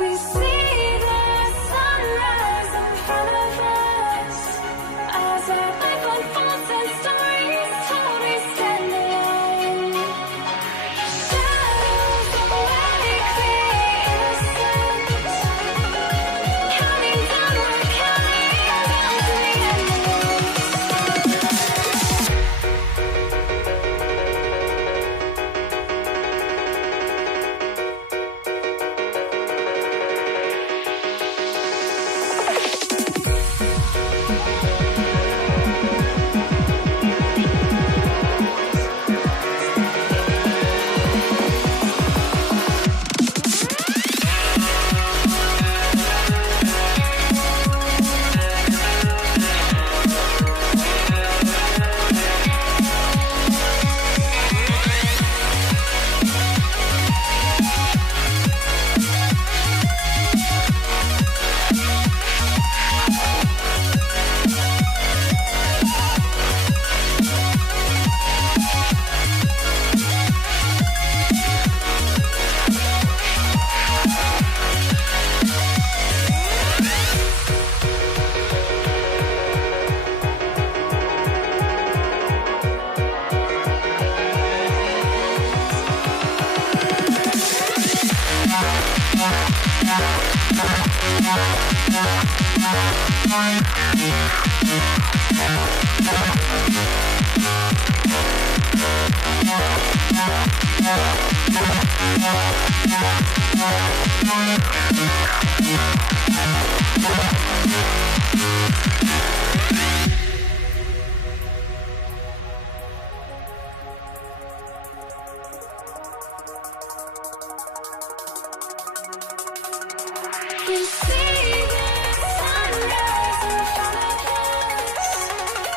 We see the sunrise in front of us as our life unfolds and stories told. We stand alone. Shadows awake the innocence, counting down, we're counting down to the We see the sunrise in front of us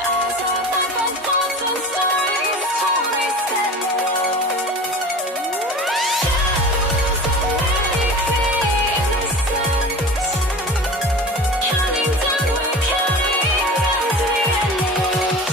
as our life unfolds and stories told. We stand alone. Shadows awake the innocence, counting down, we're counting down to the endless.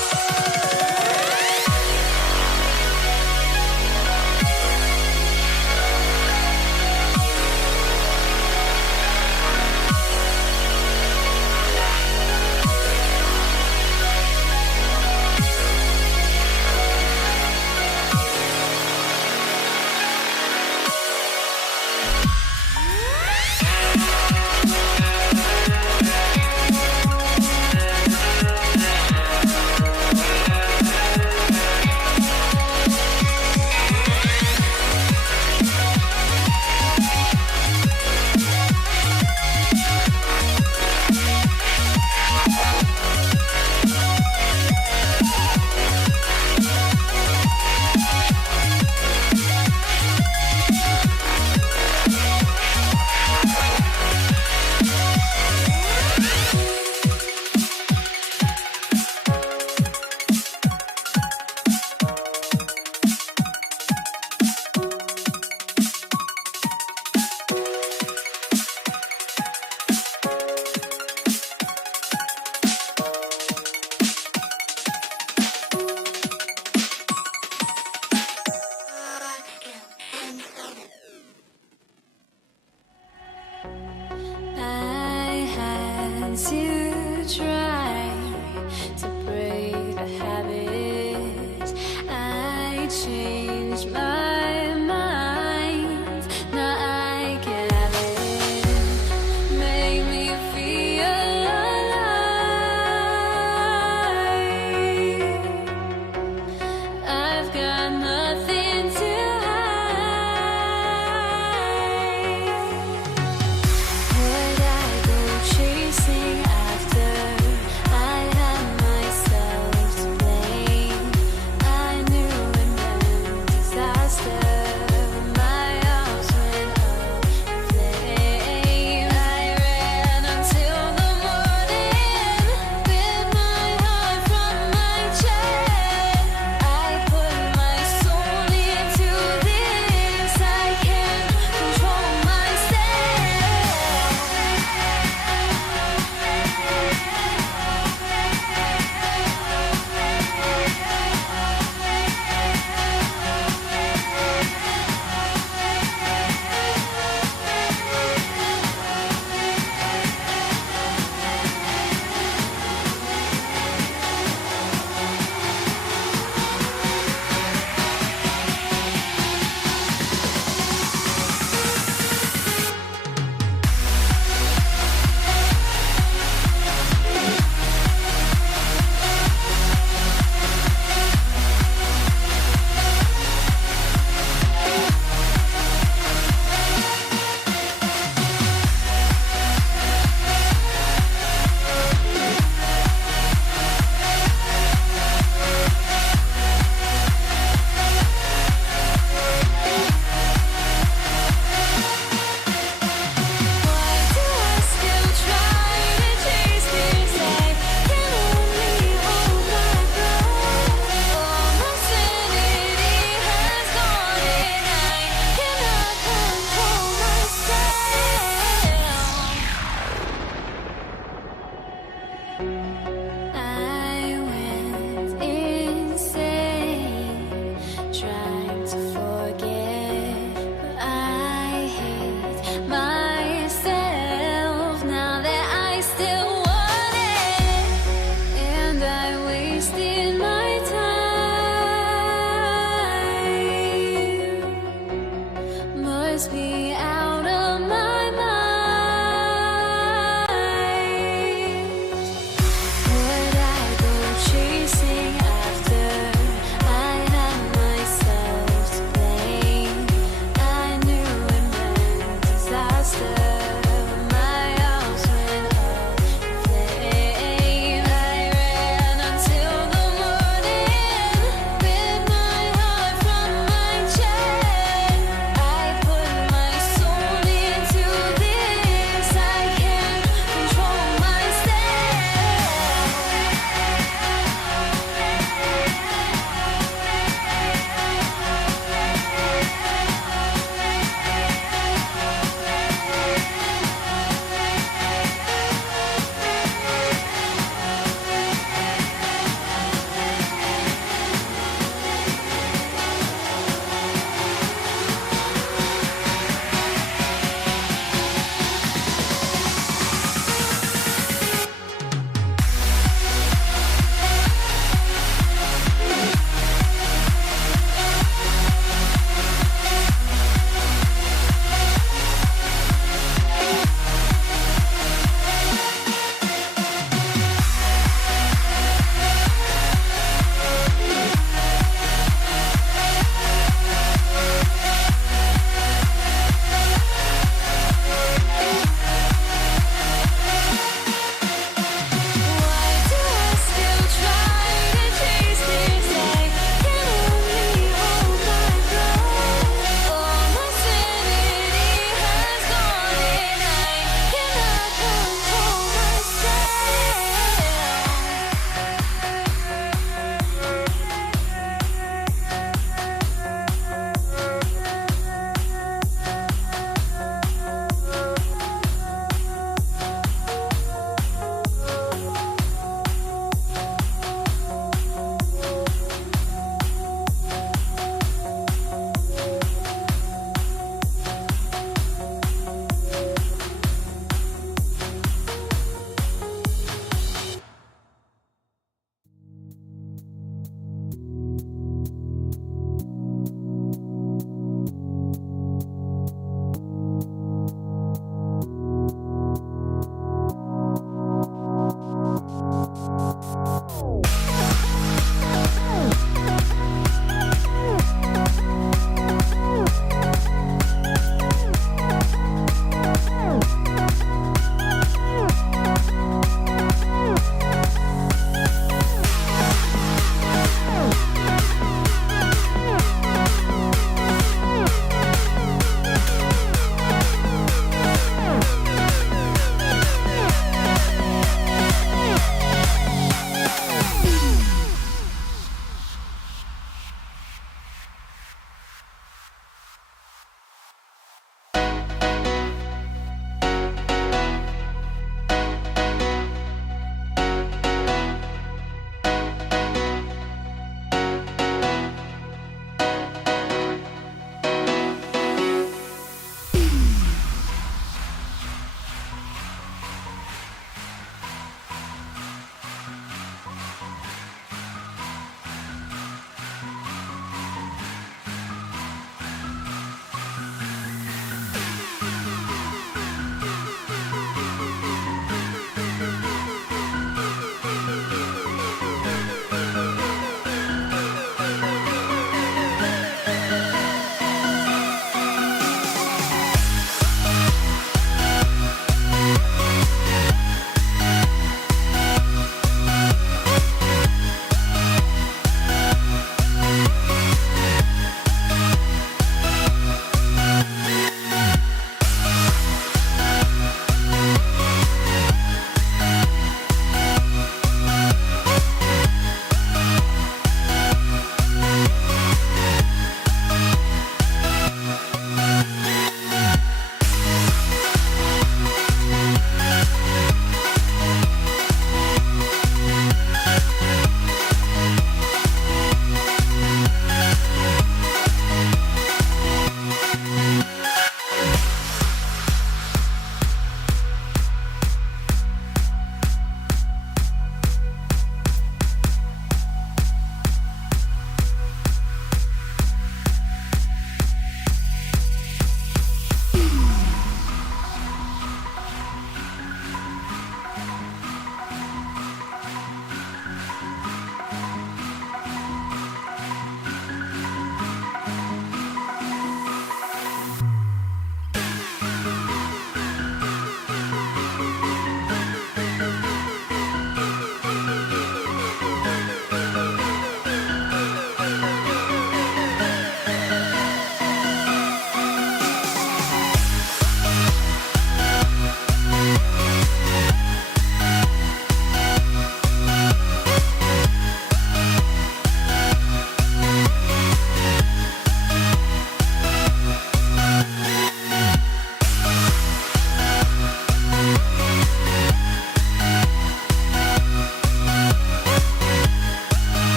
force me out of my mind. Would I go chasing after? I had myself to blame. I knew it meant disaster. My house went up in flame. I ran until the morning with my heart from my chest. I put my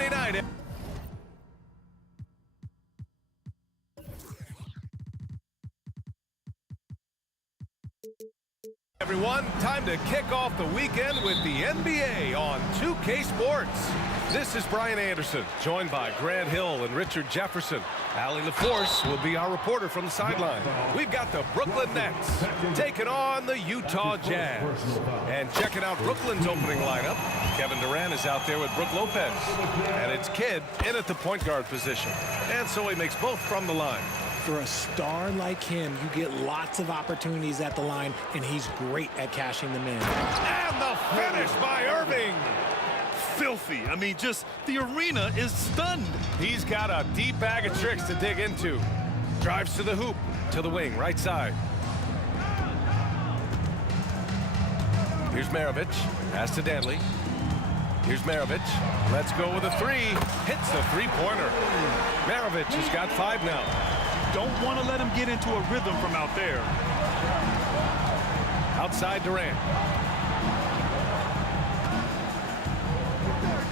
Friday night. Everyone, time to kick off the weekend with the NBA on 2K Sports. This is Brian Anderson, joined by Grant Hill and Richard Jefferson. Allie LaForce will be our reporter from the sideline. We've got the Brooklyn Nets taking on the Utah Jazz. And checking out Brooklyn's opening lineup, Kevin Durant is out there with Brook Lopez. And it's Kidd in at the point guard position. And so he makes both from the line. For a star like him, you get lots of opportunities at the line, and he's great at cashing them in. And the finish by Irving. Filthy. I mean, just the arena is stunned. He's got a deep bag of tricks to dig into. Drives to the hoop, to the wing, right side. Here's Maravich, pass to Danley. Here's Maravich, let's go with a three. Hits the three-pointer. Maravich has got 5 now. Don't want to let him get into a rhythm from out there. Outside Durant.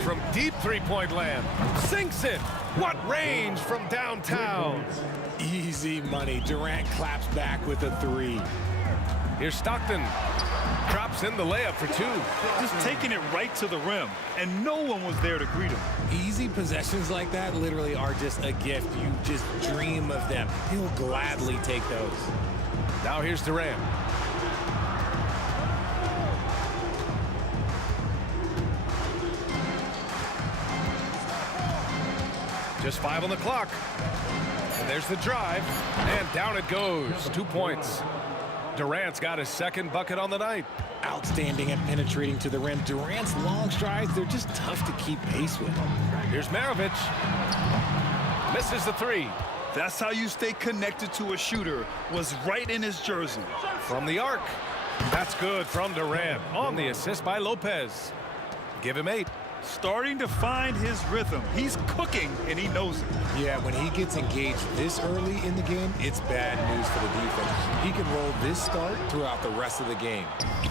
From deep three-point land. Sinks it. What range from downtown. Easy money. Durant claps back with a three. Here's Stockton. Drops in the layup for 2. Just taking it right to the rim, and no one was there to greet him. Easy possessions like that literally are just a gift. You just dream of them. He'll gladly take those. Now here's Durant. Just 5 on the clock. And there's the drive. And down it goes. 2 points. Durant's got his second bucket on the night. Outstanding at penetrating to the rim. Durant's long strides, they're just tough to keep pace with. Here's Maravich. Misses the 3. That's how you stay connected to a shooter. Was right in his jersey. From the arc. That's good from Durant. On the assist by Lopez. Give him 8. Starting to find his rhythm. He's cooking, and he knows it. Yeah, when he gets engaged this early in the game, it's bad news for the defense. He can roll this start throughout the rest of the game.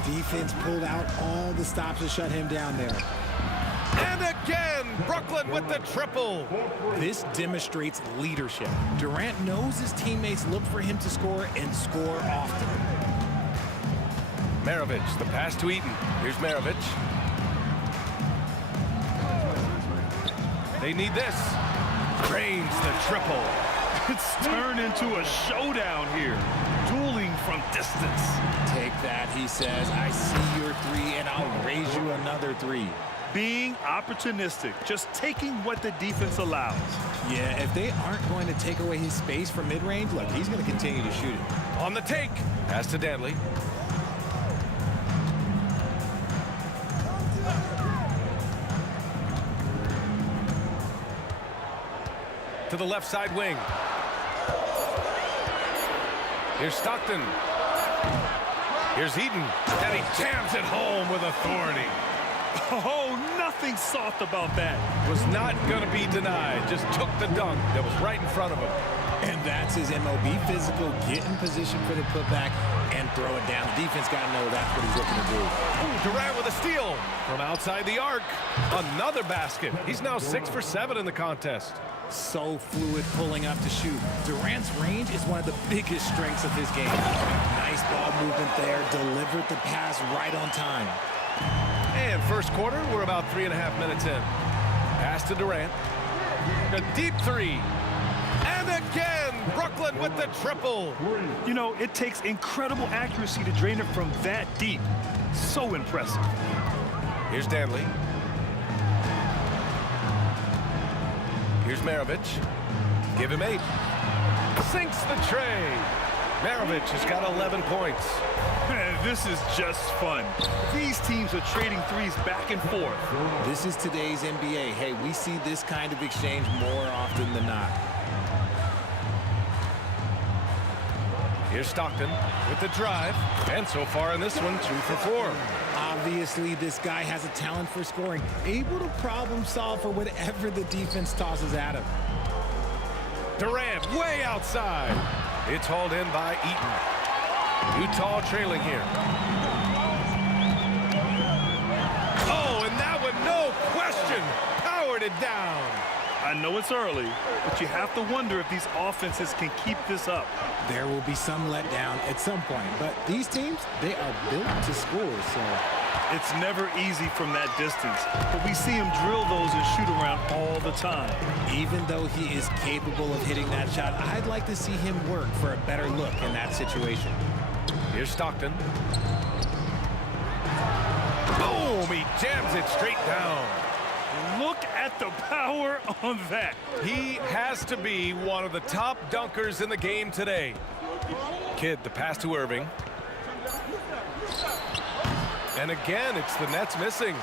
Defense pulled out all the stops to shut him down there. And again, Brooklyn with the triple. This demonstrates leadership. Durant knows his teammates look for him to score and score often. Maravich, the pass to Eaton. Here's Maravich. They need this. Drains the triple. It's turned into a showdown here. Dueling from distance. Take that, he says. I see your 3, and I'll raise you another 3. Being opportunistic. Just taking what the defense allows. Yeah, if they aren't going to take away his space from mid-range, look, he's going to continue to shoot it. On the take. Pass to Danley. To the left side wing. Here's Stockton. Here's Eaton. And he jams it home with authority. Oh, nothing soft about that. Was not going to be denied. Just took the dunk that was right in front of him. And that's his MOB physical. Get in position for the putback and throw it down. The defense got to know that's what he's looking to do. Ooh, Durant with a steal from outside the arc. Another basket. He's now 6 for 7 in the contest. So fluid pulling up to shoot. Durant's range is one of the biggest strengths of his game. Nice ball movement there. Delivered the pass right on time. And first quarter, we're about 3.5 minutes in. Pass to Durant. A deep 3. And again, Brooklyn with the triple. You know, it takes incredible accuracy to drain it from that deep. So impressive. Here's Danley. Here's Maravich. Give him 8. Sinks the tray. Maravich has got 11 points. This is just fun. These teams are trading threes back and forth. This is today's NBA. Hey, we see this kind of exchange more often than not. Here's Stockton with the drive. And so far in this one, 2 for 4. Obviously, this guy has a talent for scoring. Able to problem solve for whatever the defense tosses at him. Durant way outside. It's hauled in by Eaton. Utah trailing here. Oh, and that one, no question, powered batted down. I know it's early, but you have to wonder if these offenses can keep this up. There will be some letdown at some point, but these teams, they are built to score, so... It's never easy from that distance, but we see him drill those and shoot around all the time. Even though he is capable of hitting that shot, I'd like to see him work for a better look in that situation. Here's Stockton. Boom! He jams it straight down. Look at the power on that. He has to be one of the top dunkers in the game today. Kidd, the pass to Irving. And again, it's the Nets missing.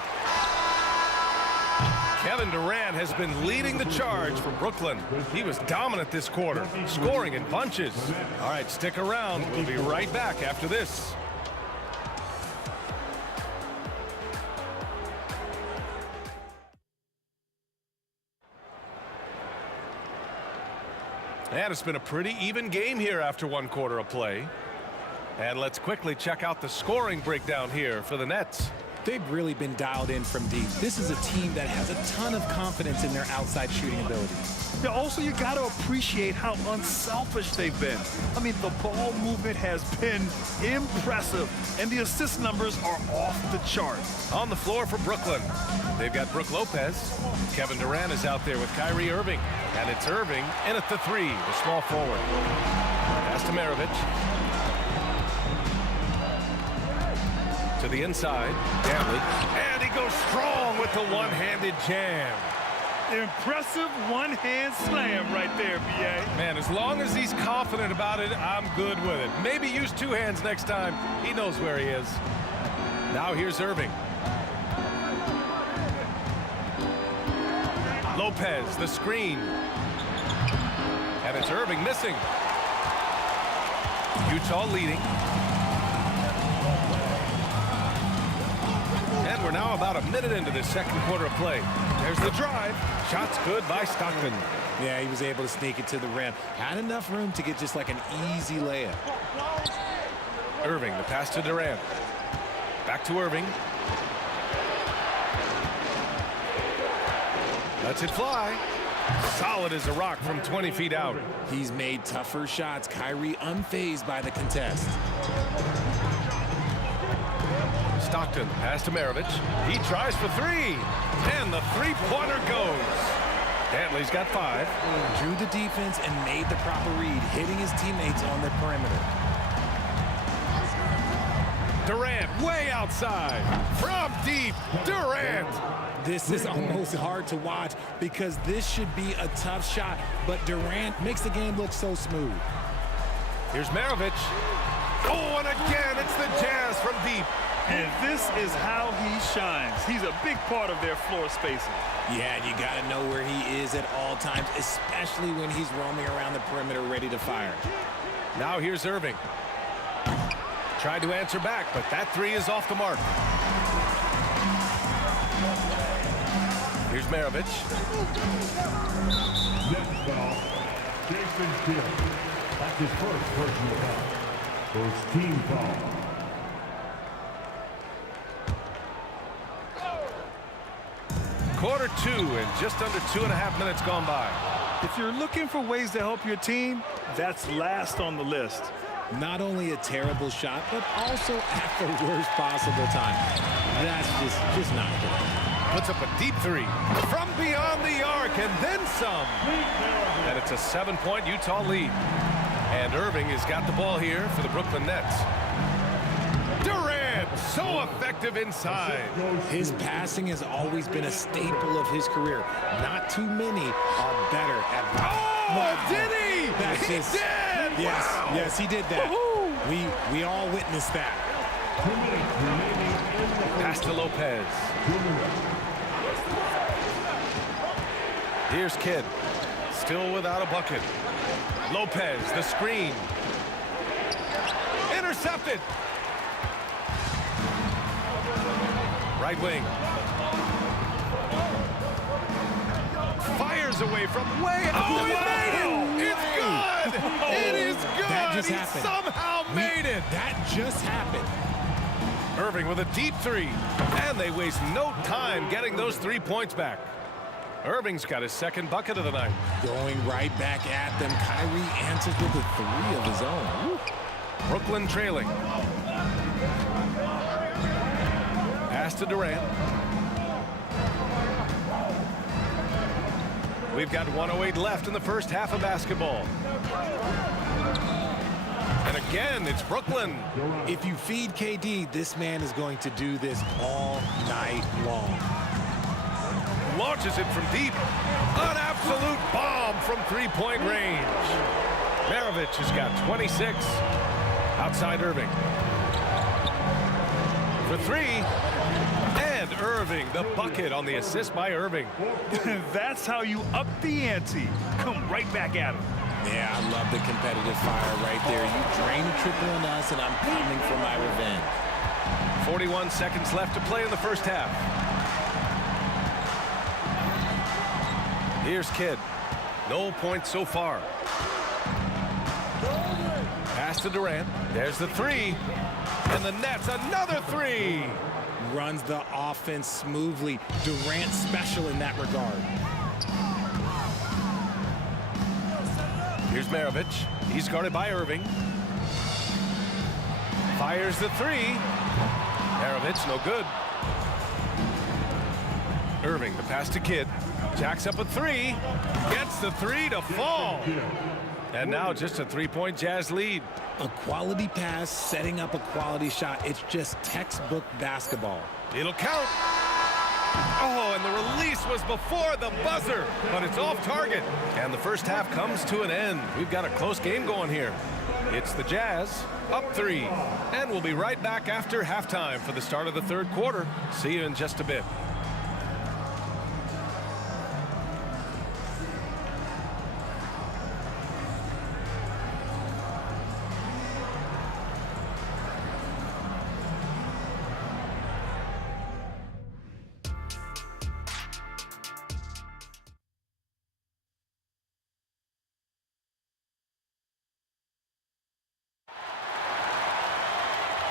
Kevin Durant has been leading the charge for Brooklyn. He was dominant this quarter, scoring in bunches. All right, stick around. We'll be right back after this. And it's been a pretty even game here after one quarter of play. And let's quickly check out the scoring breakdown here for the Nets. They've really been dialed in from deep. This is a team that has a ton of confidence in their outside shooting abilities. Yeah, also, you got to appreciate how unselfish they've been. I mean, the ball movement has been impressive, and the assist numbers are off the chart. On the floor for Brooklyn, they've got Brook Lopez. Kevin Durant is out there with Kyrie Irving. And it's Irving in at the three, the small forward. Pass to Maravich. To the inside, Dantley, and he goes strong with the one-handed jam. Impressive one-hand slam right there, B.A. Man, as long as he's confident about it, I'm good with it. Maybe use two hands next time. He knows where he is. Now here's Irving. Lopez, the screen. And it's Irving missing. Utah leading. And we're now about a minute into this second quarter of play. There's the drive. Shot's good by Stockton. Yeah, he was able to sneak it to the rim. Had enough room to get just like an easy layup. Irving, the pass to Durant. Back to Irving. Lets it fly. Solid as a rock from 20 feet out. He's made tougher shots. Kyrie unfazed by the contest. Stockton, pass to Maravich. He tries for three. And the three-pointer goes. Dantley's got 5. Drew the defense and made the proper read, hitting his teammates on the perimeter. Durant way outside. From deep, Durant. This is almost hard to watch because this should be a tough shot, but Durant makes the game look so smooth. Here's Maravich. Oh, and again, it's the Jazz from deep. And this is how he shines. He's a big part of their floor spacing. Yeah, you got to know where he is at all times, especially when he's roaming around the perimeter ready to fire. Now here's Irving. Tried to answer back, but that three is off the mark. Here's Maravich. Next foul, Jason Kidd. That's his first personal foul. First team foul. Quarter 2 and just under 2.5 minutes gone by. If you're looking for ways to help your team, that's last on the list. Not only a terrible shot, but also at the worst possible time. That's just not good. Puts up a deep three from beyond the arc and then some. And it's a 7-point Utah lead. And Irving has got the ball here for the Brooklyn Nets. Durant, so effective inside. His passing has always been a staple of his career. Not too many are better at that. Oh, did he? That's He just, did! Yes, Wow. yes, he did that. We all witnessed that. 2 minutes remaining in the Pass to Lopez. 2 minutes. Here's Kidd. Still without a bucket. Lopez, the screen. Intercepted. Right wing. Fires away from way. Oh, he made it! It's good! It is good! That just He happened. somehow made it! That just happened. Irving with a deep three. And they waste no time getting those 3 points back. Irving's got his second bucket of the night. Going right back at them. Kyrie answers with a 3 of his own. Woo. Brooklyn trailing. Pass to Durant. We've got 1:08 left in the first half of basketball. And again, it's Brooklyn. If you feed KD, this man is going to do this all night long. Launches it from deep. An absolute bomb from three-point range. Maravich has got 26. Outside Irving. For 3. And Irving, the bucket on the assist by Irving. That's how you up the ante. Come right back at him. Yeah, I love the competitive fire right there. You drain a triple on us, and I'm coming for my revenge. 41 seconds left to play in the first half. Here's Kidd. No points so far. Pass to Durant. There's the 3. And the Nets, another 3. Runs the offense smoothly. Durant special in that regard. Here's Maravich. He's guarded by Irving. Fires the 3. Maravich, no good. Irving, the pass to Kidd. Jacks up a 3. Gets the 3 to fall. And now just a 3-point Jazz lead. A quality pass, setting up a quality shot. It's just textbook basketball. It'll count. Oh, and the release was before the buzzer, but it's off target. And the first half comes to an end. We've got a close game going here. It's the Jazz up 3. And we'll be right back after halftime for the start of the third quarter. See you in just a bit.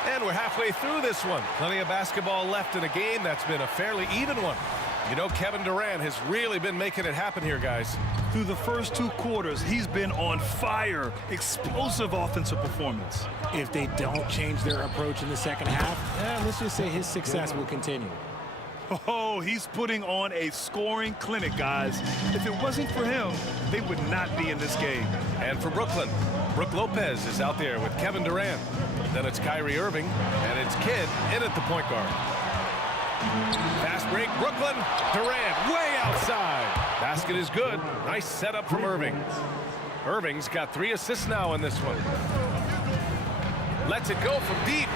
And we're halfway through this one. Plenty of basketball left in a game that's been a fairly even one. You know, Kevin Durant has really been making it happen here, guys. Through the first 2 quarters, he's been on fire. Explosive offensive performance. If they don't change their approach in the second half, let's just say his success will continue. Oh, he's putting on a scoring clinic, guys. If it wasn't for him, they would not be in this game. And for Brooklyn, Brook Lopez is out there with Kevin Durant. Then it's Kyrie Irving, and it's Kidd in at the point guard. Fast break, Brooklyn. Durant way outside. Basket is good. Nice setup from Irving. Irving's got 3 assists now in this one. Lets it go from deep.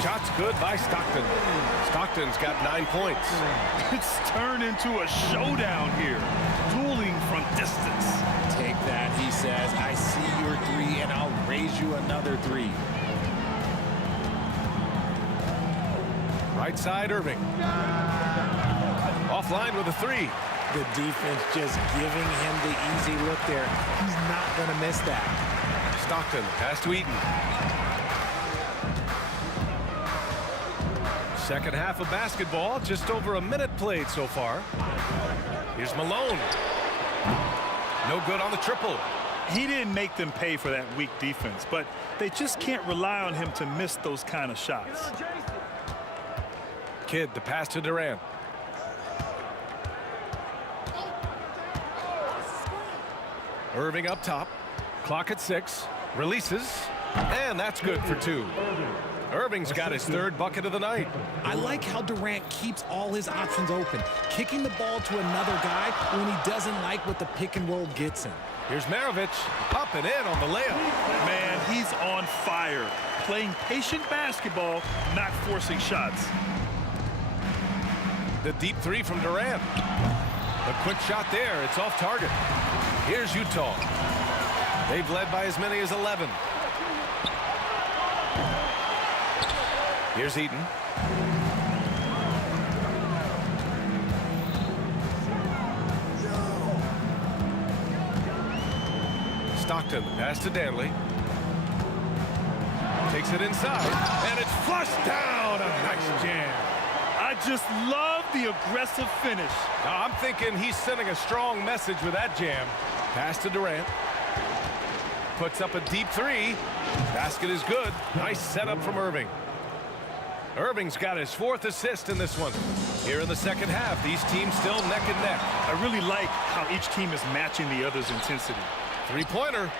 Shot's good by Stockton. Stockton's got 9 points. It's turned into a showdown here. Dueling from distance. Take that, he says. I see your 3, and I'll raise you another 3. Right side, Irving. Offline with a 3. The defense just giving him the easy look there. He's not going to miss that. Stockton, pass to Eaton. Second half of basketball, just over a minute played so far. Here's Malone. No good on the triple. He didn't make them pay for that weak defense, but they just can't rely on him to miss those kind of shots. Kidd, the pass to Durant. Irving up top. Clock at 6. Releases. And that's good for 2. Irving's got his 3rd bucket of the night. I like how Durant keeps all his options open, kicking the ball to another guy when he doesn't like what the pick and roll gets him. Here's Maravich, up and in on the layup. Man, he's on fire. Playing patient basketball, not forcing shots. The deep 3 from Durant. A quick shot there. It's off target. Here's Utah. They've led by as many as 11. Here's Eaton. Stockton, pass to Danley. Takes it inside, and it's flushed down. A nice jam. I just love the aggressive finish. Now, I'm thinking he's sending a strong message with that jam. Pass to Durant. Puts up a deep three. Basket is good. Nice setup from Irving. Irving's got his 4th assist in this one. Here in the second half, these teams still neck and neck. I really like how each team is matching the other's intensity. Three-pointer.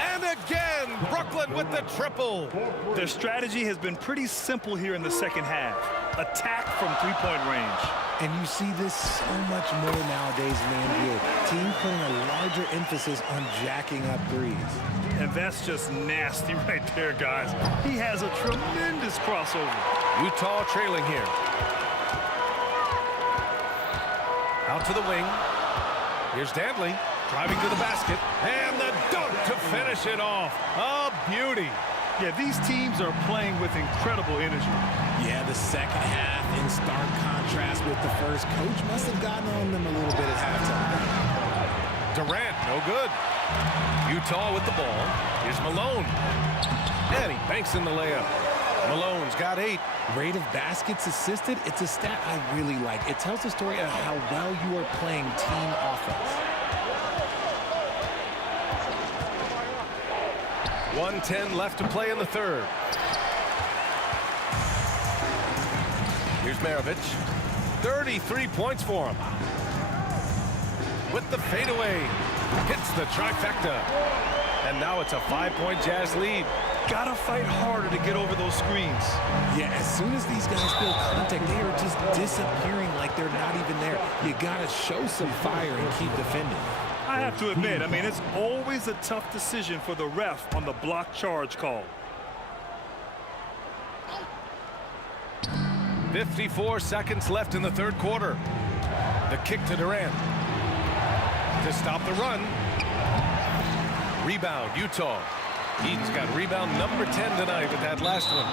And again, Brooklyn with the triple. Their strategy has been pretty simple here in the second half. Attack from three-point range. And you see this so much more nowadays in the NBA. Teams putting a larger emphasis on jacking up threes. And that's just nasty right there, guys. He has a tremendous crossover. Utah trailing here. Out to the wing. Here's Dantley driving to the basket. And the dunk to finish it off. A beauty. Yeah, these teams are playing with incredible energy. Yeah, the second half in stark contrast with the first. Coach must have gotten on them a little bit at halftime. Durant, no good. Utah with the ball. Here's Malone. And he banks in the layup. Malone's got 8. Rate of baskets assisted, it's a stat I really like. It tells the story of how well you are playing team offense. 1:10 left to play in the third. Here's Maravich. 33 points for him. With the fadeaway. Hits the trifecta. And now it's a 5-point Jazz lead. Gotta fight harder to get over those screens. Yeah, as soon as these guys feel contact, they are just disappearing like they're not even there. You gotta show some fire and keep defending. I have to admit, I mean, it's always a tough decision for the ref on the block charge call. 54 seconds left in the third quarter. The kick to Durant. To stop the run. Rebound, Utah. Eden's got rebound number 10 tonight with that last one.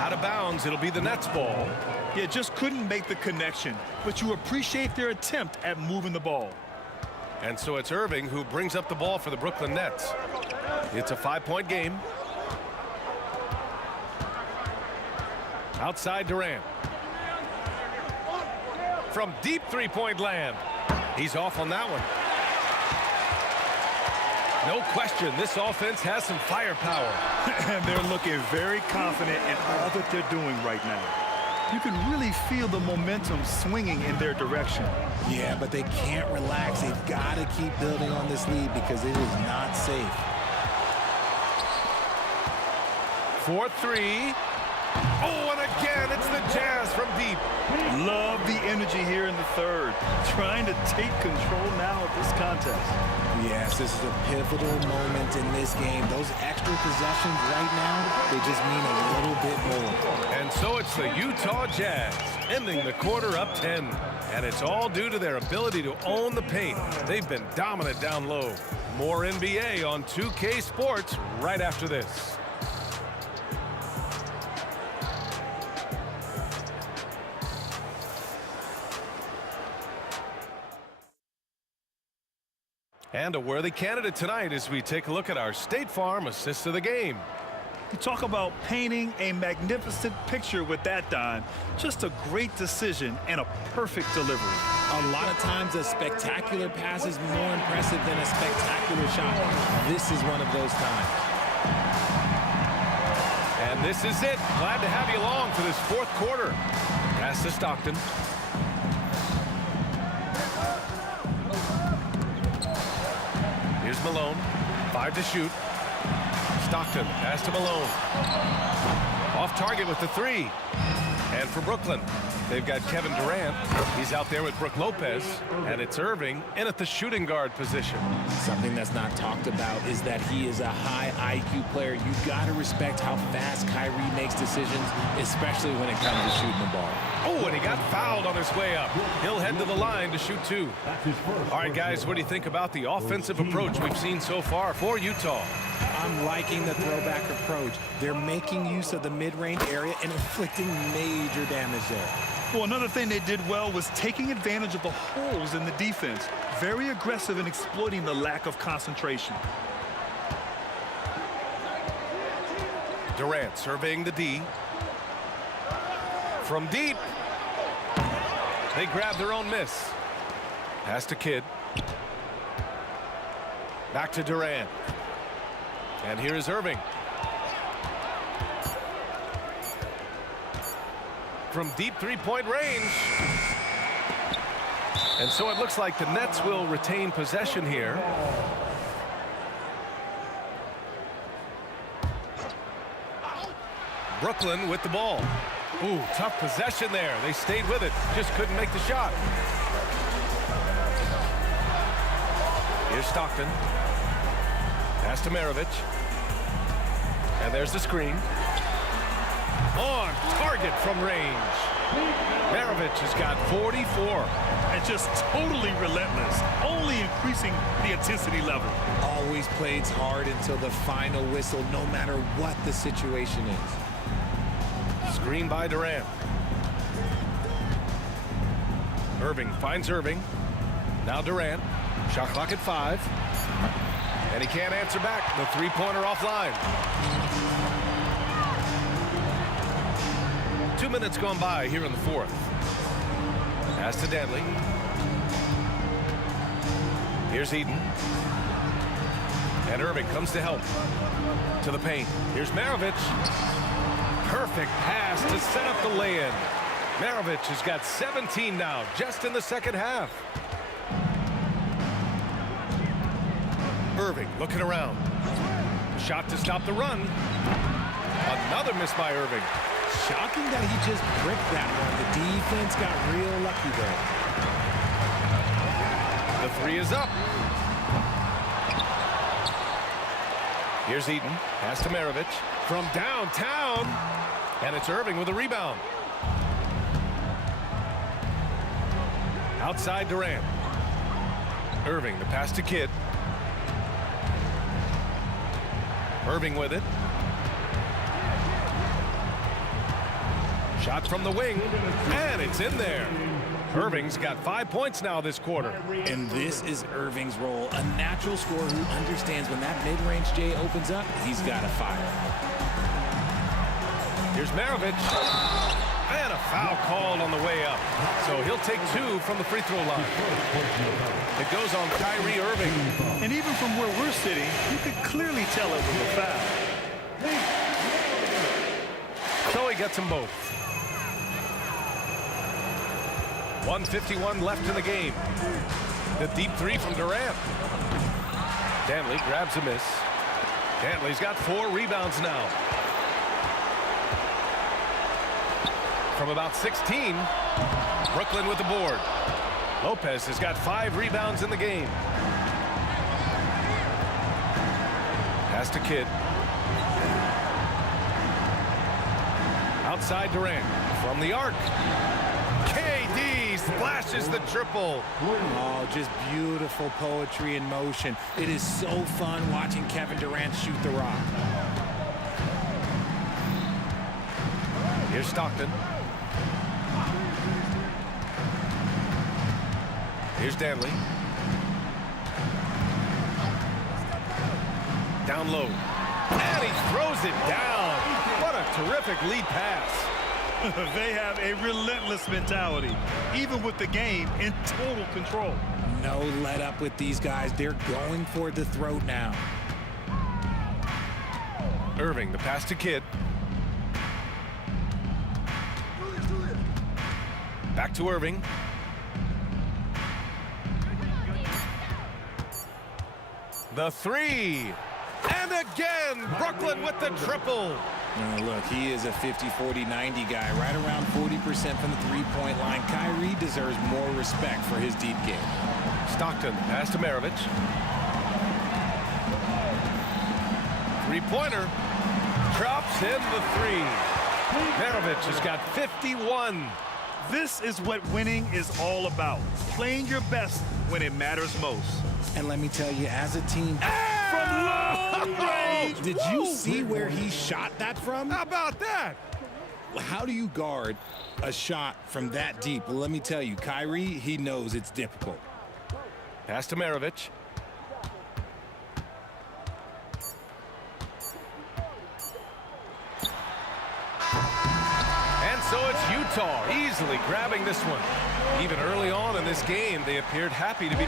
Out of bounds, it'll be the Nets ball. Yeah, just couldn't make the connection, but you appreciate their attempt at moving the ball. And so it's Irving who brings up the ball for the Brooklyn Nets. It's a 5-point game. Outside Durant. From deep three-point land. He's off on that one. No question, this offense has some firepower. And they're looking very confident in all that they're doing right now. You can really feel the momentum swinging in their direction. Yeah, but they can't relax. They've got to keep building on this lead because it is not safe. 4-3. Oh, and again, it's the Jazz from deep. Love the energy here in the third. Trying to take control now of this contest. Yes, this is a pivotal moment in this game. Those extra possessions right now, they just mean a little bit more. And so it's the Utah Jazz ending the quarter up 10. And it's all due to their ability to own the paint. They've been dominant down low. More NBA on 2K Sports right after this. And a worthy candidate tonight as we take a look at our State Farm assist of the game. You talk about painting a magnificent picture with that, Don. Just a great decision and a perfect delivery. A lot of times a spectacular pass is more impressive than a spectacular shot. This is one of those times. And this is it. Glad to have you along for this fourth quarter. Pass to Stockton. Here's Malone. 5 to shoot. Stockton, pass to Malone. Off target with the 3. And for Brooklyn, they've got Kevin Durant. He's out there with Brook Lopez. And it's Irving in at the shooting guard position. Something that's not talked about is that he is a high IQ player. You've got to respect how fast Kyrie makes decisions, especially when it comes to shooting the ball. Oh, and he got fouled on his way up. He'll head to the line to shoot 2. All right, guys, what do you think about the offensive approach we've seen so far for Utah? I'm liking the throwback approach. They're making use of the mid-range area and inflicting major damage there. Well, another thing they did well was taking advantage of the holes in the defense. Very aggressive in exploiting the lack of concentration. Durant surveying the D. From deep. They grab their own miss. Pass to Kidd. Back to Durant. And here is Irving. From deep three-point range. And so it looks like the Nets will retain possession here. Brooklyn with the ball. Ooh, tough possession there. They stayed with it. Just couldn't make the shot. Here's Stockton. Pass to Maravich. And there's the screen. On target from range. Maravich has got 44. And just totally relentless, only increasing the intensity level. Always plays hard until the final whistle, no matter what the situation is. Screen by Durant. Irving finds Irving. Now Durant. Shot clock at 5. And he can't answer back. The three-pointer offline. 2 minutes gone by here in the fourth. Pass to Danley. Here's Eden. And Irving comes to help. To the paint. Here's Maravich. Perfect pass to set up the lay-in. Maravich has got 17 now, just in the second half. Irving looking around. Shot to stop the run. Another miss by Irving. Shocking that he just bricked that one. The defense got real lucky there. The three is up. Here's Eden. Pass to Maravich. From downtown. And it's Irving with a rebound. Outside Durant. Irving, the pass to Kidd. Irving with it. Shot from the wing, and it's in there. Irving's got 5 points now this quarter. And this is Irving's role, a natural scorer who understands when that mid-range J opens up, he's got to fire. Here's Maravich. And a foul called on the way up. So he'll take 2 from the free throw line. It goes on Kyrie Irving. And even from where we're sitting, you could clearly tell it was a foul. So he gets them both. 1:51 left in the game. The deep three from Durant. Danley grabs a miss. Danley's got 4 rebounds now. From about 16, Brooklyn with the board. Lopez has got 5 rebounds in the game. Pass to Kidd. Outside Durant. From the arc. KD splashes the triple. Oh, just beautiful poetry in motion. It is so fun watching Kevin Durant shoot the rock. Here's Stockton. Here's Danley. Down low. And he throws it down. What a terrific lead pass. They have a relentless mentality, even with the game in total control. No let up with these guys. They're going for the throat now. Irving, the pass to Kidd. Back to Irving. The three. And again, Brooklyn with the triple. Oh, look, he is a 50-40-90 guy, right around 40% from the three-point line. Kyrie deserves more respect for his deep game. Stockton, pass to Maravich. Three-pointer. Drops in the three. Maravich has got 51. This is what winning is all about. Playing your best when it matters most. And let me tell you, as a team... From long range! Did you see where he shot that from? How about that? How do you guard a shot from that deep? Well, let me tell you, Kyrie, he knows it's difficult. Pass to Maravich. And so it's Utah easily grabbing this one. Even early on in this game, they appeared happy to be...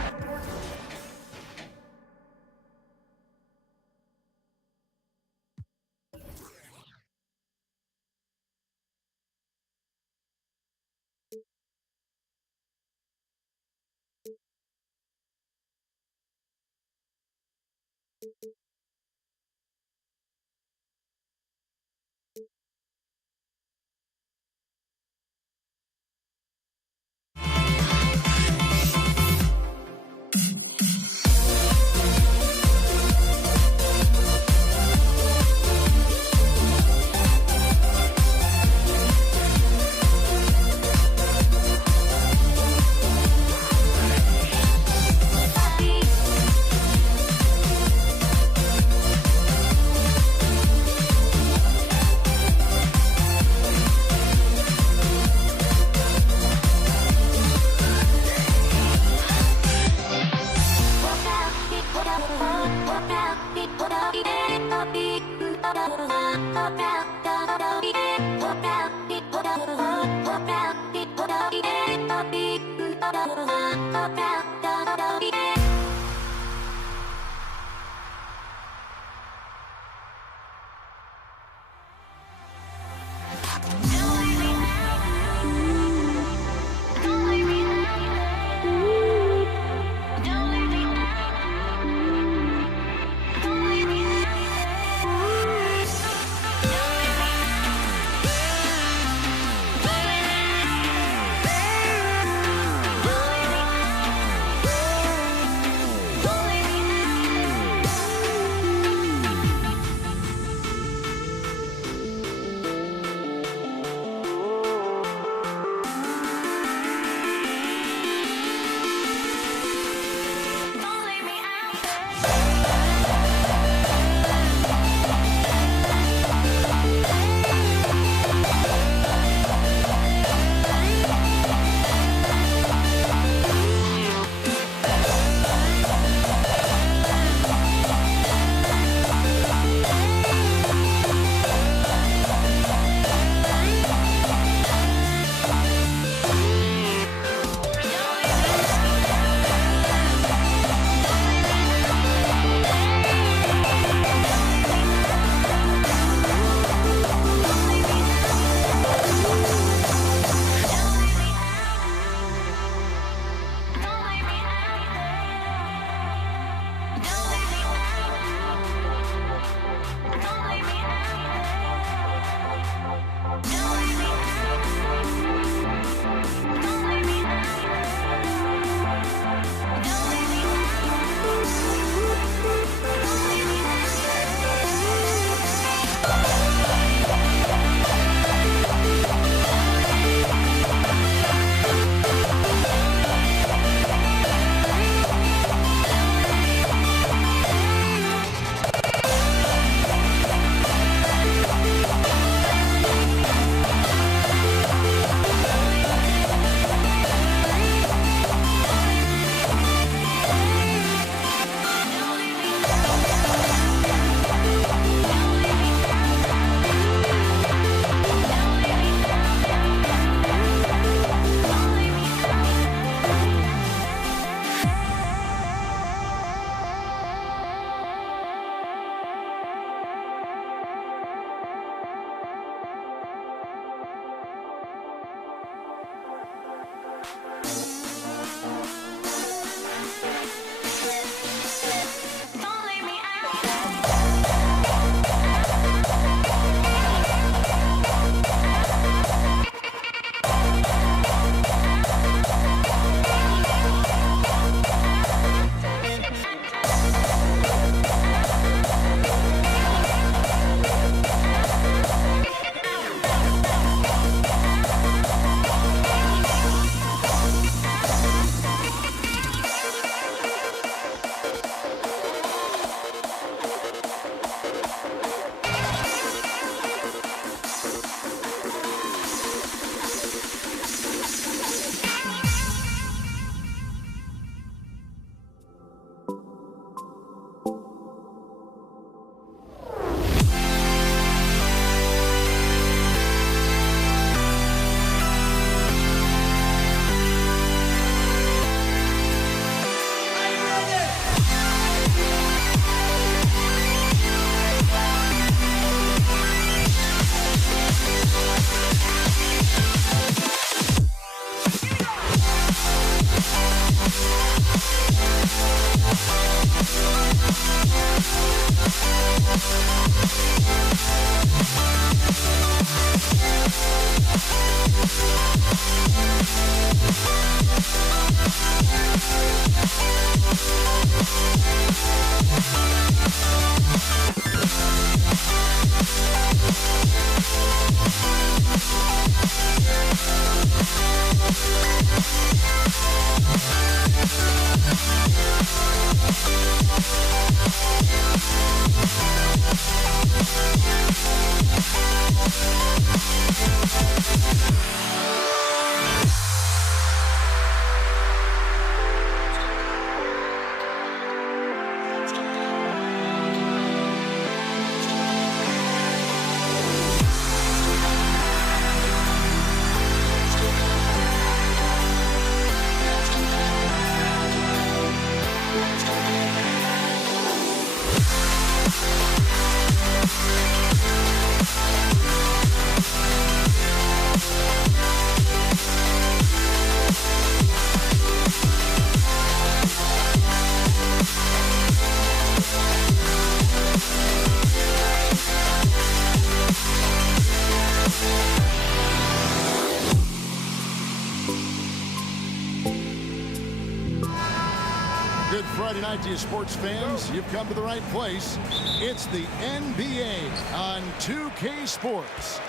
Good Friday night to you sports fans. You've come to the right place. It's the NBA on 2K Sports.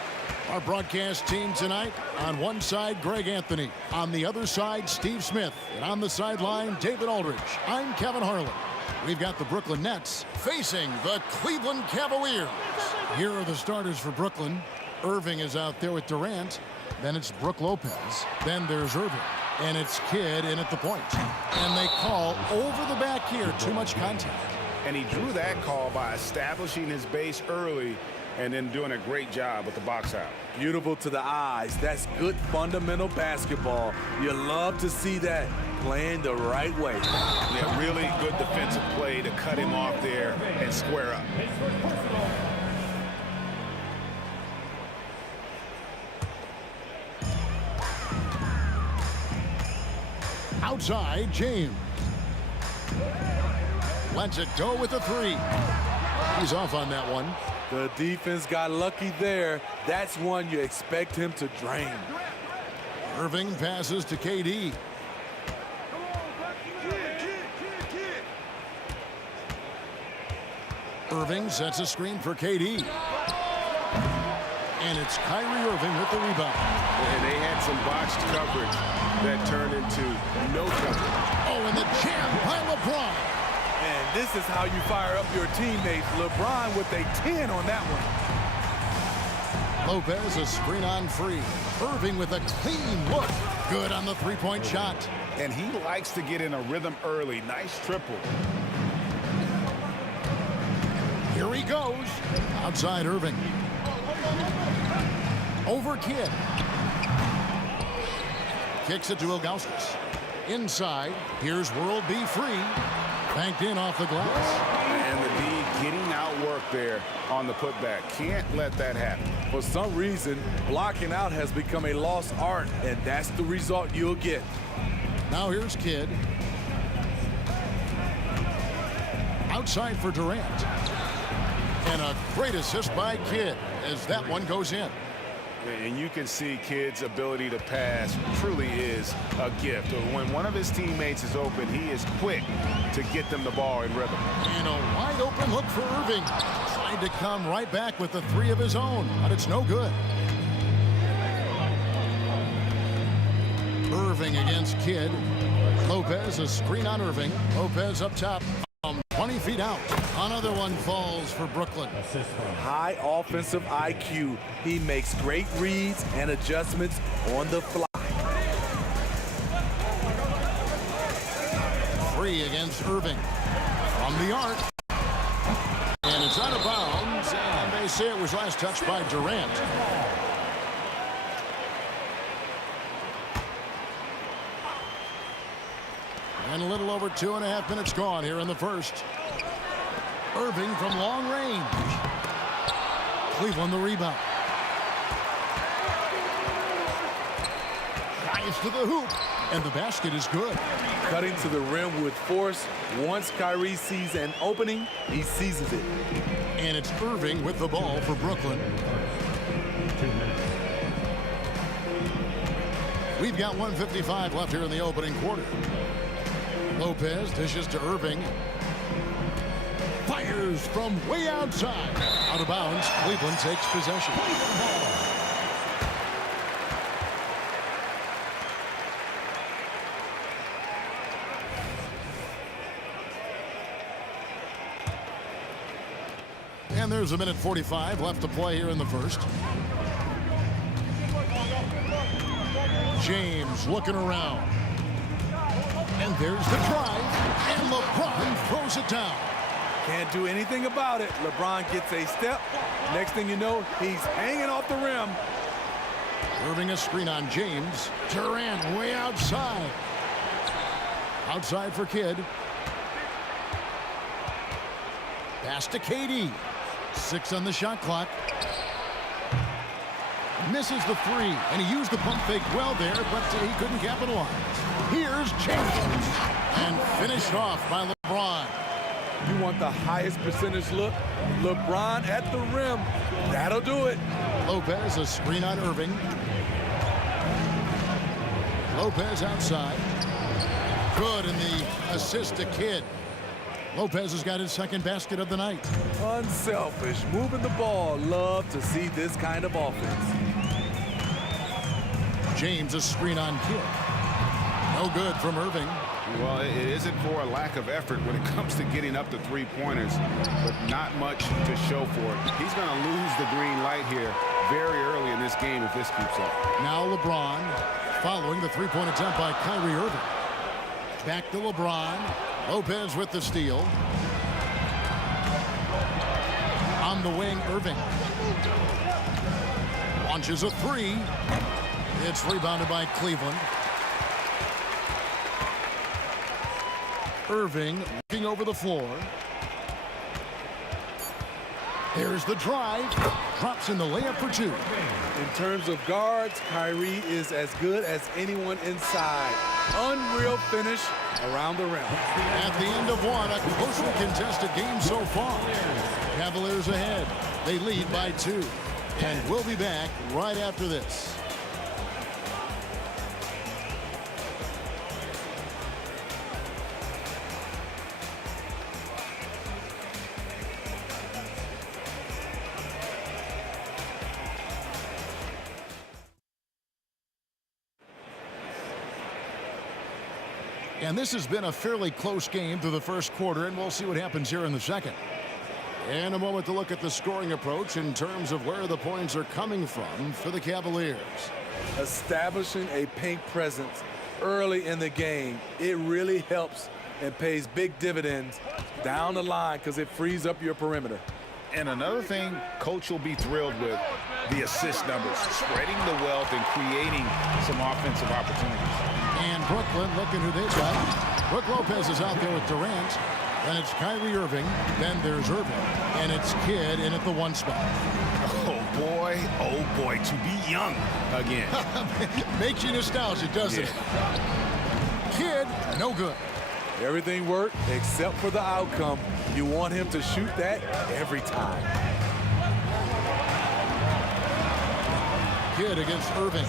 Our broadcast team tonight, on one side, Greg Anthony. On the other side, Steve Smith. And on the sideline, David Aldridge. I'm Kevin Harlan. We've got the Brooklyn Nets facing the Cleveland Cavaliers. Here are the starters for Brooklyn. Irving is out there with Durant. Then it's Brook Lopez. Then there's Irving. And it's Kidd in at the point. And they call over the back here. Too much contact. And he drew that call by establishing his base early and then doing a great job with the box out. Beautiful to the eyes. That's good fundamental basketball. You love to see that playing the right way. Yeah, really good defensive play to cut him off there and square up. Outside, James. Lets it go with a three. He's off on that one. The defense got lucky there. That's one you expect him to drain. Irving passes to KD. Irving sets a screen for KD. And it's Kyrie Irving with the rebound. And they had some botched coverage that turned into no coverage. Oh, and the jam by LeBron. And this is how you fire up your teammates. LeBron with a 10 on that one. Lopez a screen on free. Irving with a clean look. Good on the three-point shot. And he likes to get in a rhythm early. Nice triple. Here he goes. Outside Irving. Over Kidd. Kicks it to Ilgauskas. Inside. Here's World B free. Banked in off the glass. And the D getting outworked there on the putback. Can't let that happen. For some reason, blocking out has become a lost art, and that's the result you'll get. Now here's Kidd. Outside for Durant. And a great assist by Kidd as that one goes in. And you can see Kidd's ability to pass truly is a gift. When one of his teammates is open, he is quick to get them the ball in rhythm. And a wide open look for Irving. Tried to come right back with the three of his own, but it's no good. Irving against Kidd. Lopez, a screen on Irving. Lopez up top. 20 feet out. Another one falls for Brooklyn. High offensive IQ. He makes great reads and adjustments on the fly. Free against Irving. From the arc. And it's out of bounds. And they say it was last touched by Durant. And a little over 2.5 minutes gone here in the first. Irving from long range. Cleveland the rebound. Drives to the hoop. And the basket is good. Cutting to the rim with force. Once Kyrie sees an opening, he seizes it. And it's Irving with the ball for Brooklyn. We've got 1:55 left here in the opening quarter. Lopez dishes to Irving. Fires from way outside. Out of bounds. Cleveland takes possession. And there's 1:45 left to play here in the first. James looking around. And there's the drive. And LeBron throws it down. Can't do anything about it. LeBron gets a step. Next thing you know, he's hanging off the rim. Irving a screen on James. Durant way outside. Outside for Kidd. Pass to KD. 6 on the shot clock. Misses the 3, and he used the pump fake well there, but he couldn't capitalize. Here's James. And finished off by LeBron. You want the highest percentage look? LeBron at the rim. That'll do it. Lopez a screen on Irving. Lopez outside. Good in the assist to Kidd. Lopez has got his second basket of the night. Unselfish, moving the ball. Love to see this kind of offense. James a screen on Kidd. No good from Irving. Well, it isn't for a lack of effort when it comes to getting up to three-pointers, but not much to show for it. He's going to lose the green light here very early in this game if this keeps up. Now LeBron following the three-point attempt by Kyrie Irving. Back to LeBron. Lopez with the steal. On the wing, Irving. Launches a 3. It's rebounded by Cleveland. Irving looking over the floor. There's the drive. Drops in the layup for 2. In terms of guards, Kyrie is as good as anyone inside. Unreal finish around the rim. At the end of one, a closely contested game so far. Cavaliers ahead. They lead by 2. And we'll be back right after this. And this has been a fairly close game through the first quarter, and we'll see what happens here in the second. And a moment to look at the scoring approach in terms of where the points are coming from for the Cavaliers. Establishing a paint presence early in the game, it really helps and pays big dividends down the line because it frees up your perimeter. And another thing Coach will be thrilled with, the assist numbers, spreading the wealth and creating some offensive opportunities. And Brooklyn, looking who they've got. Brook Lopez is out there with Durant. Then it's Kyrie Irving. Then there's Irving. And it's Kidd in at the 1 spot. Oh boy, to be young again. Makes you nostalgic, doesn't it? Kidd, no good. Everything worked except for the outcome. You want him to shoot that every time. Kidd against Irving.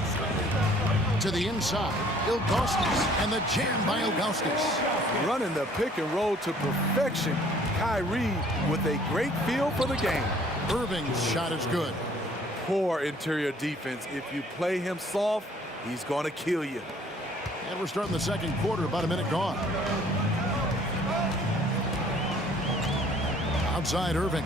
To the inside, Ilgauskas, and the jam by Ilgauskas. Running the pick and roll to perfection. Kyrie with a great feel for the game. Irving's shot is good. Poor interior defense. If you play him soft, he's going to kill you. And we're starting the second quarter, about a minute gone. Outside Irving.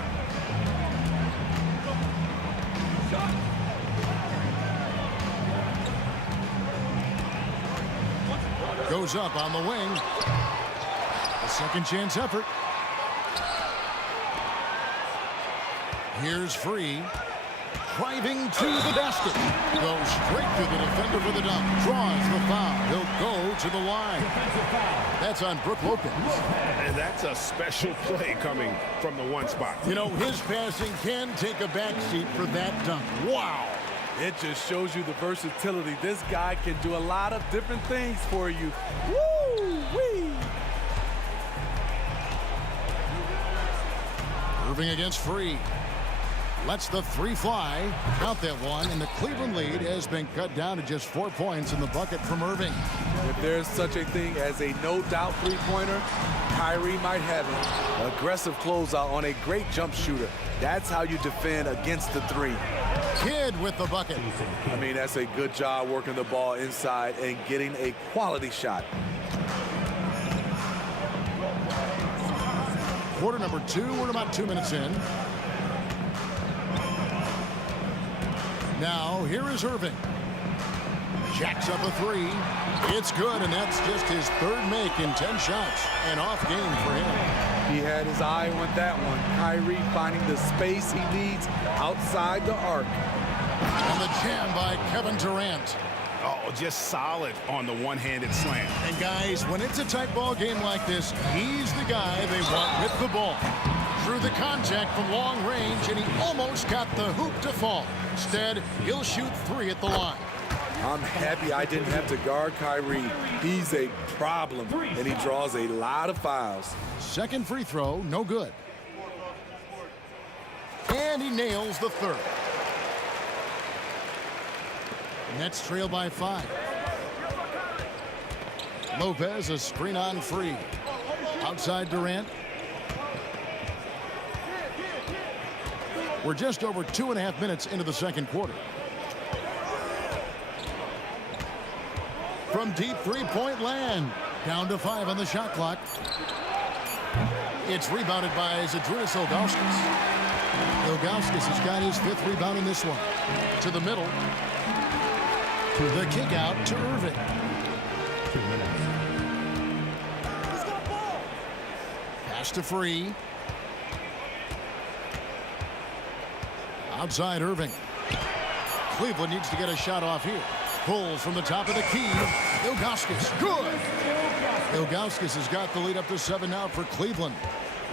Goes up on the wing. A second chance effort. Here's Free. Driving to the basket. Goes straight to the defender for the dunk. Draws the foul. He'll go to the line. That's on Brook Lopez. And that's a special play coming from the 1 spot. You know, his passing can take a backseat for that dunk. Wow. It just shows you the versatility. This guy can do a lot of different things for you. Woo-wee! Irving against Free. Lets the three fly. Count that one, and the Cleveland lead has been cut down to just 4 points in the bucket from Irving. If there's such a thing as a no-doubt three-pointer, Kyrie might have it. Aggressive closeout on a great jump shooter. That's how you defend against the three. Kidd with the bucket. I mean, that's a good job working the ball inside and getting a quality shot. Quarter number 2, we're about 2 minutes in. Now, here is Irving. Jacks up a three. It's good, and that's just his third make in 10 shots. An off game for him. He had his eye on that one. Kyrie finding the space he needs outside the arc. And the jam by Kevin Durant. Oh, just solid on the one-handed slam. And guys, when it's a tight ball game like this, he's the guy they want with the ball. Through the contact from long range, and he almost got the hoop to fall. Instead, he'll shoot 3 at the line. I'm happy I didn't have to guard Kyrie. He's a problem, and he draws a lot of fouls. Second free throw, no good. And he nails the third. Nets trail by 5. Lopez, a screen on Free. Outside Durant. We're just over 2.5 minutes into the second quarter. From deep three-point land. Down to 5 on the shot clock. It's rebounded by Zydrunas Ilgauskas. Ilgauskas has got his 5th rebound in this one. To the middle. The kick out to Irving. 2 minutes. Pass to Free. Outside Irving. Cleveland needs to get a shot off here. Pulls from the top of the key. Ilgauskas, good. Ilgauskas has got the lead up to 7 now for Cleveland.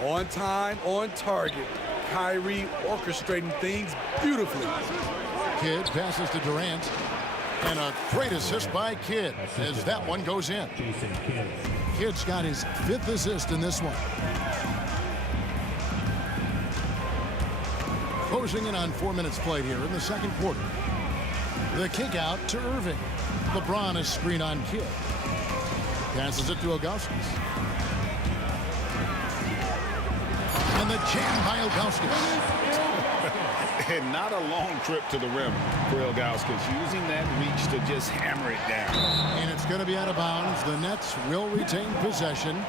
On time, on target. Kyrie orchestrating things beautifully. Kidd passes to Durant. And a great assist by Kidd as that one goes in. Jason Kidd. Kidd's got his 5th assist in this one. Closing in on 4 minutes played here in the second quarter. The kick out to Irving. LeBron is screen on Kidd. Passes it to Ilgauskas. And the jam by Ilgauskas. And not a long trip to the rim for Ilgauskas, using that reach to just hammer it down. And it's going to be out of bounds. The Nets will retain possession.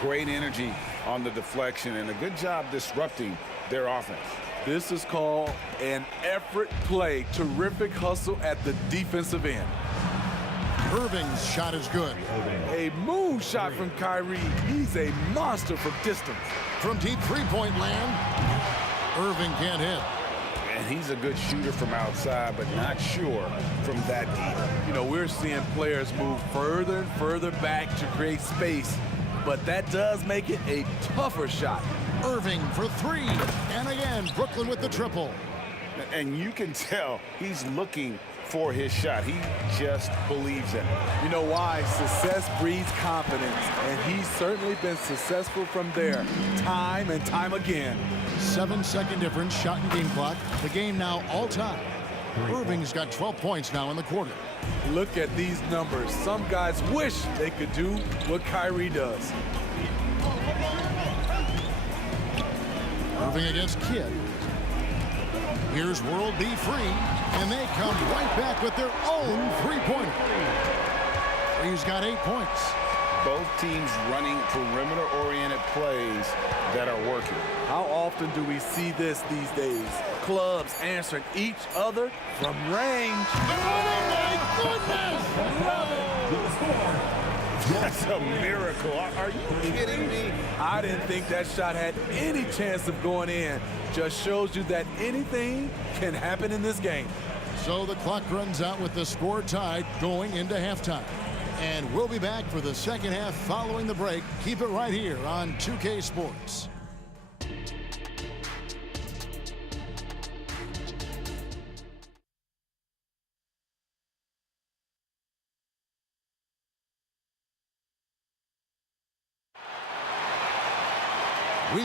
Great energy on the deflection and a good job disrupting their offense. This is called an effort play. Terrific hustle at the defensive end. Irving's shot is good. A moon shot from Kyrie. He's a monster from distance. From deep three-point land, Irving can't hit. And he's a good shooter from outside, but not sure from that deep. You know, we're seeing players move further and further back to create space, but that does make it a tougher shot. Irving for 3. And again, Brooklyn with the triple. And you can tell he's looking for his shot. He just believes in it. You know why? Success breeds confidence, and he's certainly been successful from there time and time again. 7-second difference, shot and game clock. The game now all time. Irving's got 12 points now in the quarter. Look at these numbers. Some guys wish they could do what Kyrie does. Irving against Kidd. Here's World B Free, and they come right back with their own three-pointer. Free's got 8 points. Both teams running perimeter-oriented plays that are working. How often do we see this these days? Clubs answering each other from range. Oh, my goodness! That's a miracle. Are you kidding me? I didn't think that shot had any chance of going in. Just shows you that anything can happen in this game. So the clock runs out with the score tied going into halftime. And we'll be back for the second half following the break. Keep it right here on 2K Sports.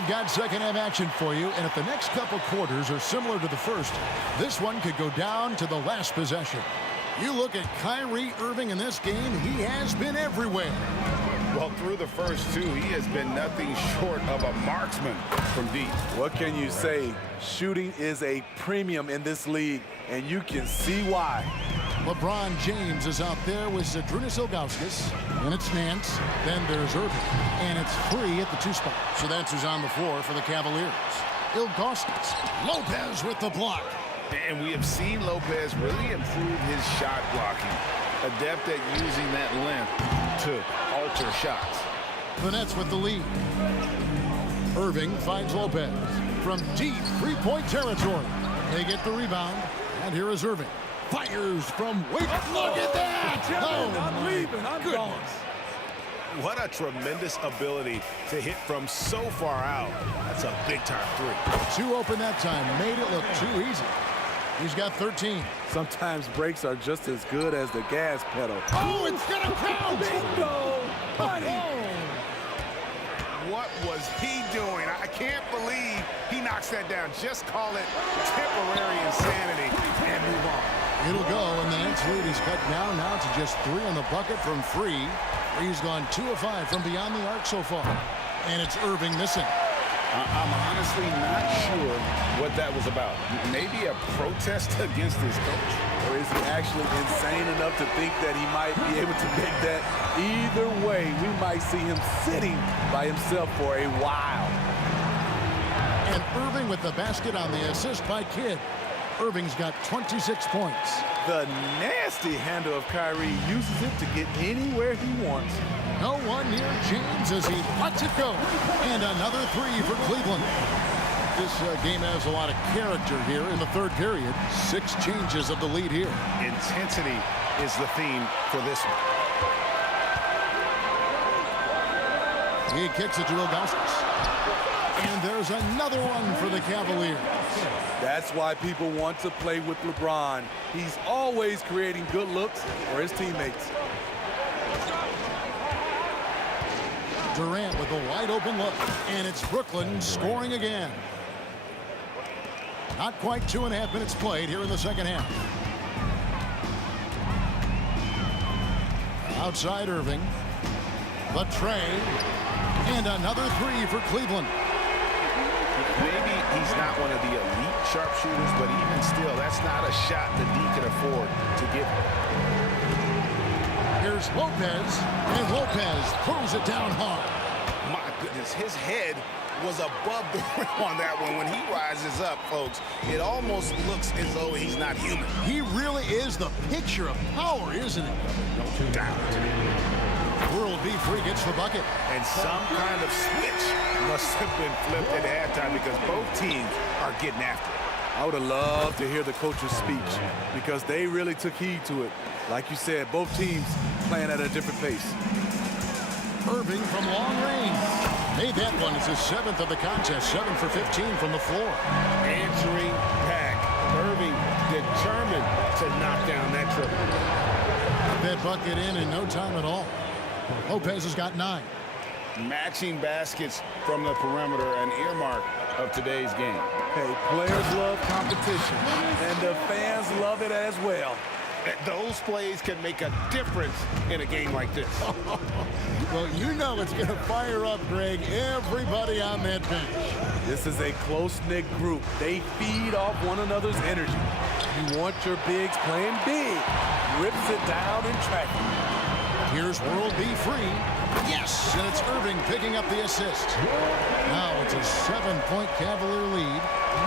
we've got second half action for you, and if the next couple quarters are similar to the first, this one could go down to the last possession. You look at Kyrie Irving in this game, he has been everywhere. Well, through the first two, he has been nothing short of a marksman from deep. What can you say? Shooting is a premium in this league, and you can see why. LeBron James is out there with Zydrunas Ilgauskas, and it's Nance. Then there's Irving, and it's free at the 2 spot. So that's who's on the floor for the Cavaliers. Ilgauskas, Lopez with the block. And we have seen Lopez really improve his shot blocking. Adept at using that length to alter shots. The Nets with the lead. Irving finds Lopez from deep three-point territory. They get the rebound, and here is Irving. Fires from way. Look at that! I'm leaving. I'm goodness. gone. What a tremendous ability to hit from so far out. That's a big-time three. 2 open that time. Made it look too easy. He's got 13. Sometimes breaks are just as good as the gas pedal. Oh, it's gonna count! Bingo! Buddy! What was he doing? I can't believe he knocks that down. Just call it temporary insanity and move on. It'll go, and the Nets lead is cut down now to just 3 on the bucket from 3. He's gone 2 of 5 from beyond the arc so far. And it's Irving missing. I'm honestly not sure what that was about. Maybe a protest against his coach. Or is he actually insane enough to think that he might be able to make that? Either way, we might see him sitting by himself for a while. And Irving with the basket on the assist by Kidd. Irving's got 26 points. The nasty handle of Kyrie uses it to get anywhere he wants. No one near James as he lets it go. And another 3 for Cleveland. This game has a lot of character here in the third period. 6 changes of the lead here. Intensity is the theme for this one. He kicks it to Ilgauskas. And there's another one for the Cavaliers. That's why people want to play with LeBron. He's always creating good looks for his teammates. Durant with a wide open look. And it's Brooklyn scoring again. Not quite 2.5 minutes played here in the second half. Outside Irving. The tray. And another 3 for Cleveland. Maybe he's not one of the elite sharpshooters, but even still, that's not a shot that he can afford to give. Here's Lopez, and Lopez throws it down hard. My goodness, his head was above the rim on that one. When he rises up, folks, it almost looks as though he's not human. He really is the picture of power, isn't he? No doubt. World B3 gets the bucket. And some kind of switch must have been flipped at halftime because both teams are getting after it. I would have loved to hear the coach's speech because they really took heed to it. Like you said, both teams playing at a different pace. Irving from long range. Made that one. It's his 7th of the contest. 7 for 15 from the floor. Answering back. Irving determined to knock down that triple. That bucket in no time at all. Lopez has got 9. Matching baskets from the perimeter, an earmark of today's game. Hey, players love competition, and the fans love it as well. Those plays can make a difference in a game like this. Well, you know it's going to fire up, Greg, everybody on that bench. This is a close-knit group. They feed off one another's energy. You want your bigs playing big. Rips it down in traffic. Here's World B3. Yes, and it's Irving picking up the assist. Now it's a 7-point Cavalier lead.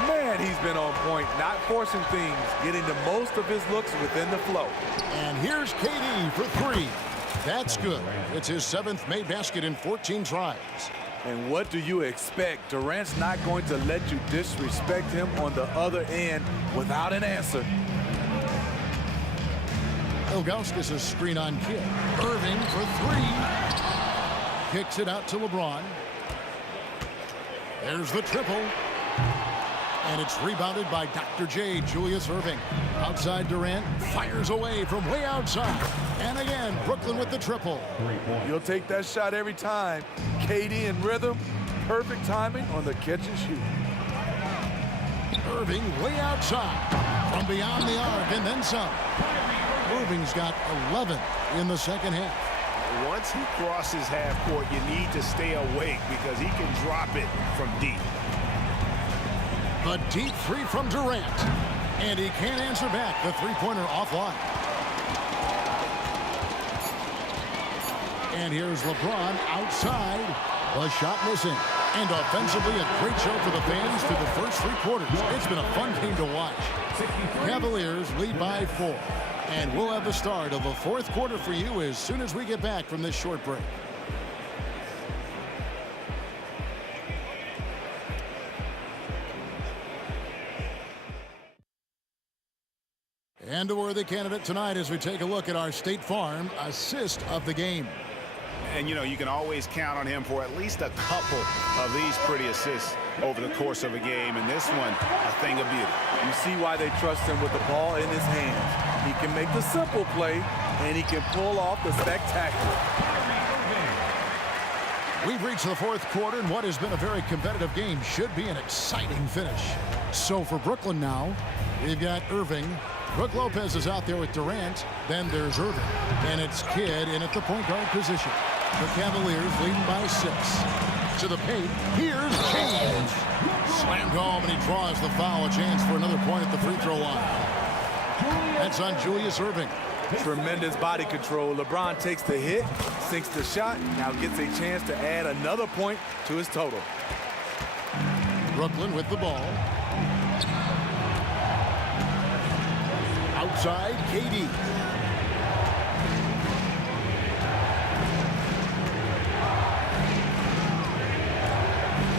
Man, he's been on point, not forcing things, getting the most of his looks within the flow. And here's KD for 3. That's good. It's his 7th made basket in 14 tries. And what do you expect? Durant's not going to let you disrespect him on the other end without an answer. Ilgauskas a screen on Kidd. Irving for 3. Kicks it out to LeBron. There's the triple. And it's rebounded by Dr. J, Julius Irving. Outside Durant, fires away from way outside. And again, Brooklyn with the triple. You'll take that shot every time. KD in rhythm, perfect timing on the catch and shoot. Irving way outside from beyond the arc and then some. Irving's got 11 in the second half. Once he crosses half court, you need to stay awake because he can drop it from deep. A deep three from Durant. And he can't answer back. The three-pointer offline. And here's LeBron outside. The shot missing. And offensively, a great show for the fans through the first three quarters. It's been a fun game to watch. Cavaliers lead by 4. And we'll have the start of the fourth quarter for you as soon as we get back from this short break. And a worthy candidate tonight as we take a look at our State Farm assist of the game. And, you know, you can always count on him for at least a couple of these pretty assists over the course of a game. And this one, a thing of beauty. You see why they trust him with the ball in his hands. He can make the simple play, and he can pull off the spectacular. We've reached the fourth quarter, and what has been a very competitive game should be an exciting finish. So for Brooklyn now, they've got Irving. Brook Lopez is out there with Durant. Then there's Irving. And it's Kidd in at the point guard position. The Cavaliers leading by 6. To the paint. Here's James. Slammed home, and he draws the foul. A chance for another point at the free throw line. That's on Julius Irving. Tremendous body control. LeBron takes the hit, sinks the shot, now gets a chance to add another point to his total. Brooklyn with the ball. Outside, KD.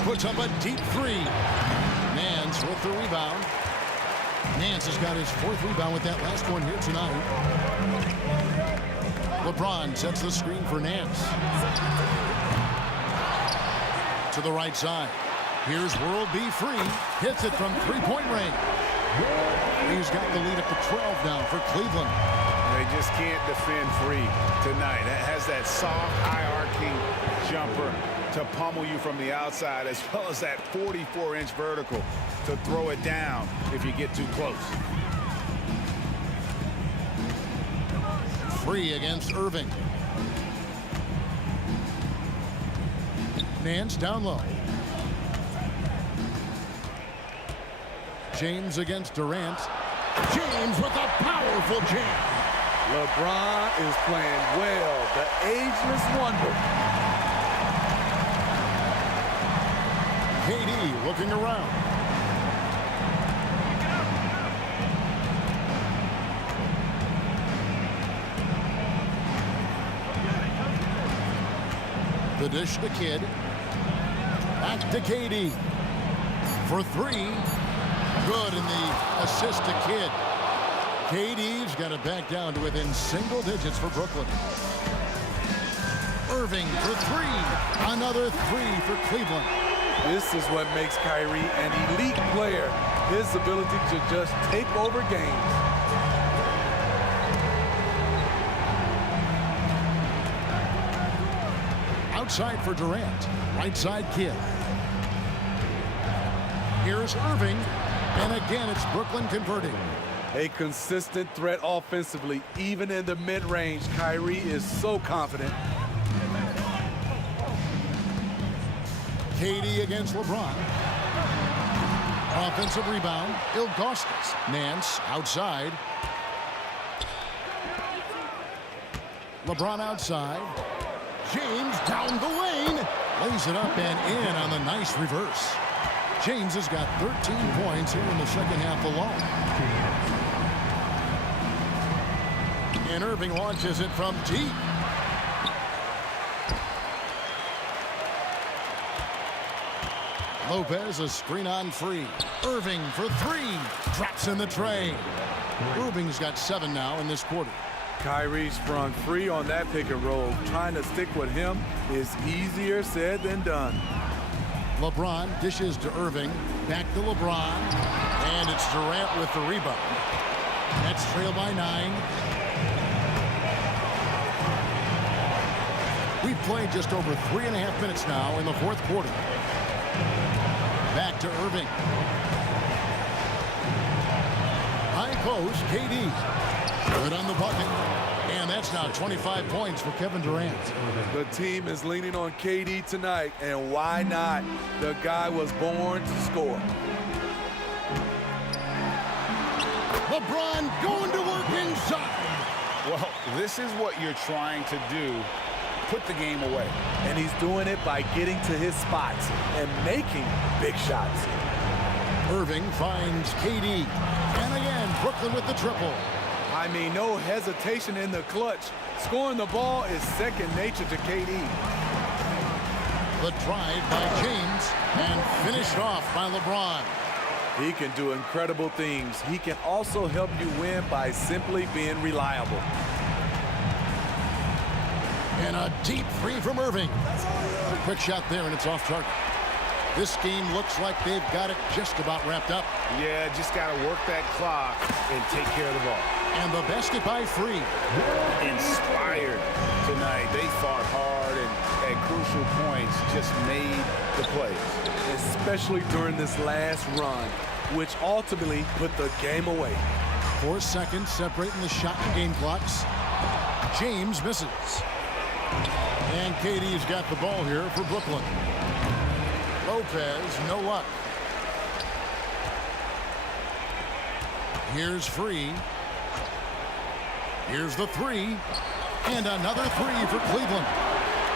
Puts up a deep three. Nance with the rebound. Nance has got his 4th rebound with that last one here tonight. LeBron sets the screen for Nance. To the right side. Here's World B. Free. Hits it from three-point range. He's got the lead up to 12 now for Cleveland. They just can't defend Free tonight. That has that soft, high-arcing jumper to pummel you from the outside, as well as that 44-inch vertical to throw it down if you get too close. Free against Irving. Nance down low. James against Durant. James with a powerful jam. LeBron is playing well, the ageless wonder. KD looking around. The dish to Kidd. Back to KD. For 3. Good in the assist to Kidd. KD's got it back down to within single digits for Brooklyn. Irving for 3. Another 3 for Cleveland. This is what makes Kyrie an elite player. His ability to just take over games. Outside for Durant. Right side Kidd. Here's Irving. And again, it's Brooklyn converting. A consistent threat offensively, even in the mid-range. Kyrie is so confident. KD against LeBron. Offensive rebound. Ilgauskas. Nance outside. LeBron outside. James down the lane. Lays it up and in on the nice reverse. James has got 13 points here in the second half alone. And Irving launches it from deep. Lopez a screen on Free. Irving for 3. Drops in the tray. Irving's got 7 now in this quarter. Kyrie sprung free on that pick and roll. Trying to stick with him is easier said than done. LeBron dishes to Irving. Back to LeBron. And it's Durant with the rebound. Nets trail by 9. We've played just over 3.5 minutes now in the fourth quarter. Back to Irving. High post, KD. Good on the bucket. And that's now 25 points for Kevin Durant. The team is leaning on KD tonight, and why not? The guy was born to score. LeBron going to work inside. Well, this is what you're trying to do. Put the game away. And he's doing it by getting to his spots and making big shots. Irving finds KD. And again, Brooklyn with the triple. I mean, no hesitation in the clutch. Scoring the ball is second nature to KD. The drive by James and finished off by LeBron. He can do incredible things. He can also help you win by simply being reliable. And a deep three from Irving. A quick shot there, and it's off target. This game looks like they've got it just about wrapped up. Yeah, just got to work that clock and take care of the ball. And the basket by Free. Inspired tonight. They fought hard and at crucial points just made the plays. Especially during this last run, which ultimately put the game away. 4 seconds separating the shot and game clocks. James misses. And KD's got the ball here for Brooklyn. Lopez, no luck. Here's Free. Here's the three. And another three for Cleveland.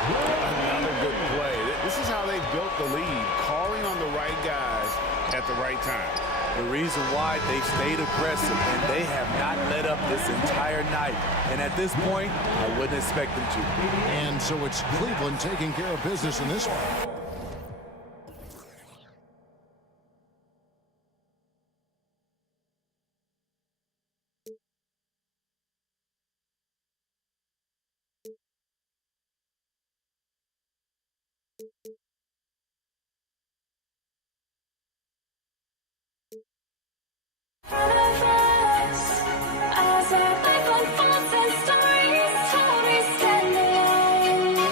Another good play. This is how they built the lead, calling on the right guys at the right time. The reason why they stayed aggressive, and they have not let up this entire night. And at this point, I wouldn't expect them to. And so it's Cleveland taking care of business in this one. As our life unfolds and stories told, we stand alone.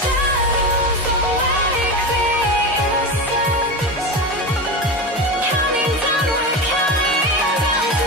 Shadows awake the innocent, counting down, we're counting down to the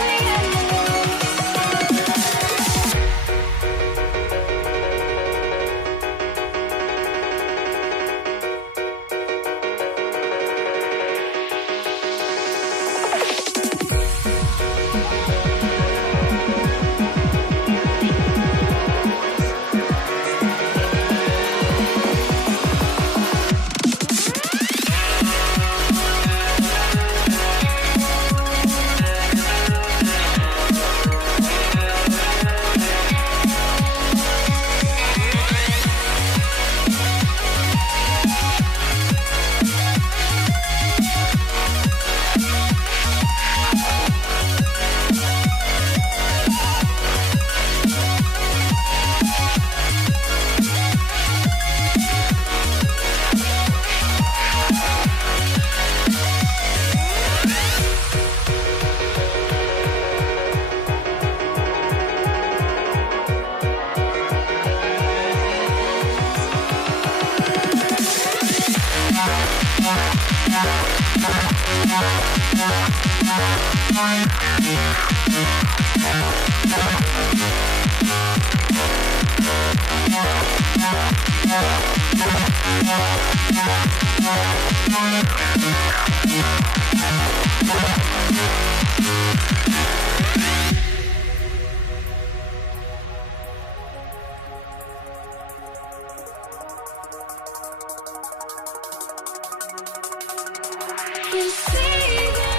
You see the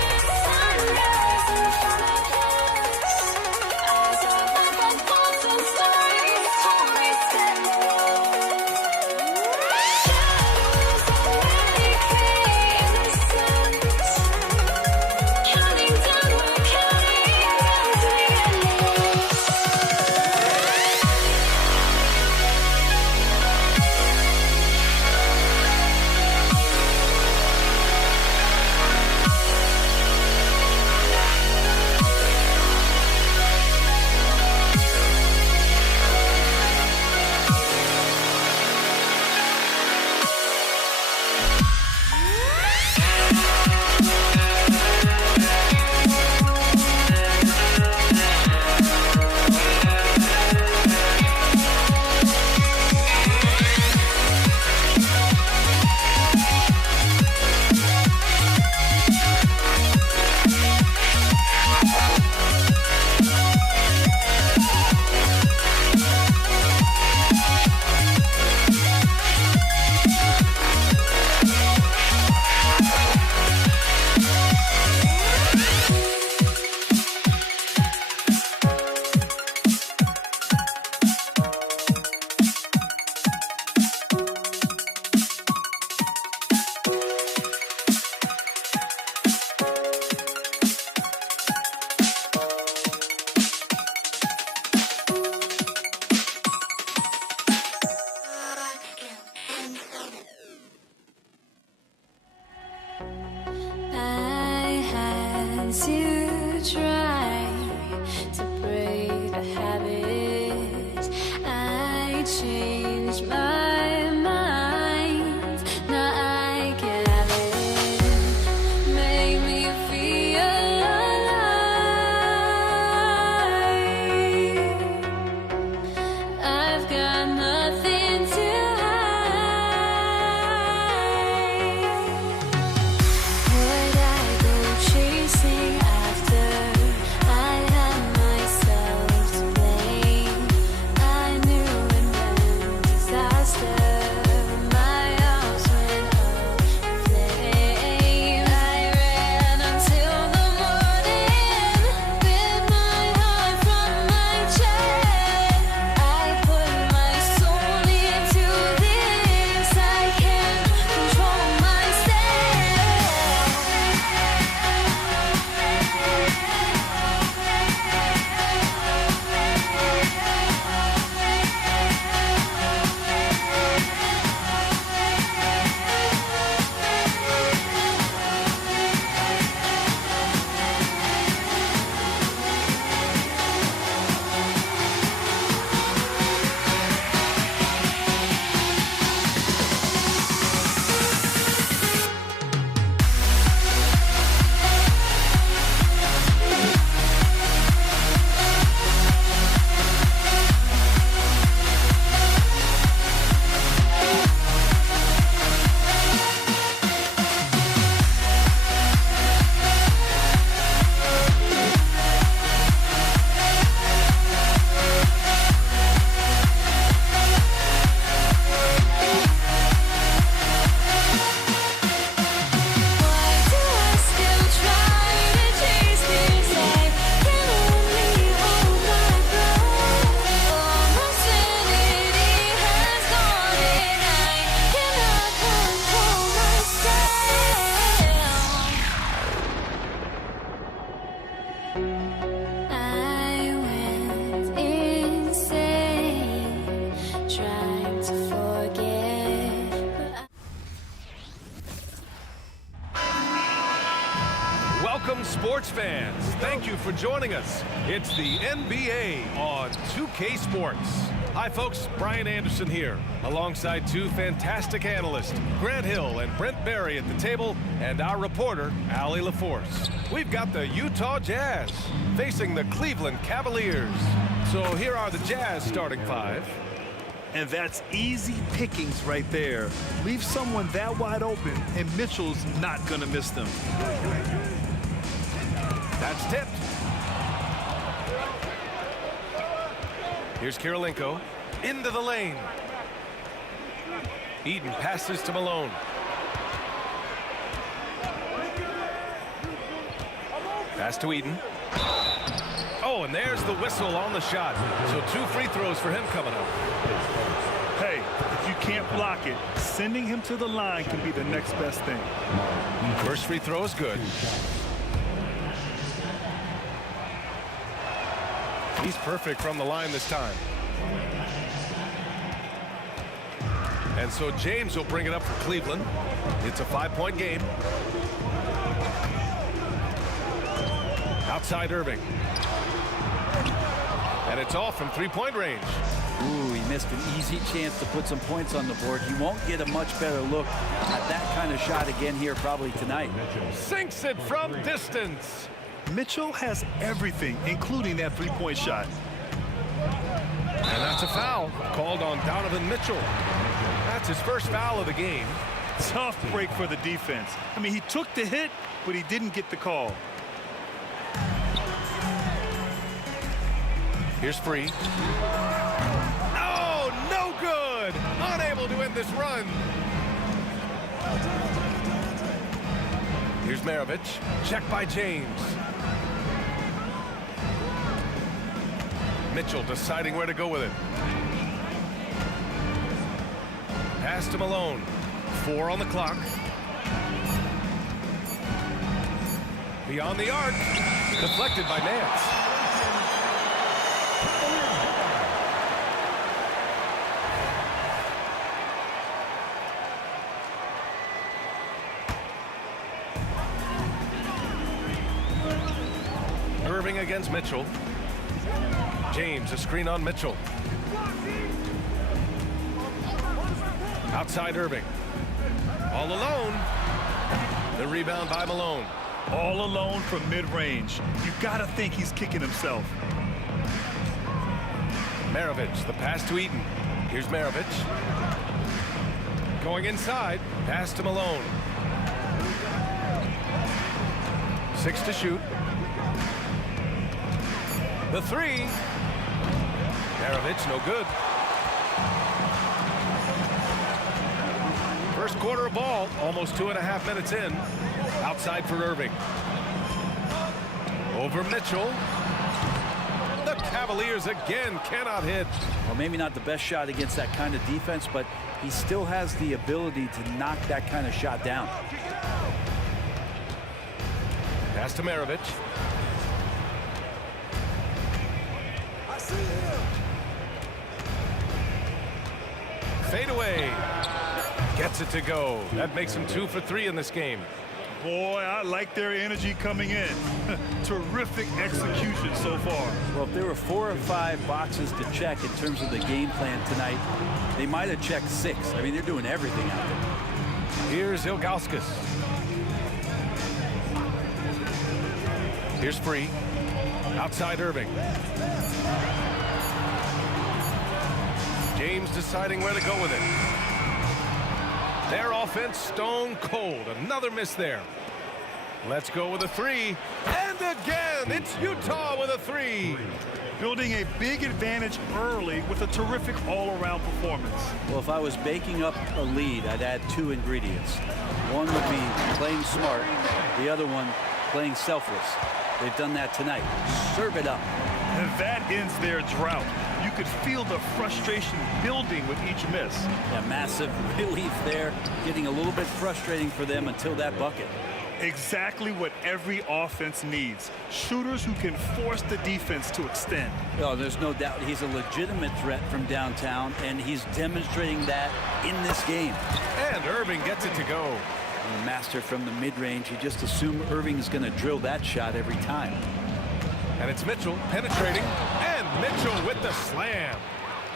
sunrise in front of us. As our life unfolds and stories told, we stand alone. Shadows awake the innocent, counting down, we're counting down to the endless. to try to break the habit. I changed my mind. Now I can have it. Make me feel alive. I've got nothing to would I go chasing after? I had myself to blame. I knew it meant disaster. My house went up in flames. I ran until the morning with my heart from my chest. I put my soul into this. I can't control myself. Why do I still try to chase this? I can only hold my breath. All my sanity has gone and I cannot control myself. I went insane trying to forget, but Welcome, sports fans. Thank you for joining us. It's the NBA on 2K Sports. Hi, folks. Brian Anderson here, alongside two fantastic analysts, Grant Hill and Brent Barry at the table, and our reporter, Allie LaForce. We've got the Utah Jazz facing the Cleveland Cavaliers. So here are the Jazz starting five. And that's easy pickings right there. Leave someone that wide open, and Mitchell's not going to miss them. That's tipped. Here's Kirilenko into the lane. Eden passes to Malone. Pass to Eden. Oh, and there's the whistle on the shot. So 2 free throws for him coming up. Hey, if you can't block it, sending him to the line can be the next best thing. First free throw is good. He's perfect from the line this time. And so James will bring it up for Cleveland. It's a 5-point game. Outside Irving. And it's off from 3-point range. Ooh, he missed an easy chance to put some points on the board. He won't get a much better look at that kind of shot again here probably tonight. Sinks it from distance. Mitchell has everything, including that three-point shot. And that's a foul called on Donovan Mitchell. That's his first foul of the game. Tough break for the defense. I mean, he took the hit, but he didn't get the call. Here's Free. Oh, no good. Unable to end this run. Here's Maravich. Check by James. Mitchell deciding where to go with it. Pass to Malone. 4 on the clock. Beyond the arc. Deflected by Nance. Irving against Mitchell. James, a screen on Mitchell. Outside Irving. All alone. The rebound by Malone. All alone from mid-range. You gotta think he's kicking himself. Maravich, the pass to Eaton. Here's Maravich. Going inside, pass to Malone. 6 to shoot. The 3. Maravich, no good. First quarter of ball, almost 2.5 minutes in. Outside for Irving. Over Mitchell. The Cavaliers again cannot hit. Well, maybe not the best shot against that kind of defense, but he still has the ability to knock that kind of shot down. Pass to Maravich. Fade away. Gets it to go. That makes him 2 for 3 in this game. Boy, I like their energy coming in. Terrific execution so far. Well, if there were 4 or 5 boxes to check in terms of the game plan tonight, they might have checked 6. I mean, they're doing everything out there. Here's Ilgauskas. Here's Free. Outside Irving. James deciding where to go with it. Their offense stone cold. Another miss there. Let's go with a 3. And again, it's Utah with a 3. Building a big advantage early with a terrific all-around performance. Well, if I was baking up a lead, I'd add 2 ingredients. One would be playing smart. The other one, playing selfless. They've done that tonight. Serve it up. And that ends their drought. You could feel the frustration building with each miss. Yeah, massive relief there. Getting a little bit frustrating for them until that bucket. Exactly what every offense needs. Shooters who can force the defense to extend. Oh, there's no doubt he's a legitimate threat from downtown, and he's demonstrating that in this game. And Irving gets it to go. And the master from the mid-range, you just assume Irving is going to drill that shot every time. And it's Mitchell penetrating, and Mitchell with the slam.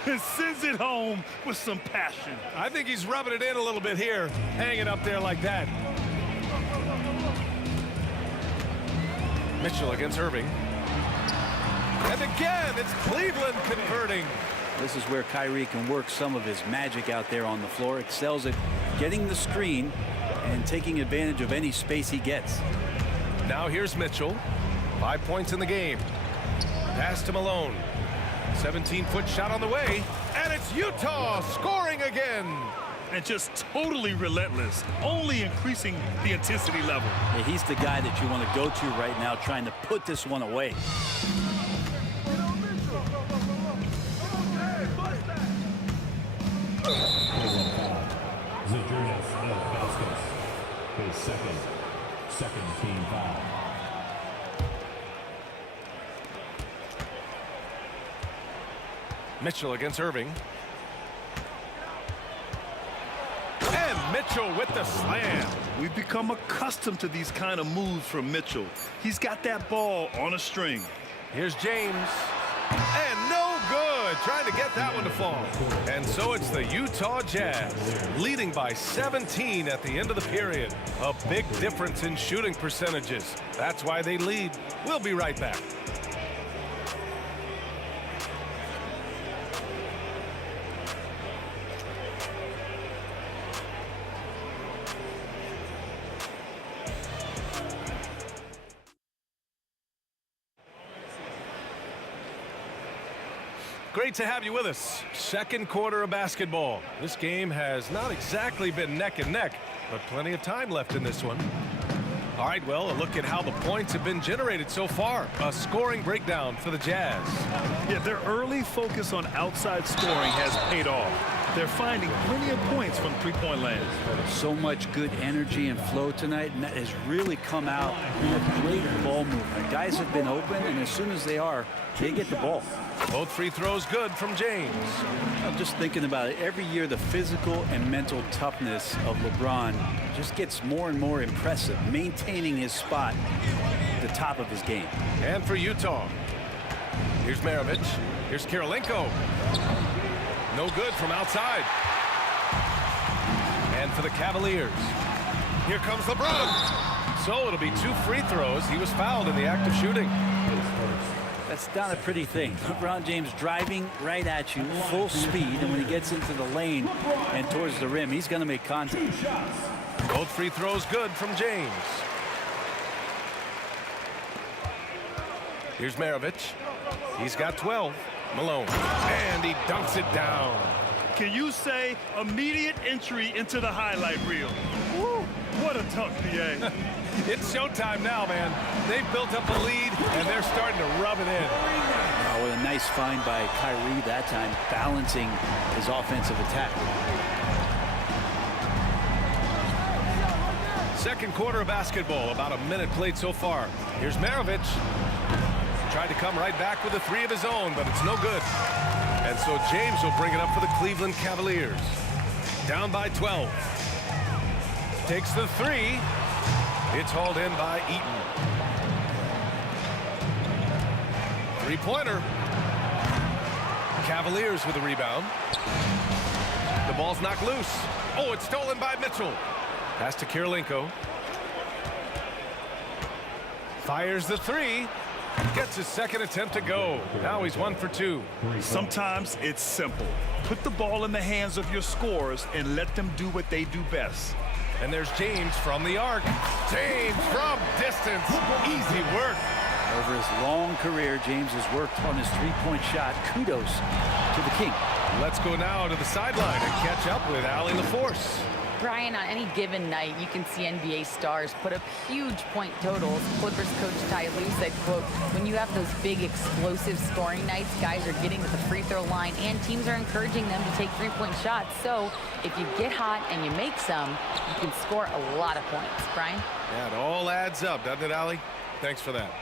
And sends it home with some passion. I think he's rubbing it in a little bit here, hanging up there like that. Mitchell against Irving. And again, it's Cleveland converting. This is where Kyrie can work some of his magic out there on the floor. Excels at getting the screen and taking advantage of any space he gets. Now here's Mitchell. 5 points in the game. Pass to Malone. 17-foot shot on the way. And it's Utah scoring again. And just totally relentless, only increasing the intensity level. Yeah, he's the guy that you want to go to right now, trying to put this one away. Zydrunas Ilgauskas, his second team foul. Mitchell against Irving. And Mitchell with the slam. We've become accustomed to these kind of moves from Mitchell. He's got that ball on a string. Here's James. And no good. Trying to get that one to fall. And so it's the Utah Jazz leading by 17 at the end of the period. A big difference in shooting percentages. That's why they lead. We'll be right back. Great to have you with us. Second quarter of basketball. This game has not exactly been neck and neck, but plenty of time left in this one. All right, well, a look at how the points have been generated so far. A scoring breakdown for the Jazz. Yeah, their early focus on outside scoring has paid off. They're finding plenty of points from three-point land. So much good energy and flow tonight, and that has really come out in a great ball movement. Guys have been open, and as soon as they are, they get the ball. Both free throws good from James. I'm just thinking about it. Every year, the physical and mental toughness of LeBron just gets more and more impressive, maintaining his spot at the top of his game. And for Utah, here's Maravich. Here's Kirilenko. No good from outside. And for the Cavaliers, here comes LeBron. So it'll be 2 free throws. He was fouled in the act of shooting. That's not a pretty thing. LeBron James driving right at you, full speed, and when he gets into the lane and towards the rim, he's going to make contact. Both free throws good from James. Here's Maravich. He's got 12. Malone. And he dunks it down. Can you say immediate entry into the highlight reel? Woo, what a dunk, PA. It's showtime now, man. They've built up a lead, and they're starting to rub it in. Oh, what a nice find by Kyrie that time, balancing his offensive attack. Second quarter of basketball, about a minute played so far. Here's Maravich. Tried to come right back with a 3 of his own, but it's no good. And so James will bring it up for the Cleveland Cavaliers. Down by 12. Takes the 3. It's hauled in by Eaton. 3-pointer. Cavaliers with a rebound. The ball's knocked loose. Oh, it's stolen by Mitchell. Pass to Kirilenko. Fires the 3. Gets his second attempt to go. Now he's 1 for 2. Sometimes it's simple. Put the ball in the hands of your scorers and let them do what they do best. And there's James from the arc. James from distance. Easy work. Over his long career, James has worked on his three-point shot. Kudos to the King. Let's go now to the sideline and catch up with Allie LaForce. Brian, on any given night, you can see NBA stars put up huge point totals. Clippers coach Ty Lue said, quote, when you have those big explosive scoring nights, guys are getting to the free throw line and teams are encouraging them to take three-point shots. So if you get hot and you make some, you can score a lot of points. Brian? Yeah, it all adds up, doesn't it, Allie? Thanks for that.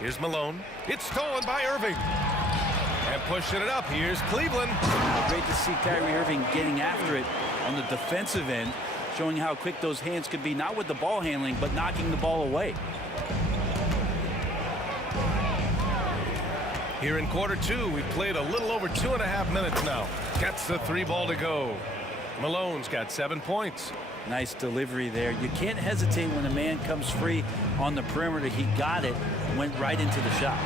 Here's Malone. It's stolen by Irving. And pushing it up. Here's Cleveland. Great to see Kyrie Irving getting after it on the defensive end, showing how quick those hands could be, not with the ball handling, but knocking the ball away. Here in quarter 2, we've played a little over 2.5 minutes now. Gets the 3 ball to go. Malone's got 7 points. Nice delivery there. You can't hesitate when a man comes free on the perimeter. He got it, went right into the shot.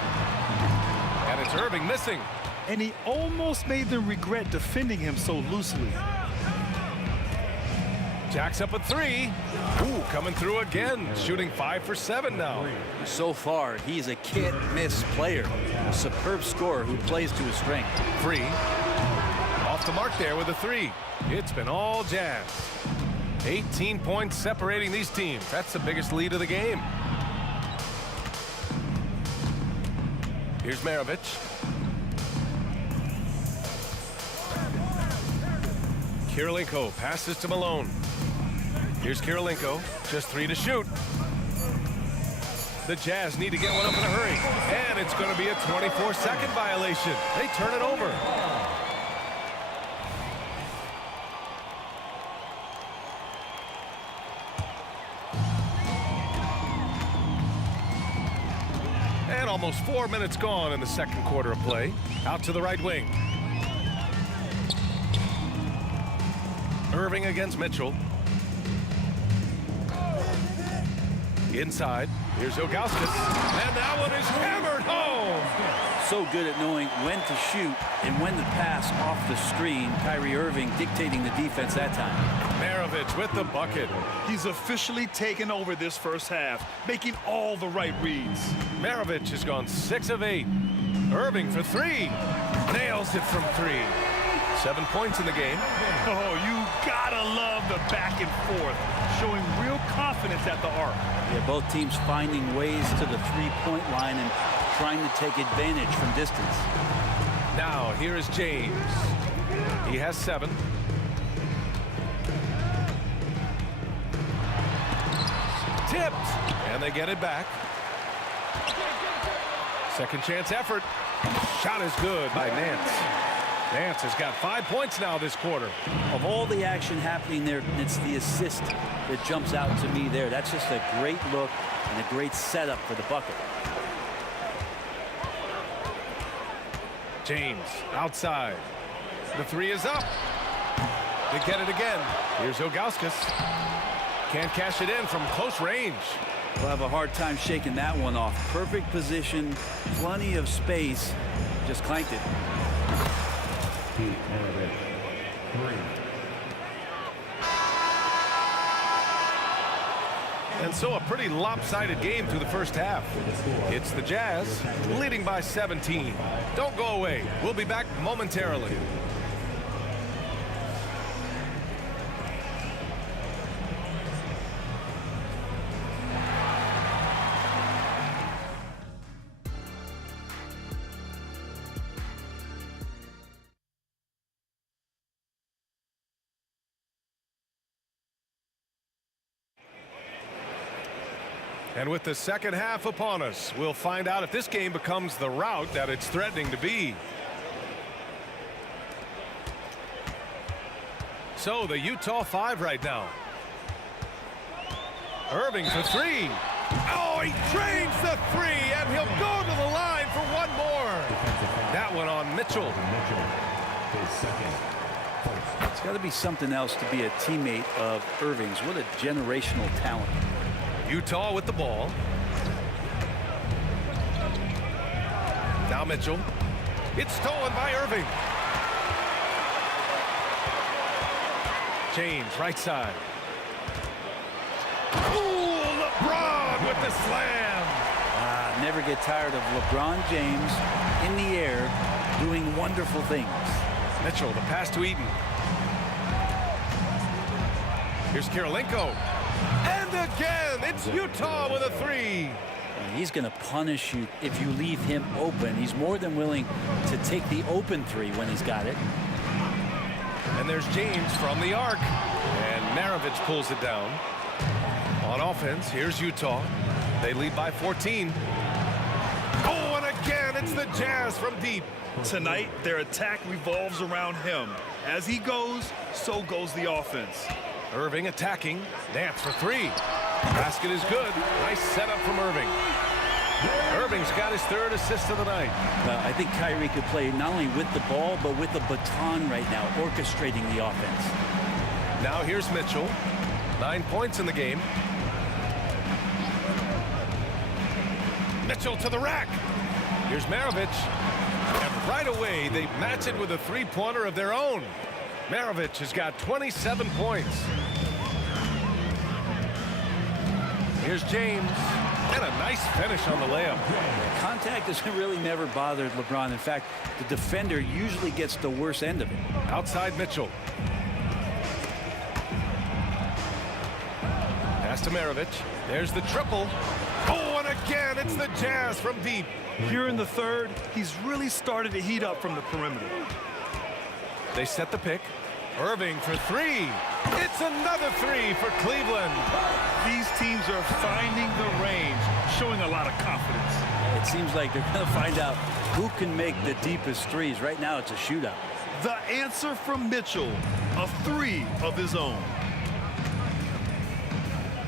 And it's Irving missing. And he almost made them regret defending him so loosely. Jacks up a 3. Ooh, coming through again. Shooting 5 for 7 now. So far, he's a can't-miss player. A superb scorer who plays to his strength. Free. Off the mark there with a 3. It's been all Jazz. 18 points separating these teams. That's the biggest lead of the game. Here's Maravich. Kirilenko passes to Malone. Here's Kirilenko. Just 3 to shoot. The Jazz need to get one up in a hurry. And it's going to be a 24-second violation. They turn it over. And almost 4 minutes gone in the second quarter of play. Out to the right wing. Irving against Mitchell. Inside. Here's Ilgauskas. And that one is hammered home. So good at knowing when to shoot and when to pass off the screen. Kyrie Irving dictating the defense that time. Maravich with the bucket. He's officially taken over this first half, making all the right reads. Maravich has gone 6 of 8. Irving for 3. Nails it from 3. 7 points in the game. Oh, you gotta love the back and forth, showing real confidence at the arc. Yeah, both teams finding ways to the three-point line and trying to take advantage from distance. Now, here is James. He has 7. tipped, and they get it back. Second chance effort. Shot is good by Nance. Nance has got 5 points now this quarter. Of all the action happening there, it's the assist that jumps out to me there. That's just a great look and a great setup for the bucket. James outside. The three is up. They get it again. Here's Ilgauskas. Can't cash it in from close range. We'll have a hard time shaking that one off. Perfect position, plenty of space. Just clanked it. Pete Maravich, 3. And so a pretty lopsided game through the first half. It's the Jazz leading by 17. Don't go away. We'll be back momentarily. And with the second half upon us, we'll find out if this game becomes the rout that it's threatening to be. So the Utah 5 right now. Irving for three. Oh, he drains the three, and he'll go to the line for one more. That one on Mitchell. It's got to be something else to be a teammate of Irving's. What a generational talent. Utah with the ball. Now Mitchell. It's stolen by Irving. James, right side. Ooh, LeBron with the slam. Never get tired of LeBron James in the air doing wonderful things. Mitchell, the pass to Eden. Here's Kirilenko. And again, it's Utah with a three. He's going to punish you if you leave him open. He's more than willing to take the open three when he's got it. And there's James from the arc. And Maravich pulls it down. On offense, here's Utah. They lead by 14. Oh, and again, it's the Jazz from deep. Tonight, their attack revolves around him. As he goes, so goes the offense. Irving attacking. Nance for three. Basket is good. Nice setup from Irving. Irving's got his third assist of the night. I think Kyrie could play not only with the ball, but with the baton right now, orchestrating the offense. Now here's Mitchell. 9 points in the game. Mitchell to the rack. Here's Maravich. And right away, they match it with a three-pointer of their own. Maravich has got 27 points. Here's James. And a nice finish on the layup. Contact has really never bothered LeBron. In fact, the defender usually gets the worst end of it. Outside Mitchell. Pass to Maravich. There's the triple. Oh, and again, it's the Jazz from deep. Here in the third, he's really started to heat up from the perimeter. They set the pick. Irving for three. It's another three for Cleveland. These teams are finding the range, showing a lot of confidence. It seems like they're going to find out who can make the deepest threes. Right now, it's a shootout. The answer from Mitchell, a three of his own.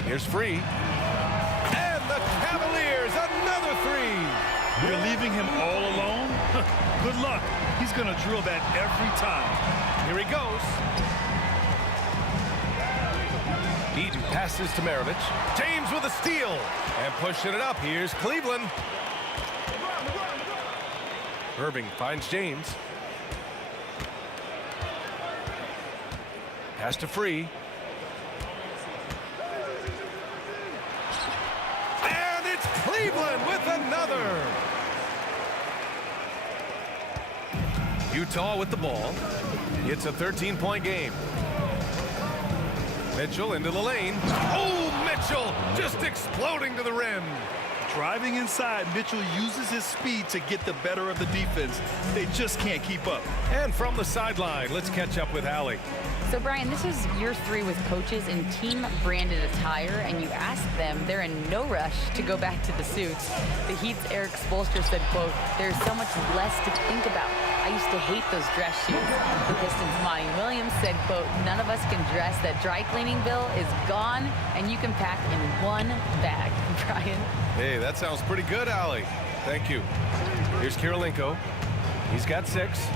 Here's Free. And the Cavaliers, another three. You're leaving him all alone? Good luck. He's going to drill that every time. Here he goes. Eden passes to Maravich. James with a steal. And pushing it up. Here's Cleveland. Irving finds James. Pass to Free. And it's Cleveland with another. Utah with the ball. It's a 13-point game. Mitchell into the lane. Oh, Mitchell just exploding to the rim. Driving inside, Mitchell uses his speed to get the better of the defense. They just can't keep up. And from the sideline, let's catch up with Allie. So, Brian, this is year 3 with coaches in team-branded attire, and you ask them, they're in no rush to go back to the suits. The Heat's Eric Spoelstra said, quote, "There's so much less to think about. I used to hate those dress shoes." The Pistons' Monty Williams said, quote, "None of us can dress. That dry cleaning bill is gone, and you can pack in one bag." Brian? Hey, that sounds pretty good, Allie. Thank you. Here's Kirilenko. He's got 6.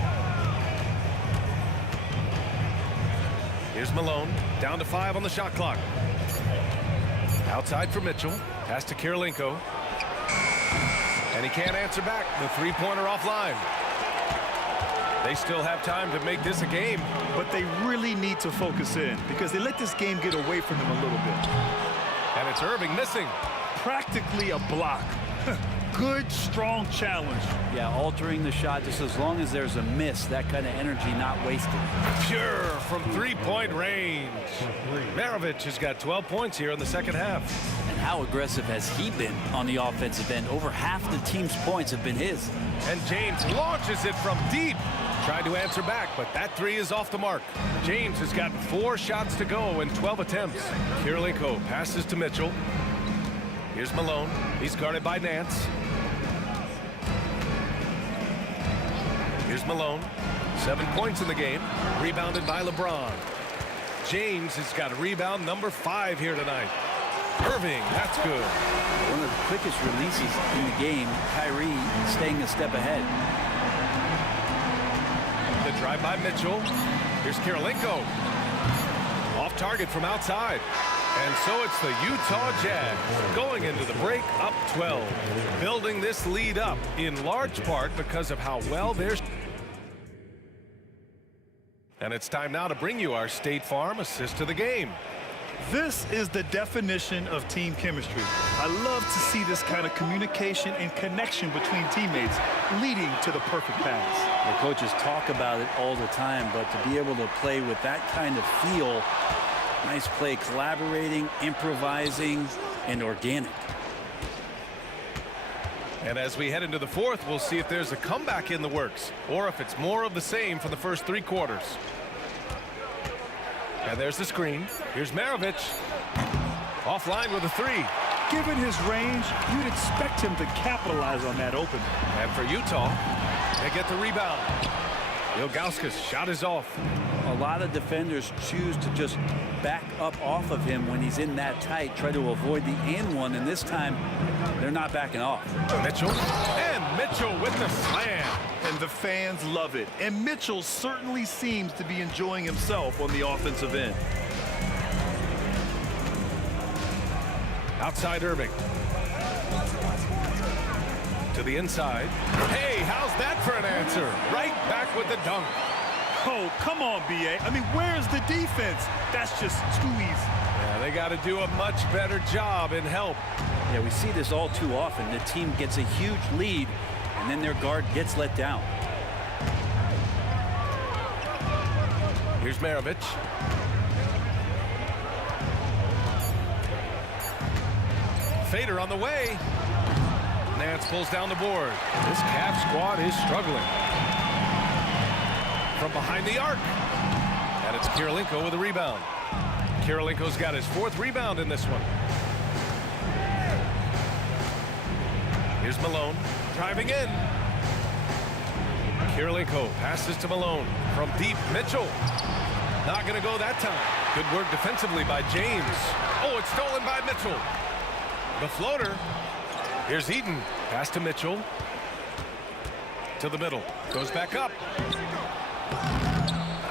Here's Malone, down to 5 on the shot clock. Outside for Mitchell, pass to Kirilenko. And he can't answer back. The three-pointer offline. They still have time to make this a game. But they really need to focus in because they let this game get away from them a little bit. And it's Irving missing. Practically a block. Good, strong challenge. Yeah, altering the shot just as long as there's a miss, that kind of energy not wasted. Pure from three-point range. Maravich has got 12 points here in the second half. And how aggressive has he been on the offensive end? Over half the team's points have been his. And James launches it from deep. Tried to answer back, but that 3 is off the mark. James has got 4 shots to go in 12 attempts. Kirilenko passes to Mitchell. Here's Malone. He's guarded by Nance. Here's Malone. 7 points in the game. Rebounded by LeBron. James has got a rebound number 5 here tonight. Irving, that's good. One of the quickest releases in the game. Kyrie staying a step ahead. The drive by Mitchell. Here's Kirilenko. Off target from outside. And so it's the Utah Jazz going into the break up 12. Building this lead up in large part because of how well they're. And it's time now to bring you our State Farm assist to the game. This is the definition of team chemistry. I love to see this kind of communication and connection between teammates leading to the perfect pass. The coaches talk about it all the time, but to be able to play with that kind of feel, nice play, collaborating, improvising, and organic. And as we head into the fourth, we'll see if there's a comeback in the works or if it's more of the same for the first 3 quarters. And there's the screen. Here's Maravich. Offline with a 3. Given his range, you'd expect him to capitalize on that opening. And for Utah, they get the rebound. Ilgauskas shot is off. A lot of defenders choose to just back up off of him when he's in that tight, try to avoid the and one, and this time they're not backing off. Mitchell, and Mitchell with the slam. And the fans love it. And Mitchell certainly seems to be enjoying himself on the offensive end. Outside Irving. To the inside. Hey, how's that for an answer? Right back with the dunk. Oh, come on, B.A. I mean, where's the defense? That's just too easy. Yeah, they got to do a much better job in help. Yeah, we see this all too often. The team gets a huge lead, and then their guard gets let down. Here's Maravich. Fader on the way. Nance pulls down the board. This Cavs squad is struggling. From behind the arc. And it's Kirilenko with a rebound. Kirilenko's got his 4th rebound in this one. Here's Malone driving in. Kirilenko passes to Malone. From deep, Mitchell. Not going to go that time. Good work defensively by James. Oh, it's stolen by Mitchell. The floater. Here's Eaton. Pass to Mitchell. To the middle. Goes back up.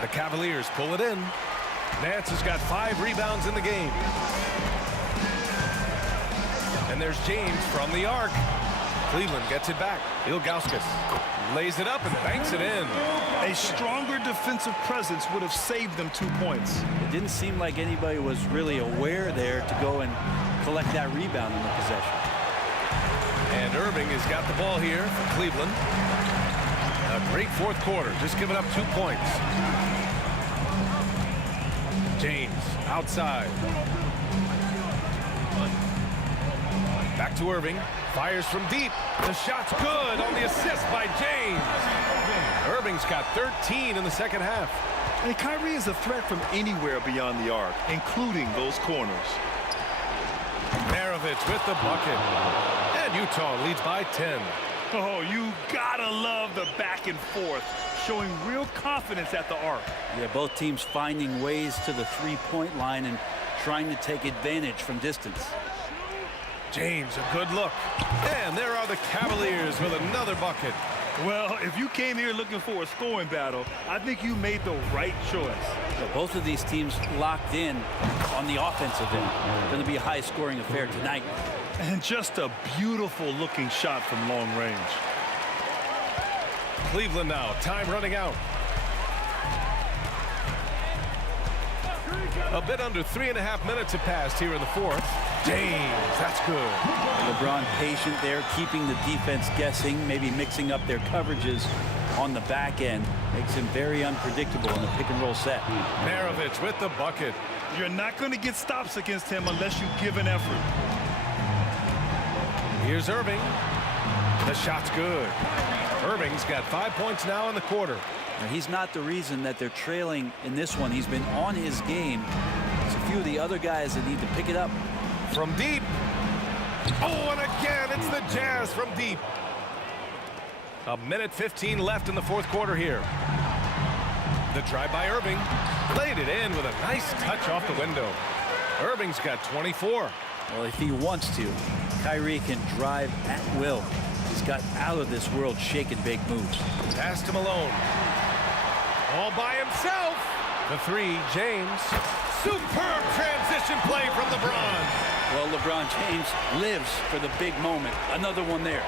The Cavaliers pull it in. Nance has got 5 rebounds in the game. And there's James from the arc. Cleveland gets it back. Ilgauskas lays it up and banks it in. A stronger defensive presence would have saved them 2 points. It didn't seem like anybody was really aware there to go and collect that rebound in the possession. And Irving has got the ball here for Cleveland. A great 4th quarter, just giving up 2 points. James outside. Back to Irving. Fires from deep. The shot's good on the assist by James. Irving's got 13 in the second half. And Kyrie is a threat from anywhere beyond the arc, including those corners. Maravich with the bucket. And Utah leads by 10. Oh, you gotta love the back and forth, showing real confidence at the arc. Yeah, both teams finding ways to the three-point line and trying to take advantage from distance. James, a good look. And there are the Cavaliers with another bucket. Well, if you came here looking for a scoring battle, I think you made the right choice. So both of these teams locked in on the offensive end. Going to be a high-scoring affair tonight. And just a beautiful looking shot from long range. Cleveland now, time running out. A bit under 3.5 minutes have passed here in the fourth. James, that's good. LeBron patient there, keeping the defense guessing, maybe mixing up their coverages on the back end. Makes him very unpredictable in the pick and roll set. Maravich with the bucket. You're not going to get stops against him unless you give an effort. Here's Irving. The shot's good. Irving's got 5 points now in the quarter. Now, he's not the reason that they're trailing in this one. He's been on his game. There's a few of the other guys that need to pick it up. From deep. Oh, and again, it's the Jazz from deep. 1:15 left in the fourth quarter here. The drive by Irving. Laid it in with a nice touch off the window. Irving's got 24. Well, if he wants to, Kyrie can drive at will. He's got out-of-this-world shake-and-bake moves. Pass to Malone. All by himself. The three, James. Superb transition play from LeBron. Well, LeBron James lives for the big moment. Another one there.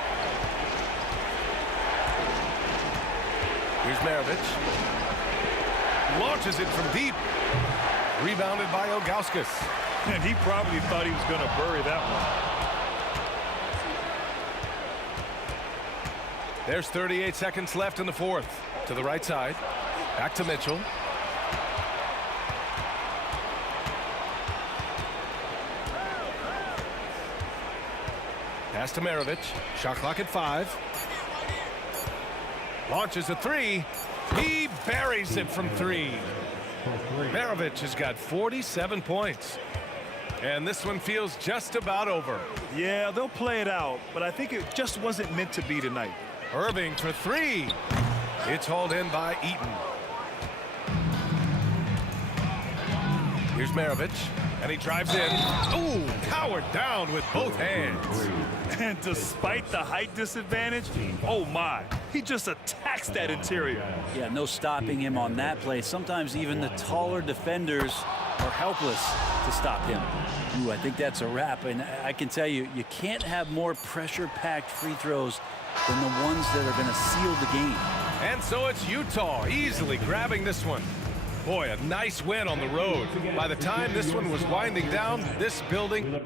Here's Maravich. Launches it from deep. Rebounded by Ilgauskas. And he probably thought he was going to bury that one. There's 38 seconds left in the fourth. To the right side. Back to Mitchell. Pass to Maravich. Shot clock at 5. Launches a three. He buries it from 3. Maravich has got 47 points. And this one feels just about over. Yeah, they'll play it out, but I think it just wasn't meant to be tonight. Irving for 3. It's hauled in by Eaton. Here's Maravich, and he drives in. Ooh, powered down with both hands. And despite the height disadvantage, oh my, he just attacks that interior. Yeah, no stopping him on that play. Sometimes even the taller defenders are helpless to stop him. Ooh, I think that's a wrap. And I can tell you, you can't have more pressure-packed free throws than the ones that are going to seal the game. And so it's Utah easily grabbing this one. Boy, a nice win on the road. By the time this one was winding down, this building...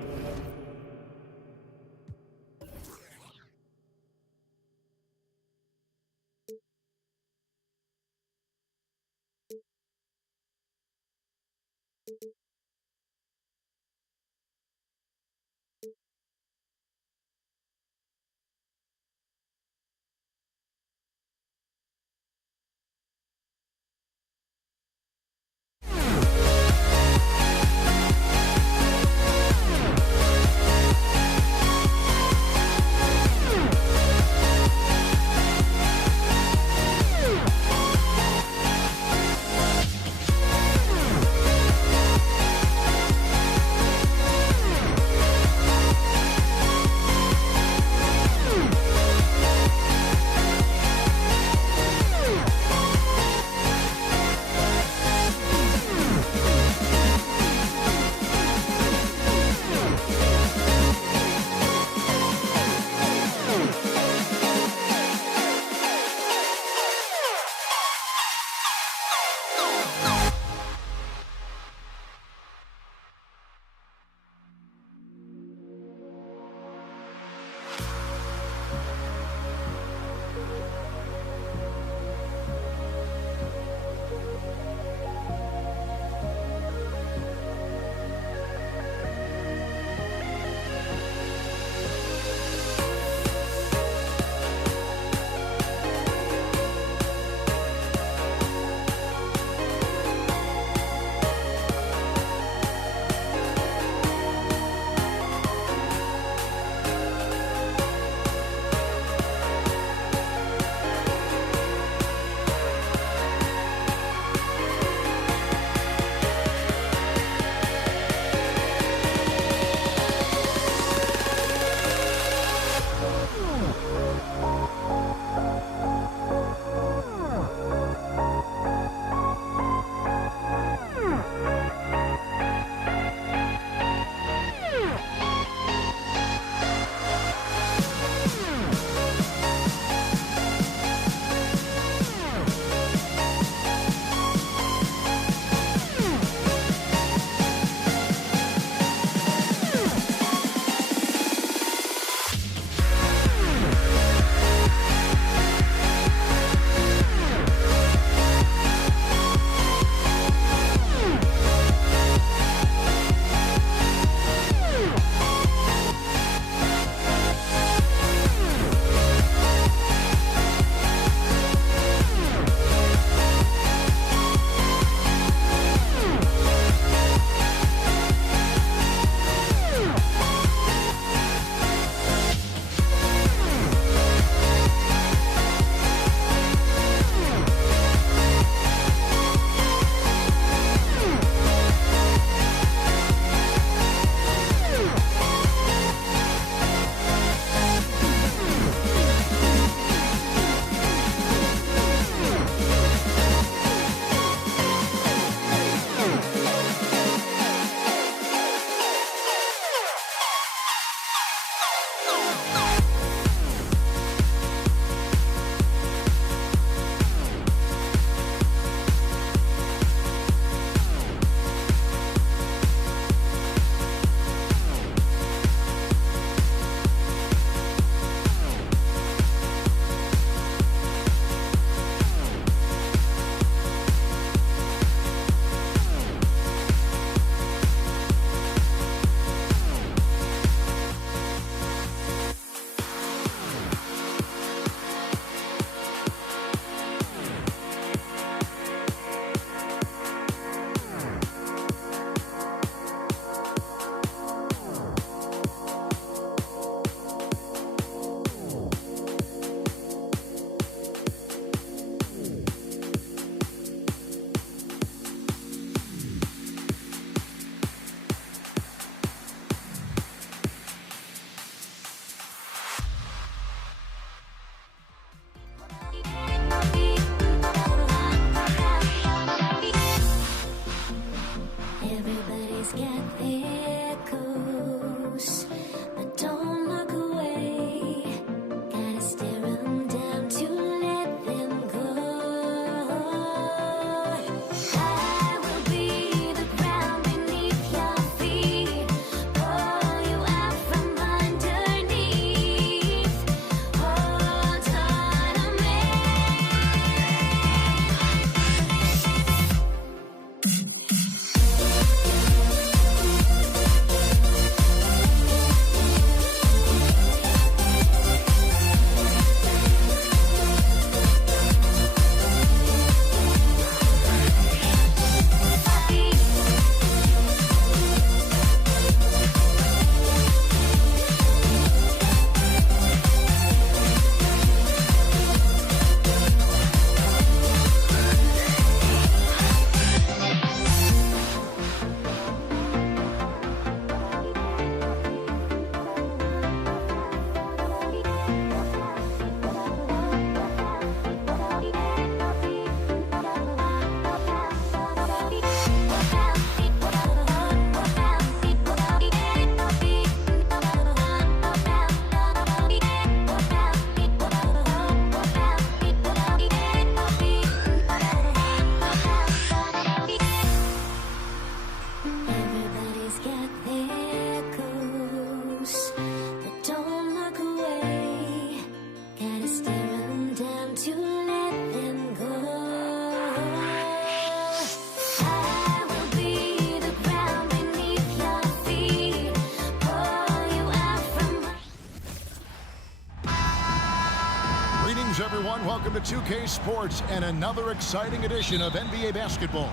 Greetings, everyone. Welcome to 2K Sports and another exciting edition of NBA basketball.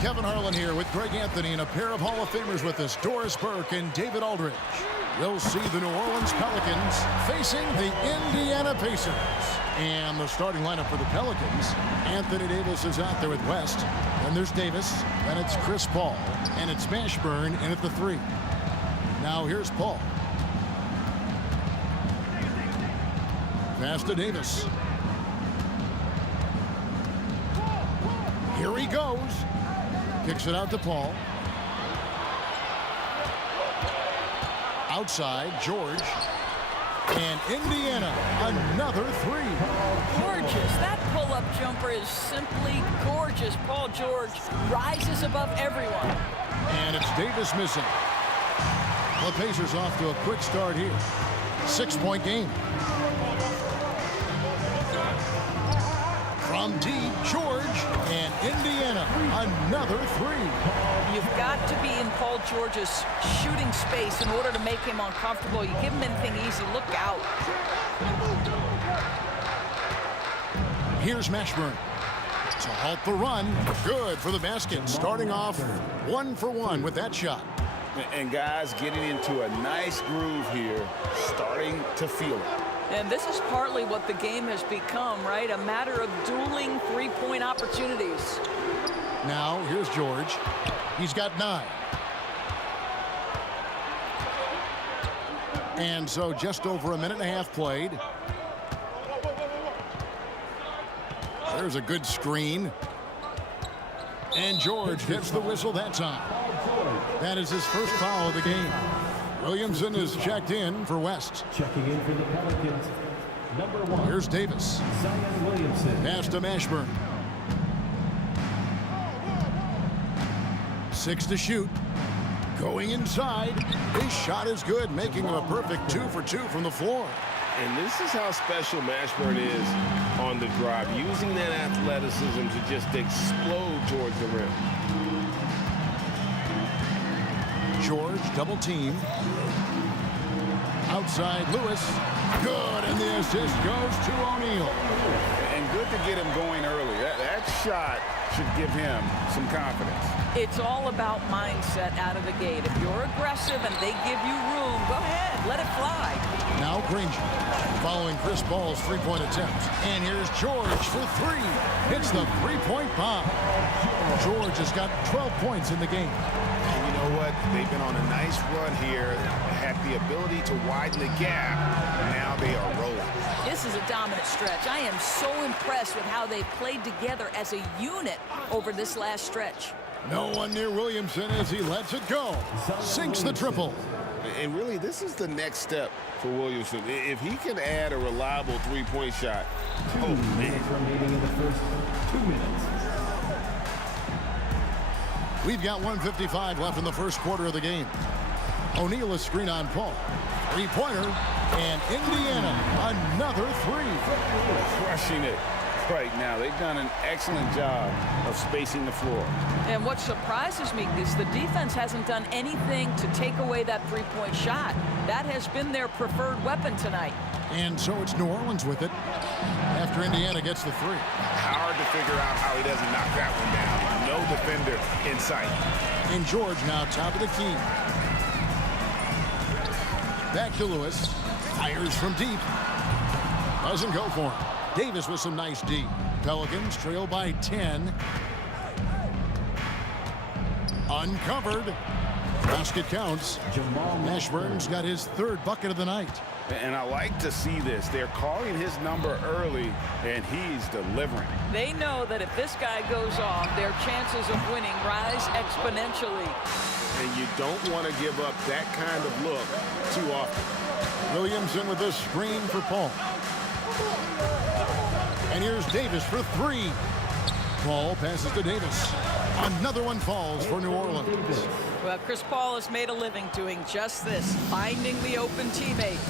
Kevin Harlan here with Greg Anthony and a pair of Hall of Famers with us, Doris Burke and David Aldridge. We'll see the New Orleans Pelicans facing the Indiana Pacers. And the starting lineup for the Pelicans, Anthony Davis is out there with West. Then there's Davis, then it's Chris Paul, and it's Mashburn in at the 3. Now here's Paul. Pass to Davis. Here he goes. Kicks it out to Paul. Outside, George. And Indiana, another 3. Gorgeous. That pull-up jumper is simply gorgeous. Paul George rises above everyone. And it's Davis missing. The Pacers off to a quick start here. 6-point game. From deep, George, and Indiana, another 3. You've got to be in Paul George's shooting space in order to make him uncomfortable. You give him anything easy, look out. Here's Mashburn to halt the run. Good for the basket. Starting off 1 for 1 with that shot. And guys getting into a nice groove here, starting to feel it. And this is partly what the game has become, right? A matter of dueling three-point opportunities. Now, here's George. He's got 9. And so just over a minute and a half played. There's a good screen. And George gets the whistle that time. That is his first foul of the game. Williamson is checked in for West. Checking in for the Pelicans, number 1. Here's Davis. Zion Williamson. Pass to Mashburn. 6 to shoot. Going inside. His shot is good, making him a perfect 2 for 2 from the floor. And this is how special Mashburn is on the drive, using that athleticism to just explode towards the rim. George, double team. Outside, Lewis. Good, and the assist goes to O'Neal. And good to get him going early. That shot should give him some confidence. It's all about mindset out of the gate. If you're aggressive and they give you room, go ahead, let it fly. Now Granger, following Chris Paul's 3-point attempt. And here's George for 3. Hits the 3-point bomb. George has got 12 points in the game. And you know what? They've been on a nice run here, had the ability to widen the gap. Now they are rolling. This is a dominant stretch. I am so impressed with how they played together as a unit over this last stretch. No one near Williamson as he lets it go. Sinks the triple. And really, this is the next step for Williamson. If he can add a reliable 3-point shot, oh, man. Remaining in the first 2 minutes. We've got 1:55 left in the first quarter of the game. O'Neal is screen on Paul. 3-pointer, and Indiana, another 3. Crushing it right now. They've done an excellent job of spacing the floor. And what surprises me is the defense hasn't done anything to take away that 3-point shot. That has been their preferred weapon tonight. And so it's New Orleans with it after Indiana gets the 3. Hard to figure out how he doesn't knock that one down. No defender in sight. And George now top of the key. Back to Lewis. Fires from deep. Doesn't go for him. Davis with some nice D. Pelicans trail by 10. Uncovered. Basket counts. Mashburn's got his 3rd bucket of the night. And I like to see this. They're calling his number early, and he's delivering. They know that if this guy goes off, their chances of winning rise exponentially. And you don't want to give up that kind of look too often. Williamson with a screen for Paul. And here's Davis for 3. Paul passes to Davis. Another one falls for New Orleans. Well, Chris Paul has made a living doing just this, finding the open teammate.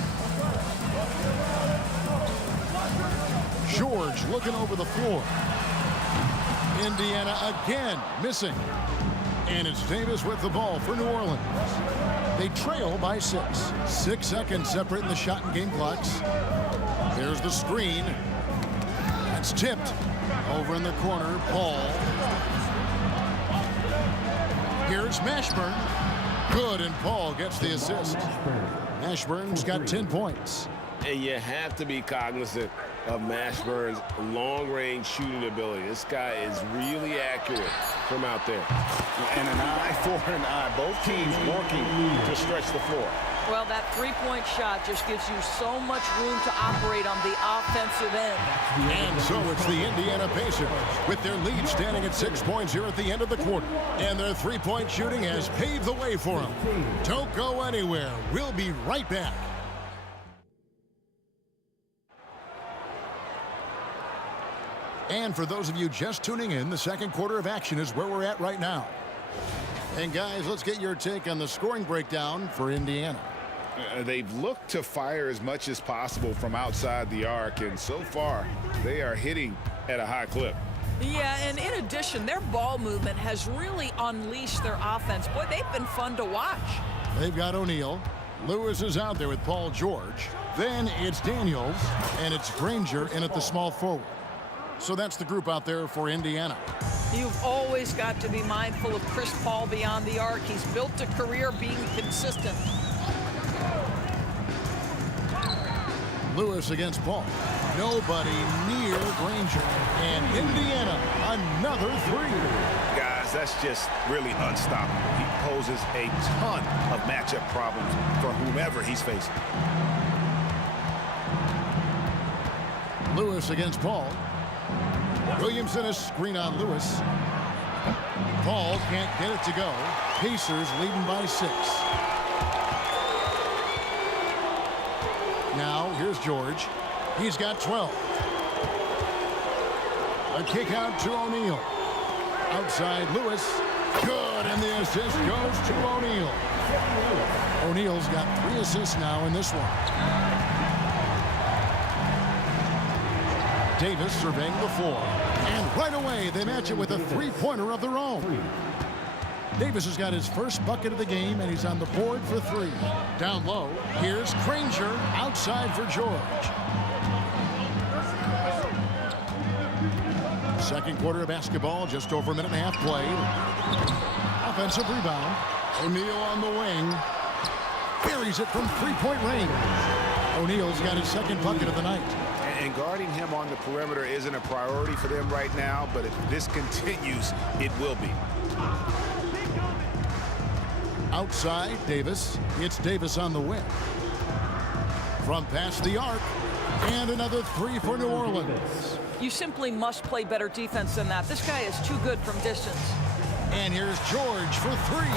George looking over the floor. Indiana again missing. And it's Davis with the ball for New Orleans. They trail by 6. 6 seconds separating the shot and game clocks. There's the screen. That's tipped. Over in the corner, Paul. Here's Mashburn. Good, and Paul gets the assist. Mashburn's got 10 points. And you have to be cognizant of Mashburn's long-range shooting ability. This guy is really accurate from out there. And an eye for an eye. Both teams working to stretch the floor. Well, that three-point shot just gives you so much room to operate on the offensive end. And so it's the Indiana Pacers with their lead standing at 6 points here at the end of the quarter. And their three-point shooting has paved the way for them. Don't go anywhere. We'll be right back. And for those of you just tuning in, the second quarter of action is where we're at right now. And guys, let's get your take on the scoring breakdown for Indiana. They've looked to fire as much as possible from outside the arc, and so far they are hitting at a high clip. Yeah, and in addition, their ball movement has really unleashed their offense. Boy, they've been fun to watch. They've got O'Neal. Lewis is out there with Paul George. Then it's Daniels, and it's Granger in at the small forward. So that's the group out there for Indiana. You've always got to be mindful of Chris Paul beyond the arc. He's built a career being consistent. Lewis against Paul. Nobody near Granger. And Indiana, another three. Guys, that's just really unstoppable. He poses a ton of matchup problems for whomever he's facing. Lewis against Paul. Williamson a screen on Lewis. Paul can't get it to go. Pacers leading by 6. Now here's George. He's got 12. A kick out to O'Neal. Outside Lewis. Good, and the assist goes to O'Neal. O'Neal's got 3 assists now in this one. Davis surveying the floor. And right away, they match it with a three-pointer of their own. Davis has got his first bucket of the game, and he's on the board for 3. Down low, here's Granger outside for George. Second quarter of basketball, just over a minute and a half played. Offensive rebound. O'Neal on the wing. Buries it from three-point range. O'Neal's got his second bucket of the night. And guarding him on the perimeter isn't a priority for them right now, but if this continues, it will be. Outside, Davis. It's Davis on the wing. From past the arc. And another 3 for New Orleans. You simply must play better defense than that. This guy is too good from distance. And here's George for 3.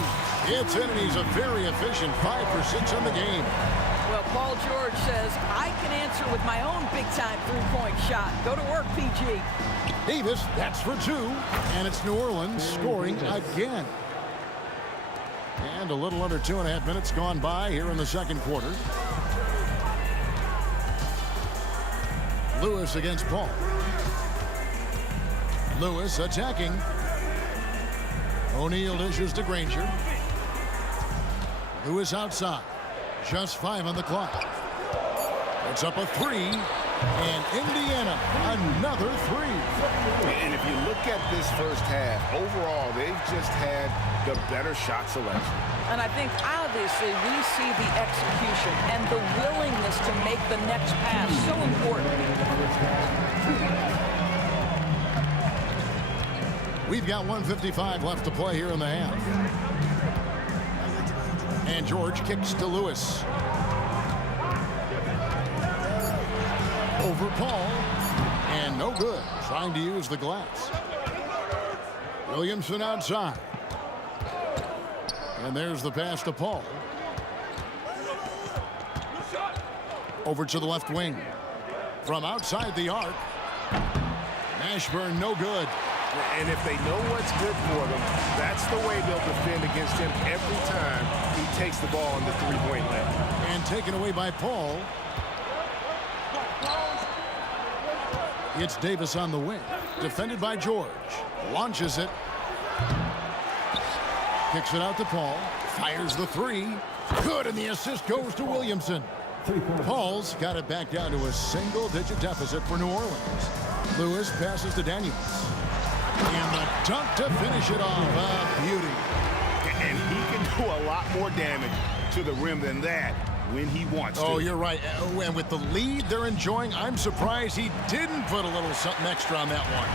It's in, and he's a very efficient 5 for 6 on the game. Well, Paul George says, I can answer with my own big-time three-point shot. Go to work, PG. Davis, that's for 2. And it's New Orleans scoring again. And a little under 2.5 minutes gone by here in the second quarter. Lewis against Paul. Lewis attacking. O'Neal dishes to Granger. Lewis outside. Just 5 on the clock. It's up a 3. And Indiana, another 3. And if you look at this first half, overall, they've just had the better shot selection. And I think, obviously, we see the execution and the willingness to make the next pass so important. We've got 1:55 left to play here in the half. And George kicks to Lewis. Over Paul. And no good. Trying to use the glass. Williamson outside. And there's the pass to Paul. Over to the left wing. From outside the arc. Mashburn no good. And if they know what's good for them, that's the way they'll defend against him every time he takes the ball in the three-point line. And taken away by Paul. It's Davis on the wing. Defended by George. Launches it. Kicks it out to Paul. Fires the 3. Good, and the assist goes to Williamson. Paul's got it back down to a single-digit deficit for New Orleans. Lewis passes to Daniels. And the dunk to finish it off. A beauty. And he can do a lot more damage to the rim than that when he wants to. Oh, you're right. And with the lead they're enjoying, I'm surprised he didn't put a little something extra on that one.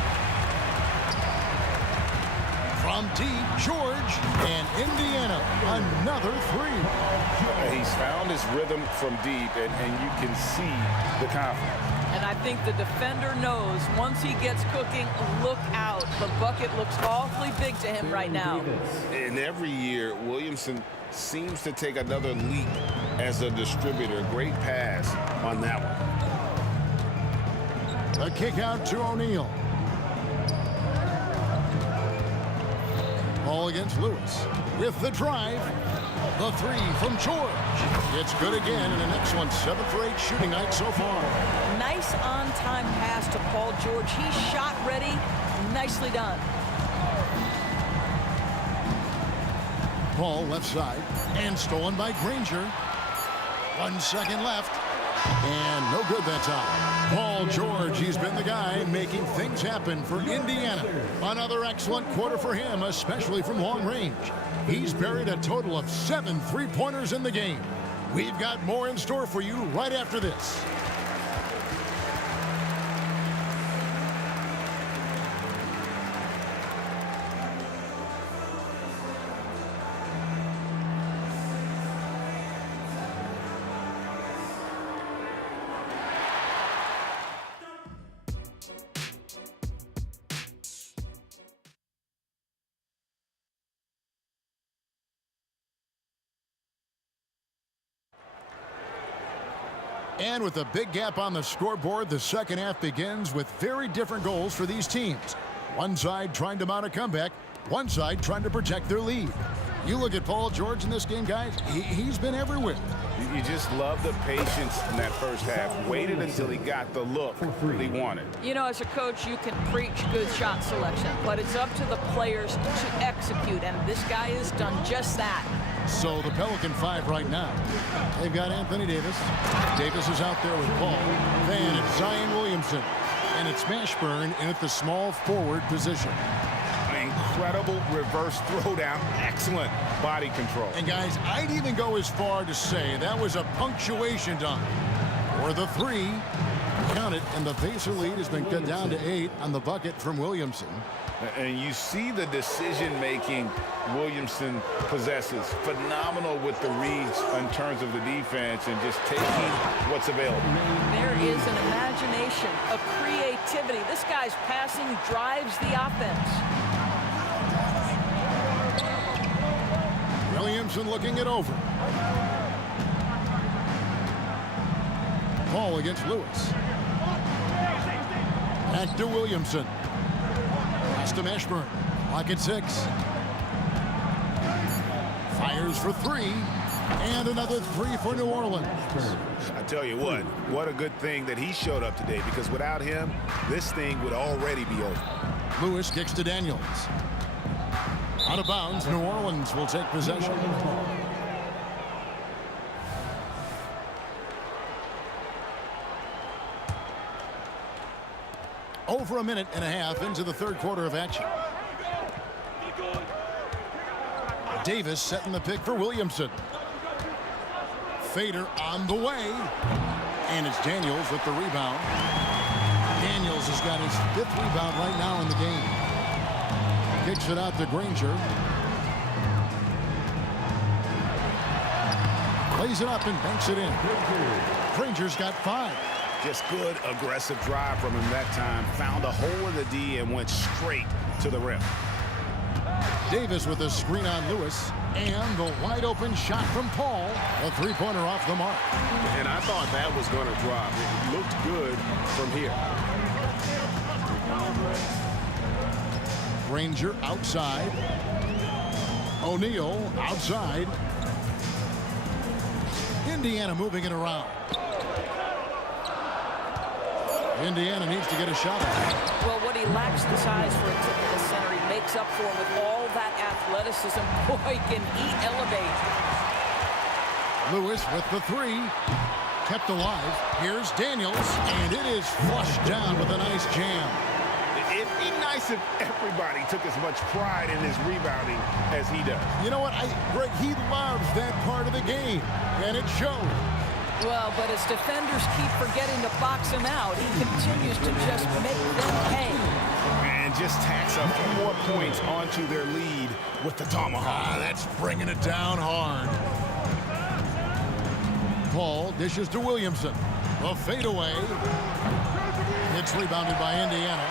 From deep, George, and Indiana, another three. He's found his rhythm from deep, and you can see the confidence. And I think the defender knows once he gets cooking, look out. The bucket looks awfully big to him right now. And every year, Williamson seems to take another leap as a distributor. Great pass on that one. A kick out to O'Neal. Ball against Lewis. With the drive, the three from George. It's good again, and an excellent 7 for 8 shooting night so far. Nice on-time pass to Paul George. He's shot ready. Nicely done. Paul left side, and stolen by Granger. 1 second left, and no good that time. Paul George, he's been the guy making things happen for Indiana. Another excellent quarter for him, especially from long range. He's buried a total of 7 three-pointers in the game. We've got more in store for you right after this. And with a big gap on the scoreboard, the second half begins with very different goals for these teams. One side trying to mount a comeback, one side trying to protect their lead. You look at Paul George in this game, guys, he's been everywhere. You just love the patience in that first half. Waited until he got the look that he wanted. You know, as a coach, you can preach good shot selection, but it's up to the players to execute, and this guy has done just that. So the Pelican 5 right now. They've got Anthony Davis. Davis is out there with Paul. Then it's Zion Williamson. And it's Mashburn in at the small forward position. Incredible reverse throwdown. Excellent body control. And guys, I'd even go as far to say that was a punctuation dunk. For the three. Count it, and the Pacer lead has been cut down to 8 on the bucket from Williamson. And you see the decision-making Williamson possesses. Phenomenal with the reads in terms of the defense and just taking what's available. There is an imagination, a creativity. This guy's passing drives the offense. Williamson looking it over. Paul against Lewis. Back to Williamson. Pass to Mashburn. Clock at 6. Fires for 3. And another 3 for New Orleans. I tell you what a good thing that he showed up today, because without him, this thing would already be over. Lewis kicks to Daniels. Out of bounds, New Orleans will take possession. Over a minute and a half into the third quarter of action. Davis setting the pick for Williamson. Fader on the way. And it's Daniels with the rebound. Daniels has got his 5th rebound right now in the game. Kicks it out to Granger. Plays it up and banks it in. Granger's got 5. Just good, aggressive drive from him that time. Found a hole in the D and went straight to the rim. Davis with a screen on Lewis. And the wide open shot from Paul. A 3-pointer off the mark. And I thought that was going to drop. It looked good from here. Granger outside. O'Neal outside. Indiana moving it around. Indiana needs to get a shot. Well, what he lacks the size for a typical center, he makes up for with all that athleticism. Boy, can he elevate. Lewis with the three. Kept alive. Here's Daniels, and it is flushed down with a nice jam. It'd be nice if everybody took as much pride in his rebounding as he does. You know what, Greg, he loves that part of the game, and it shows. Well, but as defenders keep forgetting to box him out, he continues to just make them pay. And just tacks a few more points onto their lead with the tomahawk. That's bringing it down hard. Paul dishes to Williamson. A fadeaway. It's rebounded by Indiana.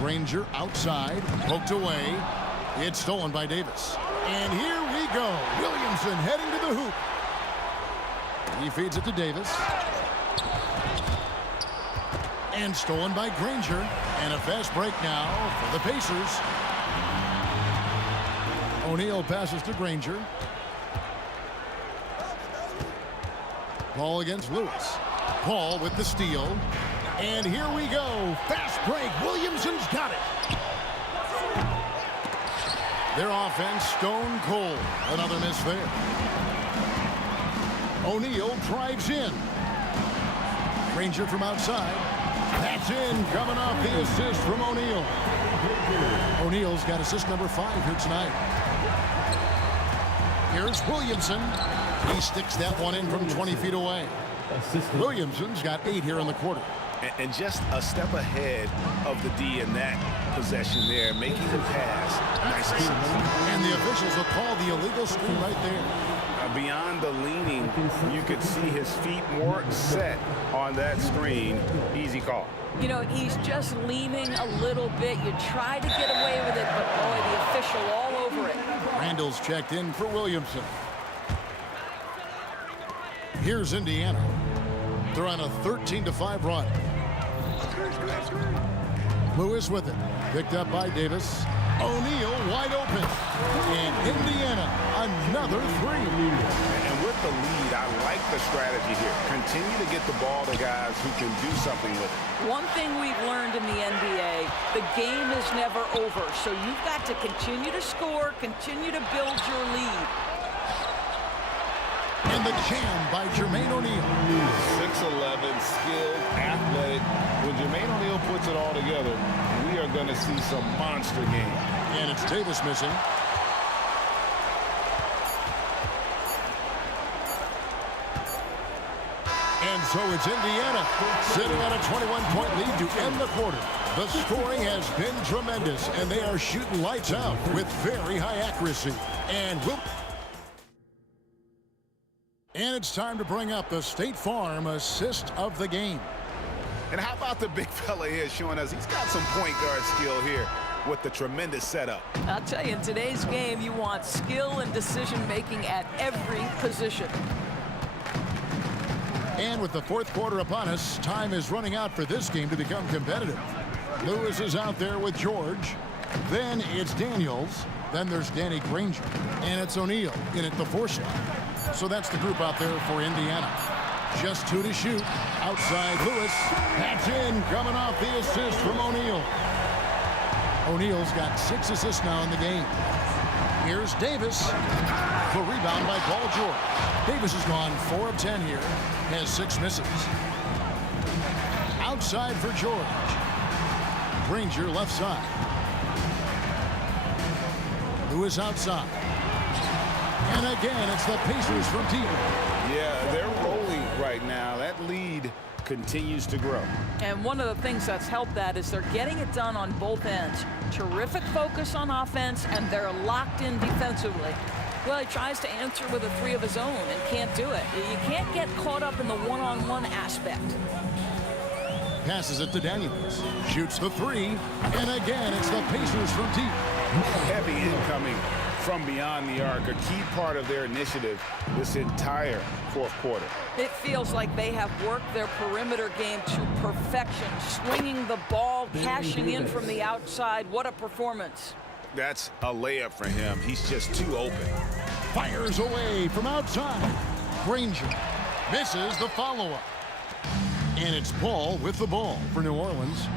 Granger outside, poked away. It's stolen by Davis. And here we go. Williamson heading to the hoop. He feeds it to Davis. And stolen by Granger. And a fast break now for the Pacers. O'Neal passes to Granger. Paul against Lewis. Paul with the steal. And here we go. Fast break. Williamson's got it. Their offense stone cold. Another miss there. O'Neal drives in. Granger from outside. That's in. Coming off the assist from O'Neal. O'Neal's got assist number 5 here tonight. Here's Williamson. He sticks that one in from 20 feet away. Williamson's got 8 here in the quarter. And just a step ahead of the D in that possession there, making the pass. Nice assist. And the officials will call the illegal screen right there. Beyond the leaning, you could see his feet more set on that screen. Easy call. You know, he's just leaning a little bit. You try to get away with it, but boy, the official all over it. Randall's checked in for Williamson. Here's Indiana. They're on a 13-5 run. Lewis with it. Picked up by Davis. O'Neal wide open. And Indiana, another 3. And with the lead, I like the strategy here. Continue to get the ball to guys who can do something with it. One thing we've learned in the NBA, the game is never over. So you've got to continue to score, continue to build your lead. And the jam by Jermaine O'Neal. 6'11", skilled, athletic. When Jermaine O'Neal puts it all together, we are going to see some monster games. And it's Davis missing. And so it's Indiana sitting on a 21-point lead to end the quarter. The scoring has been tremendous, and they are shooting lights out with very high accuracy. And it's time to bring up the State Farm assist of the game. And how about the big fella here showing us he's got some point guard skill here with the tremendous setup. I'll tell you, in today's game, you want skill and decision-making at every position. And with the fourth quarter upon us, time is running out for this game to become competitive. Lewis is out there with George. Then it's Daniels. Then there's Danny Granger. And it's O'Neal in at the 4 slot. So that's the group out there for Indiana. Just 2 to shoot. Outside Lewis. That's in. Coming off the assist from O'Neal. O'Neal's got 6 assists now in the game. Here's Davis. The rebound by Paul George. Davis has gone 4 of 10 here. Has 6 misses. Outside for George. Granger left side. Lewis outside. And again, it's the Pacers from deep. Yeah, they're rolling right now. That lead continues to grow. And one of the things that's helped that is they're getting it done on both ends. Terrific focus on offense, and they're locked in defensively. Well, he tries to answer with a 3 of his own and can't do it. You can't get caught up in the one-on-one aspect. Passes it to Daniels. Shoots the 3. And again, it's the Pacers from deep. Heavy incoming from beyond the arc, a key part of their initiative this entire fourth quarter. It feels like they have worked their perimeter game to perfection, swinging the ball, cashing in from the outside. What a performance. That's a layup for him. He's just too open. Fires away from outside. Granger misses the follow-up. And it's Paul with the ball for New Orleans.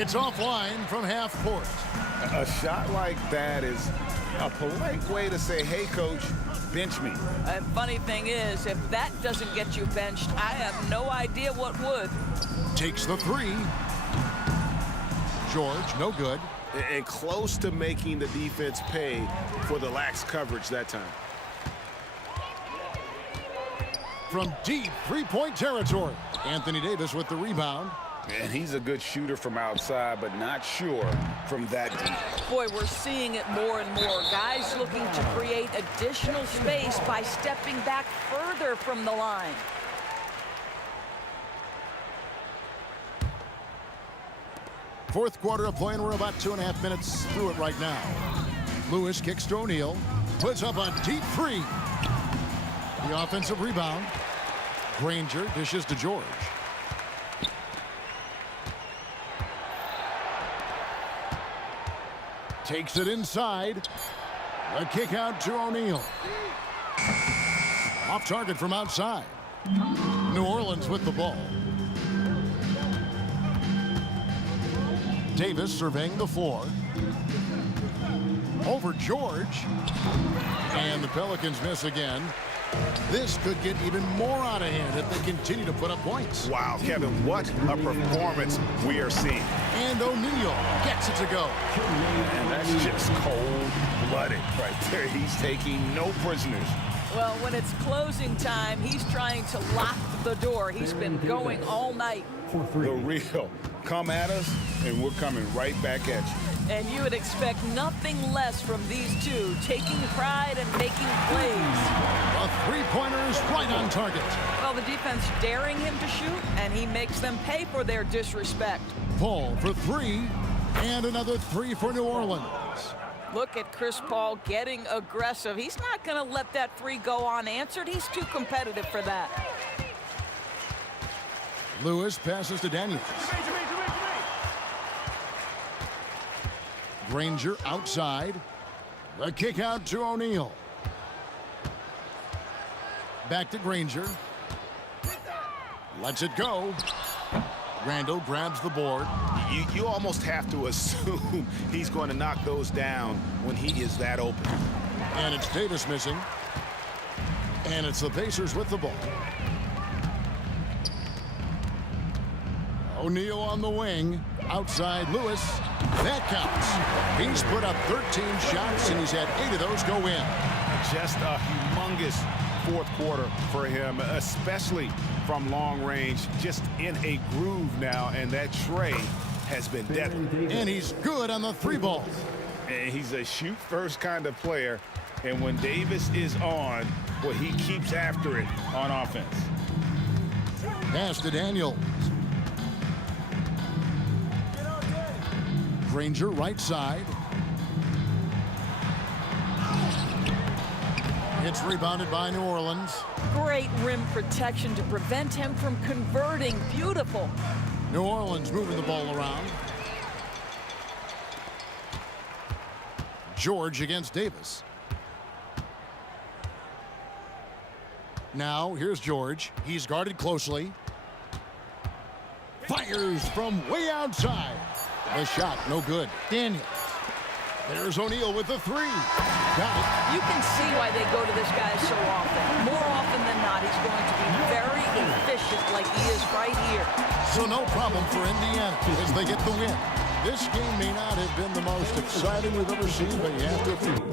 It's offline from half court. A shot like that is a polite way to say, hey, coach, bench me. And funny thing is, if that doesn't get you benched, I have no idea what would. Takes the three. George, no good. And close to making the defense pay for the lax coverage that time. From deep three-point territory, Anthony Davis with the rebound. And he's a good shooter from outside, but not sure from that deep. Boy, we're seeing it more and more. Guys looking to create additional space by stepping back further from the line. Fourth quarter of play, and we're about 2.5 minutes through it right now. Lewis kicks to O'Neal, puts up a deep three. The offensive rebound. Granger dishes to George. Takes it inside. A kick out to O'Neal. Off target from outside. New Orleans with the ball. Davis surveying the floor. Over George. And the Pelicans miss again. This could get even more out of hand if they continue to put up points. Wow, Kevin, what a performance we are seeing. And O'Neal gets it to go. And that's just cold-blooded right there. He's taking no prisoners. Well, when it's closing time, he's trying to lock the door. He's been going all night. The real. Come at us, and we're coming right back at you. And you would expect nothing less from these two, taking pride and making plays. A three-pointer is right on target. Well, the defense daring him to shoot, and he makes them pay for their disrespect. Paul for three, and another three for New Orleans. Look at Chris Paul getting aggressive. He's not going to let that three go unanswered. He's too competitive for that. Lewis passes to Daniels. Granger outside. The kick out to O'Neal. Back to Granger. Lets it go. Randall grabs the board. You almost have to assume he's going to knock those down when he is that open. And it's Davis missing. And it's the Pacers with the ball. O'Neal on the wing. Outside Lewis. That counts. He's put up 13 shots, and he's had 8 of those go in. Just a humongous fourth quarter for him, especially from long range. Just in a groove now, and that tray has been deadly. And he's good on the three ball. And he's a shoot-first kind of player, and when Davis is on, well, he keeps after it on offense. Pass to Daniels. Granger right side. It's rebounded by New Orleans. Great rim protection to prevent him from converting. Beautiful. New Orleans moving the ball around. George against Davis. Now here's George. He's guarded closely. Fires from way outside. The shot, no good. Daniels. There's O'Neal with the three. Got it. You can see why they go to this guy so often. More often than not, he's going to be very efficient like he is right here. So no problem for Indiana as they get the win. This game may not have been the most exciting we've ever seen, but you have to agree.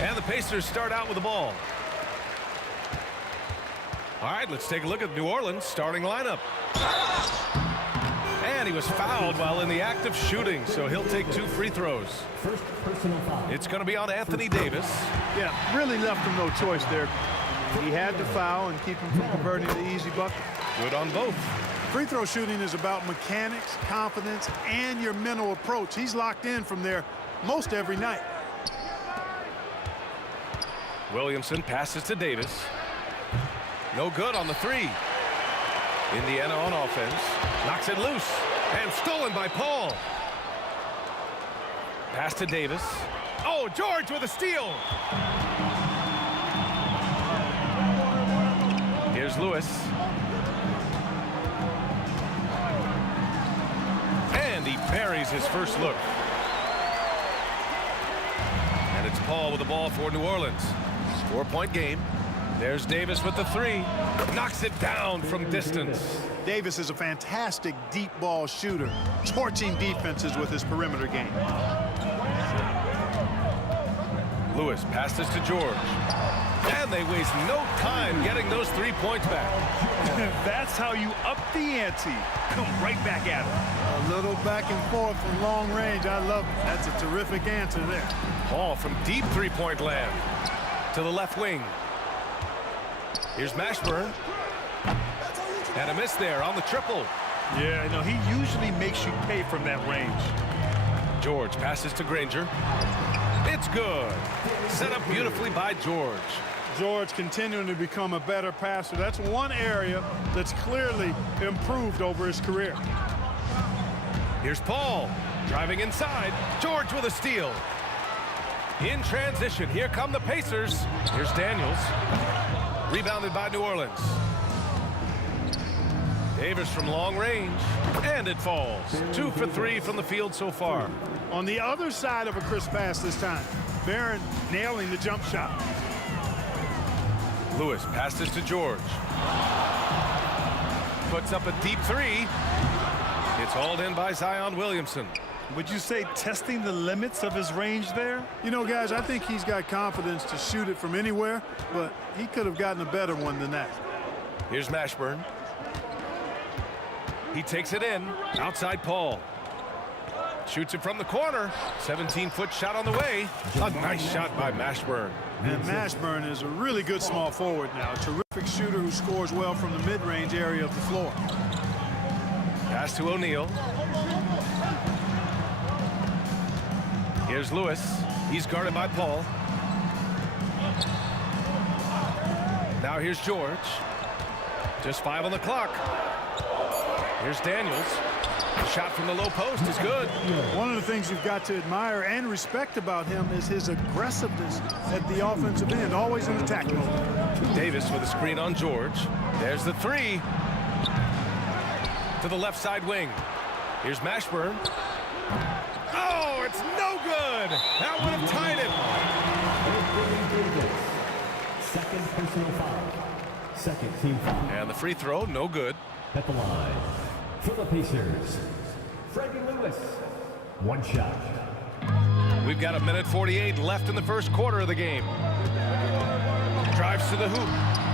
And the Pacers start out with the ball. All right, let's take a look at New Orleans starting lineup. And he was fouled while in the act of shooting, so he'll take 2 free throws. First personal foul. It's going to be on Anthony Davis. Yeah, really left him no choice there. He had to foul and keep him from converting the easy bucket. Good on both. Free throw shooting is about mechanics, confidence, and your mental approach. He's locked in from there most every night. Williamson passes to Davis. No good on the 3. Indiana on offense. Knocks it loose. And stolen by Paul. Pass to Davis. Oh, George with a steal. Here's Lewis. And he buries his first look. And it's Paul with the ball for New Orleans. 4-point game. There's Davis with the 3. Knocks it down from distance. Davis is a fantastic deep ball shooter, torching defenses with his perimeter game. Lewis passes to George. And they waste no time getting those 3 points back. That's how you up the ante. Come right back at it. A little back and forth from long range. I love it. That's a terrific answer there. Ball from deep 3-point land to the left wing. Here's Mashburn. And a miss there on the triple. Yeah, no, he usually makes you pay from that range. George passes to Granger. It's good. Set up beautifully by George. George continuing to become a better passer. That's one area that's clearly improved over his career. Here's Paul driving inside. George with a steal. In transition, here come the Pacers. Here's Daniels. Rebounded by New Orleans. Davis from long range, and it falls. 2 for 3 from the field so far. On the other side of a crisp pass this time, Barron nailing the jump shot. Lewis passes to George. Puts up a deep 3. It's hauled in by Zion Williamson. Would you say testing the limits of his range there? You know, guys, I think he's got confidence to shoot it from anywhere, but he could have gotten a better one than that. Here's Mashburn. He takes it in. Outside Paul. Shoots it from the corner. 17-foot shot on the way. A nice shot by Mashburn. And Mashburn is a really good small forward now. A terrific shooter who scores well from the mid-range area of the floor. Pass to O'Neal. Here's Lewis. He's guarded by Paul. Now here's George. Just 5 on the clock. Here's Daniels. The shot from the low post is good. One of the things you've got to admire and respect about him is his aggressiveness at the offensive end, always in attack mode. Davis with a screen on George. There's the 3. To the left side wing. Here's Mashburn. Oh, it's no good. That would have tied it. Second personal foul. Second team foul. And the free throw, no good. At the line, for the Pacers, Freddie Lewis. 1 shot. We've got 1:48 left in the first quarter of the game. Drives to the hoop.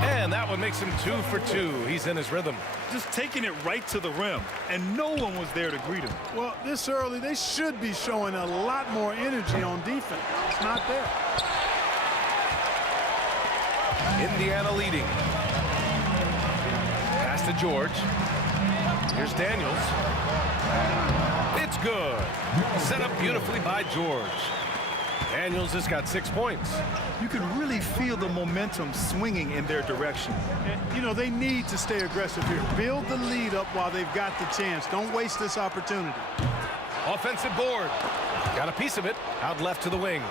And that one makes him 2 for 2. He's in his rhythm. Just taking it right to the rim, and no one was there to greet him. Well, this early, they should be showing a lot more energy on defense. It's not there. Indiana leading. Pass to George. Here's Daniels. It's good. Set up beautifully by George. Daniels has got 6 points. You can really feel the momentum swinging in their direction. And, you know, they need to stay aggressive here. Build the lead up while they've got the chance. Don't waste this opportunity. Offensive board. Got a piece of it. Out left to the wing.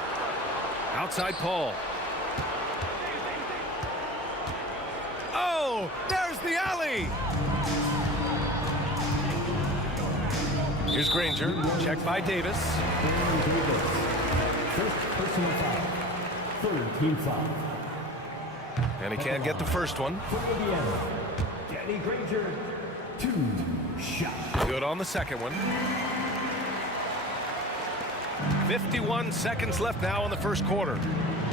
Outside Paul. Oh, there's the alley. Here's Granger. Checked by Davis. First personal foul. Third team foul. And he can't get the first one. For Indiana, Danny Granger. 2 shots. Good on the second one. 51 seconds left now in the first quarter.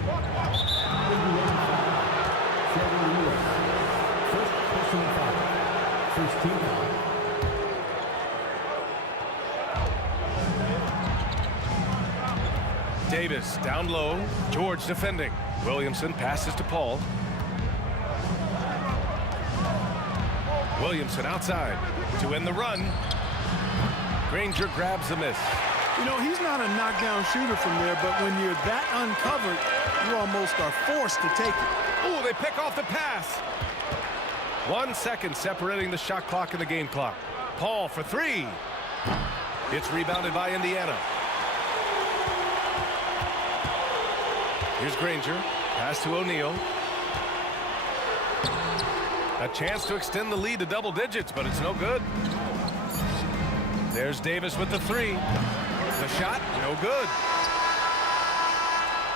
First personal foul. First team foul. Davis down low. George defending. Williamson passes to Paul. Williamson outside to end the run. Granger grabs the miss. You know, he's not a knockdown shooter from there, but when you're that uncovered, you almost are forced to take it. Oh, they pick off the pass. 1 second separating the shot clock and the game clock. Paul for three. It's rebounded by Indiana. Here's Granger. Pass to O'Neal. A chance to extend the lead to double digits, but it's no good. There's Davis with the three. The shot, no good.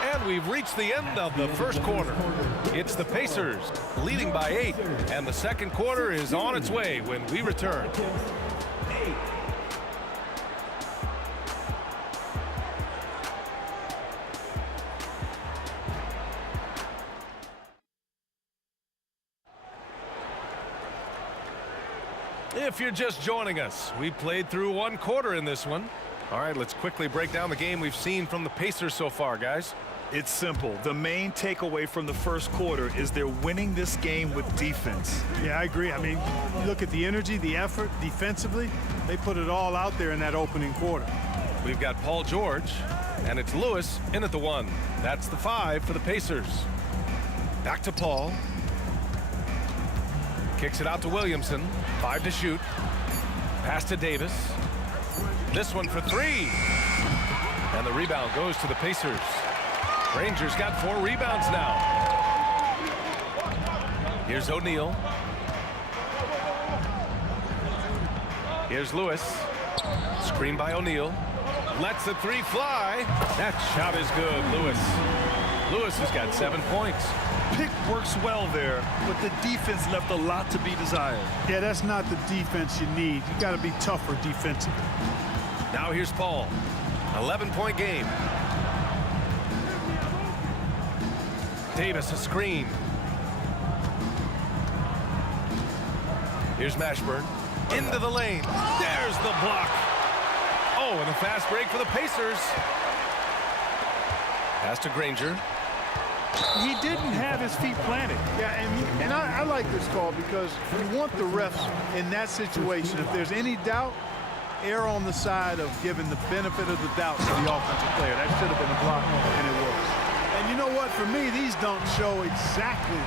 And we've reached the end of the first quarter. It's the Pacers leading by 8, and the second quarter is on its way when we return. If you're just joining us, we played through 1 quarter in this one. All right, let's quickly break down the game we've seen from the Pacers so far, guys. It's simple. The main takeaway from the first quarter is they're winning this game with defense. Yeah, I agree. I mean, you look at the energy, the effort, defensively, they put it all out there in that opening quarter. We've got Paul George, and it's Lewis in at the 1. That's the 5 for the Pacers. Back to Paul. Kicks it out to Williamson. 5 to shoot. Pass to Davis. This one for 3. And the rebound goes to the Pacers. Rangers got 4 rebounds now. Here's O'Neal. Here's Lewis. Screen by O'Neal. Lets the 3 fly. That shot is good, Lewis. Lewis has got 7 points. Pick works well there, but the defense left a lot to be desired. Yeah, that's not the defense you need. You got to be tougher defensively. Now here's Paul. 11-point game. Davis a screen. Here's Mashburn. Into the lane. There's the block. Oh, and a fast break for the Pacers. Pass to Granger. He didn't have his feet planted. Yeah, and I like this call because you want the refs in that situation. If there's any doubt, err on the side of giving the benefit of the doubt to the offensive player. That should have been a block, and it was. And you know what? For me, these don't show exactly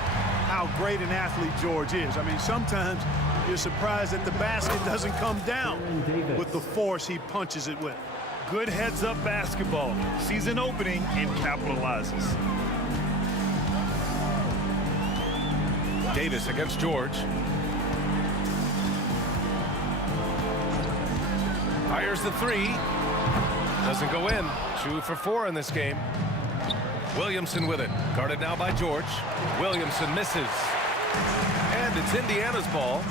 how great an athlete George is. I mean, sometimes you're surprised that the basket doesn't come down with the force he punches it with. Good heads-up basketball. Sees an opening and capitalizes. Davis against George. Fires the 3. Doesn't go in. 2 for 4 in this game. Williamson with it. Guarded now by George. Williamson misses. And it's Indiana's ball.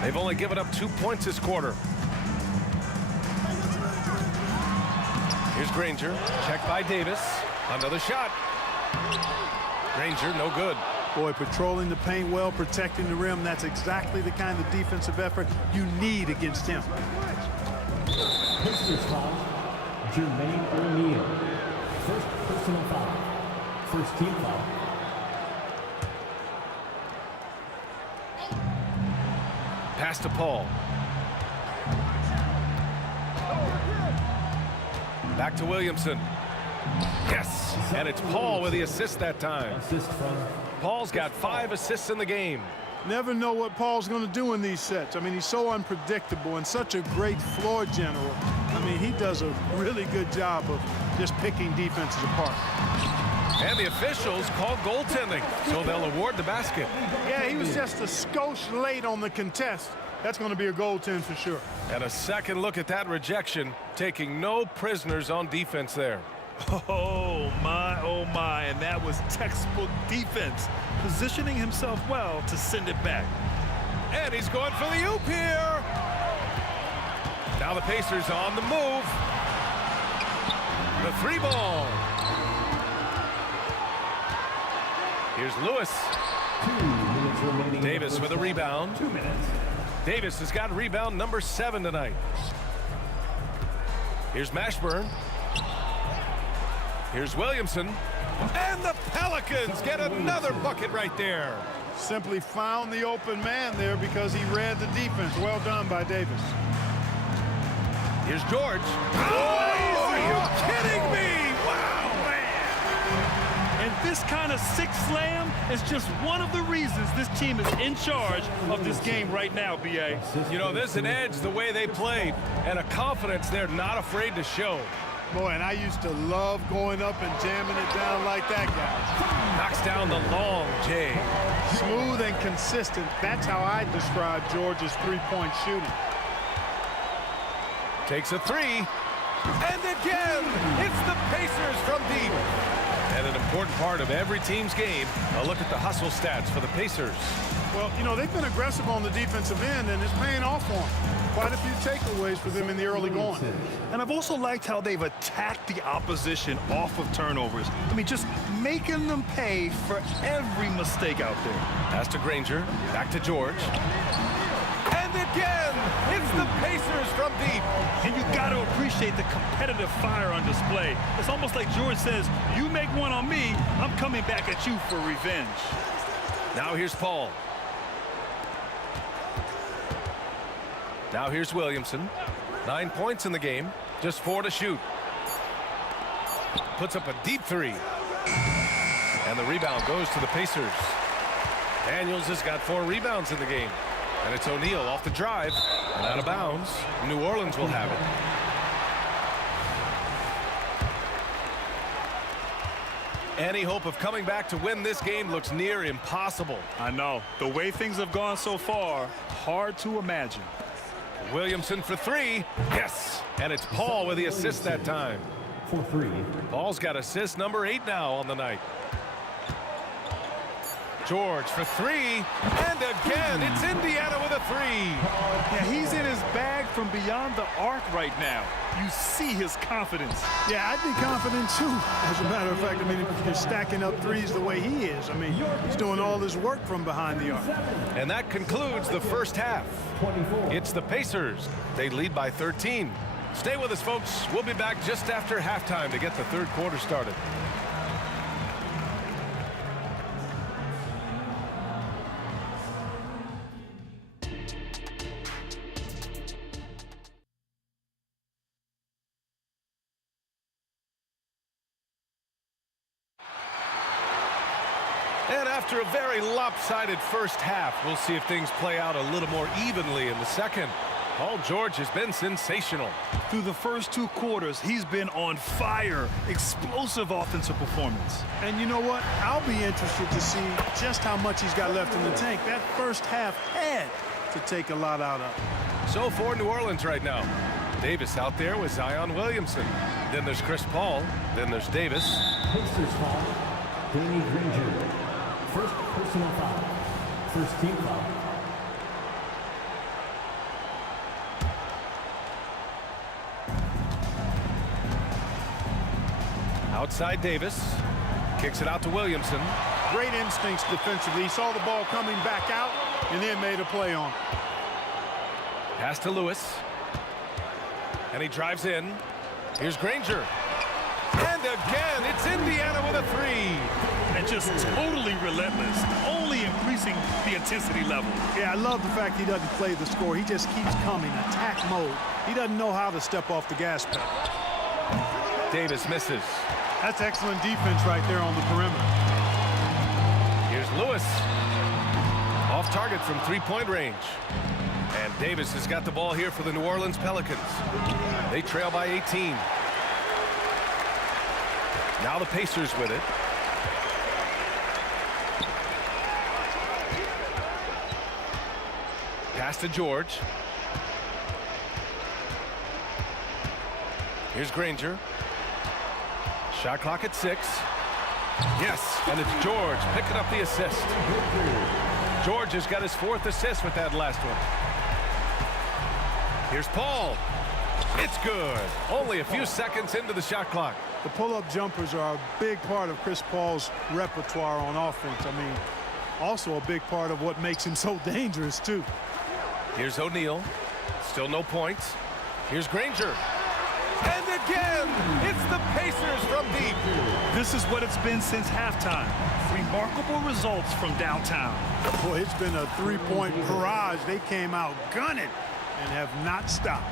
They've only given up 2 points this quarter. Here's Granger. Checked by Davis. Another shot. Granger, no good. Boy, patrolling the paint well, protecting the rim, that's exactly the kind of defensive effort you need against him. Pacers foul, Jermaine O'Neal. First personal foul. First team foul. Pass to Paul. Back to Williamson. Yes, and it's Paul with the assist that time. Assist from Paul's got 5 assists in the game. Never know what Paul's going to do in these sets. I mean, he's so unpredictable and such a great floor general. I mean, he does a really good job of just picking defenses apart. And the officials call goaltending, so they'll award the basket. Yeah, he was just a skosh late on the contest. That's going to be a goaltend for sure. And a second look at that rejection, taking no prisoners on defense there. Oh my, and that was textbook defense, positioning himself well to send it back. And he's going for the oop here. Now the Pacers on the move. The 3 ball. Here's Lewis. 2 minutes remaining. Davis with a rebound. 2 minutes. Davis has got rebound number 7 tonight. Here's Mashburn. Here's Williamson. And the Pelicans get another bucket right there. Simply found the open man there because he read the defense. Well done by Davis. Here's George. Oh, are you kidding me? Wow, man. And this kind of six slam is just one of the reasons this team is in charge of this game right now, B.A. You know, there's an edge the way they played and a confidence they're not afraid to show. Boy, and I used to love going up and jamming it down like that, guys. Knocks down the long J. Smooth and consistent. That's how I describe George's three-point shooting. Takes a 3. And again, it's the Pacers from deep. And an important part of every team's game, a look at the hustle stats for the Pacers. Well, you know, they've been aggressive on the defensive end, and it's paying off for them. Quite a few takeaways for them in the early going. And I've also liked how they've attacked the opposition off of turnovers. I mean, just making them pay for every mistake out there. Pass to Granger, back to George. And again, it's the Pacers from deep. And you got to appreciate the competitive fire on display. It's almost like George says, you make one on me, I'm coming back at you for revenge. Now here's Paul. Now here's Williamson. 9 points in the game, just 4 to shoot. Puts up a deep 3. And the rebound goes to the Pacers. Daniels has got 4 rebounds in the game. And it's O'Neal off the drive and out of bounds. New Orleans will have it. Any hope of coming back to win this game looks near impossible. I know. The way things have gone so far, hard to imagine. Williamson for 3. Yes. And it's Paul with the assist that time. For 3. Paul's got assist number 8 now on the night. George for 3. And again, it's Indiana with a 3. Yeah, he's in his bag from beyond the arc right now. You see his confidence. Yeah, I'd be confident too. As a matter of fact, I mean, if you're stacking up threes the way he is, I mean, he's doing all this work from behind the arc. And that concludes the first half. It's the Pacers. They lead by 13. Stay with us, folks. We'll be back just after halftime to get the third quarter started. And after a very lopsided first half, we'll see if things play out a little more evenly in the second. Paul George has been sensational. Through the first 2 quarters, he's been on fire. Explosive offensive performance. And you know what? I'll be interested to see just how much he's got left in the tank. That first half had to take a lot out of. So for New Orleans right now, Davis out there with Zion Williamson. Then there's Chris Paul. Then there's Davis. Pacers foul. Danny Granger. First personal foul. First team foul. Outside Davis. Kicks it out to Williamson. Great instincts defensively. He saw the ball coming back out and then made a play on it. Pass to Lewis. And he drives in. Here's Granger. And again, it's Indiana with a 3. And just totally relentless, only increasing the intensity level. Yeah, I love the fact he doesn't play the score. He just keeps coming, attack mode. He doesn't know how to step off the gas pedal. Davis misses. That's excellent defense right there on the perimeter. Here's Lewis. Off target from 3-point range. And Davis has got the ball here for the New Orleans Pelicans. They trail by 18. Now the Pacers with it. Pass to George. Here's Granger. Shot clock at 6. Yes, and it's George picking up the assist. George has got his 4th assist with that last one. Here's Paul. It's good. Only a few seconds into the shot clock. The pull-up jumpers are a big part of Chris Paul's repertoire on offense. I mean, also a big part of what makes him so dangerous, too. Here's O'Neal. Still no points. Here's Granger. And again, it's the Pacers from deep. This is what it's been since halftime. Remarkable results from downtown. Boy, it's been a three-point barrage. They came out gunning and have not stopped.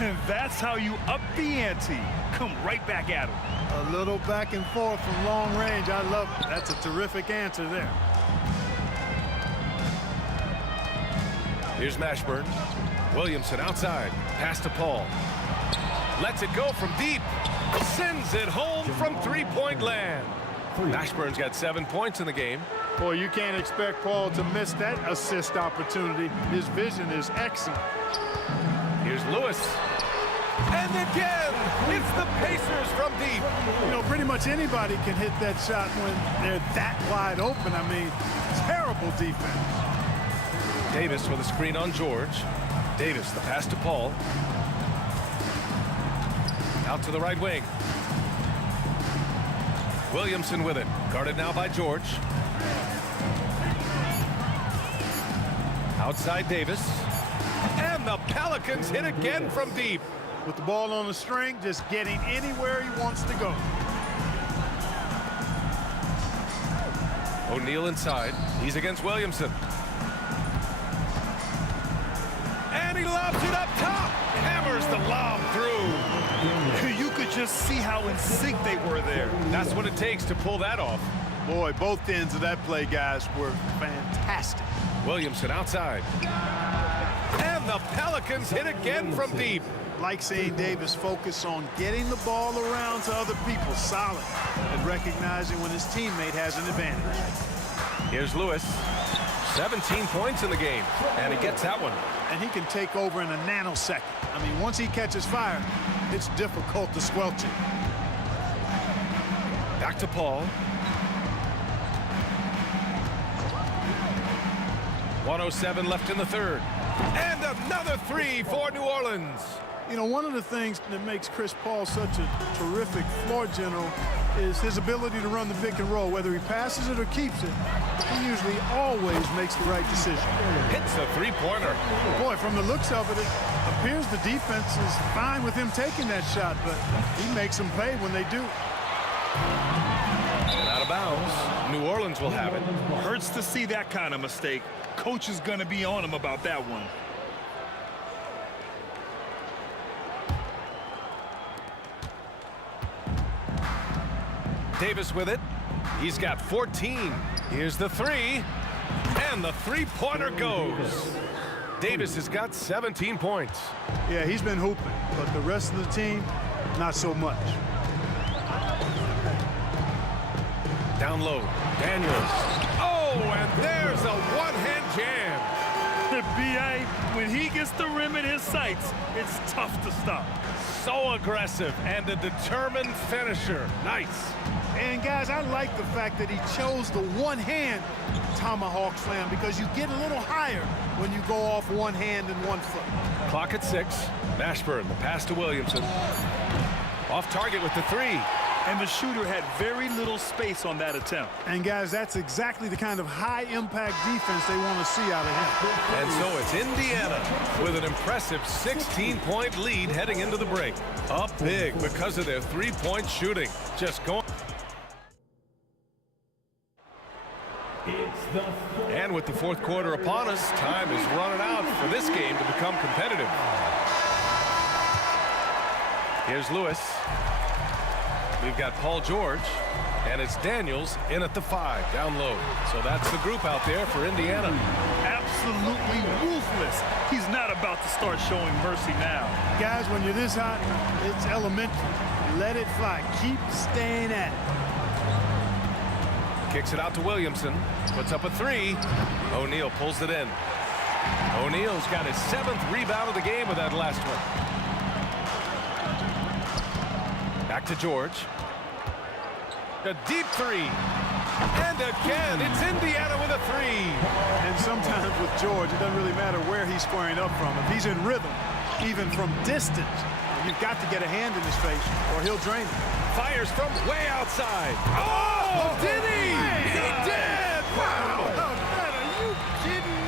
And that's how you up the ante. Come right back at him. A little back and forth from long range. I love it. That's a terrific answer there. Here's Mashburn. Williamson outside. Pass to Paul. Lets it go from deep. Sends it home from three-point land. Mashburn's got 7 points in the game. Boy, you can't expect Paul to miss that assist opportunity. His vision is excellent. Here's Lewis. And again, it's the Pacers from deep. You know, pretty much anybody can hit that shot when they're that wide open. I mean, terrible defense. Davis with a screen on George. Davis, the pass to Paul. Out to the right wing. Williamson with it. Guarded now by George. Outside Davis. And the Pelicans hit again from deep. With the ball on the string, just getting anywhere he wants to go. O'Neal inside. He's against Williamson. And he lobs it up top. Hammers the lob through. You could just see how in sync they were there. That's what it takes to pull that off. Boy, both ends of that play, guys, were fantastic. Williamson outside. And the Pelicans hit again from deep. Like seeing Davis focus on getting the ball around to other people solid and recognizing when his teammate has an advantage. Here's Lewis. 17 points in the game, and he gets that one. And he can take over in a nanosecond. I mean, once he catches fire, it's difficult to squelch it. Back to Paul. 1:07 left in the third. And another three for New Orleans. You know, one of the things that makes Chris Paul such a terrific floor general is his ability to run the pick and roll. Whether he passes it or keeps it, he usually always makes the right decision. Hits a three-pointer. Boy, from the looks of it, it appears the defense is fine with him taking that shot, but he makes them pay when they do. And out of bounds. New Orleans will have it. Hurts to see that kind of mistake. Coach is going to be on him about that one. Davis with it. He's got 14. Here's the three. And the three-pointer goes. Davis has got 17 points. Yeah, he's been hooping, but the rest of the team, not so much. Down low. Daniels. Oh, and there's a one-hand jam. B.A., when he gets the rim in his sights, it's tough to stop. So aggressive and a determined finisher. Nice. And, guys, I like the fact that he chose the one-hand tomahawk slam because you get a little higher when you go off one hand and 1 foot. Clock at 6. Mashburn, the pass to Williamson. Off target with the three. And the shooter had very little space on that attempt. And, guys, that's exactly the kind of high-impact defense they want to see out of him. And so it's Indiana with an impressive 16-point lead heading into the break. Up big because of their three-point shooting. Just going. And with the fourth quarter upon us, time is running out for this game to become competitive. Here's Lewis. We've got Paul George, and it's Daniels in at the 5, down low. So that's the group out there for Indiana. Absolutely ruthless. He's not about to start showing mercy now. Guys, when you're this hot, it's elementary. Let it fly. Keep staying at it. Kicks it out to Williamson. Puts up a 3. O'Neal pulls it in. O'Neal's got his 7th rebound of the game with that last one. Back to George. A deep 3. And again, it's Indiana with a 3. And sometimes with George, it doesn't really matter where he's squaring up from. If he's in rhythm, even from distance. You've got to get a hand in his face or he'll drain it. Fires from way outside. Oh, did he? He did! Wow! Man, are you kidding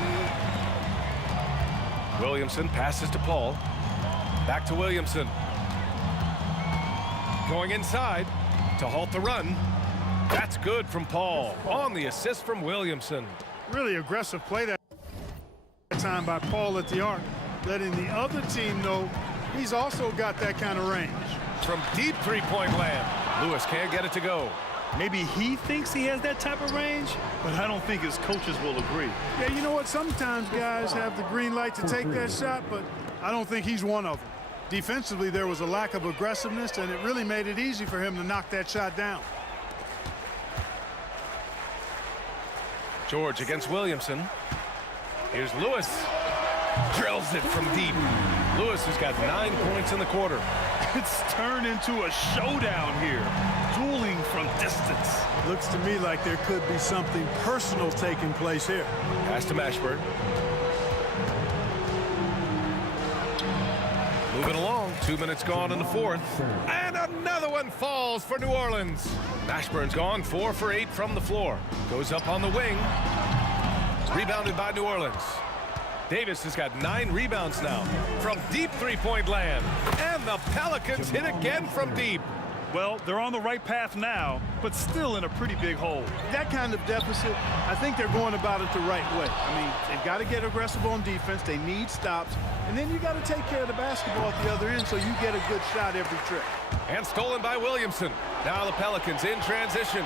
me? Williamson passes to Paul. Back to Williamson. Going inside to halt the run. That's good from Paul on the assist from Williamson. Really aggressive play that time by Paul at the arc, letting the other team know he's also got that kind of range. From deep three-point land, Lewis can't get it to go. Maybe he thinks he has that type of range, but I don't think his coaches will agree. Yeah, you know what? Sometimes guys have the green light to take that shot, but I don't think he's one of them. Defensively, there was a lack of aggressiveness, and it really made it easy for him to knock that shot down. George against Williamson. Here's Lewis. Drills it from deep. Lewis has got 9 points in the quarter. It's turned into a showdown here. Dueling from distance. Looks to me like there could be something personal taking place here. Pass to Mashburn. Moving along, 2 minutes gone in the fourth. And another one falls for New Orleans. Mashburn's gone 4 for 8 from the floor. Goes up on the wing. Rebounded by New Orleans. Davis has got 9 rebounds now from deep three-point land. And the Pelicans hit again from deep. Well, they're on the right path now, but still in a pretty big hole. That kind of deficit, I think they're going about it the right way. I mean, they've got to get aggressive on defense. They need stops. And then you got to take care of the basketball at the other end so you get a good shot every trip. And stolen by Williamson. Now the Pelicans in transition.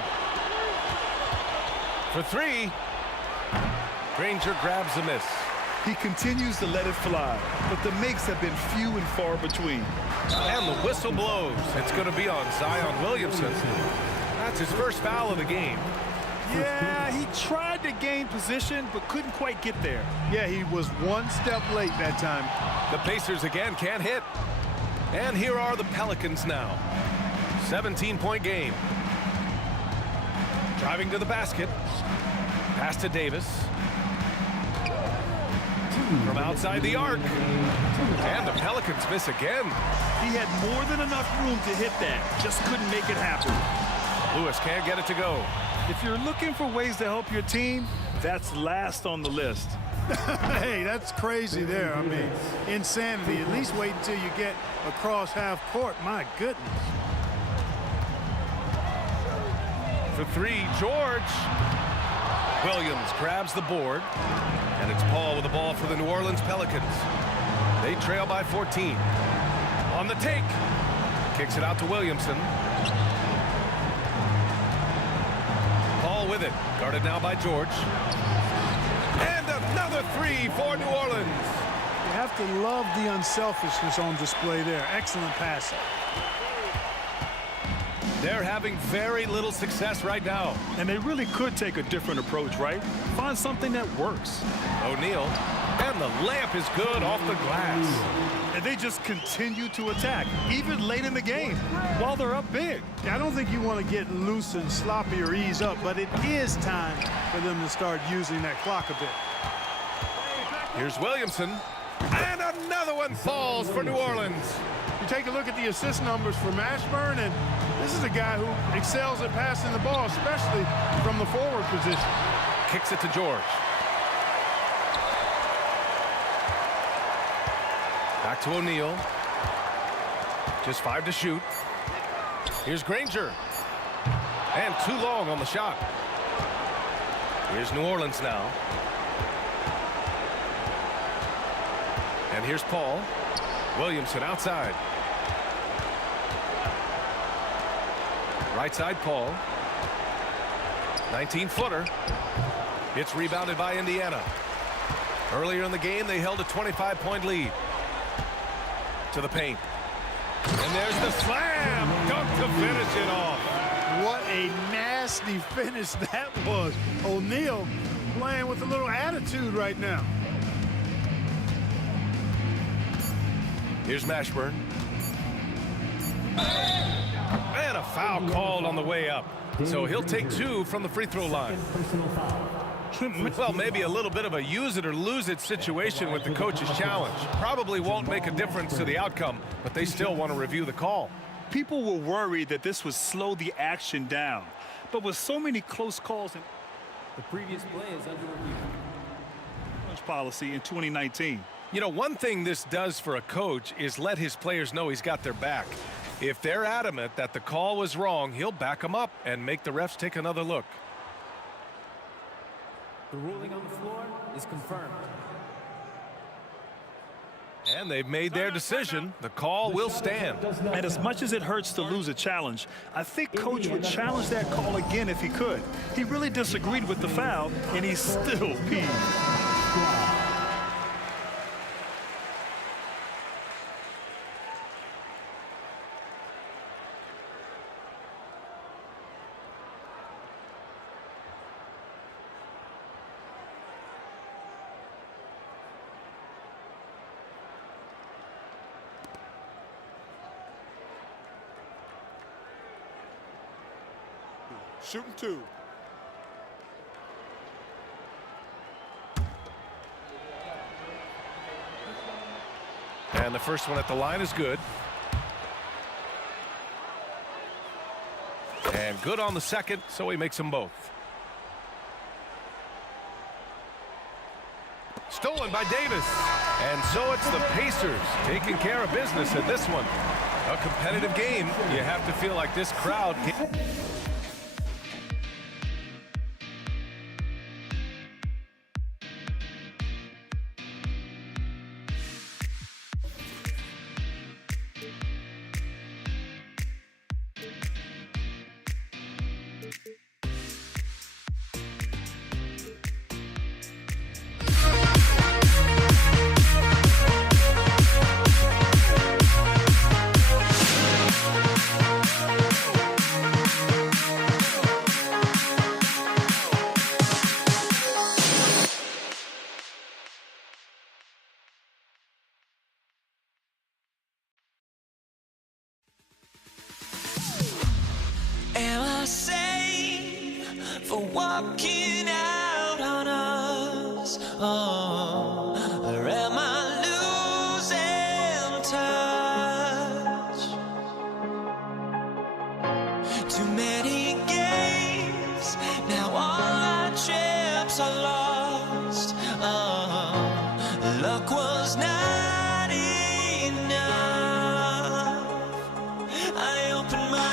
For 3. Granger grabs a miss. He continues to let it fly, but the makes have been few and far between. And the whistle blows. It's going to be on Zion Williamson. That's his first foul of the game. Yeah, he tried to gain position, but couldn't quite get there. Yeah, he was one step late that time. The Pacers again can't hit. And here are the Pelicans now. 17-point game. Driving to the basket. Pass to Davis. From outside the arc. And the Pelicans miss again. He had more than enough room to hit that. Just couldn't make it happen. Lewis can't get it to go. If you're looking for ways to help your team, that's last on the list. Hey, that's crazy there. I mean, insanity. At least wait until you get across half court. My goodness. For 3, George. Williams grabs the board. And it's Paul with the ball for the New Orleans Pelicans. They trail by 14. On the take. Kicks it out to Williamson. Paul with it. Guarded now by George. And another 3 for New Orleans. You have to love the unselfishness on display there. Excellent passing. They're having very little success right now. And they really could take a different approach, right? Find something that works. O'Neal. And the layup is good off the glass. And they just continue to attack, even late in the game, while they're up big. Yeah, I don't think you want to get loose and sloppy or ease up, but it is time for them to start using that clock a bit. Here's Williamson. And another one falls for New Orleans. You take a look at the assist numbers for Mashburn, and this is a guy who excels at passing the ball, especially from the forward position. Kicks it to George. Back to O'Neal. Just 5 to shoot. Here's Granger. And too long on the shot. Here's New Orleans now. And here's Paul. Williamson outside. Right side, Paul. 19-footer. It's rebounded by Indiana. Earlier in the game, they held a 25-point lead. To the paint. And there's the slam. Dunk to finish it off. What a nasty finish that was. O'Neal playing with a little attitude right now. Here's Mashburn. And a foul called on the way up. So he'll take 2 from the free throw line. Well, maybe a little bit of a use it or lose it situation with the coach's challenge. Probably won't make a difference to the outcome, but they still want to review the call. People were worried that this would slow the action down. But with so many close calls, the previous play is under review. Policy in 2019. You know, one thing this does for a coach is let his players know he's got their back. If they're adamant that the call was wrong, he'll back them up and make the refs take another look. The ruling on the floor is confirmed. And they've made their decision. The call will stand. And as much as it hurts to lose a challenge, I think Coach would challenge that call again if he could. He really disagreed with the foul, and he's still peeved. Shooting two. And the first one at the line is good. And good on the second, so he makes them both. Stolen by Davis. And so it's the Pacers taking care of business in this one. A competitive game. You have to feel like this crowd can... Am I sane for walking out on us? Oh, or am I losing touch? Too many games, now all our chips are lost. Oh, luck was not enough. I opened my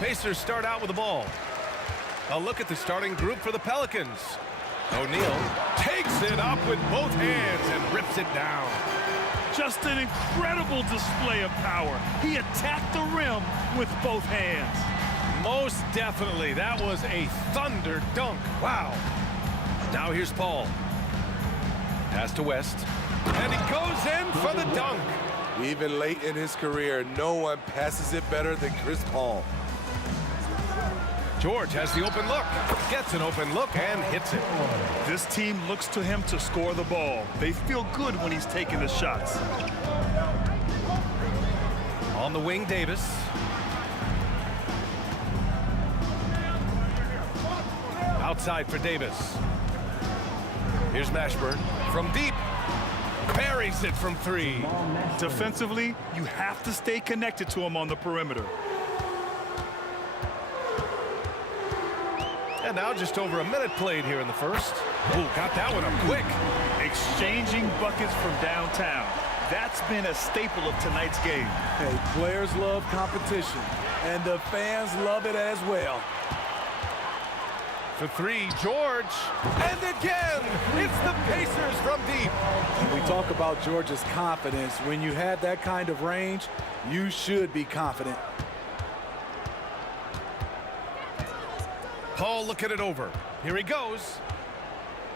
Pacers start out with the ball. A look at the starting group for the Pelicans. O'Neal takes it up with both hands and rips it down. Just an incredible display of power. He attacked the rim with both hands. Most definitely. That was a thunder dunk. Wow. Now here's Paul. Pass to West. And he goes in for the dunk. Even late in his career, no one passes it better than Chris Paul. George has the open look. Gets an open look and hits it. This team looks to him to score the ball. They feel good when he's taking the shots. On the wing, Davis. Outside for Davis. Here's Mashburn from deep. Buries it from 3. Defensively, you have to stay connected to him on the perimeter. And now just over a minute played here in the first. Ooh, got that one up quick. Exchanging buckets from downtown. That's been a staple of tonight's game. Hey, players love competition, and the fans love it as well. For 3, George. And again, it's the Pacers from deep. We talk about George's confidence. When you have that kind of range, you should be confident. Paul looking it over. Here he goes.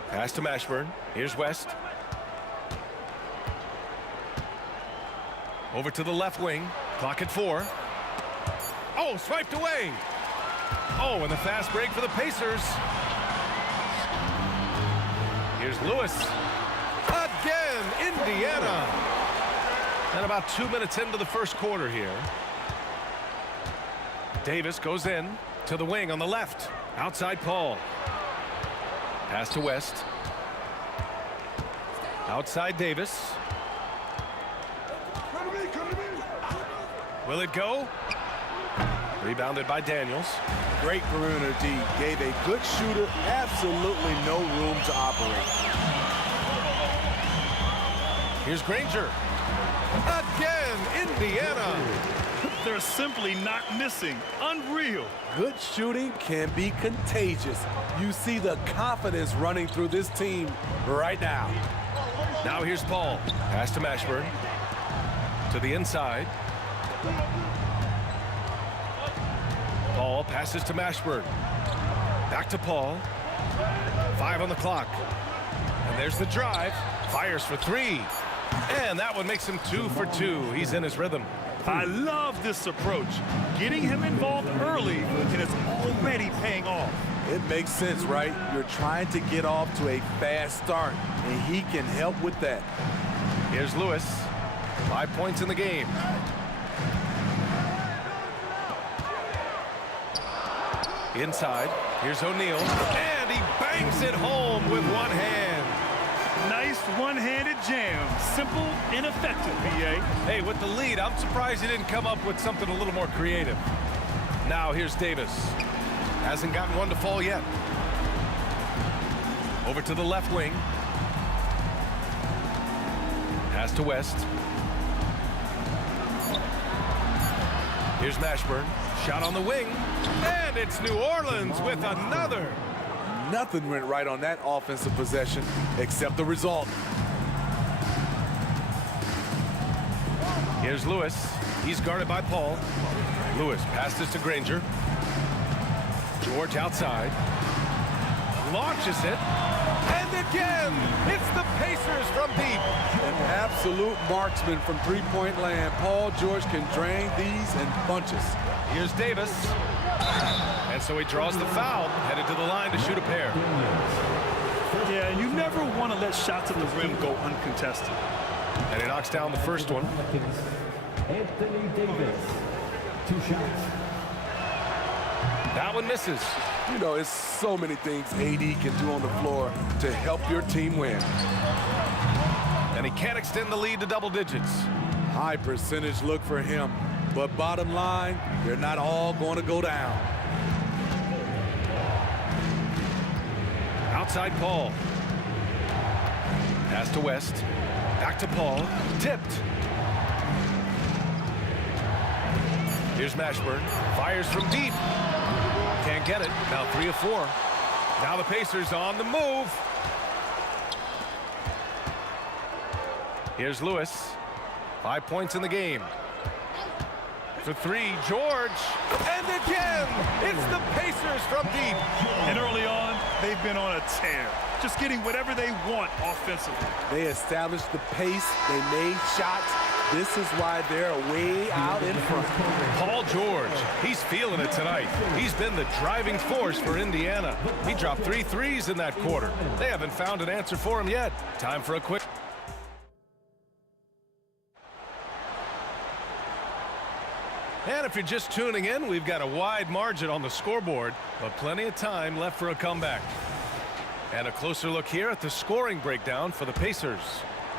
Pass to Mashburn. Here's West. Over to the left wing. Clock at 4. Oh, swiped away. Oh, and the fast break for the Pacers. Here's Lewis. Again, Indiana. And about 2 minutes into the first quarter here. Davis goes in to the wing on the left. Outside Paul. Pass to West. Outside Davis. Will it go? Rebounded by Daniels. Great perimeter D. Gave a good shooter absolutely no room to operate. Here's Granger. Again, Indiana. They're simply not missing. Unreal. Good shooting can be contagious. You see the confidence running through this team right now. Now here's Paul. Pass to Mashburn. To the inside. Paul passes to Mashburn. Back to Paul. 5 on the clock. And there's the drive. Fires for 3. And that one makes him 2 for 2. He's in his rhythm. I love this approach. Getting him involved early, and it's already paying off. It makes sense, right? You're trying to get off to a fast start, and he can help with that. Here's Lewis. 5 points in the game. Inside. Here's O'Neal. And he bangs it home with one hand. Nice one-handed jam. Simple and effective, B.A. Hey, with the lead, I'm surprised he didn't come up with something a little more creative. Now here's Davis. Hasn't gotten one to fall yet. Over to the left wing. Pass to West. Here's Mashburn. Shot on the wing. And it's New Orleans with another. Nothing went right on that offensive possession except the result. Here's Lewis. He's guarded by Paul. Lewis passes to Granger. George outside. Launches it. And again, it's the Pacers from deep. An absolute marksman from three-point land. Paul George can drain these in bunches. Here's Davis. And so he draws the foul, headed to the line to shoot a pair. Yeah, and you never want to let shots at the rim go uncontested. And he knocks down the first one. Anthony Davis, 2 shots. That one misses. You know, it's so many things AD can do on the floor to help your team win. And he can't extend the lead to double digits. High percentage look for him. But bottom line, they're not all going to go down. Outside Paul. Pass to West. Back to Paul. Tipped. Here's Mashburn. Fires from deep. Can't get it. Now 3 of 4. Now the Pacers on the move. Here's Lewis. 5 points in the game. For 3, George. And again, it's the Pacers from deep. And early on, they've been on a tear. Just getting whatever they want offensively. They established the pace. They made shots. This is why they're way out in front. Paul George, he's feeling it tonight. He's been the driving force for Indiana. He dropped 3 threes in that quarter. They haven't found an answer for him yet. Time for a quick... And if you're just tuning in, we've got a wide margin on the scoreboard, but plenty of time left for a comeback. And a closer look here at the scoring breakdown for the Pacers.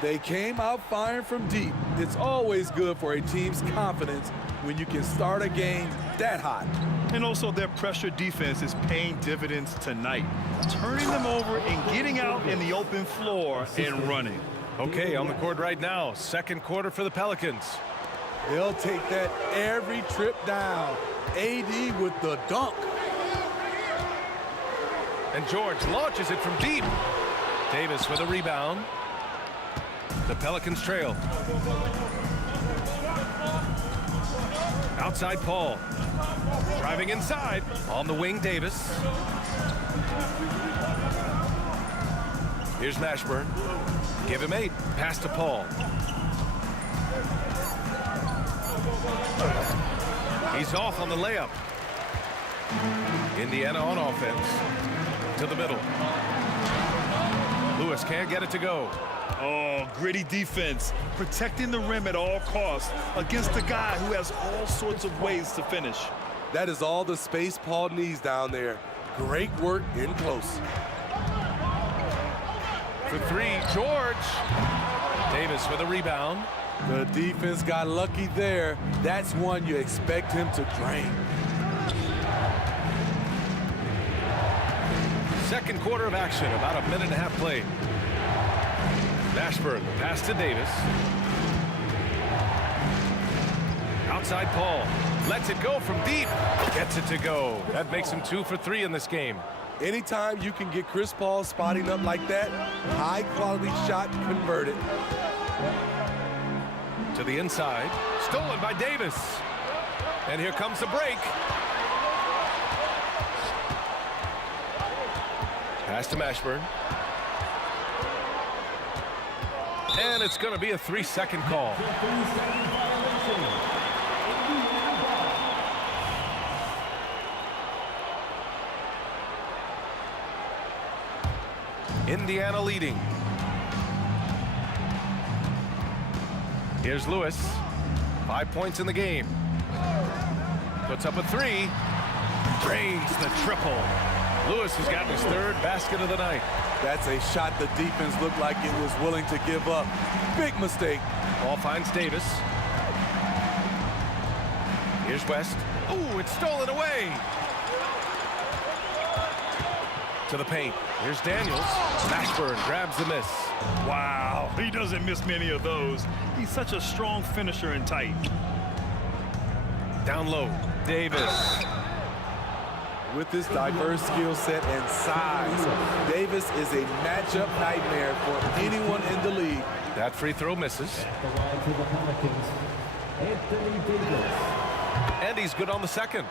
They came out firing from deep. It's always good for a team's confidence when you can start a game that hot. And also their pressure defense is paying dividends tonight, turning them over and getting out in the open floor and running. Okay, on the court right now, second quarter for the Pelicans. They'll take that every trip down. AD with the dunk. And George launches it from deep. Davis with a rebound. The Pelicans trail. Outside Paul. Driving inside. On the wing, Davis. Here's Mashburn. Give him 8. Pass to Paul. He's off on the layup. Indiana on offense. To the middle. Lewis can't get it to go. Oh, gritty defense, protecting the rim at all costs against a guy who has all sorts of ways to finish. That is all the space Paul needs down there. Great work in close. For 3, George. Davis with a rebound. The defense got lucky there. That's one you expect him to drain. Second quarter of action, about a minute and a half played. Mashburn, pass to Davis. Outside Paul, lets it go from deep. Gets it to go. That makes him 2 for 3 in this game. Anytime you can get Chris Paul spotting up like that, high quality shot converted. To the inside, stolen by Davis. And here comes the break. Pass to Mashburn. And it's going to be a 3-second call. Indiana leading. Here's Lewis. 5 points in the game. Puts up a 3. Drains the triple. Lewis has gotten his 3rd basket of the night. That's a shot the defense looked like it was willing to give up. Big mistake. Ball finds Davis. Here's West. Ooh, it's stolen away. To the paint. Here's Daniels. Mashburn grabs the miss. Wow, he doesn't miss many of those. He's such a strong finisher and tight. Down low, Davis. With his diverse skill set and size, Davis is a matchup nightmare for anyone in the league. That free throw misses. And he's good on the second.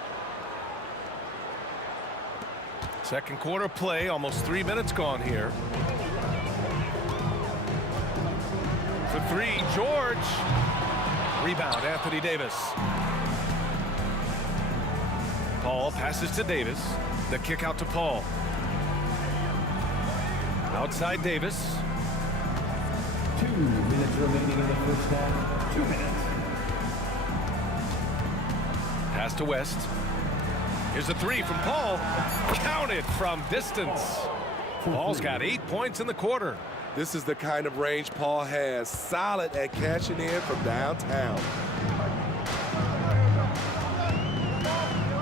Second quarter play, almost 3 minutes gone here. For 3, George. Rebound, Anthony Davis. Paul passes to Davis. The kick out to Paul. Outside Davis. 2 minutes remaining in the first half. 2 minutes. Pass to West. Here's a 3 from Paul. Counted from distance. Paul's got 8 points in the quarter. This is the kind of range Paul has. Solid at cashing in from downtown.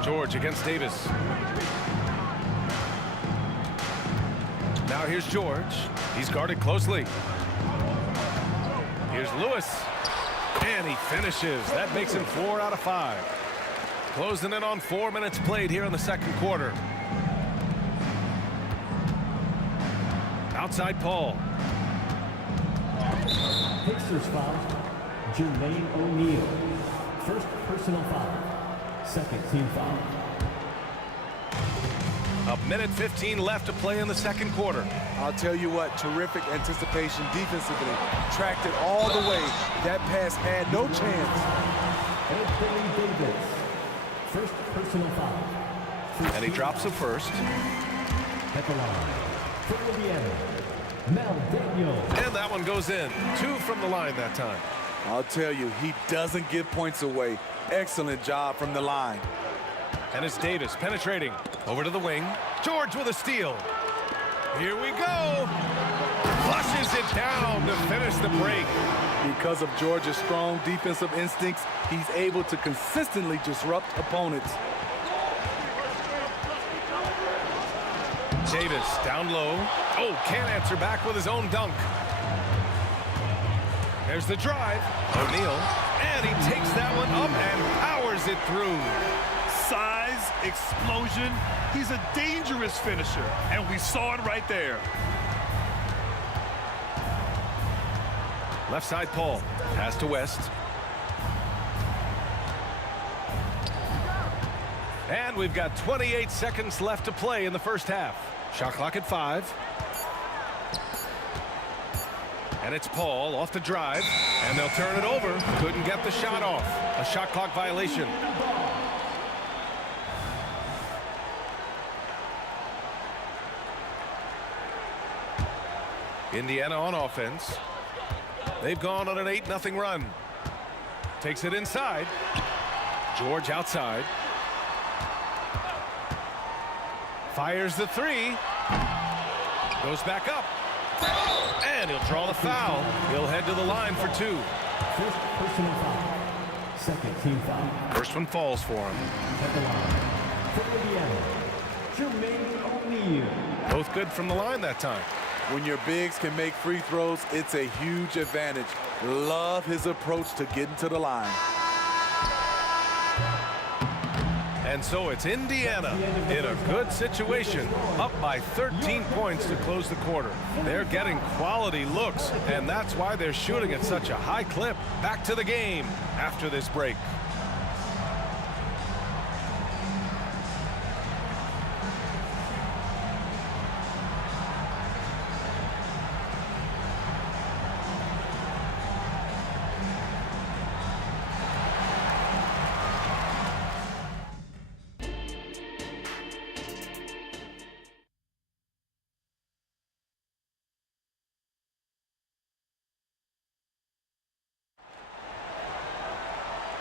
George against Davis. Now here's George. He's guarded closely. Here's Lewis. And he finishes. That makes him 4 out of 5. Closing in on 4 minutes played here in the second quarter. Outside Paul. Pacers foul. Jermaine O'Neal. First personal foul. Second team foul. A minute 15 left to play in the second quarter. I'll tell you what, terrific anticipation defensively. Tracked it all the way. That pass had no chance. Anthony Davis. First personal foul. And he drops the first. At the line. For Indiana, Mel Daniels. And that one goes in. 2 from the line that time. I'll tell you, he doesn't give points away. Excellent job from the line. And it's Davis penetrating. Over to the wing. George with a steal. Here we go. Flushes it down to finish the break. Because of George's strong defensive instincts, he's able to consistently disrupt opponents. Davis down low. Oh, can't answer back with his own dunk. There's the drive. O'Neal. And he takes that one up and powers it through. Size, explosion. He's a dangerous finisher, and we saw it right there. Left side Paul. Pass to West. And we've got 28 seconds left to play in the first half. Shot clock at 5. And it's Paul off the drive. And they'll turn it over. Couldn't get the shot off. A shot clock violation. Indiana on offense. They've gone on an 8-0 run. Takes it inside. George outside. Fires the 3. Goes back up. And he'll draw the foul. He'll head to the line for 2. First personal foul. Second team foul. First one falls for him. At the line. For Indiana, Jermaine O'Neal. Both good from the line that time. When your bigs can make free throws, it's a huge advantage. Love his approach to getting to the line. And so it's Indiana in a good situation, up by 13 points to close the quarter. They're getting quality looks, and that's why they're shooting at such a high clip. Back to the game after this break.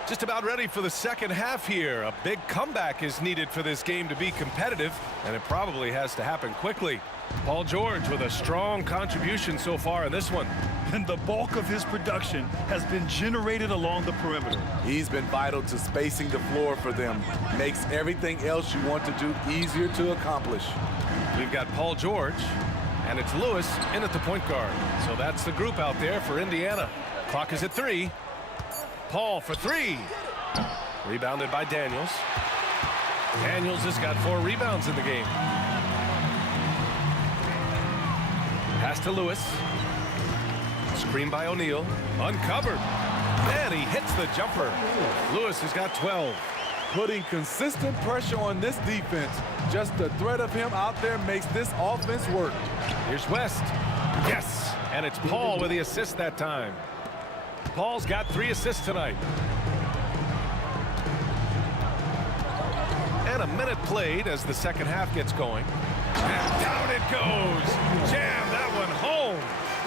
Just about ready for the second half here. A big comeback is needed for this game to be competitive, and it probably has to happen quickly. Paul George with a strong contribution so far in this one. And the bulk of his production has been generated along the perimeter. He's been vital to spacing the floor for them. Makes everything else you want to do easier to accomplish. We've got Paul George, and it's Lewis in at the point guard. So that's the group out there for Indiana. Clock is at 3. Paul for 3. Rebounded by Daniels. Daniels has got 4 rebounds in the game. Pass to Lewis. Screen by O'Neal. Uncovered. And he hits the jumper. Lewis has got 12. Putting consistent pressure on this defense. Just the threat of him out there makes this offense work. Here's West. Yes. And it's Paul with the assist that time. Paul's got 3 assists tonight. And a minute played as the second half gets going. And down it goes. Jam that one home.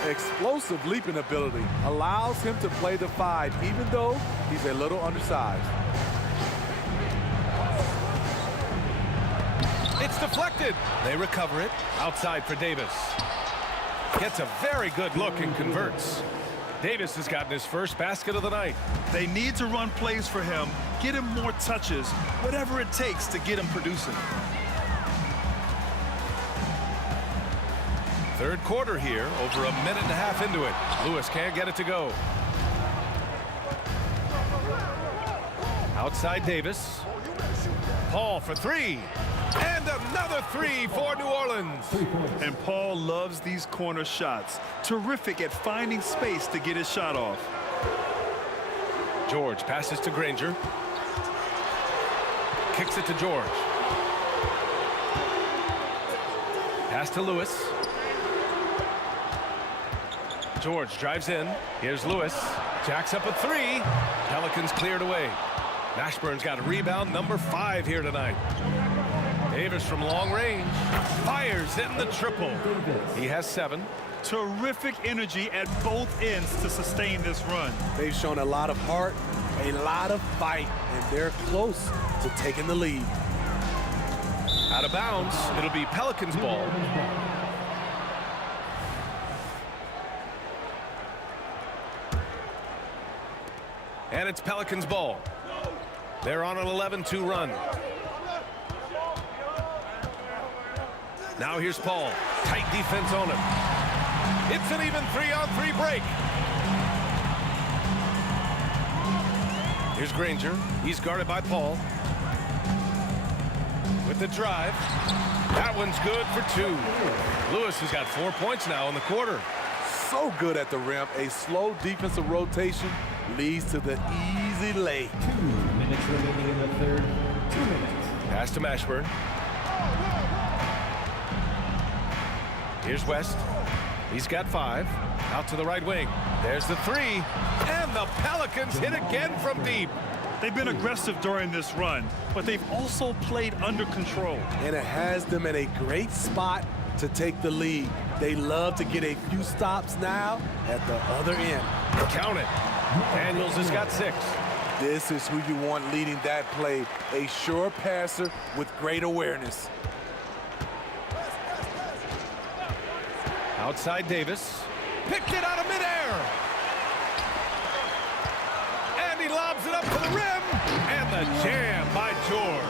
Explosive leaping ability allows him to play the 5, even though he's a little undersized. It's deflected. They recover it. Outside for Davis. Gets a very good look and converts. Davis has gotten his first basket of the night. They need to run plays for him, get him more touches, whatever it takes to get him producing. Third quarter here, over a minute and a half into it. Lewis can't get it to go. Outside Davis. Paul for three. And another three for New Orleans. And Paul loves these corner shots. Terrific at finding space to get his shot off. George passes to Granger. Kicks it to George. Pass to Lewis. George drives in. Here's Lewis. Jacks up a three. Pelicans cleared away. Mashburn's got a rebound, number 5 here tonight. Davis from long range. Fires in the triple. He has 7. Terrific energy at both ends to sustain this run. They've shown a lot of heart, a lot of fight, and they're close to taking the lead. Out of bounds. It'll be Pelicans ball. And it's Pelicans ball. They're on an 11-2 run. Now here's Paul. Tight defense on him. It's an even 3-on-3 break. Here's Granger. He's guarded by Paul. With the drive. That one's good for 2. Lewis has got 4 points now in the quarter. So good at the rim. A slow defensive rotation leads to the easy lay. 2 minutes remaining in the third. 2 minutes. Pass to Mashburn. Here's West. He's got 5. Out to the right wing. There's the 3. And the Pelicans hit again from deep. They've been aggressive during this run, but they've also played under control. And it has them in a great spot to take the lead. They love to get a few stops now at the other end. Count it. Daniels has got 6. This is who you want leading that play. A sure passer with great awareness. Outside Davis. Picked it out of midair. And he lobs it up to the rim. And the jam by George.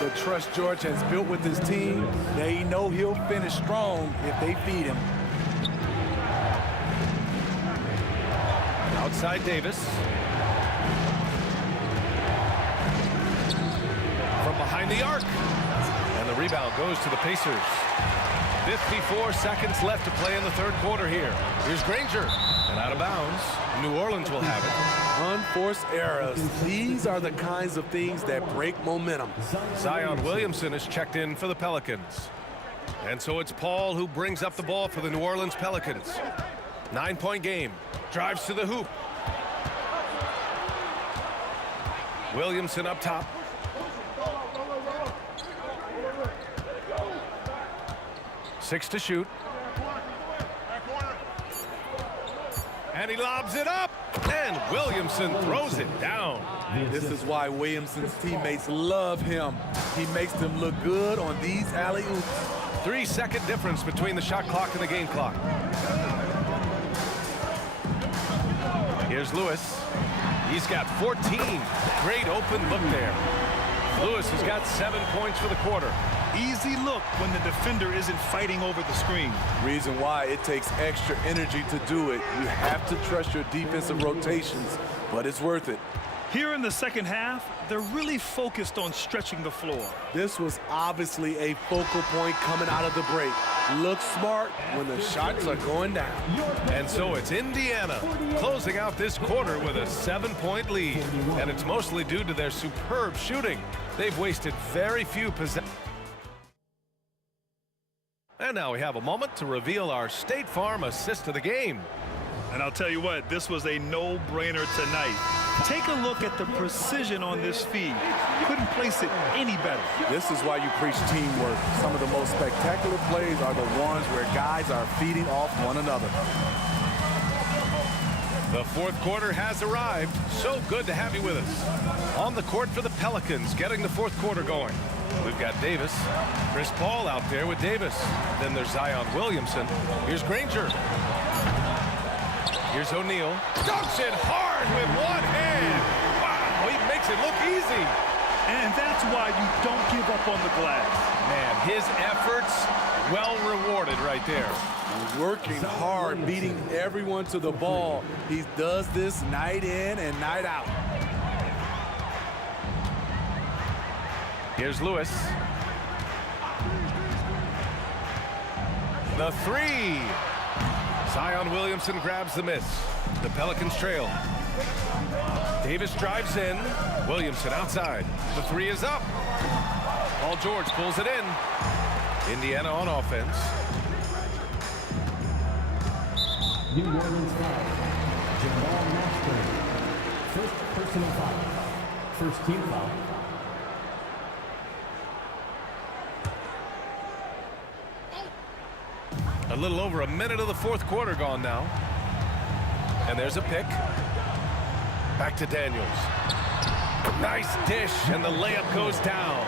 The trust George has built with his team, they know he'll finish strong if they feed him. Outside Davis. From behind the arc. And the rebound goes to the Pacers. 54 seconds left to play in the third quarter here. Here's Granger. And out of bounds. New Orleans will have it. Unforced errors. These are the kinds of things that break momentum. Zion Williamson is checked in for the Pelicans. And so it's Paul who brings up the ball for the New Orleans Pelicans. 9-point game. Drives to the hoop. Williamson up top. Six to shoot. And he lobs it up. And Williamson throws it down. This is why Williamson's teammates love him. He makes them look good on these alley-oops. 3-second difference between the shot clock and the game clock. Here's Lewis. He's got 14. Great open look there. Lewis has got 7 points for the quarter. Easy look when the defender isn't fighting over the screen. Reason why it takes extra energy to do it. You have to trust your defensive rotations, but it's worth it. Here in the second half, they're really focused on stretching the floor. This was obviously a focal point coming out of the break. Look smart when the shots are going down. And so it's Indiana closing out this quarter with a 7-point lead. And it's mostly due to their superb shooting. They've wasted very few possessions. And now we have a moment to reveal our State Farm assist of the game. And I'll tell you what, this was a no-brainer tonight. Take a look at the precision on this feed. Couldn't place it any better. This is why you preach teamwork. Some of the most spectacular plays are the ones where guys are feeding off one another. The fourth quarter has arrived. So good to have you with us. On the court for the Pelicans, getting the fourth quarter going. We've got Davis. Chris Paul out there with Davis. Then there's Zion Williamson. Here's Granger. Here's O'Neal. Dunks it hard with one hand. Wow, he makes it look easy. And that's why you don't give up on the glass. Man, his efforts well rewarded right there. Working hard, beating everyone to the ball. He does this night in and night out. Here's Lewis. The three. Zion Williamson grabs the miss. The Pelicans trail. Davis drives in. Williamson outside. The three is up. Paul George pulls it in. Indiana on offense. New Orleans foul. Jamal Mashburn. First personal foul. First team foul. A little over a minute of the fourth quarter gone now. And there's a pick. Back to Daniels. Nice dish, and the layup goes down.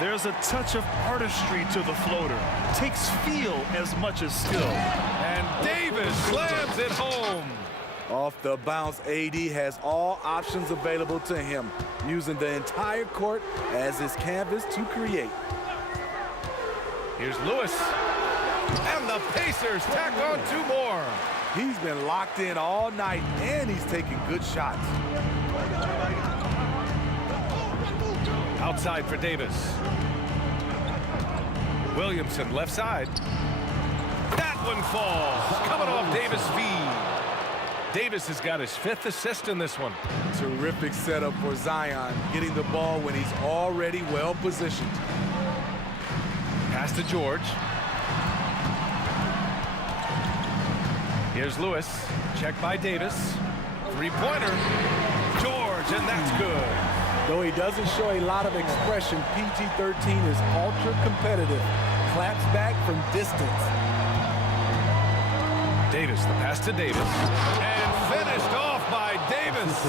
There's a touch of artistry to the floater. Takes feel as much as skill. And Davis slams it home. Off the bounce, AD has all options available to him, using the entire court as his canvas to create. Here's Lewis. And the Pacers tack on two more. He's been locked in all night, and he's taking good shots. Outside for Davis. Williamson left side. That one falls. Coming off Davis' feed. Davis has got his fifth assist in this one. Terrific setup for Zion, getting the ball when he's already well positioned. Pass to George. Here's Lewis. Check by Davis. Three-pointer. George, and that's good. Though he doesn't show a lot of expression, PG-13 is ultra-competitive. Claps back from distance. Davis, the pass to Davis. And finished off by Davis.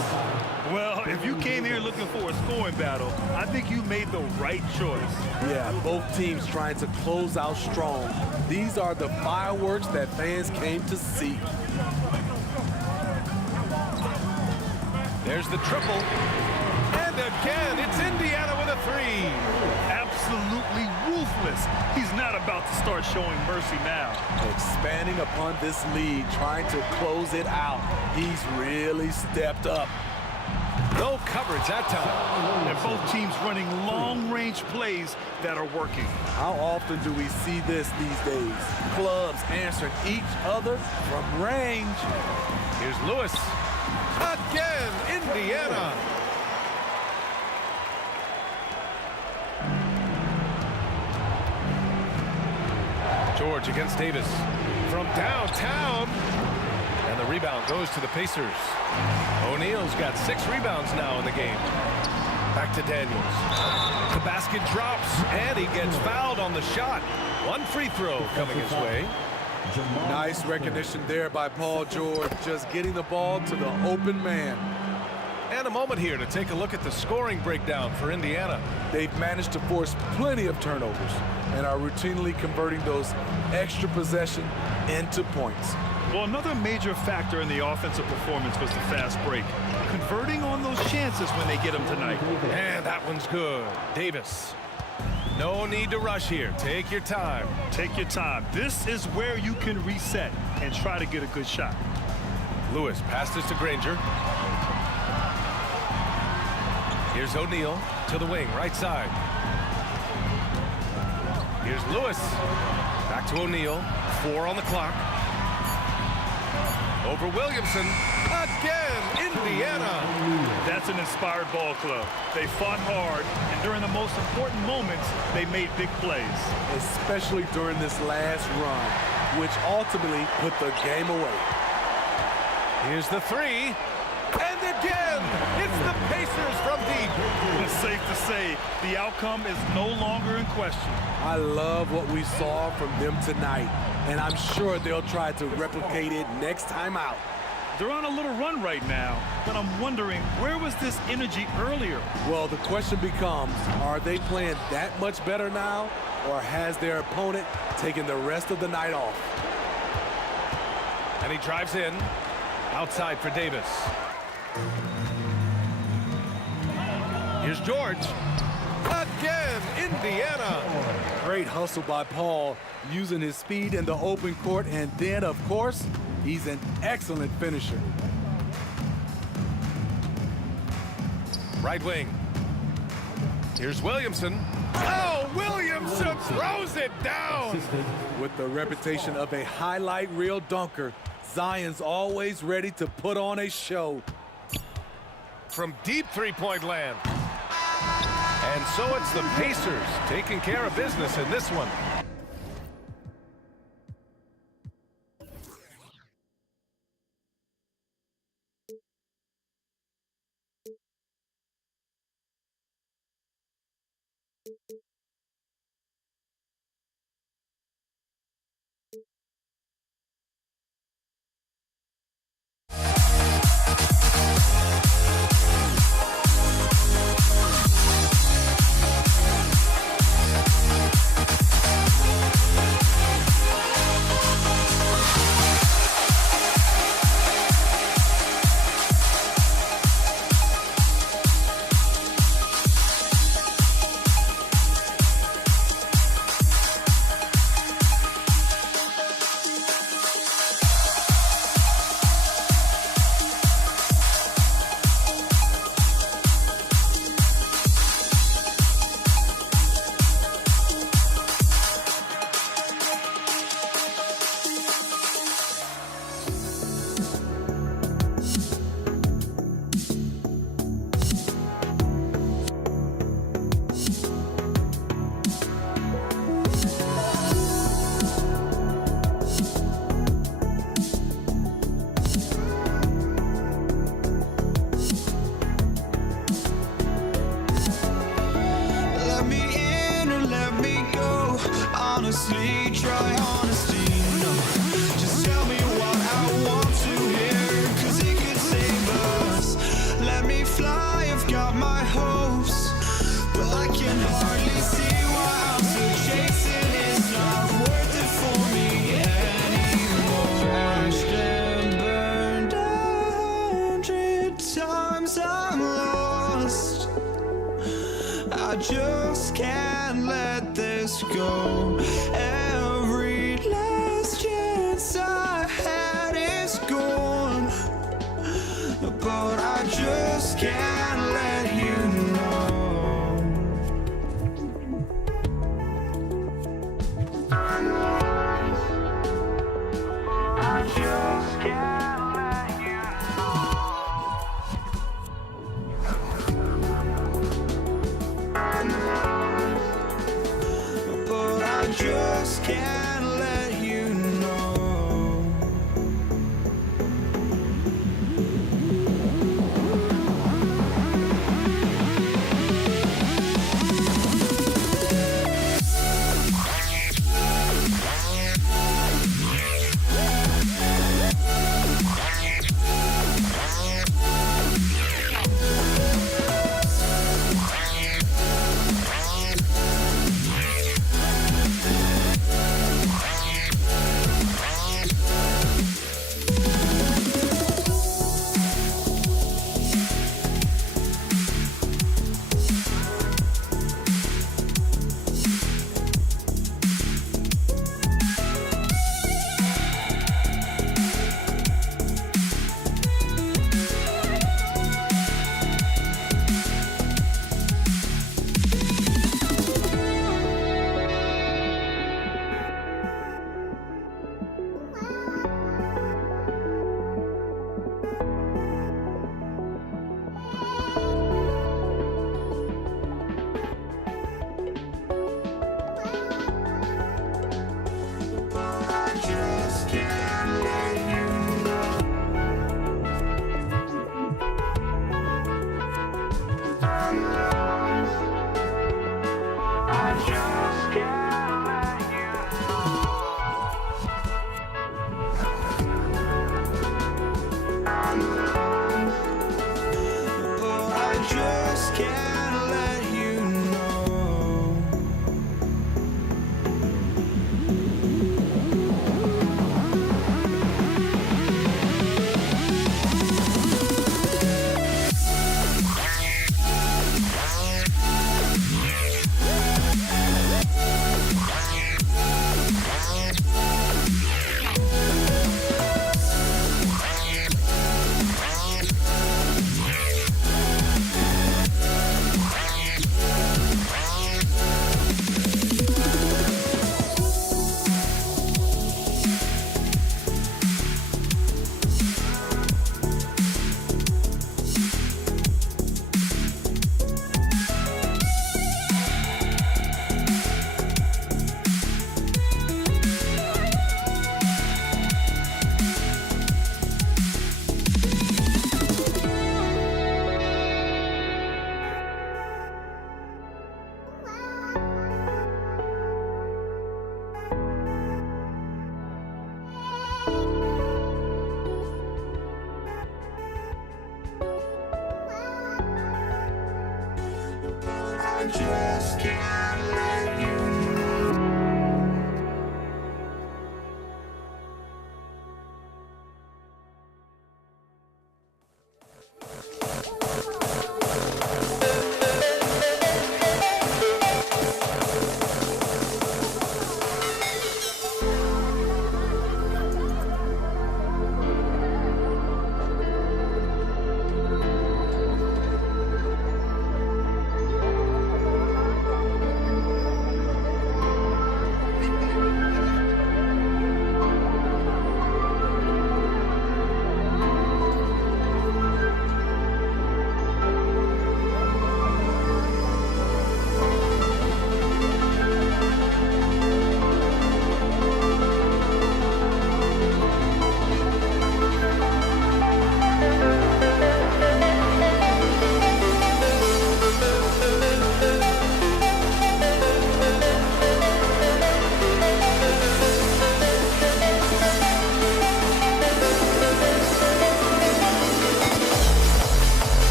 Well, if you came here looking for a scoring battle, I think you made the right choice. Yeah, both teams trying to close out strong. These are the fireworks that fans came to see. There's the triple. And again, it's Indiana with a three. Absolutely ruthless. He's not about to start showing mercy now. Expanding upon this lead, trying to close it out. He's really stepped up. No coverage that time. And both teams running long-range plays that are working. How often do we see this these days? Clubs answering each other from range. Here's Lewis. Again, Indiana. George against Davis from downtown. And the rebound goes to the Pacers. O'Neal's got 6 rebounds now in the game. Back to Daniels. The basket drops, and he gets fouled on the shot. One free throw coming his way. Nice recognition there by Paul George, just getting the ball to the open man. And a moment here to take a look at the scoring breakdown for Indiana. They've managed to force plenty of turnovers and are routinely converting those extra possession into points. Well, another major factor in the offensive performance was the fast break. Converting on those chances when they get them tonight. And that one's good. Davis. No need to rush here. Take your time. Take your time. This is where you can reset and try to get a good shot. Lewis passes to Granger. Here's O'Neal to the wing, right side. Here's Lewis. Back to O'Neal. 4 on the clock. Over Williamson. Again, Indiana. That's an inspired ball club. They fought hard, and during the most important moments, they made big plays. Especially during this last run, which ultimately put the game away. Here's the three. And again, it's the Pacers from deep. It's safe to say the outcome is no longer in question. I love what we saw from them tonight, and I'm sure they'll try to replicate it next time out. They're on a little run right now, but I'm wondering, where was this energy earlier? Well, the question becomes, are they playing that much better now, or has their opponent taken the rest of the night off? And he drives in. Outside for Davis. Here's George. Again, Indiana. Great hustle by Paul, using his speed in the open court, and then, of course, he's an excellent finisher. Right wing. Here's Williamson. Oh, Williamson throws it down. With the reputation of a highlight reel dunker, Zion's always ready to put on a show. From deep three-point land. And so it's the Pacers taking care of business in this one. Let me in or let me go. Honestly, try honesty. No, just tell me what I want to hear, 'cause it could save us. Let me fly, I've got my hopes, but I can hardly see why I'm still chasing. It's not worth it for me anymore. Crashed and burned 100 times, I'm lost. I just can't let this go. Every last chance I had is gone, but I just can't let you know. I just can't let you know. But I just can't let you know.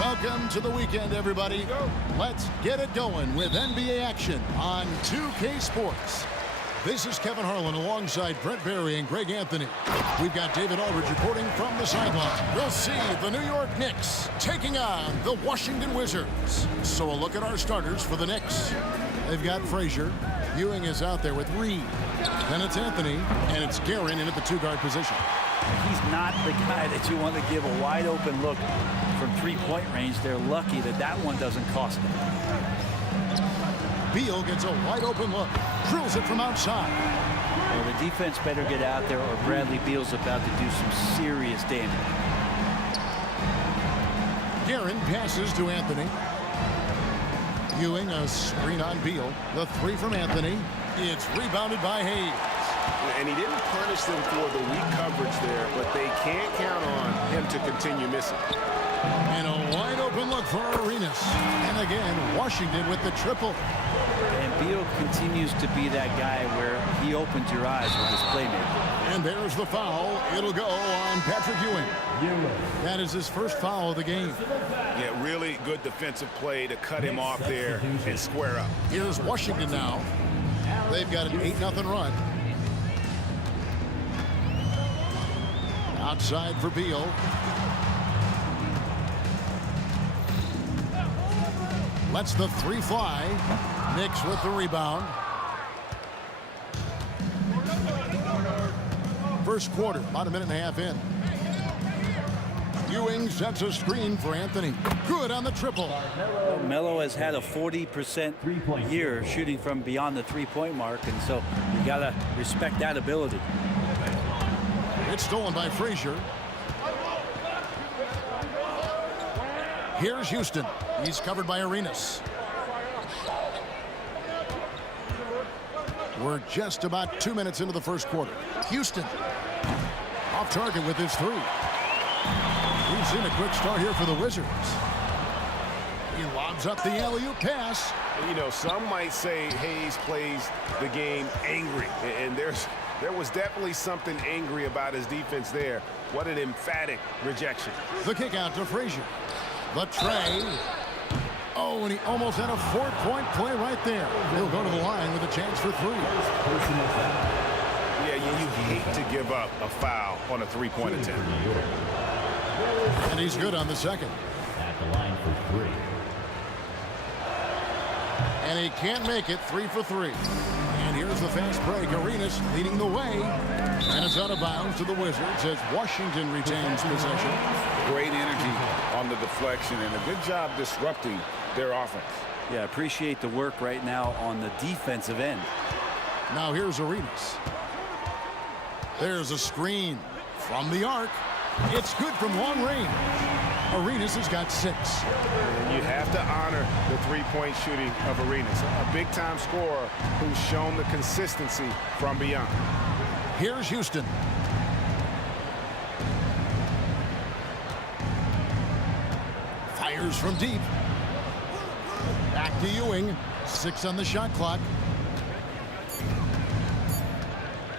Welcome to the weekend, everybody. Let's get it going with NBA action on 2K Sports. This is Kevin Harlan alongside Brent Barry and Greg Anthony. We've got David Aldridge reporting from the sideline. We'll see the New York Knicks taking on the Washington Wizards. So a look at our starters for the Knicks. They've got Frazier. Ewing is out there with Reed. Then it's Anthony, and it's Guerin in at the two-guard position. He's not the guy that you want to give a wide open look from three-point range. They're lucky that that one doesn't cost them. Beal gets a wide open look. Drills it from outside. Well, the defense better get out there or Bradley Beal's about to do some serious damage. Guerin passes to Anthony. Ewing a screen on Beal. The three from Anthony. It's rebounded by Hayes. And he didn't punish them for the weak coverage there, but they can't count on him to continue missing. And a wide open look for Arenas. And again, Washington with the triple. And Beal continues to be that guy where he opens your eyes with his playmaking. And there's the foul. It'll go on Patrick Ewing. That is his first foul of the game. Yeah, really good defensive play to cut him off there and square up. Here's Washington now. They've got an 8-0 run. Outside for Beal. Lets the three fly. Knicks with the rebound. First quarter, about a minute and a half in. Ewing sets a screen for Anthony. Good on the triple. Melo has had a 40% year shooting from beyond the three-point mark, and so you got to respect that ability. It's stolen by Frazier. Here's Houston. He's covered by Arenas. We're just about 2 minutes into the first quarter. Houston off target with his three. We've seen a quick start here for the Wizards. He lobs up the alley-oop pass. You know, some might say Hayes plays the game angry, and there was definitely something angry about his defense there. What an emphatic rejection. The kick out to Frazier. The tray. Oh, and he almost had a four-point play right there. He'll go to the line with a chance for three. Yeah, you hate to give up a foul on a three-point attempt. And he's good on the second. At the line for three. And he can't make it. 3 for 3. And here's the fast break. Arenas leading the way. And it's out of bounds to the Wizards as Washington retains possession. Great energy on the deflection and a good job disrupting their offense. Yeah, appreciate the work right now on the defensive end. Now here's Arenas. There's a screen from the arc. It's good from long range. Arenas has got 6. And you have to honor the three-point shooting of Arenas, a big-time scorer who's shown the consistency from beyond. Here's Houston. Fires from deep. Back to Ewing. 6 on the shot clock.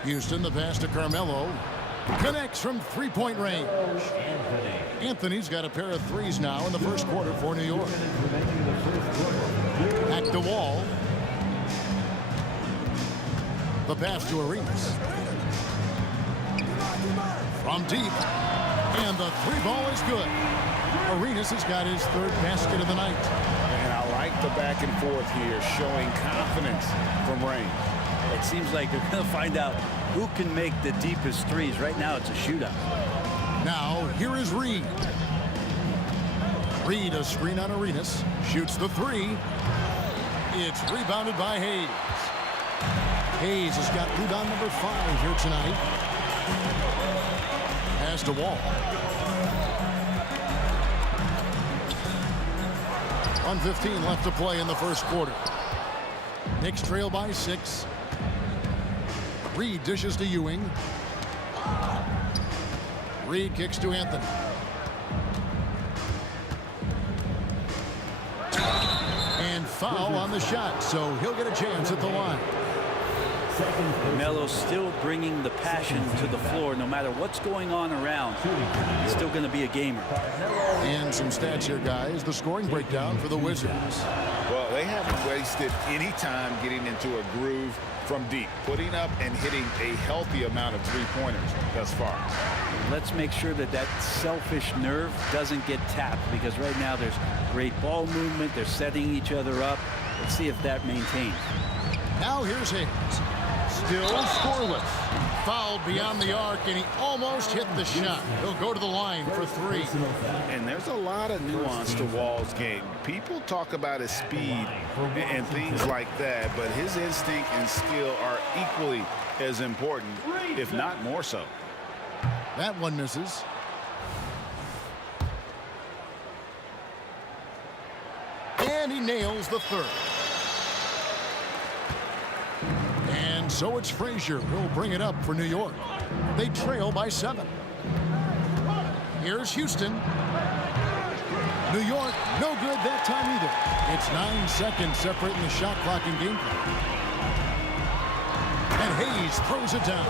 Houston, the pass to Carmelo. Connects from three-point range. Anthony's got a pair of threes now in the first quarter for New York. Back to Wall. The pass to Arenas. From deep. And the three ball is good. Arenas has got his third basket of the night. And I like the back and forth here, showing confidence from range. It seems like they're going to find out who can make the deepest threes. Right now, it's a shootout. Now, here is Reed. Reed, a screen on Arenas. Shoots the three. It's rebounded by Hayes. Hayes has got rebound number 5 here tonight. Pass to Wall. 1:15 left to play in the first quarter. Knicks trail by 6. Reed dishes to Ewing. Reed kicks to Anthony. And foul on the shot, so he'll get a chance at the line. Melo's still bringing the passion to the floor. No matter what's going on around, it's still going to be a gamer. And some stats here, guys. The scoring breakdown for the Wizards. Well, they haven't wasted any time getting into a groove from deep, putting up and hitting a healthy amount of three-pointers thus far. Let's make sure that that selfish nerve doesn't get tapped, because right now there's great ball movement. They're setting each other up. Let's see if that maintains. Now here's Hayes. Still scoreless. Fouled beyond the arc, and he almost hit the shot. He'll go to the line for 3. And there's a lot of nuance to Wall's game. People talk about his speed and things like that, but his instinct and skill are equally as important, if not more so. That one misses. And he nails the third. And so it's Frazier who'll bring it up for New York. They trail by 7. Here's Houston. New York, no good that time either. It's 9 seconds separating the shot clock and game clock. And Hayes throws it down.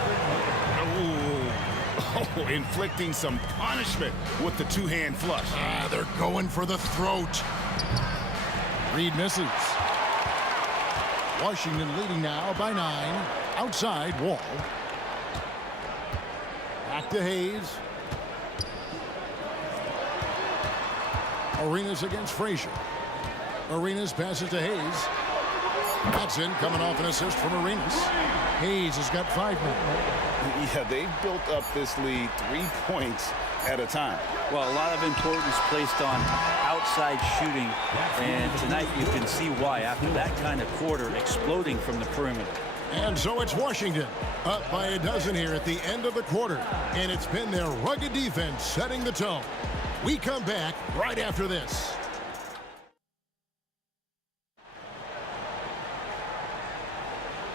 Oh, inflicting some punishment with the two-hand flush. They're going for the throat. Reed misses. Washington leading now by 9. Outside, Wall. Back to Hayes. Arenas against Frazier. Arenas passes to Hayes. Watson coming off an assist from Arenas. Hayes has got 5 now. Yeah, they've built up this lead 3 points at a time. Well, a lot of importance placed on outside shooting, and tonight you can see why after that kind of quarter, exploding from the perimeter. And so it's Washington up by a dozen here at the end of the quarter, and it's been their rugged defense setting the tone. We come back right after this.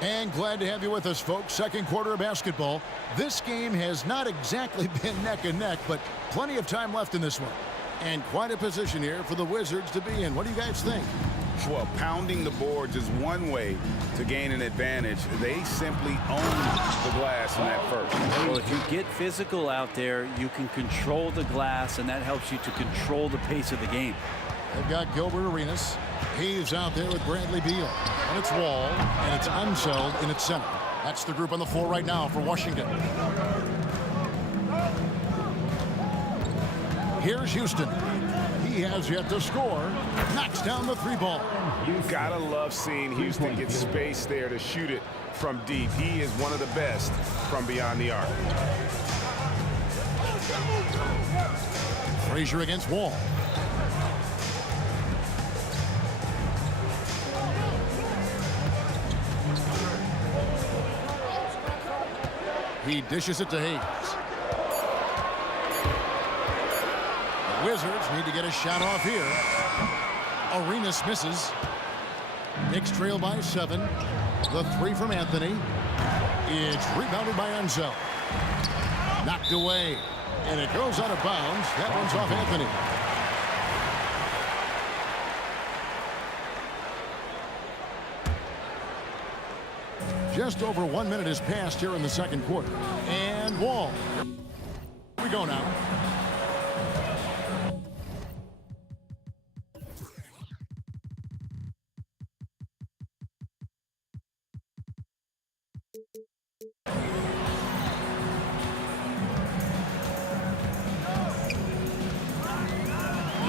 And glad to have you with us, folks. Second quarter of basketball. This game has not exactly been neck and neck, but plenty of time left in this one. And quite a position here for the Wizards to be in. What do you guys think? Well, pounding the boards is one way to gain an advantage. They simply own the glass in that first. Well, if you get physical out there, you can control the glass, and that helps you to control the pace of the game. They've got Gilbert Arenas. He's out there with Bradley Beal. And it's Wall, and it's Unseld in its center. That's the group on the floor right now for Washington. Here's Houston. He has yet to score. Knocks down the 3 ball. You've got to love seeing Houston get space there to shoot it from deep. He is one of the best from beyond the arc. Frazier against Wall. He dishes it to Hayes. The Wizards need to get a shot off here. Arenas misses. Knicks trail by 7. The 3 from Anthony. It's rebounded by Unseld. Knocked away. And it goes out of bounds. That one's off Anthony. Just over 1 minute has passed here in the second quarter. And Wall. Here we go now.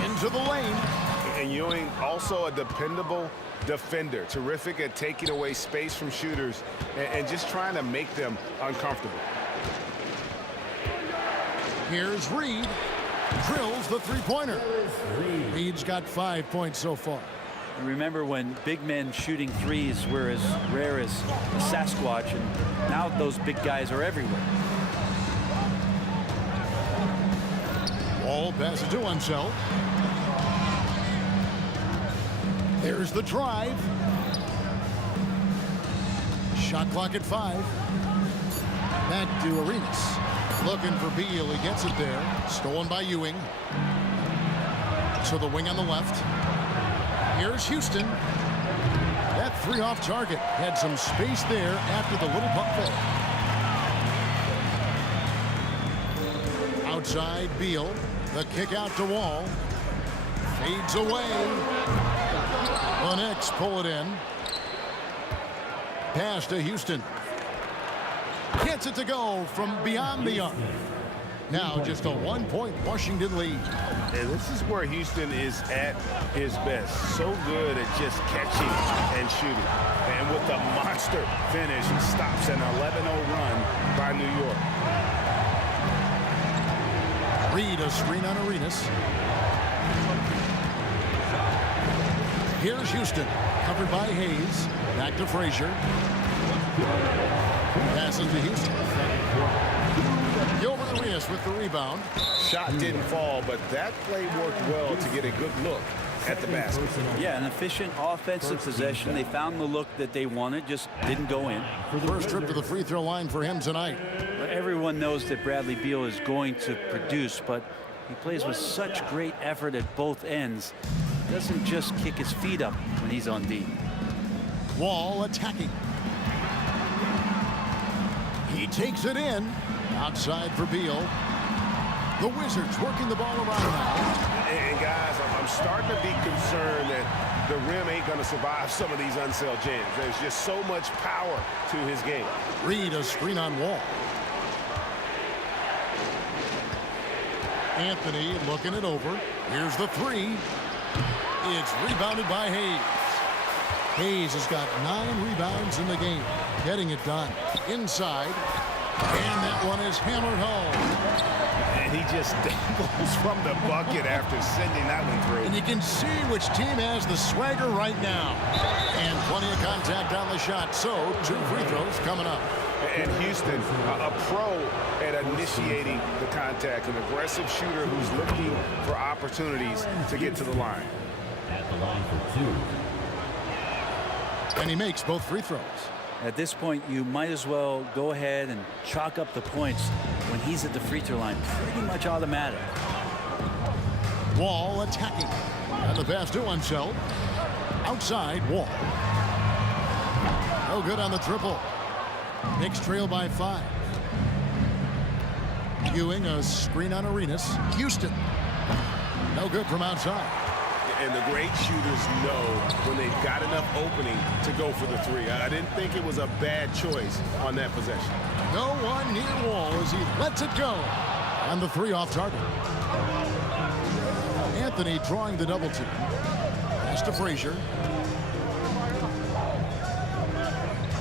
Into the lane. And Ewing, also a dependable defender. Terrific at taking away space from shooters and just trying to make them uncomfortable. Here's Reed. Drills the three-pointer. Reed's got 5 points so far. Remember when big men shooting threes were as rare as a Sasquatch, and now those big guys are everywhere. Wall passes to Unseld. There's the drive. Shot clock at 5. Back to Arenas. Looking for Beal. He gets it there. Stolen by Ewing. So the wing on the left. Here's Houston. That three off target. Had some space there after the little pump fake. Outside Beal. The kick out to Wall. Fades away. The Knicks pull it in. Pass to Houston. Gets it to go from beyond the arc. Now just a 1-point Washington lead. And this is where Houston is at his best. So good at just catching and shooting. And with the monster finish, he stops an 11-0 run by New York. Reed a screen on Arenas. Here's Houston, covered by Hayes. Back to Frazier. Passes to Houston. Gilbert Arenas with the rebound. Shot didn't fall, but that play worked well to get a good look at the basket. Yeah, an efficient offensive possession. They found the look that they wanted, just didn't go in. First trip to the free throw line for him tonight. Everyone knows that Bradley Beal is going to produce, but he plays with such great effort at both ends. He doesn't just kick his feet up when he's on D. Wall attacking. He takes it in. Outside for Beal. The Wizards working the ball around now. And guys, I'm starting to be concerned that the rim ain't going to survive some of these Unseld jams. There's just so much power to his game. Reed a screen on Wall. Anthony looking it over. Here's the three. It's rebounded by Hayes. Hayes has got 9 rebounds in the game. Getting it done. Inside. And that one is hammered home. And he just dangles from the bucket after sending that one through. And you can see which team has the swagger right now. And plenty of contact on the shot. So 2 free throws coming up. And Houston, a pro at initiating the contact, an aggressive shooter who's looking for opportunities to get to the line. At the line for 2. And he makes both free throws. At this point, you might as well go ahead and chalk up the points when he's at the free throw line. Pretty much automatic. Wall attacking. And the pass to Unseld. Outside, Wall. No good on the triple. Knicks trail by 5. Ewing a screen on Arenas. Houston. No good from outside. And the great shooters know when they've got enough opening to go for the three. I didn't think it was a bad choice on that possession. No one near Wall as he lets it go. On the 3 off target. Anthony drawing the double team. Pass to Frazier.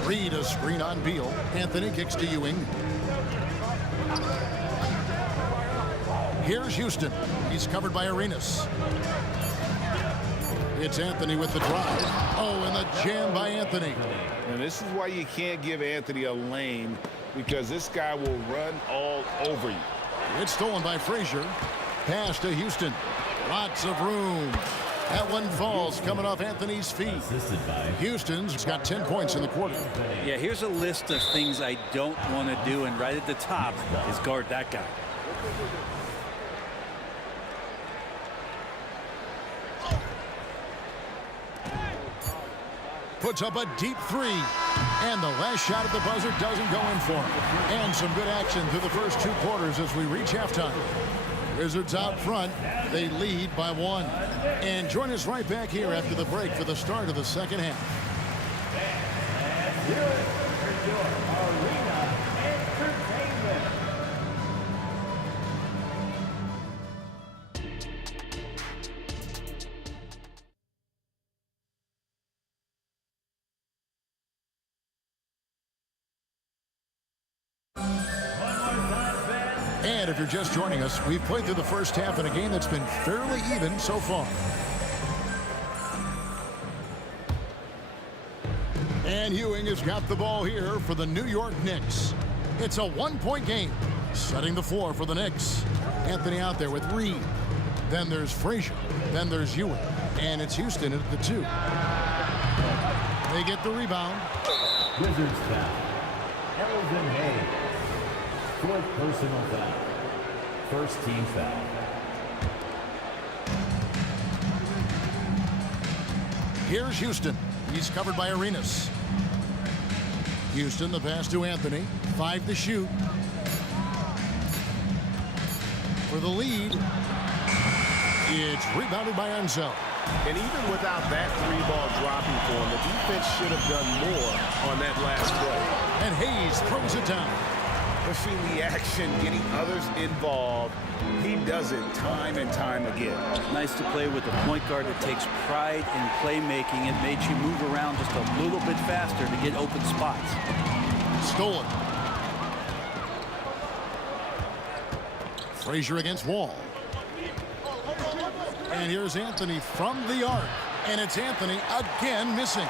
Reed a screen on Beal. Anthony kicks to Ewing. Here's Houston. He's covered by Arenas. It's Anthony with the drive. Oh, and the jam by Anthony. And this is why you can't give Anthony a lane, because this guy will run all over you. It's stolen by Frazier. Pass to Houston. Lots of room. That one falls coming off Anthony's feet. Houston's got 10 points in the quarter. Yeah, here's a list of things I don't want to do, and right at the top is guard that guy. puts up a deep three. And the last shot at the buzzer doesn't go in for him. And some good action through the first 2 quarters as we reach halftime. Wizards out front. They lead by 1. And join us right back here after the break for the start of the second half. And if you're just joining us, we've played through the first half in a game that's been fairly even so far. And Ewing has got the ball here for the New York Knicks. It's a 1-point game. Setting the floor for the Knicks. Anthony out there with Reed. Then there's Frazier. Then there's Ewing. And it's Houston at the 2. They get the rebound. Wizards foul. Elvin Hayes. 4th personal foul. First team foul. Here's Houston. He's covered by Arenas. Houston, the pass to Anthony. 5 to shoot. For the lead. It's rebounded by Ansel. And even without that 3-ball dropping for him, the defense should have done more on that last play. And Hayes throws it down. Pushing the action, getting others involved. He does it time and time again. Nice to play with a point guard that takes pride in playmaking. It makes you move around just a little bit faster to get open spots. Stolen. Frazier against Wall. And here's Anthony from the arc. And it's Anthony again missing.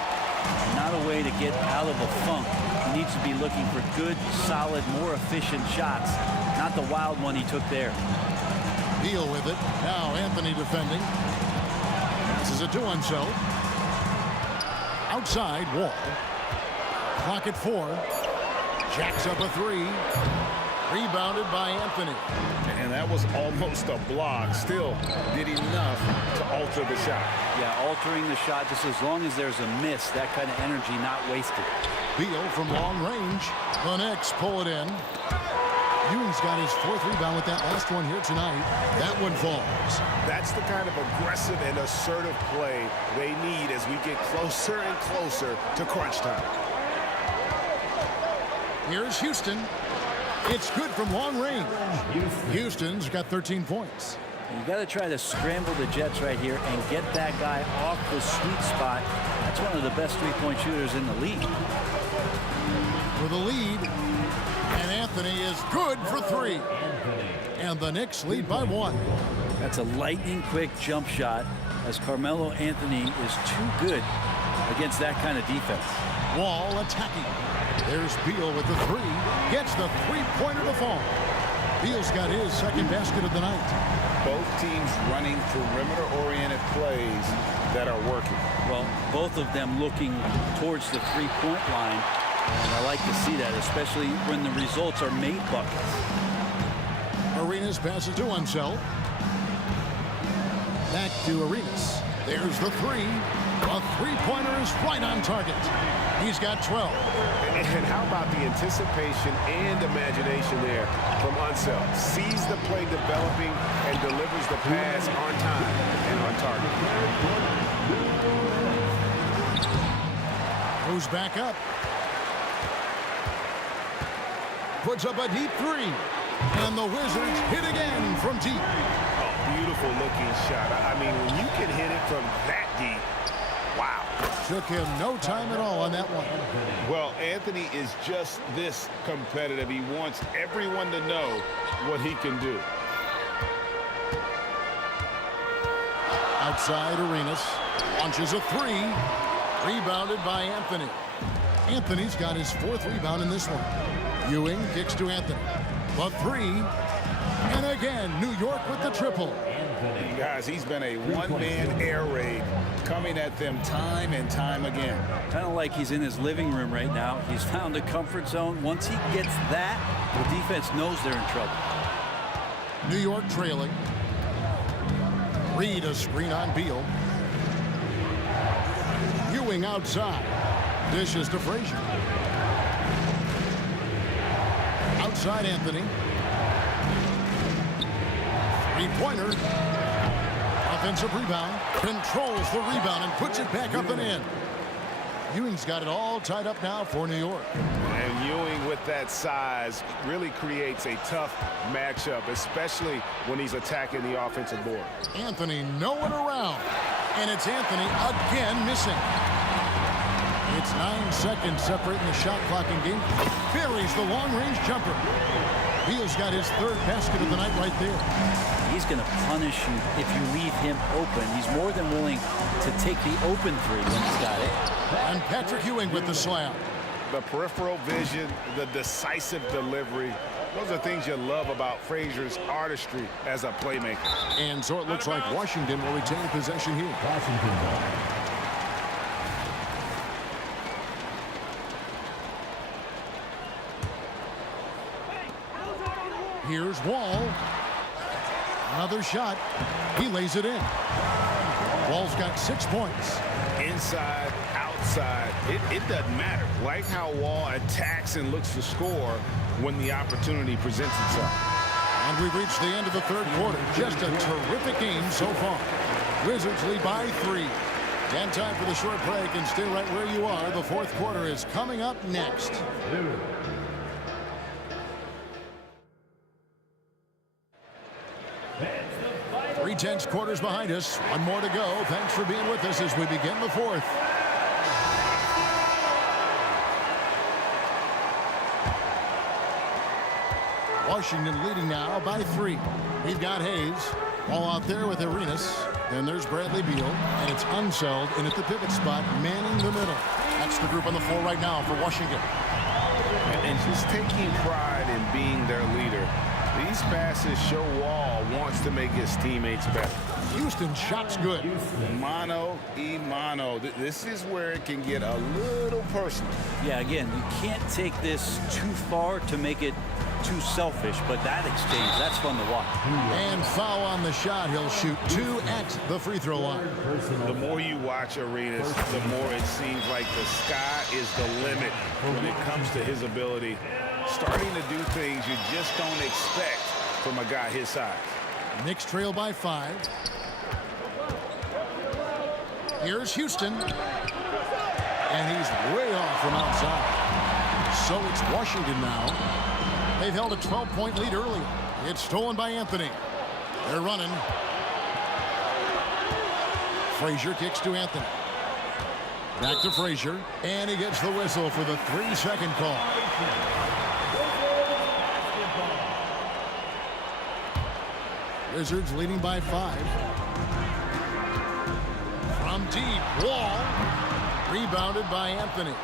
Not a way to get out of a funk. He needs to be looking for good, solid, more efficient shots. Not the wild one he took there. Beal with it. Now Anthony defending. This is a 2-on-so. Outside, Wall. Clock at 4. Jacks up a 3. Rebounded by Anthony. And that was almost a block. Still did enough to alter the shot. Yeah, altering the shot just as long as there's a miss. That kind of energy not wasted. Beal from long range. The Knicks pull it in. Ewing's got his 4th rebound with that last one here tonight. That one falls. That's the kind of aggressive and assertive play they need as we get closer and closer to crunch time. Here's Houston. It's good from long range. Houston's got 13 points. You got to try to scramble the Jets right here and get that guy off the sweet spot. That's one of the best 3-point shooters in the league. For the lead, and Anthony is good for 3. And the Knicks lead by 1. That's a lightning-quick jump shot, as Carmelo Anthony is too good against that kind of defense. Wall attacking. There's Beal with the 3. Gets the 3-pointer to fall. Beal's got his 2nd basket of the night. Both teams running perimeter-oriented plays that are working. Well, both of them looking towards the 3-point line. And I like to see that, especially when the results are made buckets. Arenas passes to Ansel. Back to Arenas. There's the 3. A 3-pointer is right on target. He's got 12. And how about the anticipation and imagination there from Ansel? Sees the play developing and delivers the pass on time and on target. Goes back up. Puts up a deep 3. And the Wizards hit again from deep. Oh, beautiful looking shot. I mean, when you can hit it from that deep, wow. Took him no time at all on that one. Well, Anthony is just this competitive. He wants everyone to know what he can do. Outside, Arenas launches a 3. Rebounded by Anthony. Anthony's got his 4th rebound in this one. Ewing kicks to Anthony. The 3. And again, New York with the triple. Guys, he's been a one-man air raid coming at them time and time again. Kind of like he's in his living room right now. He's found a comfort zone. Once he gets that, the defense knows they're in trouble. New York trailing. Reed a screen on Beal. Ewing outside. Dishes to Frazier. Outside Anthony. Three-pointer. Offensive rebound. Controls the rebound and puts it back up and in. Ewing's got it all tied up now for New York. And Ewing with that size really creates a tough matchup, especially when he's attacking the offensive board. Anthony nowhere around. And it's Anthony again missing. It's 9 seconds separating the shot clock in game. Buries the long-range jumper. Beal's got his third basket of the night right there. He's going to punish you if you leave him open. He's more than willing to take the open three when he's got it. And Patrick Ewing with the slam. The peripheral vision, the decisive delivery. Those are things you love about Frazier's artistry as a playmaker. And so it looks like Washington will retain possession here. Here's Wall. Another shot. He lays it in. Wall's got 6 points. Inside, outside, it doesn't matter. Like how Wall attacks and looks to score when the opportunity presents itself. And we've reached the end of the third quarter. Just a terrific game so far. Wizards lead by 3. And time for the short break, and stay right where you are. The fourth quarter is coming up next. 3 quarters behind us. One more to go. Thanks for being with us as we begin the fourth. Washington leading now by 3. We've got Hayes. All out there with Arenas. Then there's Bradley Beal. And it's Unseld in at the pivot spot, manning the middle. That's the group on the floor right now for Washington. And just taking pride in being their leader. These passes show Wall wants to make his teammates better. Houston shot's good. Mano y mano. This is where it can get a little personal. Yeah, again, you can't take this too far to make it too selfish, but that exchange, that's fun to watch. And foul on the shot. He'll shoot 2 at the free throw line. The more you watch Arenas, the more it seems like the sky is the limit when it comes to his ability. Starting to do things you just don't expect from a guy his size. Knicks trail by 5. Here's Houston. And he's way off from outside. So it's Washington now. They've held a 12-point lead earlier. It's stolen by Anthony. They're running. Frazier kicks to Anthony. Back to Frazier. And he gets the whistle for the 3-second call. Wizards leading by 5. From deep, Wall. Rebounded by Anthony.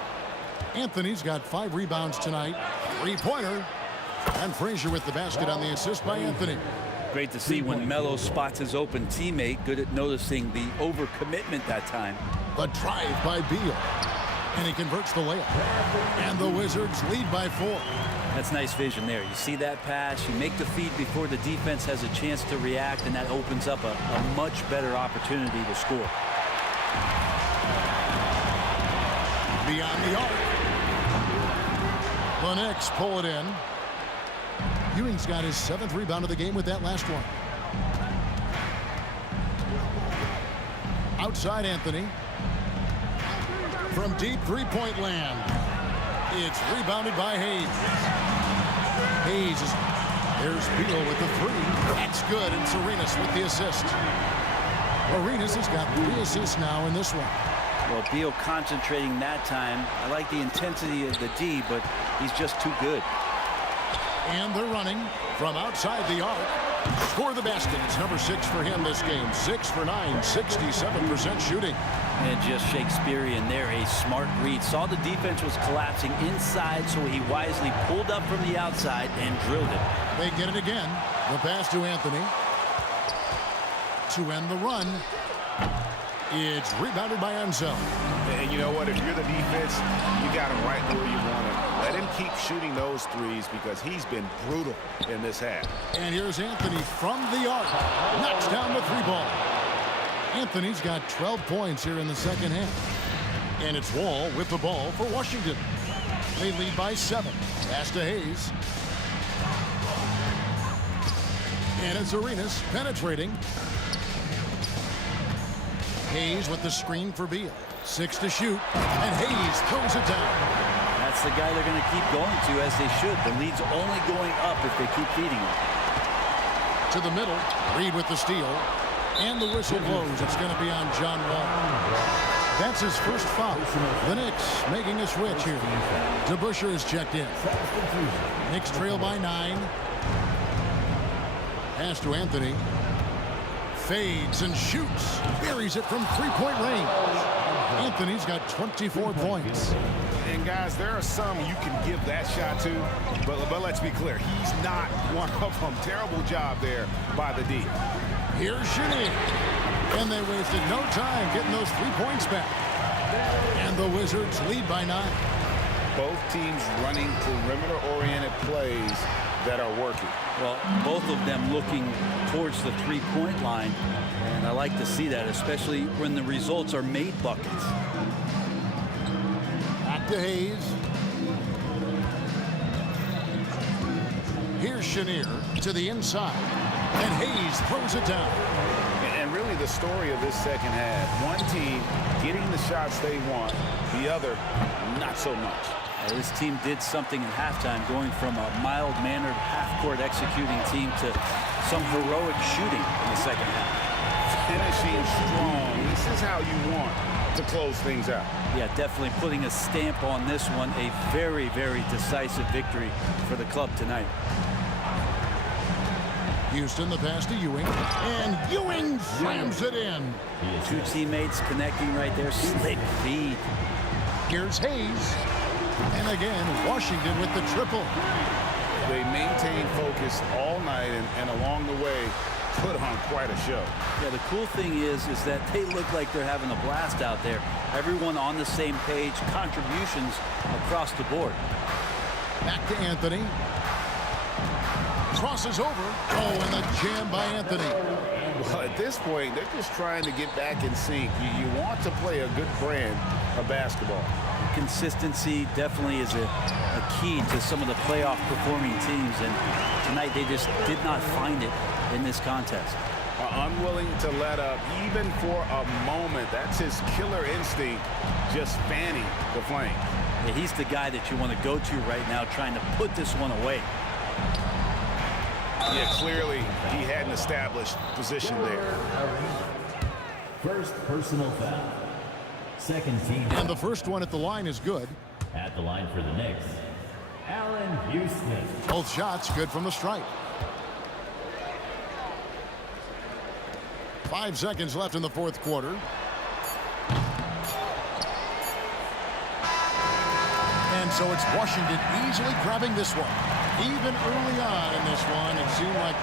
Anthony's got 5 rebounds tonight. 3-pointer. And Frazier with the basket on the assist by Anthony. Great to see when Melo spots his open teammate. Good at noticing the overcommitment that time. The drive by Beal. And he converts the layup. And the Wizards lead by 4. That's nice vision there. You see that pass, you make the feed before the defense has a chance to react, and that opens up a much better opportunity to score. Beyond the arc. The Knicks pull it in. Ewing's got his 7th rebound of the game with that last one. Outside Anthony. From deep 3-point land. It's rebounded by Hayes. Hayes is... There's Beal with the 3. That's good, and Arenas with the assist. Arenas has got 3 assists now in this one. Well, Beal concentrating that time. I like the intensity of the D, but he's just too good. And they're running from outside the arc. Score the basket. It's number 6 for him this game. 6 for 9, 67% shooting. And just Shakespearean there, a smart read. Saw the defense was collapsing inside, so he wisely pulled up from the outside and drilled it. They get it again. The pass to Anthony. To end the run. It's rebounded by Unseld. And you know what? If you're the defense, you got him right where you want him. Let him keep shooting those threes because he's been brutal in this half. And here's Anthony from the arc. Knocks down the 3 ball. Anthony's got 12 points here in the second half. And it's Wall with the ball for Washington. They lead by 7. Pass to Hayes. And it's Arenas penetrating. Hayes with the screen for Beal. 6 to shoot. And Hayes throws it down. That's the guy they're going to keep going to, as they should. The lead's only going up if they keep feeding him. To the middle. Reed with the steal. And the whistle blows. It's going to be on John Wall. That's his first foul. The Knicks making a switch here. DeBusschere is checked in. Knicks trail by 9. Pass to Anthony. Fades and shoots. Buries it from three-point range. Anthony's got 24 points. And guys, there are some you can give that shot to, but let's be clear, he's not one of them. Terrible job there by the D. Here's Chenier. And they wasted no time getting those 3 points back. And the Wizards lead by 9. Both teams running perimeter-oriented plays that are working. Well, both of them looking towards the three-point line, and I like to see that, especially when the results are made buckets. Back to Hayes. Here's Chenier to the inside. And Hayes throws it down. And really the story of this second half, one team getting the shots they want, the other not so much. This team did something in halftime, going from a mild-mannered half-court executing team to some heroic shooting in the second half. Finishing strong. This is how you want to close things out. Yeah, definitely putting a stamp on this one. A very, very decisive victory for the club tonight. Houston, the pass to Ewing. And Ewing slams it in. 2 teammates connecting right there. Slick feed. Here's Hayes. And again, Washington with the triple. They maintain focus all night and along the way put on quite a show. Yeah, the cool thing is that they look like they're having a blast out there. Everyone on the same page, contributions across the board. Back to Anthony. Crosses over. Oh, and the jam by Anthony. Well, at this point, they're just trying to get back in sync. You want to play a good brand of basketball. Consistency definitely is a key to some of the playoff performing teams, and tonight they just did not find it in this contest. Unwilling to let up even for a moment. That's his killer instinct, just fanning the flame. Yeah, he's the guy that you want to go to right now, trying to put this one away. Yeah, clearly he had an established position there. First personal foul. Second team. And the first one at the line is good. At the line for the Knicks, Allen Houston. Both shots good from the stripe. 5 seconds left in the fourth quarter. And so it's Washington easily grabbing this one. Even early on in this one, it seemed like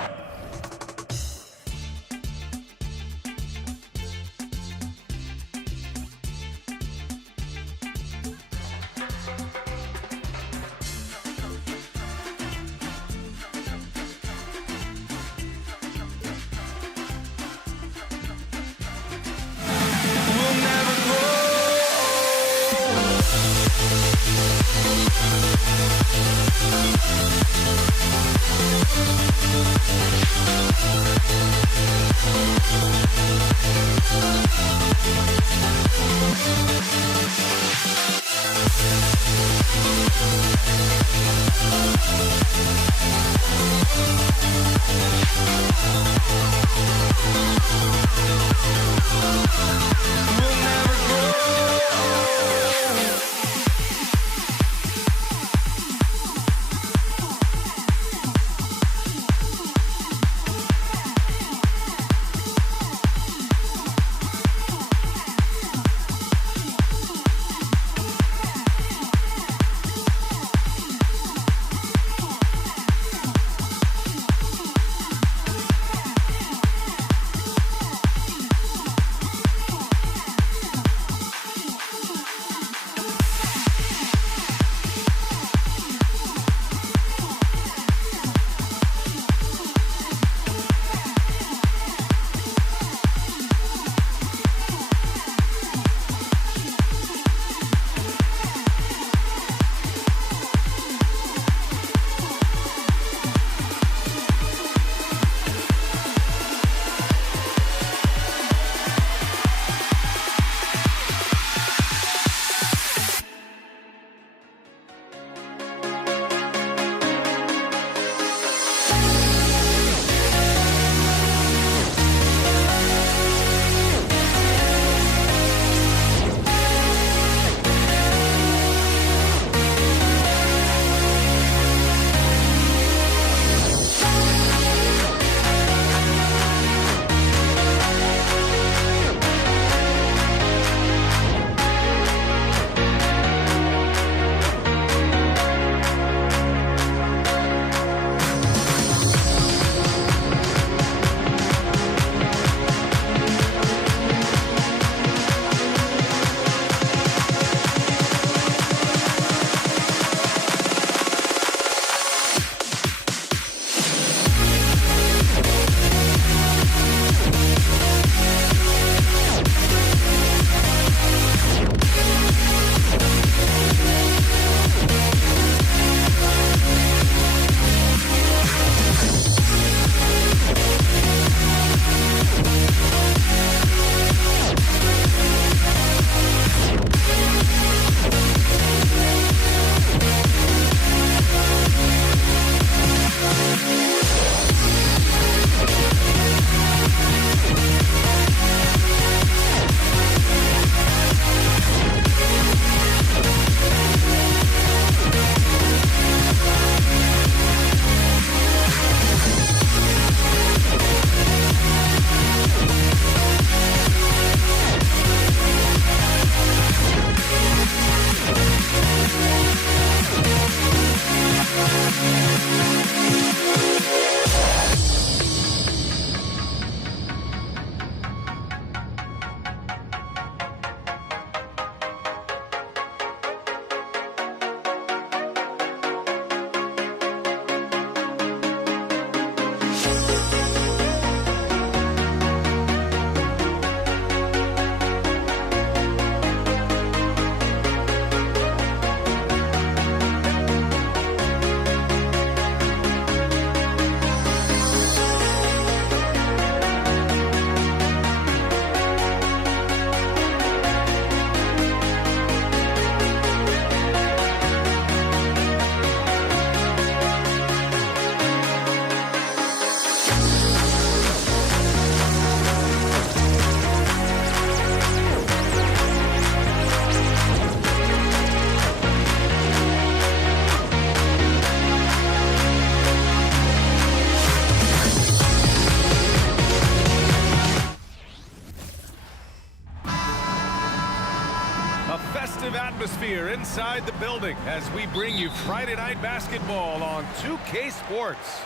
we're inside the building as we bring you Friday Night Basketball on 2K Sports.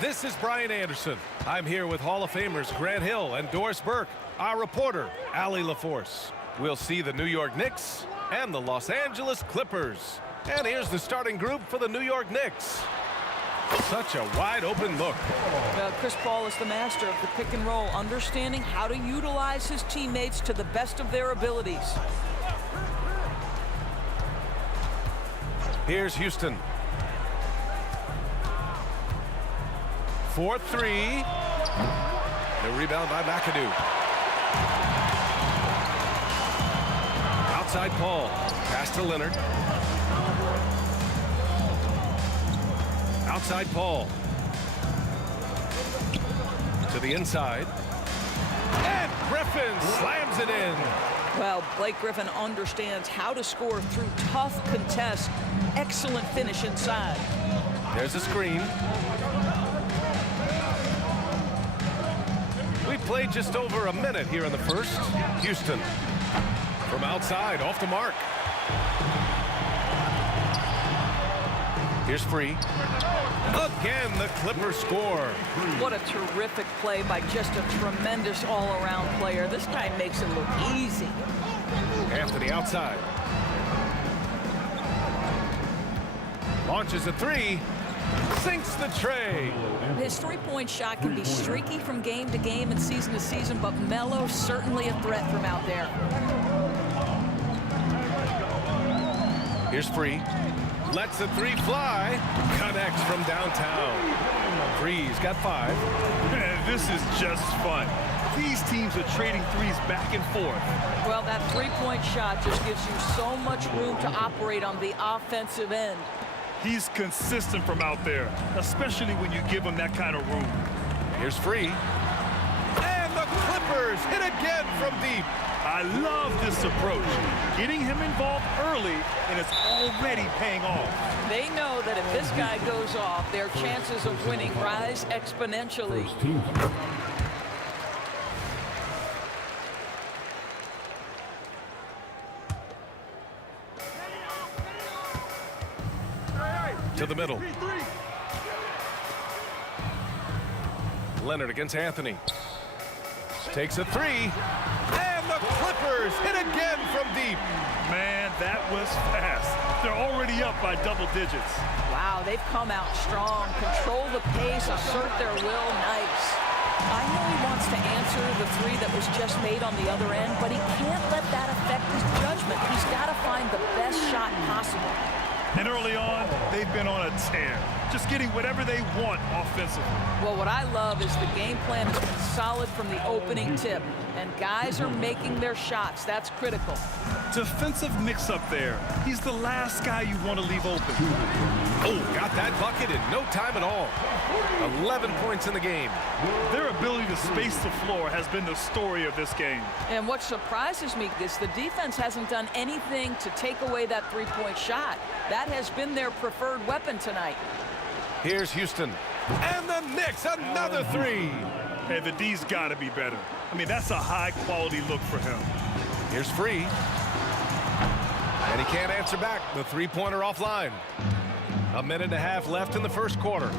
This is Brian Anderson. I'm here with Hall of Famers Grant Hill and Doris Burke, our reporter, Allie LaForce. We'll see the New York Knicks and the Los Angeles Clippers. And here's the starting group for the New York Knicks. Such a wide open look. Chris Paul is the master of the pick and roll, understanding how to utilize his teammates to the best of their abilities. Here's Houston. 4-3. The rebound by McAdoo. Outside Paul. Pass to Leonard. Outside Paul. To the inside. And Griffin slams it in. Well, Blake Griffin understands how to score through tough contests. Excellent finish inside. There's a screen. We played just over a minute here in the first. Houston from outside, off the mark. Here's Free. Again, the Clippers score. What a terrific play by just a tremendous all-around player. This guy makes it look easy. Anthony outside. Launches a three. Sinks the tray. His three-point shot can be streaky from game to game and season to season, but Melo certainly a threat from out there. Here's Free. Lets the three fly. Connects from downtown. Free's got 5. Man, this is just fun. These teams are trading threes back and forth. Well, that three-point shot just gives you so much room to operate on the offensive end. He's consistent from out there, especially when you give him that kind of room. Here's Free. And the Clippers hit again from deep. I love this approach. Getting him involved early, and it's already paying off. They know that if this guy goes off, their chances of winning rise exponentially. To the middle. Leonard against Anthony. Takes a 3. And the Clippers hit again from deep. Man, that was fast. They're already up by double digits. Wow, they've come out strong. Control the pace, assert their will. Nice. I know he wants to answer the 3 that was just made on the other end, but he can't let that affect his judgment. He's got to find the best shot possible. And early on, they've been on a tear, just getting whatever they want offensively. Well, what I love is the game plan has been solid from the opening tip, and guys are making their shots. That's critical. Defensive mix-up there. He's the last guy you want to leave open. Oh, got that bucket in no time at all. 11 points in the game. Their ability to space the floor has been the story of this game. And what surprises me is the defense hasn't done anything to take away that three-point shot. That has been their preferred weapon tonight. Here's Houston. And the Knicks, another 3. Hey, the D's got to be better. I mean, that's a high-quality look for him. Here's Free. And he can't answer back. The three-pointer offline. 1.5 minutes left in the first quarter.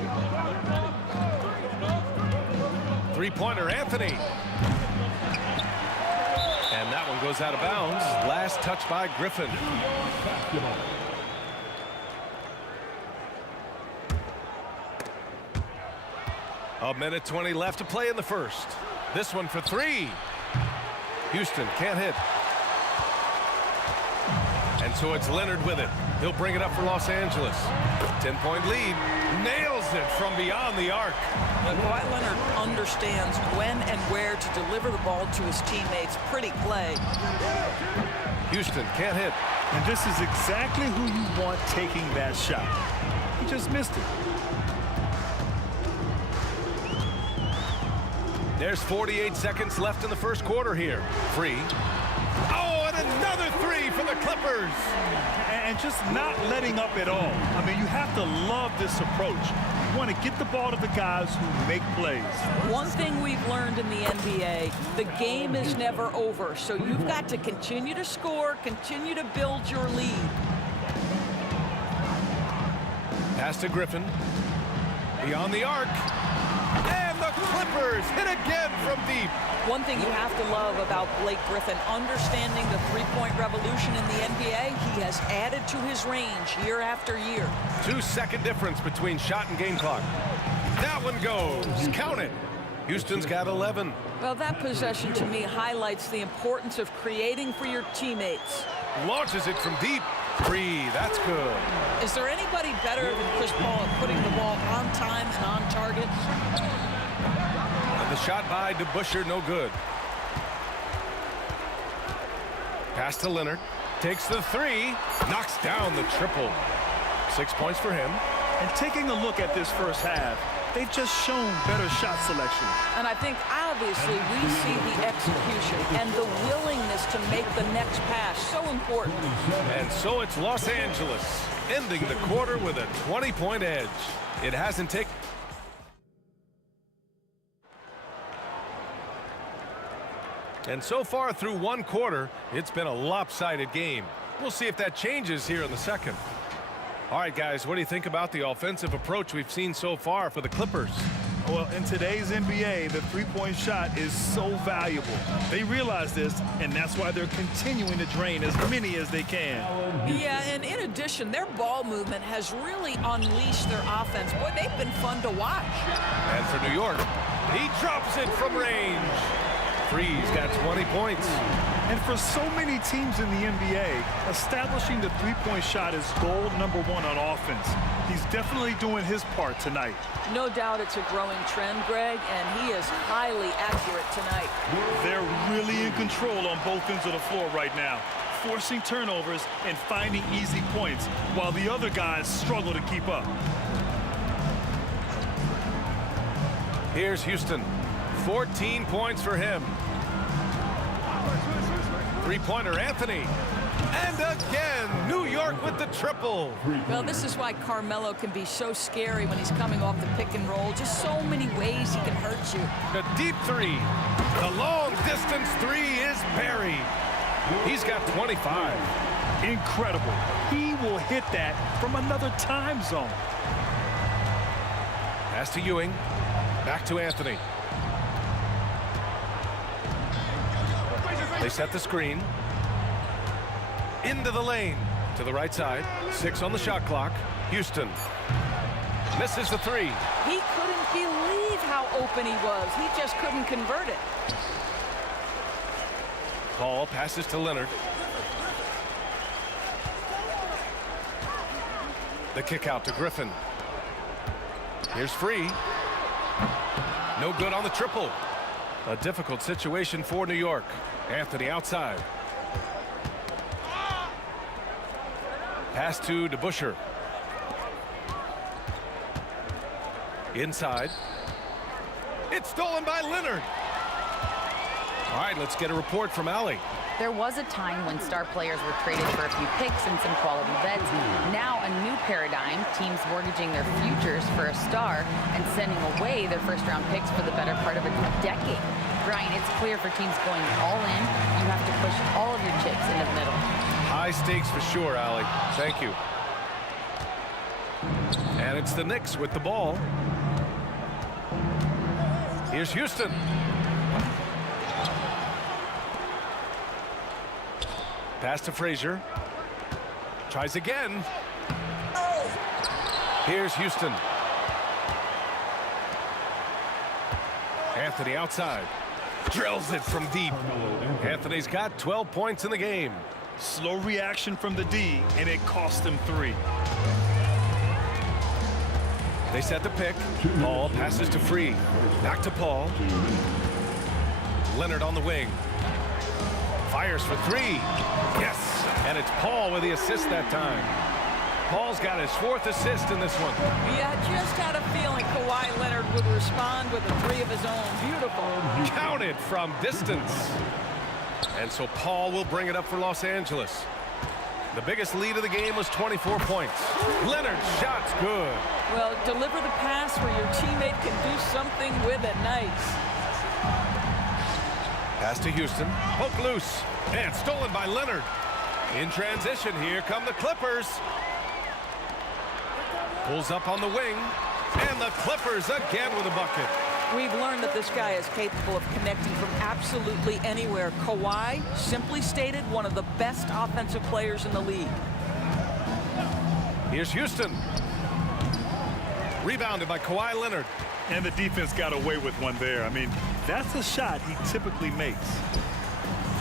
Three-pointer, Anthony. And that one goes out of bounds. Last touch by Griffin. A minute 20 left to play in the first. This one for 3. Houston can't hit. And so it's Leonard with it. He'll bring it up for Los Angeles. 10-point lead. Nails it from beyond the arc. Kawhi Leonard understands when and where to deliver the ball to his teammates. Pretty play. Houston can't hit. And this is exactly who you want taking that shot. He just missed it. There's 48 seconds left in the first quarter here. Free. Oh, and another 3 for the Clippers. And just not letting up at all. I mean, you have to love this approach. You want to get the ball to the guys who make plays. One thing we've learned in the NBA, the game is never over. So you've got to continue to score, continue to build your lead. Pass to Griffin. Beyond the arc. And the Clippers hit again from deep. One thing you have to love about Blake Griffin, understanding the three-point revolution in the NBA, he has added to his range year after year. 2-second difference between shot and game clock. That one goes. Count it. Houston's got 11. Well, that possession to me highlights the importance of creating for your teammates. Launches it from deep. Free. That's good. Is there anybody better than Chris Paul at putting the ball on time and on target? And the shot by DeBusschere, no good. Pass to Leonard. Takes the three. Knocks down the triple. 6 points for him. And taking a look at this first half, they've just shown better shot selection. And I think obviously we see the execution and the willingness to make the next pass so important. And so it's Los Angeles ending the quarter with a 20-point edge. It hasn't taken. And so far through one quarter, it's been a lopsided game. We'll see if that changes here in the second. All right, guys, what do you think about the offensive approach we've seen so far for the Clippers? Well, in today's NBA, the three-point shot is so valuable. They realize this, and that's why they're continuing to drain as many as they can. Yeah, and in addition, their ball movement has really unleashed their offense. Boy, they've been fun to watch. And for New York, he drops it from range. Free's got 20 points. And for so many teams in the NBA, establishing the three-point shot is goal number one on offense. He's definitely doing his part tonight. No doubt it's a growing trend, Greg, and he is highly accurate tonight. They're really in control on both ends of the floor right now, forcing turnovers and finding easy points, while the other guys struggle to keep up. Here's Houston. 14 points for him. Three-pointer, Anthony. And again, New York with the triple. Well, this is why Carmelo can be so scary when he's coming off the pick and roll. Just so many ways he can hurt you. The deep three. The long-distance three is buried. He's got 25. Incredible. He will hit that from another time zone. Pass to Ewing. Back to Anthony. They set the screen. Into the lane. To the right side. 6 on the shot clock. Houston. Misses the three. He couldn't believe how open he was. He just couldn't convert it. Paul passes to Leonard. The kick out to Griffin. Here's Free. No good on the triple. A difficult situation for New York. Anthony outside. Pass to DeBusschere. Inside. It's stolen by Leonard. All right, let's get a report from Allie. There was a time when star players were traded for a few picks and some quality vets. Now a new paradigm, teams mortgaging their futures for a star and sending away their first-round picks for the better part of a decade. Brian, it's clear for teams going all in, you have to push all of your chips into the middle. High stakes for sure, Allie. Thank you. And it's the Knicks with the ball. Here's Houston. Pass to Frazier. Tries again. Here's Houston. Anthony outside. Drills it from deep. Anthony's got 12 points in the game. Slow reaction from the D, and it cost him 3. They set the pick. Paul passes to Free. Back to Paul. Leonard on the wing. Fires for 3. Yes. And it's Paul with the assist that time. Paul's got his 4th assist in this one. Yeah, just had a feeling Kawhi Leonard would respond with a 3 of his own. Beautiful. Counted from distance. And so Paul will bring it up for Los Angeles. The biggest lead of the game was 24 points. Leonard's shot's good. Well, deliver the pass where your teammate can do something with it. Nice. Pass to Houston. Poke loose. And stolen by Leonard. In transition, here come the Clippers. Pulls up on the wing. And the Clippers again with a bucket. We've learned that this guy is capable of connecting from absolutely anywhere. Kawhi, simply stated, one of the best offensive players in the league. Here's Houston. Rebounded by Kawhi Leonard. And the defense got away with one there. I mean, that's a shot he typically makes.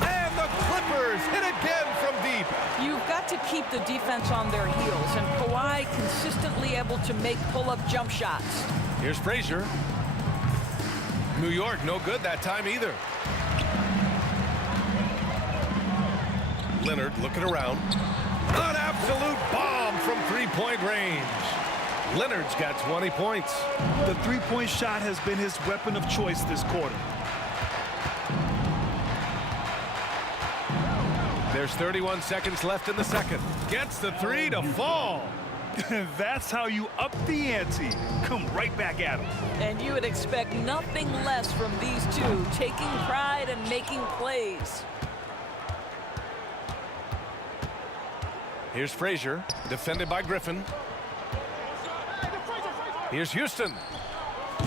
And the Clippers hit again from deep. You've got to keep the defense on their heels, and Kawhi consistently able to make pull-up jump shots. Here's Frazier. New York, no good that time either. Leonard looking around. An absolute bomb from three-point range. Leonard's got 20 points. The three-point shot has been his weapon of choice this quarter. There's 31 seconds left in the second. Gets the three to fall. That's how you up the ante. Come right back at him. And you would expect nothing less from these two, taking pride and making plays. Here's Frazier, defended by Griffin. Here's Houston.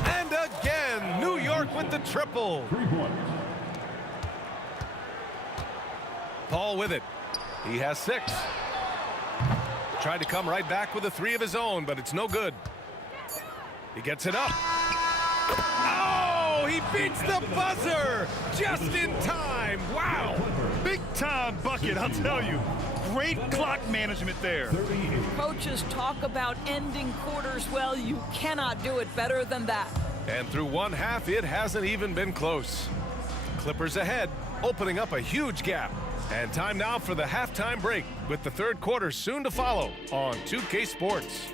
And again, New York with the triple. 3 points. Paul with it. He has 6. Tried to come right back with a 3 of his own, but it's no good. He gets it up. Oh, he beats the buzzer just in time. Wow. Big time bucket, I'll tell you. Great clock management there. Coaches talk about ending quarters. Well, you cannot do it better than that. And through one half, it hasn't even been close. Clippers ahead, opening up a huge gap. And time now for the halftime break, with the third quarter soon to follow on 2K Sports.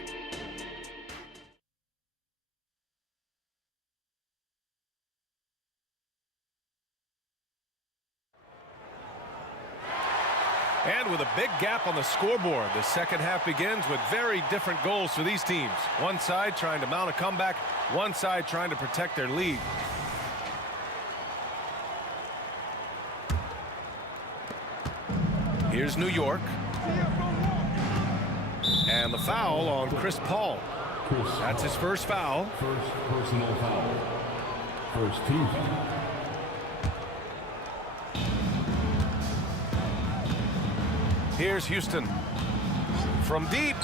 And with a big gap on the scoreboard, the second half begins with very different goals for these teams. One side trying to mount a comeback, one side trying to protect their lead. Here's New York. And the foul on Chris Paul. That's his first foul. First personal foul. First team foul. Here's Houston. From deep.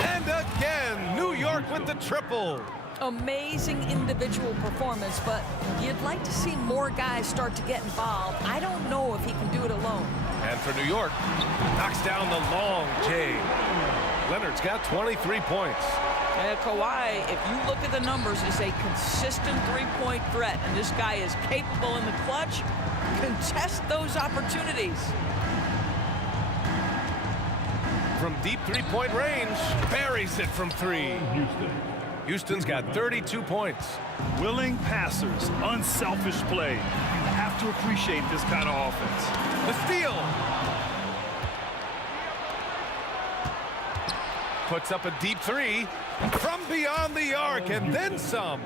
And again, New York with the triple. Amazing individual performance, but you'd like to see more guys start to get involved. I don't know if he can do it alone. And for New York, knocks down the long J. Leonard's got 23 points. Kawhi, if you look at the numbers, is a consistent three-point threat, and this guy is capable in the clutch. Contest those opportunities. From deep three-point range, buries it from 3. Houston's got 32 points. Willing passers, unselfish play. You have to appreciate this kind of offense. The steal. Puts up a deep 3 from beyond the arc and then some.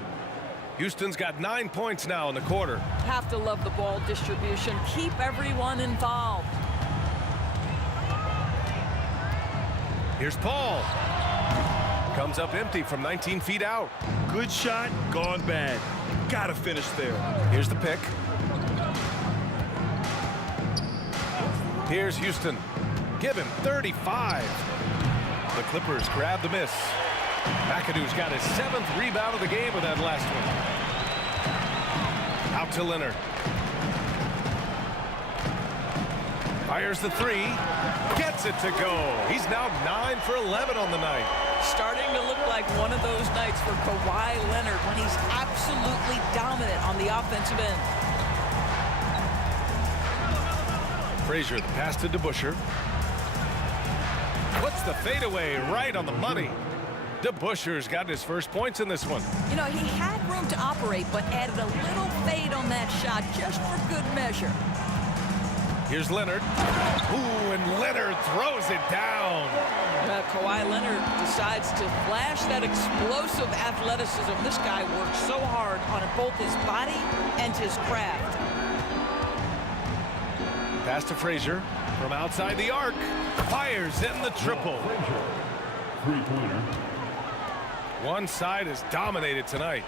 Houston's got 9 points now in the quarter. Have to love the ball distribution. Keep everyone involved. Here's Paul. Comes up empty from 19 feet out. Good shot, gone bad. Gotta finish there. Here's the pick. Here's Houston. Give him 35. The Clippers grab the miss. McAdoo's got his 7th rebound of the game with that last one. Out to Leonard. Fires the 3. Gets it to go. He's now 9 for 11 on the night. Starting to look like one of those nights for Kawhi Leonard when he's absolutely dominant on the offensive end. Frazier, the pass to DeBusschere. Puts the fadeaway right on the money. DeBusschere's got his first points in this one. You know, he had room to operate, but added a little fade on that shot just for good measure. Here's Leonard. Ooh, and Leonard throws it down. Kawhi Leonard decides to flash that explosive athleticism. This guy works so hard on both his body and his craft. Pass to Frazier from outside the arc. Fires in the triple. Frazier, 3-pointer. One side is dominated tonight.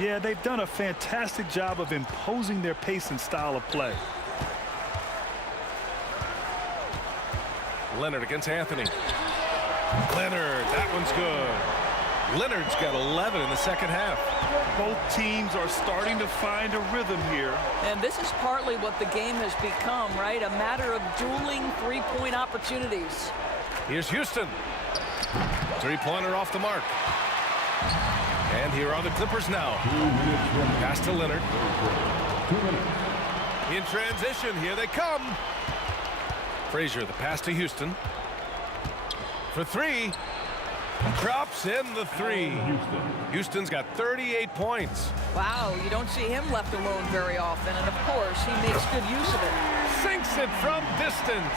Yeah, they've done a fantastic job of imposing their pace and style of play. Leonard against Anthony. Leonard, that one's good. Leonard's got 11 in the second half. Both teams are starting to find a rhythm here. And this is partly what the game has become, right? A matter of dueling three-point opportunities. Here's Houston. Three-pointer off the mark. And here are the Clippers now. Pass to Leonard. In transition, here they come. Frazier, the pass to Houston. For three. Drops in the three. Houston's got 38 points. Wow, you don't see him left alone very often. And, of course, he makes good use of it. Sinks it from distance.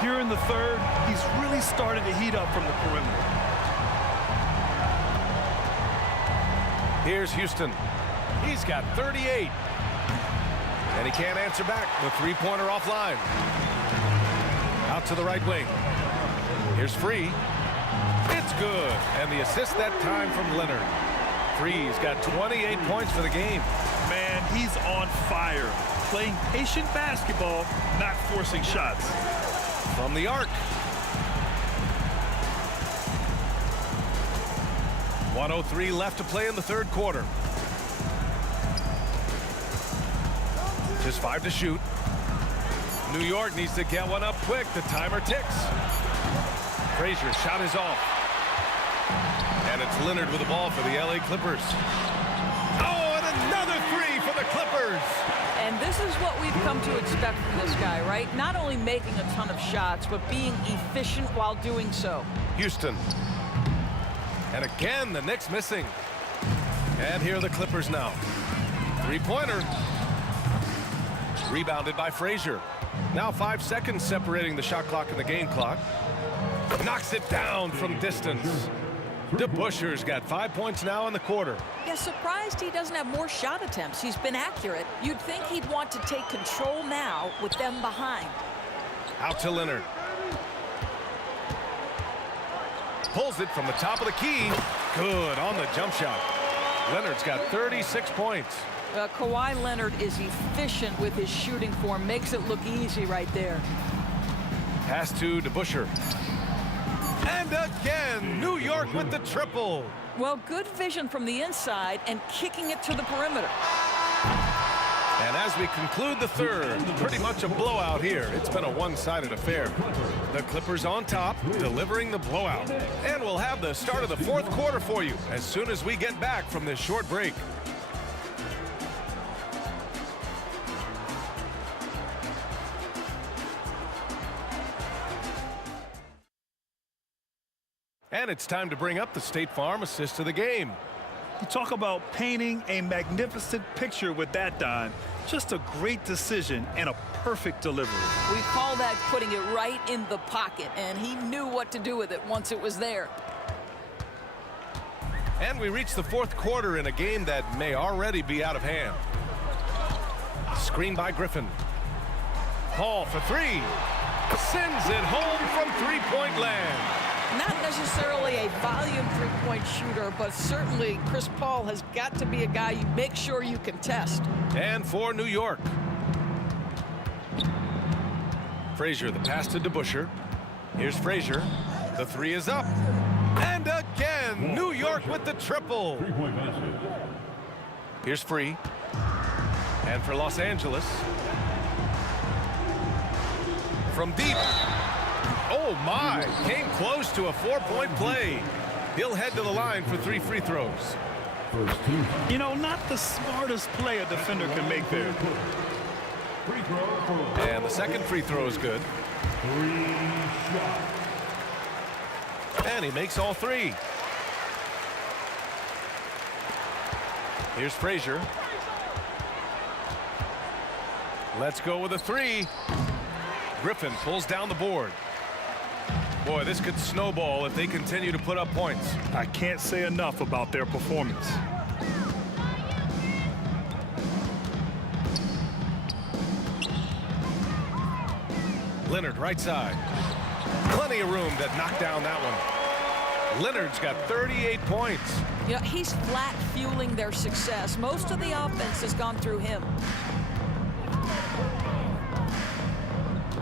Here in the third, he's really started to heat up from the perimeter. Here's Houston. He's got 38. And he can't answer back. The three-pointer offline. Out to the right wing. Here's Free. It's good. And the assist that time from Leonard. Free's got 28 points for the game. Man, he's on fire. Playing patient basketball, not forcing shots. From the arc. 1:03 left to play in the third quarter. Just 5 to shoot. New York needs to get one up quick. The timer ticks. Frazier's shot is off. And it's Leonard with the ball for the LA Clippers. Oh, and another three for the Clippers. And this is what we've come to expect from this guy, right? Not only making a ton of shots, but being efficient while doing so. Houston. And again, the Knicks missing. And here are the Clippers now. Three-pointer. Rebounded by Frazier. Now 5 seconds separating the shot clock and the game clock. Knocks it down from distance. DeBuscher's got 5 points now in the quarter. Yeah, surprised he doesn't have more shot attempts. He's been accurate. You'd think he'd want to take control now with them behind. Out to Leonard. Pulls it from the top of the key. Good on the jump shot. Leonard's got 36 points. Kawhi Leonard is efficient with his shooting form. Makes it look easy right there. Pass to DeBuscher. And again, New York with the triple. Well, good vision from the inside and kicking it to the perimeter. And as we conclude the third, pretty much a blowout here. It's been a one-sided affair. The Clippers on top, delivering the blowout. And we'll have the start of the fourth quarter for you as soon as we get back from this short break. And it's time to bring up the State Farm assist of the game. You talk about painting a magnificent picture with that, Don. Just a great decision and a perfect delivery. We call that putting it right in the pocket, and he knew what to do with it once it was there. And we reach the fourth quarter in a game that may already be out of hand. Screen by Griffin. Paul for three. Sends it home from three-point land. Not necessarily a volume three-point shooter, but certainly Chris Paul has got to be a guy you make sure you can test. And for New York. Frazier, the pass to DeBuscher. Here's Frazier. The three is up. And again, New York with the triple. Here's Free. And for Los Angeles. From deep. Oh my, came close to a 4-point play. He'll head to the line for 3 free throws. You know, not the smartest play a defender can make there. And the second free throw is good. And he makes all 3. Here's Frazier. Let's go with a 3. Griffin pulls down the board. Boy, this could snowball if they continue to put up points. I can't say enough about their performance. Leonard, right side. Plenty of room to knock down that one. Leonard's got 38 points. You know, he's flat fueling their success. Most of the offense has gone through him.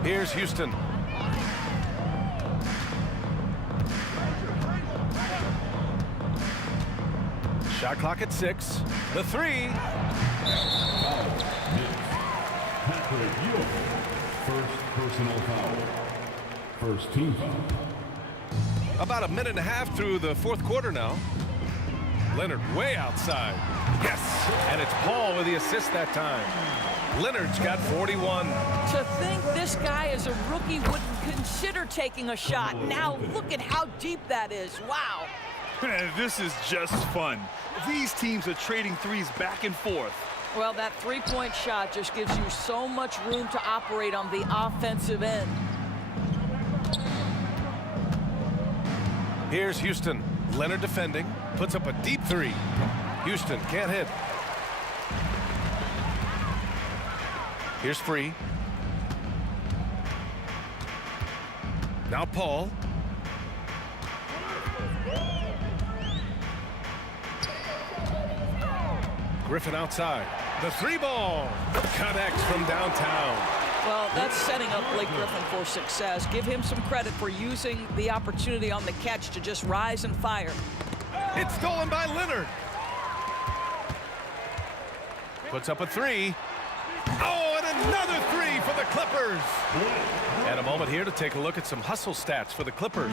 Here's Houston. Shot clock at 6. The 3. Patrick Ewing. First personal foul. First team foul. About a minute and a half through the fourth quarter now. Leonard way outside. Yes, and it's Paul with the assist that time. Leonard's got 41. To think this guy as a rookie wouldn't consider taking a shot. Now look at how deep that is. Wow. This is just fun. These teams are trading threes back and forth. Well, that three-point shot just gives you so much room to operate on the offensive end. Here's Houston. Leonard defending. Puts up a deep 3. Houston can't hit. Here's Free. Now Paul. Griffin outside. The 3 ball connects from downtown. Well, that's setting up Blake Griffin for success. Give him some credit for using the opportunity on the catch to just rise and fire. It's stolen by Leonard. Puts up a 3. Oh, and another 3 for the Clippers. And a moment here to take a look at some hustle stats for the Clippers.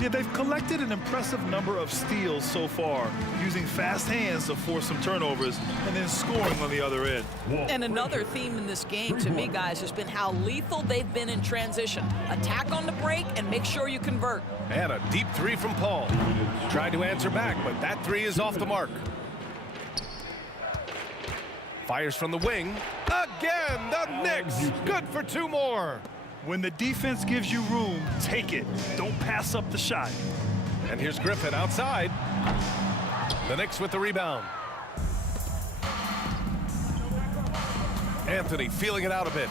Yeah, they've collected an impressive number of steals so far, using fast hands to force some turnovers and then scoring on the other end. And another theme in this game to me, guys, has been how lethal they've been in transition. Attack on the break and make sure you convert. And a deep 3 from Paul. Tried to answer back, but that 3 is off the mark. Fires from the wing. Again, the Knicks. Good for 2 more. When the defense gives you room, take it. Don't pass up the shot. And here's Griffin outside. The Knicks with the rebound. Anthony feeling it out a bit.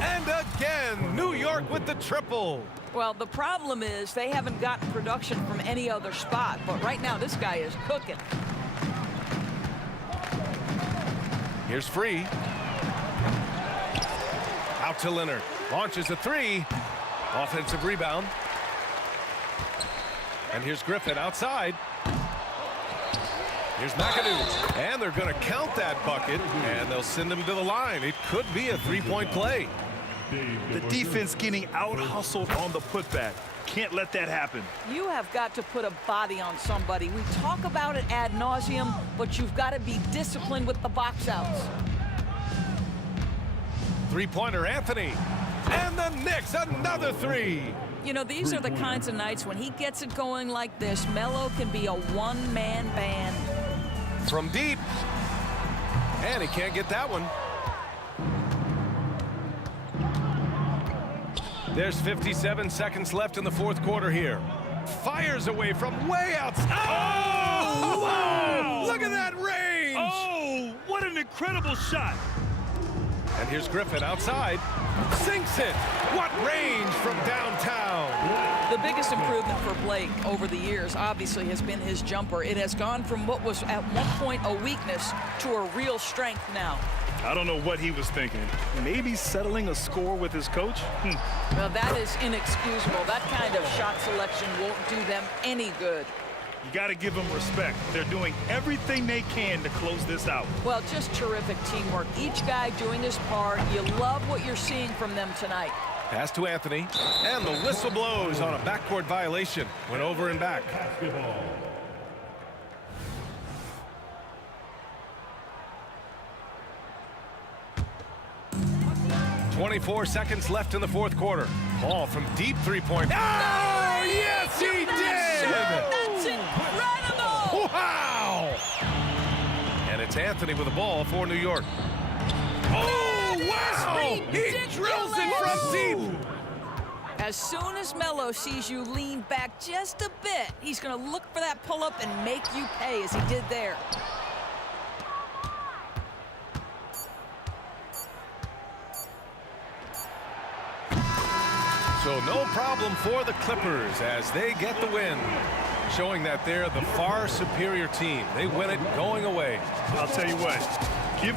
And again, New York with the triple. Well, the problem is they haven't gotten production from any other spot, but right now this guy is cooking. Here's Free. Out to Leonard. Launches a 3. Offensive rebound. And here's Griffin outside. Here's McAdoo. And they're going to count that bucket, and they'll send him to the line. It could be a 3-point play. The defense getting out-hustled on the putback. Can't let that happen. You have got to put a body on somebody. We talk about it ad nauseum, but you've got to be disciplined with the box outs. 3-pointer Anthony. And the Knicks, another 3. You know, these are the kinds of nights when he gets it going like this, Melo can be a one-man band. From deep. And he can't get that one. There's 57 seconds left in the fourth quarter here. Fires away from way outside. Oh! Wow! Look at that range! Oh, what an incredible shot. And here's Griffin outside. Sinks it. What range from downtown. The biggest improvement for Blake over the years obviously has been his jumper. It has gone from what was at one point a weakness to a real strength now. I don't know what he was thinking. Maybe settling a score with his coach? Well, that is inexcusable. That kind of shot selection won't do them any good. You got to give them respect. They're doing everything they can to close this out. Well, just terrific teamwork. Each guy doing his part. You love what you're seeing from them tonight. Pass to Anthony. And the whistle blows on a backcourt violation. Went over and back. Basketball. 24 seconds left in the fourth quarter. Ball from deep 3-point. Oh, yes, he did! That's incredible! Wow! And it's Anthony with the ball for New York. Oh, wow! He drills it from deep. As soon as Melo sees you lean back just a bit, he's going to look for that pull-up and make you pay as he did there. So no problem for the Clippers as they get the win, showing that they're the far superior team. They win it going away. I'll tell you what, give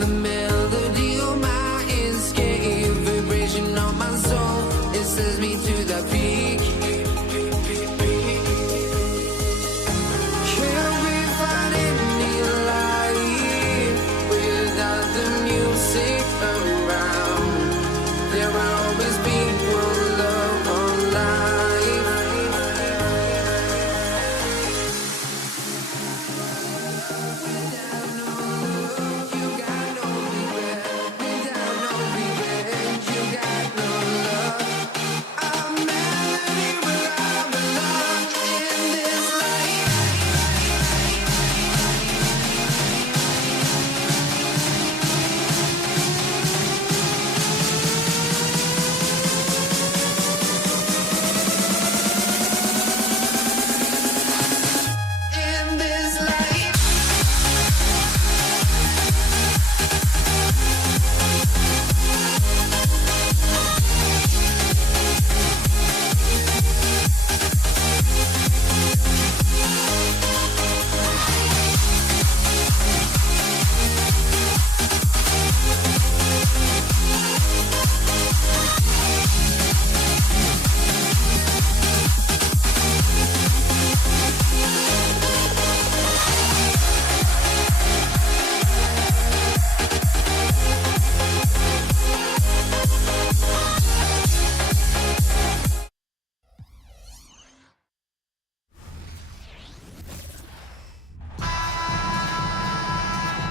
the melody of my escape, vibration on my soul, it sends me to the peak. Can't we find any light without the music around? There will always be one love on life.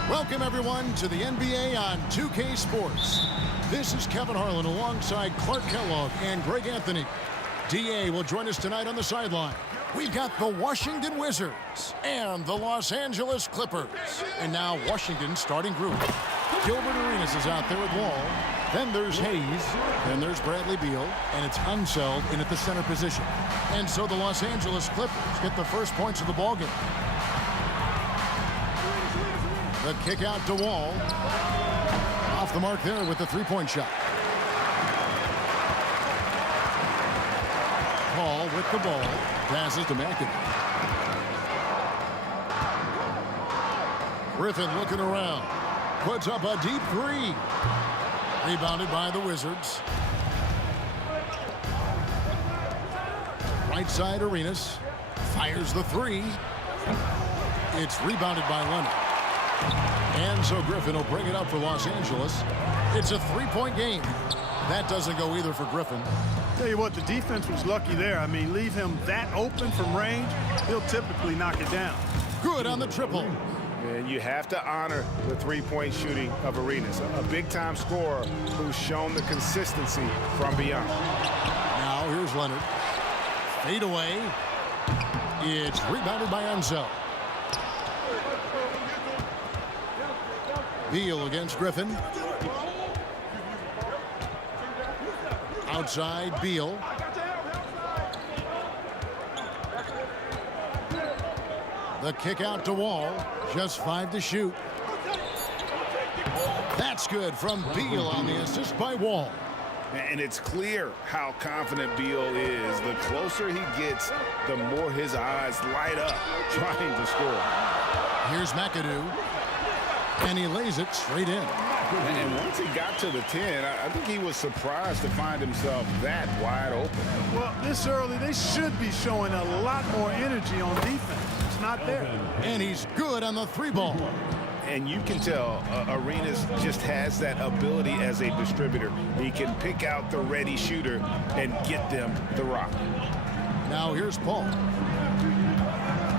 Welcome, everyone, to the NBA on 2K Sports. This is Kevin Harlan alongside Clark Kellogg and Greg Anthony. DA will join us tonight on the sideline. We've got the Washington Wizards and the Los Angeles Clippers. And now Washington's starting group. Gilbert Arenas is out there with Wall. Then there's Hayes. Then there's Bradley Beal. And it's Unseld in at the center position. And so the Los Angeles Clippers get the first points of the ballgame. The kick out to Wall. Off the mark there with the three-point shot. Paul with the ball. Passes to McAdoo. Griffin looking around. Puts up a deep three. Rebounded by the Wizards. Right side Arenas. Fires the three. It's rebounded by Leonard. And so Griffin will bring it up for Los Angeles. It's a three-point game. That doesn't go either for Griffin. Tell you what, the defense was lucky there. I mean, leave him that open from range, he'll typically knock it down. Good on the triple. And you have to honor the three-point shooting of Arenas, a big-time scorer who's shown the consistency from beyond. Now here's Leonard. Fade away. It's rebounded by Enzo. Beal against Griffin. Outside Beal. The kick out to Wall. Just 5 to shoot. That's good from Beal on the assist by Wall. And it's clear how confident Beal is. The closer he gets, the more his eyes light up trying to score. Here's McAdoo. And he lays it straight in. And once he got to the 10, I think he was surprised to find himself that wide open. Well, this early, they should be showing a lot more energy on defense. It's not there. And he's good on the three ball. And you can tell Arenas just has that ability as a distributor. He can pick out the ready shooter and get them the rock. Now here's Paul.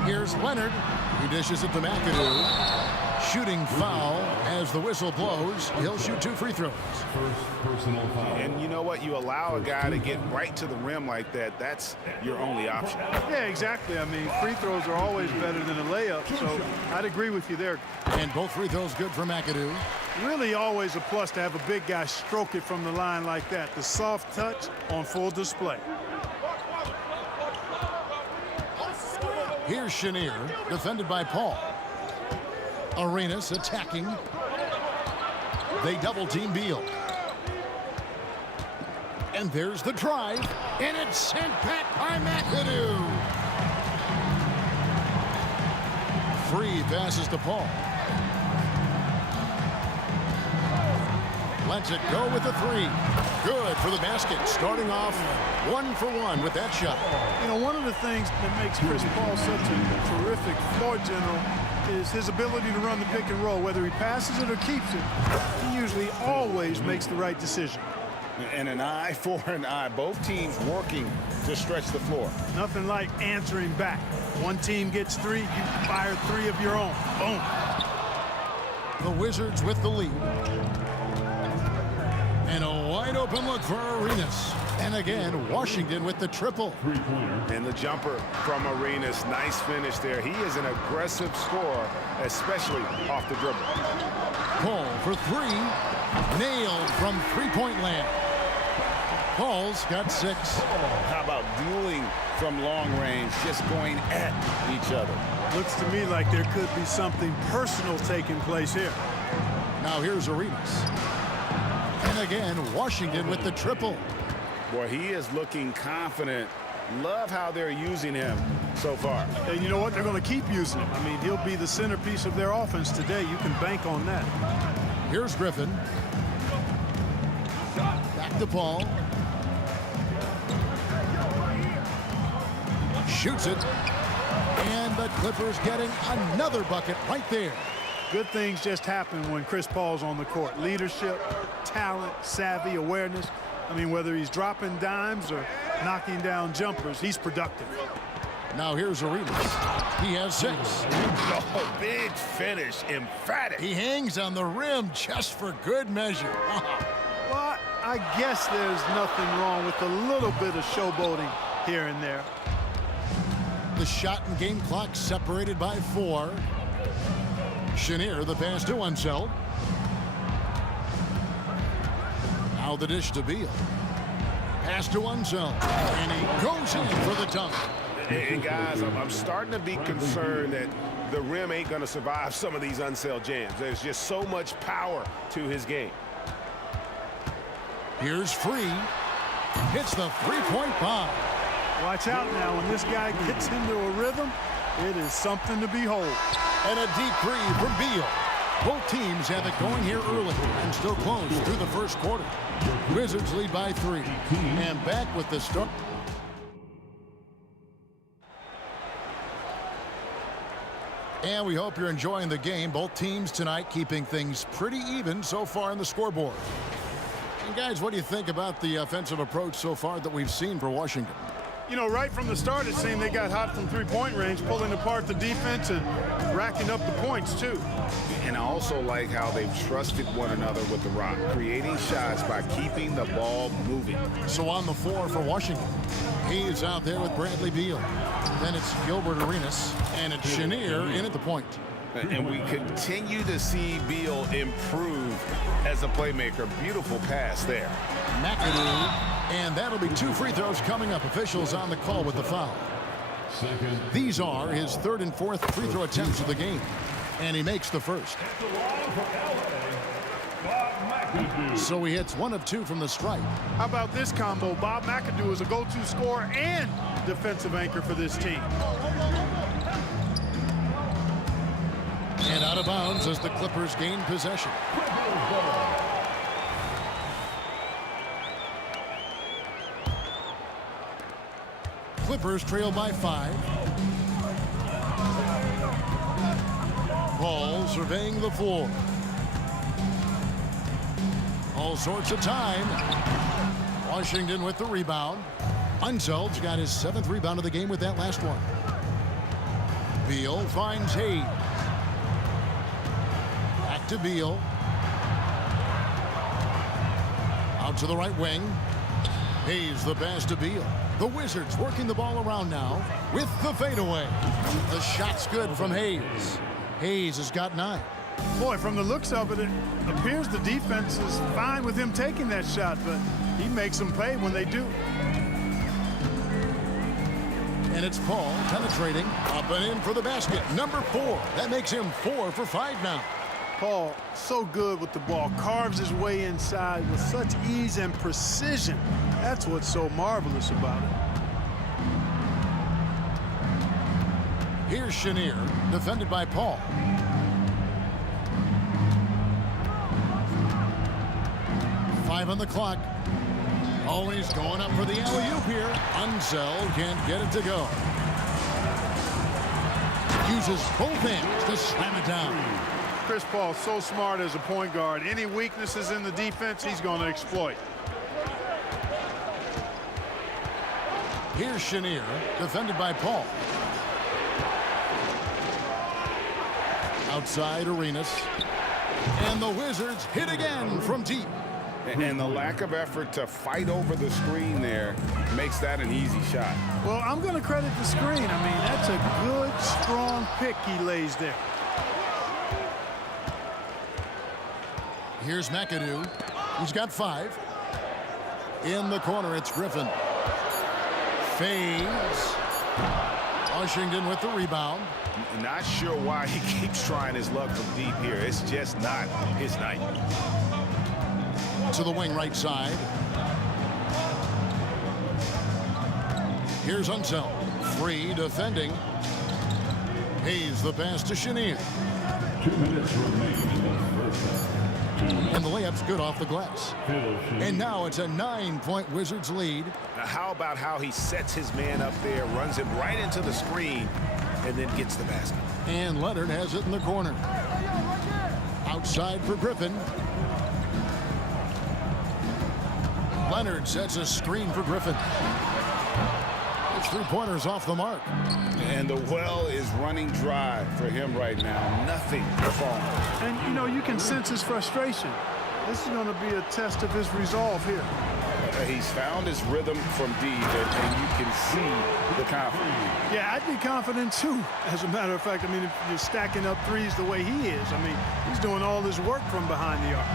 Here's Leonard. He dishes it to McAdoo. Shooting foul as the whistle blows. He'll shoot 2 free throws. First personal foul. And you know what? You allow a guy to get right to the rim like that, that's your only option. Yeah, exactly. I mean, free throws are always better than a layup, so I'd agree with you there. And both free throws good for McAdoo. Really always a plus to have a big guy stroke it from the line like that. The soft touch on full display. Here's Chenier, defended by Paul. Arenas attacking. They double team Beal. And there's the drive. And it's sent back by McAdoo. Free passes to Paul. lets it go with a three. Good for the basket. Starting off 1 for 1 with that shot. You know, one of the things that makes Chris Paul such a terrific floor general is his ability to run the pick and roll. Whether he passes it or keeps it, he usually always makes the right decision. And an eye for an eye. Both teams working to stretch the floor. Nothing like answering back. One team gets 3, you fire 3 of your own. Boom. The Wizards with the lead. And a wide open look for Arenas. And again, Washington with the triple. And the jumper from Arenas. Nice finish there. He is an aggressive scorer, especially off the dribble. Paul for 3. Nailed from three-point land. Paul's got 6. How about dueling from long range, just going at each other? Looks to me like there could be something personal taking place here. Now here's Arenas. And again, Washington with the triple. Boy, he is looking confident. Love how they're using him so far. And you know what? They're going to keep using him. I mean, he'll be the centerpiece of their offense today. You can bank on that. Here's Griffin. Back to Paul. Shoots it. And the Clippers getting another bucket right there. Good things just happen when Chris Paul's on the court. Leadership, talent, savvy, awareness. I mean, whether he's dropping dimes or knocking down jumpers, he's productive. Now here's Arenas. He has 6. Oh, big finish, emphatic. He hangs on the rim just for good measure. Well, I guess there's nothing wrong with a little bit of showboating here and there. The shot and game clock separated by 4. Chenier, the pass to Unseld. Now the dish to Beal. Pass to Unseld. And he goes in for the dunk. Hey, guys, I'm starting to be concerned that the rim ain't going to survive some of these Unseld jams. There's just so much power to his game. Here's Free. Hits the three-point bomb. Watch out now. When this guy gets into a rhythm, it is something to behold. And a deep 3 from Beal. Both teams have it going here early and still close through the first quarter. Wizards lead by 3. And back with the start. And we hope you're enjoying the game. Both teams tonight keeping things pretty even so far on the scoreboard. And guys, what do you think about the offensive approach so far that we've seen for Washington? You know, right from the start, it seemed they got hot from three-point range, pulling apart the defense and racking up the points, too. And I also like how they've trusted one another with the rock, creating shots by keeping the ball moving. So on the floor for Washington, he's out there with Bradley Beal. Then it's Gilbert Arenas, and it's Chenier in at the point. And we continue to see Beal improve as a playmaker. Beautiful pass there. McAdoo. And that'll be 2 free throws coming up. Officials on the call with the foul. These are his 3rd and 4th free throw attempts of the game. And he makes the first. So he hits 1 of 2 from the stripe. How about this combo? Bob McAdoo is a go-to scorer and defensive anchor for this team. And out of bounds as the Clippers gain possession. Clippers trail by 5. Paul surveying the floor. All sorts of time. Washington with the rebound. Unseld's got his 7th rebound of the game with that last one. Beal finds Hayes. Back to Beal. Out to the right wing. Hayes the pass to Beal. The Wizards working the ball around now with the fadeaway. The shot's good from Hayes. Hayes has got 9. Boy, from the looks of it, it appears the defense is fine with him taking that shot, but he makes them pay when they do. And it's Paul penetrating up and in for the basket. Number 4. That makes him 4 for 5 now. Paul, so good with the ball, carves his way inside with such ease and precision. That's what's so marvelous about it. Here's Chenier, defended by Paul. 5 on the clock. Always going up for the alley-oop here. Unseld can't get it to go. Uses both hands to slam it down. Chris Paul so smart as a point guard. Any weaknesses in the defense, he's going to exploit. Here's Chenier, defended by Paul. Outside Arenas. And the Wizards hit again from deep. And the lack of effort to fight over the screen there makes that an easy shot. Well, I'm going to credit the screen. I mean, that's a good, strong pick he lays there. Here's McAdoo. He's got 5. In the corner, it's Griffin. Fades. Washington with the rebound. Not sure why he keeps trying his luck from deep here. It's just not his night. To the wing right side. Here's Unseld. Free defending. Hayes the pass to Chenier. 2 minutes remain in the first half. And the layup's good off the glass. And now it's a 9-point Wizards lead. Now how about how he sets his man up there, runs him right into the screen, and then gets the basket. And Leonard has it in the corner. Outside for Griffin. Leonard sets a screen for Griffin. It's 3-pointers off the mark. And the well is running dry for him right now. Nothing to fall. And, you know, you can sense his frustration. This is going to be a test of his resolve here. He's found his rhythm from deep, and you can see the confidence. Yeah, I'd be confident, too, as a matter of fact. I mean, if you're stacking up threes the way he is, I mean, he's doing all this work from behind the arc.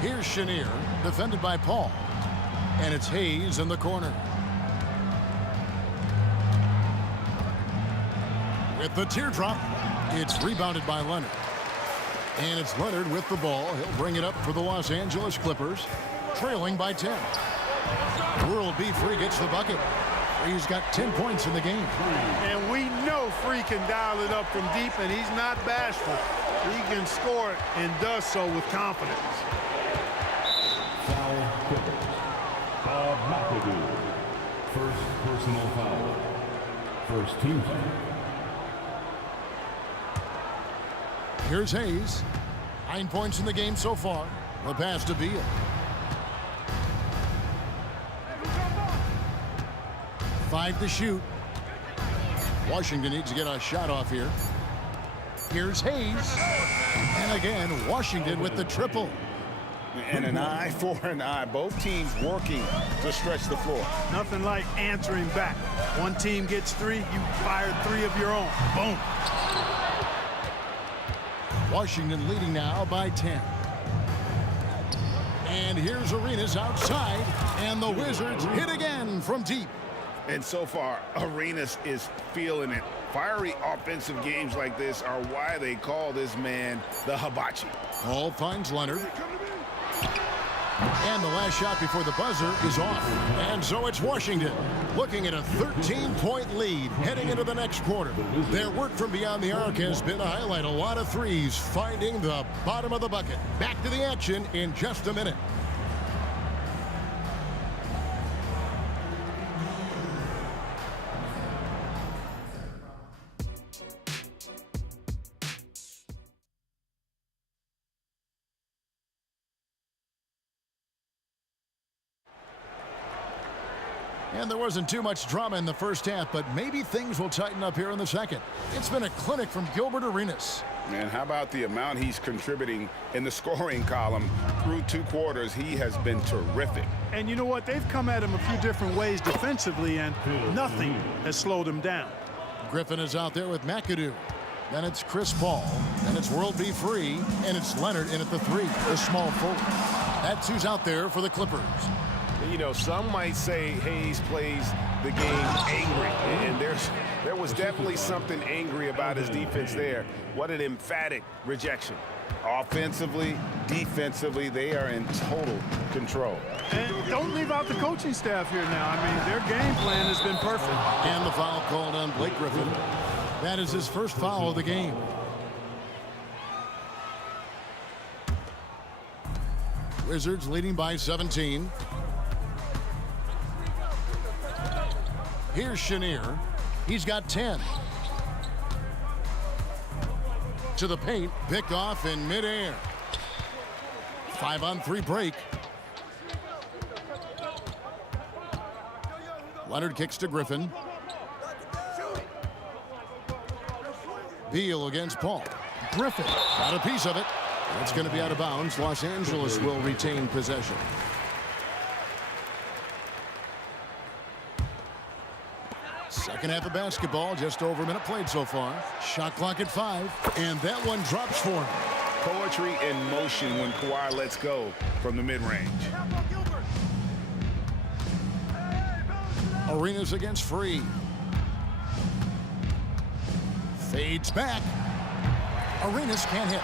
Here's Chenier, defended by Paul. And it's Hayes in the corner. With the teardrop, it's rebounded by Leonard. And it's Leonard with the ball. He'll bring it up for the Los Angeles Clippers, trailing by 10. World B. Free gets the bucket. Free's got 10 points in the game. And we know Free can dial it up from deep, and he's not bashful. He can score it and does so with confidence. Foul Clippers. McAdoo. First personal foul. First team foul. Here's Hayes. 9 points in the game so far. The pass to Beal. Five to shoot. Washington needs to get a shot off here. Here's Hayes. And again, Washington with the triple. And an eye for an eye. Both teams working to stretch the floor. Nothing like answering back. One team gets 3, you fire 3 of your own. Boom. Washington leading now by 10. And here's Arenas outside, and the Wizards hit again from deep. And so far, Arenas is feeling it. Fiery offensive games like this are why they call this man the hibachi. Paul finds Leonard. And the last shot before the buzzer is off. And so it's Washington looking at a 13-point lead heading into the next quarter. Their work from beyond the arc has been to highlight a lot of threes, finding the bottom of the bucket. Back to the action in just a minute. And there wasn't too much drama in the first half, but maybe things will tighten up here in the second. It's been a clinic from Gilbert Arenas. And how about the amount he's contributing in the scoring column through 2 quarters? He has been terrific. And you know what? They've come at him a few different ways defensively, and nothing has slowed him down. Griffin is out there with McAdoo. Then it's Chris Paul. Then it's World B. Free. And it's Leonard in at the 3, the small forward. That's who's out there for the Clippers. You know, some might say Hayes plays the game angry, and there was definitely something angry about his defense there. What an emphatic rejection. Offensively, defensively, they are in total control. And don't leave out the coaching staff here now. I mean, their game plan has been perfect. And the foul called on Blake Griffin. That is his first foul of the game. Wizards leading by 17. Here's Chenier. He's got 10. To the paint, picked off in midair. 5-on-3 break. Leonard kicks to Griffin. Beal against Paul. Griffin got a piece of it. It's going to be out of bounds. Los Angeles will retain possession. Second half of basketball, just over a minute played so far. Shot clock at 5, and that one drops for him. Poetry in motion when Kawhi lets go from the mid-range. Arenas against Free. Fades back. Arenas can't hit.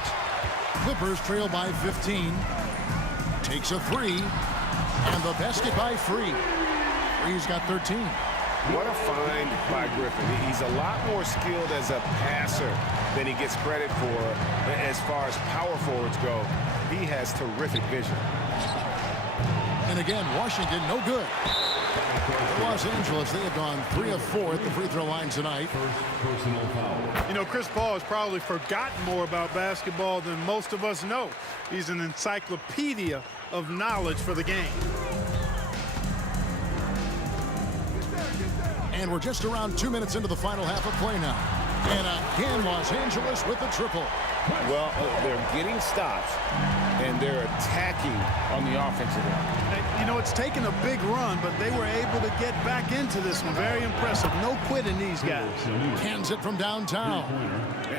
Clippers trail by 15. Takes a 3. And the basket by Free. Free's got 13. What a find by Griffin. He's a lot more skilled as a passer than he gets credit for as far as power forwards go. He has terrific vision. And again, Washington no good. Los Angeles, they have gone 3 of 4 at the free throw line tonight. Personal foul. You know, Chris Paul has probably forgotten more about basketball than most of us know. He's an encyclopedia of knowledge for the game. And we're just around 2 minutes into the final half of play now. And again, Los Angeles with the triple. Well, they're getting stops, and they're attacking on the offensive end. You know, it's taken a big run, but they were able to get back into this one. Very impressive. No quitting these guys. Cans it from downtown.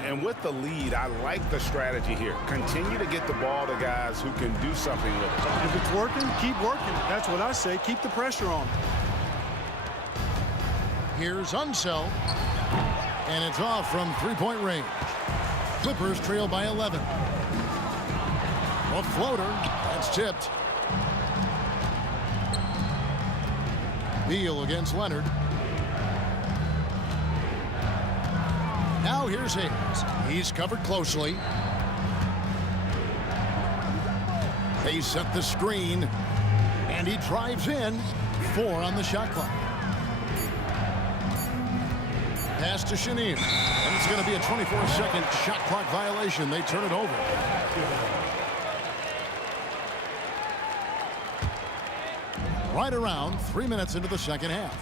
And with the lead, I like the strategy here. Continue to get the ball to guys who can do something with it. If it's working, keep working. That's what I say. Keep the pressure on. Here's Unseld. And it's off from three-point range. Clippers trail by 11. A floater. That's tipped. Beal against Leonard. Now here's Hayes. He's covered closely. They set the screen. And he drives in. 4 on the shot clock. Pass to Chenier. And it's going to be a 24-second shot clock violation. They turn it over. Right around 3 minutes into the second half.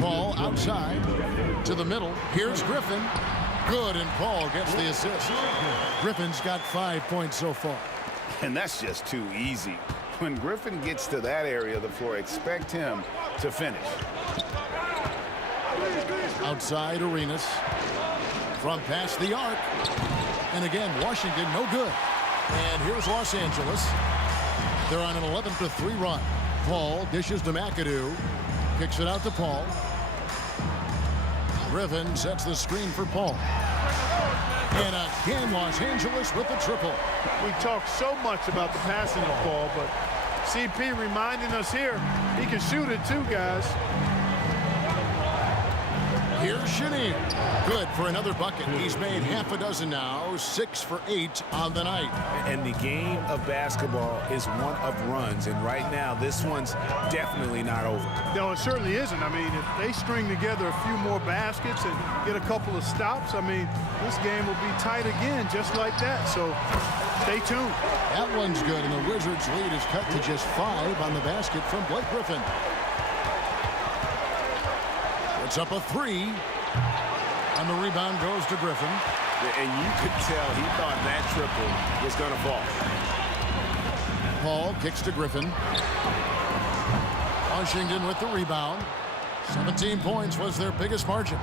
Paul outside to the middle. Here's Griffin. Good, and Paul gets the assist. Griffin's got 5 points so far. And that's just too easy. When Griffin gets to that area of the floor, expect him to finish. Outside Arenas. From past the arc. And again, Washington no good. And here's Los Angeles. They're on an 11-3 run. Paul dishes to McAdoo. Kicks it out to Paul. Griffin sets the screen for Paul. And again, Los Angeles with the triple. We talk so much about the passing of Paul, but CP reminding us here, he can shoot it too, guys. Here's Chenier. Good for another bucket. He's made half a dozen now, 6 for 8 on the night. And the game of basketball is one of runs, and right now this one's definitely not over. No, it certainly isn't. I mean, if they string together a few more baskets and get a couple of stops, I mean, this game will be tight again, just like that. So stay tuned. That one's good, and the Wizards' lead is cut to just 5 on the basket from Blake Griffin. It's up a 3. And the rebound goes to Griffin. And you could tell he thought that triple was going to fall. Paul kicks to Griffin. Washington with the rebound. 17 points was their biggest margin.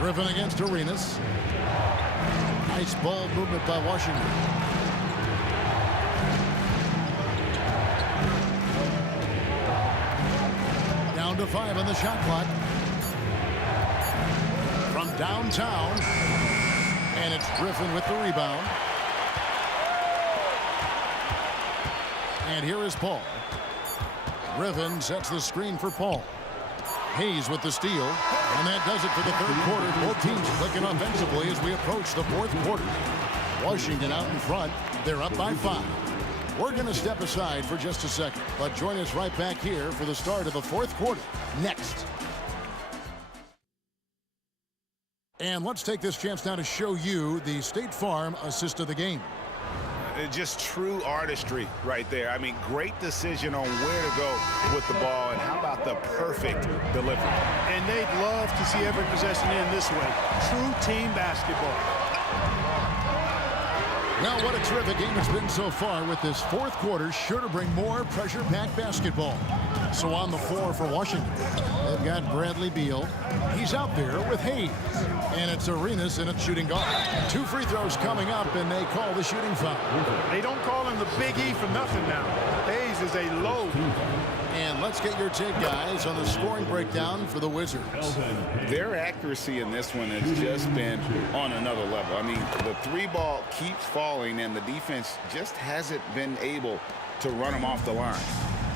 Griffin against Arenas. Nice ball movement by Washington. Down to 5 on the shot clock. From downtown. And it's Griffin with the rebound. And here is Paul. Griffin sets the screen for Paul. Hayes with the steal. And that does it for the third quarter. Both teams clicking offensively as we approach the fourth quarter. Washington out in front. They're up by 5. We're going to step aside for just a second, but join us right back here for the start of the fourth quarter next. And let's take this chance now to show you the State Farm assist of the game. Just true artistry right there. I mean, great decision on where to go with the ball, and how about the perfect delivery? And they'd love to see every possession end this way. True team basketball. Well, what a terrific game it's been so far, with this fourth quarter sure to bring more pressure-packed basketball. So on the floor for Washington, they've got Bradley Beal. He's out there with Hayes. And it's Arenas in its shooting guard. 2 free throws coming up, and they call the shooting foul. They don't call him the Big E for nothing now. Hayes is a low. And let's get your take, guys, on the scoring breakdown for the Wizards. Their accuracy in this one has just been on another level. I mean, the 3-ball keeps falling, and the defense just hasn't been able to run them off the line.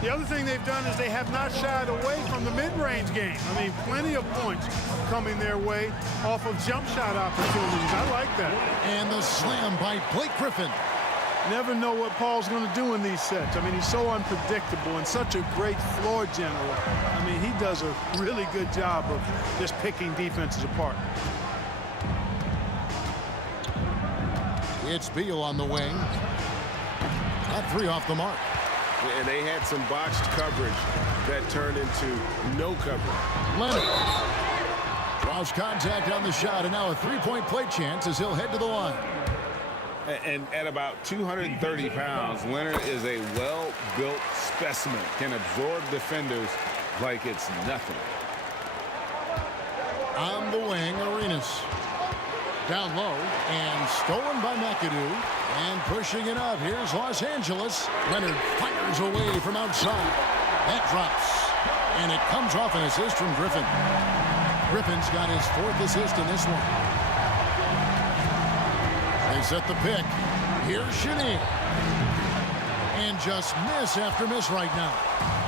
The other thing they've done is they have not shied away from the mid-range game. I mean, plenty of points coming their way off of jump shot opportunities. I like that. And the slam by Blake Griffin. Never know what Paul's going to do in these sets. I mean, he's so unpredictable and such a great floor general. I mean, he does a really good job of just picking defenses apart. It's Beal on the wing. That 3 off the mark. And they had some botched coverage that turned into no coverage. Leonard draws contact on the shot, and now a 3-point play chance as he'll head to the line. And at about 230 pounds, Leonard is a well-built specimen, can absorb defenders like it's nothing. On the wing, Arenas. Down low, and stolen by McAdoo. And pushing it up, here's Los Angeles. Leonard fires away from outside. That drops. And it comes off an assist from Griffin. Griffin's got his 4th assist in this one. They set the pick. Here's Chenier. And just miss after miss right now.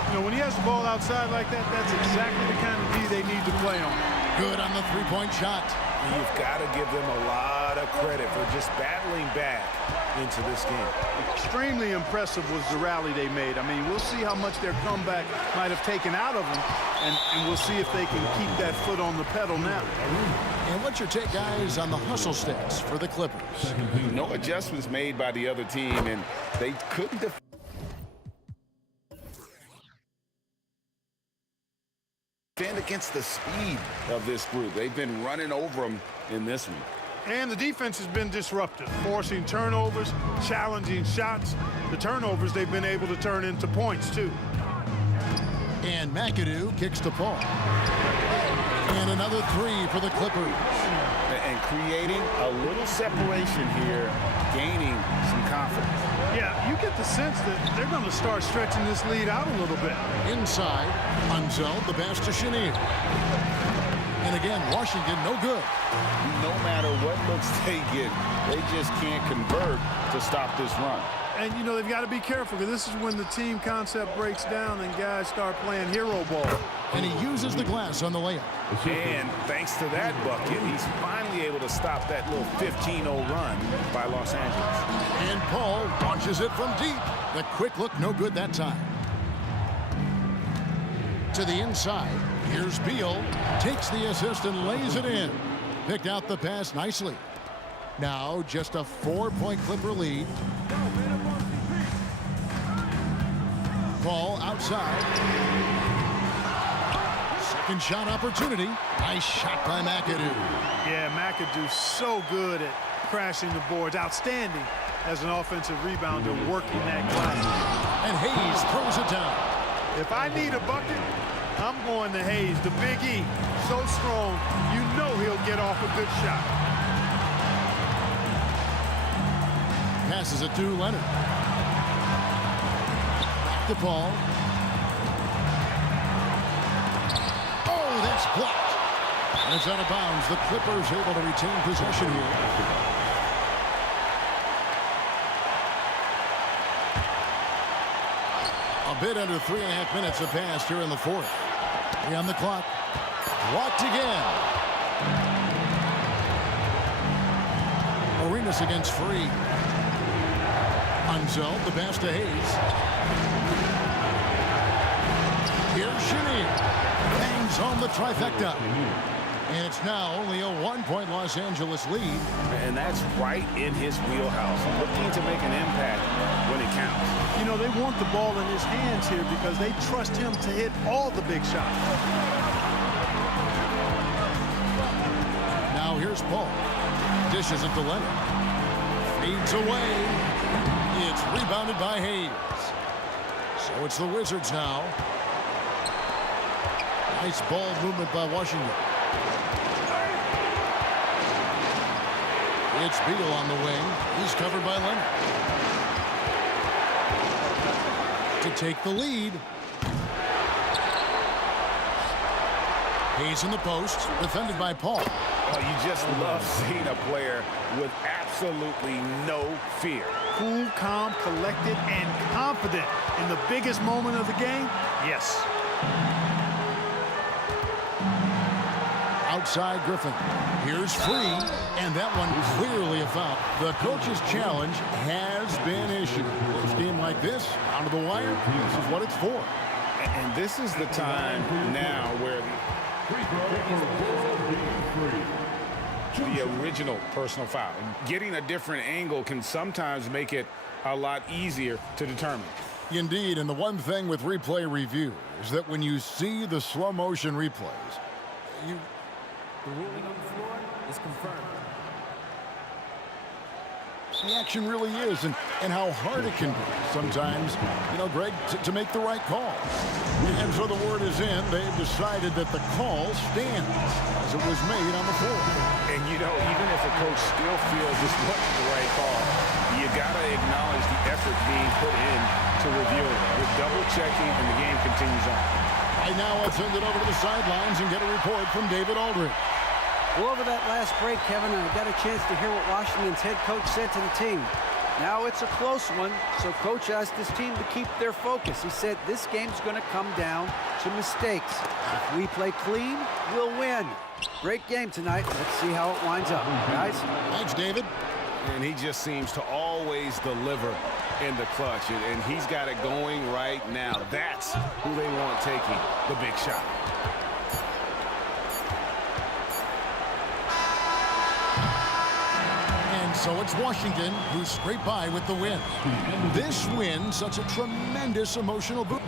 You know, when he has the ball outside like that, that's exactly the kind of D they need to play on. Good on the 3-point shot. You've got to give them a lot of credit for just battling back into this game. Extremely impressive was the rally they made. I mean, we'll see how much their comeback might have taken out of them, and we'll see if they can keep that foot on the pedal now. And what's your take, guys, on the hustle stats for the Clippers? No adjustments made by the other team, and they couldn't defend against the speed of this group. They've been running over them in this one. And the defense has been disruptive, forcing turnovers, challenging shots. The turnovers they've been able to turn into points, too. And McAdoo kicks to Paul. And another 3 for the Clippers. And creating a little separation here, gaining some confidence. Yeah, you get the sense that they're going to start stretching this lead out a little bit. Inside, Unzel, the pass to Chenier. And again, Washington, no good. No matter what looks they get, they just can't convert to stop this run. And, you know, they've got to be careful, because this is when the team concept breaks down and guys start playing hero ball. And he uses the glass on the layup. And thanks to that bucket, he's finally able to stop that little 15-0 run by Los Angeles. And Paul launches it from deep. The quick look, no good that time. To the inside, here's Beal. Takes the assist and lays it in. Picked out the pass nicely. Now just a 4-point Clipper lead. Ball outside. Second shot opportunity. Nice shot by McAdoo. Yeah, McAdoo's so good at crashing the boards. Outstanding as an offensive rebounder, working that glass. And Hayes throws it down. If I need a bucket, I'm going to Hayes, the Big E. So strong, you know he'll get off a good shot. Passes it to Leonard. Back to Paul. Oh, that's blocked. And it's out of bounds. The Clippers able to retain possession here. A bit under 3.5 minutes have passed here in the fourth. 3 on the clock. Blocked again. Arenas against Free. Unzel, the pass to Hayes. Here's Chenier. Bangs home the trifecta. And it's now only a 1-point Los Angeles lead. And that's right in his wheelhouse. Looking to make an impact when it counts. You know, they want the ball in his hands here because they trust him to hit all the big shots. Now here's Paul. Dishes it to Leonard. Feeds away. It's rebounded by Hayes. So it's the Wizards now. Nice ball movement by Washington. It's Beal on the wing. He's covered by Leonard. To take the lead. Hayes in the post, defended by Paul. Oh, you just love seeing a player with absolutely no fear. Cool, calm, collected, and confident in the biggest moment of the game. Yes. Outside Griffin. Here's Free, and that one clearly a foul. The coach's challenge has been issued. This game like this, down to the wire, this is what it's for. And this is the time now where the original personal foul. Getting a different angle can sometimes make it a lot easier to determine. Indeed, and the one thing with replay review is that when you see the slow motion replays, The ruling on the floor is confirmed. the action really is and how hard it can be sometimes, you know, Greg, to make the right call. And so the word is in. They've decided that the call stands as it was made on the floor. And, you know, even if a coach still feels this wasn't the right call, you got to acknowledge the effort being put in to review it. We're double-checking, and the game continues on. Right now, I'll send it over to the sidelines and get a report from David Aldridge. Well, over that last break, Kevin, I got a chance to hear what Washington's head coach said to the team. Now it's a close one, so coach asked his team to keep their focus. He said this game's going to come down to mistakes. If we play clean, we'll win. Great game tonight. Let's see how it winds up, guys. Thanks, David. And he just seems to always deliver in the clutch, and he's got it going right now. That's who they want taking the big shot. So it's Washington who scraped by with the win. This win, such a tremendous emotional boost.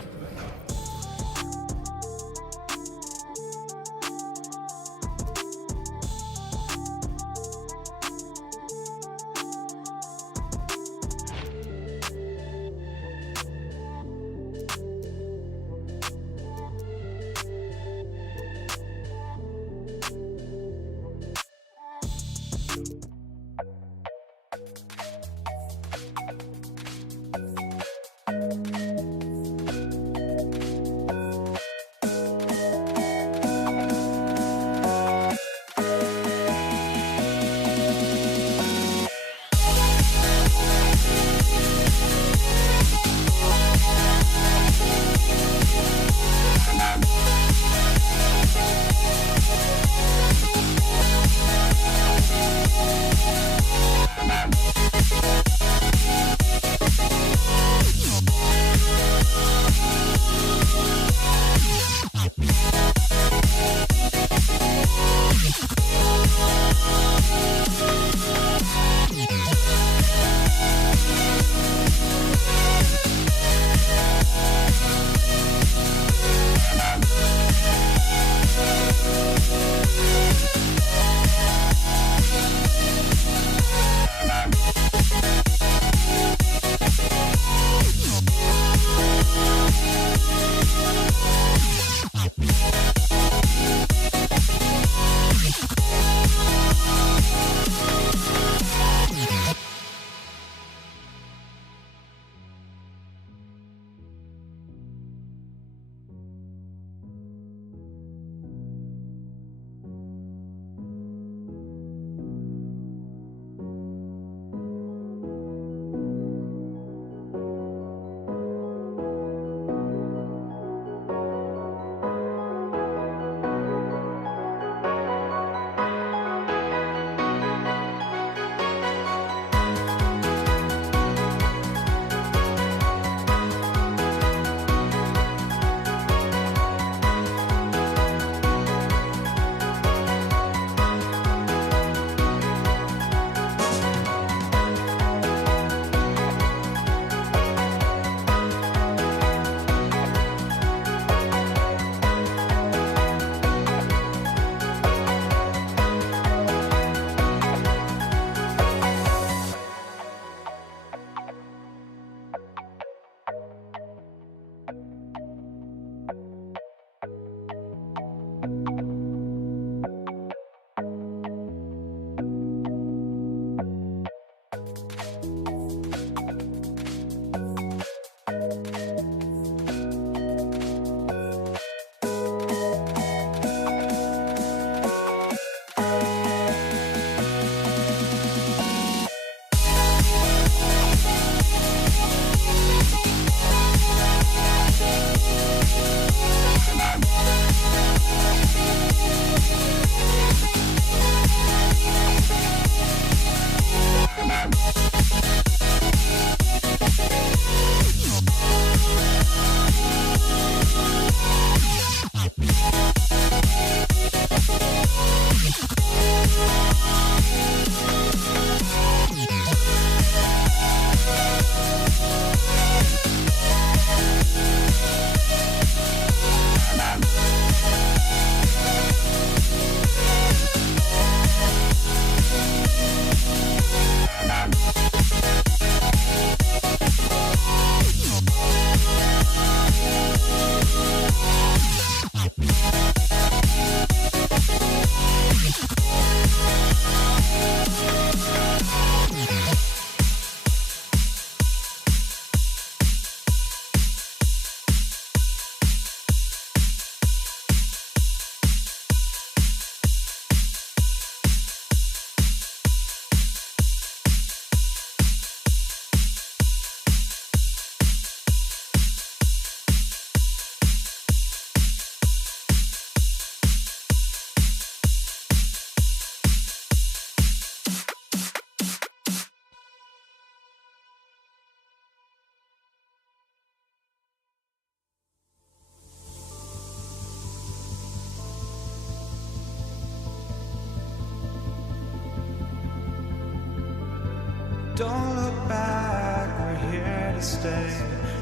Don't look back, we're here to stay.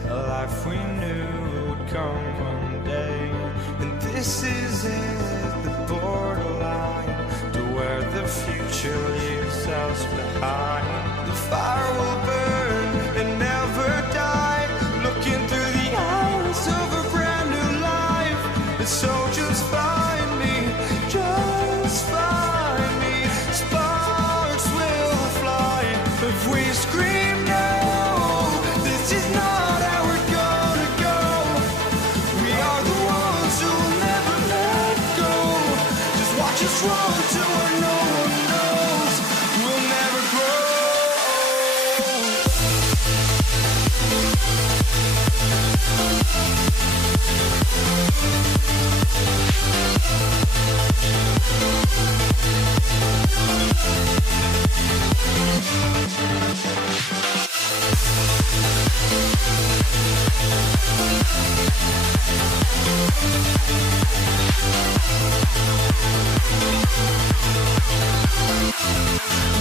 A life we knew would come one day. And this is it, the borderline to where the future leaves us behind. The fire will burn and never die, looking through the eyes of a brand new life. And so just find me, just find me. Sparks will fly if we scream no. This is not how we're gonna go. We are the ones who will never let go. Just watch us run to where no one knows. We'll never grow.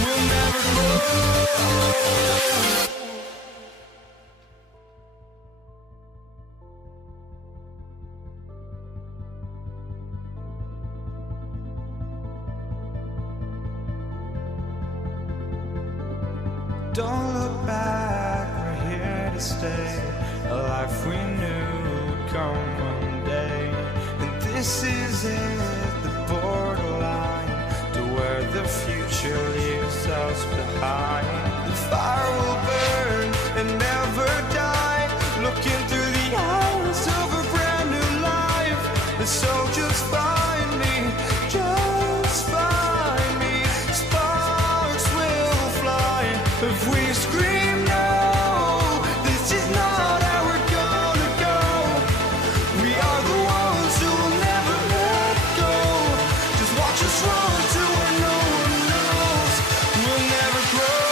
We'll never grow. Don't look back, we're here to stay. A life we knew would come one day. And this is it, the borderline to where the future leaves us behind. The fire will burn and never die, looking through the eyes of a brand new life. And so just find me, just find me. Sparks will fly if we scream no. This is not how we're gonna go. We are the ones who will never let go. Just watch us run to where no one knows. We'll never grow.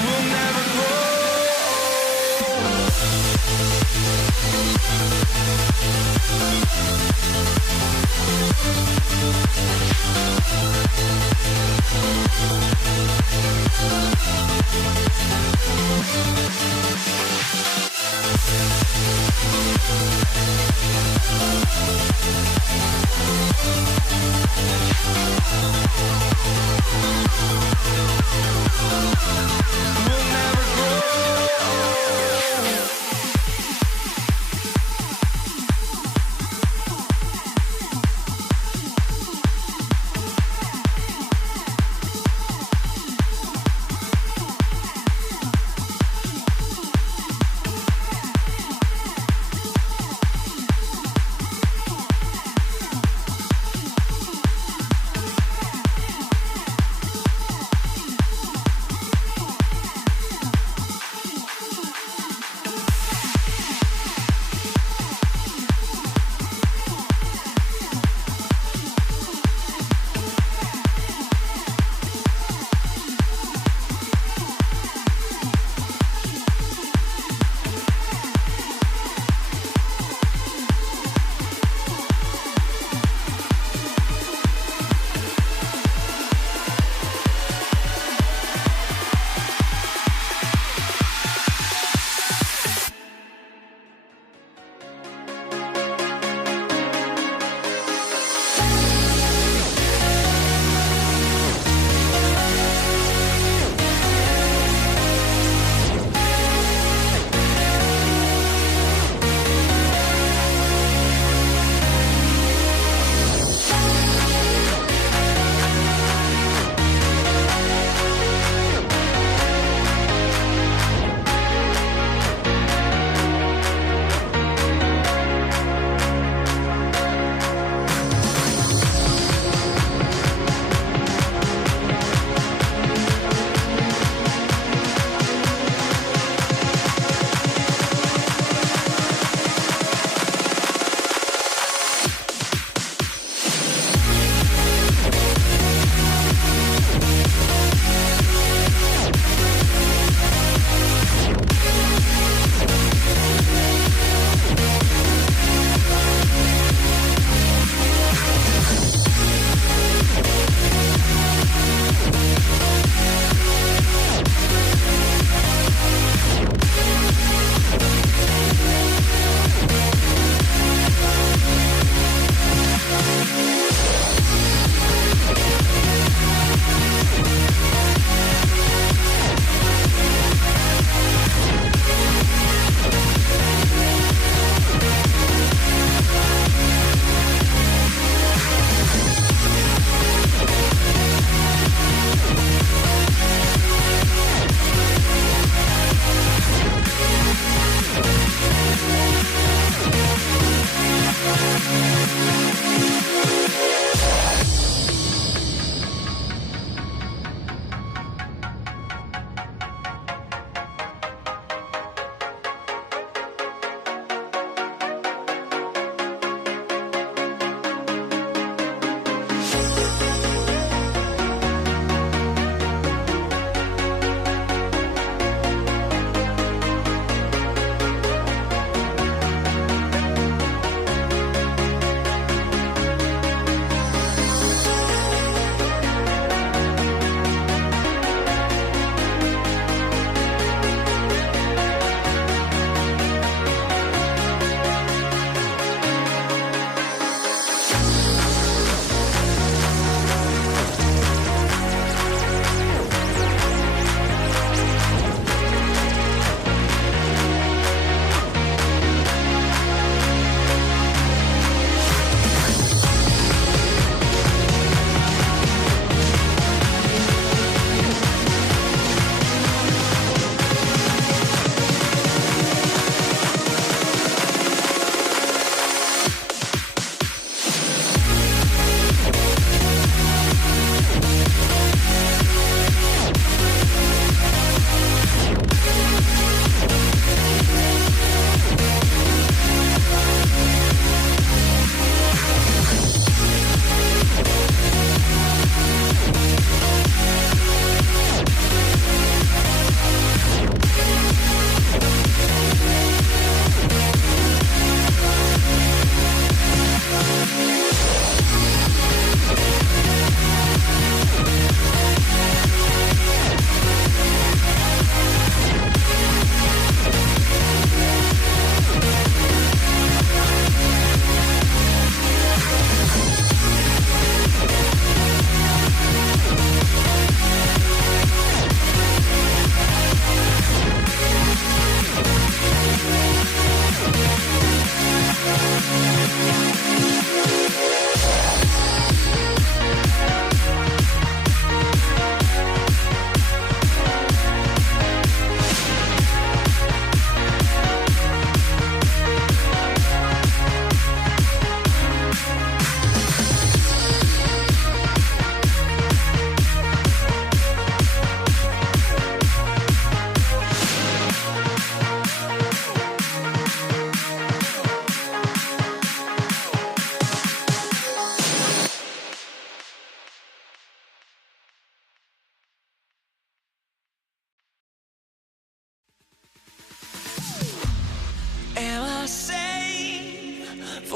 We'll never grow.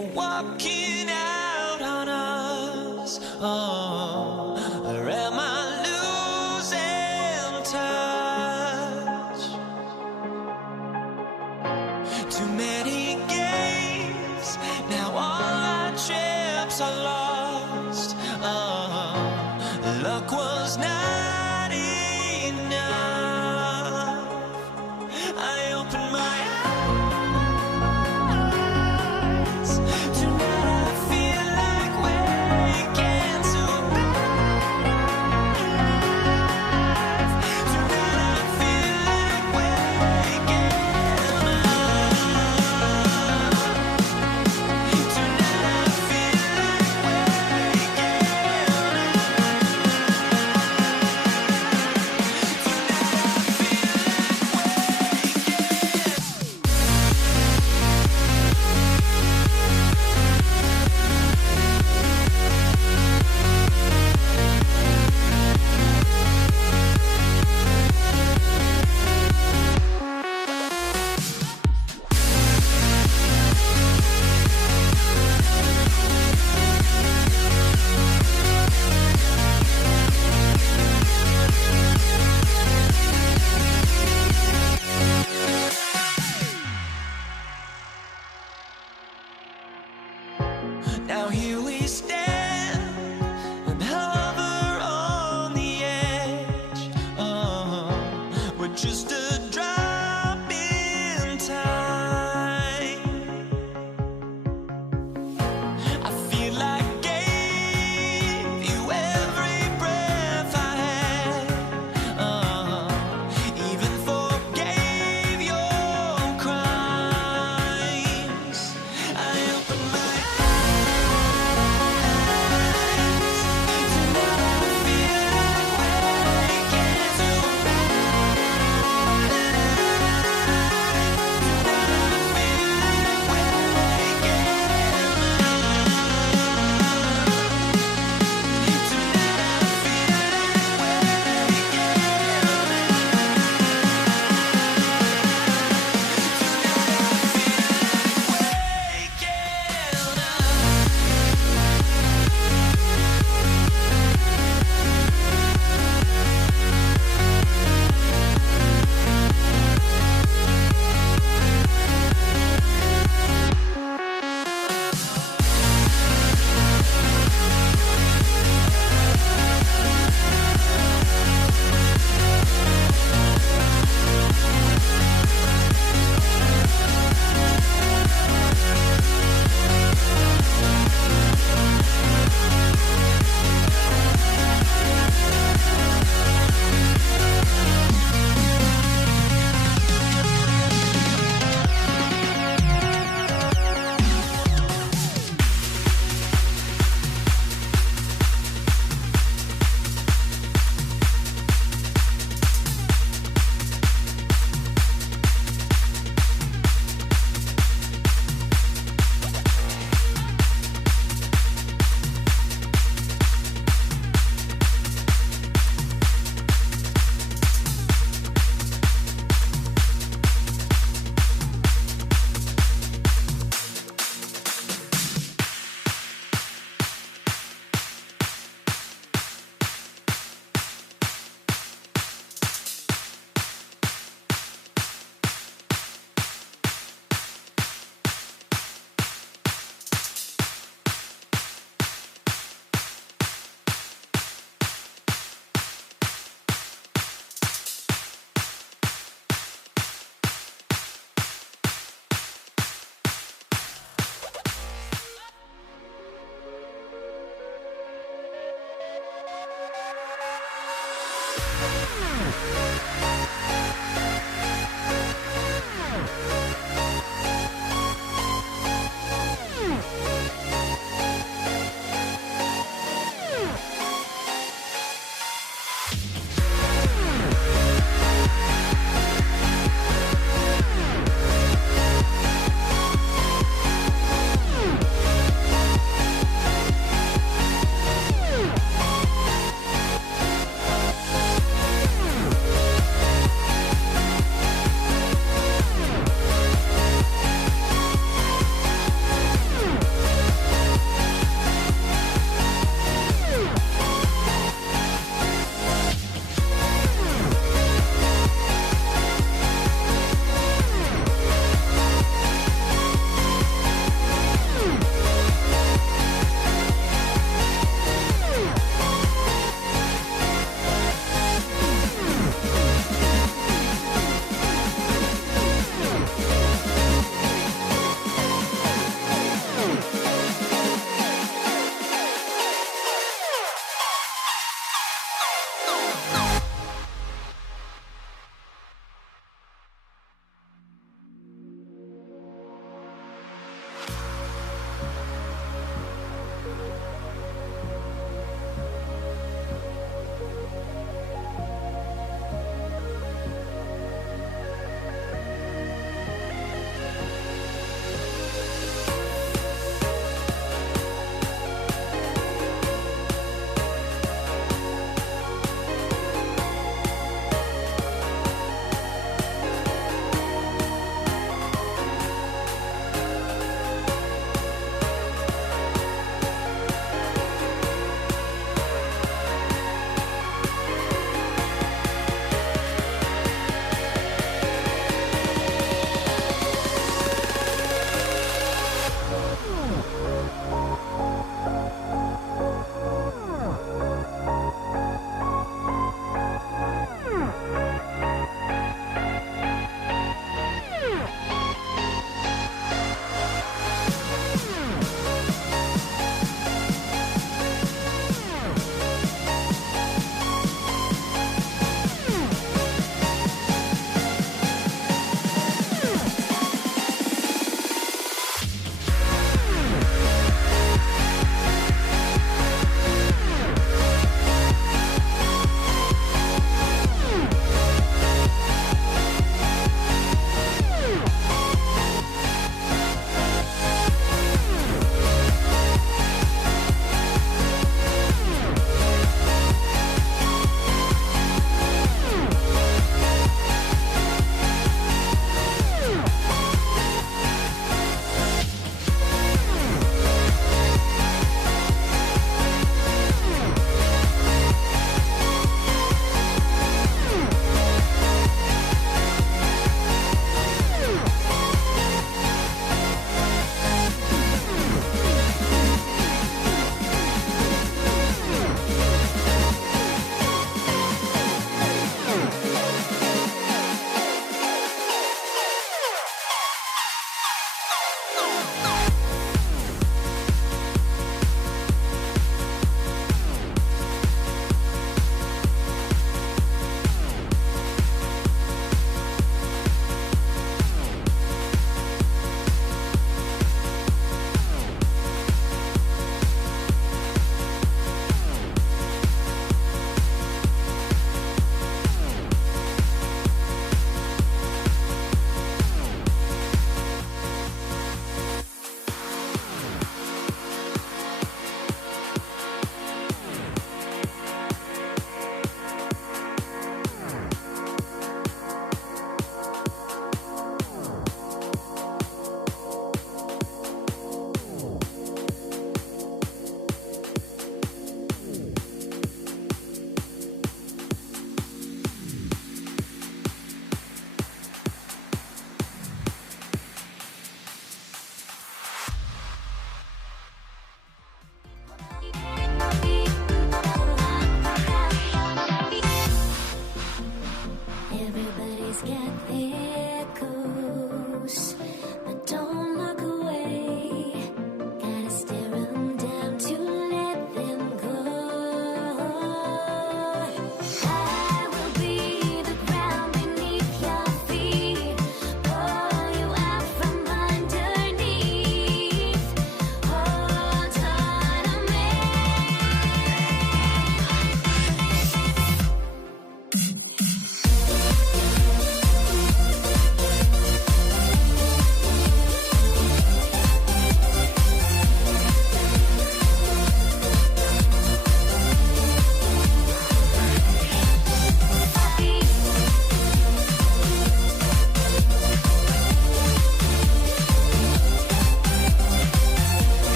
walking out on us. Oh, or am I losing touch? Too many games, now all our chips are lost. Oh, luck was not enough. I opened my eyes. Tonight I feel like waking to life. Tonight I feel like waking up. Tonight I feel like now here we stand and hover on the edge. Oh, we're just a drop in time. I feel like I gave you every breath I had. Oh, even forgave your crimes. I opened my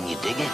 Can you dig it?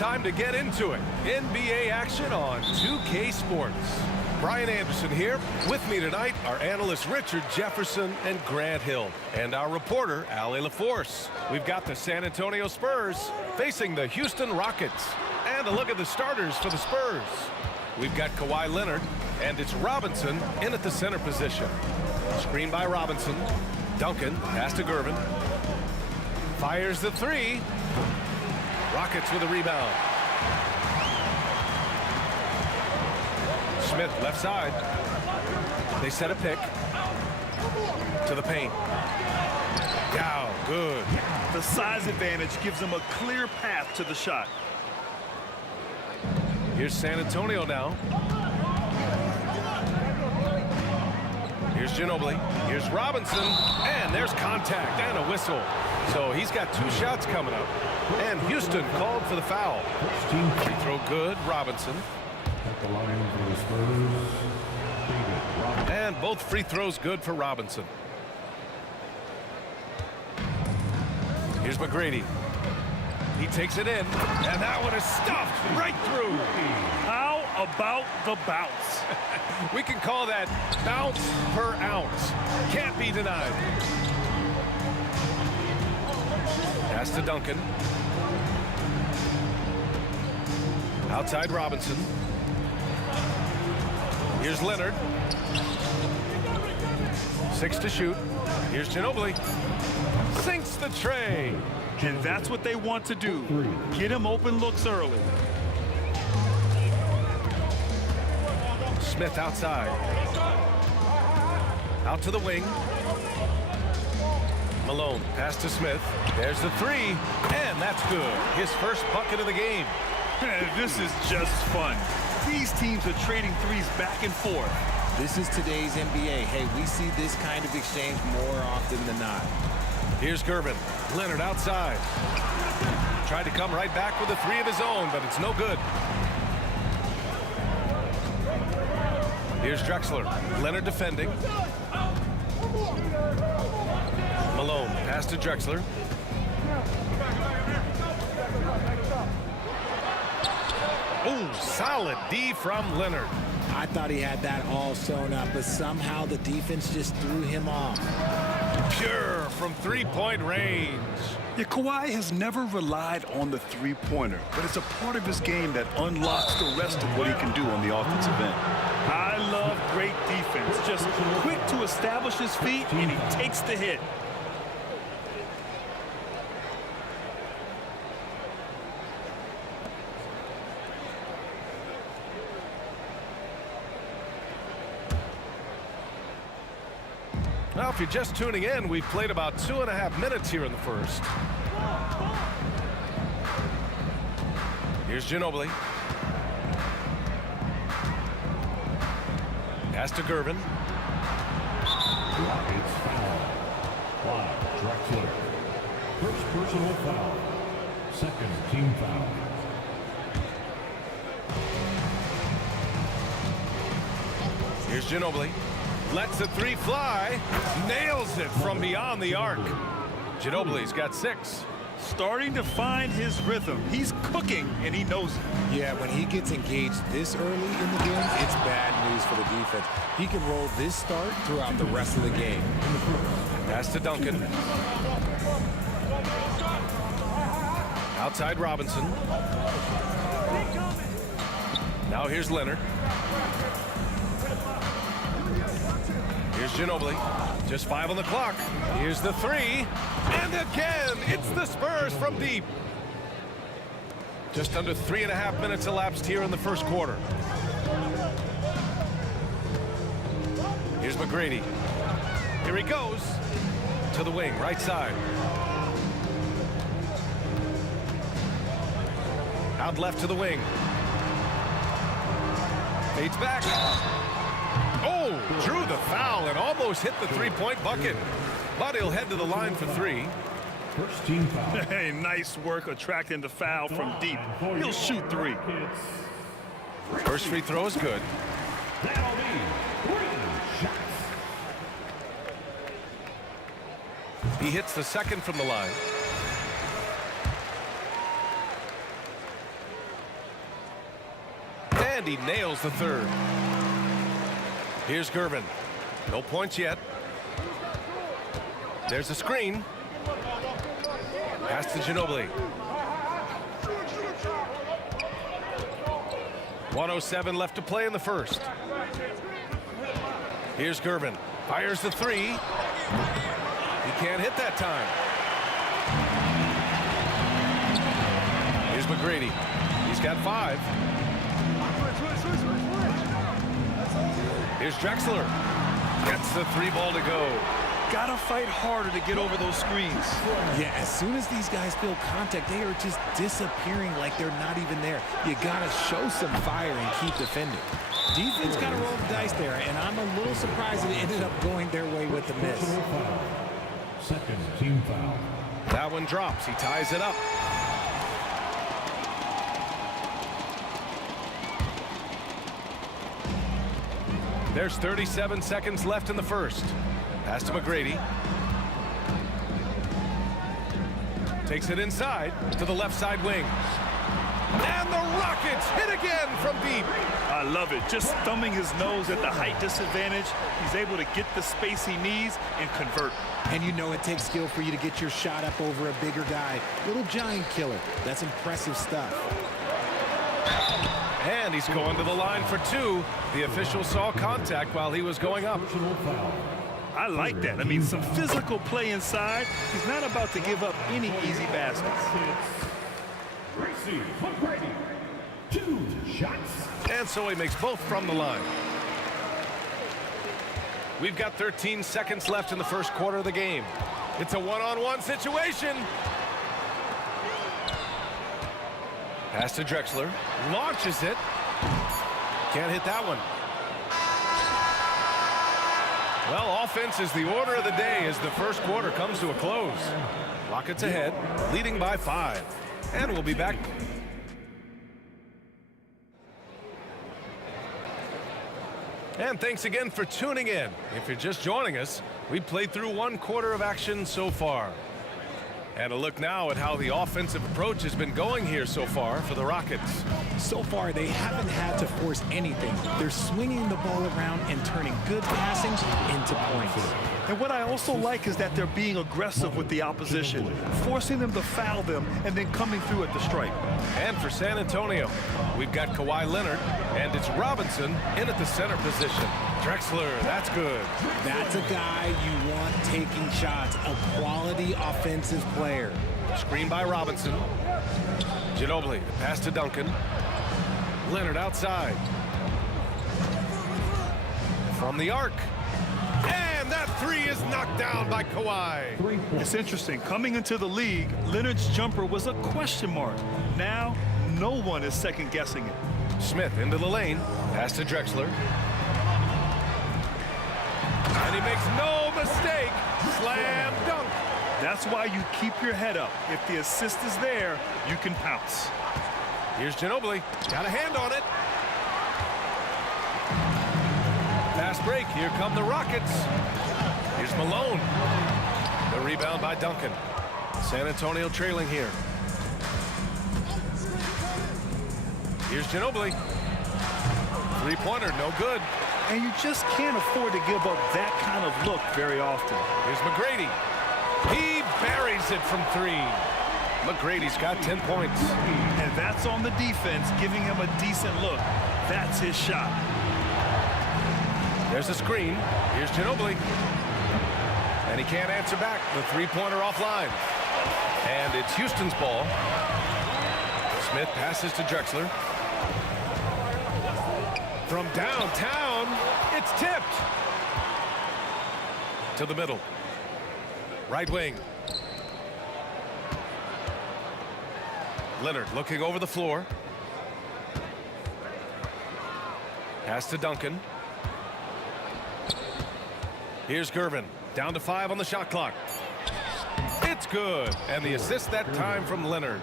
time to get into it. NBA action on 2K Sports. Brian Anderson here. With me tonight are analysts Richard Jefferson and Grant Hill, and our reporter, Allie LaForce. We've got the San Antonio Spurs facing the Houston Rockets. And a look at the starters for the Spurs. We've got Kawhi Leonard, and it's Robinson in at the center position. Screen by Robinson. Duncan, pass to Gervin. Fires the three. Rockets with a rebound. Smith left side. They set a pick to the paint. Down, good. The size advantage gives them a clear path to the shot. Here's San Antonio now. Here's Ginobili. Here's Robinson. And there's contact and a whistle. So he's got 2 shots coming up. And Houston called for the foul. Free throw good, Robinson. At the line for the Spurs, David Robinson. And both free throws good for Robinson. Here's McGrady. He takes it in, and that one is stuffed right through. How about the bounce? We can call that bounce per ounce. Can't be denied. Pass to Duncan. Outside Robinson. Here's Leonard. 6 to shoot. Here's Ginobili. Sinks the tray. And that's what they want to do. Get him open looks early. Smith outside. Out to the wing. Malone, pass to Smith. There's the three, and that's good. His first bucket of the game. This is just fun. These teams are trading threes back and forth. This is today's NBA. Hey, we see this kind of exchange more often than not. Here's Gervin. Leonard outside. Tried to come right back with a three of his own, but it's no good. Here's Drexler. Leonard defending. Malone, pass to Drexler. Oh, solid D from Leonard. I thought he had that all sewn up, but somehow the defense just threw him off. Pure from three-point range. Yeah, Kawhi has never relied on the three-pointer, but it's a part of his game that unlocks the rest of what he can do on the offensive end. I love great defense. Just quick to establish his feet, and he takes the hit. Now, if you're just tuning in, we've played about 2.5 minutes here in the first. Here's Ginobili. Pass to Gervin. Rockets foul. Clyde Drexler. First personal foul. Second team foul. Here's Ginobili. Lets the three fly. Nails it from beyond the arc. Ginobili's got 6. Starting to find his rhythm. He's cooking, and he knows it. Yeah, when he gets engaged this early in the game, it's bad news for the defense. He can roll this start throughout the rest of the game. Pass to Duncan. Outside Robinson. Now here's Leonard. Here's Ginobili. Just 5 on the clock. Here's the three. And again, it's the Spurs from deep. Just under 3.5 minutes elapsed here in the first quarter. Here's McGrady. Here he goes. To the wing, right side. Out left to the wing. Fades back. Oh, drew the foul and almost hit the three-point bucket. But he'll head to the line for 3. First team foul. Hey, nice work attracting the foul from deep. He'll shoot 3. First free throw is good. That'll be 3 shots. He hits the second from the line. And he nails the third. Here's Gervin. No points yet. There's a screen. Pass to Ginobili. 1:07 left to play in the first. Here's Gervin. Fires the three. He can't hit that time. Here's McGrady. He's got 5. Here's Drexler. Gets the 3 ball to go. Gotta fight harder to get over those screens. Yeah, as soon as these guys feel contact, they are just disappearing like they're not even there. You gotta show some fire and keep defending. Defense gotta roll the dice there, and I'm a little surprised it ended up going their way with the miss. Second team foul. That one drops. He ties it up. There's 37 seconds left in the first. Pass to McGrady. Takes it inside to the left side wing. And the Rockets hit again from deep. I love it. Just thumbing his nose at the height disadvantage. He's able to get the space he needs and convert. And you know it takes skill for you to get your shot up over a bigger guy. Little giant killer. That's impressive stuff. And he's going to the line for 2. The official saw contact while he was going up. I like that. I mean, some physical play inside. He's not about to give up any easy baskets. Tracy McGrady, 2 shots. And so he makes both from the line. We've got 13 seconds left in the first quarter of the game. It's a one-on-one situation. Pass to Drexler. Launches it. Can't hit that one. Well, offense is the order of the day as the first quarter comes to a close. Rockets ahead, leading by 5. And we'll be back. And thanks again for tuning in. If you're just joining us, we played through 1 quarter of action so far. And a look now at how the offensive approach has been going here so far for the Rockets. So far, they haven't had to force anything. They're swinging the ball around and turning good passing into points. And what I also like is that they're being aggressive with the opposition, forcing them to foul them and then coming through at the stripe. And for San Antonio, we've got Kawhi Leonard, and it's Robinson in at the center position. Drexler, that's good. That's a guy you want taking shots, a quality offensive player. Screen by Robinson. Ginobili, pass to Duncan. Leonard outside. From the arc. And that 3 is knocked down by Kawhi. It's interesting. Coming into the league, Leonard's jumper was a question mark. Now, no one is second-guessing it. Smith into the lane. Pass to Drexler. And he makes no mistake. Slam dunk. That's why you keep your head up. If the assist is there, you can pounce. Here's Ginobili. Got a hand on it. Fast break. Here come the Rockets. Here's Malone. The rebound by Duncan. San Antonio trailing here. Here's Ginobili. 3-pointer, no good. And you just can't afford to give up that kind of look very often. Here's McGrady. He buries it from 3. McGrady's got 10 points. And that's on the defense, giving him a decent look. That's his shot. There's a screen. Here's Ginobili. And he can't answer back. The 3-pointer offline. And it's Houston's ball. Smith passes to Drexler. From downtown, it's tipped. To the middle. Right wing. Leonard looking over the floor. Pass to Duncan. Here's Gervin. Down to 5 on the shot clock. It's good. And the assist that time from Leonard.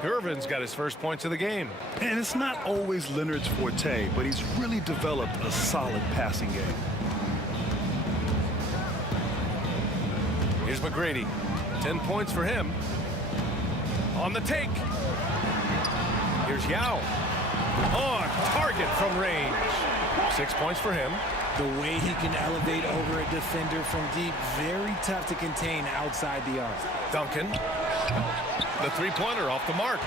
Gervin's got his first points of the game. And it's not always Leonard's forte, but he's really developed a solid passing game. Here's McGrady. 10 points for him. On the take. Here's Yao. On target from range. 6 points for him. The way he can elevate over a defender from deep, very tough to contain outside the arc. Duncan. The three-pointer off the mark.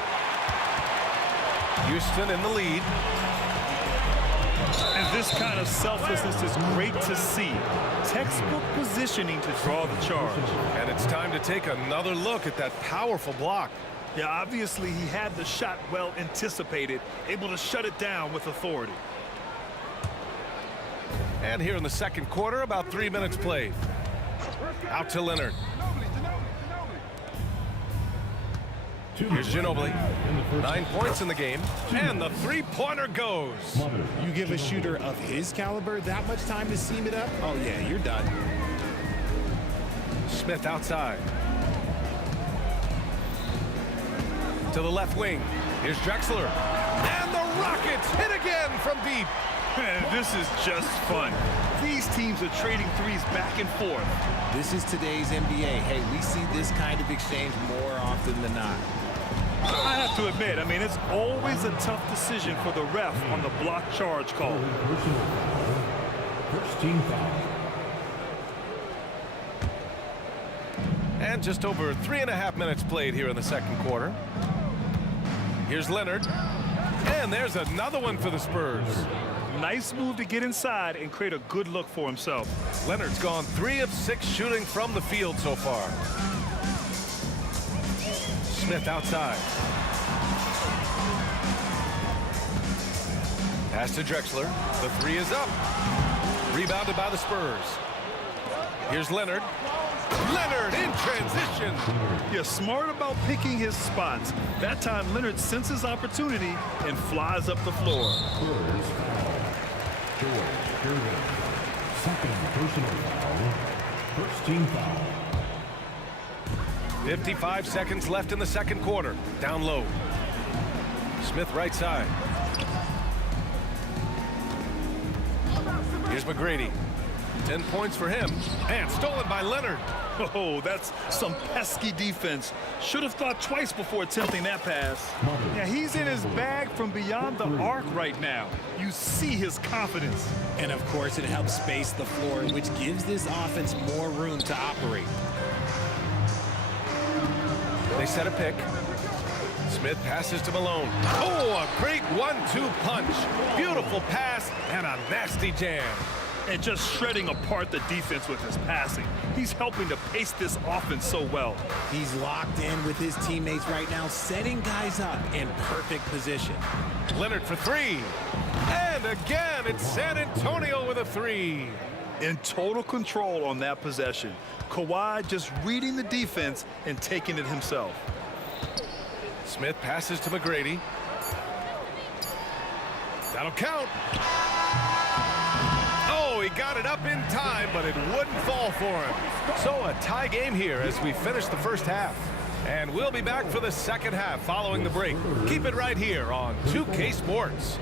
Houston in the lead. And this kind of selflessness is great to see. Textbook positioning to draw the charge. And it's time to take another look at that powerful block. Yeah, obviously he had the shot well anticipated, able to shut it down with authority. And here in the second quarter, about 3 minutes played. Out to Leonard. Here's Ginobili. 9 points in the game. And the three-pointer goes. You give a shooter of his caliber that much time to seam it up? Oh, yeah, you're done. Smith outside. To the left wing. Here's Drexler. And the Rockets hit again from deep. Man, this is just fun. These teams are trading threes back and forth. This is today's NBA. Hey, we see this kind of exchange more often than not. I have to admit, I mean, it's always a tough decision for the ref on the block charge call. First team foul. And just over 3.5 minutes played here in the second quarter. Here's Leonard. And there's another one for the Spurs. Nice move to get inside and create a good look for himself. Leonard's gone 3 of 6 shooting from the field so far. Smith outside. Pass to Drexler. The three is up. Rebounded by the Spurs. Here's Leonard. Leonard in transition. Yeah, smart about picking his spots. That time Leonard senses opportunity and flies up the floor. George Gervin. Second personal foul. First team foul. 55 seconds left in the second quarter. Down low. Smith right side. Here's McGrady. 10 points for him. And stolen by Leonard. Oh, that's some pesky defense. Should have thought twice before attempting that pass. Yeah, he's in his bag from beyond the arc right now. You see his confidence. And of course, it helps space the floor, which gives this offense more room to operate. They set a pick. Smith passes to Malone. Oh, a great 1-2 punch. Beautiful pass and a nasty jam. And just shredding apart the defense with his passing. He's helping to pace this offense so well. He's locked in with his teammates right now, setting guys up in perfect position. Leonard for three. And again, it's San Antonio with a three. In total control on that possession. Kawhi just reading the defense and taking it himself. Smith passes to McGrady. That'll count. Oh, he got it up in time, but it wouldn't fall for him. So a tie game here as we finish the first half. And we'll be back for the second half following the break. Keep it right here on 2K Sports.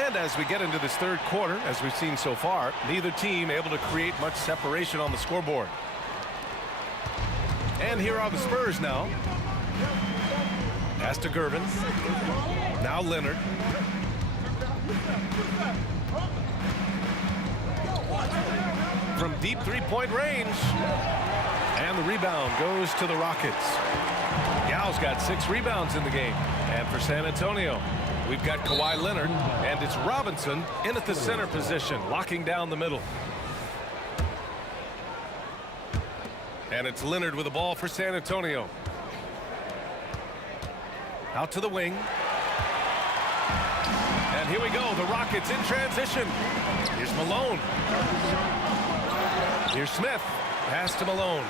And as we get into this third quarter, as we've seen so far, neither team able to create much separation on the scoreboard. And here are the Spurs now. Pass to Gervin. Now Leonard. From deep three-point range. And the rebound goes to the Rockets. Yao's got 6 rebounds in the game. And for San Antonio, we've got Kawhi Leonard, and it's Robinson in at the center position, locking down the middle. And it's Leonard with the ball for San Antonio. Out to the wing. And here we go, the Rockets in transition. Here's Malone. Here's Smith. Pass to Malone.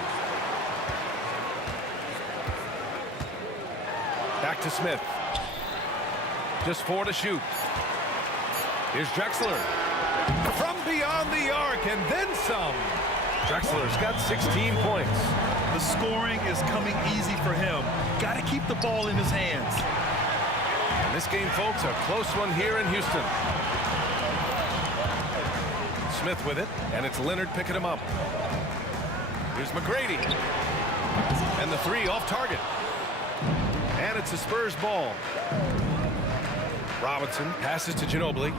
Back to Smith. Just 4 to shoot. Here's Drexler. From beyond the arc and then some. Drexler's got 16 points. The scoring is coming easy for him. Got to keep the ball in his hands. And this game, folks, a close one here in Houston. Smith with it, and it's Leonard picking him up. Here's McGrady. And the three off target. And it's a Spurs ball. Robinson passes to Ginobili.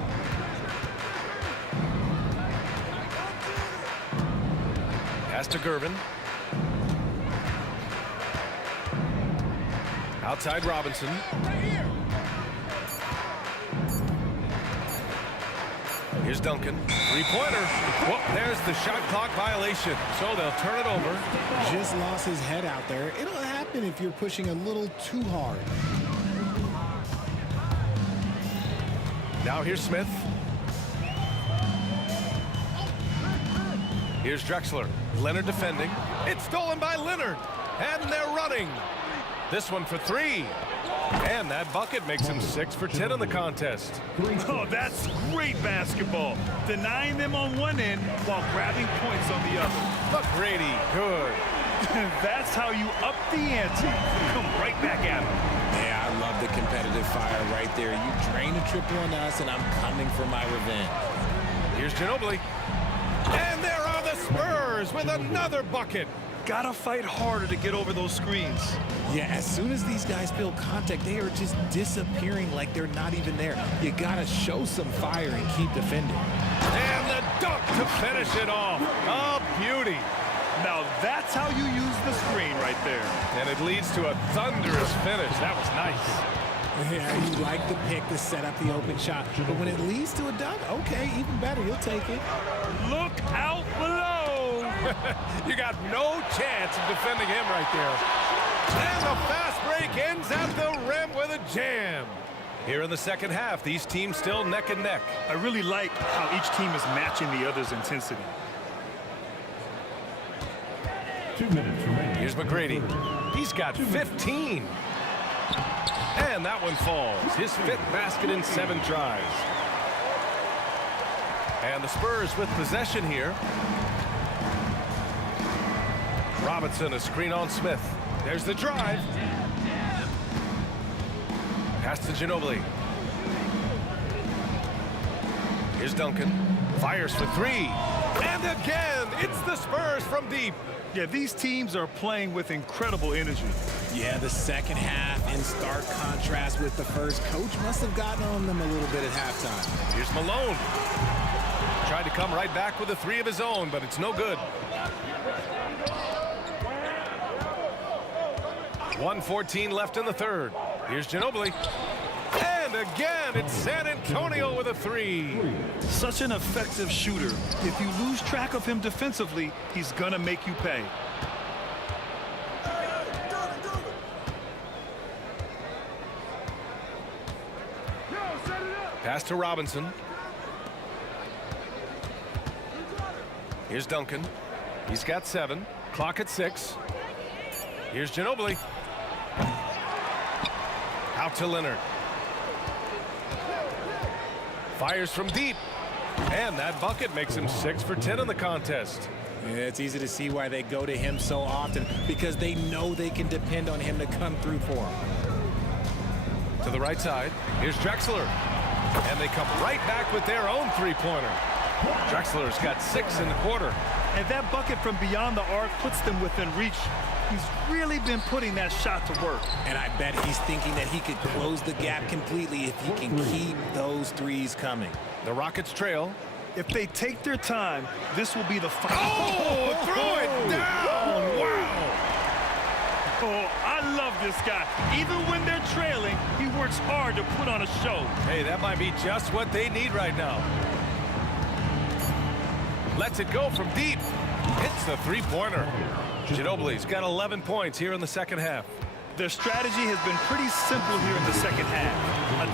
Pass to Gervin. Outside Robinson. Here's Duncan. Three-pointer. Whoop, there's the shot clock violation. So they'll turn it over. Just lost his head out there. It'll happen if you're pushing a little too hard. Now here's Smith. Here's Drexler. Leonard defending. It's stolen by Leonard. And they're running. This one for three. And that bucket makes him 6 for 10 in the contest. Oh, that's great basketball. Denying them on one end while grabbing points on the other. McGrady, good. That's how you up the ante. Come right back at him. Yeah, I love the competitive fire right there. You drain a triple on us, and I'm coming for my revenge. Here's Ginobili. And there are the Spurs with another bucket. Gotta fight harder to get over those screens. Yeah, as soon as these guys feel contact, they are just disappearing like they're not even there. You gotta show some fire and keep defending. And the dunk to finish it off. A beauty. Now that's how you use the screen right there. And it leads to a thunderous finish. That was nice. Yeah, you like the pick to set up the open shot. But when it leads to a dunk, okay, even better. You'll take it. Look out below. You got no chance of defending him right there. And the fast break ends at the rim with a jam. Here in the second half, these teams still neck and neck. I really like how each team is matching the other's intensity. 2 minutes remaining. Here's McGrady. He's got 15. And that one falls. His 5th basket in 7 tries. And the Spurs with possession here. Robinson, a screen on Smith. There's the drive. Pass to Ginobili. Here's Duncan. Fires for 3. And again, it's the Spurs from deep. Yeah, these teams are playing with incredible energy. Yeah, the second half in stark contrast with the first. Coach must have gotten on them a little bit at halftime. Here's Malone. Tried to come right back with a 3 of his own, but it's no good. 1:14 left in the third. Here's Ginobili. And again, it's San Antonio with a 3. Such an effective shooter. If you lose track of him defensively, he's gonna make you pay. Pass to Robinson. Here's Duncan. He's got 7. Clock at 6. Here's Ginobili. Out to Leonard. Fires from deep. And that bucket makes him 6 for 10 in the contest. Yeah, it's easy to see why they go to him so often, because they know they can depend on him to come through for them. To the right side, here's Drexler. And they come right back with their own 3-pointer. Drexler's got 6 in the quarter. And that bucket from beyond the arc puts them within reach. He's really been putting that shot to work. And I bet he's thinking that he could close the gap completely if he can keep those threes coming. The Rockets trail. If they take their time, this will be the final. Oh, threw it down! Wow! Oh, I love this guy. Even when they're trailing, he works hard to put on a show. Hey, that might be just what they need right now. Lets it go from deep. Hits the 3-pointer. Ginobili's got 11 points here in the second half. Their strategy has been pretty simple here in the second half.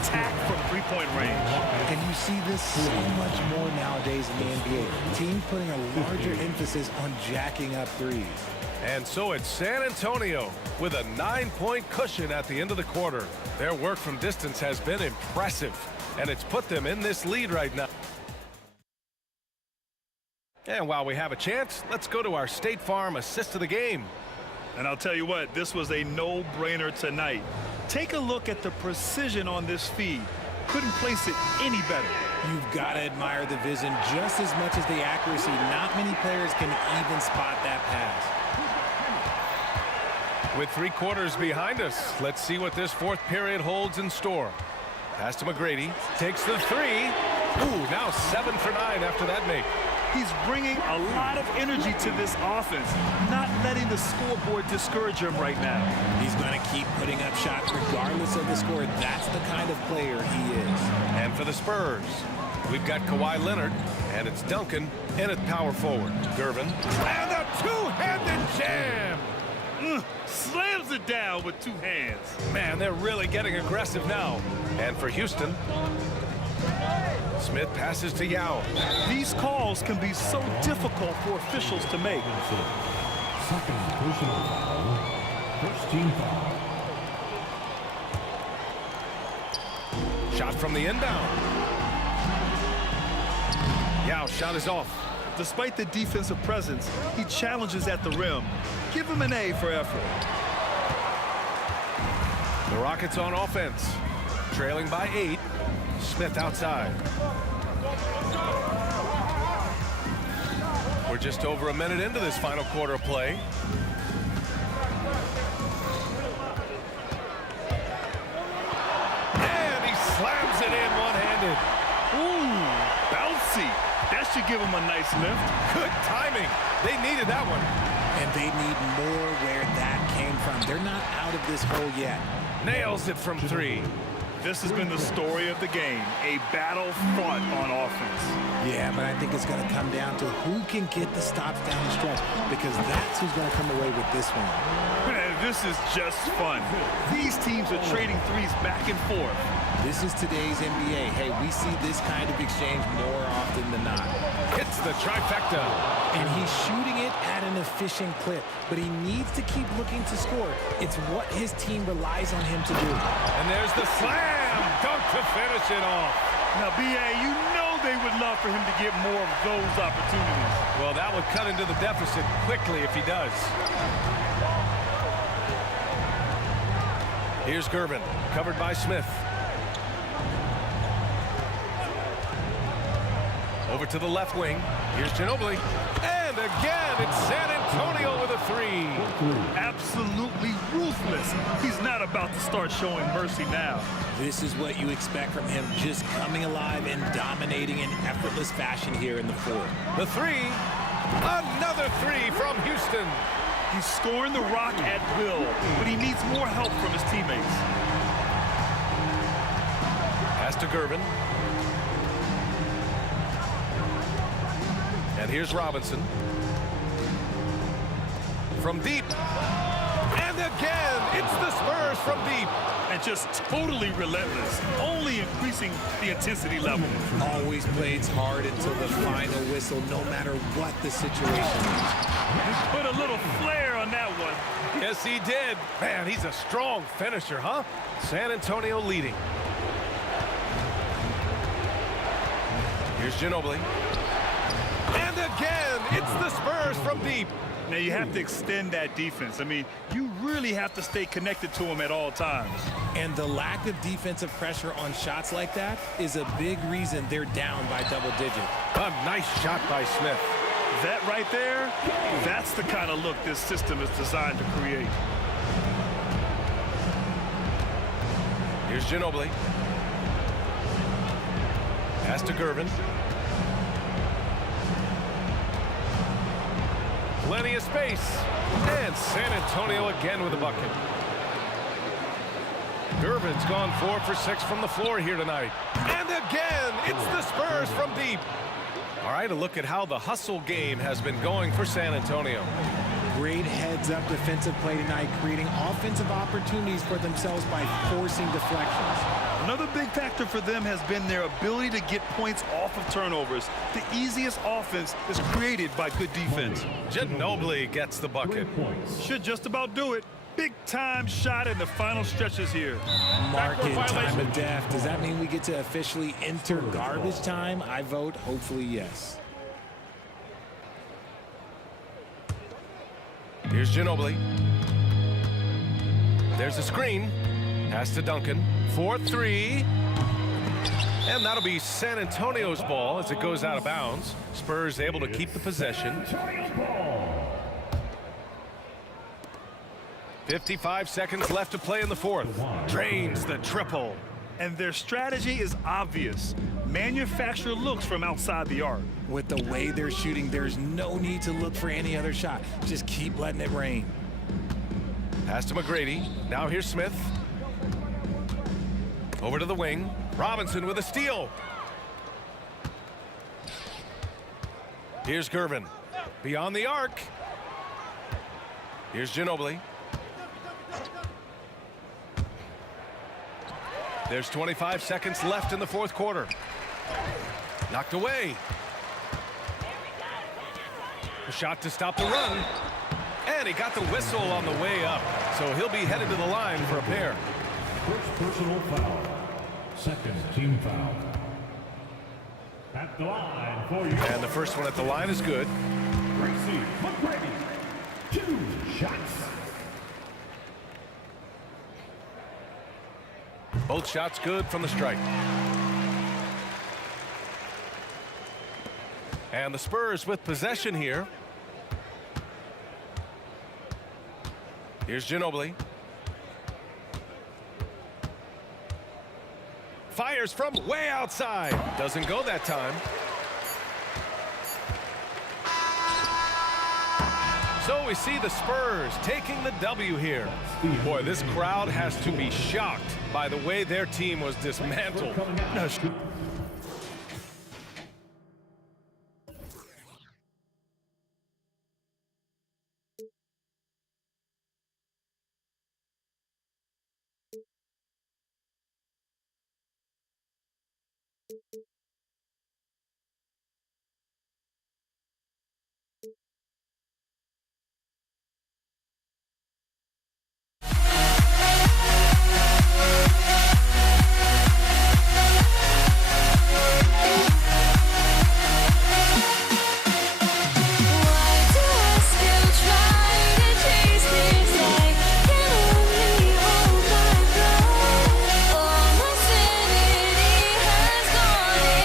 Attack from 3-point range. And you see this so much more nowadays in the NBA. Teams putting a larger emphasis on jacking up threes. And so it's San Antonio with a 9-point cushion at the end of the quarter. Their work from distance has been impressive, and it's put them in this lead right now. And while we have a chance, let's go to our State Farm assist of the game. And I'll tell you what, this was a no-brainer tonight. Take a look at the precision on this feed. Couldn't place it any better. You've got to admire the vision just as much as the accuracy. Not many players can even spot that pass. With 3 quarters behind us, let's see what this fourth period holds in store. Pass to McGrady, takes the 3. Ooh, now 7 for 9 after that make. He's bringing a lot of energy to this offense, not letting the scoreboard discourage him right now. He's going to keep putting up shots regardless of the score. That's the kind of player he is. And for the Spurs, we've got Kawhi Leonard, and it's Duncan in at power forward. Gervin, and a two-handed jam! Slams it down with 2 hands. Man, they're really getting aggressive now. And for Houston, Smith passes to Yao. These calls can be so difficult for officials to make. Second personal foul. First team foul. Shot from the inbound. Yao shot is off. Despite the defensive presence, he challenges at the rim. Give him an A for effort. The Rockets on offense, trailing by 8. Smith outside. We're just over a minute into this final quarter of play. And he slams it in one-handed. Ooh, bouncy. That should give him a nice lift. Good timing. They needed that one. And they need more where that came from. They're not out of this hole yet. Nails it from 3. This has been the story of the game, a battle fought on offense. Yeah, but I think it's going to come down to who can get the stops down the stretch, because that's who's going to come away with this one. Man, this is just fun. These teams are trading threes back and forth. This is today's NBA. Hey, we see this kind of exchange more often than not. Hits the trifecta. And he's shooting it at an efficient clip, but he needs to keep looking to score. It's what his team relies on him to do. And there's the slam dunk to finish it off. Now, B.A., you know they would love for him to get more of those opportunities. Well, that would cut into the deficit quickly if he does. Here's Gervin, covered by Smith. Over to the left wing. Here's Ginobili. And again, it's San Antonio with a 3. Absolutely ruthless. He's not about to start showing mercy now. This is what you expect from him, just coming alive and dominating in effortless fashion here in the fourth. The 3. Another 3 from Houston. He's scoring the rock at will, but he needs more help from his teammates. Pass to Gervin. And here's Robinson. From deep. And again, it's the Spurs from deep. And just totally relentless, only increasing the intensity level. Always plays hard until the final whistle, no matter what the situation is. Put a little flair on that one. Yes, he did. Man, he's a strong finisher, huh? San Antonio leading. Here's Ginobili. And again, it's the Spurs from deep. Now, you have to extend that defense. I mean, you really have to stay connected to him at all times. And the lack of defensive pressure on shots like that is a big reason they're down by double digits. A nice shot by Smith. That right there, that's the kind of look this system is designed to create. Here's Ginobili. Pass to Gervin. Plenty of space. And San Antonio again with a bucket. Gervin's gone 4 for 6 from the floor here tonight. And again, it's the Spurs from deep. All right, a look at how the hustle game has been going for San Antonio. Great heads-up defensive play tonight, creating offensive opportunities for themselves by forcing deflections. Another big factor for them has been their ability to get points off of turnovers. The easiest offense is created by good defense. Ginobili gets the bucket. Should just about do it. Big time shot in the final stretches here. Market time of death. Does that mean we get to officially enter garbage time? I vote hopefully yes. Here's Ginobili. There's a screen. Pass to Duncan. 4-3. And that'll be San Antonio's ball as it goes out of bounds. Spurs able to keep the possession. 55 seconds left to play in the fourth. Drains the triple. And their strategy is obvious. Manufacture looks from outside the arc. With the way they're shooting, there's no need to look for any other shot. Just keep letting it rain. Pass to McGrady. Now here's Smith. Over to the wing. Robinson with a steal. Here's Gervin. Beyond the arc. Here's Ginobili. There's 25 seconds left in the fourth quarter. Knocked away. A shot to stop the run. And he got the whistle on the way up. So he'll be headed to the line for a pair. First personal foul. Second team foul. At the line for you. And the first one at the line is good. Tracy McGrady. 2 shots. Both shots good from the stripe. And the Spurs with possession here. Here's Ginobili. Fires from way outside. Doesn't go that time. So we see the Spurs taking the W here. Boy, this crowd has to be shocked by the way their team was dismantled. Why do I still try to chase this? I can only hold my breath. All my sanity has gone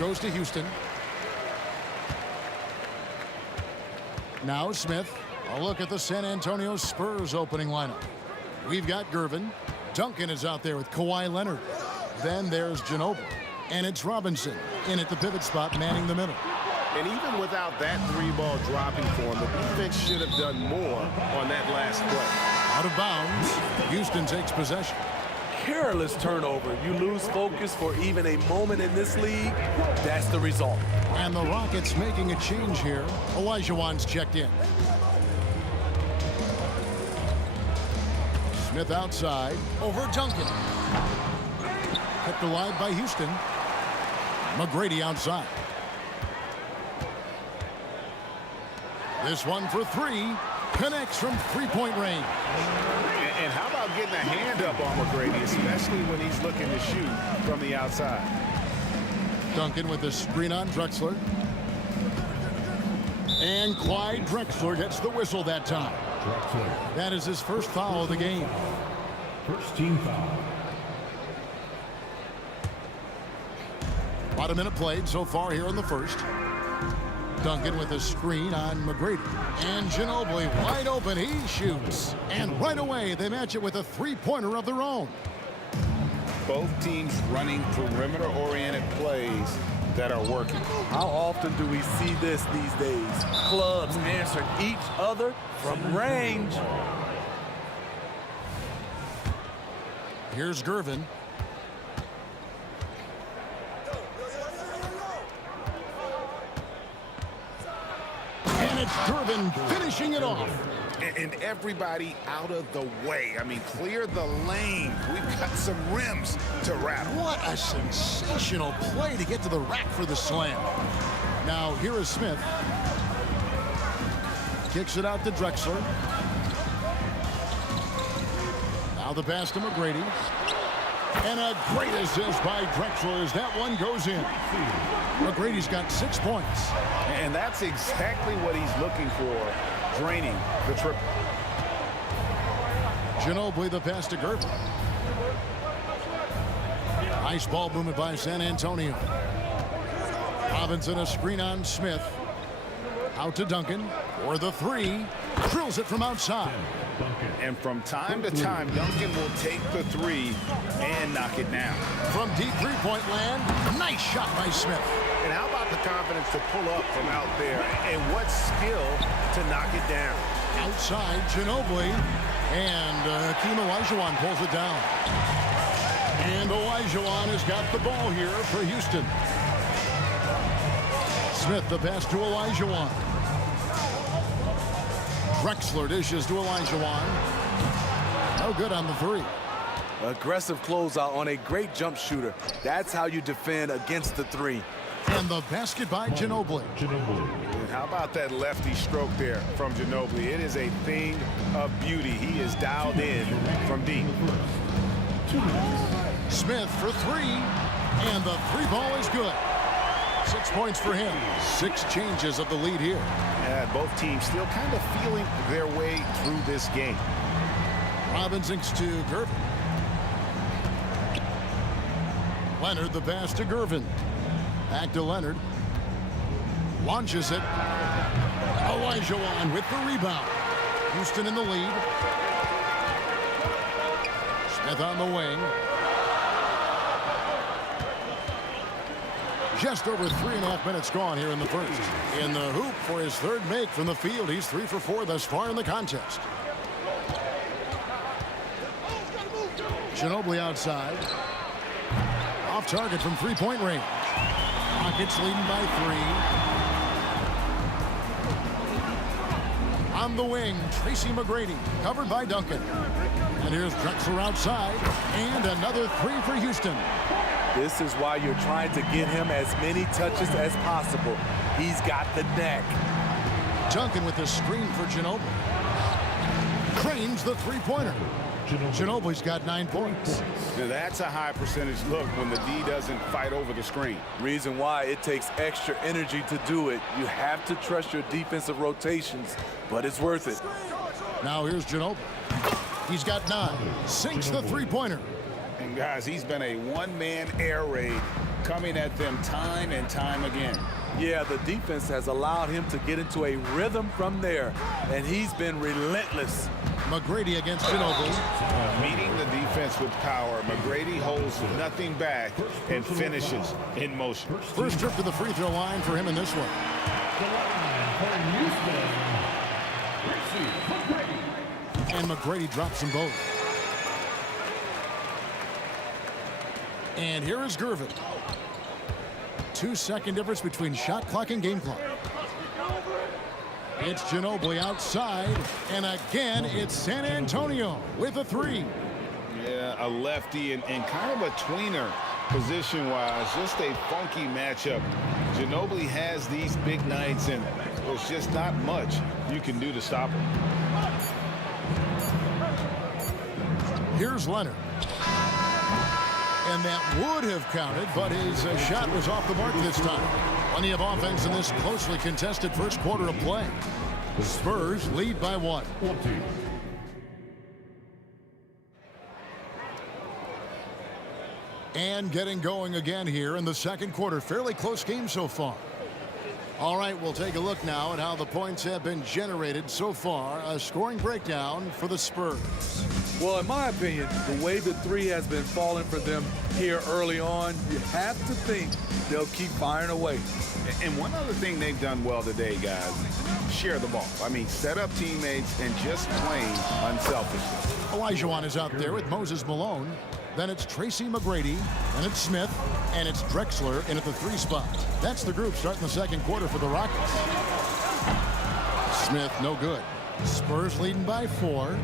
goes to Houston. Now Smith. A look at the San Antonio Spurs opening lineup. We've got Gervin. Duncan is out there with Kawhi Leonard. Then there's Ginobili. And it's Robinson in at the pivot spot, manning the middle. And even without that three-ball dropping for him, the defense should have done more on that last play. Out of bounds. Houston takes possession. Careless turnover. You lose focus for even a moment in this league. That's the result. And the Rockets making a change here. Olajuwon's checked in. Smith outside. Over Duncan. Kept alive by Houston. McGrady outside. This one for three. Connects from three-point range. And how about getting a hand up on McGrady, especially when he's looking to shoot from the outside. Duncan with the screen on Drexler. And Clyde Drexler gets the whistle that time. Drexler. That is his first foul of the game. First team foul. About a minute played so far here in the first. Duncan with a screen on McGrady. And Ginobili wide open. He shoots. And right away, they match it with a three-pointer of their own. Both teams running perimeter-oriented plays that are working. How often do we see this these days? Clubs answering each other from range. Here's Gervin. And it's Gervin finishing it off. And everybody out of the way. I mean, clear the lane. We've got some rims to rattle. What a sensational play to get to the rack for the slam. Now, here is Smith. Kicks it out to Drexler. Now the pass to McGrady. And a great assist by Drexler as that one goes in. McGrady's got 6 points. And that's exactly what he's looking for, draining the triple. Ginobili the pass to Gervin. Nice ball movement by San Antonio. Robinson a screen on Smith. Out to Duncan for the three. Drills it from outside. And from time to time, Duncan will take the three and knock it down. From deep three-point land, nice shot by Smith. And how about the confidence to pull up from out there? And what skill to knock it down. Outside, Ginobili. And Hakeem Olajuwon pulls it down. And Olajuwon has got the ball here for Houston. Smith the pass to Olajuwon. Drexler dishes to Olajuwon. No good on the three. Aggressive closeout on a great jump shooter. That's how you defend against the three. And the basket by Ginobili. And how about that lefty stroke there from Ginobili? It is a thing of beauty. He is dialed in from deep. Smith for three. And the three ball is good. 6 points for him. 6 changes of the lead here. Yeah, both teams still kind of feeling their way through this game. Robinson to Gervin. Leonard the pass to Gervin. Back to Leonard. Launches it. Olajuwon with the rebound. Houston in the lead. Smith on the wing. Just over 3.5 minutes gone here in the first. In the hoop for his third make from the field. He's 3 for 4 thus far in the contest. Ginobili outside. Off target from three-point range. Rockets leading by 3. On the wing, Tracy McGrady, covered by Duncan. And here's Drexler outside. And another 3 for Houston. This is why you're trying to get him as many touches as possible. He's got the neck. Duncan with the screen for Ginobili. Cranes the three-pointer. Ginobili's got 9 points. Now that's a high percentage look when the D doesn't fight over the screen. Reason why it takes extra energy to do it. You have to trust your defensive rotations, but it's worth it. Now here's Ginobili. He's got 9. Sinks the three-pointer. And guys, he's been a one-man air raid coming at them time and time again. Yeah, the defense has allowed him to get into a rhythm from there, and he's been relentless. McGrady against Ginobili. Meeting the defense with power, McGrady holds nothing back and finishes in motion. First trip to the free throw line for him in this one. And McGrady drops them both. And here is Gervin. 2-second difference between shot clock and game clock. It's Ginobili outside, and again it's San Antonio with a three. Yeah, a lefty and kind of a tweener position-wise. Just a funky matchup. Ginobili has these big nights, and there's just not much you can do to stop him. Here's Leonard. And that would have counted, but his shot was off the mark this time. Plenty of offense in this closely contested first quarter of play. The Spurs lead by 1. And getting going again here in the second quarter. Fairly close game so far. All right, we'll take a look now at how the points have been generated so far. A scoring breakdown for the Spurs. Well, in my opinion, the way the three has been falling for them here early on, you have to think they'll keep firing away. And one other thing they've done well today, guys, share the ball. I mean, set up teammates and just playing unselfishly. Olajuwon is out there with Moses Malone. Then it's Tracy McGrady, and it's Smith, and it's Drexler in at the 3 spot. That's the group starting the second quarter for the Rockets. Smith, no good. Spurs leading by 4.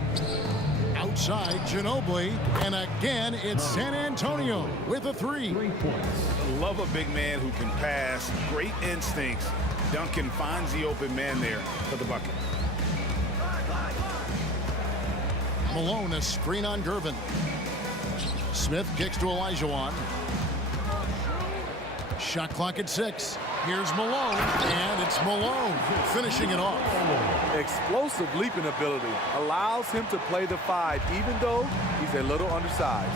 Outside, Ginobili, and again, it's San Antonio with a 3. Love a big man who can pass. Great instincts. Duncan finds the open man there for the bucket. Malone, a screen on Gervin. Smith kicks to Olajuwon. Shot clock at 6. Here's Malone, and it's Malone finishing it off. Explosive leaping ability allows him to play the 5, even though he's a little undersized.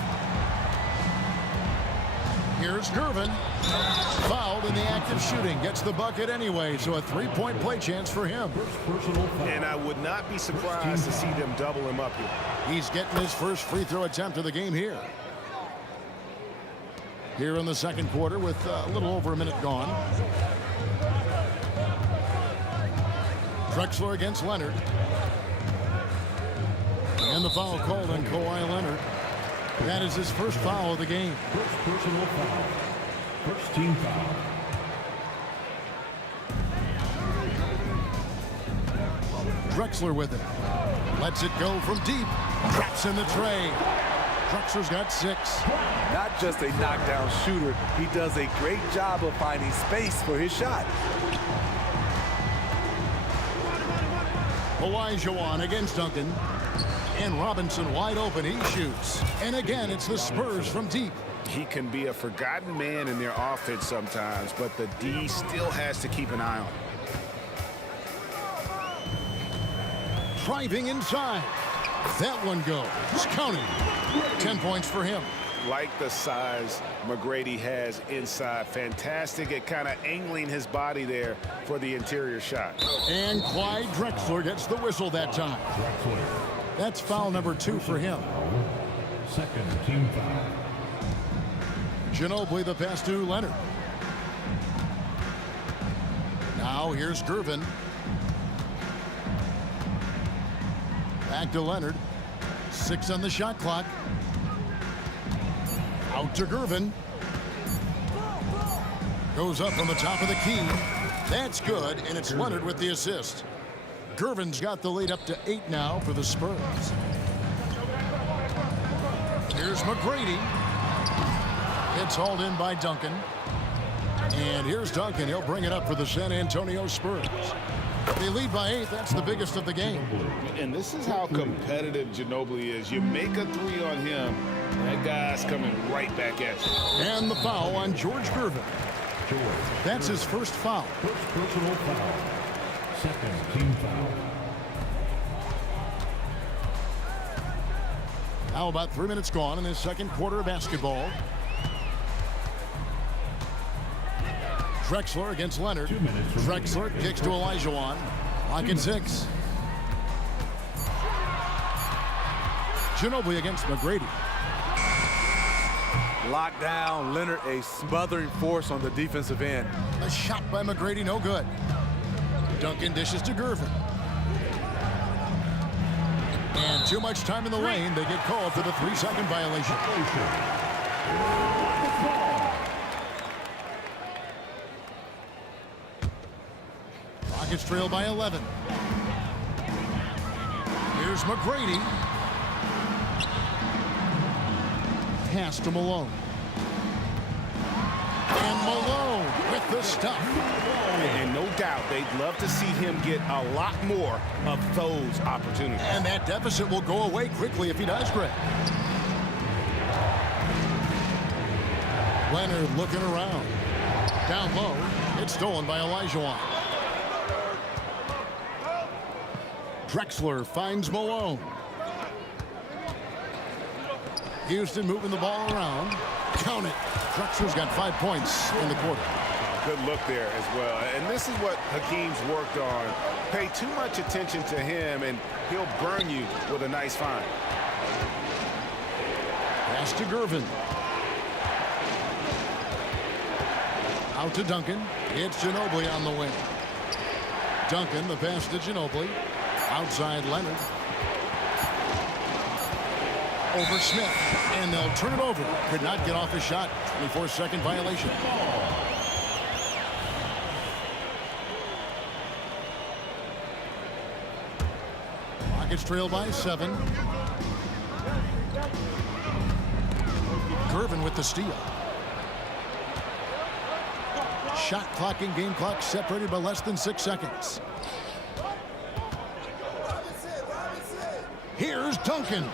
Here's Gervin. Fouled in the act of shooting. Gets the bucket anyway, so a 3-point play chance for him. And I would not be surprised to see them double him up here. He's getting his first free throw attempt of the game here. Here in the second quarter with a little over a minute gone. Drexler against Leonard. And the foul called on Kawhi Leonard. That is his first foul of the game. First personal foul. First team foul. Drexler with it. Lets it go from deep. Drops in the tray. Drexler's got 6. Not just a knockdown shooter, he does a great job of finding space for his shot. Olajuwon against Duncan. And Robinson wide open. He shoots. And again, it's the Spurs from deep. He can be a forgotten man in their offense sometimes, but the D still has to keep an eye on him. Driving inside. That one goes. Counting. 10 points for him. Like the size McGrady has inside. Fantastic at kind of angling his body there for the interior shot. And Clyde Drexler gets the whistle that time. That's foul number 2 for him. Second team foul. Ginobili the pass to Leonard. Now here's Gervin. Back to Leonard. 6 on the shot clock. Out to Gervin. Goes up on the top of the key. That's good, and it's Leonard with the assist. Gervin's got the lead up to 8 now for the Spurs. Here's McGrady. It's hauled in by Duncan. And here's Duncan. He'll bring it up for the San Antonio Spurs. They lead by 8. That's the biggest of the game. And this is how competitive Ginobili is. You make a 3 on him, that guy's coming right back at you. And the foul on George Gervin. That's his first foul. First personal foul. Second team foul. Now about 3 minutes gone in this second quarter of basketball. Drexler against Leonard. Drexler kicks to Olajuwon. Clock at 6. Ginobili against McGrady. Locked down. Leonard, a smothering force on the defensive end. A shot by McGrady, no good. Duncan dishes to Gervin. And too much time in the lane. They get called for the 3-second violation. Rockets trail by 11. Here's McGrady. Pass to Malone. And Malone with the stuff. And no doubt they'd love to see him get a lot more of those opportunities. And that deficit will go away quickly if he does, Greg. Leonard looking around. Down low. It's stolen by Olajuwon. Drexler finds Malone. Houston moving the ball around. Count it. Drexler's got 5 points in the quarter. Good look there as well. And this is what Hakeem's worked on. Pay too much attention to him, and he'll burn you with a nice find. Pass to Gervin. Out to Duncan. It's Ginobili on the wing. Duncan, the pass to Ginobili. Outside Leonard. Over Smith. And they'll turn it over. Could not get off his shot. 24-second violation. Rockets trail by 7. Gervin with the steal. Shot clock and game clock separated by less than 6 seconds. Here's Duncan.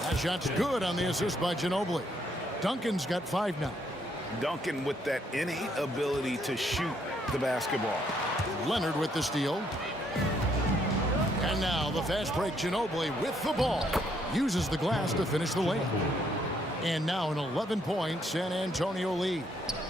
That shot's good on the assist by Ginobili. Duncan's got 5 now. Duncan with that innate ability to shoot the basketball. Leonard with the steal. And now the fast break. Ginobili with the ball. Uses the glass to finish the layup. And now an 11-point San Antonio lead.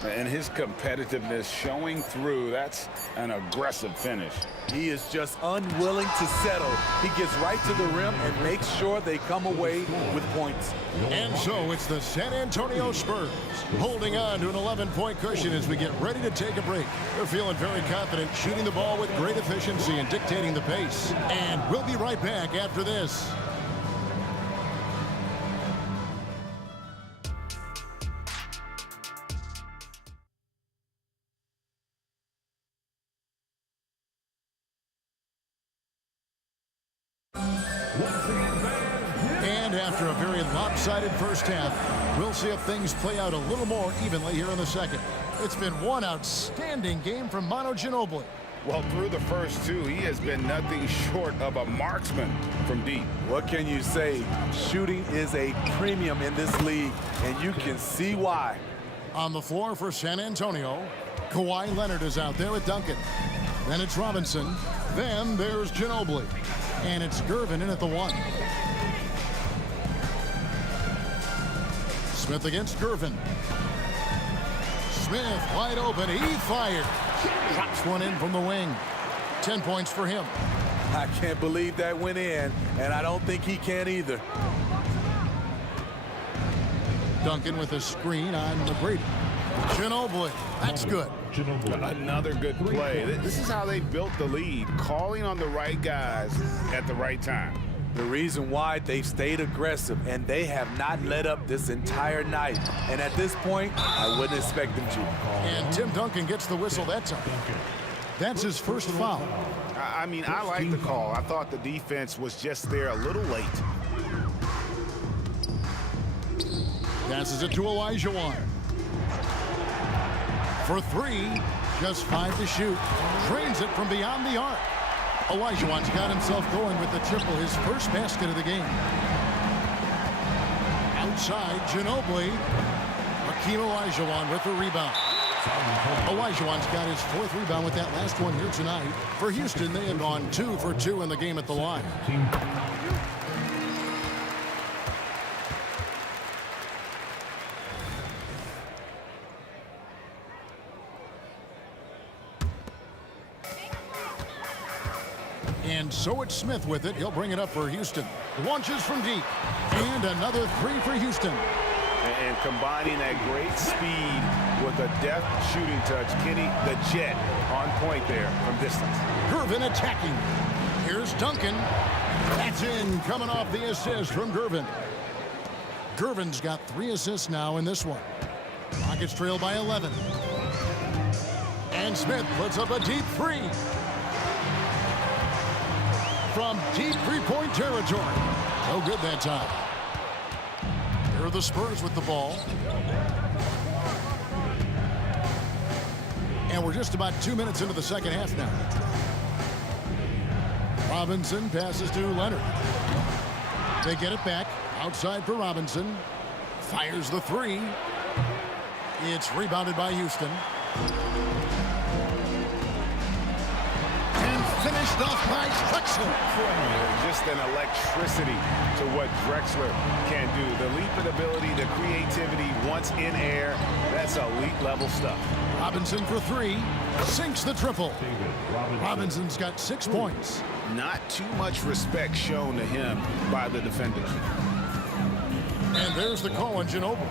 And his competitiveness showing through. That's an aggressive finish. He is just unwilling to settle. He gets right to the rim and makes sure they come away with points. And so it's the San Antonio Spurs holding on to an 11-point cushion as we get ready to take a break. They're feeling very confident, shooting the ball with great efficiency and dictating the pace. And we'll be right back after this. And after a very lopsided first half, we'll see if things play out a little more evenly here in the second. It's been one outstanding game from Manu Ginobili. Well, through the first 2, he has been nothing short of a marksman from deep. What can you say? Shooting is a premium in this league, and you can see why. On the floor for San Antonio, Kawhi Leonard is out there with Duncan. Then it's Robinson. Then there's Ginobili. And it's Gervin in at the 1. Smith against Gervin. Smith wide open. He fired. Drops one in from the wing. 10 points for him. I can't believe that went in, and I don't think he can either. Duncan with a screen on McGrady. Ginobili. That's good. Another good play. This is how they built the lead, calling on the right guys at the right time. The reason why they've stayed aggressive, and they have not let up this entire night. And at this point, I wouldn't expect them to. And Tim Duncan gets the whistle that time. That's his first foul. I mean, I like the call. I thought the defense was just there a little late. Passes it to Olajuwon. For 3, just 5 to shoot. Drains it from beyond the arc. Olajuwon's got himself going with the triple, his first basket of the game. Outside, Ginobili. Hakeem Olajuwon with the rebound. Olajuwon's got his 4th rebound with that last one here tonight. For Houston, they have gone 2 for 2 in the game at the line. And so it's Smith with it. He'll bring it up for Houston. Launches from deep. And another three for Houston. And combining that great speed with a deft shooting touch, Kenny, the Jet, on point there from distance. Gervin attacking. Here's Duncan. That's in, coming off the assist from Gervin. Gervin's got 3 assists now in this one. Rockets trail by 11. And Smith puts up a deep three. From deep three-point territory. No good that time. Here are the Spurs with the ball. And we're just about 2 minutes into the second half now. Robinson passes to Leonard. They get it back. Outside for Robinson. Fires the three. It's rebounded by Houston. And finished off by Drexler. Just an electricity to what Drexler can do. The leaping ability, the creativity once in air. That's elite level stuff. Robinson for three. Sinks the triple. Robinson's got 6 points. Not too much respect shown to him by the defenders. And there's the call on Ginobili.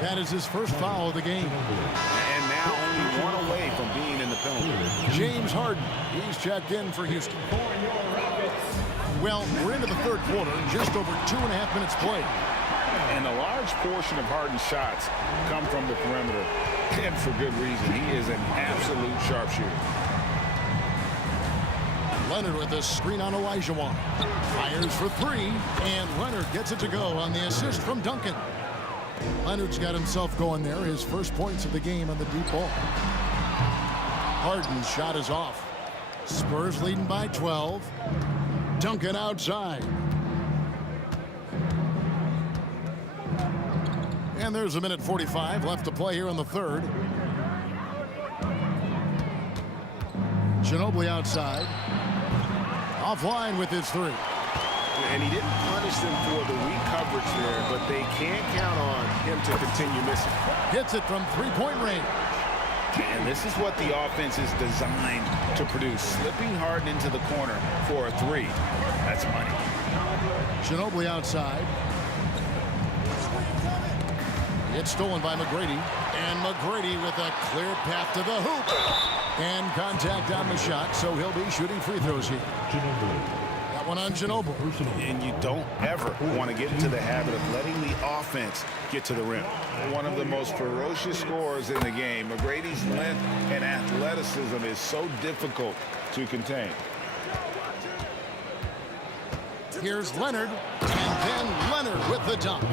That is his first foul of the game. And now only one away from being in the penalty. James Harden, he's checked in for Houston. Well, we're into the third quarter, just over 2.5 minutes played. And a large portion of Harden's shots come from the perimeter, and for good reason. He is an absolute sharpshooter. Leonard with a screen on Olajuwon. Fires for three, and Leonard gets it to go on the assist from Duncan. Leonard's got himself going there, his first points of the game on the deep ball. Harden's shot is off. Spurs leading by 12. Duncan outside. And there's a minute 45 left to play here in the third. Ginobili outside. Offline with his three. And he didn't punish them for the weak coverage there, but they can't count on him to continue missing. Hits it from three-point range. And this is what the offense is designed to produce. Slipping Harden into the corner for a three. That's money. Ginobili outside. It's stolen by McGrady. And McGrady with a clear path to the hoop. And contact on the shot, so he'll be shooting free throws here. That one on Ginobili. And you don't ever want to get into the habit of letting the offense get to the rim. One of the most ferocious scorers in the game. McGrady's length and athleticism is so difficult to contain. Here's Leonard, and then Leonard with the dunk.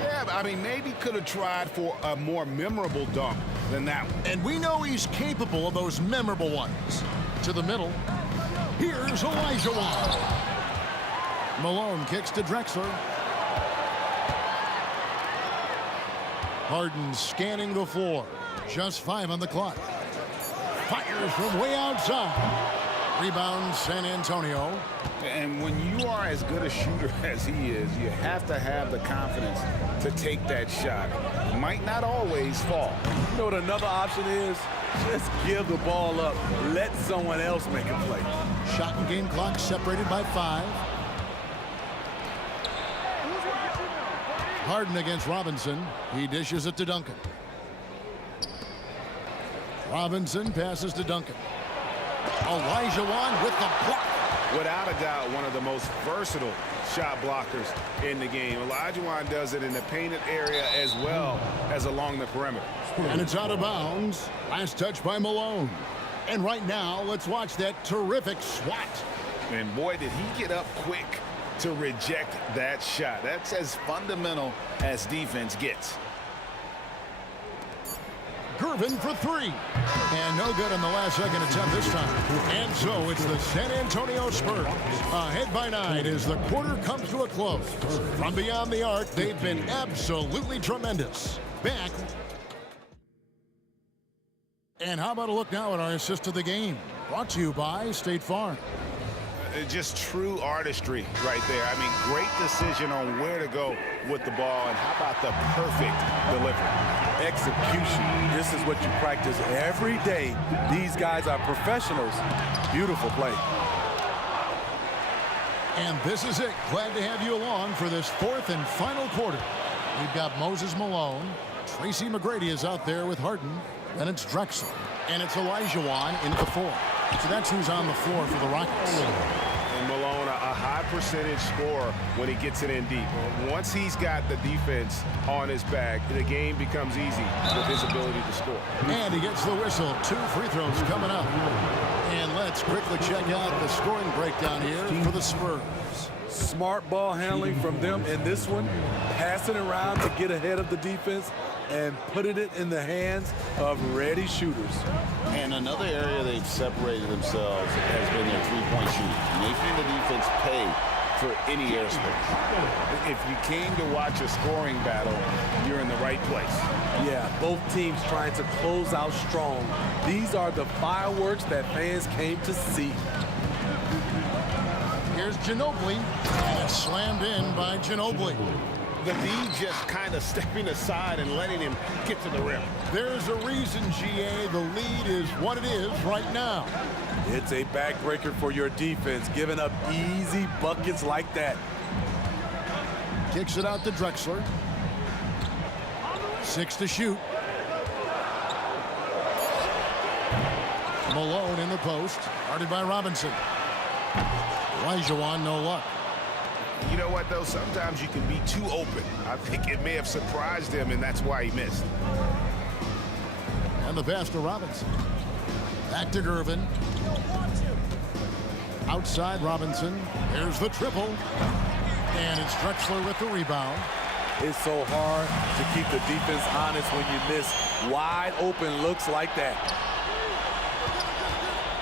Yeah, I mean, maybe could have tried for a more memorable dunk than that one. And we know he's capable of those memorable ones. To the middle. Here's Olajuwon. Malone kicks to Drexler. Harden scanning the floor. Just 5 on the clock. Fires from way outside. Rebound San Antonio. And when you are as good a shooter as he is, you have to have the confidence to take that shot. Might not always fall. You know what another option is? Just give the ball up. Let someone else make a play. Shot and game clock separated by 5. Harden against Robinson. He dishes it to Duncan. Robinson passes to Duncan. Olajuwon with the block. Without a doubt, one of the most versatile shot blockers in the game. Olajuwon does it in the painted area as well as along the perimeter. And it's out of bounds. Last touch by Malone. And right now, let's watch that terrific swat. And boy, did he get up quick to reject that shot. That's as fundamental as defense gets. Gervin for 3. And no good on the last second attempt this time. And so it's the San Antonio Spurs ahead by 9 as the quarter comes to a close. From beyond the arc, they've been absolutely tremendous. Back. And how about a look now at our assist of the game? Brought to you by State Farm. Just true artistry right there. I mean, great decision on where to go with the ball, and how about the perfect delivery? Execution. This is what you practice every day. These guys are professionals. Beautiful play. And this is it. Glad to have you along for this fourth and final quarter. We've got Moses Malone. Tracy McGrady is out there with Harden. Then it's Drexler. And it's Olajuwon into the four. So that's who's on the floor for the Rockets. And Malone, a high percentage scorer when he gets it in deep. Once he's got the defense on his back, the game becomes easy with his ability to score. And he gets the whistle. 2 free throws coming up. And let's quickly check out the scoring breakdown here for the Spurs. Smart ball handling from them in this one. Passing around to get ahead of the defense and putting it in the hands of ready shooters. And another area they've separated themselves has been their three-point shooting, making the defense pay for any airspace. If you came to watch a scoring battle, you're in the right place. Yeah, both teams trying to close out strong. These are the fireworks that fans came to see. Here's Ginobili, and it's slammed in by Ginobili. The D just kind of stepping aside and letting him get to the rim. There's a reason, GA, the lead is what it is right now. It's a backbreaker for your defense, giving up easy buckets like that. Kicks it out to Drexler. 6 to shoot. Malone in the post, guarded by Robinson. Olajuwon, no luck. You know what, though? Sometimes you can be too open. I think it may have surprised him, and that's why he missed. And the pass to Robinson. Back to Gervin. Outside Robinson. There's the triple. And it's Drexler with the rebound. It's so hard to keep the defense honest when you miss wide open looks like that.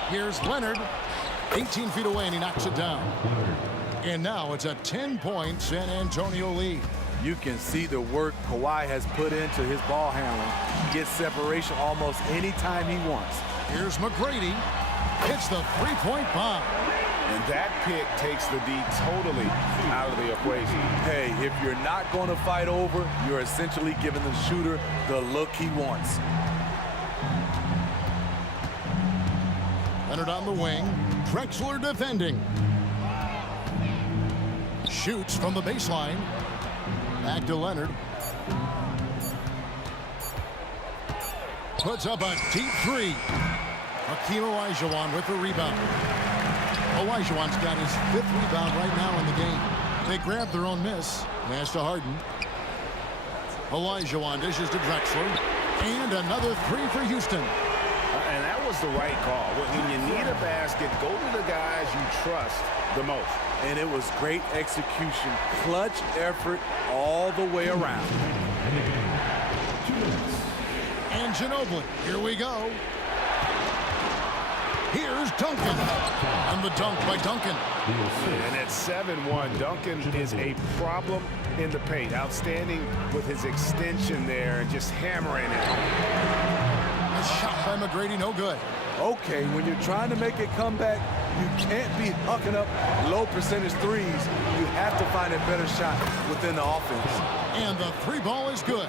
Here's Leonard. 18 feet away, and he knocks it down. And now it's a 10-point San Antonio lead. You can see the work Kawhi has put into his ball handling. Gets separation almost any time he wants. Here's McGrady. Hits the three-point bomb. And that pick takes the D totally out of the equation. Hey, if you're not going to fight over, you're essentially giving the shooter the look he wants. Leonard on the wing. Drexler defending. Shoots from the baseline. Back to Leonard. Puts up a deep three. Hakeem Olajuwon with the rebound. Olajuwon's got his 5th rebound right now in the game. They grab their own miss. Pass to Harden. Olajuwon dishes to Drexler. And another 3 for Houston. And that was the right call. When you need a basket, go to the guys you trust the most. And it was great execution. Clutch effort all the way around. And Ginobili, here we go. Here's Duncan. And the dunk by Duncan. And at 7-1, Duncan is a problem in the paint. Outstanding with his extension there and just hammering it. A shot by McGrady, no good. Okay, when you're trying to make a comeback, you can't be hucking up low percentage threes. You have to find a better shot within the offense. And the 3 ball is good.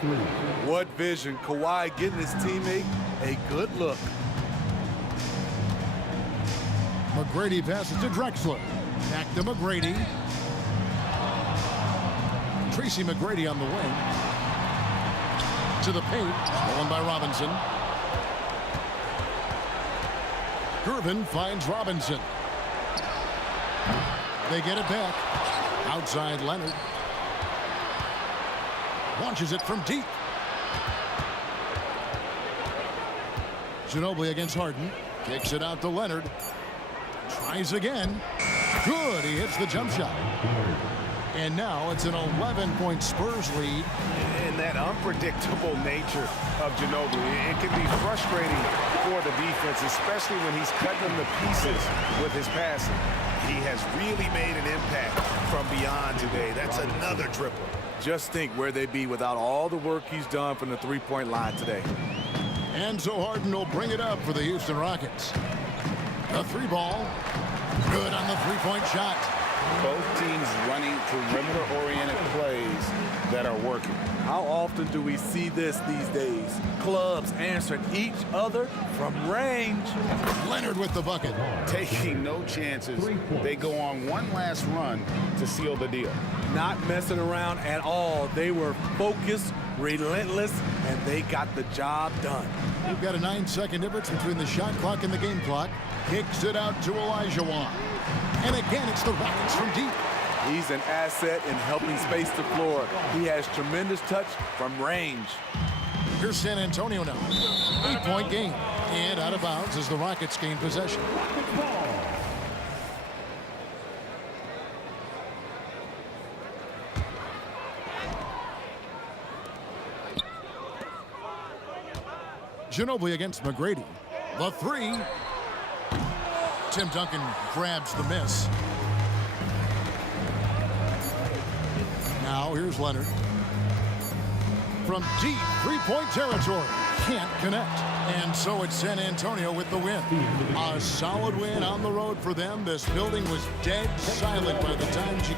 What vision. Kawhi getting his teammate a good look. McGrady passes to Drexler. Back to McGrady. Tracy McGrady on the wing. To the paint. Stolen by Robinson. Gervin finds Robinson. They get it back. Outside Leonard. Launches it from deep. Ginobili against Harden. Kicks it out to Leonard. Tries again. Good. He hits the jump shot. And now it's an 11-point Spurs lead. And that unpredictable nature of Ginobili, it can be frustrating for the defense, especially when he's cutting them to pieces with his passing. He has really made an impact from beyond today. That's another triple. Just think where they'd be without all the work he's done from the three-point line today. And so Harden will bring it up for the Houston Rockets. The 3 ball. Good on the 3-point shot. Both teams running perimeter-oriented plays that are working. working. How often do we see this these days? Clubs answering each other from range. Leonard with the bucket. Taking no chances. They go on one last run to seal the deal. Not messing around at all. They were focused, relentless, and they got the job done. We've got a 9-second difference between the shot clock and the game clock. Kicks it out to Olajuwon. And again, it's the Rockets from deep. He's an asset in helping space the floor. He has tremendous touch from range. Here's San Antonio now. 8-point game. And out of bounds as the Rockets gain possession. Ginobili against McGrady. The three. Tim Duncan grabs the miss. Now here's Leonard. From deep three-point territory. Can't connect. And so it's San Antonio with the win. A solid win on the road for them. This building was dead silent by the time she...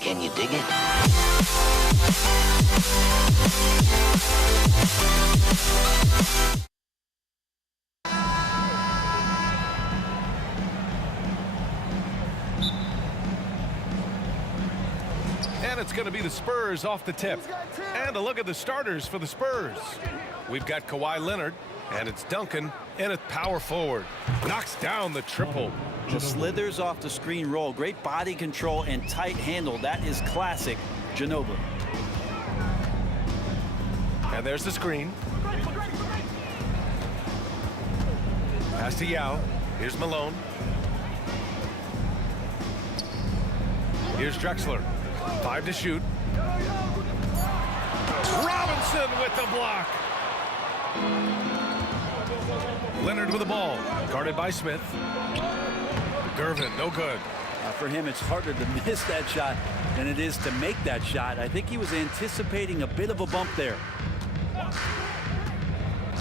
Can you dig it? And it's going to be the Spurs off the tip. And a look at the starters for the Spurs. We've got Kawhi Leonard, and it's Duncan in at power forward. Knocks down the triple. The slithers off the screen roll. Great body control and tight handle. That is classic Ginobili. And there's the screen. Pass to Yao. Here's Malone. Here's Drexler. 5 to shoot. Robinson with the block. Leonard with the ball. Guarded by Smith. Gervin, no good. For him, it's harder to miss that shot than it is to make that shot. I think he was anticipating a bit of a bump there.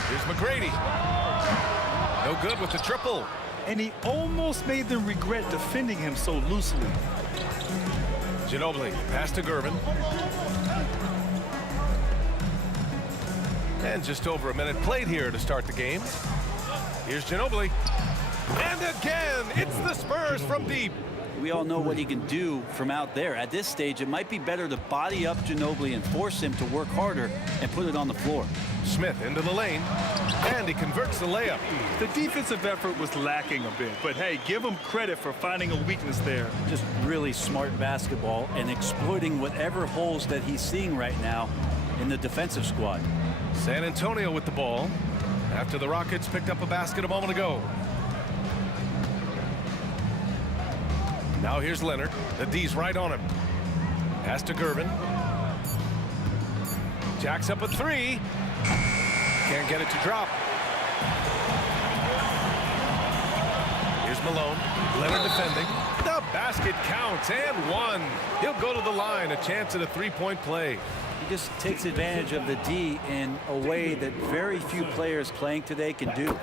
Here's McGrady. No good with the triple. And he almost made them regret defending him so loosely. Ginobili, pass to Gervin. And just over a minute played here to start the game. Here's Ginobili. And again, it's the Spurs from deep. We all know what he can do from out there. At this stage, it might be better to body up Ginobili and force him to work harder and put it on the floor. Smith into the lane, and he converts the layup. The defensive effort was lacking a bit, but hey, give him credit for finding a weakness there. Just really smart basketball and exploiting whatever holes that he's seeing right now in the defensive squad. San Antonio with the ball after the Rockets picked up a basket a moment ago. Now here's Leonard. The D's right on him. Pass to Gervin. Jacks up a 3. Can't get it to drop. Here's Malone. Leonard defending. The basket counts and 1. He'll go to the line. A chance at a 3-point play. He just takes advantage of the D in a way that very few players playing today can do.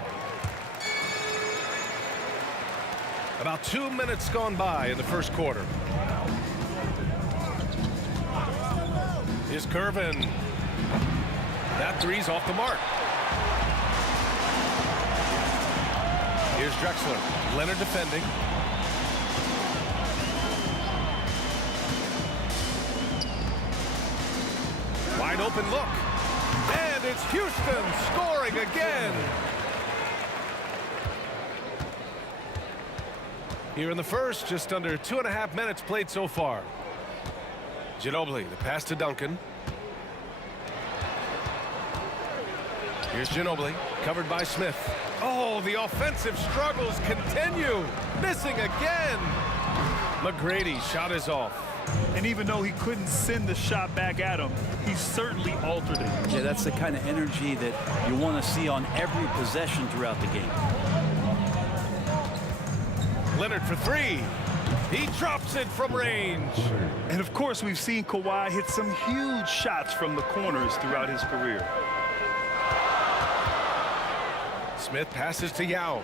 About 2 minutes gone by in the first quarter. Here's Gervin. That 3's off the mark. Here's Drexler. Leonard defending. Wide open look. And it's Houston scoring again. Here in the first, just under 2.5 minutes played so far. Ginobili, the pass to Duncan. Here's Ginobili, covered by Smith. Oh, the offensive struggles continue. Missing again. McGrady shot is off. And even though he couldn't send the shot back at him, he certainly altered it. Yeah, that's the kind of energy that you want to see on every possession throughout the game. Leonard for three. He drops it from range. And of course, we've seen Kawhi hit some huge shots from the corners throughout his career. Smith passes to Yao.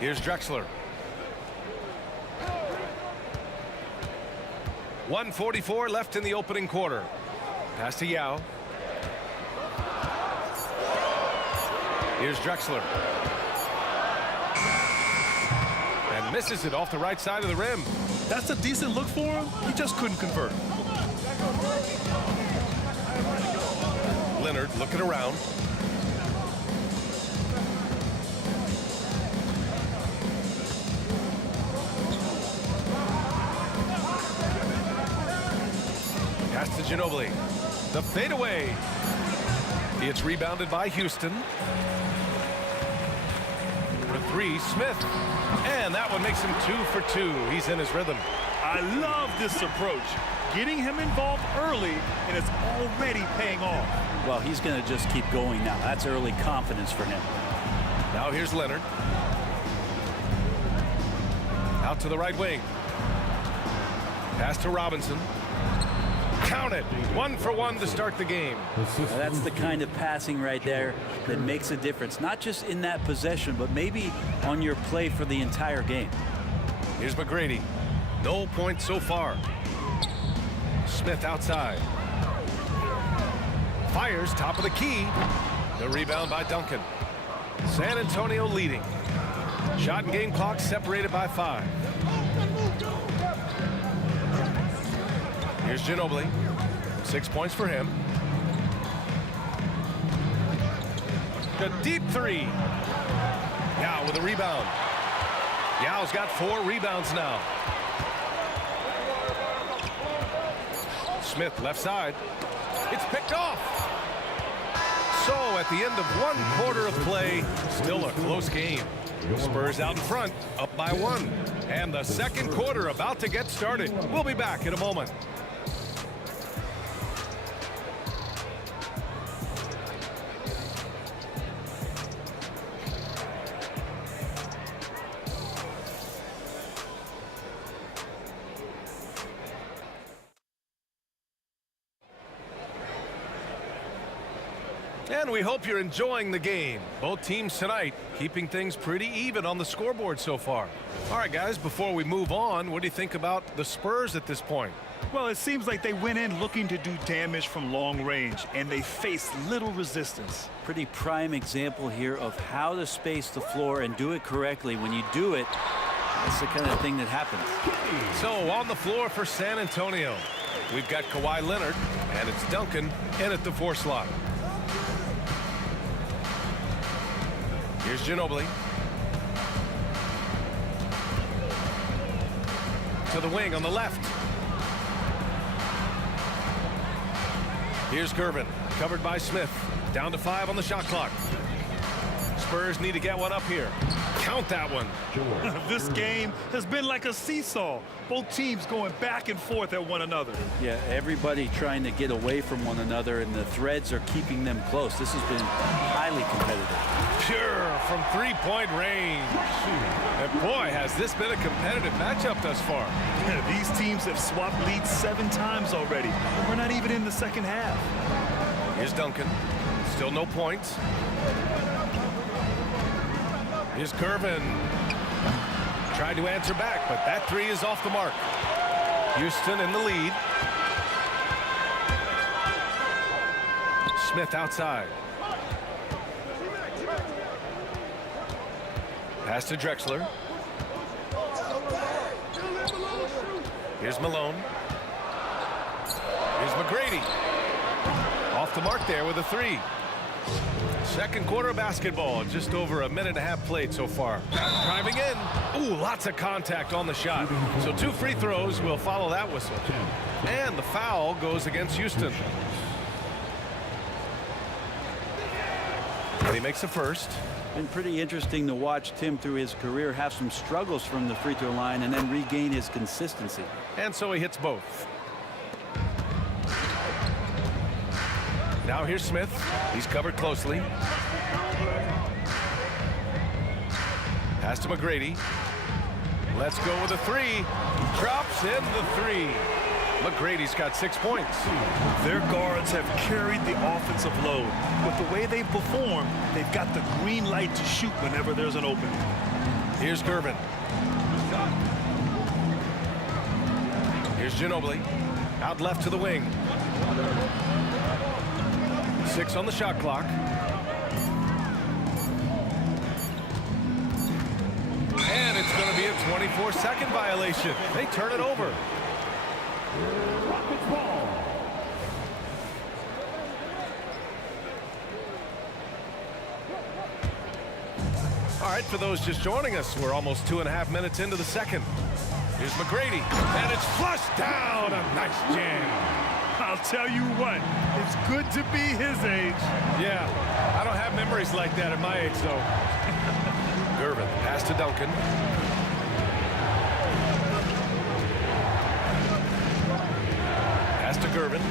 Here's Drexler. 1:44 left in the opening quarter. Pass to Yao. Here's Drexler. And misses it off the right side of the rim. That's a decent look for him. He just couldn't convert. Leonard looking around. Pass to Ginobili. The fadeaway. It's rebounded by Houston. For three, Smith. And that one makes him 2 for 2. He's in his rhythm. I love this approach. Getting him involved early, and it's already paying off. Well, he's going to just keep going now. That's early confidence for him. Now here's Leonard. Out to the right wing. Pass to Robinson. Count it. 1 for 1 to start the game. Now, that's the kind of passing right there that makes a difference. Not just in that possession, but maybe on your play for the entire game. Here's McGrady. No points so far. Smith outside. Fires top of the key. The rebound by Duncan. San Antonio leading. Shot and game clock separated by 5. Here's Ginobili. 6 points for him. The deep three. Yao with a rebound. Yao's got 4 rebounds now. Smith left side. It's picked off. So at the end of 1 quarter of play, still a close game. Spurs out in front, up by 1. And the second quarter about to get started. We'll be back in a moment. And we hope you're enjoying the game. Both teams tonight keeping things pretty even on the scoreboard so far. All right, guys, before we move on, what do you think about the Spurs at this point? Well, it seems like they went in looking to do damage from long range, and they faced little resistance. Pretty prime example here of how to space the floor and do it correctly. When you do it, that's the kind of thing that happens. So on the floor for San Antonio, we've got Kawhi Leonard, and it's Duncan in at the 4 slot. Here's Ginobili. To the wing on the left. Here's Gervin, covered by Smith. Down to 5 on the shot clock. Spurs need to get one up here. Count that one. This game has been like a seesaw. Both teams going back and forth at one another. Yeah, everybody trying to get away from one another, and the threads are keeping them close. This has been highly competitive. Pure from 3-point range. And boy, has this been a competitive matchup thus far. These teams have swapped leads 7 times already. We're not even in the second half. Here's Duncan. Still no points. Here's Gervin. Tried to answer back, but that 3 is off the mark. Houston in the lead. Smith outside. Pass to Drexler. Here's Malone. Here's McGrady. Off the mark there with a 3. Second quarter of basketball, just over a minute and a half played so far. Driving in. Ooh, lots of contact on the shot. So 2 free throws will follow that whistle. And the foul goes against Houston. And he makes the first. Been pretty interesting to watch Tim through his career have some struggles from the free throw line and then regain his consistency. And so he hits both. Now here's Smith. He's covered closely. Pass to McGrady. Let's go with a three. Drops in the three. McGrady's got 6 points. Their guards have carried the offensive load. With the way they perform, they've got the green light to shoot whenever there's an opening. Here's Gervin. Here's Ginobili. Out left to the wing. 6 on the shot clock. And it's going to be a 24-second violation. They turn it over. Rockets ball. All right, for those just joining us, we're almost 2.5 minutes into the second. Here's McGrady, and it's flushed down. A nice jam. I'll tell you what, it's good to be his age. Yeah, I don't have memories like that at my age, though. Gervin, pass to Duncan. Pass to Gervin.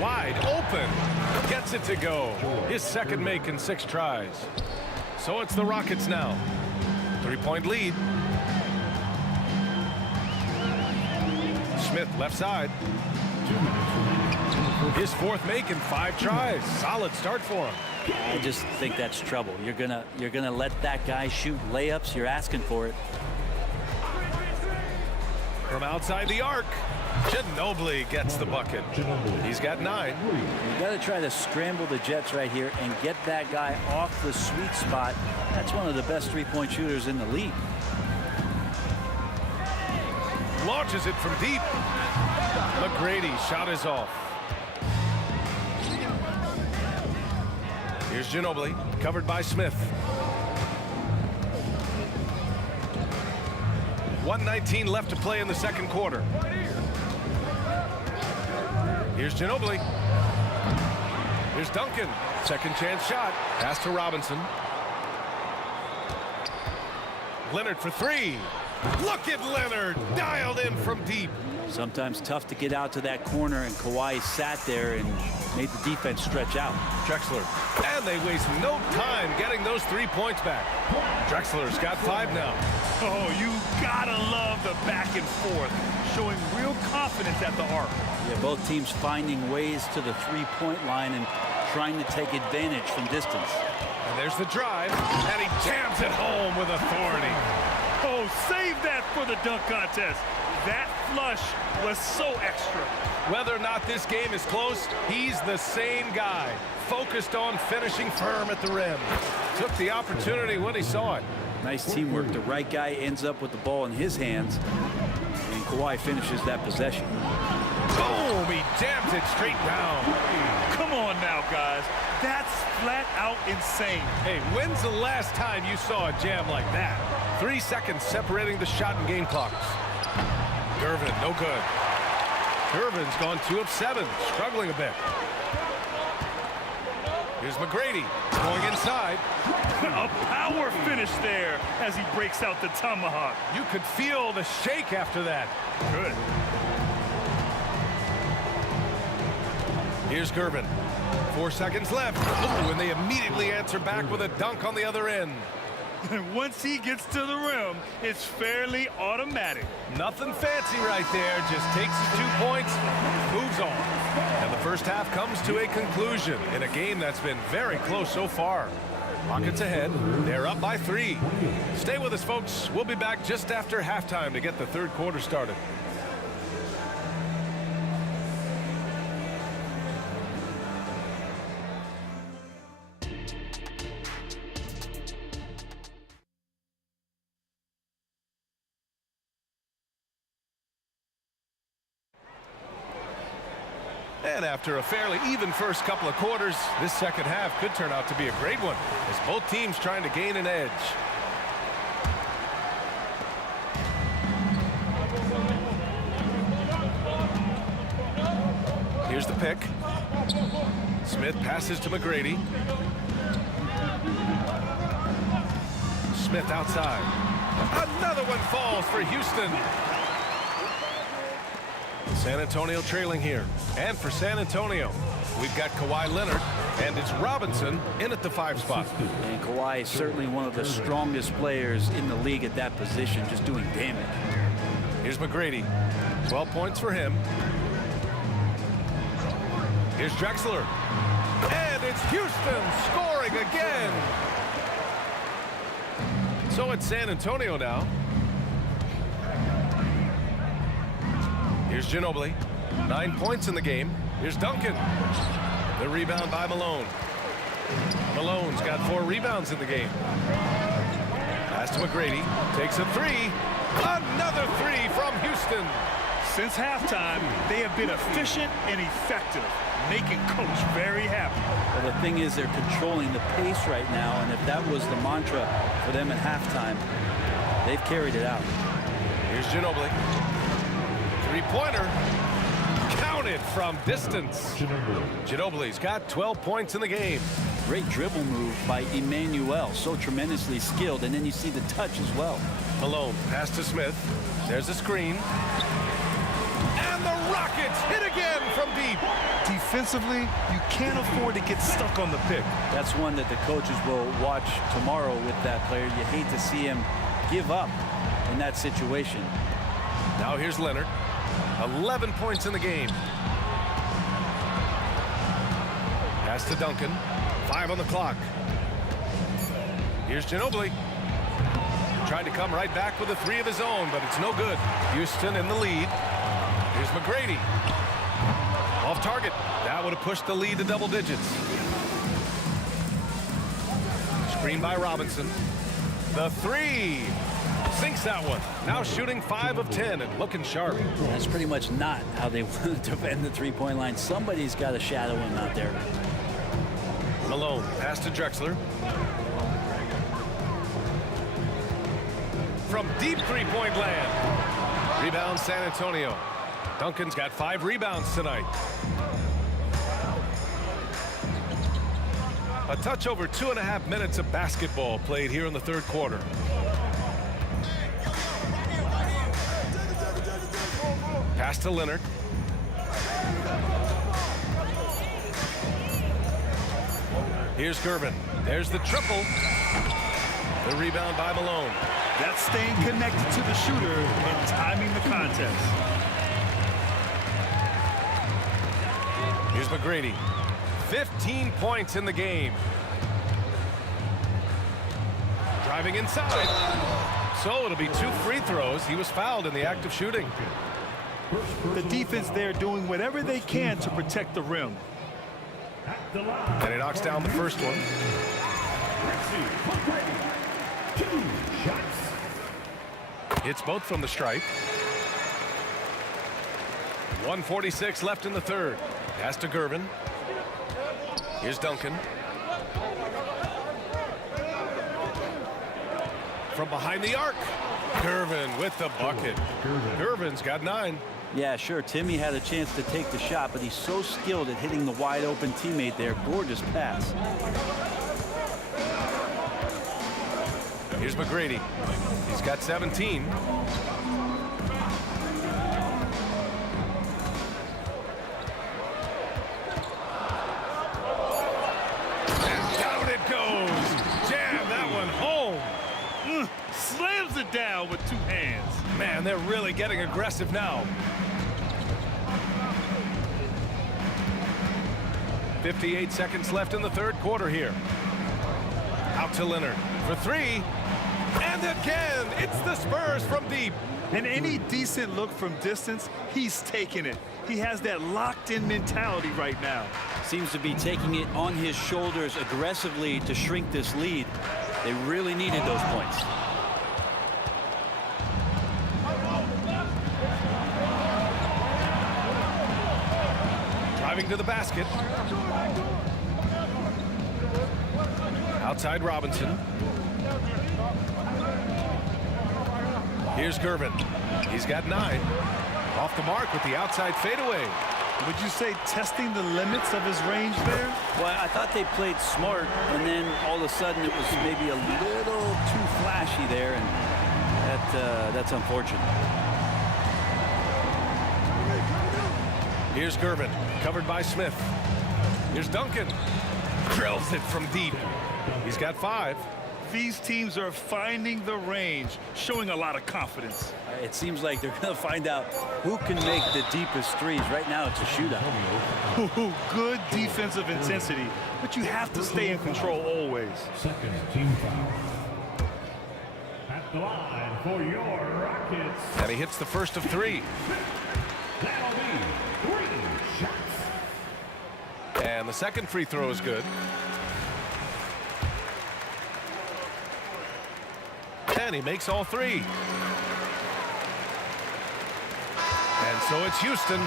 Wide open. Gets it to go. His second make in 6 tries. So it's the Rockets now. 3-point lead. Smith left side. His 4th make in 5 tries. Solid start for him. I just think that's trouble. You're gonna let that guy shoot layups. You're asking for it. From outside the arc, Ginobili gets the bucket. He's got 9. You got to try to scramble the Jets right here and get that guy off the sweet spot. That's one of the best 3-point shooters in the league. Launches it from deep. McGrady shot is off. Here's Ginobili, covered by Smith. 1:19 left to play in the second quarter. Here's Ginobili. Here's Duncan. Second chance shot. Pass to Robinson. Leonard for 3. Look at Leonard, dialed in from deep. Sometimes tough to get out to that corner, and Kawhi sat there and made the defense stretch out. Drexler, and they waste no time getting those 3 points back. Drexler's got 5 now. Oh, you gotta love the back and forth, showing real confidence at the arc. Yeah, both teams finding ways to the 3-point line and trying to take advantage from distance. And there's the drive, and he jams it home with authority. Oh, save that for the dunk contest. That flush was so extra. Whether or not this game is close, he's the same guy. Focused on finishing firm at the rim. Took the opportunity when he saw it. Nice teamwork. The right guy ends up with the ball in his hands, and Kawhi finishes that possession. Boom! He jams it straight down. Come on now, guys. That's flat out insane. Hey, when's the last time you saw a jam like that? 3 seconds separating the shot and game clocks. Gervin, no good. Gervin's gone 2 of 7, struggling a bit. Here's McGrady going inside. A power finish there as he breaks out the tomahawk. You could feel the shake after that. Good. Here's Gervin. 4 seconds left. Ooh, and they immediately answer back with a dunk on the other end. Once he gets to the rim, it's fairly automatic. Nothing fancy right there. Just takes his 2 points, moves on. And the first half comes to a conclusion in a game that's been very close so far. Rockets ahead. They're up by 3. Stay with us, folks. We'll be back just after halftime to get the third quarter started. And after a fairly even first couple of quarters, this second half could turn out to be a great one as both teams trying to gain an edge. Here's the pick. Smith passes to McGrady. Smith outside. Another one falls for Houston. San Antonio trailing here. And for San Antonio, we've got Kawhi Leonard, and it's Robinson in at the 5 spot. And Kawhi is certainly one of the strongest players in the league at that position, just doing damage. Here's McGrady. 12 points for him. Here's Drexler. And it's Houston scoring again. So it's San Antonio now. Here's Ginobili. 9 points in the game. Here's Duncan. The rebound by Malone. Malone's got 4 rebounds in the game. Pass to McGrady. Takes a 3. Another 3 from Houston. Since halftime, they have been efficient and effective, making Coach very happy. Well, the thing is, they're controlling the pace right now, and if that was the mantra for them at halftime, they've carried it out. Here's Ginobili. 3-pointer. Counted from distance. Ginobili's got 12 points in the game. Great dribble move by Emmanuel, so tremendously skilled, and then you see the touch as well. Malone, pass to Smith. There's a screen. And the Rockets hit again from deep. Defensively, you can't afford to get stuck on the pick. That's one that the coaches will watch tomorrow with that player. You hate to see him give up in that situation. Now here's Leonard. 11 points in the game. Pass to Duncan. 5 on the clock. Here's Ginobili. Trying to come right back with a 3 of his own, but it's no good. Houston in the lead. Here's McGrady. Off target. That would have pushed the lead to double digits. Screen by Robinson. The 3. Sinks that one. Now shooting 5 of 10 and looking sharp. That's pretty much not how they want to defend the 3-point line. Somebody's got to shadow him out there. Malone, pass to Drexler. From deep 3-point land. Rebound San Antonio. Duncan's got 5 rebounds tonight. A touch over 2.5 minutes of basketball played here in the 3rd quarter. Pass to Leonard. Here's Gervin. There's the triple. The rebound by Malone. That's staying connected to the shooter and timing the contest. Here's McGrady. 15 points in the game. Driving inside. So it'll be 2 free throws. He was fouled in the act of shooting. The defense there doing whatever they can to protect the rim. And he knocks down the first one. 2 shots. Hits both from the stripe. 1:46 left in the 3rd. Pass to Gervin. Here's Duncan. From behind the arc. Gervin with the bucket. Gervin's got 9. Yeah, sure, Timmy had a chance to take the shot, but he's so skilled at hitting the wide open teammate there. Gorgeous pass. Here's McGrady. He's got 17. And down it goes. Jam that one home. Slams it down with 2 hands. Man, they're really getting aggressive now. 58 seconds left in the 3rd quarter here. Out to Leonard for 3. And again, it's the Spurs from deep. And any decent look from distance, he's taking it. He has that locked-in mentality right now. Seems to be taking it on his shoulders aggressively to shrink this lead. They really needed those points. Driving to the basket. Outside Robinson. Here's Gervin. He's got 9. Off the mark with the outside fadeaway. Would you say testing the limits of his range there? Well, I thought they played smart, and then all of a sudden it was maybe a little too flashy there, and that's unfortunate. Here's Gervin, covered by Smith. Here's Duncan. Drills it from deep. He's got 5. These teams are finding the range, showing a lot of confidence. It seems like they're going to find out who can make the deepest threes. Right now, it's a shootout. Good defensive intensity, but you have to stay in control always. Second team foul. At the line for your Rockets. And he hits the first of 3. That'll be 3 shots. And the second free throw is good. And he makes all 3. And so it's Houston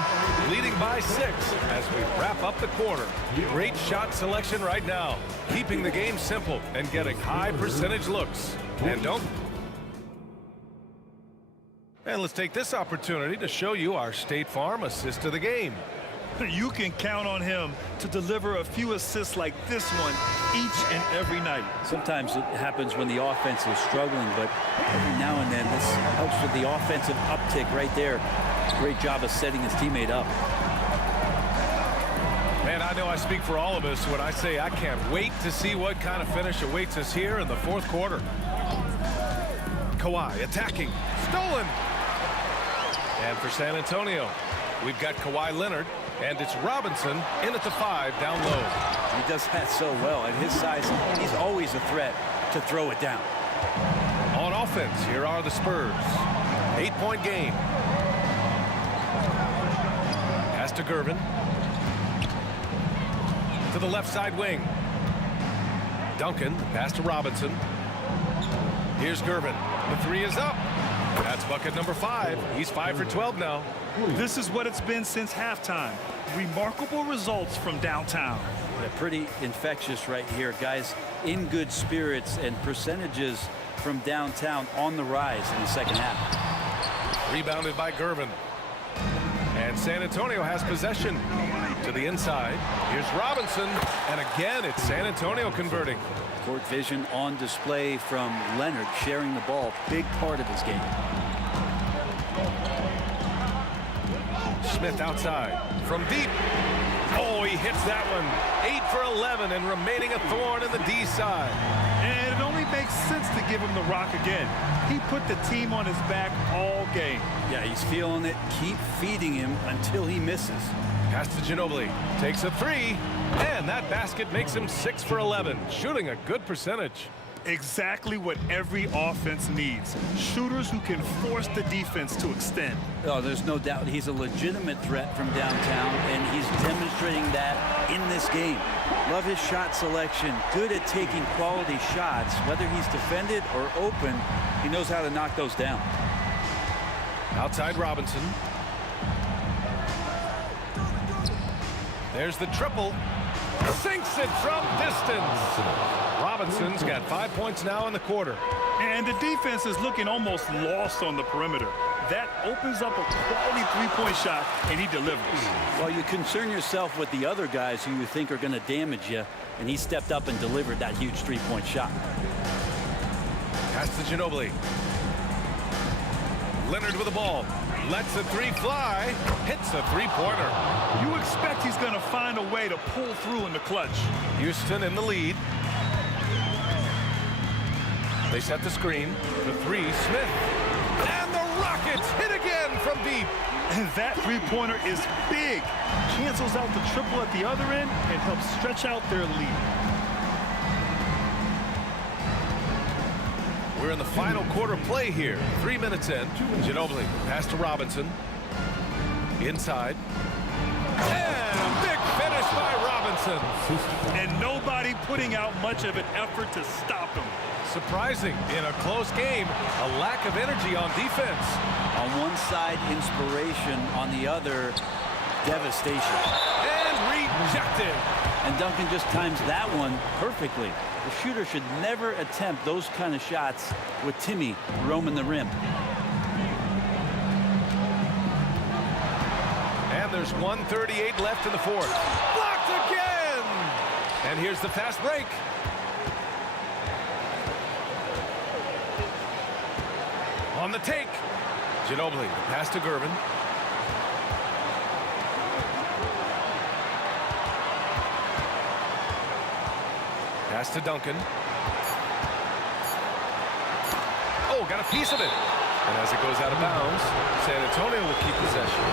leading by 6 as we wrap up the quarter. Great shot selection right now, keeping the game simple and getting high percentage looks. And let's take this opportunity to show you our State Farm assist of the game. You can count on him to deliver a few assists like this one each and every night. Sometimes it happens when the offense is struggling, but every now and then this helps with the offensive uptick right there. Great job of setting his teammate up. Man, I know I speak for all of us when I say I can't wait to see what kind of finish awaits us here in the 4th quarter. Kawhi attacking. Stolen. And for San Antonio, we've got Kawhi Leonard. And it's Robinson in at the 5 down low. He does that so well. At his size, he's always a threat to throw it down. On offense, here are the Spurs. 8-point game. Pass to Gervin. To the left side wing. Duncan, pass to Robinson. Here's Gervin. The 3 is up. That's bucket number 5. He's 5 for 12 now. This is what it's been since halftime. Remarkable results from downtown. They're pretty infectious right here. Guys in good spirits, and percentages from downtown on the rise in the second half. Rebounded by Gervin. And San Antonio has possession to the inside. Here's Robinson. And again, it's San Antonio converting. Court vision on display from Leonard, sharing the ball. Big part of his game. Smith outside from deep. Oh, he hits that one. 8 for 11 and remaining a thorn in the D side. And it only makes sense to give him the rock again. He put the team on his back all game. Yeah, he's feeling it. Keep feeding him until he misses. Pass to Ginobili. Takes a 3. And that basket makes him 6 for 11. Shooting a good percentage. Exactly what every offense needs. Shooters who can force the defense to extend. Oh, there's no doubt he's a legitimate threat from downtown, and he's demonstrating that in this game. Love his shot selection. Good at taking quality shots. Whether he's defended or open, he knows how to knock those down. Outside Robinson. There's the triple. Sinks it from distance. Robinson's got 5 points now in the quarter. And the defense is looking almost lost on the perimeter. That opens up a quality three-point shot, and he delivers. Well, you concern yourself with the other guys who you think are going to damage you, and he stepped up and delivered that huge three-point shot. Pass to Ginobili. Leonard with the ball. Lets the 3 fly. Hits a three-pointer. You expect he's going to find a way to pull through in the clutch. Houston in the lead. They set the screen. The 3, Smith. And the Rockets hit again from deep. And that three-pointer is big. Cancels out the triple at the other end and helps stretch out their lead. We're in the final quarter play here. 3 minutes in. Ginobili pass to Robinson. Inside. And a big finish by Robinson. And nobody putting out much of an effort to stop him. Surprising in a close game, a lack of energy on defense. On one side, inspiration. On the other, devastation. And rejected. And Duncan just times that one perfectly. The shooter should never attempt those kind of shots with Timmy roaming the rim. And there's 1:38 left in the fourth. Blocked again! And here's the fast break. On the take. Ginobili, the pass to Gervin. Pass to Duncan. Oh, got a piece of it. And as it goes out of bounds, San Antonio will keep possession.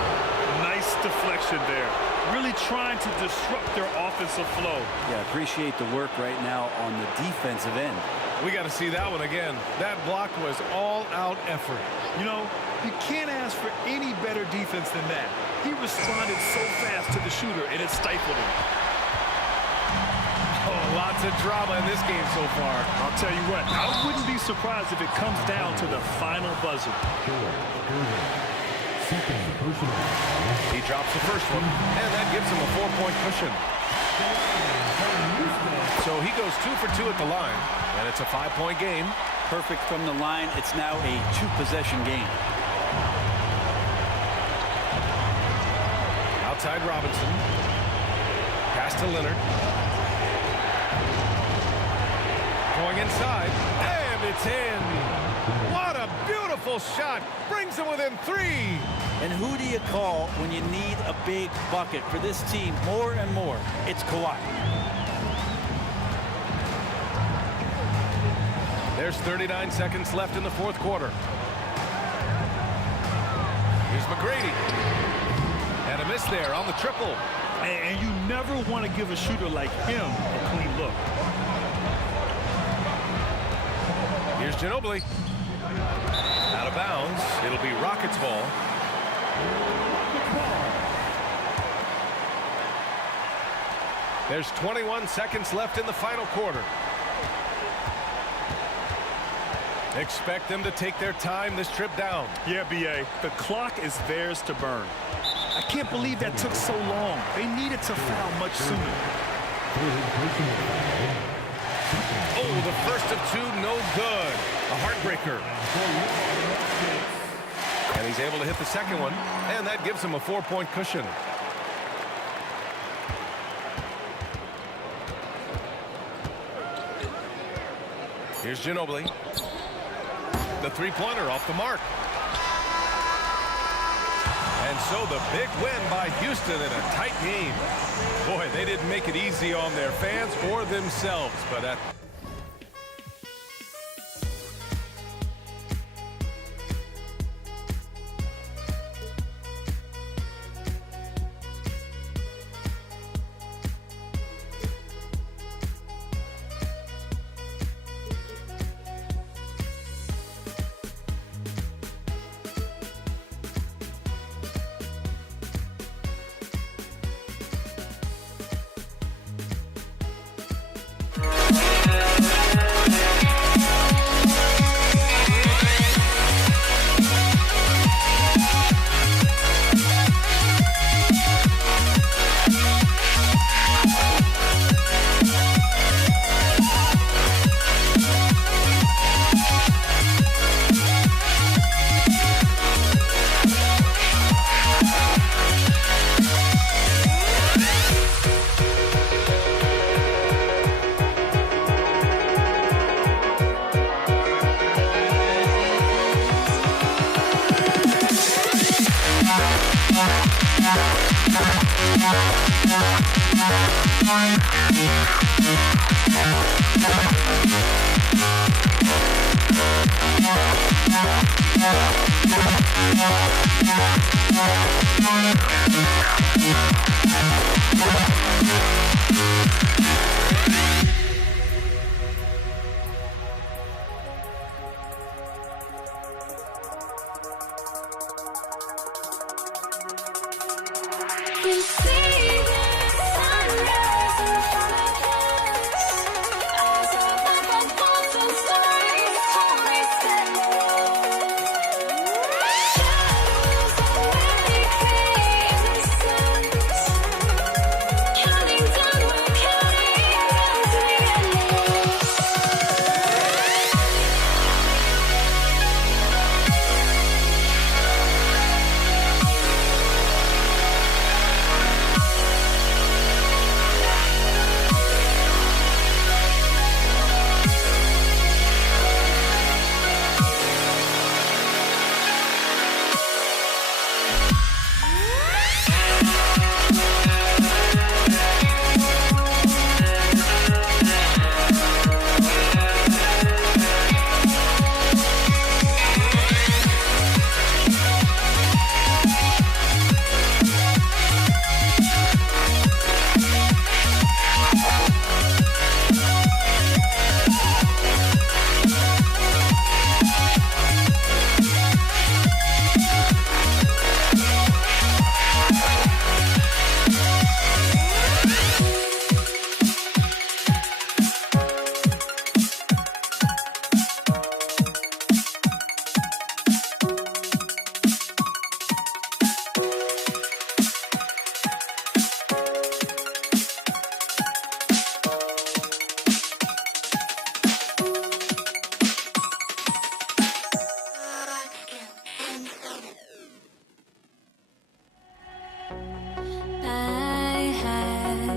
Nice deflection there. Really trying to disrupt their offensive flow. Yeah, appreciate the work right now on the defensive end. We got to see that one again. That block was all-out effort. You know, you can't ask for any better defense than that. He responded so fast to the shooter, and it stifled him. Oh, lots of drama in this game so far. I'll tell you what, I wouldn't be surprised if it comes down to the final buzzer. He drops the first one, and that gives him a 4-point cushion. So he goes 2 for 2 at the line, and it's a 5-point game. Perfect from the line. It's now a 2-possession game. Outside Robinson. Pass to Leonard. Going inside, and it's in. What a beautiful shot. Brings him within 3. And who do you call when you need a big bucket for this team more and more? It's Kawhi. There's 39 seconds left in the fourth quarter. Here's McGrady. And a miss there on the triple. And you never want to give a shooter like him a clean look. Here's Ginobili. Out of bounds. It'll be Rockets ball. There's 21 seconds left in the final quarter. Expect them to take their time this trip down. Yeah, B.A. The clock is theirs to burn. I can't believe that took so long. They needed to foul much sooner. Oh, the first of 2, no good. A heartbreaker. And he's able to hit the second one, and that gives him a 4-point cushion. Here's Ginobili. The 3-pointer off the mark. And so the big win by Houston in a tight game. Boy, they didn't make it easy on their fans or themselves, but at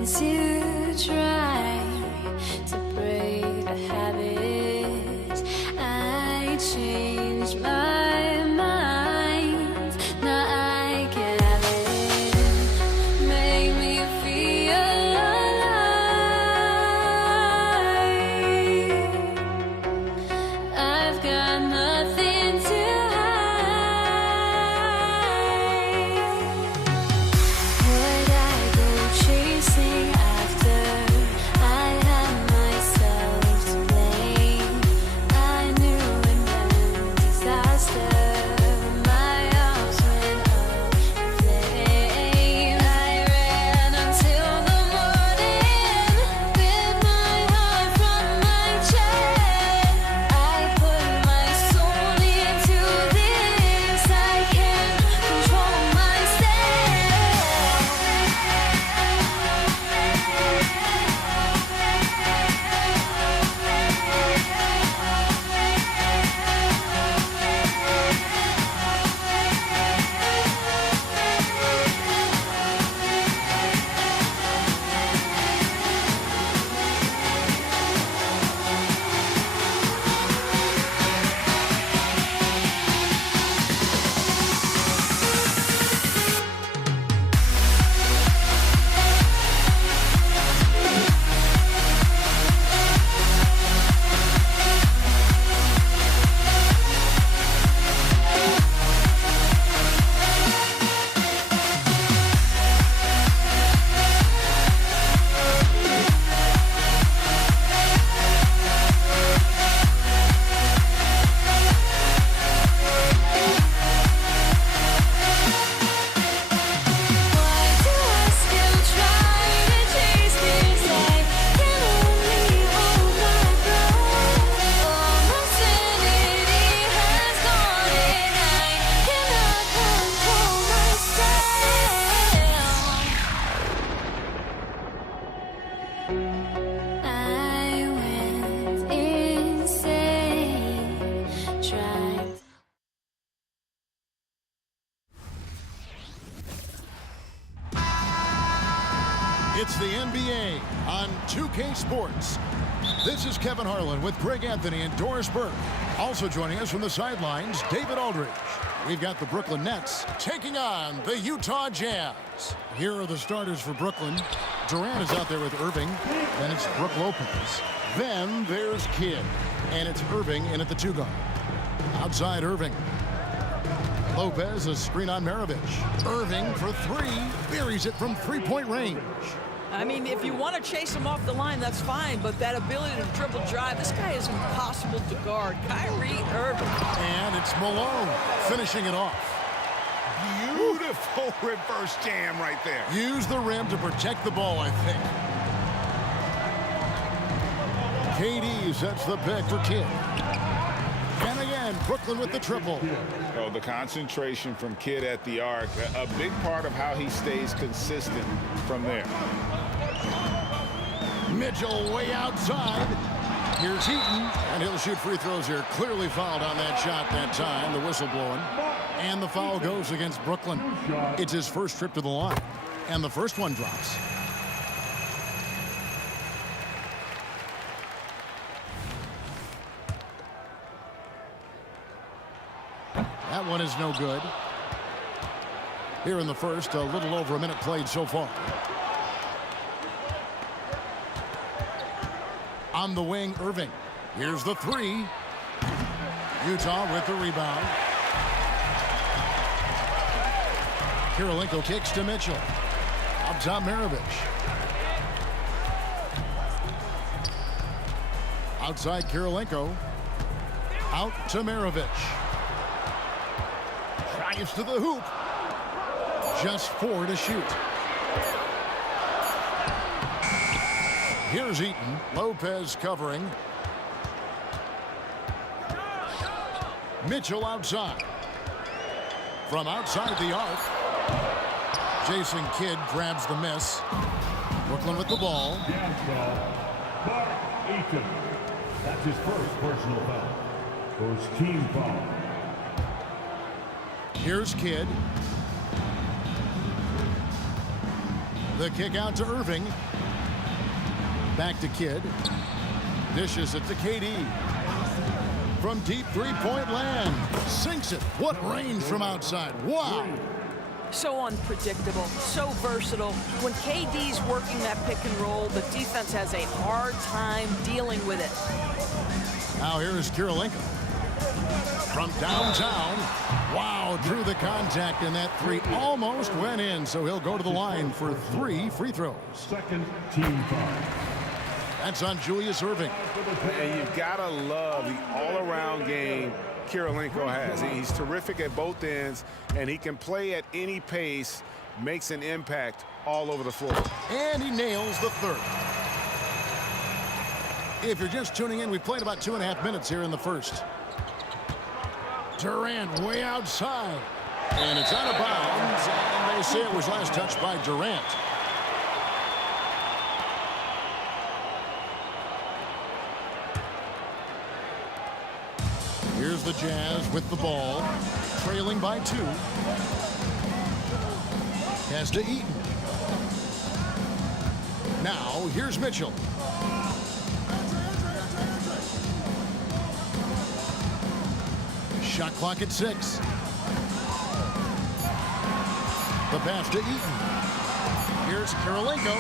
to try to break the habit. I changed my mind. Now I can have it. Make me feel alive. I've got nothing to would I go chasing after? I had myself to blame. I knew it meant disaster. My arms went up in flames. I ran until the morning with my heart from my chest. I put my soul into this. I can't control myself. Why do I still try to chase this? I can only hold my breath. All my sanity has gone and I cannot control myself. I went insane, tried. It's the NBA on 2K Sports. This is Kevin Harlan with Greg Anthony and Doris Burke. Also joining us from the sidelines, David Aldridge. We've got the Brooklyn Nets taking on the Utah Jazz. Here are the starters for Brooklyn. Durant is out there with Irving. Then it's Brook Lopez. Then there's Kidd. And it's Irving in at the 2 guard. Outside Irving. Lopez, a screen on Maravich. Irving for 3. Buries it from 3-point range. I mean, if you want to chase him off the line, that's fine, but that ability to dribble drive, this guy is impossible to guard. Kyrie Irving. And it's Malone finishing it off. Beautiful reverse jam right there. Use the rim to protect the ball, I think. KD sets the pick for Kidd. And again, Brooklyn with the triple. Oh, the concentration from Kidd at the arc, a big part of how he stays consistent from there. Mitchell way outside. Here's Heaton, and he'll shoot free throws here. Clearly fouled on that shot that time, the whistle blowing. And the foul goes against Brooklyn. It's his first trip to the line. And the first one drops. That one is no good. Here in the first, a little over a minute played so far. On the wing, Irving. Here's the 3. Utah with the rebound. Kirilenko kicks to Mitchell. Up top, Maravich. Outside, Kirilenko. Out to Maravich. Drives to the hoop. Just 4 to shoot. Here's Eaton. Lopez covering. Mitchell outside. From outside the arc. Jason Kidd grabs the miss. Brooklyn with the ball. Jazz foul. Mark Eaton. That's his first personal foul. First team foul. Here's Kidd. The kick out to Irving. Back to Kidd. Dishes it to KD. From deep three-point land. Sinks it. What range from outside. Wow. So unpredictable, so versatile. When KD's working that pick and roll, the defense has a hard time dealing with it. Now here's Kirilenko. From downtown. Wow, drew the contact, and that three almost went in, so he'll go to the line for 3 free throws. Second team foul. That's on Julius Irving. And you've got to love the all-around game Kirilenko has. He's terrific at both ends, and he can play at any pace, makes an impact all over the floor. And he nails the third. If you're just tuning in, we've played about 2.5 minutes here in the first. Durant way outside. And it's out of bounds, and they say it was last touched by Durant. Here's the Jazz with the ball, trailing by 2. Pass to Eaton. Now, here's Mitchell. Shot clock at 6. The pass to Eaton. Here's Kirilenko.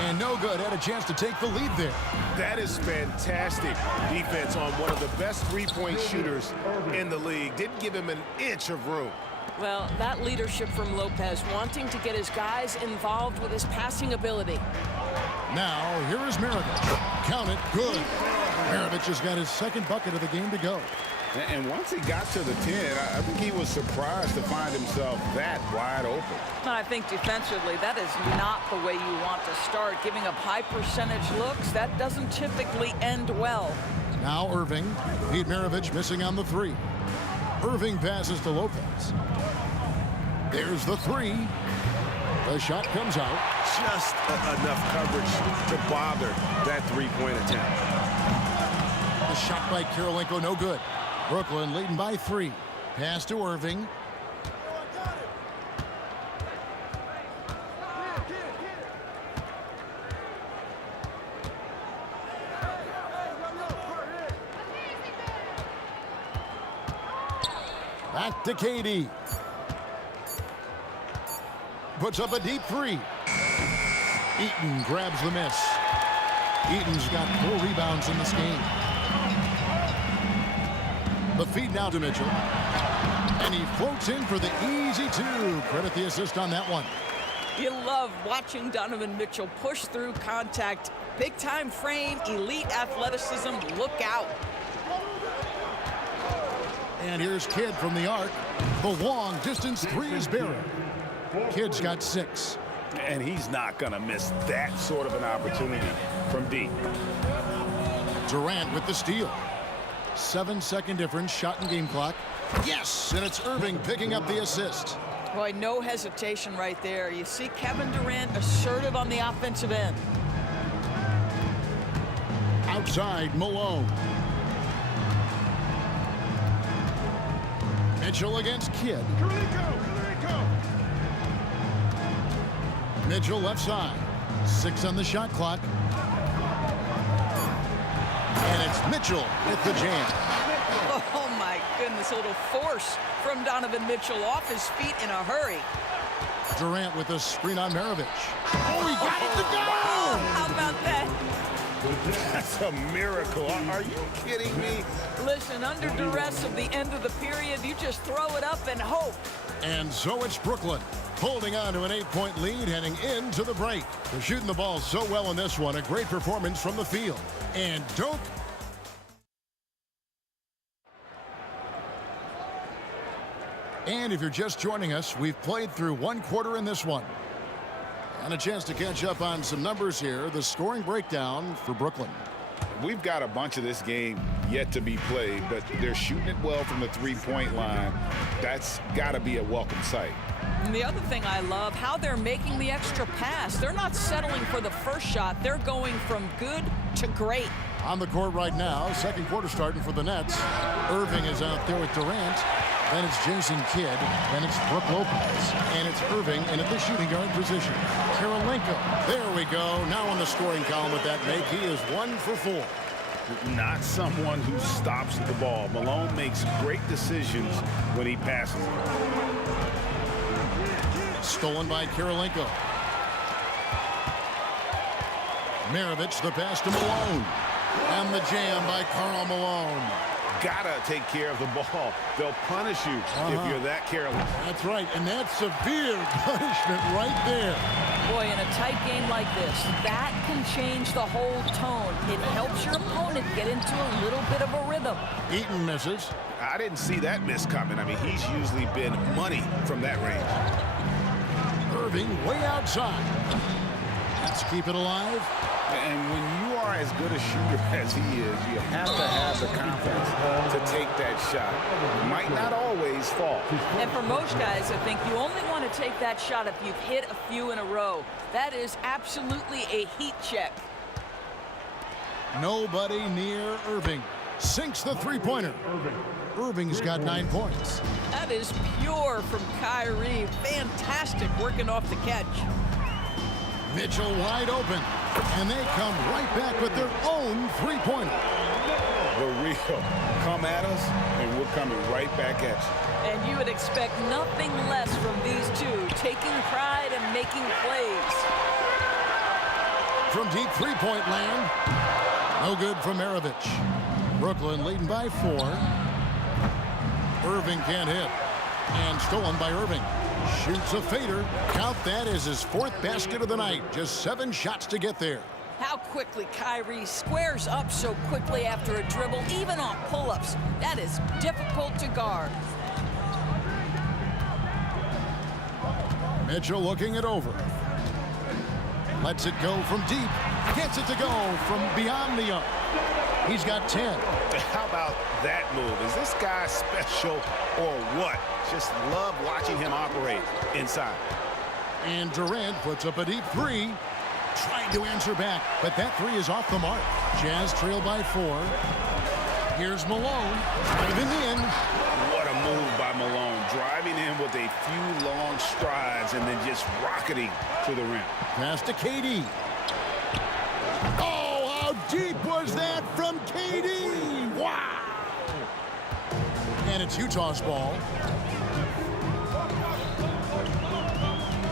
And no good. Had a chance to take the lead there. That is fantastic defense on one of the best three-point shooters in the league. Didn't give him an inch of room. Well, that leadership from Lopez, wanting to get his guys involved with his passing ability. Now, here is Maravich. Count it. Good. Maravich has got his second bucket of the game to go. And once he got to the 10, I think he was surprised to find himself that wide open. I think defensively, that is not the way you want to start. Giving up high percentage looks, that doesn't typically end well. Now Irving. Pete Maravich missing on the 3. Irving passes to Lopez. There's the 3. The shot comes out. Just enough coverage to bother that three-point attempt. The shot by Kirilenko, no good. Brooklyn leading by 3. Pass to Irving. Back to KD. Puts up a deep 3. Eaton grabs the miss. Eaton's got 4 rebounds in this game. The feed now to Mitchell. And he floats in for the easy 2. Credit the assist on that one. You love watching Donovan Mitchell push through contact. Big-time frame, elite athleticism. Look out. And here's Kidd from the arc. The long distance 3 is buried. Kidd's got 6. And he's not going to miss that sort of an opportunity from deep. Durant with the steal. 7-second difference, shot and game clock. Yes, and it's Irving picking up the assist. Boy, no hesitation right there. You see Kevin Durant assertive on the offensive end. Outside, Malone. Mitchell against Kidd. Mitchell left side. 6 on the shot clock. And it's Mitchell with the jam. Oh, my goodness. A little force from Donovan Mitchell off his feet in a hurry. Durant with a screen on Maravich. Oh, he got it to go! How about that? That's a miracle. Are you kidding me? Listen, under duress of the end of the period, you just throw it up and hope. And so it's Brooklyn holding on to an 8-point lead heading into the break. They're shooting the ball so well in this one. A great performance from the field. And don't. And if you're just joining us, we've played through 1 quarter in this one. And a chance to catch up on some numbers here. The scoring breakdown for Brooklyn. We've got a bunch of this game yet to be played, but they're shooting it well from the three-point line. That's got to be a welcome sight. And the other thing I love, how they're making the extra pass. They're not settling for the first shot. They're going from good to great. On the court right now, second quarter starting for the Nets. Irving is out there with Durant. Then it's Jason Kidd. Then it's Brooke Lopez. And it's Irving in at the shooting guard position. Kirilenko. There we go. Now on the scoring column with that make. He is 1 for 4. Not someone who stops the ball. Malone makes great decisions when he passes. Stolen by Kirilenko. Maravich, the pass to Malone. And the jam by Karl Malone. Gotta take care of the ball. They'll punish you if you're that careless. That's right, and that's severe punishment right there. Boy, in a tight game like this, that can change the whole tone. It helps your opponent get into a little bit of a rhythm. Eaton misses. I didn't see that miss coming. I mean, he's usually been money from that range. Irving way outside. Let's keep it alive. And when you are as good a shooter as he is, you have to have the confidence to take that shot. It might not always fall. And for most guys, I think you only want to take that shot if you've hit a few in a row. That is absolutely a heat check. Nobody near Irving. Sinks the three-pointer. Irving's got 9 points. That is pure from Kyrie. Fantastic working off the catch. Mitchell wide open. And they come right back with their own three-pointer. The real. Come at us, and we're coming right back at you. And you would expect nothing less from these two, taking pride and making plays. From deep three-point land. No good from Maravich. Brooklyn leading by 4. Irving can't hit. And stolen by Irving. Shoots a fader. Count that as his 4th basket of the night. Just 7 shots to get there. How quickly Kyrie squares up so quickly after a dribble, even on pull-ups. That is difficult to guard. Mitchell looking it over. Lets it go from deep. Gets it to go from beyond the arc. He's got 10. How about that move? Is this guy special or what? Just love watching him operate inside. And Durant puts up a deep 3. Trying to answer back, but that 3 is off the mark. Jazz trail by 4. Here's Malone. Driving in. What a move by Malone. Driving in with a few long strides and then just rocketing to the rim. Pass to KD. Oh, how deep was that from KD? Wow. And it's Utah's ball.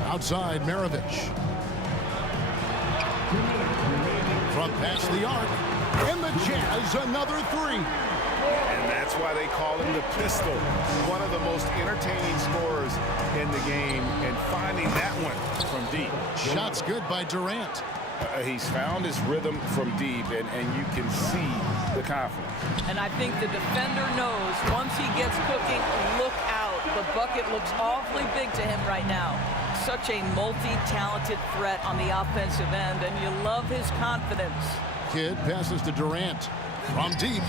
Outside, Maravich. From past the arc. And the Jazz, another 3. And that's why they call him the pistol. One of the most entertaining scorers in the game. And finding that one from deep. Shots good by Durant. He's found his rhythm from deep, and you can see the confidence. And I think the defender knows once he gets cooking, look out. The bucket looks awfully big to him right now. Such a multi-talented threat on the offensive end, and you love his confidence. Kidd passes to Durant. From deep.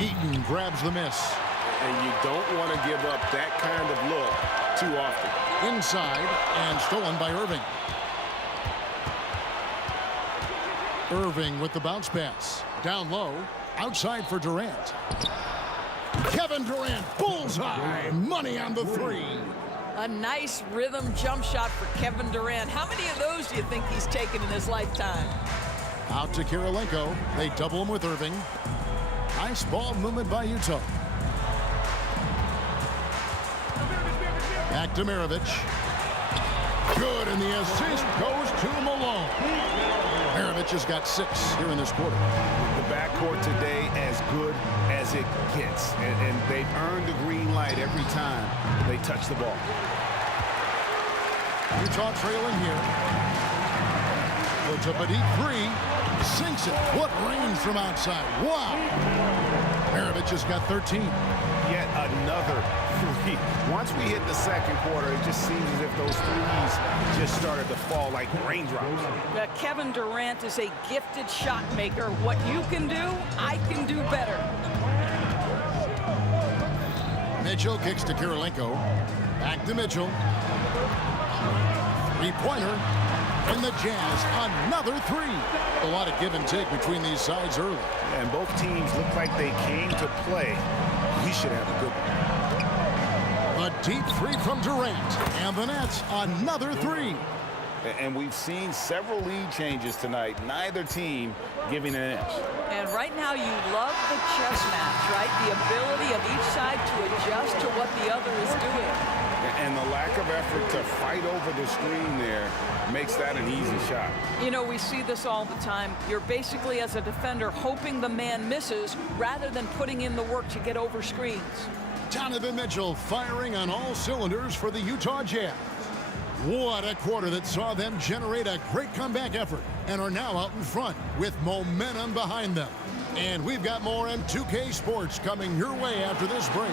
Eaton grabs the miss. And you don't want to give up that kind of look too often. Inside, and stolen by Irving. Irving with the bounce pass. Down low. Outside for Durant. Kevin Durant, bullseye. Money on the 3. A nice rhythm jump shot for Kevin Durant. How many of those do you think he's taken in his lifetime? Out to Kirilenko. They double him with Irving. Nice ball movement by Utah. Back to Maravich. Good, and the assist goes to Malone. Maravich has got 6 here in this quarter. The backcourt today as good as it gets. And they've earned the green light every time they touch the ball. Utah trailing here. Puts up a deep 3. Sinks it. What range from outside. Wow. Maravich has got 13. Yet another 3. Once we hit the second quarter, it just seems as if those 3s just started to fall like raindrops. Kevin Durant is a gifted shot maker. What you can do, I can do better. Mitchell kicks to Kirilenko. Back to Mitchell. 3-pointer. And the Jazz, another 3. A lot of give and take between these sides early. And both teams look like they came to play. We should have a good one. A deep three from Durant. And the Nets, another three. And we've seen several lead changes tonight. Neither team giving an inch. And right now you love the chess match, right? The ability of each side to adjust to what the other is doing. And the lack of effort to fight over the screen there makes that an easy shot. You know, we see this all the time. You're basically, as a defender, hoping the man misses rather than putting in the work to get over screens. Donovan Mitchell firing on all cylinders for the Utah Jazz. What a quarter that saw them generate a great comeback effort and are now out in front with momentum behind them. And we've got more M2K Sports coming your way after this break.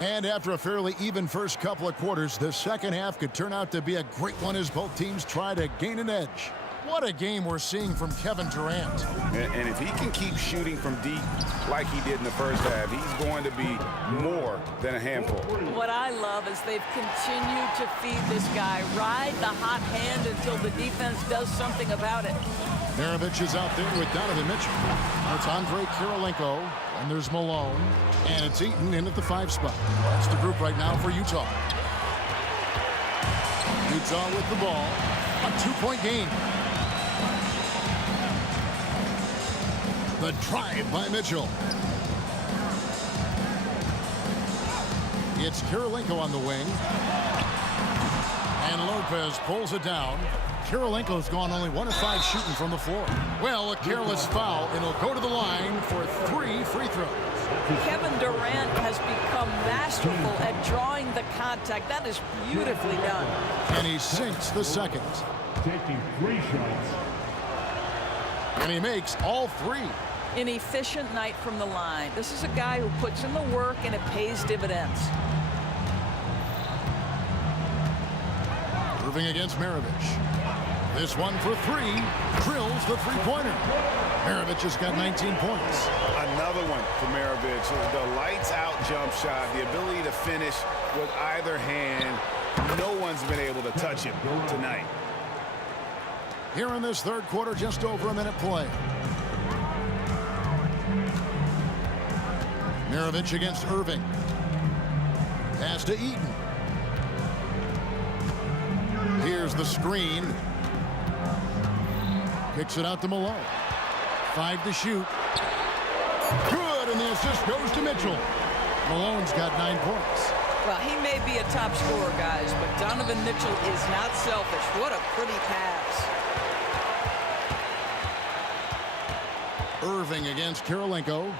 And after a fairly even first couple of quarters, the second half could turn out to be a great one as both teams try to gain an edge. What a game we're seeing from Kevin Durant. And if he can keep shooting from deep like he did in the first half, he's going to be more than a handful. What I love is they've continued to feed this guy, ride the hot hand until the defense does something about it. Maravich is out there with Donovan Mitchell. It's Andre Kirilenko, and there's Malone, and it's Eaton in at the 5 spot. That's the group right now for Utah. Utah with the ball. A 2-point game. The drive by Mitchell. It's Kirilenko on the wing. And Lopez pulls it down. Kirilenko's gone only 1 of 5 shooting from the floor. Well, a careless foul, and he'll go to the line for 3 free throws. Kevin Durant has become masterful at drawing the contact. That is beautifully done. And he sinks the second. Taking 3 shots. And he makes all 3. An efficient night from the line. This is a guy who puts in the work and it pays dividends. Irving against Maravich. This one for 3. Drills the three-pointer. Maravich has got 19 points. Another one for Maravich. The lights-out jump shot, the ability to finish with either hand. No one's been able to touch him tonight. Here in this third quarter, just over a minute play. Maravich against Irving. Pass to Eaton. Here's the screen. Kicks it out to Malone. 5 to shoot. Good, and the assist goes to Mitchell. Malone's got 9 points. Well, he may be a top scorer, guys, but Donovan Mitchell is not selfish. What a pretty pass. Irving against Kirilenko.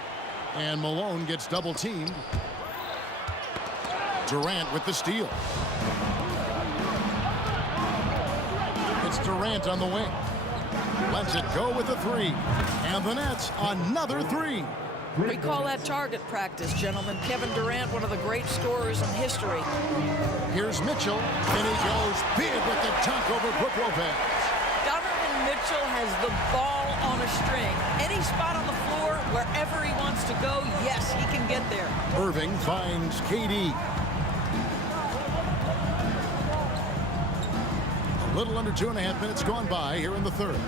And Malone gets double-teamed. Durant with the steal. It's Durant on the wing. Lets it go with a 3. And the Nets, another 3. We call that target practice, gentlemen. Kevin Durant, one of the great scorers in history. Here's Mitchell, and he goes big with the dunk over Brook Lopez. Donovan Mitchell has the ball on a string. Any spot on the floor, wherever he wants to go, yes, he can get there. Irving finds KD. A little under 2.5 minutes gone by here in the third.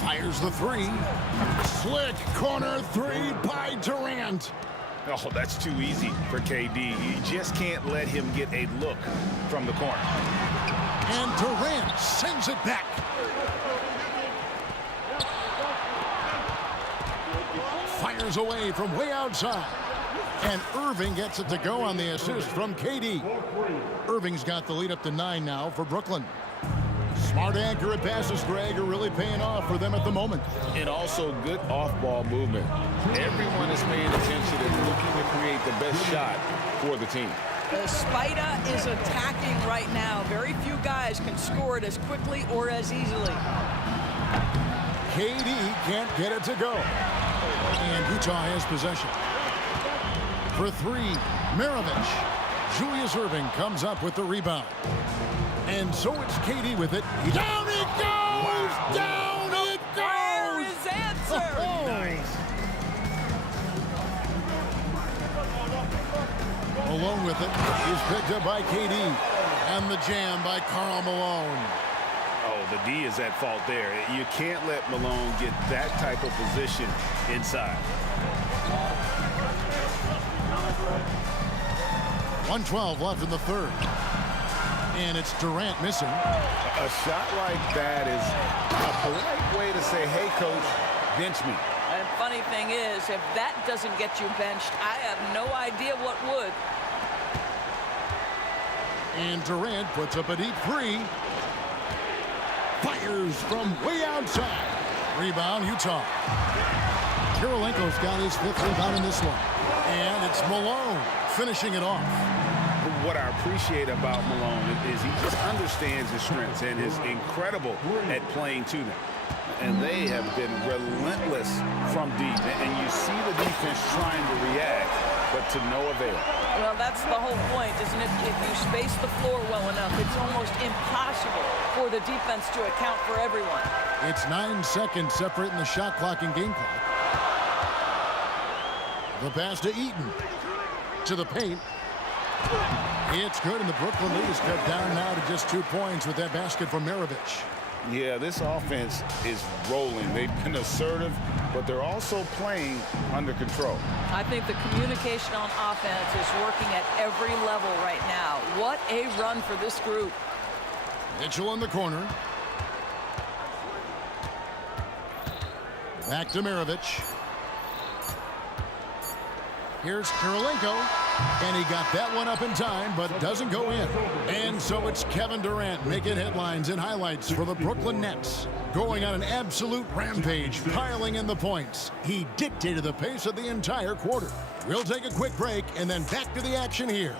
Fires the 3. Slick corner 3 by Durant. Oh, that's too easy for KD. You just can't let him get a look from the corner. And Durant sends it back. Fires away from way outside. And Irving gets it to go on the assist from KD. Irving's got the lead up to 9 now for Brooklyn. Smart, accurate passes, Greg, are really paying off for them at the moment. And also good off-ball movement. Everyone is paying attention and looking to create the best shot for the team. The Spider is attacking right now. Very few guys can score it as quickly or as easily. KD can't get it to go. And Utah has possession. For 3, Maravich. Julius Irving comes up with the rebound. And so it's KD with it. Down it goes! Wow. Down it goes! There is answer! Nice. Malone with it. He's picked up by KD. And the jam by Karl Malone. Oh, the D is at fault there. You can't let Malone get that type of position inside. 1:12 left in the third. And it's Durant missing. A shot like that is a polite way to say, hey, coach, bench me. And funny thing is, if that doesn't get you benched, I have no idea what would. And Durant puts up a deep three. Fires from way outside. Rebound, Utah. Kirilenko's got his 5th rebound in this one. And it's Malone finishing it off. What I appreciate about Malone is he just understands his strengths and is incredible at playing to them. And they have been relentless from deep. And you see the defense trying to react, but to no avail. Well, that's the whole point, isn't it? If you space the floor well enough, it's almost impossible for the defense to account for everyone. It's 9 seconds separating the shot clock and game clock. The pass to Eaton. To the paint. It's good, and the Brooklyn lead is cut down now to just 2 points with that basket from Maravich. Yeah, this offense is rolling. They've been assertive, but they're also playing under control. I think the communication on offense is working at every level right now. What a run for this group. Mitchell in the corner. Back to Maravich. Here's Kirilenko, and he got that one up in time, but doesn't go in. And so it's Kevin Durant making headlines and highlights for the Brooklyn Nets. Going on an absolute rampage, piling in the points. He dictated the pace of the entire quarter. We'll take a quick break and then back to the action here.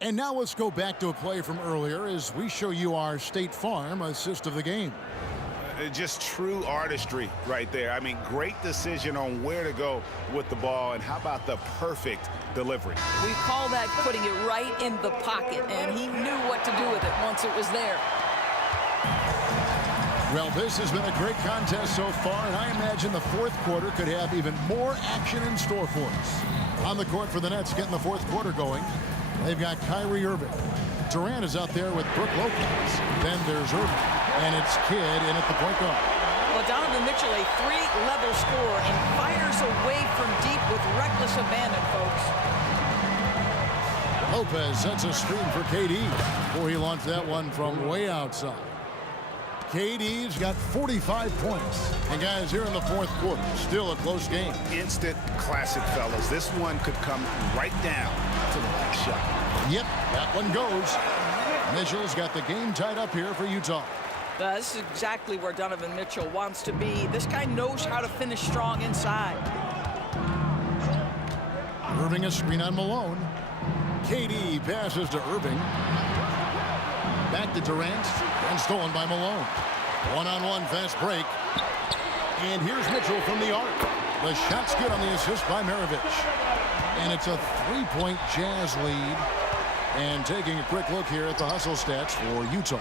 And now let's go back to a play from earlier as we show you our State Farm assist of the game. Just true artistry right there. I mean, great decision on where to go with the ball, and how about the perfect delivery? We call that putting it right in the pocket, and he knew what to do with it once it was there. Well, this has been a great contest so far, and I imagine the fourth quarter could have even more action in store for us. On the court for the Nets, getting the fourth quarter going, they've got Kyrie Irving. Durant is out there with Brook Lopez. Then there's Irving, and it's Kidd in at the point guard. Well, Donovan Mitchell, a three-level scorer, and fires away from deep with reckless abandon, folks. Lopez sets a screen for KD. Boy, he launched that one from way outside. KD's got 45 points. And guys, here in the fourth quarter, still a close game. Instant classic, fellas. This one could come right down to the last shot. Yep, that one goes. Mitchell's got the game tied up here for Utah. This is exactly where Donovan Mitchell wants to be. This guy knows how to finish strong inside. Irving a screen on Malone. KD passes to Irving. Back to Durant, and stolen by Malone. One-on-one fast break. And here's Mitchell from the arc. The shot's good on the assist by Maravich. And it's a three-point Jazz lead. And taking a quick look here at the hustle stats for Utah.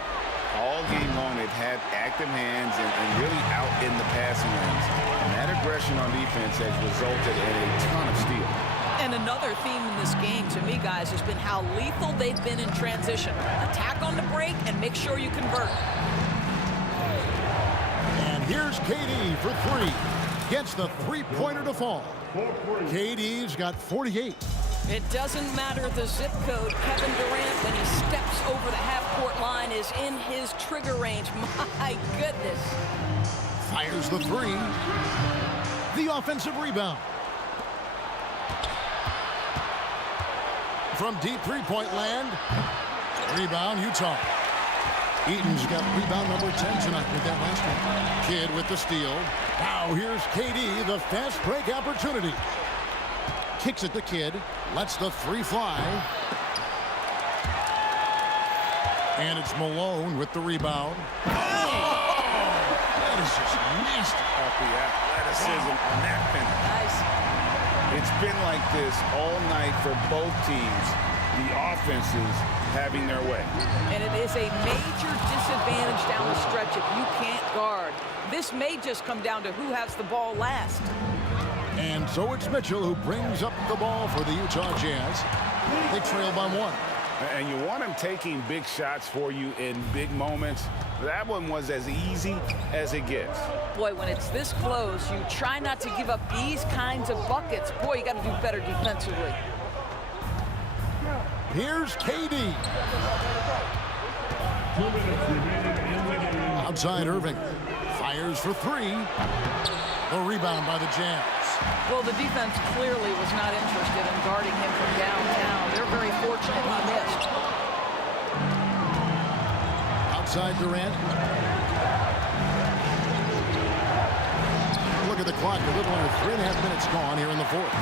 All game long, they've had active hands and really out in the passing lanes. And that aggression on defense has resulted in a ton of steals. And another theme in this game, to me, guys, has been how lethal they've been in transition. Attack on the break and make sure you convert. And here's KD for three. Gets the three-pointer to fall. KD's got 48. It doesn't matter the zip code. Kevin Durant, when he steps over the half-court line, is in his trigger range. My goodness. Fires the three. The offensive rebound. From deep three-point land. Rebound, Utah. Eaton's got rebound number 10 tonight with that last one. Kidd with the steal. Now here's KD, the fast break opportunity. Kicks it to Kidd. Lets the three fly. And it's Malone with the rebound. Oh! That is just nasty. Off the athleticism on that finish. Nice. It's been like this all night for both teams. The offenses having their way. And it is a major disadvantage down the stretch if you can't guard. This may just come down to who has the ball last. And so it's Mitchell who brings up the ball for the Utah Jazz. They trail by 1. And you want him taking big shots for you in big moments. That one was as easy as it gets. Boy, when it's this close, you try not to give up these kinds of buckets. Boy, you got to do better defensively. Here's KD. 2 minutes remaining in the game. Outside Irving. Fires for 3. A rebound by the Jazz. Well, the defense clearly was not interested in guarding him from downtown. They're very fortunate he missed. Outside Durant. Look at the clock. A little under 3.5 minutes gone here in the 4th.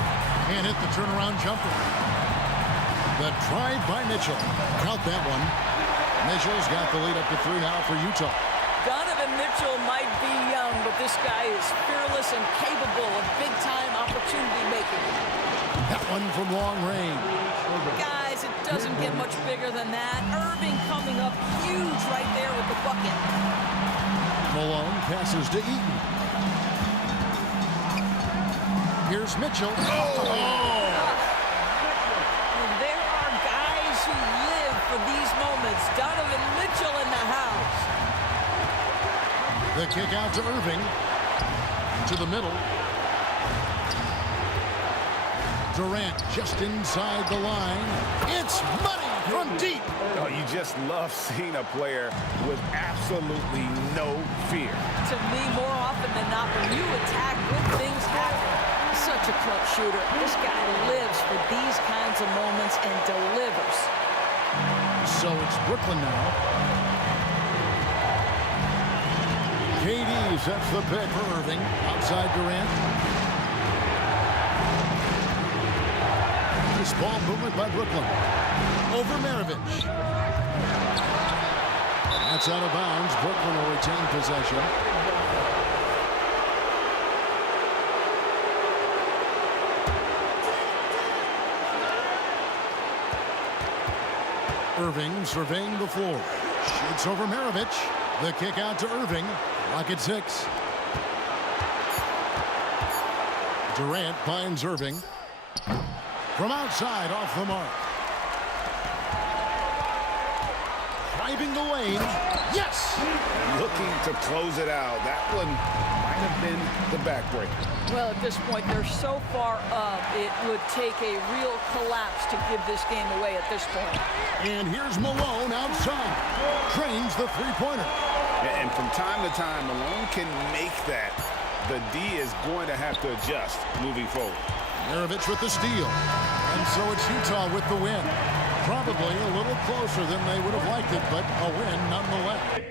And hit the turnaround jumper. The drive by Mitchell. Count that one. Mitchell's got the lead up to 3 now for Utah. Donovan Mitchell might be young, but this guy is fearless and capable of big-time opportunity making. That one from long range. Guys, it doesn't get much bigger than that. Irving coming up huge right there with the bucket. Malone passes to Eaton. Here's Mitchell. There are guys who live for these moments. Donovan Mitchell in the house. The kick out to Irving. To the middle. Durant just inside the line. It's money from deep. Oh, you just love seeing a player with absolutely no fear. To me, more often than not, when you attack, good things happen. Such a clutch shooter. This guy lives for these kinds of moments and delivers. So it's Brooklyn now. KD sets the pick for Irving. Outside Durant. This ball movement by Brooklyn. Over Maravich. That's out of bounds. Brooklyn will retain possession. Irving surveying the floor. Shoots over Maravich. The kick out to Irving. Rocket 6. Durant finds Irving. From outside, off the mark. Driving the lane. Yes! Looking to close it out. That one might have been the backbreaker. Well, at this point, they're so far up, it would take a real collapse to give this game away at this point. And here's Malone outside. Trains the three-pointer. And from time to time, Malone can make that. The D is going to have to adjust moving forward. Maravich with the steal. And so it's Utah with the win. Probably a little closer than they would have liked it, but a win nonetheless.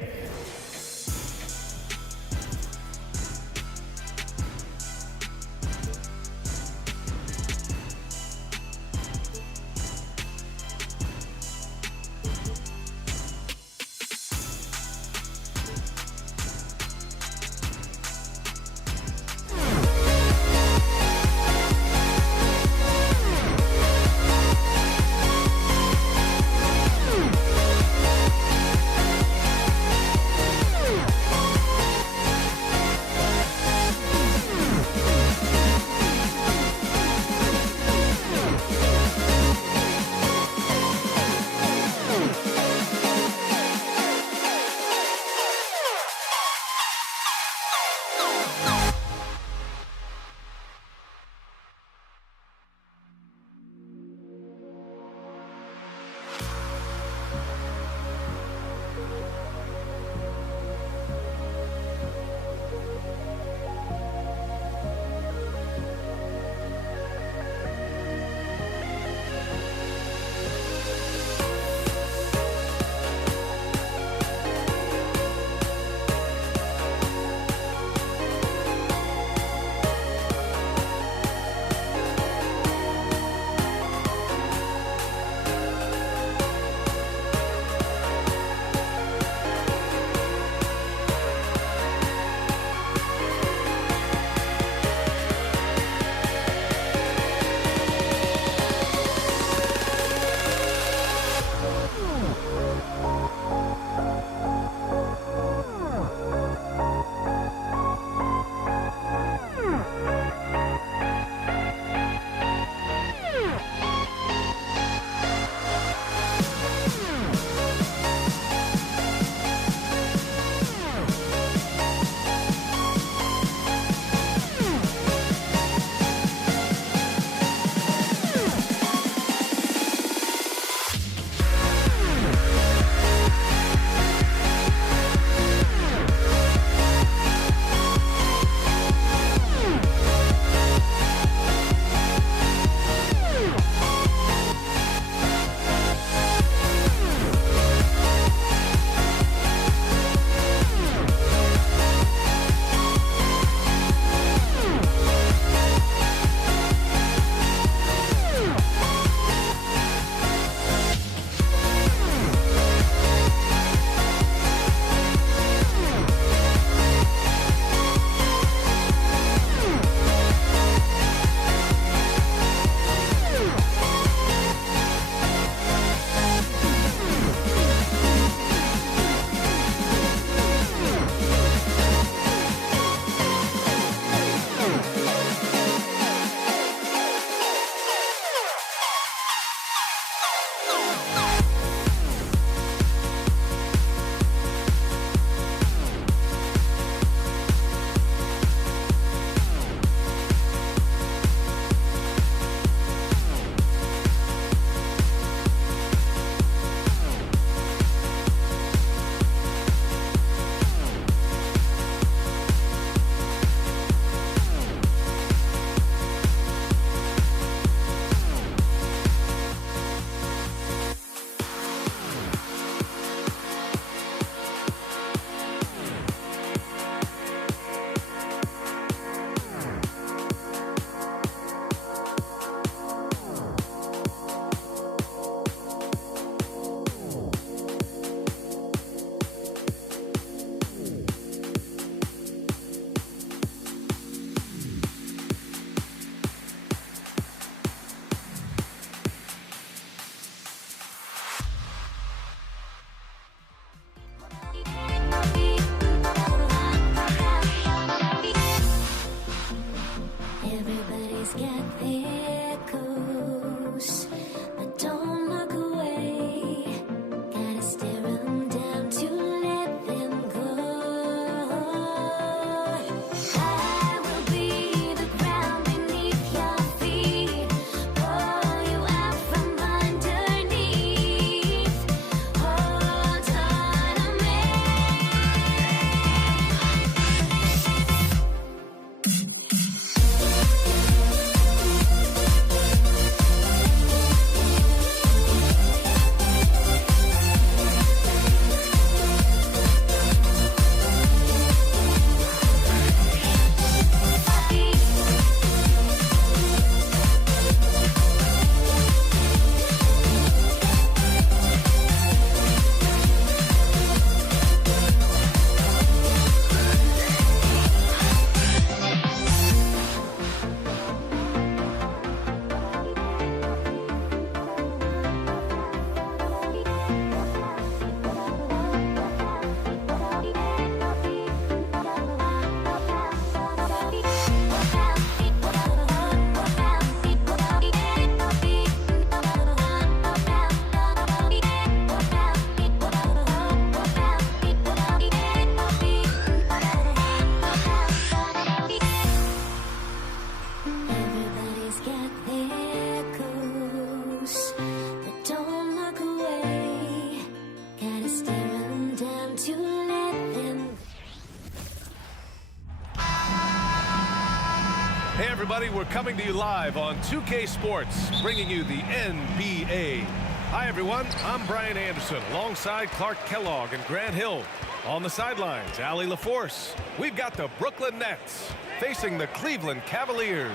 Hey everybody, we're coming to you live on 2K Sports, bringing you the NBA. Hi everyone, I'm Brian Anderson, alongside Clark Kellogg and Grant Hill. On the sidelines, Allie LaForce. We've got the Brooklyn Nets facing the Cleveland Cavaliers.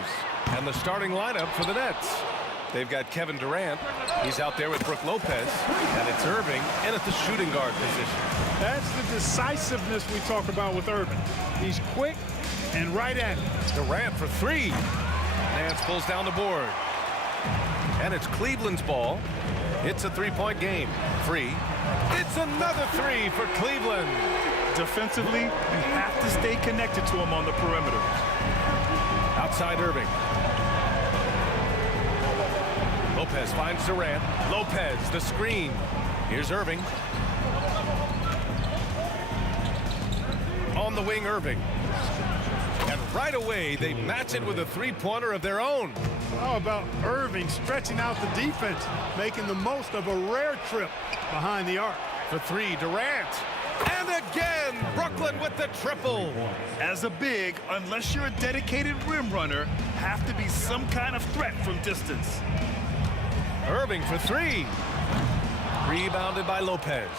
And the starting lineup for the Nets. They've got Kevin Durant. He's out there with Brook Lopez. And it's Irving in at the shooting guard position. That's the decisiveness we talk about with Irving. He's quick and right at it. Durant for three. Nance pulls down the board. And it's Cleveland's ball. It's a three-point game. Free. It's another three for Cleveland. Defensively, you have to stay connected to him on the perimeter. Outside Irving. Lopez finds Durant. Lopez, the screen. Here's Irving. On the wing, Irving. And right away, they match it with a three-pointer of their own. How about Irving stretching out the defense, making the most of a rare trip behind the arc. For three, Durant. And again, Brooklyn with the triple. As a big, unless you're a dedicated rim runner, have to be some kind of threat from distance. Irving for three. Rebounded by Lopez.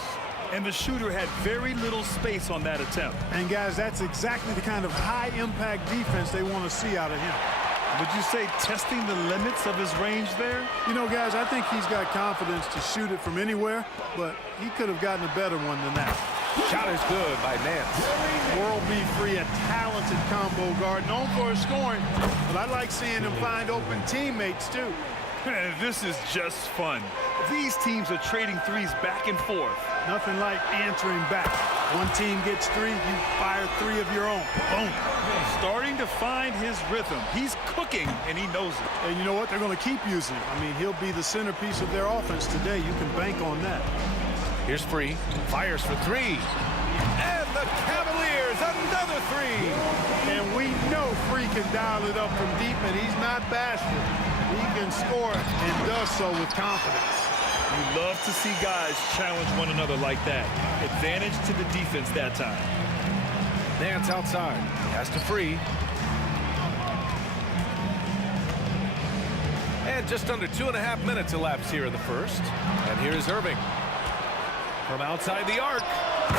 And the shooter had very little space on that attempt. And guys, that's exactly the kind of high-impact defense they want to see out of him. Would you say testing the limits of his range there? You know, guys, I think he's got confidence to shoot it from anywhere, but he could have gotten a better one than that. Shot is good by Nance. World beat free, a talented combo guard, known for his scoring, but I like seeing him find open teammates, too. This is just fun. These teams are trading threes back and forth. Nothing like answering back. One team gets three, you fire three of your own. Boom. Starting to find his rhythm. He's cooking, and he knows it. And you know what? They're going to keep using him. I mean, he'll be the centerpiece of their offense today. You can bank on that. Here's Free. Fires for three. And the Cavaliers, another three. And we know Free can dial it up from deep, and he's not bashful. He can score and does so with confidence. You love to see guys challenge one another like that. Advantage to the defense that time. Nance outside. Has to Free. And just under 2.5 minutes elapsed here in the first. And here's Irving. From outside the arc.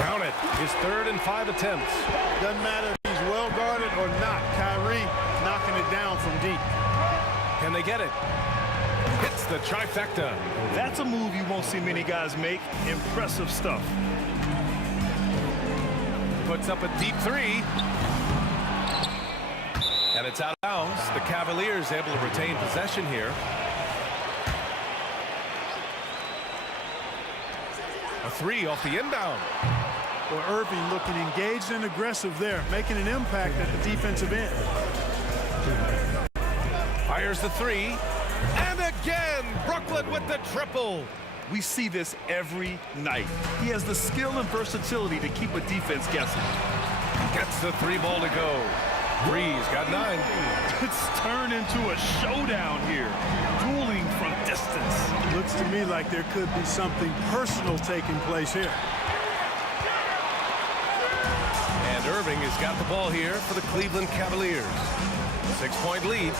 Count it. His 3rd and 5 attempts. Doesn't matter if he's well guarded or not. Kyrie knocking it down from deep. Can they get it? Hits the trifecta. That's a move you won't see many guys make. Impressive stuff. Puts up a deep three. And it's out of bounds. The Cavaliers able to retain possession here. A three off the inbound. Well, Irving looking engaged and aggressive there, making an impact at the defensive end. Fires the three. And again, Brooklyn with the triple. We see this every night. He has the skill and versatility to keep a defense guessing. Gets the three ball to go. Free's got 9. It's turned into a showdown here. Dueling from distance. Looks to me like there could be something personal taking place here. And Irving has got the ball here for the Cleveland Cavaliers. 6-point lead.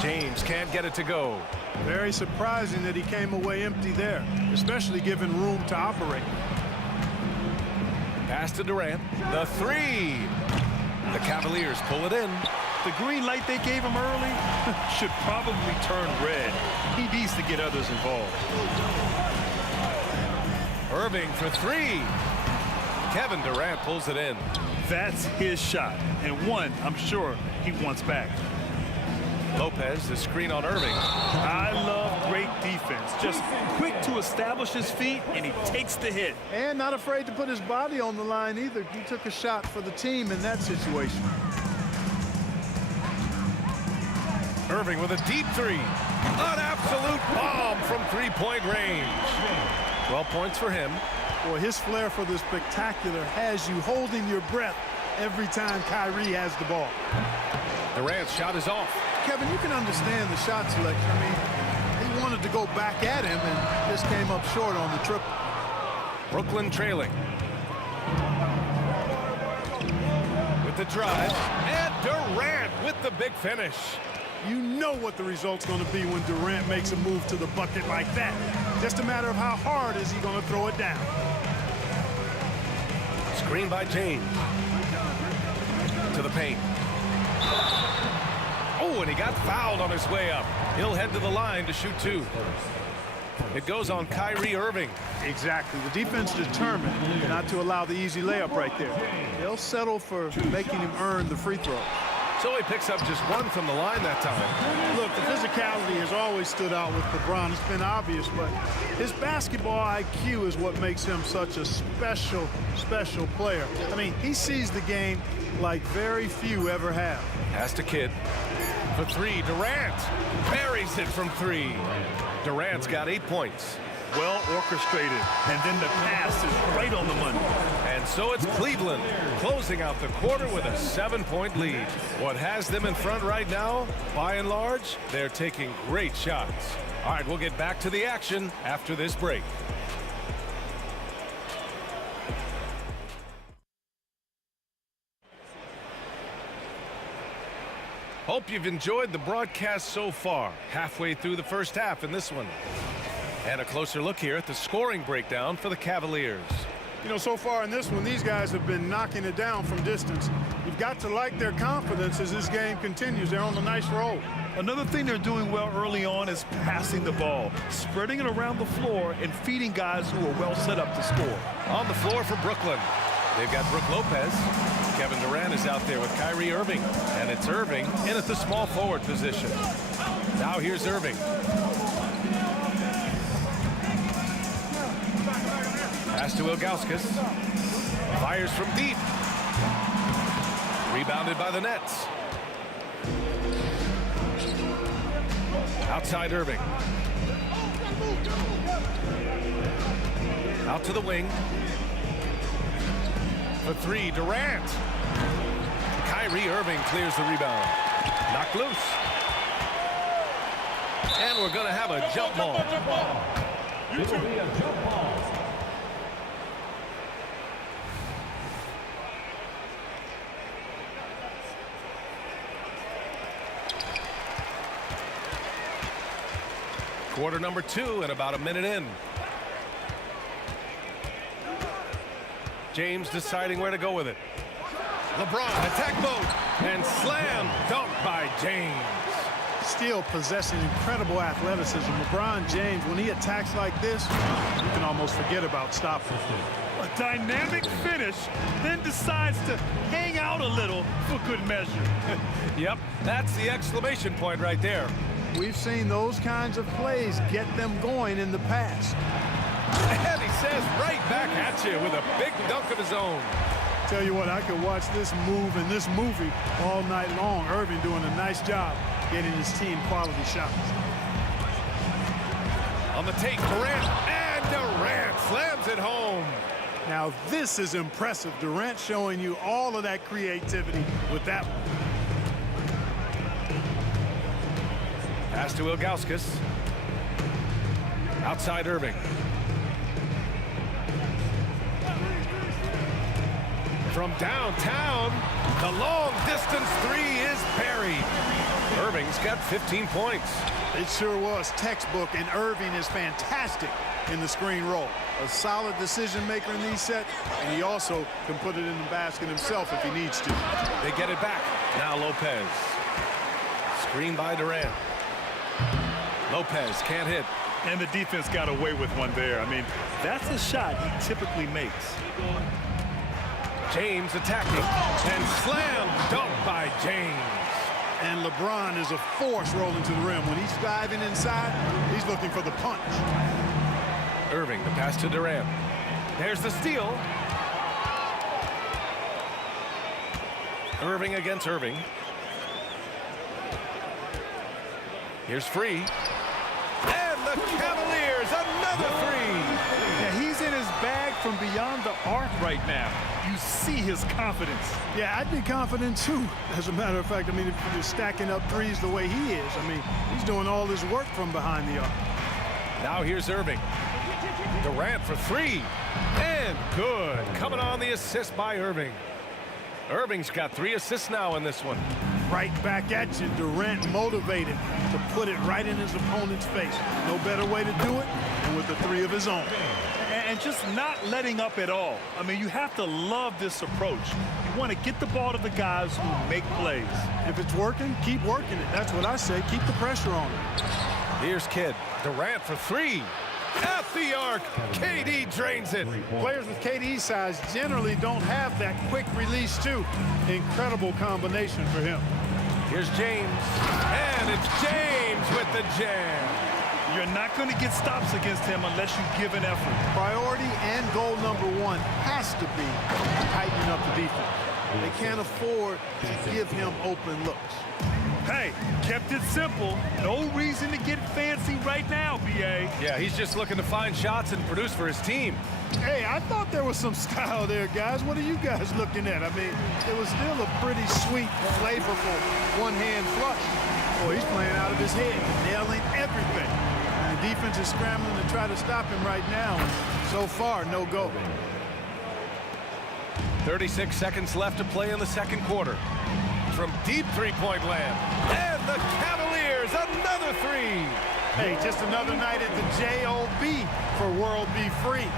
James can't get it to go. Very surprising that he came away empty there, especially given room to operate. Pass to Durant. The three. The Cavaliers pull it in. The green light they gave him early should probably turn red. He needs to get others involved. Irving for three. Kevin Durant pulls it in. That's his shot, and one I'm sure he wants back. Lopez, the screen on Irving. I love great defense. Just quick to establish his feet, and he takes the hit. And not afraid to put his body on the line either. He took a shot for the team in that situation. Irving with a deep three. An absolute bomb from three-point range. 12 points for him. Well, his flair for the spectacular has you holding your breath every time Kyrie has the ball. Durant's shot is off. Kevin, you can understand the shot selection. I mean, he wanted to go back at him and just came up short on the triple. Brooklyn trailing. With the drive. And Durant with the big finish. You know what the result's going to be when Durant makes a move to the bucket like that. Just a matter of how hard is he going to throw it down. Screen by James. To the paint. Oh, and he got fouled on his way up. He'll head to the line to shoot 2. It goes on Kyrie Irving. Exactly. The defense determined not to allow the easy layup right there. They'll settle for making him earn the free throw. So he picks up just one from the line that time. Look, the physicality has always stood out with LeBron. It's been obvious, but his basketball IQ is what makes him such a special, special player. I mean, he sees the game like very few ever have. Pass to Kidd. For three, Durant buries it from three. Durant's got 8 points. Well orchestrated, and then the pass is right on the money. And so it's Cleveland closing out the quarter with a 7-point lead. What has them in front right now, by and large, they're taking great shots. All right, we'll get back to the action after this break. Hope you've enjoyed the broadcast so far. Halfway through the first half in this one. And a closer look here at the scoring breakdown for the Cavaliers. You know, so far in this one, these guys have been knocking it down from distance. You've got to like their confidence as this game continues. They're on a nice roll. Another thing they're doing well early on is passing the ball, spreading it around the floor and feeding guys who are well set up to score. On the floor for Brooklyn, they've got Brook Lopez. Kevin Durant is out there with Kyrie Irving. And it's Irving in at the small forward position. Now here's Irving. Pass to Ilgauskas. Fires from deep. Rebounded by the Nets. Outside Irving. Out to the wing. For three, Durant. Kyrie Irving clears the rebound. Knocked loose. And we're going to have a jump ball. It will be a jump ball. Quarter number 2 and about a minute in. James deciding where to go with it. LeBron, attack mode, and slam dunk by James. Still possessing incredible athleticism. LeBron James, when he attacks like this, you can almost forget about stopping. A dynamic finish, then decides to hang out a little for good measure. Yep, that's the exclamation point right there. We've seen those kinds of plays get them going in the past. And he says right back at you with a big dunk of his own. Tell you what, I could watch this move and this movie all night long. Irving doing a nice job getting his team quality shots. On the take, Durant, and Durant slams it home. Now this is impressive. Durant showing you all of that creativity with that one. Pass to Ilgauskas. Outside Irving. From downtown, the long distance three is buried. Irving's got 15 points. It sure was textbook, and Irving is fantastic in the screen roll. A solid decision maker in these sets, and he also can put it in the basket himself if he needs to. They get it back. Now Lopez. Screen by Durant. Lopez can't hit. And the defense got away with one there. I mean, that's a shot he typically makes. James attacking, and slam dunk by James. And LeBron is a force rolling to the rim. When he's diving inside, he's looking for the punch. Irving, the pass to Durant. There's the steal. Irving against Irving. Here's Free. And the Cavaliers, another three. Yeah, he's in his bag from beyond the arc right now. You see his confidence. Yeah, I'd be confident too. As a matter of fact, I mean, if you're stacking up threes the way he is, I mean, he's doing all his work from behind the arc. Now here's Irving. Durant for three. And good. Coming on the assist by Irving. Irving's got 3 assists now in this one. Right back at you. Durant motivated to put it right in his opponent's face. No better way to do it than with the 3 of his own. And just not letting up at all. I mean, you have to love this approach. You want to get the ball to the guys who make plays. If it's working, keep working it. That's what I say. Keep the pressure on it. Here's Kidd. Durant for 3. At the arc. KD drains it. Players with KD's size generally don't have that quick release too. Incredible combination for him. Here's James. And it's James with the jam. You're not going to get stops against him unless you give an effort. Priority and goal number one has to be tightening up the defense. They can't afford to give him open looks. Hey, kept it simple. No reason to get fancy right now, B.A. Yeah, he's just looking to find shots and produce for his team. Hey, I thought there was some style there, guys. What are you guys looking at? I mean, it was still a pretty sweet, flavorful one-hand flush. Boy, he's playing out of his head, nailing everything. And the defense is scrambling to try to stop him right now. So far, no go. 36 seconds left to play in the second quarter. From deep three-point land. And the Cavaliers, another three. Hey, just another night at the J.O.B. for World Be Free.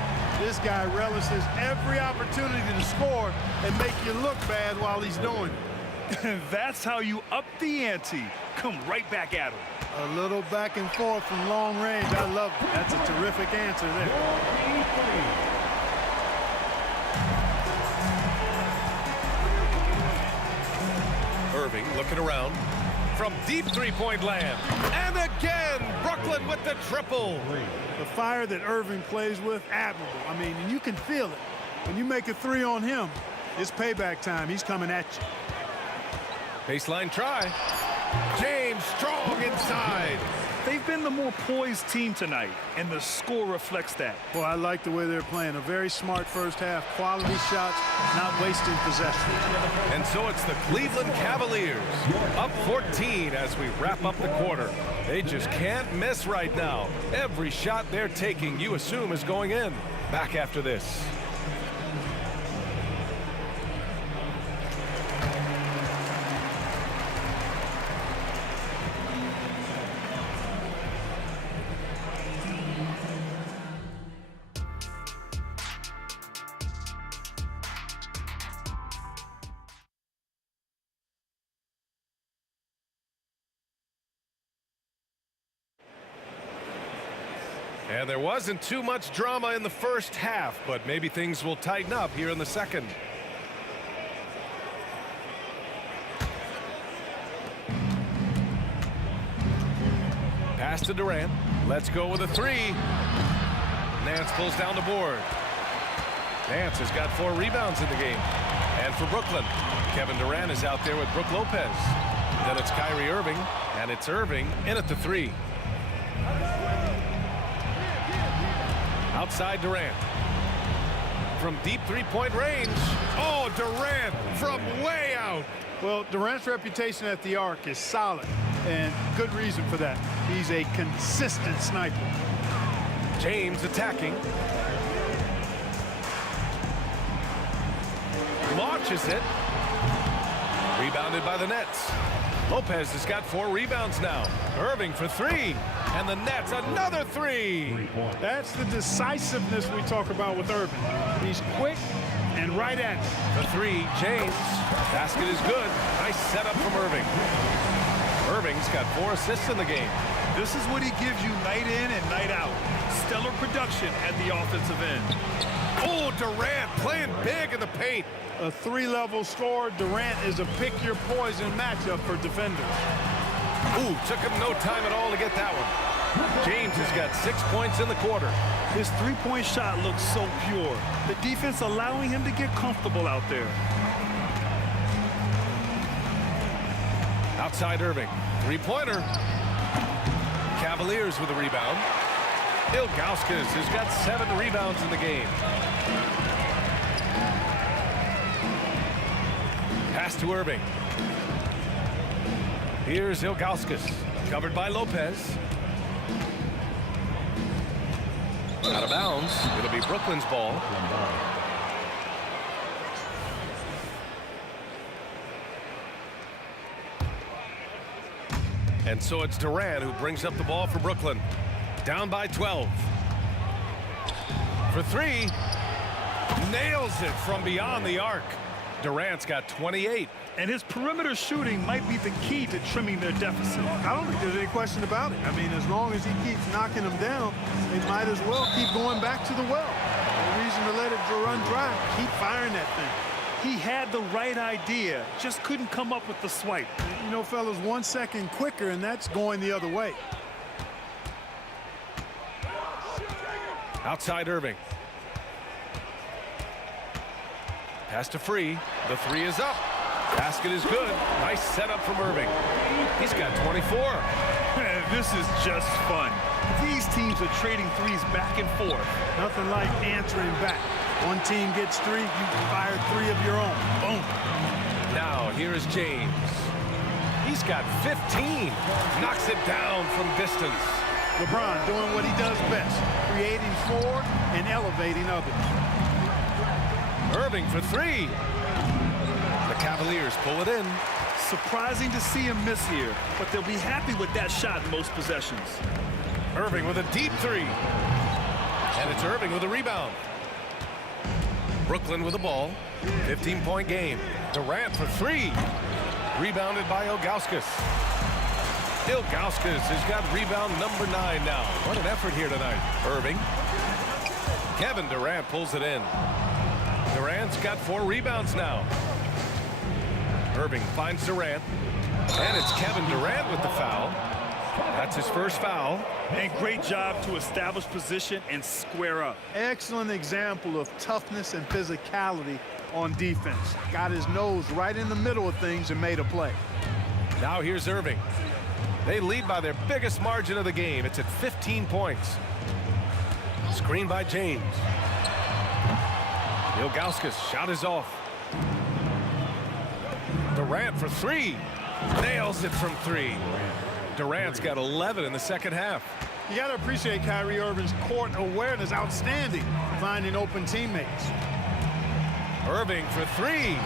This guy relishes every opportunity to score and make you look bad while he's doing it. That's how you up the ante. Come right back at him. A little back and forth from long range. I love it. That's a terrific answer there. Irving looking around from deep three-point land. And again, Brooklyn with the triple. The fire that Irving plays with, admirable. I mean, and you can feel it. When you make a three on him, it's payback time. He's coming at you. Baseline try. James strong inside. They've been the more poised team tonight, and the score reflects that. Well, I like the way they're playing. A very smart first half. Quality shots, not wasting possession. And so it's the Cleveland Cavaliers up 14 as we wrap up the quarter. They just can't miss right now. Every shot they're taking, you assume, is going in. Back after this. And there wasn't too much drama in the first half, but maybe things will tighten up here in the second. Pass to Durant. Let's go with a three. Nance pulls down the board. Nance has got 4 rebounds in the game. And for Brooklyn, Kevin Durant is out there with Brook Lopez. Then it's Kyrie Irving, and it's Irving in at the 3. Outside Durant. From deep three-point range. Oh, Durant from way out. Well, Durant's reputation at the arc is solid, and good reason for that. He's a consistent sniper. James attacking. Launches it. Rebounded by the Nets. Lopez has got 4 rebounds now. Irving for 3. And the Nets, another 3. That's the decisiveness we talk about with Irving. He's quick and right at it. The 3, James. Basket is good. Nice setup from Irving. Irving's got 4 assists in the game. This is what he gives you night in and night out. Stellar production at the offensive end. Oh, Durant playing big in the paint. A 3-level score. Durant is a pick-your-poison matchup for defenders. Ooh, took him no time at all to get that one. James has got 6 points in the quarter. His three-point shot looks so pure. The defense allowing him to get comfortable out there. Outside Irving. 3-pointer. Cavaliers with a rebound. Ilgauskas has got 7 rebounds in the game. Pass to Irving. Here's Ilgauskas, covered by Lopez. Out of bounds. It'll be Brooklyn's ball. And so it's Durant who brings up the ball for Brooklyn. Down by 12. For 3. Nails it from beyond the arc. Durant's got 28. And his perimeter shooting might be the key to trimming their deficit. I don't think there's any question about it. I mean, as long as he keeps knocking them down, they might as well keep going back to the well. No reason to let it run dry. Keep firing that thing. He had the right idea, just couldn't come up with the swipe. You know, fellas, 1 second quicker, and that's going the other way. Outside Irving. Pass to Free. The three is up. Basket is good. Nice setup from Irving. He's got 24. This is just fun. These teams are trading threes back and forth. Nothing like answering back. One team gets 3, you fire 3 of your own. Boom. Now here is James. He's got 15. Knocks it down from distance. LeBron doing what he does best, creating for and elevating others. Irving for 3. The Cavaliers pull it in. Surprising to see him miss here, but they'll be happy with that shot in most possessions. Irving with a deep 3. And it's Irving with a rebound. Brooklyn with the ball. 15-point game. Durant for 3. Rebounded by Ilgauskas. Ilgauskas has got rebound number 9 now. What an effort here tonight. Irving. Kevin Durant pulls it in. Durant's got 4 rebounds now. Irving finds Durant. And it's Kevin Durant with the foul. That's his first foul. And great job to establish position and square up. Excellent example of toughness and physicality on defense. Got his nose right in the middle of things and made a play. Now here's Irving. They lead by their biggest margin of the game. It's at 15 points. Screen by James. Ilgauskas shot is off. Durant for 3. Nails it from 3. Durant's got 11 in the second half. You got to appreciate Kyrie Irving's court awareness. Outstanding. Finding open teammates. Irving for 3.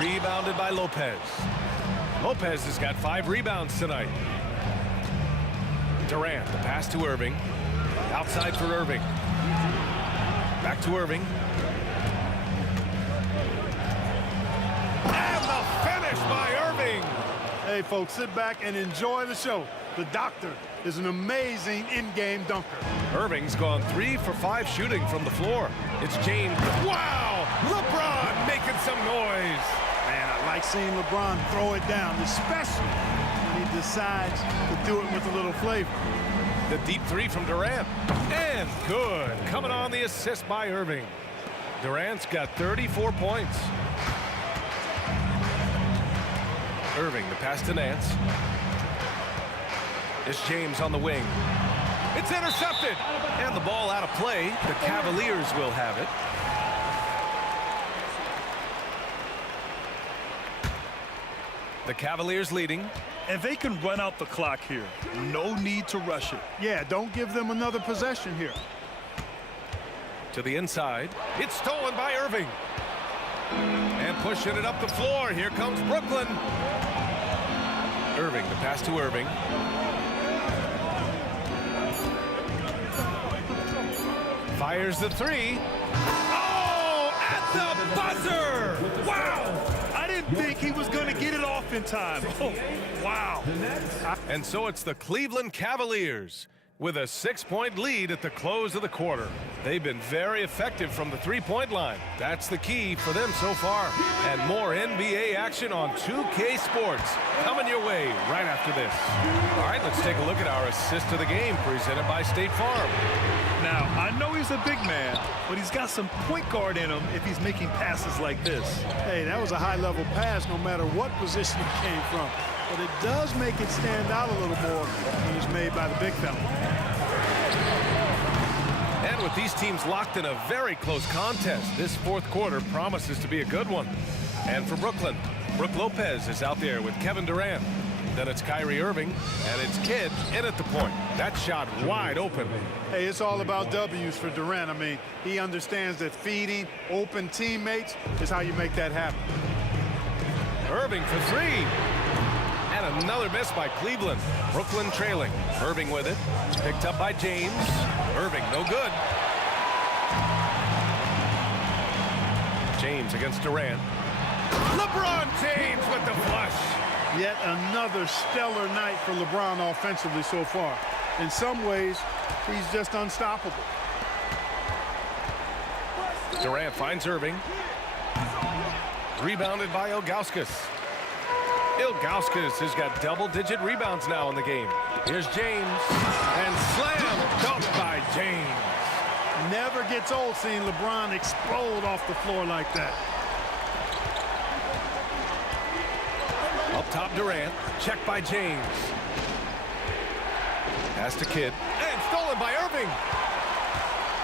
Rebounded by Lopez. Lopez has got 5 rebounds tonight. Durant, the pass to Irving. Outside for Irving. Back to Irving. And the finish by Irving. Hey, folks, sit back and enjoy the show. The doctor is an amazing in-game dunker. Irving's gone 3 for 5 shooting from the floor. It's James. Wow! LeBron making some noise. Man, I like seeing LeBron throw it down, especially when he decides to do it with a little flavor. The deep 3 from Durant. And good. Coming on the assist by Irving. Durant's got 34 points. Irving, the pass to Nance. It's James on the wing. It's intercepted. And the ball out of play. The Cavaliers will have it. The Cavaliers leading. And they can run out the clock here. No need to rush it. Yeah, don't give them another possession here. To the inside. It's stolen by Irving. And pushing it up the floor. Here comes Brooklyn. Irving, the pass to Irving. Fires the 3. Oh, at the buzzer! Wow! I didn't think he was going to get it off in time. Oh, wow. And so it's the Cleveland Cavaliers with a 6-point lead at the close of the quarter. They've been very effective from the 3-point line. That's the key for them so far. And more NBA action on 2K Sports coming your way right after this. All right, let's take a look at our assist of the game presented by State Farm. Now, I know he's a big man, but he's got some point guard in him if he's making passes like this. Hey, that was a high-level pass no matter what position it came from. But it does make it stand out a little more when it's made by the big fella. And with these teams locked in a very close contest, this fourth quarter promises to be a good one. And for Brooklyn, Brook Lopez is out there with Kevin Durant. Then it's Kyrie Irving, and it's Kidd in at the point. That shot wide open. Hey, it's all about W's for Durant. I mean, he understands that feeding open teammates is how you make that happen. Irving for 3. And another miss by Cleveland. Brooklyn trailing. Irving with it. Picked up by James. Irving, no good. James against Durant. LeBron James with the flush. Yet another stellar night for LeBron offensively so far. In some ways, he's just unstoppable. Durant finds Irving. Rebounded by Ilgauskas. Ilgauskas has got double-digit rebounds now in the game. Here's James. And slam dunked by James. Never gets old seeing LeBron explode off the floor like that. Up top, Durant. Checked by James. Pass to Kidd. And stolen by Irving.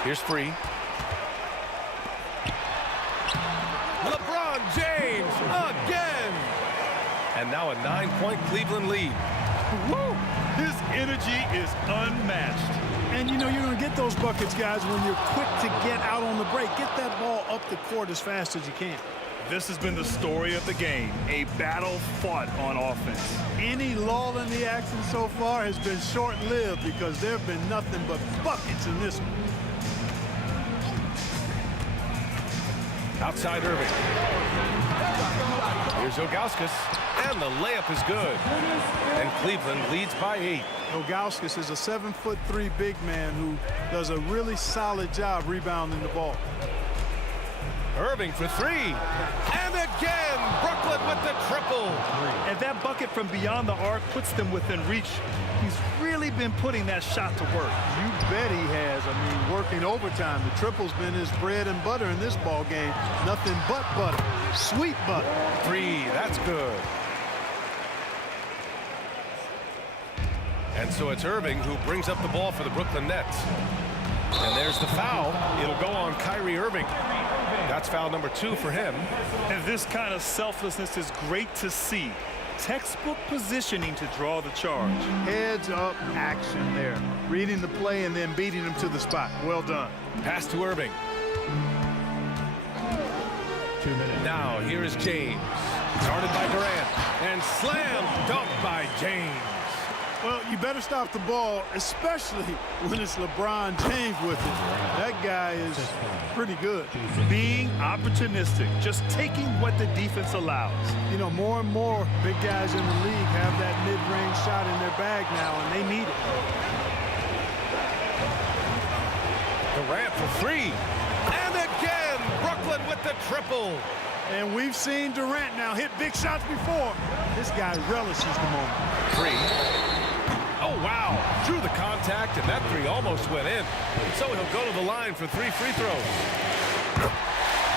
Here's Free. LeBron James again. And now a 9-point Cleveland lead. Woo! His energy is unmatched. And you know you're going to get those buckets, guys, when you're quick to get out on the break. Get that ball up the court as fast as you can. This has been the story of the game, a battle fought on offense. Any lull in the action so far has been short-lived because there have been nothing but buckets in this one. Outside Irving. Here's Ilgauskas. And the layup is good. And Cleveland leads by 8. Ilgauskas is a 7'3" big man who does a really solid job rebounding the ball. Irving for 3. And again, Brooklyn with the triple. And that bucket from beyond the arc puts them within reach. He's really been putting that shot to work. You bet he has. I mean, working overtime. The triple's been his bread and butter in this ball game. Nothing but butter. Sweet butter. 3. That's good. And so it's Irving who brings up the ball for the Brooklyn Nets. And there's the foul. It'll go on Kyrie Irving. That's foul number 2 for him. And this kind of selflessness is great to see. Textbook positioning to draw the charge. Heads up action there. Reading the play and then beating him to the spot. Well done. Pass to Irving. 2 minutes. Now here is James. Guarded by Durant. And slam dunked by James. Well, you better stop the ball, especially when it's LeBron James with it. That guy is pretty good. Being opportunistic, just taking what the defense allows. You know, more and more big guys in the league have that mid-range shot in their bag now, and they need it. Durant for 3. And again, Brooklyn with the triple. And we've seen Durant now hit big shots before. This guy relishes the moment. 3. Oh, wow. Drew the contact, and that 3 almost went in. So he'll go to the line for 3 free throws.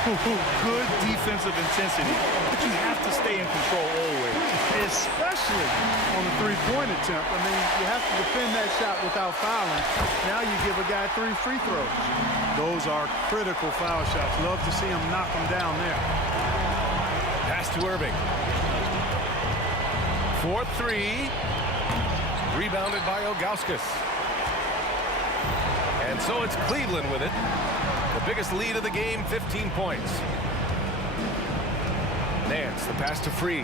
Good defensive intensity, but you have to stay in control always. Especially on the three-point attempt. I mean, you have to defend that shot without fouling. Now you give a guy 3 free throws. Those are critical foul shots. Love to see him knock them down there. Pass to Irving. 4-3. Rebounded by Ilgauskas. And so it's Cleveland with it. The biggest lead of the game, 15 points. Nance, the pass to Free.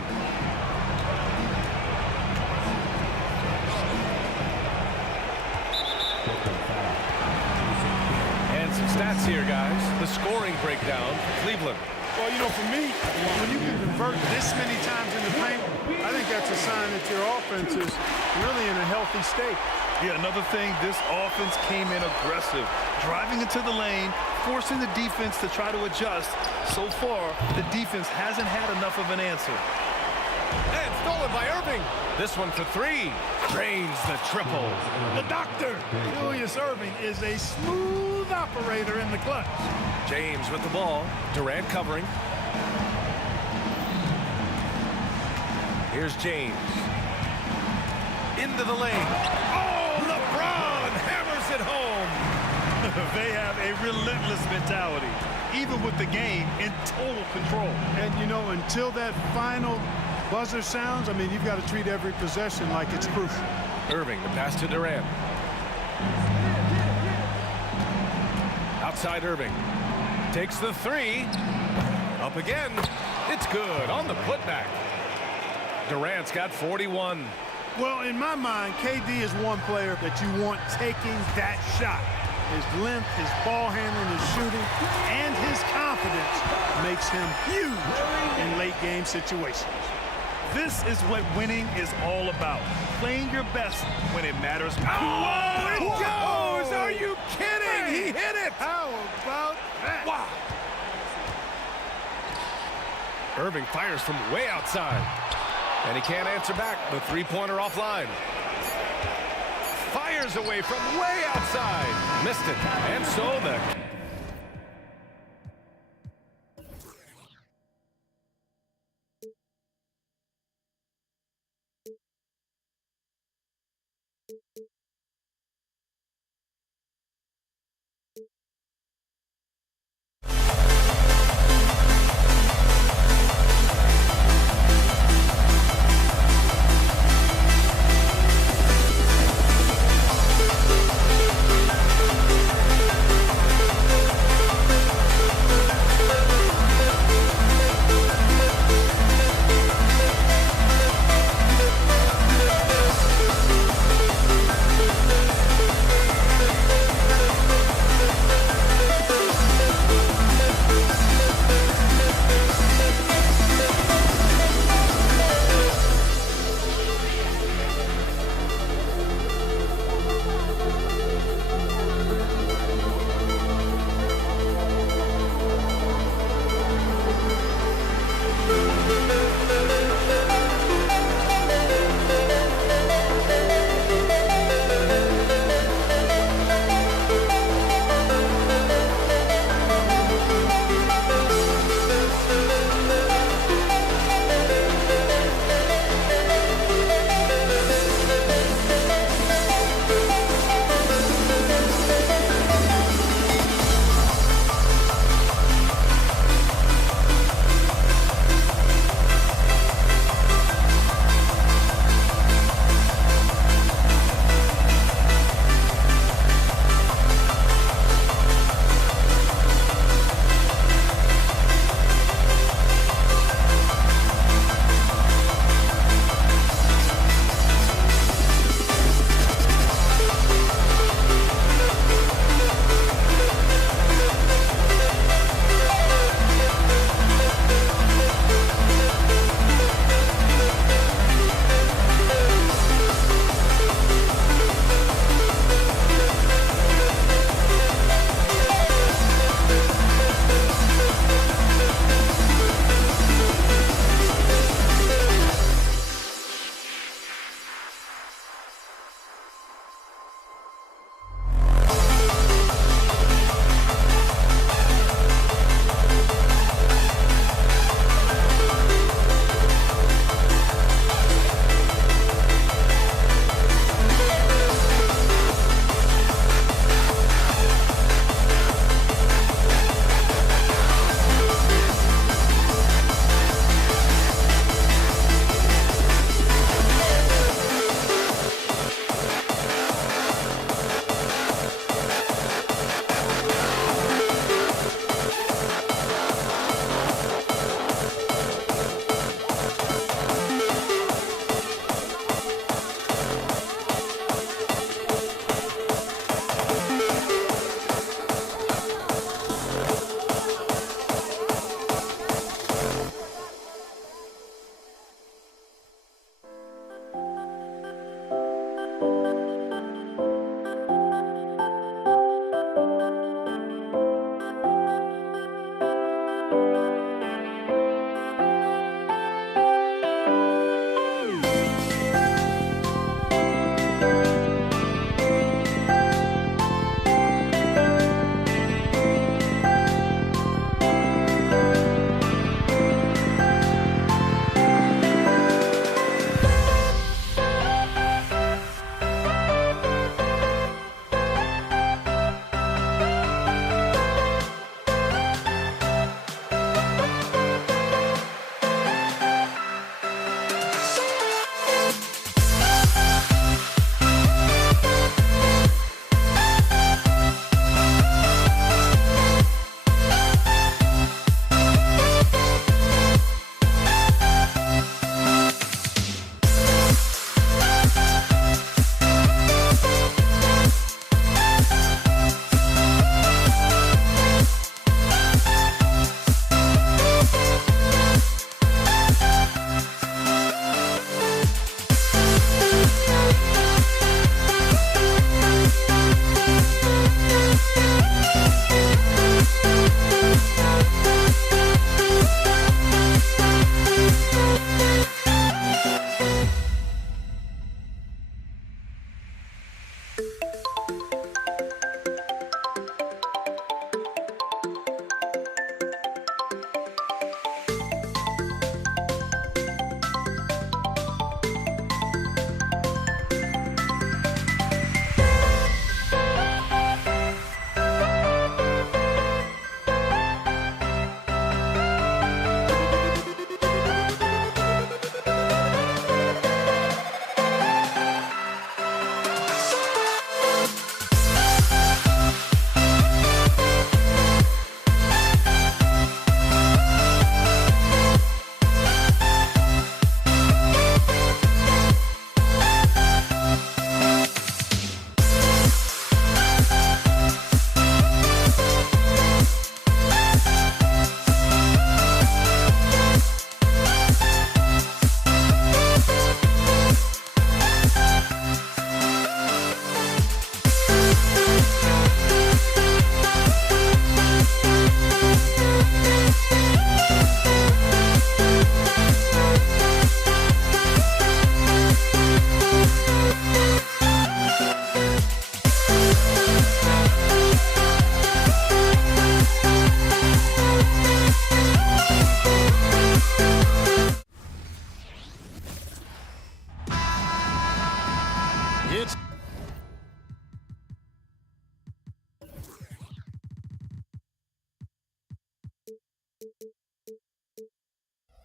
And some stats here, guys. The scoring breakdown for Cleveland. Well, you know, for me, when you can convert this many times in the paint, I think that's a sign that your offense is really in a healthy state. Yeah, another thing, this offense came in aggressive, driving into the lane, forcing the defense to try to adjust. So far, the defense hasn't had enough of an answer. And stolen by Irving. This one for 3. Drains the triple. The doctor, Julius Irving, is a smooth operator in the clutch. James with the ball. Durant covering. Here's James. Into the lane. Oh, LeBron hammers it home. They have a relentless mentality, even with the game in total control. And, you know, until that final buzzer sounds, I mean, you've got to treat every possession like it's crucial. Irving, the pass to Durant. Outside Irving. Takes the 3. Up again. It's good on the putback. Durant's got 41. Well, in my mind, KD is one player that you want taking that shot. His length, his ball handling, his shooting, and his confidence makes him huge in late-game situations. This is what winning is all about. Playing your best when it matters. Oh, it goes! Are you kidding? He hit it! How about that? Wow. Irving fires from way outside. And he can't answer back. The three-pointer offline. Fires away from way outside. Missed it. And so the...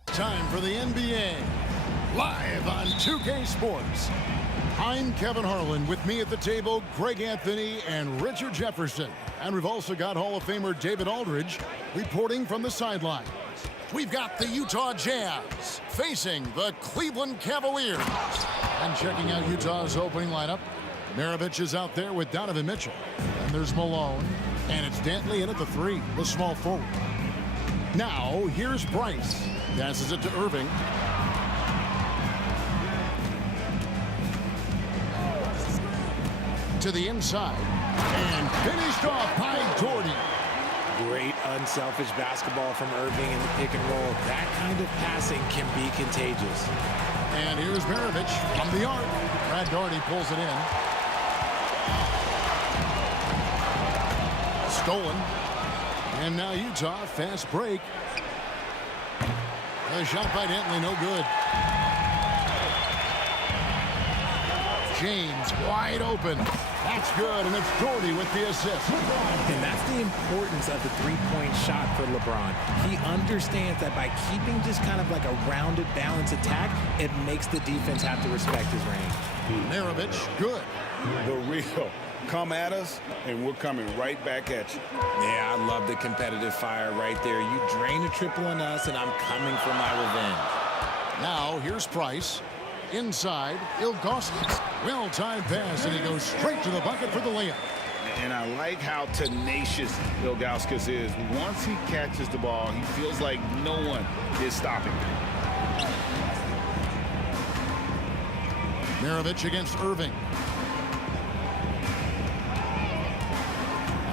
Time for the NBA, live on 2K Sports. I'm Kevin Harlan. With me at the table, Greg Anthony and Richard Jefferson. And we've also got Hall of Famer David Aldridge reporting from the sideline. We've got the Utah Jazz facing the Cleveland Cavaliers. And checking out Utah's opening lineup, Maravich is out there with Donovan Mitchell. And there's Malone. And it's Dantley in at the 3, the small forward. Now, here's Bryce. Passes it to Irving. To the inside. And finished off by Doherty. Great unselfish basketball from Irving in the pick and roll. That kind of passing can be contagious. And here's Maravich from the arc. Brad Doherty pulls it in. Stolen. And now Utah, fast break. A shot by Dantley, no good. James wide open. That's good, and it's Doherty with the assist. And that's the importance of the three-point shot for LeBron. He understands that by keeping just kind of like a rounded, balanced attack, it makes the defense have to respect his range. Maravich, good. The real. Come at us, and we're coming right back at you. Yeah, I love the competitive fire right there. You drain a triple on us, and I'm coming for my revenge. Now, here's Price. Inside, Ilgauskas. Well-timed pass, and he goes straight to the bucket for the layup. And I like how tenacious Ilgauskas is. Once he catches the ball, he feels like no one is stopping him. Maravich against Irving.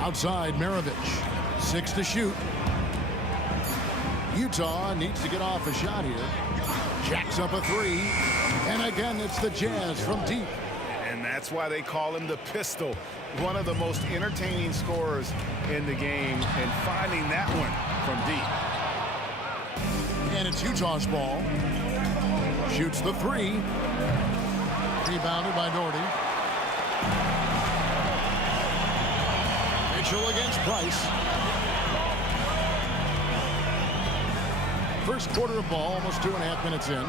Outside, Maravich. 6 to shoot. Utah needs to get off a shot here. Jacks up a 3. And again, it's the Jazz from deep. And that's why they call him the Pistol. One of the most entertaining scorers in the game. And finding that one from deep. And it's Utah's ball. Shoots the 3. Rebounded by Doherty. Mitchell against Price. First quarter of ball, almost 2.5 minutes in.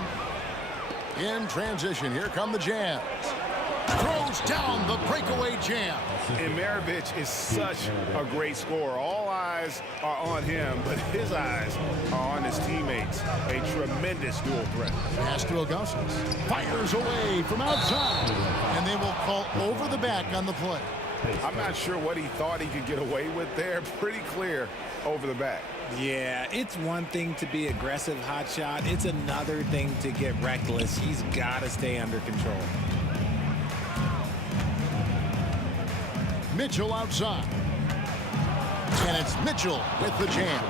In transition, here come the Jazz. Throws down the breakaway jam. And Maravich is such a great scorer. All eyes are on him, but his eyes are on his teammates. A tremendous dual threat. Pass to Augustus. Fires away from outside. And they will call over the back on the play. I'm not sure what he thought he could get away with there. Pretty clear over the back. Yeah, it's one thing to be aggressive hot shot. It's another thing to get reckless. He's got to stay under control. Mitchell outside. And it's Mitchell with the jam.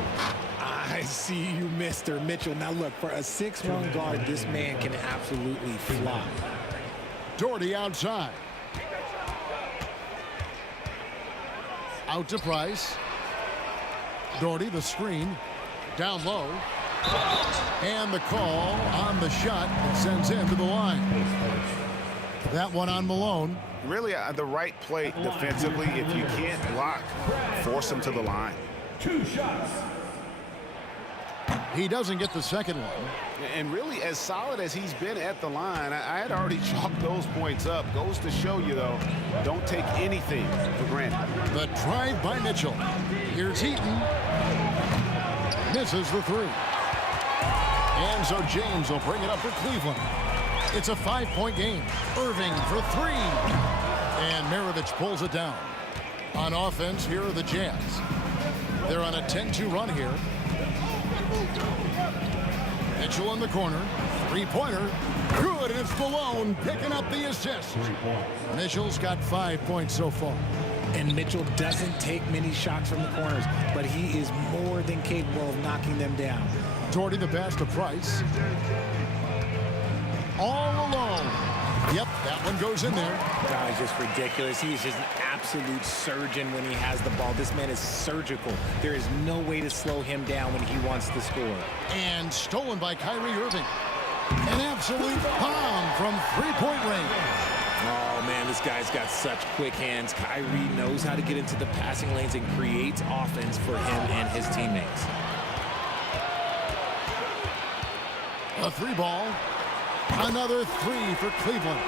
I see you, Mr. Mitchell. Now look, for a 6'1" guard, this man can absolutely fly. Doherty outside. Out to Price. Doherty, the screen. Down low. And the call on the shot that sends him to the line. That one on Malone. Really the right play defensively. If you can't block, force him to the line. 2 shots. He doesn't get the second one. And really, as solid as he's been at the line, I had already chalked those points up. Goes to show you, though, don't take anything for granted. The drive by Mitchell. Here's Heaton. Misses the 3. And so James will bring it up for Cleveland. It's a 5-point game. Irving for 3. And Maravich pulls it down. On offense, here are the Jazz. They're on a 10-2 run here. Mitchell in the corner. 3-pointer. Good, and it's Malone picking up the assist. Mitchell's got 5 points so far. And Mitchell doesn't take many shots from the corners, but he is more than capable of knocking them down. Doherty the pass to Price. All alone. Yep, that one goes in there. Guy's just ridiculous. He's just an absolute surgeon when he has the ball. This man is surgical. There is no way to slow him down when he wants to score. And stolen by Kyrie Irving. An absolute bomb from 3-point range. Oh, man, this guy's got such quick hands. Kyrie knows how to get into the passing lanes and creates offense for him and his teammates. The three ball. Another three for Cleveland.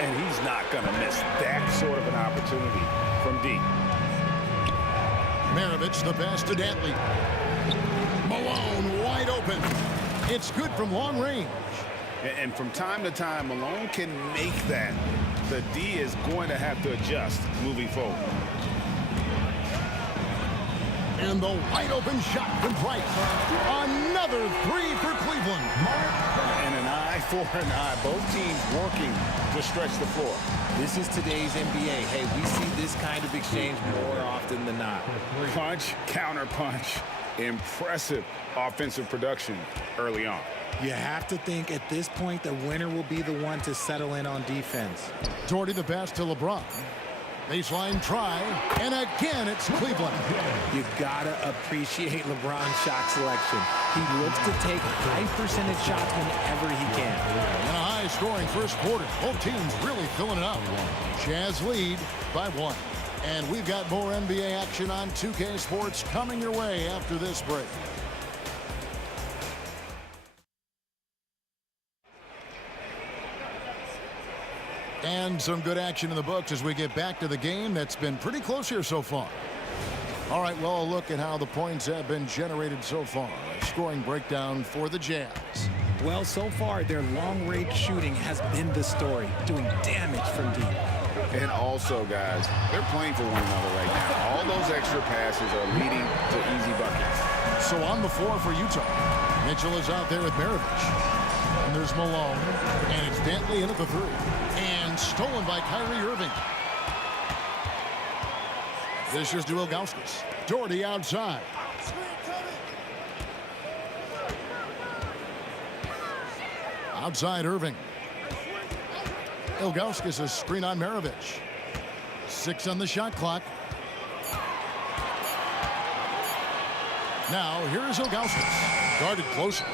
And he's not going to miss that sort of an opportunity from deep. Maravich the pass to Dantley. Malone wide open. It's good from long range. And from time to time, Malone can make that. The D is going to have to adjust moving forward. And the wide open shot from Price. Another three for Cleveland. And an eye for an eye. Both teams working to stretch the floor. This is today's NBA. Hey, we see this kind of exchange more often than not. Punch, counter punch. Impressive offensive production early on. You have to think at this point the winner will be the one to settle in on defense. Doherty the pass to LeBron. Baseline try, and again it's Cleveland. You gotta appreciate LeBron's shot selection. He looks to take high percentage shots whenever he can. And a high-scoring first quarter. Both teams really filling it up. Jazz lead by 1. And we've got more NBA action on 2K Sports coming your way after this break. And some good action in the books as we get back to the game that's been pretty close here so far. All right, well, a look at how the points have been generated so far. A scoring breakdown for the Jazz. Well, so far, their long-range shooting has been the story, doing damage from deep. And also, guys, they're playing for one another right now. All those extra passes are leading to easy buckets. So on the floor for Utah, Mitchell is out there with Maravich. And there's Malone, and it's Dantley in at the 3. And stolen by Kyrie Irving. This is to Ilgauskas. Doherty outside. Outside Irving. Ilgauskas a screen on Maravich. 6 on the shot clock. Now here's Ilgauskas. Guarded closely.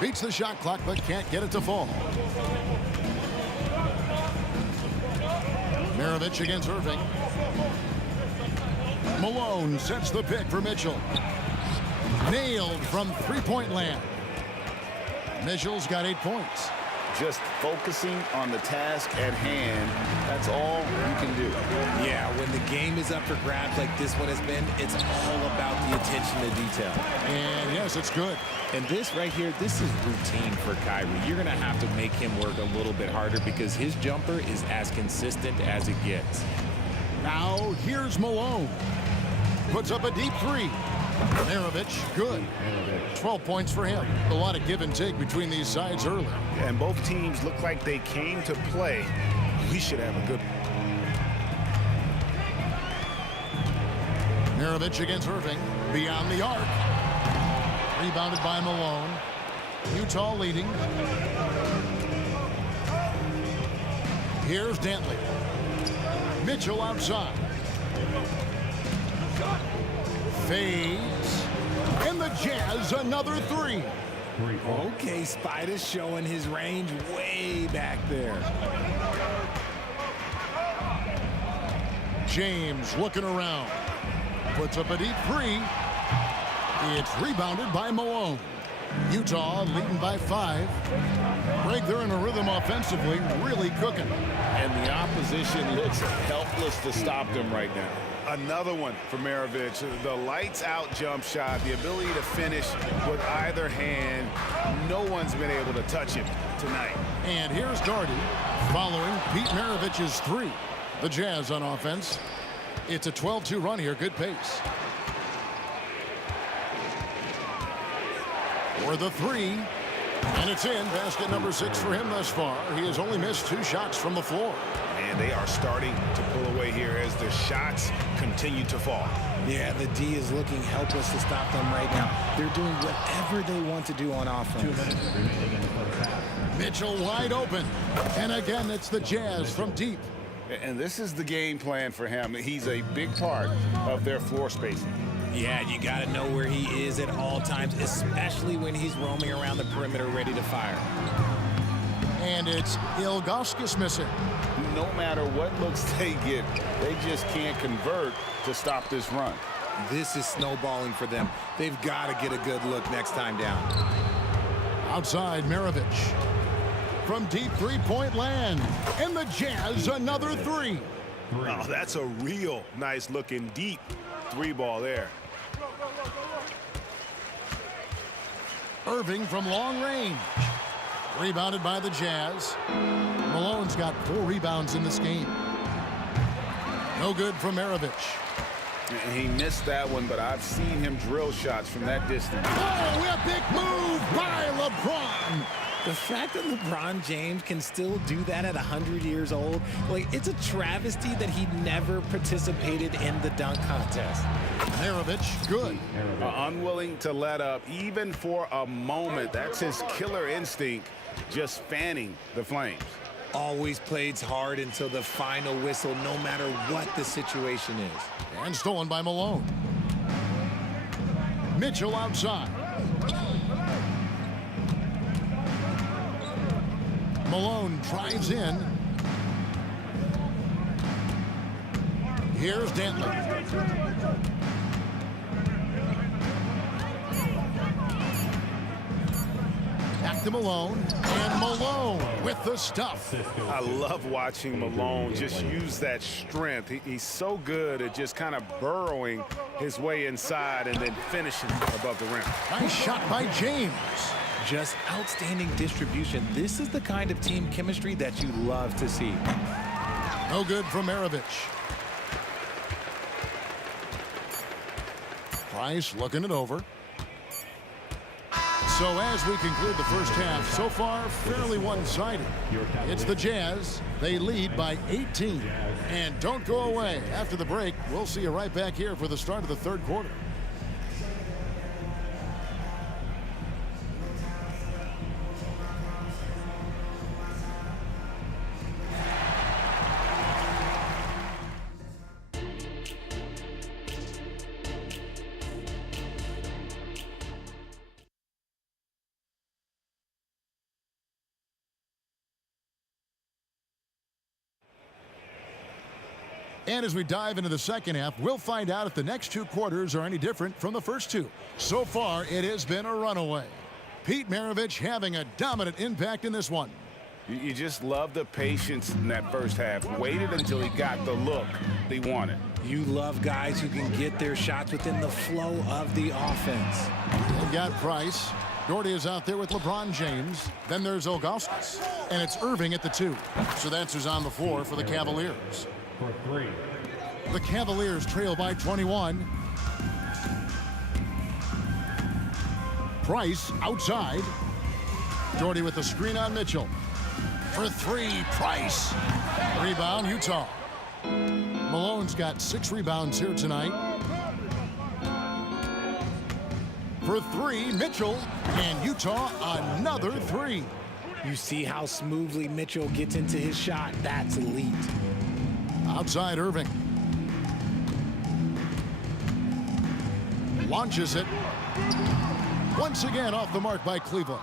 Beats the shot clock but can't get it to fall. Maravich against Irving. Malone sets the pick for Mitchell. Nailed from three-point land. Mitchell's got 8 points. Just focusing on the task at hand, that's all you can do. Yeah, when the game is up for grabs like this one has been, it's all about the attention to detail. And yes, it's good. And this right here, this is routine for Kyrie. You're going to have to make him work a little bit harder because his jumper is as consistent as it gets. Now here's Malone. Puts up a deep 3. Maravich, good. 12 points for him. A lot of give and take between these sides early. And both teams look like they came to play. We should have a good Maravich against Irving. Beyond the arc. Rebounded by Malone. Utah leading. Here's Dantley. Mitchell outside. Fades. And the Jazz another 3. Okay, Spider's showing his range way back there. James looking around. Puts up a deep 3. It's rebounded by Malone. Utah leading by 5. Greg, they're in a rhythm offensively, really cooking. And the opposition looks helpless to stop them right now. Another one for Maravich. The lights-out jump shot, the ability to finish with either hand. No one's been able to touch him tonight. And here's Doherty following Pete Maravich's 3. The Jazz on offense. It's a 12-2 run here. Good pace. For the 3. And it's in. Basket number 6 for him thus far. He has only missed 2 shots from the floor. And they are starting to pull away here as the shots continue to fall. Yeah, the D is looking helpless to stop them right now. They're doing whatever they want to do on offense. Mitchell wide open. And again, it's the Jazz from deep. And this is the game plan for him. He's a big part of their floor spacing. Yeah, you got to know where he is at all times, especially when he's roaming around the perimeter ready to fire. And it's Ilgauskas missing. No matter what looks they get, they just can't convert to stop this run. This is snowballing for them. They've got to get a good look next time down. Outside, Maravich. From deep three-point land. And the Jazz another three. Oh, that's a real nice looking deep three ball there. Irving from long range. Rebounded by the Jazz. Malone's got 4 rebounds in this game. No good from Maravich. He missed that one, but I've seen him drill shots from that distance. Oh, a big move by LeBron. The fact that LeBron James can still do that at 100 years old, like, it's a travesty that he never participated in the dunk contest. Maravich, good. Unwilling to let up, even for a moment. That's his killer instinct, just fanning the flames. Always plays hard until the final whistle, no matter what the situation is. And stolen by Malone. Mitchell outside. Malone drives in. Here's Dantley. Back to Malone. And Malone with the stuff. I love watching Malone just use that strength. He's so good at just kind of burrowing his way inside and then finishing above the rim. Nice shot by James. Just outstanding distribution. This is the kind of team chemistry that you love to see. No good from Maravich. Price looking it over. So as we conclude the first half, so far fairly one-sided. It's the Jazz. They lead by 18. And don't go away. After the break, we'll see you right back here for the start of the third quarter. And as we dive into the second half, we'll find out if the next 2 quarters are any different from the first 2. So far, it has been a runaway. Pete Maravich having a dominant impact in this one. You just love the patience in that first half. Waited until he got the look he wanted. You love guys who can get their shots within the flow of the offense. They've got Price. Doherty is out there with LeBron James. Then there's Ilgauskas. And it's Irving at the 2. So that's who's on the floor for the Cavaliers. For 3. The Cavaliers trail by 21. Price outside. Doherty with the screen on Mitchell. For 3, Price. Rebound, Utah. Malone's got 6 rebounds here tonight. For 3, Mitchell. And Utah, another 3. You see how smoothly Mitchell gets into his shot. That's elite. Outside Irving. Launches it. Once again off the mark by Cleveland.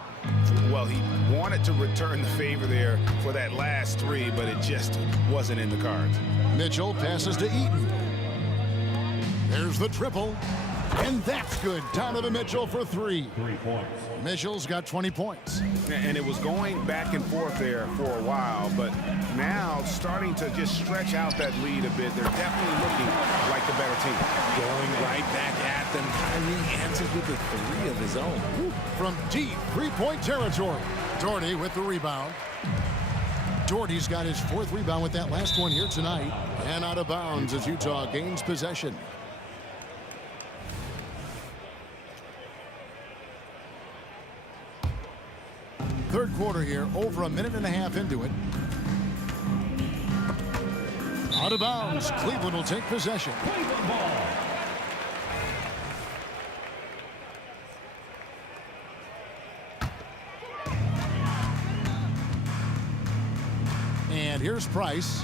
Well, he wanted to return the favor there for that last 3, but it just wasn't in the cards. Mitchell passes to Eaton. There's the triple. And that's good. Donovan Mitchell for 3. 3 points. Mitchell's got 20 points. And it was going back and forth there for a while, but now starting to just stretch out that lead a bit. They're definitely looking like the better team. Going right back at them. Kyrie answers with a 3 of his own. Woo. From deep three-point territory. Doherty with the rebound. Doherty's got his 4th rebound with that last one here tonight. And out of bounds as Utah gains possession. Third quarter here, over a minute and a half into it. Out of bounds, Cleveland will take possession. Cleveland ball. And here's Price.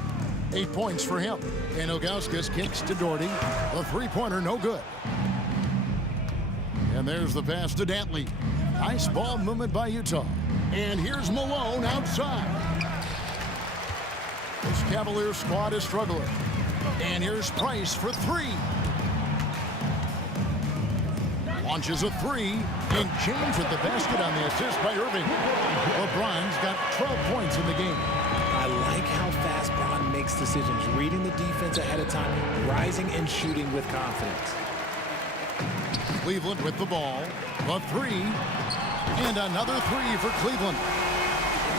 8 points for him. And Ilgauskas kicks to Doherty. The three-pointer, no good. And there's the pass to Dantley. Nice ball movement by Utah. And here's Malone outside. This Cavaliers squad is struggling. And here's Price for 3. Launches a three, and James with the basket on the assist by Irving. LeBron's got 12 points in the game. I like how fast Bron makes decisions, reading the defense ahead of time, rising and shooting with confidence. Cleveland with the ball. A three, and another three for Cleveland.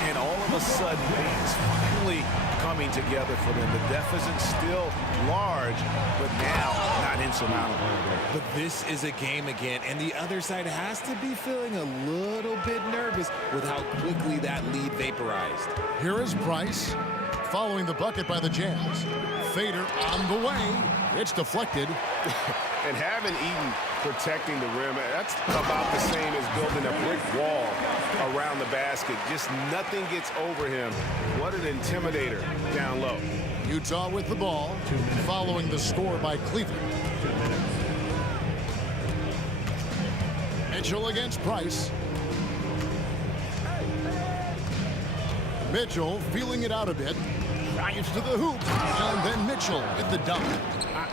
And all of a sudden, it's finally coming together for them. The deficit's still large, but now not insurmountable. But this is a game again, and the other side has to be feeling a little bit nervous with how quickly that lead vaporized. Here is Price, following the bucket by the Jazz. Fader on the way. It's deflected. And having Eaton protecting the rim, that's about the same as building a brick wall around the basket. Just nothing gets over him. What an intimidator down low. Utah with the ball, following the score by Cleveland. Mitchell against Price. Mitchell feeling it out a bit. Drives to the hoop, and then Mitchell with the dunk.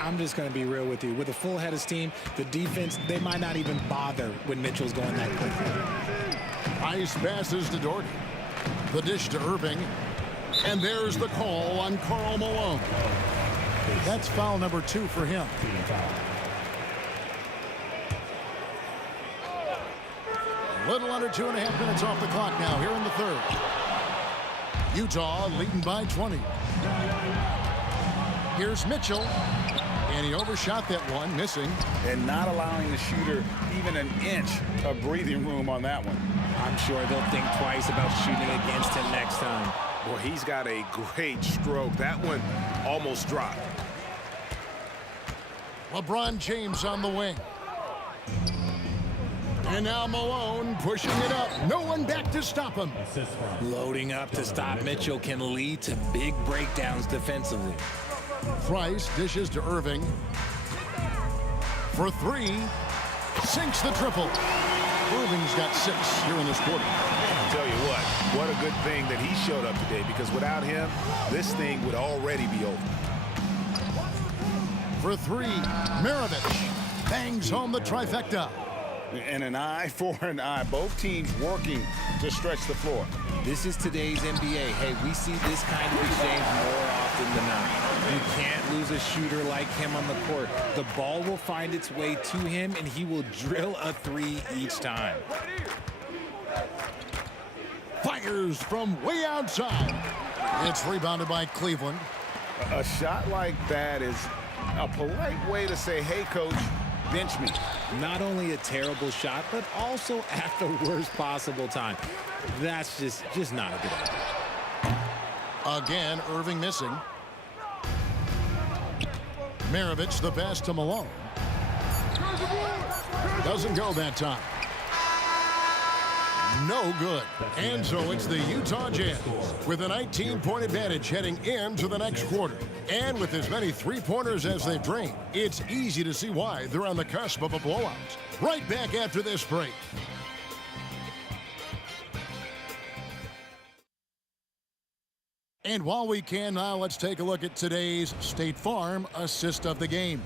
I'm just going to be real with you. With a full head of steam, the defense, they might not even bother when Mitchell's going that quickly. Price passes to Doherty. The dish to Irving. And there's the call on Karl Malone. That's foul number 2 for him. A little under 2.5 minutes off the clock now here in the third. Utah leading by 20. Here's Mitchell. And he overshot that one, missing. And not allowing the shooter even an inch of breathing room on that one. I'm sure they'll think twice about shooting against him next time. Boy, he's got a great stroke. That one almost dropped. LeBron James on the wing. And now Malone pushing it up. No one back to stop him. Loading up to stop Mitchell can lead to big breakdowns defensively. Price dishes to Irving. For 3. Sinks the triple. Irving's got 6 here in this quarter. I'll tell you what a good thing that he showed up today, because without him, this thing would already be over. For 3, Maravich bangs home the trifecta. And an eye for an eye. Both teams working to stretch the floor. This is today's NBA. Hey, we see this kind of exchange more often than not. You can't lose a shooter like him on the court. The ball will find its way to him, and he will drill a 3 each time. Fires from way outside. It's rebounded by Cleveland. A shot like that is a polite way to say, hey, coach, bench me. Not only a terrible shot, but also at the worst possible time. That's just not a good idea. Again, Irving missing. Maravich the pass to Malone. Doesn't go that time. No good. And so it's the Utah Jazz with a 19-point advantage heading into the next quarter. And with as many three-pointers as they've drained, it's easy to see why they're on the cusp of a blowout. Right back after this break. And while we can now, let's take a look at today's State Farm assist of the game.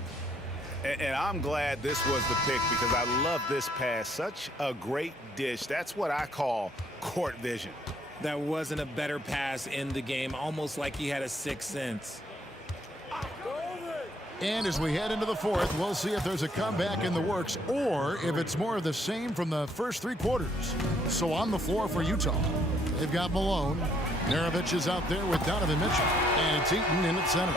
And I'm glad this was the pick, because I love this pass. Such a great dish. That's what I call court vision. That wasn't a better pass in the game, almost like he had a sixth sense. And as we head into the fourth, we'll see if there's a comeback in the works or if it's more of the same from the first 3 quarters. So on the floor for Utah, they've got Malone. Maravich is out there with Donovan Mitchell. And it's Eaton in at center.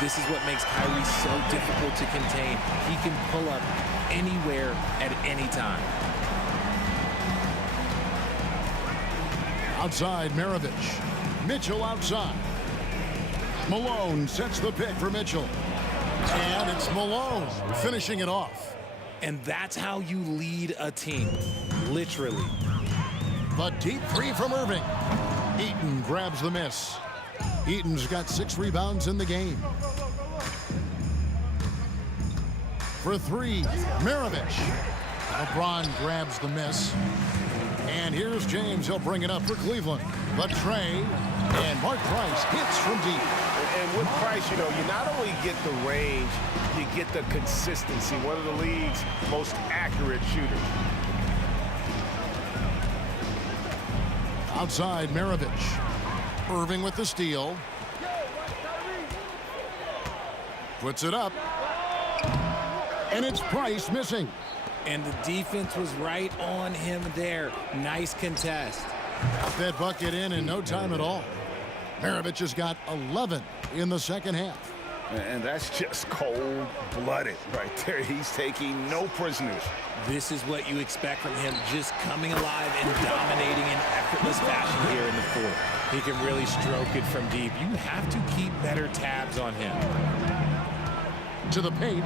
This is what makes Kyrie so difficult to contain. He can pull up anywhere at any time. Outside, Maravich. Mitchell outside. Malone sets the pick for Mitchell. And it's Malone finishing it off. And that's how you lead a team, literally. The deep 3 from Irving. Eaton grabs the miss. Eaton's got 6 rebounds in the game. For 3, Maravich. LeBron grabs the miss. And here's James. He'll bring it up for Cleveland. But Trey and Mark Price hits from deep. And with Price, you know, you not only get the range, you get the consistency. One of the league's most accurate shooters. Outside, Maravich. Irving with the steal. Puts it up. And it's Price missing. And the defense was right on him there. Nice contest. Got that bucket in no time at all. Maravich has got 11 in the second half. And that's just cold-blooded right there. He's taking no prisoners. This is what you expect from him, just coming alive and dominating in effortless fashion here in the fourth. He can really stroke it from deep. You have to keep better tabs on him. To the paint.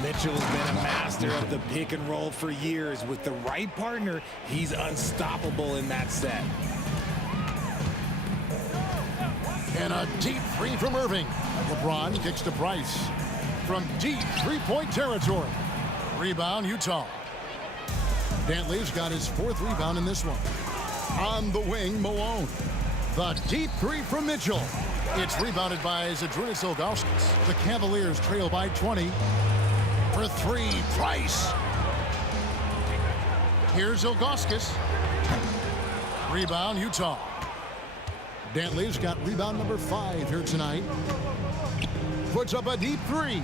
Mitchell's been a master of the pick and roll for years. With the right partner, he's unstoppable in that set. And a deep three from Irving. LeBron kicks to Price. From deep three-point territory. Rebound, Utah. Dantley's got his fourth rebound in this one. On the wing, Malone. The deep three from Mitchell. It's rebounded by Zydrunas Ilgauskas. The Cavaliers trail by 20. For three, Price. Here's Ilgauskas. Rebound, Utah. Dantley's got rebound number 5 here tonight. Puts up a deep three.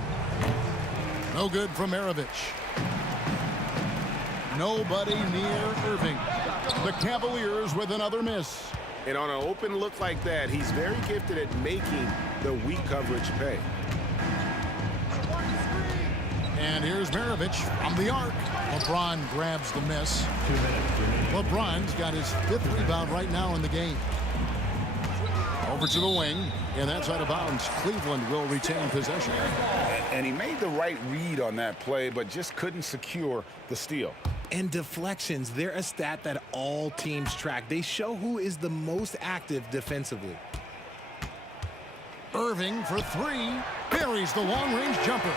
No good from Maravich. Nobody near Irving. The Cavaliers with another miss. And on an open look like that, he's very gifted at making the weak coverage pay. And here's Maravich from the arc. LeBron grabs the miss. LeBron's got his 5th rebound right now in the game. Over to the wing, and that's out of bounds. Cleveland will retain possession. And he made the right read on that play, but just couldn't secure the steal. And deflections, they're a stat that all teams track. They show who is the most active defensively. Irving for 3. Buries the long-range jumper.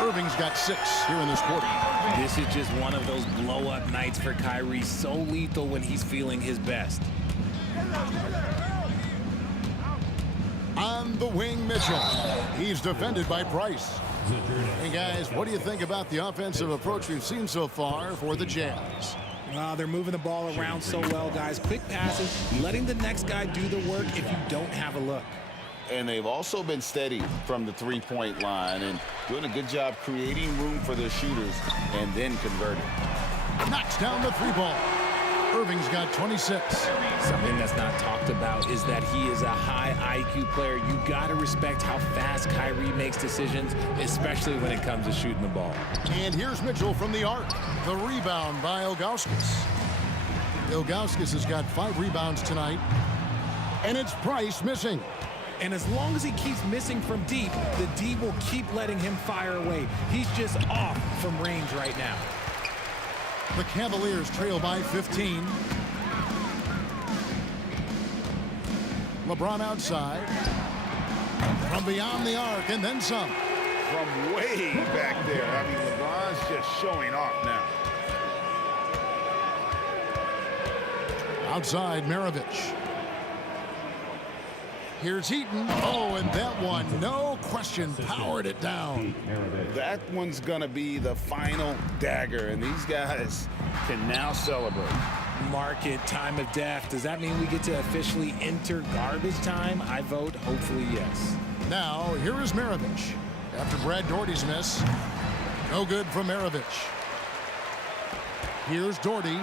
Irving's got 6 here in this quarter. This is just one of those blow-up nights for Kyrie. So lethal when he's feeling his best. On the wing, Mitchell. He's defended by Price. Hey, guys, what do you think about the offensive approach we've seen so far for the Jazz? They're moving the ball around so well, guys. Quick passes, letting the next guy do the work if you don't have a look. And they've also been steady from the three-point line and doing a good job creating room for their shooters and then converting. Knocks down the 3-ball. Irving's got 26. Something that's not talked about is that he is a high IQ player. You got to respect how fast Kyrie makes decisions, especially when it comes to shooting the ball. And here's Mitchell from the arc. The rebound by Ilgauskas. Ilgauskas has got 5 rebounds tonight. And it's Price missing. And as long as he keeps missing from deep, the D will keep letting him fire away. He's just off from range right now. The Cavaliers trail by 15. LeBron outside. From beyond the arc and then some. From way back there. I mean, LeBron's just showing off now. Outside, Maravich. Here's Heaton. Oh, and that one, no question, powered it down. That one's going to be the final dagger, and these guys can now celebrate. Mark it, time of death. Does that mean we get to officially enter garbage time? I vote hopefully yes. Now, here is Maravich. After Brad Daugherty's miss, no good from Maravich. Here's Daugherty,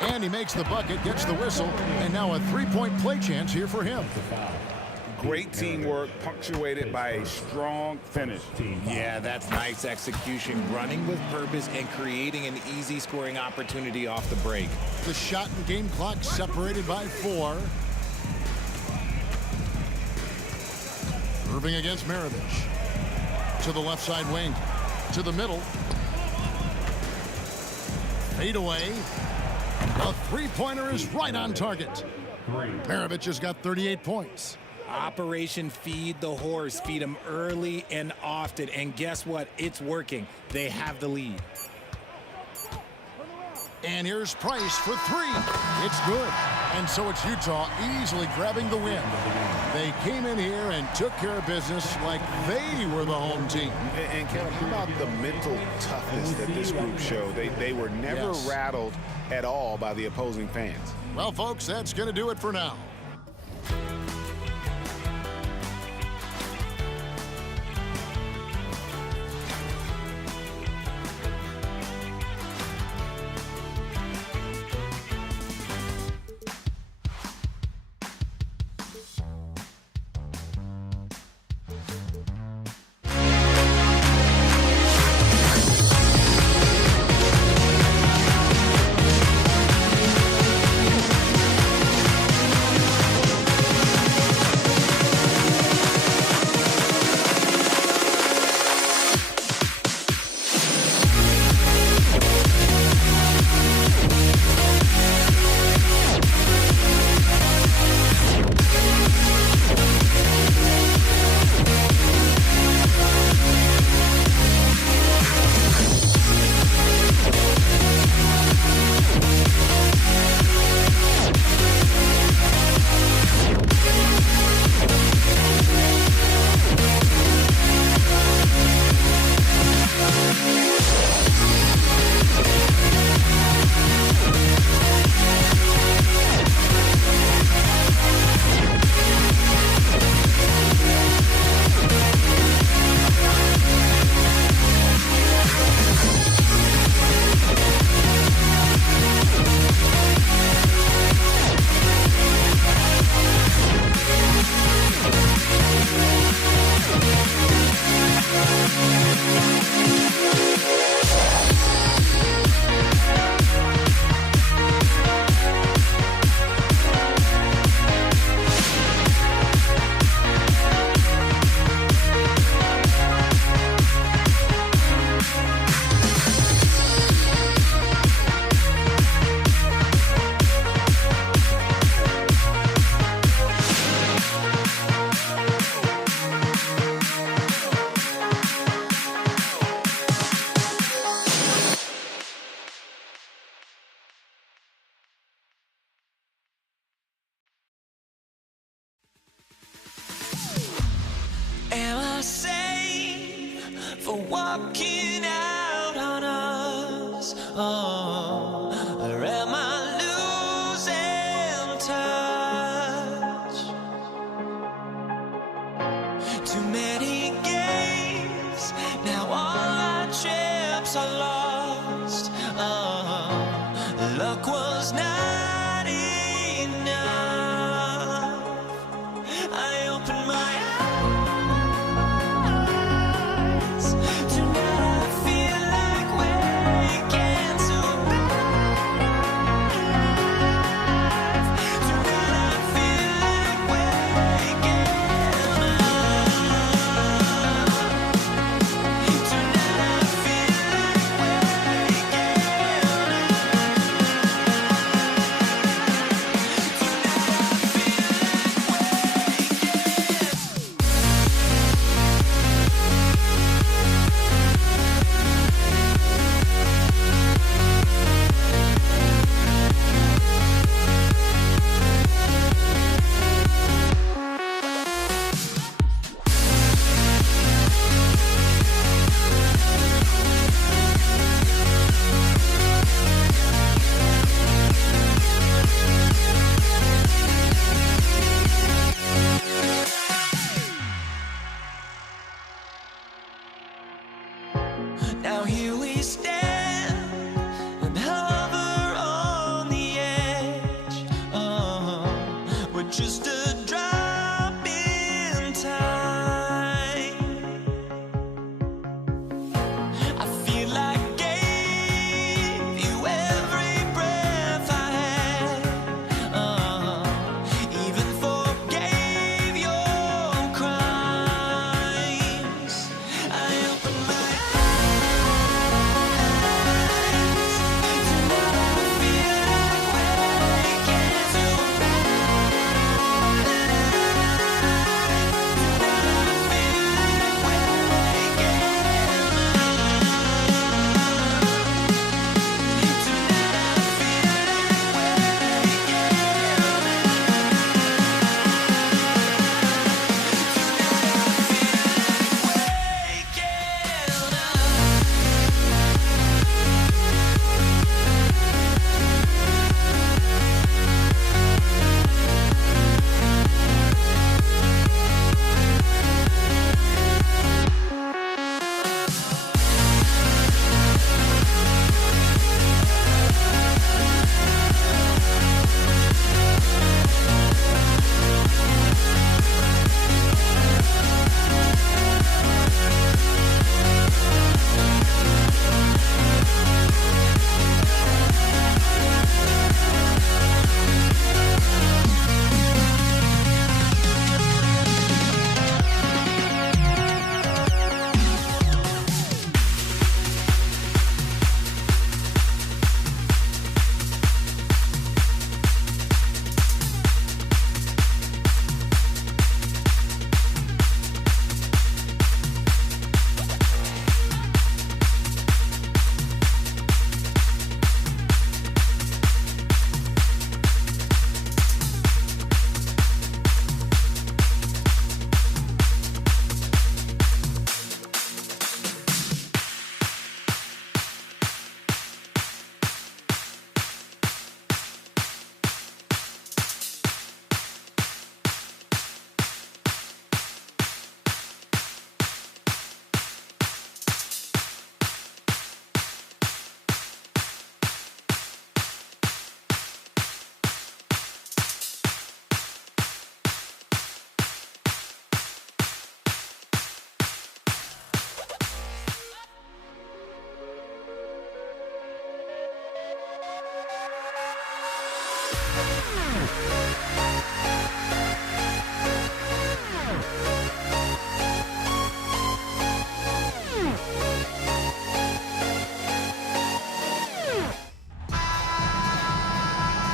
and he makes the bucket, gets the whistle, and now a 3-point play chance here for him. Great teamwork, punctuated by a strong finish. Yeah, that's nice execution, running with purpose and creating an easy scoring opportunity off the break. The shot and game clock separated by 4. Irving against Maravich. To the left side wing, to the middle. Fade away. A 3-pointer is right on target. Maravich has got 38 points. Operation Feed the Horse. Feed him early and often. And guess what? It's working. They have the lead. And here's Price for three. It's good. And so it's Utah easily grabbing the win. They came in here and took care of business like they were the home team. And Kevin, how about the mental toughness that this group showed? They were never rattled at all by the opposing fans. Well, folks, that's going to do it for now. Am I safe for walking out on us? Oh, or am I losing touch? Too many games, now all our chips are lost. Oh, luck was not enough. I opened my eyes.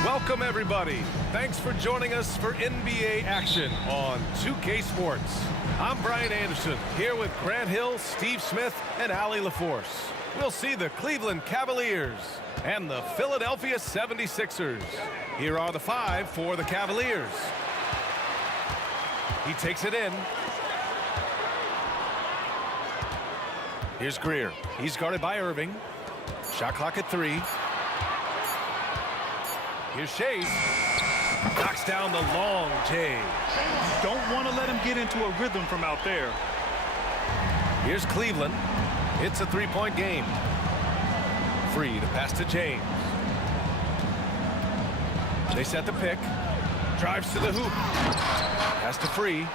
Welcome, everybody. Thanks for joining us for NBA action on 2K Sports. I'm Brian Anderson, here with Grant Hill, Steve Smith, and Allie LaForce. We'll see the Cleveland Cavaliers and the Philadelphia 76ers. Here are the five for the Cavaliers. He takes it in. Here's Greer. He's guarded by Irving. Shot clock at 3. Here's Shays. Knocks down the long J. Don't want to let him get into a rhythm from out there. Here's Cleveland. It's a three-point game. Free to pass to James. They set the pick. Drives to the hoop. Pass to Free.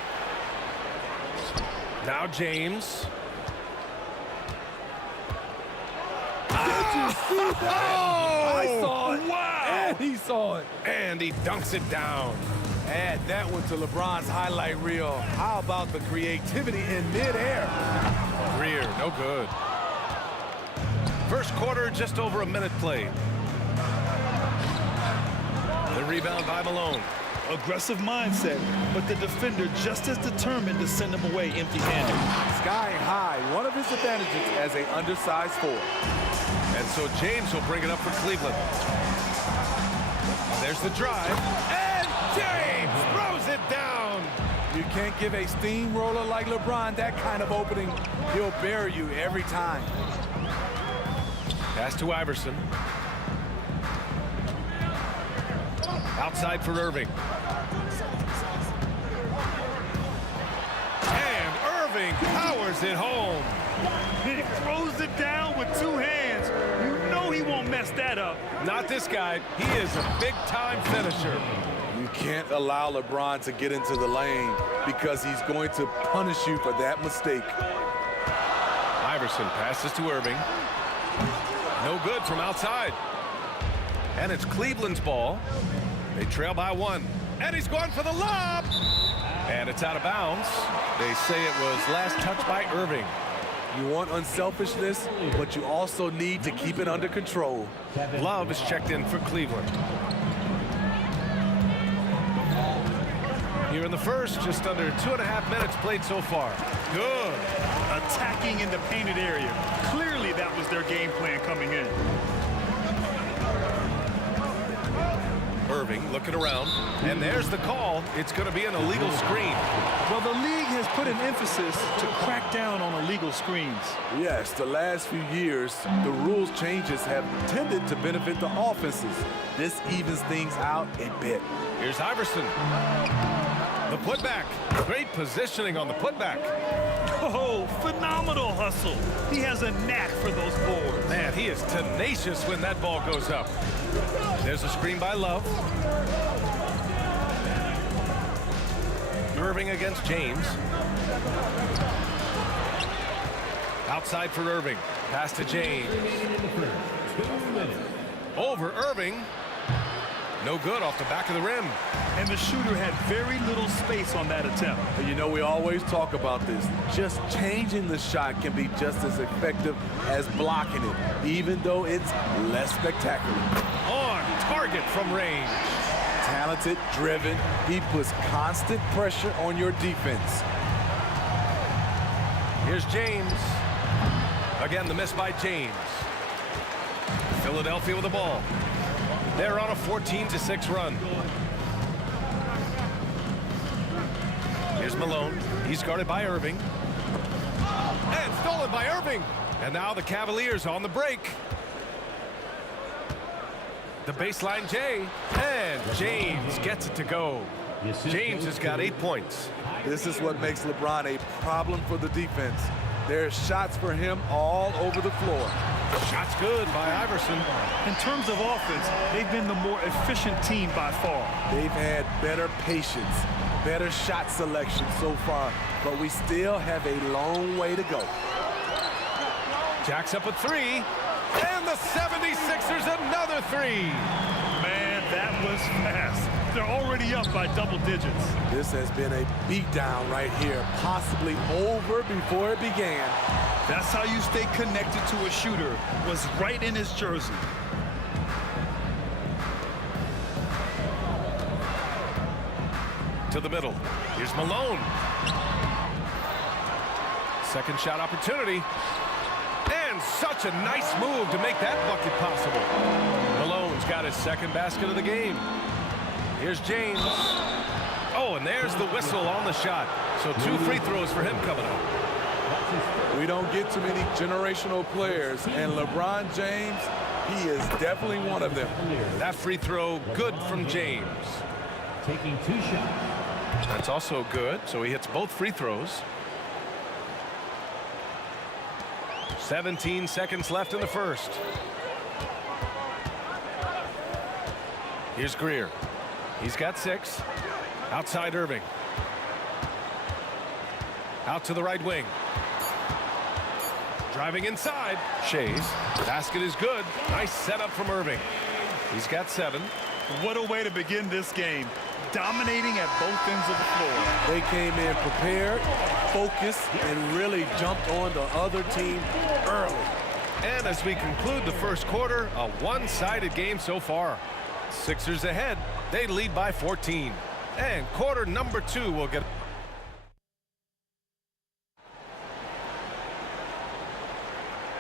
Now James. I saw it. Wow. And he saw it. And he dunks it down. Add that one to LeBron's highlight reel. How about the creativity in midair? Greer, no good. First quarter, just over a minute played. The rebound by Malone. Aggressive mindset, but the defender just as determined to send him away empty-handed. Sky high, one of his advantages as an undersized forward. And so James will bring it up for Cleveland. There's the drive, and James throws it down. You can't give a steamroller like LeBron that kind of opening. He'll bury you every time. Pass to Iverson. Outside for Irving. And Irving powers it home. He throws it down with two hands. You know he won't mess that up. Not this guy. He is a big-time finisher. You can't allow LeBron to get into the lane because he's going to punish you for that mistake. Iverson passes to Irving. No good from outside. And it's Cleveland's ball. They trail by 1. And he's going for the lob. And it's out of bounds. They say it was last touched by Irving. You want unselfishness, but you also need to keep it under control. Love is checked in for Cleveland. Here in the first, just under 2.5 minutes played so far. Good. Attacking in the painted area. Clearly that was their game plan coming in. Irving looking around, and there's the call. It's going to be an illegal screen. Well, the league has put an emphasis to crack down on illegal screens. Yes, the last few years, the rules changes have tended to benefit the offenses. This evens things out a bit. Here's Iverson. The putback. Great positioning on the putback. Oh, phenomenal hustle. He has a knack for those boards. Man, he is tenacious when that ball goes up. There's a screen by Love. Irving against James. Outside for Irving. Pass to James. Over Irving. No good off the back of the rim. And the shooter had very little space on that attempt. And you know, we always talk about this. Just changing the shot can be just as effective as blocking it, even though it's less spectacular. On target from range. Talented, driven, he puts constant pressure on your defense. Here's James. Again, the miss by James. Philadelphia with the ball. They're on a 14-6 run. Here's Malone. He's guarded by Irving. And stolen by Irving. And now the Cavaliers on the break. The baseline J. And James gets it to go. James has got 8 points. This is what makes LeBron a problem for the defense. There's shots for him all over the floor. Shots good by Iverson. In terms of offense, they've been the more efficient team by far. They've had better patience, better shot selection so far, but we still have a long way to go. Jacks up a 3, and the 76ers another 3. Man, That was fast. They're already up by double digits. This has been a beatdown right here, possibly over before it began. That's how you stay connected to a shooter, was right in his jersey. To the middle. Here's Malone. Second shot opportunity. And such a nice move to make that bucket possible. Malone's got his second basket of the game. Here's James. Oh, and there's the whistle on the shot. So 2 free throws for him coming up. We don't get too many generational players, and LeBron James, he is definitely one of them. That free throw good from James. Taking 2 shots. That's also good, so he hits both free throws. 17 seconds left in the first. Here's Greer. He's got 6. Outside Irving. Out to the right wing. Driving inside. Shays. Basket is good. Nice setup from Irving. He's got 7. What a way to begin this game. Dominating at both ends of the floor. They came in prepared, focused, and really jumped on the other team early. And as we conclude the first quarter, a one-sided game so far. Sixers ahead. They lead by 14. And quarter number 2 will get...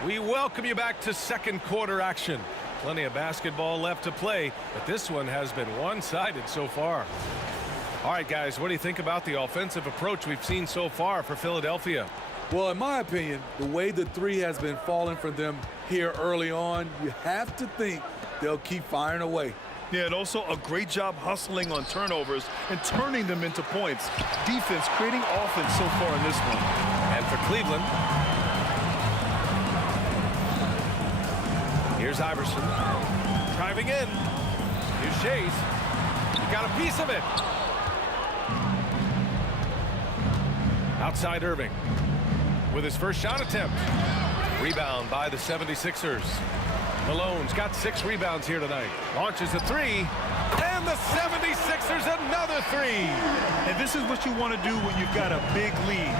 We welcome you back to second quarter action. Plenty of basketball left to play, but this one has been one-sided so far. All right, guys, what do you think about the offensive approach we've seen so far for Philadelphia? Well, in my opinion, the way the 3 has been falling for them here early on, you have to think they'll keep firing away. Yeah, and also a great job hustling on turnovers and turning them into points. Defense creating offense so far in this one. And for Cleveland, here's Iverson. Driving in. Here's Shays. He got a piece of it. Outside Irving with his first shot attempt. Rebound by the 76ers. Malone's got 6 rebounds here tonight. Launches a 3. And the 76ers another 3. And this is what you want to do when you've got a big lead.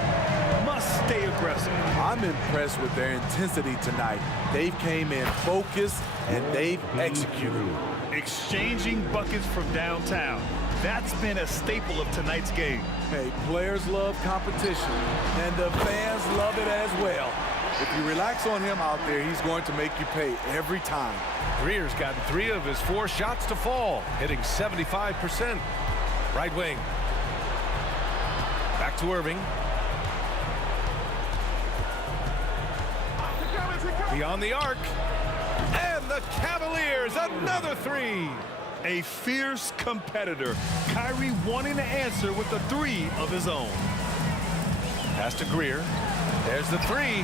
Must stay aggressive. I'm impressed with their intensity tonight. They've came in focused and they've executed. Exchanging buckets from downtown. That's been a staple of tonight's game. Hey, players love competition, and the fans love it as well. If you relax on him out there, he's going to make you pay every time. Greer's gotten 3 of his 4 shots to fall, hitting 75%. Right wing. Back to Irving. Beyond the arc. And the Cavaliers, another 3. A fierce competitor. Kyrie wanting to answer with a 3 of his own. Pass to Greer. There's the 3.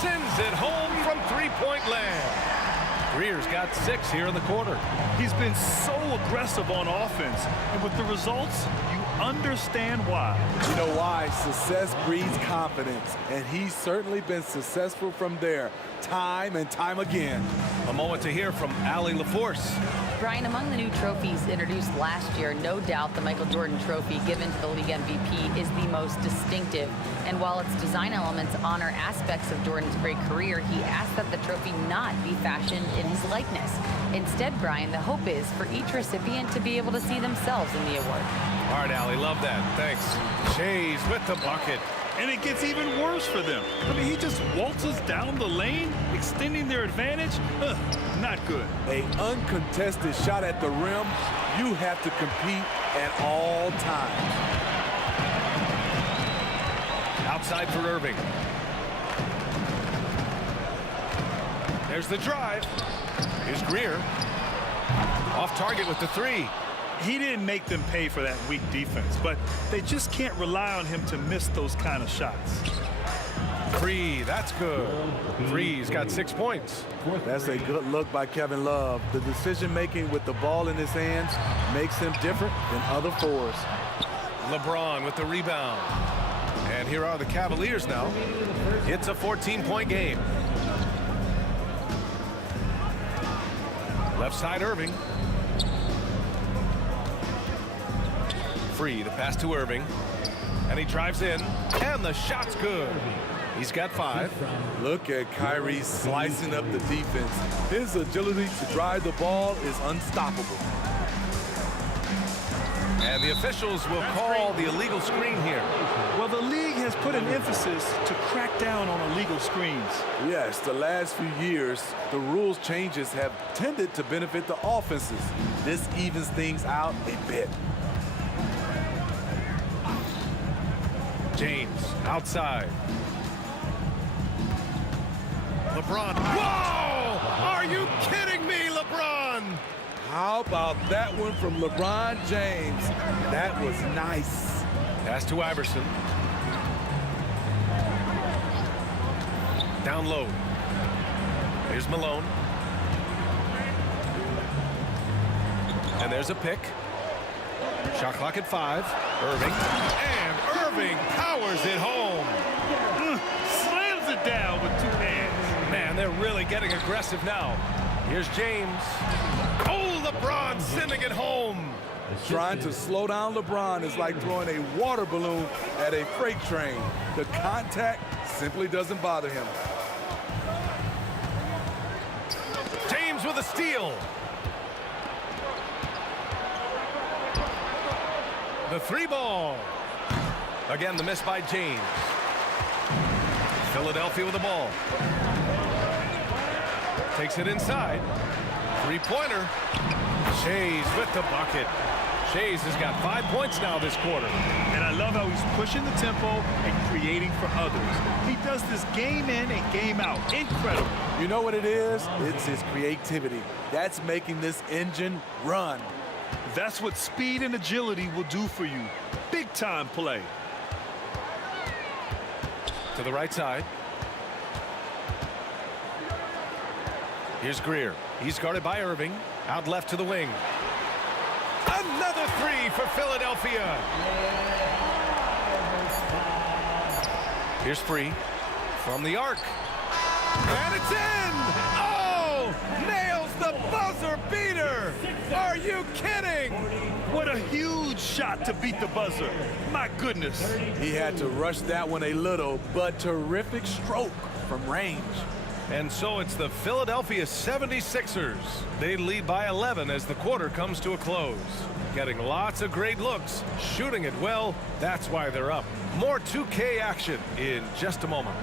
Sends it home from three-point land. Greer's got 6 here in the quarter. He's been so aggressive on offense, and with the results, you understand why. You know why? Success breeds confidence, and he's certainly been successful from there, time and time again. A moment to hear from Allie LaForce. Brian, among the new trophies introduced last year, no doubt the Michael Jordan Trophy given to the league MVP is the most distinctive. And while its design elements honor aspects of Jordan's great career, he asked that the trophy not be fashioned in his likeness. Instead, Brian, the hope is for each recipient to be able to see themselves in the award. All right, Allie, love that. Thanks. Shays with the bucket. And it gets even worse for them. I mean, he just waltzes down the lane, extending their advantage. Not good. An uncontested shot at the rim, you have to compete at all times. Outside for Irving. There's the drive. Here's Greer. Off target with the 3. He didn't make them pay for that weak defense, but they just can't rely on him to miss those kind of shots. Free, that's good. Free's got 6 points. That's a good look by Kevin Love. The decision-making with the ball in his hands makes him different than other 4s. LeBron with the rebound. And here are the Cavaliers now. It's a 14-point game. Left side Irving. Free, the pass to Irving. And he drives in, and the shot's good. He's got 5. Look at Kyrie slicing up the defense. His agility to drive the ball is unstoppable. And the officials will call the illegal screen here. Well, the league has put an emphasis to crack down on illegal screens. Yes, the last few years, the rules changes have tended to benefit the offenses. This evens things out a bit. James outside. LeBron. Whoa! Are you kidding me, LeBron? How about that one from LeBron James? That was nice. Pass to Iverson. Down low. Here's Malone. And there's a pick. Shot clock at 5. Irving. And Irving powers it home. Slams it down with 2 hands. Man, they're really getting aggressive now. Here's James. Oh, LeBron sending it home. Trying to slow down LeBron is like throwing a water balloon at a freight train. The contact simply doesn't bother him. James with a steal. The 3 ball. Again, the miss by James. Philadelphia with the ball. Takes it inside. 3-pointer. Shays with the bucket. Shays has got 5 points now this quarter. And I love how he's pushing the tempo and creating for others. He does this game in and game out. Incredible. You know what it is? It's his creativity. That's making this engine run. That's what speed and agility will do for you. Big time play. To the right side. Here's Greer. He's guarded by Irving. Out left to the wing. Another 3 for Philadelphia. Here's Free from the arc. And it's in! Oh! Nails the buzzer beater! Are you kidding? What a huge shot to beat the buzzer. My goodness. He had to rush that one a little, but terrific stroke from range. And so it's the Philadelphia 76ers. They lead by 11 as the quarter comes to a close. Getting lots of great looks, shooting it well. That's why they're up. More 2K action in just a moment.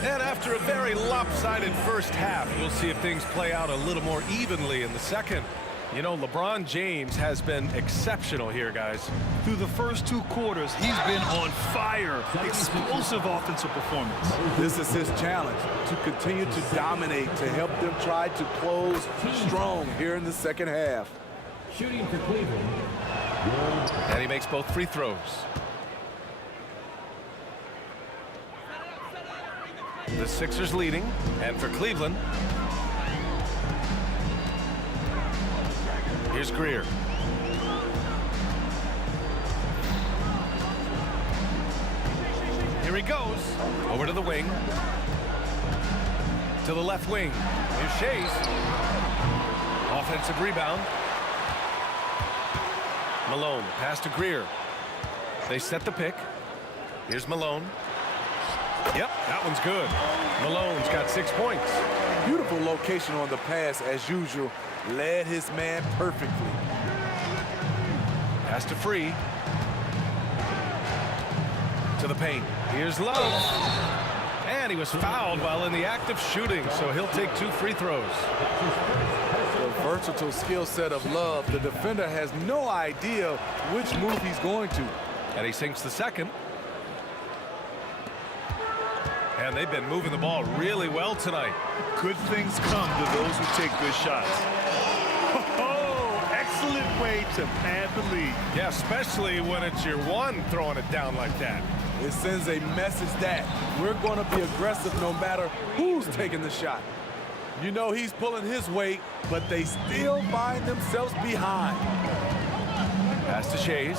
And after a very lopsided first half, we'll see if things play out a little more evenly in the second. You know, LeBron James has been exceptional here, guys. Through the first 2 quarters, he's been on fire. Explosive offensive performance. This is his challenge, to continue to dominate, to help them try to close strong here in the second half. Shooting for Cleveland. And he makes both free throws. The Sixers leading, and for Cleveland, here's Greer. Here he goes, over to the wing, to the left wing. Here's Shays. Offensive rebound. Malone, pass to Greer. They set the pick. Here's Malone. Yep, that one's good. Malone's got 6 points. Beautiful location on the pass as usual. Led his man perfectly. Pass to Free. To the paint. Here's Love. And he was fouled while in the act of shooting, so he'll take 2 free throws. The versatile skill set of Love. The defender has no idea which move he's going to. And he sinks the second. And they've been moving the ball really well tonight. Good things come to those who take good shots. Oh, excellent way to pad the lead. Yeah, especially when it's your one throwing it down like that. It sends a message that we're going to be aggressive no matter who's taking the shot. You know he's pulling his weight, but they still find themselves behind. Pass to Shays.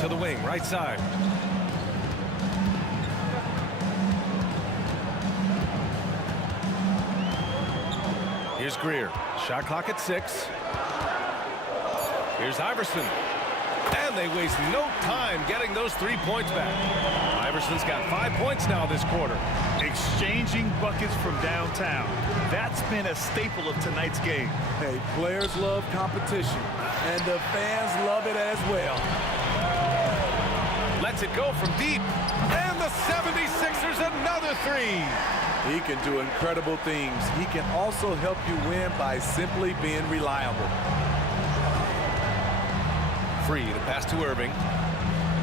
To the wing, right side. Here's Greer. Shot clock at 6. Here's Iverson. And they waste no time getting those 3 points back. Iverson's got 5 points now this quarter. Exchanging buckets from downtown. That's been a staple of tonight's game. Hey, players love competition, and the fans love it as well. Lets it go from deep. And the 76ers another 3. He can do incredible things. He can also help you win by simply being reliable. Free to pass to Irving.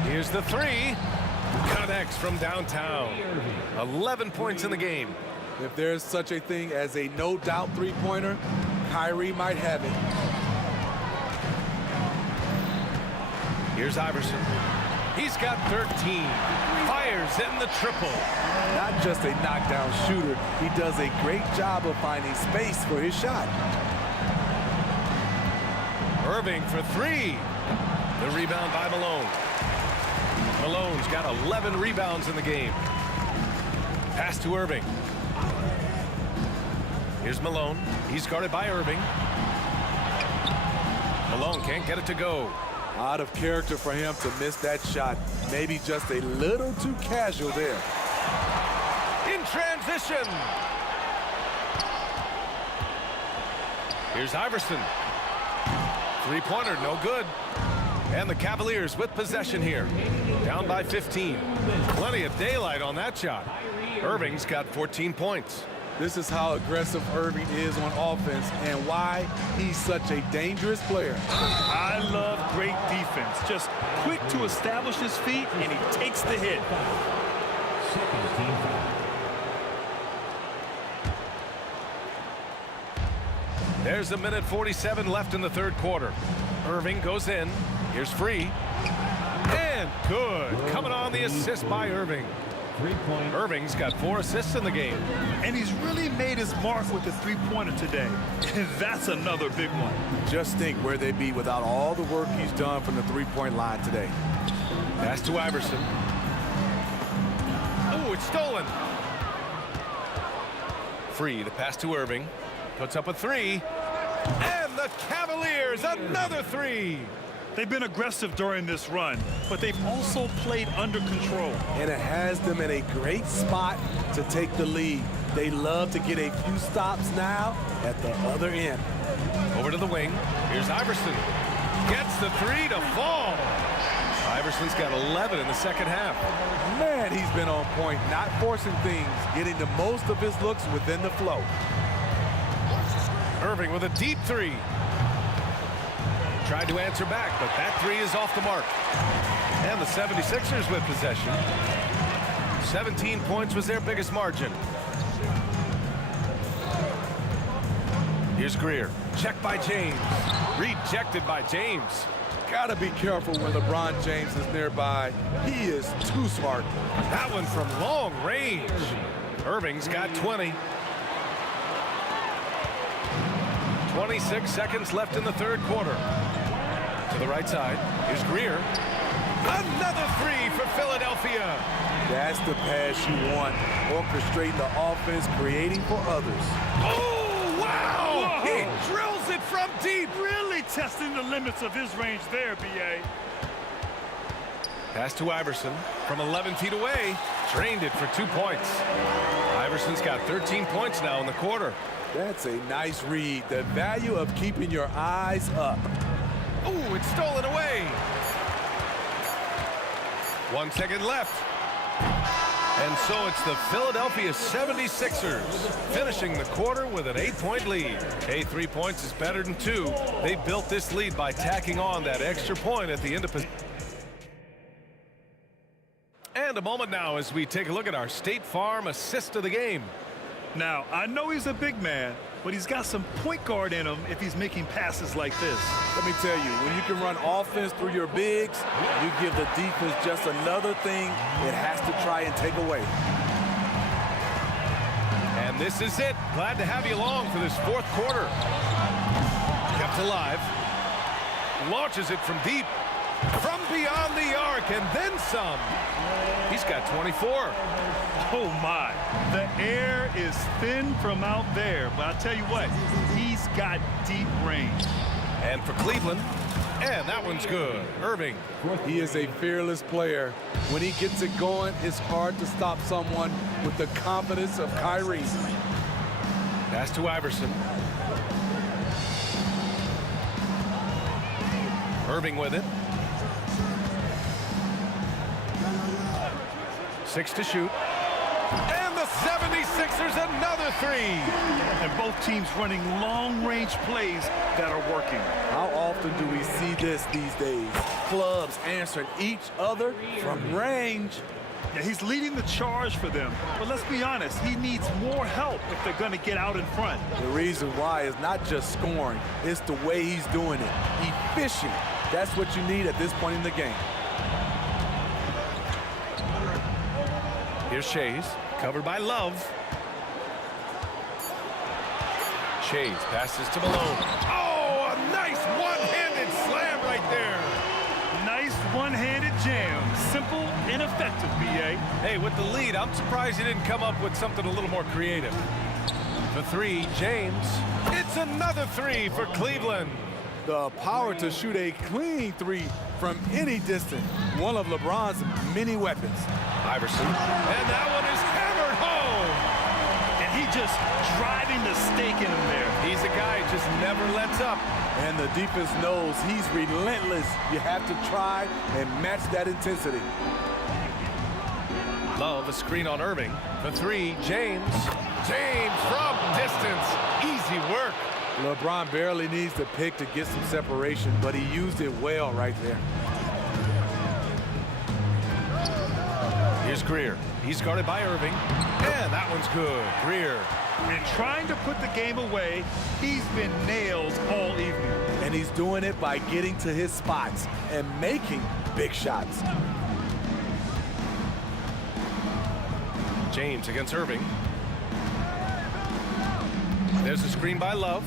Here's the 3. Connects from downtown. 11 points in the game. If there's such a thing as a no-doubt three-pointer, Kyrie might have it. Here's Iverson. He's got 13. Fires in the triple. Not just a knockdown shooter, he does a great job of finding space for his shot. Irving for 3. The rebound by Malone. Malone's got 11 rebounds in the game. Pass to Irving. Here's Malone. He's guarded by Irving. Malone can't get it to go. Out of character for him to miss that shot. Maybe just a little too casual there. In transition. Here's Iverson. Three-pointer, no good. And the Cavaliers with possession here. Down by 15. Plenty of daylight on that shot. Irving's got 14 points. This is how aggressive Irving is on offense and why he's such a dangerous player. I love great defense. Just quick to establish his feet, and he takes the hit. There's a minute 47 left in the third quarter. Irving goes in. Here's Free. And good. Coming on the assist by Irving. Irving's got 4 assists in the game. And he's really made his mark with the three-pointer today. And that's another big one. Just think where they'd be without all the work he's done from the three-point line today. Pass to Iverson. Oh, it's stolen. Free, the pass to Irving. Puts up a 3. And the Cavaliers, another 3. They've been aggressive during this run, but they've also played under control. And it has them in a great spot to take the lead. They love to get a few stops now at the other end. Over to the wing. Here's Iverson. Gets the 3 to fall. Iverson's got 11 in the second half. Man, he's been on point, not forcing things, getting the most of his looks within the flow. Irving with a deep 3. Tried to answer back, but that 3 is off the mark. And the 76ers with possession. 17 points was their biggest margin. Here's Greer. Checked by James. Rejected by James. Gotta be careful when LeBron James is nearby. He is too smart. That one from long range. Irving's got 20. 26 seconds left in the third quarter. To the right side, here's Greer. Another 3 for Philadelphia. That's the pass you want. Orchestrating the offense, creating for others. Oh, wow! Whoa. He drills it from deep. Really testing the limits of his range there, B.A. Pass to Iverson from 11 feet away. Drained it for 2 points. Iverson's got 13 points now in the quarter. That's a nice read. The value of keeping your eyes up. Ooh, it's stolen away. 1 second left. And so it's the Philadelphia 76ers finishing the quarter with an 8-point lead. Hey, 3 points is better than 2. They built this lead by tacking on that extra point at the end of possession. And a moment now as we take a look at our State Farm assist of the game. Now, I know he's a big man, but he's got some point guard in him if he's making passes like this. Let me tell you, when you can run offense through your bigs, you give the defense just another thing it has to try and take away. And this is it. Glad to have you along for this fourth quarter. Kept alive. Launches it from deep. From beyond the arc, and then some. He's got 24. Oh, my. The air is thin from out there, but I'll tell you what, he's got deep range. And for Cleveland, and that one's good. Irving. He is a fearless player. When he gets it going, it's hard to stop someone with the confidence of Kyrie. Pass to Iverson. Irving with it. 6 to shoot. And the 76ers another three. And both teams running long-range plays that are working. How often do we see this these days? Clubs answering each other from range. Yeah, he's leading the charge for them. But let's be honest, he needs more help if they're going to get out in front. The reason why is not just scoring, it's the way he's doing it. Efficient. That's what you need at this point in the game. Here's Shays, covered by Love. Shays passes to Malone. Oh, a nice one-handed slam right there. Nice one-handed jam. Simple and effective, B.A. Hey, with the lead, I'm surprised he didn't come up with something a little more creative. The three, James. It's another three for Cleveland. The power to shoot a clean three from any distance. One of LeBron's many weapons. Iverson. And that one is hammered home. And he just driving the stake in him there. He's a guy who just never lets up. And the defense knows he's relentless. You have to try and match that intensity. Love, a screen on Irving. The three, James. James from distance. Easy work. LeBron barely needs to pick to get some separation, but he used it well right there. Here's Greer. He's guarded by Irving. And that one's good. Greer. And trying to put the game away, he's been nailed all evening. And he's doing it by getting to his spots and making big shots. James against Irving. There's a screen by Love.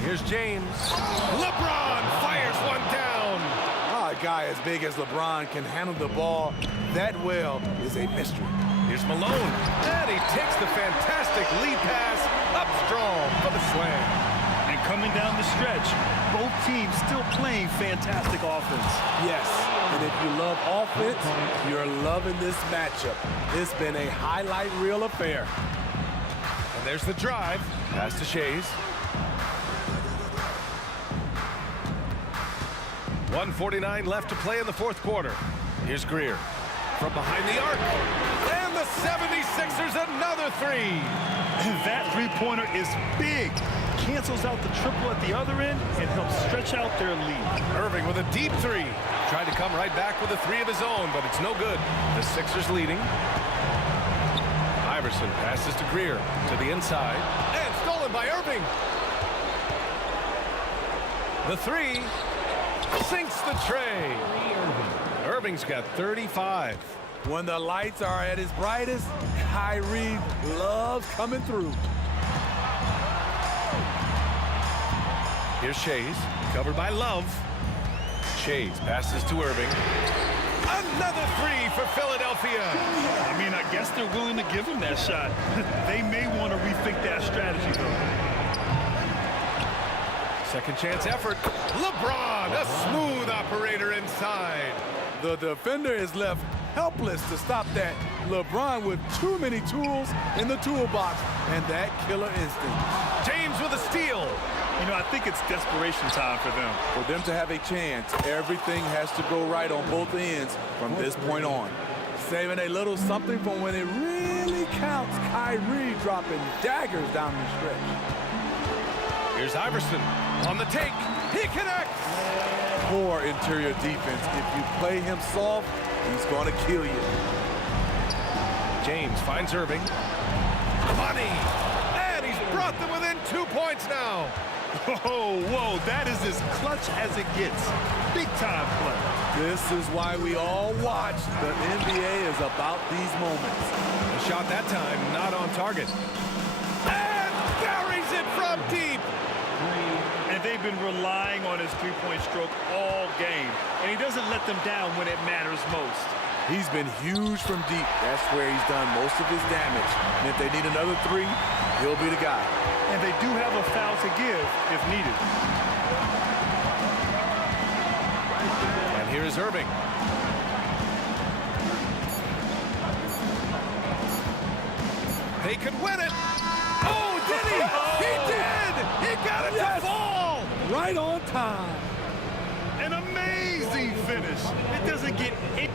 Here's James. LeBron fires one down. A guy as big as LeBron can handle the ball that well is a mystery. Here's Malone. And he takes the fantastic lead pass up strong for the slam. And coming down the stretch, both teams still playing fantastic offense. Yes, and if you love offense, you're loving this matchup. It's been a highlight reel affair. And there's the drive. Pass to Shays. 1:49 left to play in the fourth quarter. Here's Greer from behind the arc. And the 76ers another three. That three-pointer is big. Cancels out the triple at the other end and helps stretch out their lead. Irving with a deep three. Tried to come right back with a three of his own, but it's no good. The Sixers leading. Iverson passes to Greer to the inside. And stolen by Irving. The three sinks the tray. Irving's got 35. When the lights are at its brightest, Kyrie loves coming through. Here's Shays, covered by Love. Shays passes to Irving. Another three for Philadelphia. I mean, I guess they're willing to give him that shot. They may want to rethink that strategy, though. Second chance effort. LeBron, a smooth operator inside. The defender is left helpless to stop that. LeBron with too many tools in the toolbox and that killer instinct. James with a steal. You know, I think it's desperation time for them. For them to have a chance, everything has to go right on both ends from this point on. Saving a little something for when it really counts. Kyrie dropping daggers down the stretch. Here's Iverson on the take. He connects. Poor interior defense. If you play him soft, he's going to kill you. James finds Irving. Money. And he's brought them within 2 points now. Oh, whoa, that is as clutch as it gets. Big time play. This is why we all watch. The NBA is about these moments. A shot that time, not on target. And buries it from deep. And they've been relying on his three-point stroke all game. And he doesn't let them down when it matters most. He's been huge from deep. That's where he's done most of his damage. And if they need another three, he'll be the guy. And they do have a foul to give if needed. And here is Irving. They could win it. Oh, did he? He did! He got it to fall! Right on time. An amazing finish. It doesn't get any...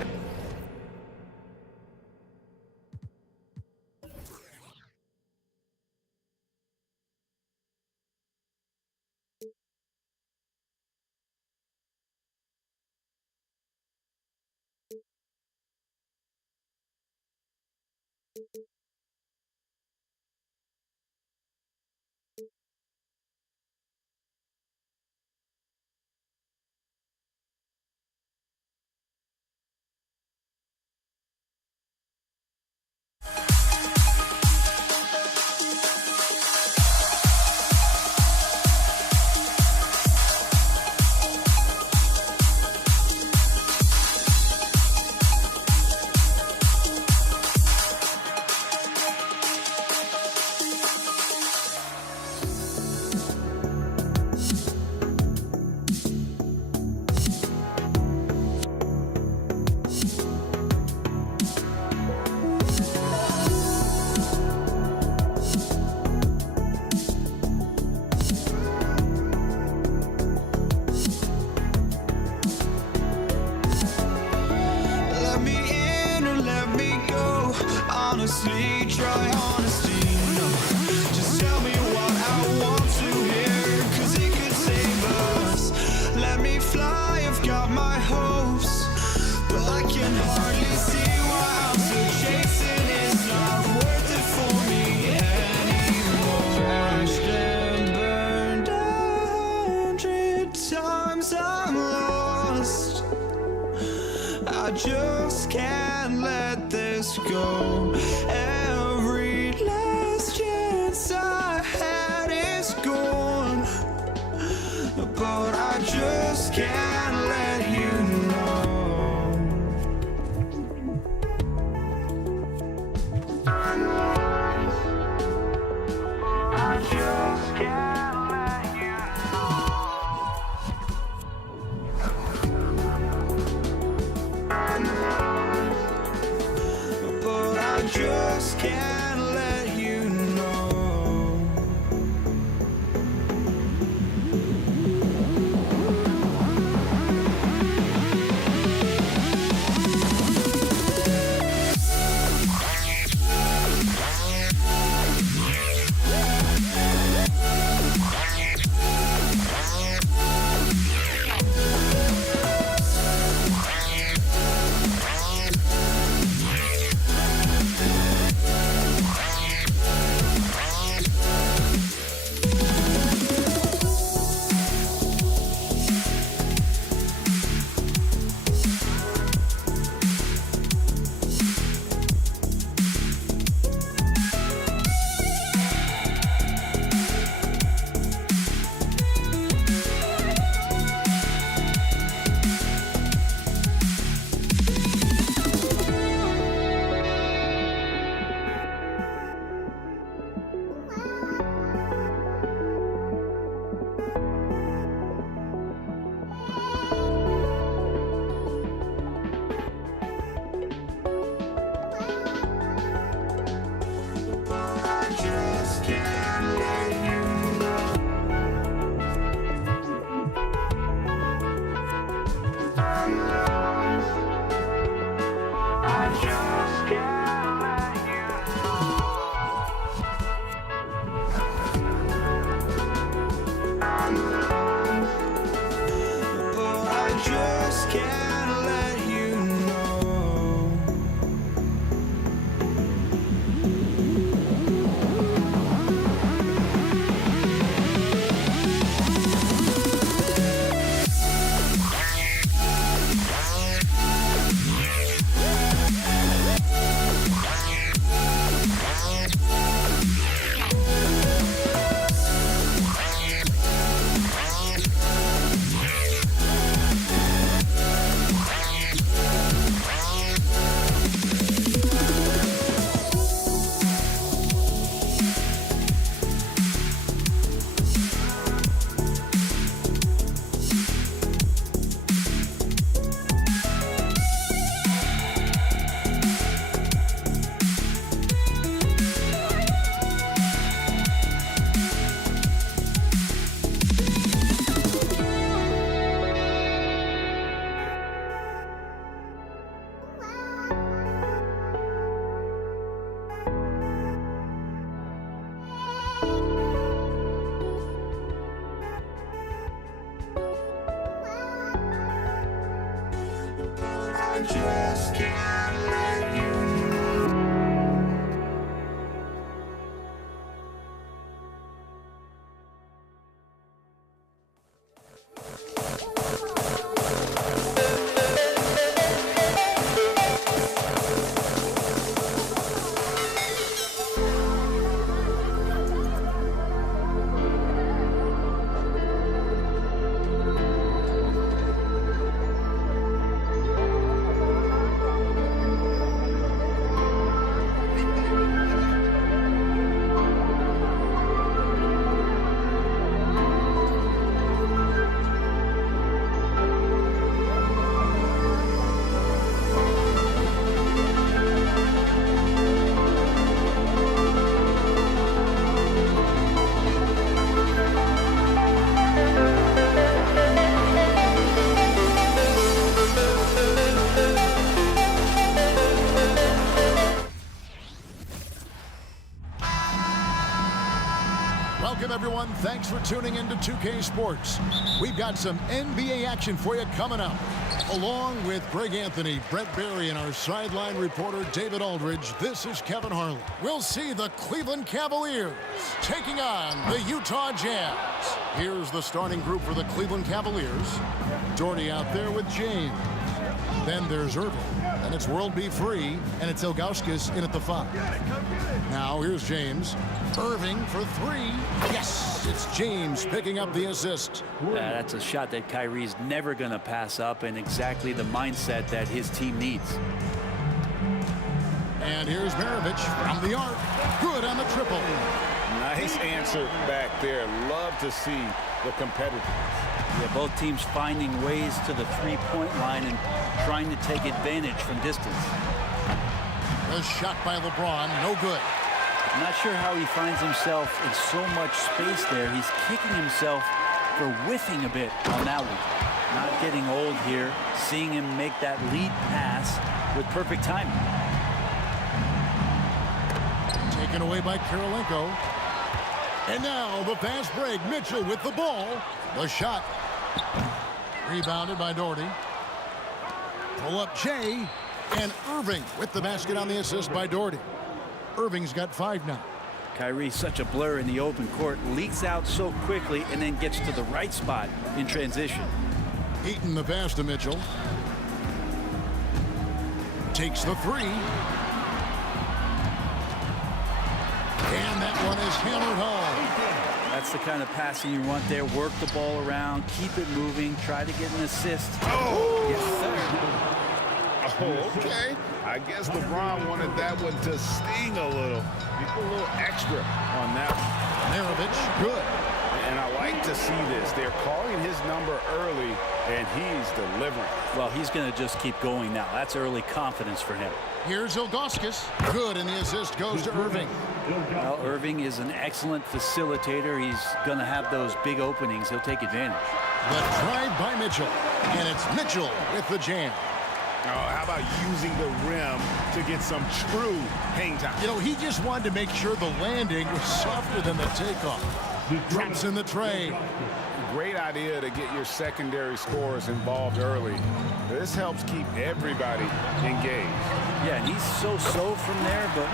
Honestly, try honesty. No, just tell me what I want to hear, 'cause it could save us. Let me fly, I've got my hopes, but I can hardly see why I'm still chasing. It's not worth it for me anymore. Crashed and burned 100 times, I'm lost. I just can't let this go. Every last chance I had is gone, but I just can't let you know. I just can't let you know. But I just can't let you know. Welcome, everyone. Thanks for tuning into 2K Sports. We've got some NBA action for you coming up. Along with Greg Anthony, Brett Barry, and our sideline reporter, David Aldridge, this is Kevin Harlan. We'll see the Cleveland Cavaliers taking on the Utah Jazz. Here's the starting group for the Cleveland Cavaliers. Doherty out there with James. Then there's Irving. Then it's World B. Free, and it's Ilgauskas in at the 5. Now here's James. Irving for 3. Yes, it's James picking up the assist. That's a shot that Kyrie's never going to pass up, and exactly the mindset that his team needs. And here's Maravich from the arc. Good on the triple. Nice answer back there. Love to see the competitiveness. Yeah, both teams finding ways to the three-point line and trying to take advantage from distance. A shot by LeBron, no good. I'm not sure how he finds himself in so much space there. He's kicking himself for whiffing a bit on that one. Not getting old here, seeing him make that lead pass with perfect timing. Taken away by Kirilenko. And now the fast break. Mitchell with the ball. The shot. Rebounded by Doherty. Pull up Jay. And Irving with the basket on the assist by Doherty. Irving's got 5 now. Kyrie's such a blur in the open court. Leaks out so quickly and then gets to the right spot in transition. Eaton the pass to Mitchell. Takes the 3. And that one is hammered home. That's the kind of passing you want there. Work the ball around, keep it moving, try to get an assist. Oh! Yes, sir. Oh, okay. I guess LeBron wanted that one to sting a little. He put a little extra on that one. Maravich, good. And I like to see this. They're calling his number early, and he's delivering. Well, he's going to just keep going now. That's early confidence for him. Here's Ilgauskas. Good, and the assist goes to Irving. Well, Irving is an excellent facilitator. He's going to have those big openings. He'll take advantage. The drive by Mitchell, and it's Mitchell with the jam. Oh, how about using the rim to get some true hang time? You know, he just wanted to make sure the landing was softer than the takeoff. Drops in the tray. Great idea to get your secondary scorers involved early. This helps keep everybody engaged. Yeah, and he's so from there, but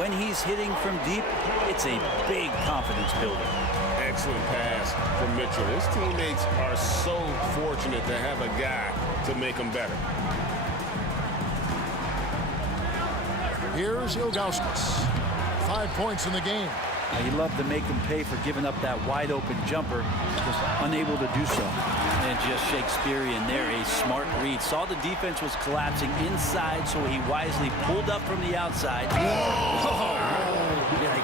when he's hitting from deep, it's a big confidence builder. Excellent pass from Mitchell. His teammates are so fortunate to have a guy to make them better. Here's Ilgauskas. 5 points in the game. He loved to make him pay for giving up that wide-open jumper. Was unable to do so. And just Shakespearean there, a smart read. Saw the defense was collapsing inside, so he wisely pulled up from the outside. Whoa!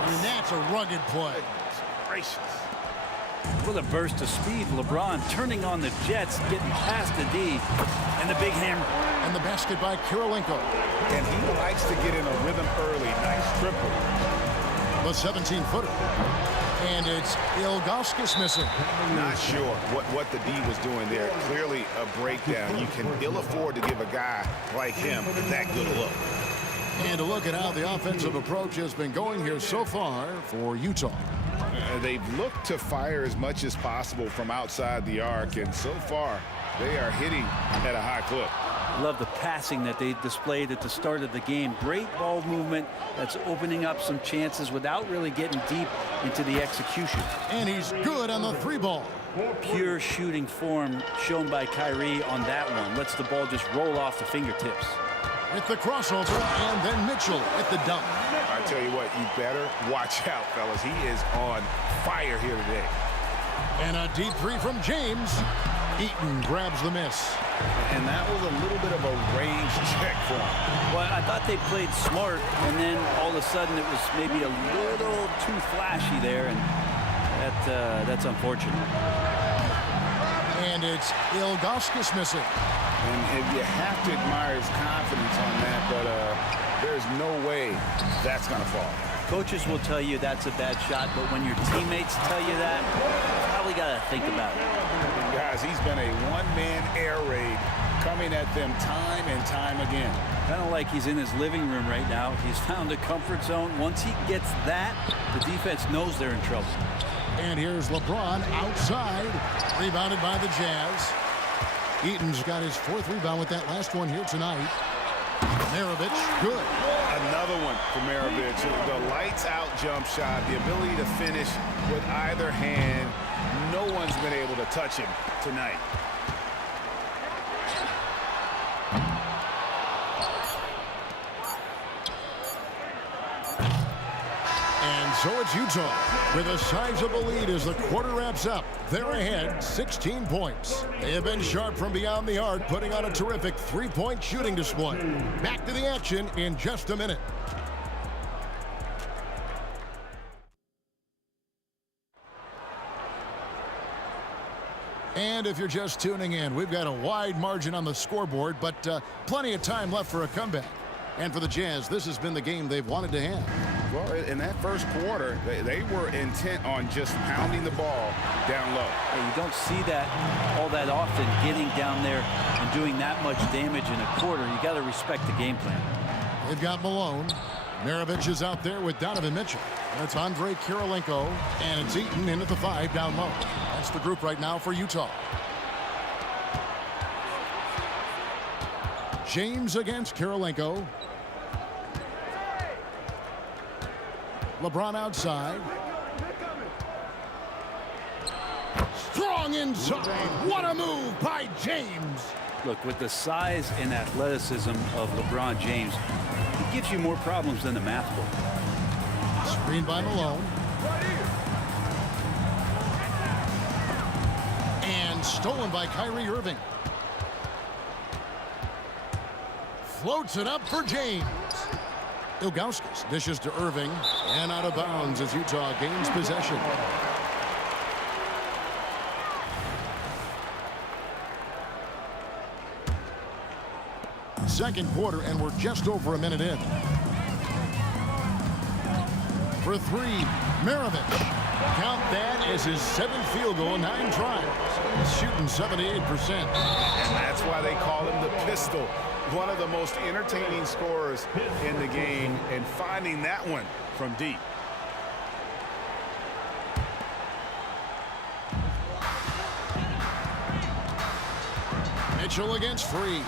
And that's a rugged play. Gracious. With a burst of speed, LeBron turning on the Jets, getting past the D, and the big hammer. And the basket by Kirilenko. And he likes to get in a rhythm early. Nice triple. The 17-footer. And it's Ilgauskas missing. Not sure what the D was doing there. Clearly a breakdown. You can ill afford to give a guy like him that good a look. And a look at how the offensive approach has been going here so far for Utah. They've looked to fire as much as possible from outside the arc, and so far they are hitting at a high clip. Love the passing that they displayed at the start of the game. Great ball movement that's opening up some chances without really getting deep into the execution. And he's good on the 3-ball. Pure shooting form shown by Kyrie on that one. Lets the ball just roll off the fingertips. With the crossover, and then Mitchell at the dunk. I tell you what, you better watch out, fellas. He is on fire here today. And a deep 3 from James. Eaton grabs the miss. And that was a little bit of a range check for him. Well, I thought they played smart, and then all of a sudden it was maybe a little too flashy there, and that's unfortunate. And it's Ilgauskas missing. And you have to admire his confidence on that, but there's no way that's going to fall. Coaches will tell you that's a bad shot, but when your teammates tell you that, you probably got to think about it. Guys, he's been a one-man air raid coming at them time and time again. Kind of like he's in his living room right now. He's found a comfort zone. Once he gets that, the defense knows they're in trouble. And here's LeBron outside. Rebounded by the Jazz. Eaton's got his 4th rebound with that last one here tonight. Maravich, good. Another one for Maravich. The lights out jump shot, the ability to finish with either hand. No one's been able to touch him tonight. And so it's Utah with a sizable lead as the quarter wraps up. They're ahead 16 points. They have been sharp from beyond the arc, putting on a terrific 3-point shooting display. Back to the action in just a minute. And if you're just tuning in, we've got a wide margin on the scoreboard, but plenty of time left for a comeback. And for the Jazz, this has been the game they've wanted to have. Well, in that first quarter, they were intent on just pounding the ball down low. Hey, you don't see that all that often, getting down there and doing that much damage in a quarter. You got to respect the game plan. They've got Malone. Maravich is out there with Donovan Mitchell. That's Andre Kirilenko, and it's Eaton in at the 5 down low. That's the group right now for Utah. James against Kirilenko. LeBron outside. Strong inside. What a move by James. Look, with the size and athleticism of LeBron James, he gives you more problems than the math book. Screen by Malone. And stolen by Kyrie Irving. Floats it up for James. Ilgauskas dishes to Irving, and out of bounds as Utah gains possession. Second quarter, and we're just over a minute in. For 3, Maravich. Count that as his 7th field goal in 9 tries. He's shooting 78%. And that's why they call him the pistol. One of the most entertaining scorers in the game, and finding that one from deep. Mitchell against Free.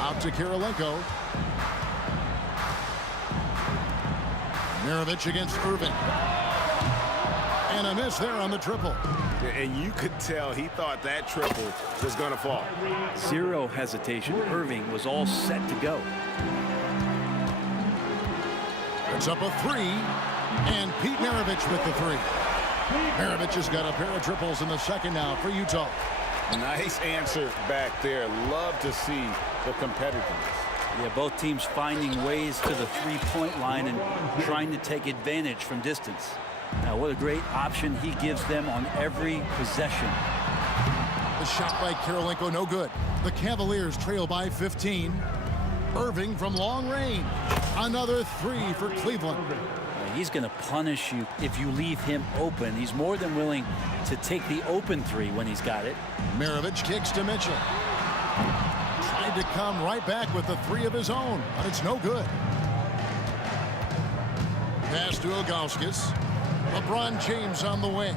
Out to Kirilenko. Maravich against Irving. And a miss there on the triple. And you could tell he thought that triple was going to fall. Zero hesitation. Irving was all set to go. It's up a 3. And Pete Maravich with the 3. Maravich has got a pair of triples in the second now for Utah. Nice answer back there. Love to see the competitiveness. Yeah, both teams finding ways to the 3-point line and trying to take advantage from distance. Now, what a great option he gives them on every possession. The shot by Kirilenko, no good. The Cavaliers trail by 15. Irving from long range. Another 3 for Cleveland. He's going to punish you if you leave him open. He's more than willing to take the open 3 when he's got it. Maravich kicks to Mitchell. Tried to come right back with the 3 of his own, but it's no good. Pass to Ilgauskas. LeBron James on the wing.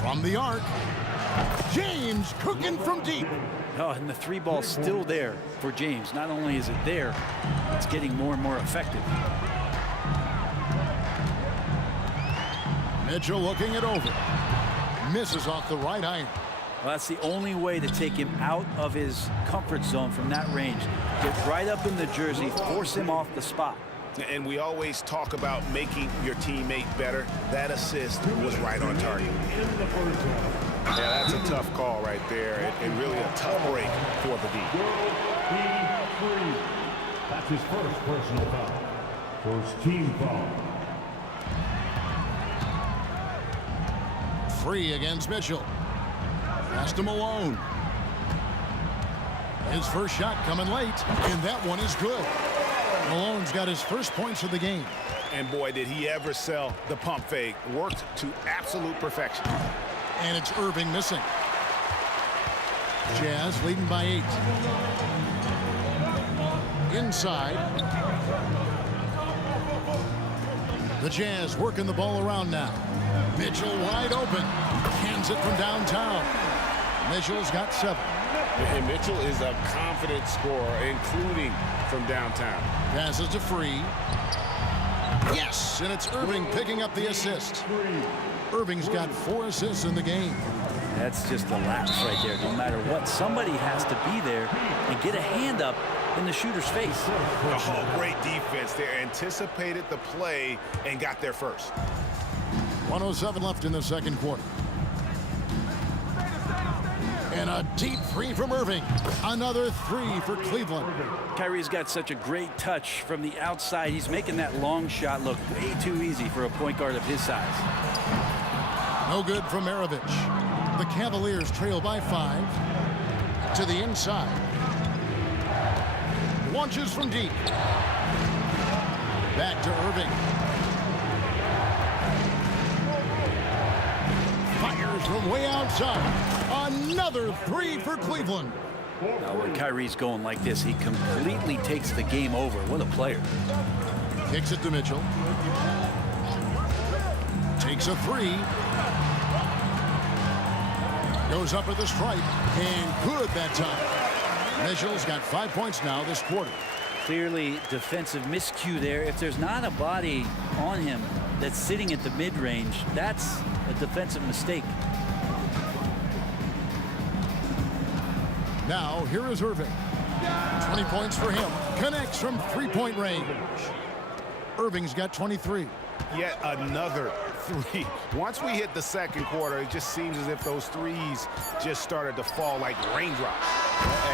From the arc. James cooking from deep. Oh, and the 3 ball's still there for James. Not only is it there, it's getting more and more effective. Mitchell looking it over. Misses off the right iron. Well, that's the only way to take him out of his comfort zone from that range. Get right up in the jersey, force him off the spot. And we always talk about making your teammate better. That assist was right on target. Yeah, that's a tough call right there, and really a tough break for the D. That's his first personal foul. First team foul. Free against Mitchell. Pass to Malone. His first shot coming late, and that one is good. Malone's got his first points of the game. And boy, did he ever sell the pump fake. Worked to absolute perfection. And it's Irving missing. Jazz leading by 8. Inside. The Jazz working the ball around now. Mitchell wide open. Hands it from downtown. Mitchell's got 7. And Mitchell is a confident scorer, including from downtown. Passes to Free. Yes, and it's Irving picking up the assist. Irving's got 4 assists in the game. That's just a lapse right there. No matter what, somebody has to be there and get a hand up in the shooter's face. Oh, great defense there. Anticipated the play and got there first. 1:07 left in the second quarter. And a deep 3 from Irving. Another 3 for Cleveland. Kyrie's got such a great touch from the outside. He's making that long shot look way too easy for a point guard of his size. No good from Maravich. The Cavaliers trail by 5. To the inside. Launches from deep. Back to Irving. Fires from way outside. Another 3 for Cleveland. Now, when Kyrie's going like this, he completely takes the game over. What a player. Kicks it to Mitchell. Takes a 3. Goes up at the stripe. And good that time. Mitchell's got 5 points now this quarter. Clearly defensive miscue there. If there's not a body on him that's sitting at the mid-range, that's a defensive mistake. Now, here is Irving. 20 points for him. Connects from 3-point range. Irving's got 23. Yet another 3. Once we hit the second quarter, it just seems as if those threes just started to fall like raindrops.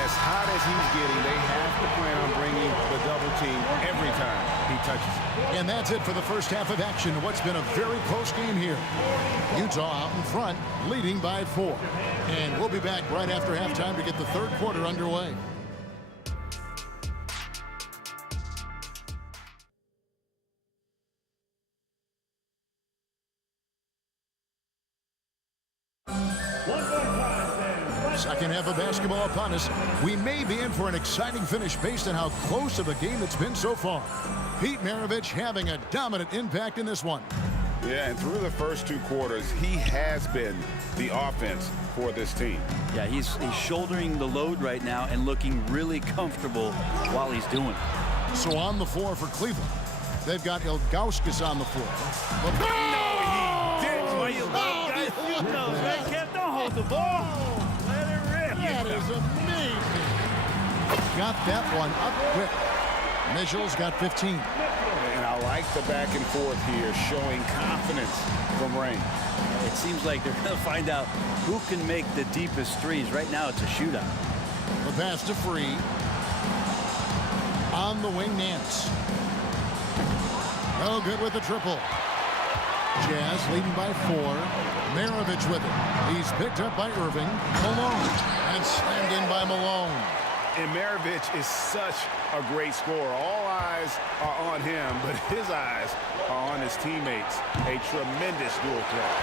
As hot as he's getting, they have to plan on bringing the double team every time he touches it. And that's it for the first half of action. What's been a very close game here. Utah out in front, leading by 4. And we'll be back right after halftime to get the third quarter underway. Second half of basketball upon us. We may be in for an exciting finish based on how close of a game it's been so far. Pete Maravich having a dominant impact in this one. Yeah, and through the first 2 quarters, he has been the offense for this team. Yeah, he's shouldering the load right now and looking really comfortable while he's doing it. So on the floor for Cleveland, they've got Ilgauskas on the floor. No, he didn't. Why you don't hold the ball. Let it rip. That is amazing. Got that one up quick. Mitchell's got 15. And I like the back and forth here, showing confidence from Rain. It seems like they're going to find out who can make the deepest threes. Right now, it's a shootout. The pass to Free. On the wing, Nance. No good with the triple. Jazz leading by 4. Maravich with it. He's picked up by Irving. Malone. And slammed in by Malone. And Maravich is such a great scorer. All eyes are on him, but his eyes are on his teammates. A tremendous dual threat.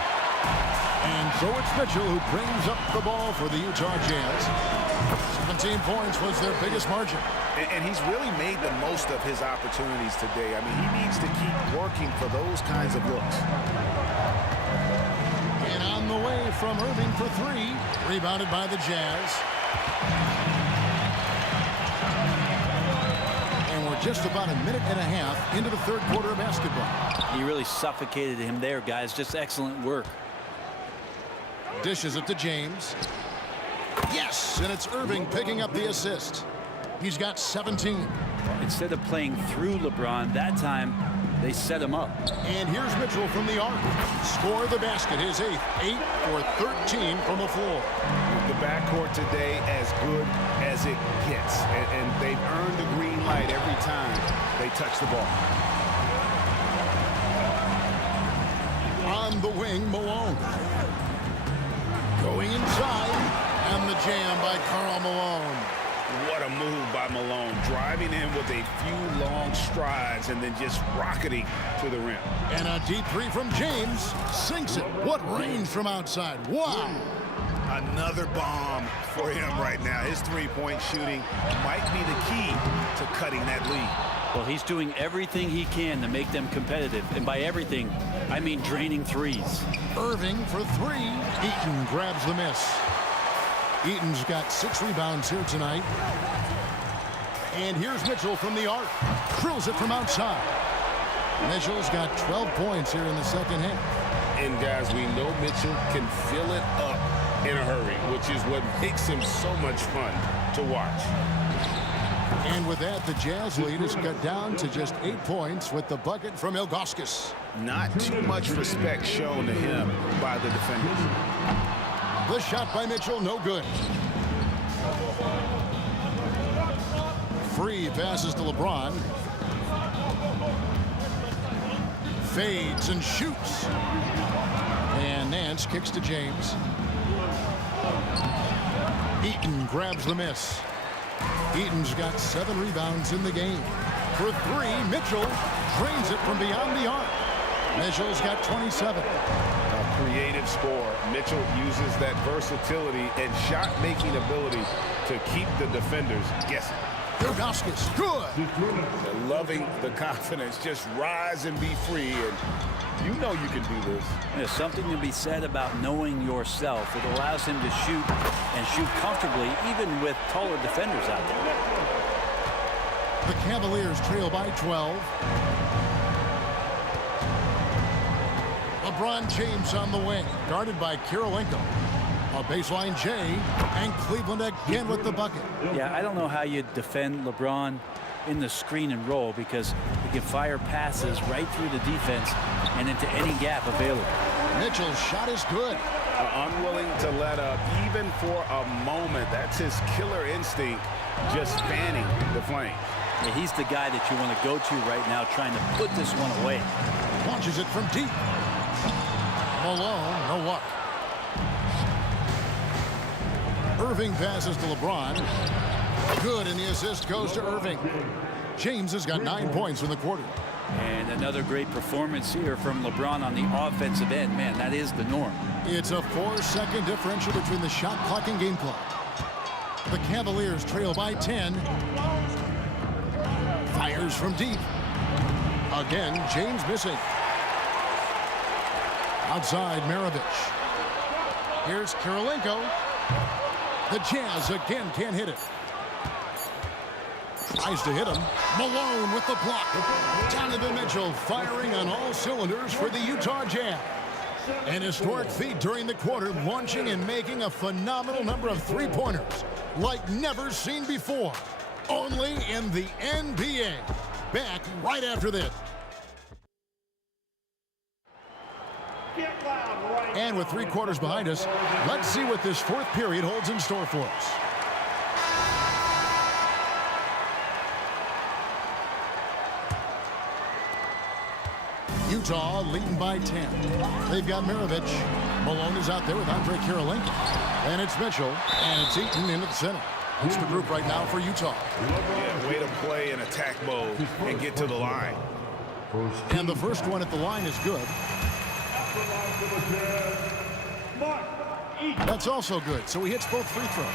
And so it's Mitchell who brings up the ball for the Utah Jazz. 17 points was their biggest margin. And he's really made the most of his opportunities today. I mean, he needs to keep working for those kinds of looks. And on the way from Irving for 3. Rebounded by the Jazz. And we're just about a minute and a half into the third quarter of basketball. He really suffocated him there, guys. Just excellent work. Dishes it to James. Yes, and it's Irving picking up the assist. He's got 17. Instead of playing through LeBron, that time they set him up. And here's Mitchell from the arc. Score the basket, his 8th. 8 for 13 from the floor. The backcourt today as good as it gets. And they've earned the green light every time they touch the ball. On the wing, Malone. Going inside. And the jam by Karl Malone. What a move by Malone, driving in with a few long strides and then just rocketing to the rim. And a deep 3 from James. Sinks it. What range from outside. Wow. Another bomb for him right now. His three-point shooting might be the key to cutting that lead. Well, he's doing everything he can to make them competitive. And by everything, I mean draining threes. Irving for three. Eaton grabs the miss. Eaton's got 6 rebounds here tonight. And here's Mitchell from the arc. Drills it from outside. Mitchell's got 12 points here in the second half. And guys, we know Mitchell can fill it up in a hurry, which is what makes him so much fun to watch. And with that, the Jazz lead is cut down to just 8 points with the bucket from Ilgauskas. Not too much respect shown to him by the defenders. The shot by Mitchell, no good. Free passes to LeBron. Fades and shoots. And Nance kicks to James. Eaton grabs the miss. Eaton's got 7 rebounds in the game. For 3, Mitchell drains it from beyond the arc. Mitchell's got 27. A creative scorer. Mitchell uses that versatility and shot-making ability to keep the defenders guessing. Ilgauskas, good. They're loving the confidence. Just rise and be free, and you know you can do this. There's something to be said about knowing yourself. It allows him to shoot and shoot comfortably, even with taller defenders out there. The Cavaliers trail by 12. LeBron James on the wing, guarded by Kirilenko. A baseline J, and Cleveland again with the bucket. Yeah, I don't know how you defend LeBron in the screen and roll, because he can fire passes right through the defense and into any gap available. Mitchell's shot is good. Unwilling to let up even for a moment. That's his killer instinct, just fanning the flame. Yeah, he's the guy that you want to go to right now, trying to put this one away. Launches it from deep. Malone, no luck. Irving passes to LeBron. Good, and the assist goes to Irving. James has got 9 points in the quarter. And another great performance here from LeBron on the offensive end. Man, that is the norm. It's a 4-second differential between the shot clock and game clock. The Cavaliers trail by 10. Fires from deep. Again, James missing. Outside, Maravich. Here's Kirilenko. The Jazz again can't hit it. Tries to hit him. Malone with the block. Donovan Mitchell firing on all cylinders for the Utah Jazz. An historic feat during the quarter, launching and making a phenomenal number of three-pointers like never seen before. Only in the NBA. Back right after this. And with 3 quarters behind us, let's see what this 4th period holds in store for us. Utah leading by 10. They've got Maravich. Malone is out there with Andre Kirilenko. And it's Mitchell, and it's Eaton into the center. It's the group right now for Utah. Yeah, way to play in attack mode and get to the line. And the first one at the line is good. That's also good, so he hits both free throws.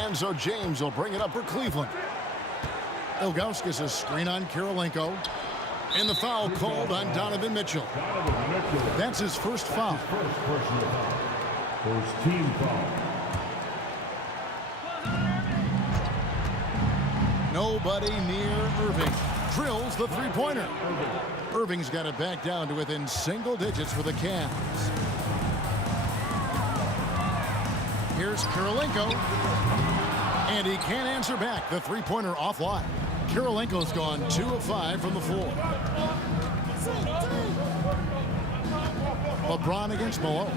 And so James will bring it up for Cleveland. Ilgauskas a screen on Kirilenko. And the foul called on Donovan Mitchell. That's his first foul. First team foul. Nobody near Irving. Drills the three-pointer. Irving's got it back down to within single digits for the Cavs. Here's Kirilenko. And he can't answer back. The three-pointer offline. Kirilenko's gone 2 of 5 from the floor. LeBron against Malone.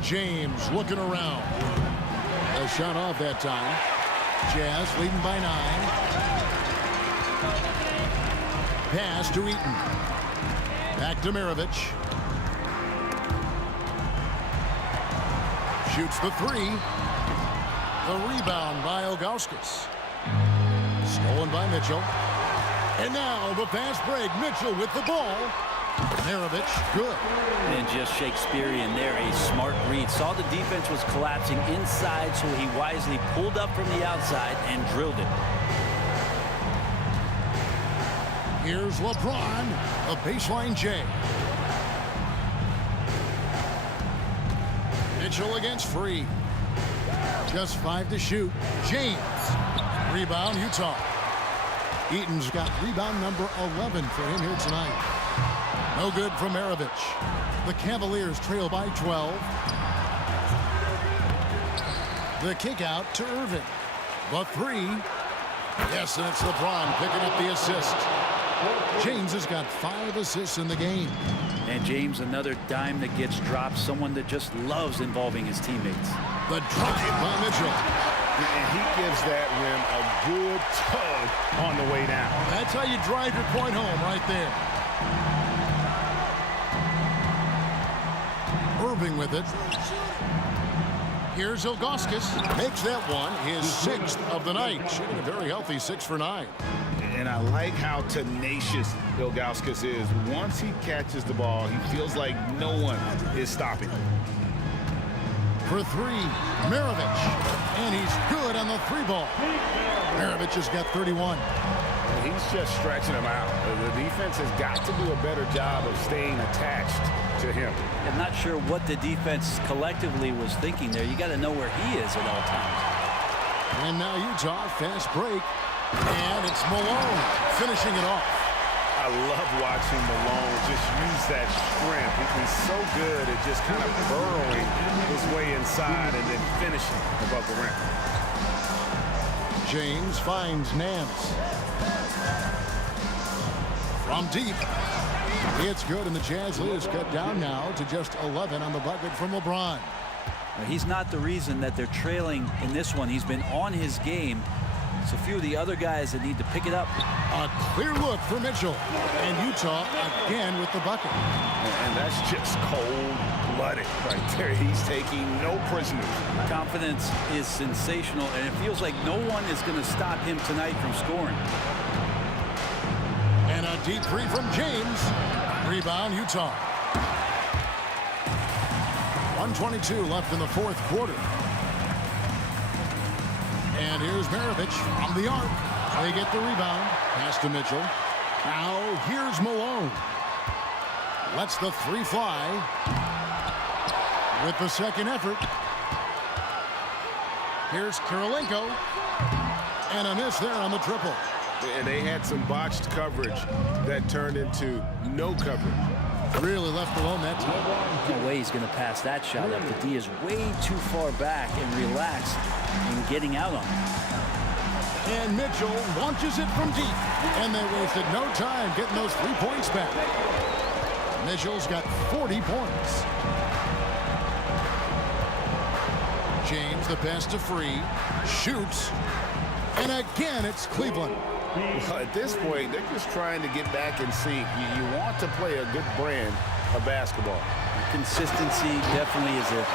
James looking around. A shot off that time. Jazz leading by 9. Pass to Eaton. Back to Maravich. Shoots the 3. The rebound by Ilgauskas. Stolen by Mitchell. And now the fast break. Mitchell with the ball. Maravich, good. And just Shakespearean there, a smart read. Saw the defense was collapsing inside, so he wisely pulled up from the outside and drilled it. Here's LeBron, a baseline J. Mitchell against Free. Just 5 to shoot. James. Rebound, Utah. Eaton's got rebound number 11 for him here tonight. No good from Maravich. The Cavaliers trail by 12. The kick out to Irving. The three. Yes, and it's LeBron picking up the assist. James has got 5 assists in the game. And James, another dime that gets dropped, someone that just loves involving his teammates. The drive by Mitchell. And he gives that rim a good tug on the way down. That's how you drive your point home right there. Irving with it. Here's Ilgauskas. Makes that one his 6th of the night. Shooting a very healthy 6 for 9. And I like how tenacious Ilgauskas is. Once he catches the ball, he feels like no one is stopping him. For 3, Maravich. And he's good on the 3-ball. Maravich has got 31. He's just stretching him out. The defense has got to do a better job of staying attached to him. I'm not sure what the defense collectively was thinking there. You got to know where he is at all times. And now Utah, fast break. And it's Malone finishing it off. I love watching Malone just use that strength. He's so good at just kind of burrowing his way inside and then finishing above the rim. James finds Nance. From deep. It's good, and the Jazz lead is cut down now to just 11 on the bucket from LeBron. Now, he's not the reason that they're trailing in this one. He's been on his game. It's a few of the other guys that need to pick it up. A clear look for Mitchell. And Utah again with the bucket. And that's just cold-blooded right there. He's taking no prisoners. Confidence is sensational, and it feels like no one is going to stop him tonight from scoring. And a deep 3 from James. Rebound, Utah. 1:22 left in the 4th quarter. And here's Maravich from the arc. They get the rebound. Pass to Mitchell. Now here's Malone. Lets the 3 fly. With the second effort. Here's Kirilenko. And a miss there on the triple. And they had some botched coverage that turned into no coverage. Really left alone that time. No way he's going to pass that shot up. The D is way too far back and relaxed in getting out on him. And Mitchell launches it from deep. And they wasted no time getting those 3 points back. Mitchell's got 40 points. James, the pass to Free. Shoots. And again, it's Cleveland. Well, at this point, they're just trying to get back in sync. You want to play a good brand of basketball. Consistency definitely is a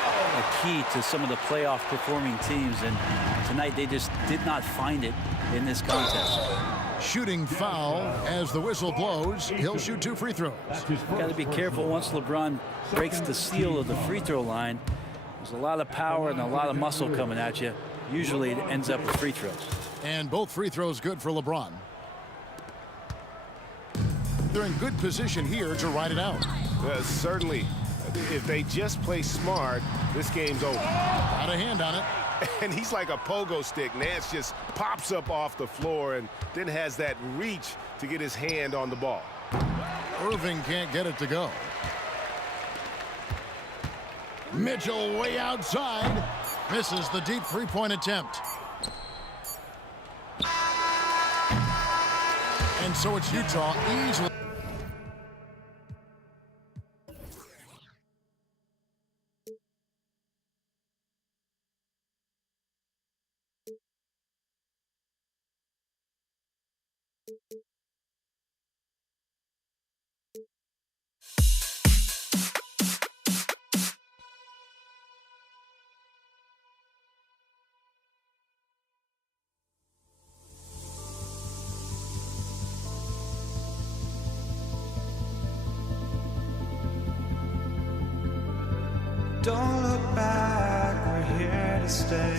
key to some of the playoff performing teams, and tonight they just did not find it in this contest. Shooting foul as the whistle blows. He'll shoot 2 free throws. Got to be careful once LeBron breaks the seal of the free throw line. There's a lot of power and a lot of muscle coming at you. Usually it ends up with free throws. And both free throws good for LeBron. They're in good position here to ride it out. Certainly, if they just play smart, this game's over. Got a hand on it. And he's like a pogo stick. Nance just pops up off the floor and then has that reach to get his hand on the ball. Irving can't get it to go. Mitchell way outside. Misses the deep 3-point attempt. And so it's Utah easily. Don't look back, we're here to stay.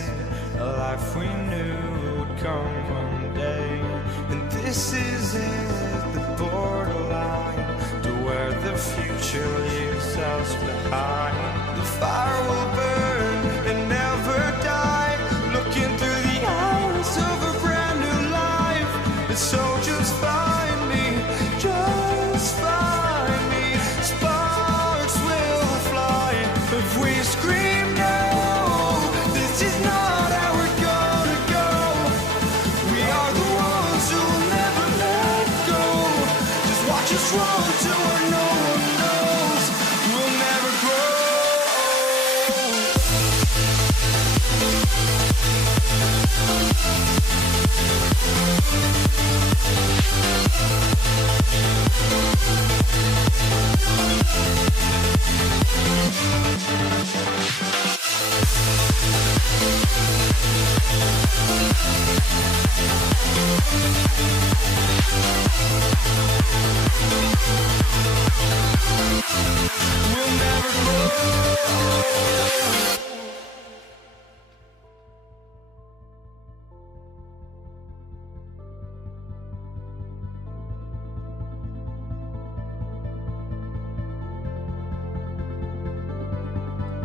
A life we knew would come one day. And this is it, the borderline to where the future leaves us behind. The fire will burn and never die, looking through the eyes of a brand new life. And so just find me, just find me. Sparks will fly if we scream no. This is not how we're gonna go. We are the ones who will never let go. Just watch us run to where no one knows. We'll never grow. We'll never grow.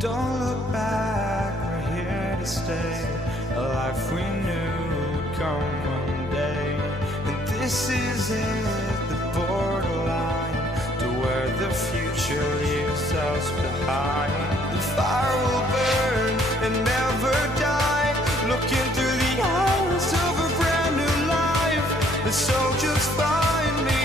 Don't look back, we're here to stay. A life we knew would come one day. And this is it, the borderline to where the future leaves us behind. The fire will burn and never die, looking through the eyes of a brand new life. And so just find me,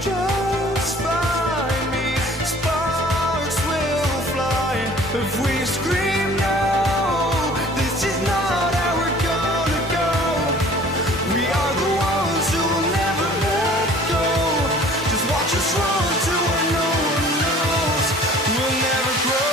just find me. Sparks will fly if we scream no. This is not how we're gonna go. We are the ones who will never let go. Just watch us run to where no one knows. We'll never grow.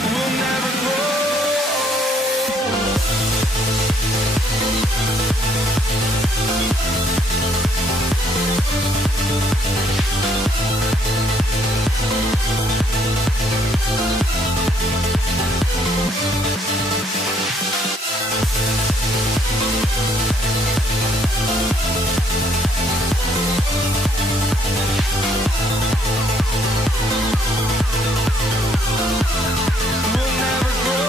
We'll never grow. We'll never grow.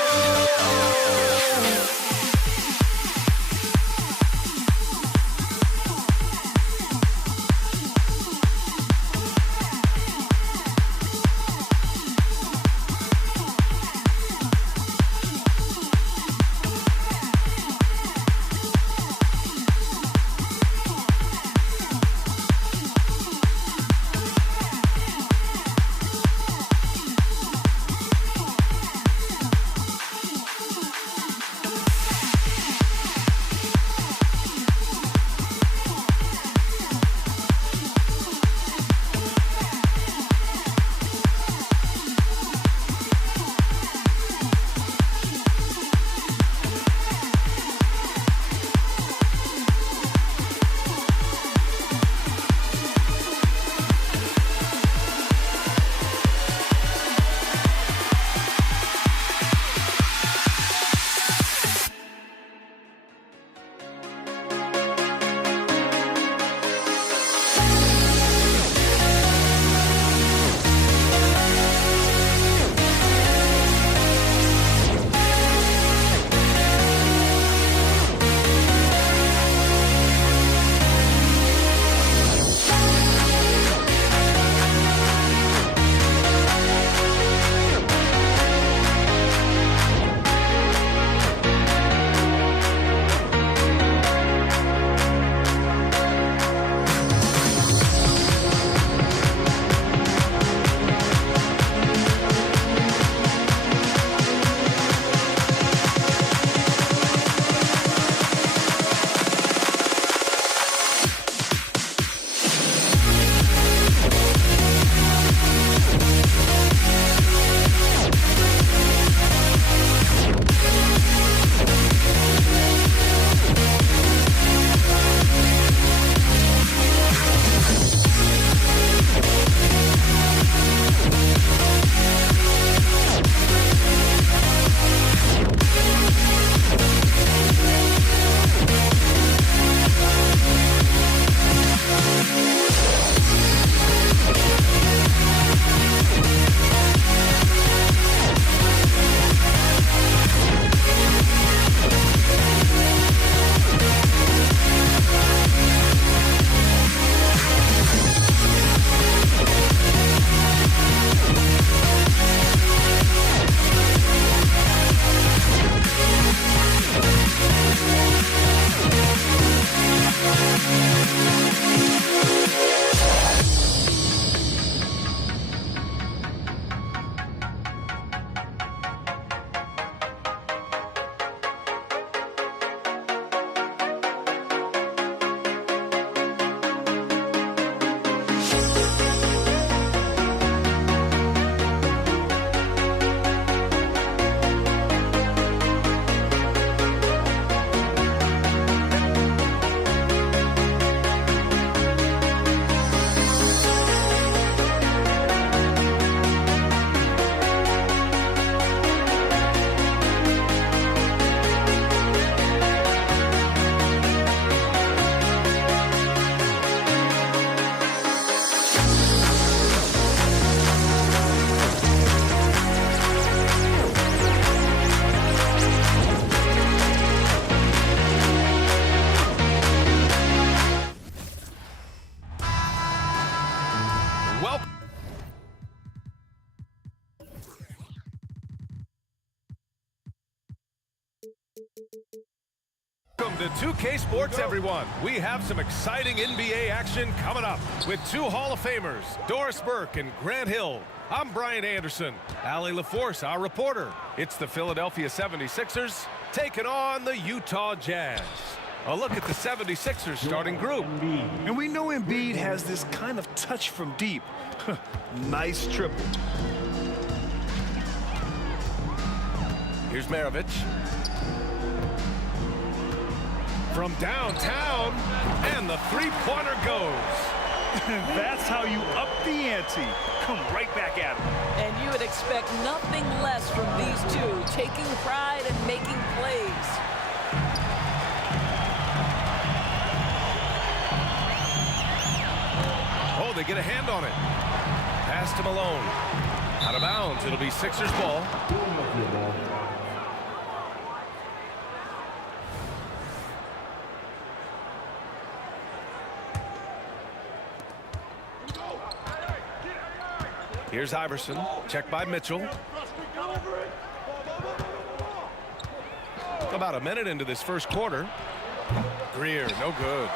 Welcome to 2K Sports, everyone. We have some exciting NBA action coming up with two Hall of Famers, Doris Burke and Grant Hill. I'm Brian Anderson. Allie LaForce, our reporter. It's the Philadelphia 76ers taking on the Utah Jazz. A look at the 76ers starting group. And we know Embiid has this kind of touch from deep. Nice triple. Here's Maravich. From downtown, and the three-pointer goes. That's how you up the ante. Come right back at him. And you would expect nothing less from these two, taking pride and making plays. Oh, they get a hand on it. Pass to Malone. Out of bounds. It'll be Sixers ball. Here's Iverson. Checked by Mitchell. About a minute into this first quarter. Greer, no good.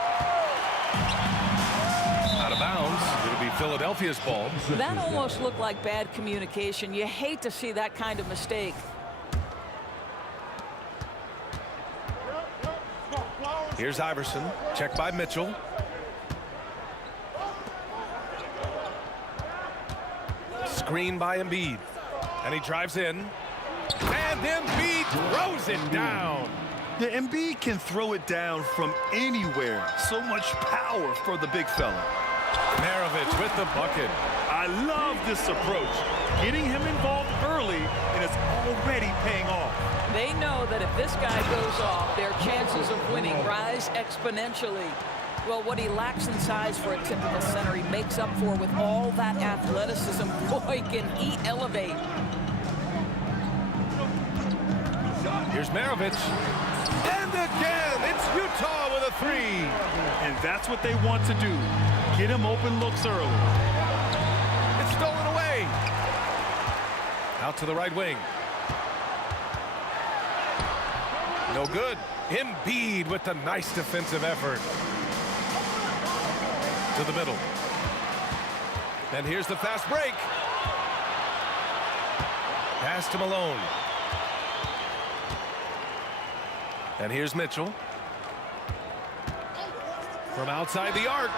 Out of bounds. It'll be Philadelphia's ball. That almost looked like bad communication. You hate to see that kind of mistake. Here's Iverson. Checked by Mitchell. Screen by Embiid. And he drives in. And Embiid throws it down. Yeah, Embiid can throw it down from anywhere. So much power for the big fella. Maravich with the bucket. I love this approach. Getting him involved early, and it's already paying off. They know that if this guy goes off, their chances of winning rise exponentially. Well, what he lacks in size for a typical center, he makes up for with all that athleticism. Boy, can he elevate. Here's Maravich. And again, it's Utah with a three. And that's what they want to do. Get him open looks early. It's stolen away. Out to the right wing. No good. Embiid with the nice defensive effort. To the middle. And here's the fast break. Pass to Malone. And here's Mitchell. From outside the arc.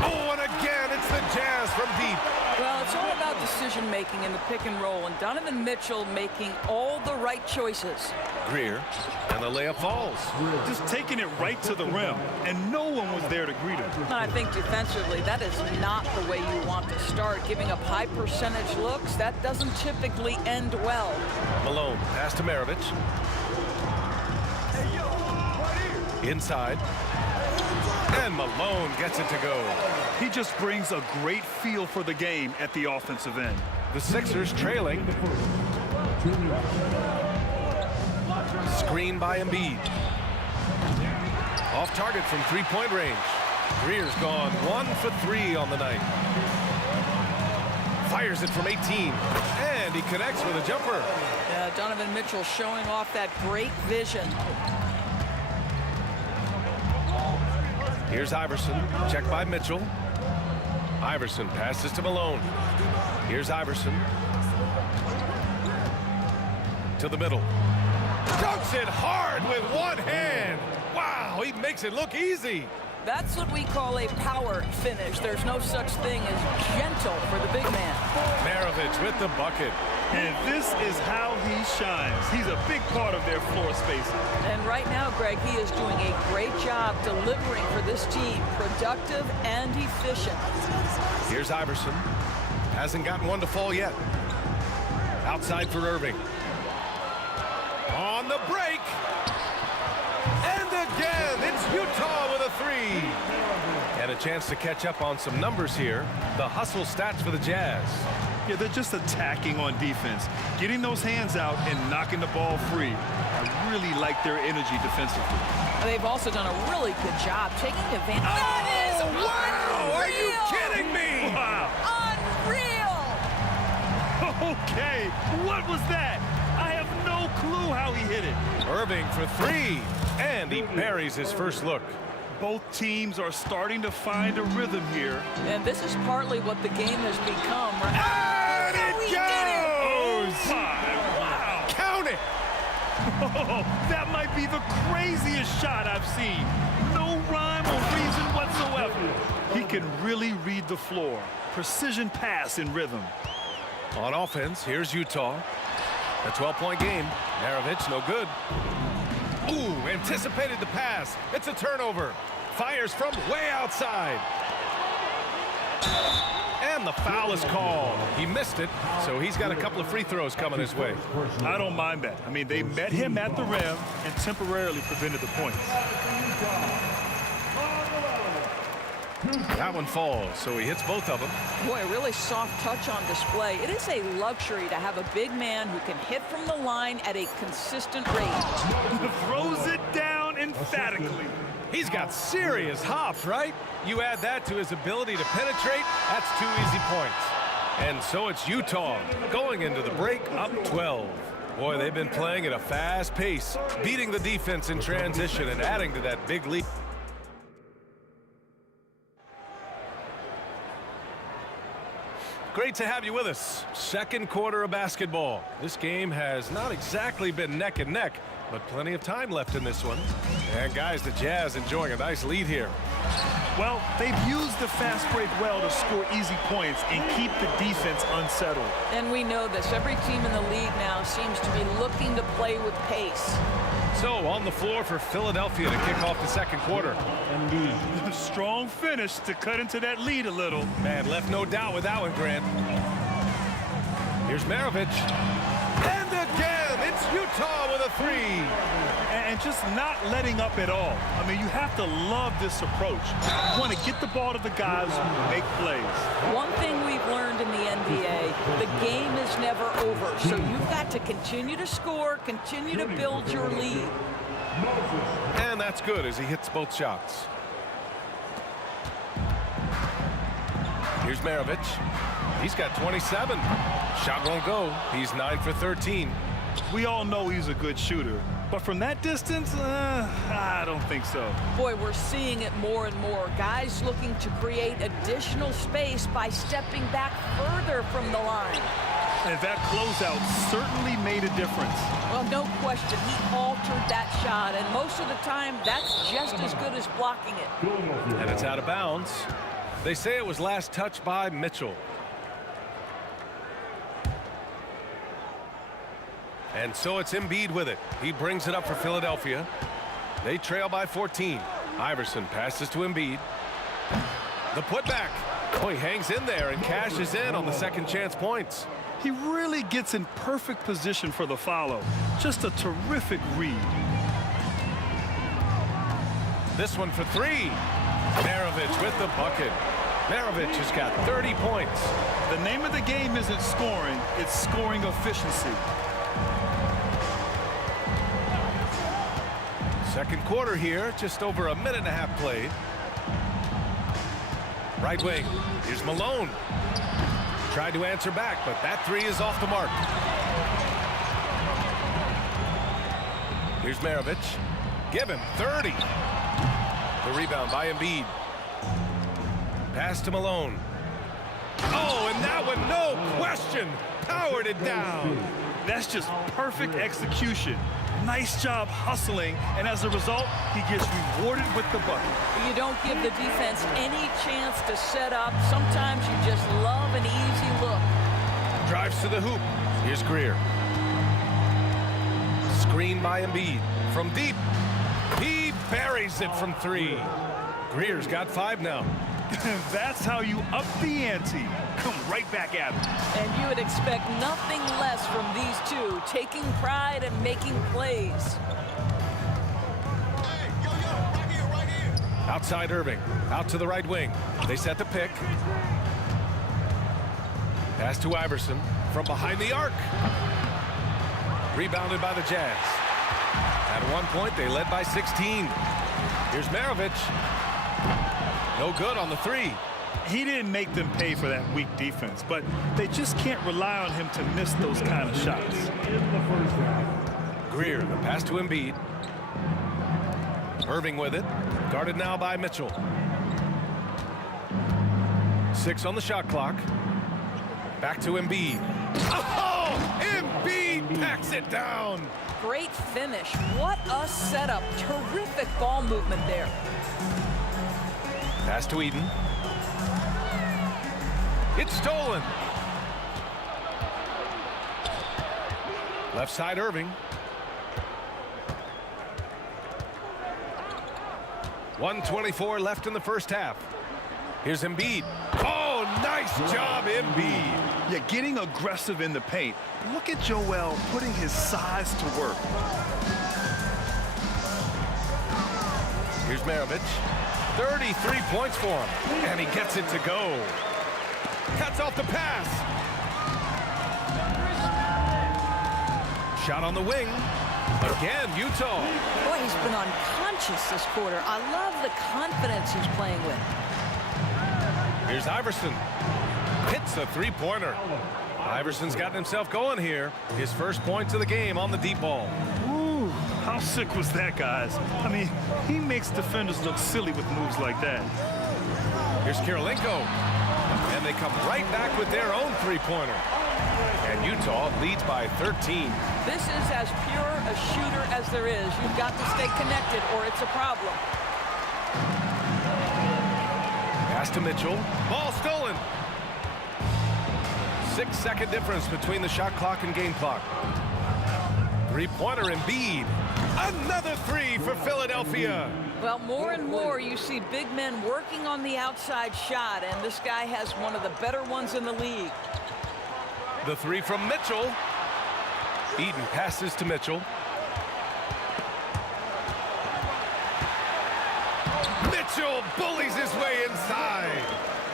Oh, and again, it's the Jazz from deep. Well, it's all about decision-making in the pick and roll, and Donovan Mitchell making all the right choices. Greer, and the layup falls. Just taking it right to the rim, and no one was there to greet him. And I think defensively, that is not the way you want to start. Giving up high percentage looks, that doesn't typically end well. Malone, pass to Maravich. Inside. And Malone gets it to go. He just brings a great feel for the game at the offensive end. The Sixers trailing. Screen by Embiid. Off target from three-point range. Greer's gone 1 for 3 on the night. Fires it from 18. And he connects with a jumper. Yeah, Donovan Mitchell showing off that great vision. Here's Iverson, checked by Mitchell. Iverson passes to Malone. Here's Iverson. To the middle. Dunks it hard with one hand. Wow, he makes it look easy. That's what we call a power finish. There's no such thing as gentle for the big man. Maravich with the bucket. And this is how he shines. He's a big part of their floor spacing. And right now, Greg, he is doing a great job delivering for this team. Productive and efficient. Here's Iverson. Hasn't gotten one to fall yet. Outside for Irving. On the break. And again, it's Utah with a three. And a chance to catch up on some numbers here. The hustle stats for the Jazz. Yeah, they're just attacking on defense, getting those hands out and knocking the ball free. I really like their energy defensively. They've also done a really good job taking advantage. That is wow! Unreal. Are you kidding me? Wow! Unreal! Okay, what was that? I have no clue how he hit it. Irving for three, and he buries his first look. Both teams are starting to find a rhythm here. And this is partly what the game has become, right? And it goes! Oh, my, wow. Count it! Oh, that might be the craziest shot I've seen. No rhyme or reason whatsoever. He can really read the floor. Precision pass in rhythm. On offense, here's Utah. A 12-point game. Maravich, no good. Ooh, anticipated the pass. It's a turnover. Fires from way outside. And the foul is called. He missed it, so he's got a couple of free throws coming his way. I don't mind that. I mean, they met him at the rim and temporarily prevented the points. That one falls, so he hits both of them. Boy, a really soft touch on display. It is a luxury to have a big man who can hit from the line at a consistent rate. Throws it down emphatically. He's got serious hops, right? You add that to his ability to penetrate, that's 2 easy points. And so it's Utah going into the break up 12. Boy, they've been playing at a fast pace, beating the defense in transition and adding to that big lead. Great to have you with us. Second quarter of basketball. This game has not exactly been neck and neck, but plenty of time left in this one. And guys, the Jazz enjoying a nice lead here. Well, they've used the fast break well to score easy points and keep the defense unsettled. And we know this. Every team in the league now seems to be looking to play with pace. So on the floor for Philadelphia to kick off the second quarter. Strong finish to cut into that lead a little. Man, left no doubt with that one, Grant. Here's Maravich. And again, it's Utah with a three. And just not letting up at all. I mean, you have to love this approach. You want to get the ball to the guys who make plays. One thing we've learned in the NBA, the game is never over. So you've got to continue to score, continue to build your lead. And that's good as he hits both shots. Here's Maravich. He's got 27. Shot won't go. He's 9 for 13. We all know he's a good shooter. But from that distance, I don't think so. Boy, we're seeing it more and more. Guys looking to create additional space by stepping back further from the line. And that closeout certainly made a difference. Well, no question. He altered that shot, and most of the time, that's just as good as blocking it. And it's out of bounds. They say it was last touched by Mitchell. And so it's Embiid with it. He brings it up for Philadelphia. They trail by 14. Iverson passes to Embiid. The putback. Oh, he hangs in there and cashes in on the second chance points. He really gets in perfect position for the follow. Just a terrific read. This one for three. Maravich with the bucket. Maravich has got 30 points. The name of the game isn't scoring, it's scoring efficiency. Second quarter here, just over a minute and a half played. Right wing, here's Malone. Tried to answer back, but that three is off the mark. Here's Maravich. Give him 30. The rebound by Embiid. Pass to Malone. Oh, and that one, no question, powered it down. That's just perfect execution. Nice job hustling, and as a result, he gets rewarded with the bucket. You don't give the defense any chance to set up. Sometimes you just love an easy look. Drives to the hoop. Here's Greer. Screen by Embiid. From deep. He buries it from three. Greer's got 5 now. That's how you up the ante. Come right back at him. And you would expect nothing less from these two, taking pride and making plays. Outside Irving. Out to the right wing. They set the pick. Pass to Iverson from behind the arc. Rebounded by the Jazz. At one point, they led by 16. Here's Maravich. No good on the three. He didn't make them pay for that weak defense, but they just can't rely on him to miss those kind of shots. In the first half, Greer, the pass to Embiid. Irving with it. Guarded now by Mitchell. 6 on the shot clock. Back to Embiid. Oh! Embiid packs it down. Great finish. What a setup. Terrific ball movement there. Pass to Eden. It's stolen. Left side Irving. 1:24 left in the first half. Here's Embiid. Oh, nice job, Embiid. Yeah, getting aggressive in the paint. Look at Joel putting his size to work. Here's Maravich. 33 points for him. And he gets it to go. Cuts off the pass. Shot on the wing. Again, Utah. Boy, he's been unconscious this quarter. I love the confidence he's playing with. Here's Iverson. Hits a three-pointer. Iverson's gotten himself going here. His first points of the game on the deep ball. Ooh, how sick was that, guys? I mean, he makes defenders look silly with moves like that. Here's Kirilenko. And they come right back with their own three-pointer. And Utah leads by 13. This is as pure a shooter as there is. You've got to stay connected or it's a problem. Pass to Mitchell. Ball stolen. 6-second difference between the shot clock and game clock. Three-pointer Embiid. Another three for Philadelphia. Well, more and more you see big men working on the outside shot, and this guy has one of the better ones in the league. The three from Mitchell. Eden passes to Mitchell. Mitchell bullies his way inside.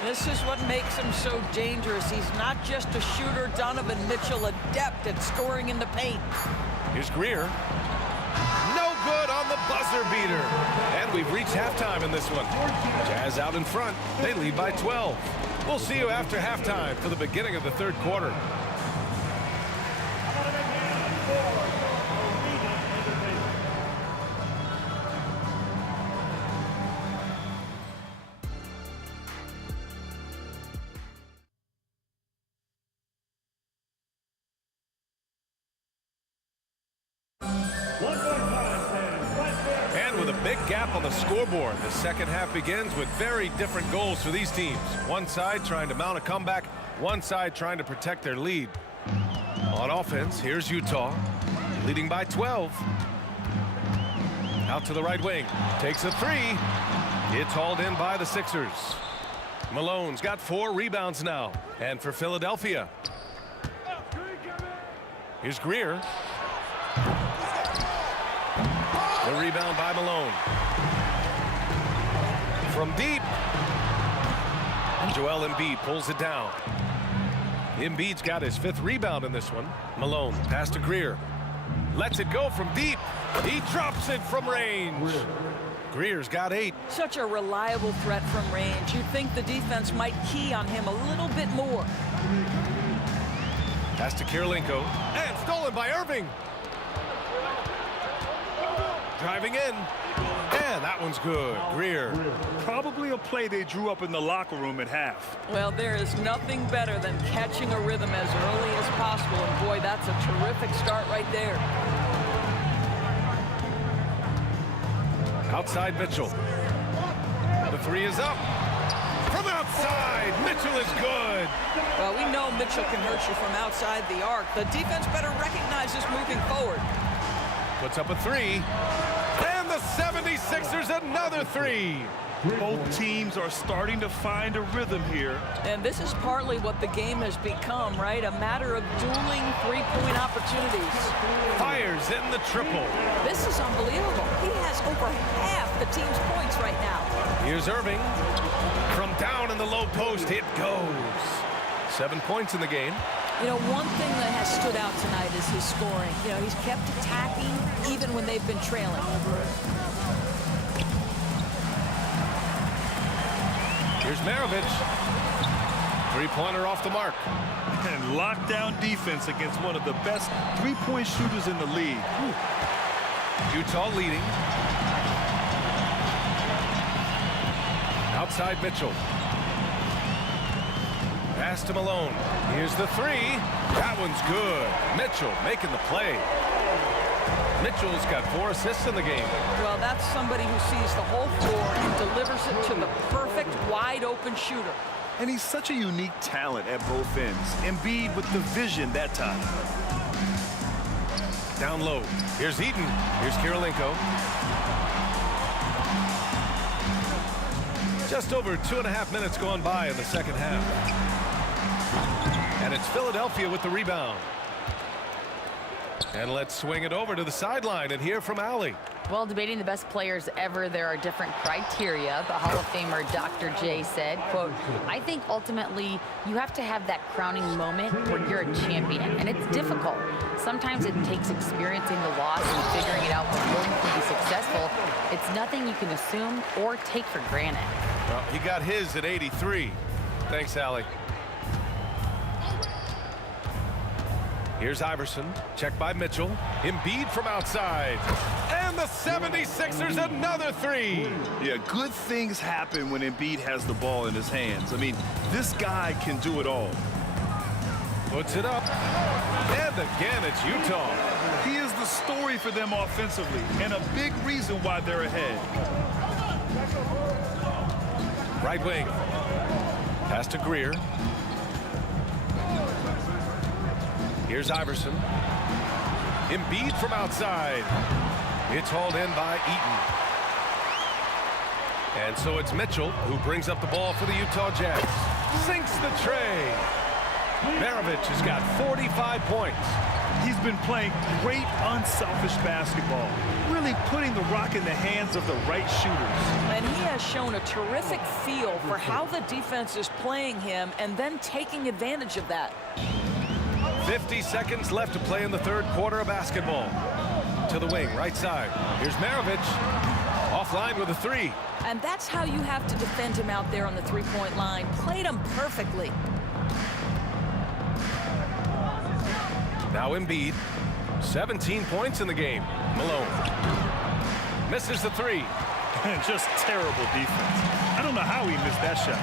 This is what makes him so dangerous. He's not just a shooter. Donovan Mitchell, adept at scoring in the paint. Here's Greer. No good on the buzzer beater. And we've reached halftime in this one. Jazz out in front. They lead by 12. We'll see you after halftime for the beginning of the third quarter. And with a big gap on the scoreboard, the second half begins with very different goals for these teams. One side trying to mount a comeback, one side trying to protect their lead. On offense, here's Utah, leading by 12. Out to the right wing, takes a three. It's hauled in by the Sixers. Malone's got 4 rebounds now. And for Philadelphia, here's Greer. The rebound by Malone. From deep. And Joel Embiid pulls it down. Embiid's got his 5th rebound in this one. Malone, pass to Greer. Lets it go from deep. He drops it from range. Greer's got 8. Such a reliable threat from range. You'd think the defense might key on him a little bit more. Pass to Kirilenko. And stolen by Irving. Driving in. And that one's good. Greer. Probably a play they drew up in the locker room at half. Well, there is nothing better than catching a rhythm as early as possible. And boy, that's a terrific start right there. Outside Mitchell. The three is up. From outside, Mitchell is good. Well, we know Mitchell can hurt you from outside the arc. The defense better recognize this moving forward. Puts up a three. And the 76ers another three. Both teams are starting to find a rhythm here. And this is partly what the game has become, right? A matter of dueling three-point opportunities. Fires in the triple. This is unbelievable. He has over half the team's points right now. Here's Irving. From down in the low post, it goes. 7 points in the game. You know, one thing that has stood out tonight is his scoring. You know, he's kept attacking even when they've been trailing. Here's Maravich. Three-pointer off the mark. And lockdown defense against one of the best three-point shooters in the league. Utah leading. Outside Mitchell. Pass to Malone. Here's the three. That one's good. Mitchell making the play. Mitchell's got 4 assists in the game. Well, that's somebody who sees the whole floor and delivers it to the perfect wide-open shooter. And he's such a unique talent at both ends. Embiid with the vision that time. Down low. Here's Eaton. Here's Kirilenko. Just over 2.5 minutes gone by in the second half. And it's Philadelphia with the rebound. And let's swing it over to the sideline and hear from Allie. Well, debating the best players ever, there are different criteria. The Hall of Famer Dr. J said, quote, I think ultimately you have to have that crowning moment where you're a champion, and it's difficult. Sometimes it takes experiencing the loss and figuring it out before you can be successful. It's nothing you can assume or take for granted. Well, he got his at 83. Thanks, Allie. Here's Iverson. Checked by Mitchell. Embiid from outside. And the 76ers another three. Yeah, good things happen when Embiid has the ball in his hands. I mean, this guy can do it all. Puts it up. And again, it's Utah. He is the story for them offensively and a big reason why they're ahead. Right wing. Pass to Greer. Here's Iverson. Embiid from outside. It's hauled in by Eaton. And so it's Mitchell who brings up the ball for the Utah Jazz. Sinks the tray. Maravich has got 45 points. He's been playing great unselfish basketball, really putting the rock in the hands of the right shooters. And he has shown a terrific feel for how the defense is playing him and then taking advantage of that. 50 seconds left to play in the third quarter of basketball. To the wing, right side. Here's Maravich. Offline with a three. And that's how you have to defend him out there on the three-point line. Played him perfectly. Now Embiid. 17 points in the game. Malone. Misses the three. Just terrible defense. I don't know how he missed that shot.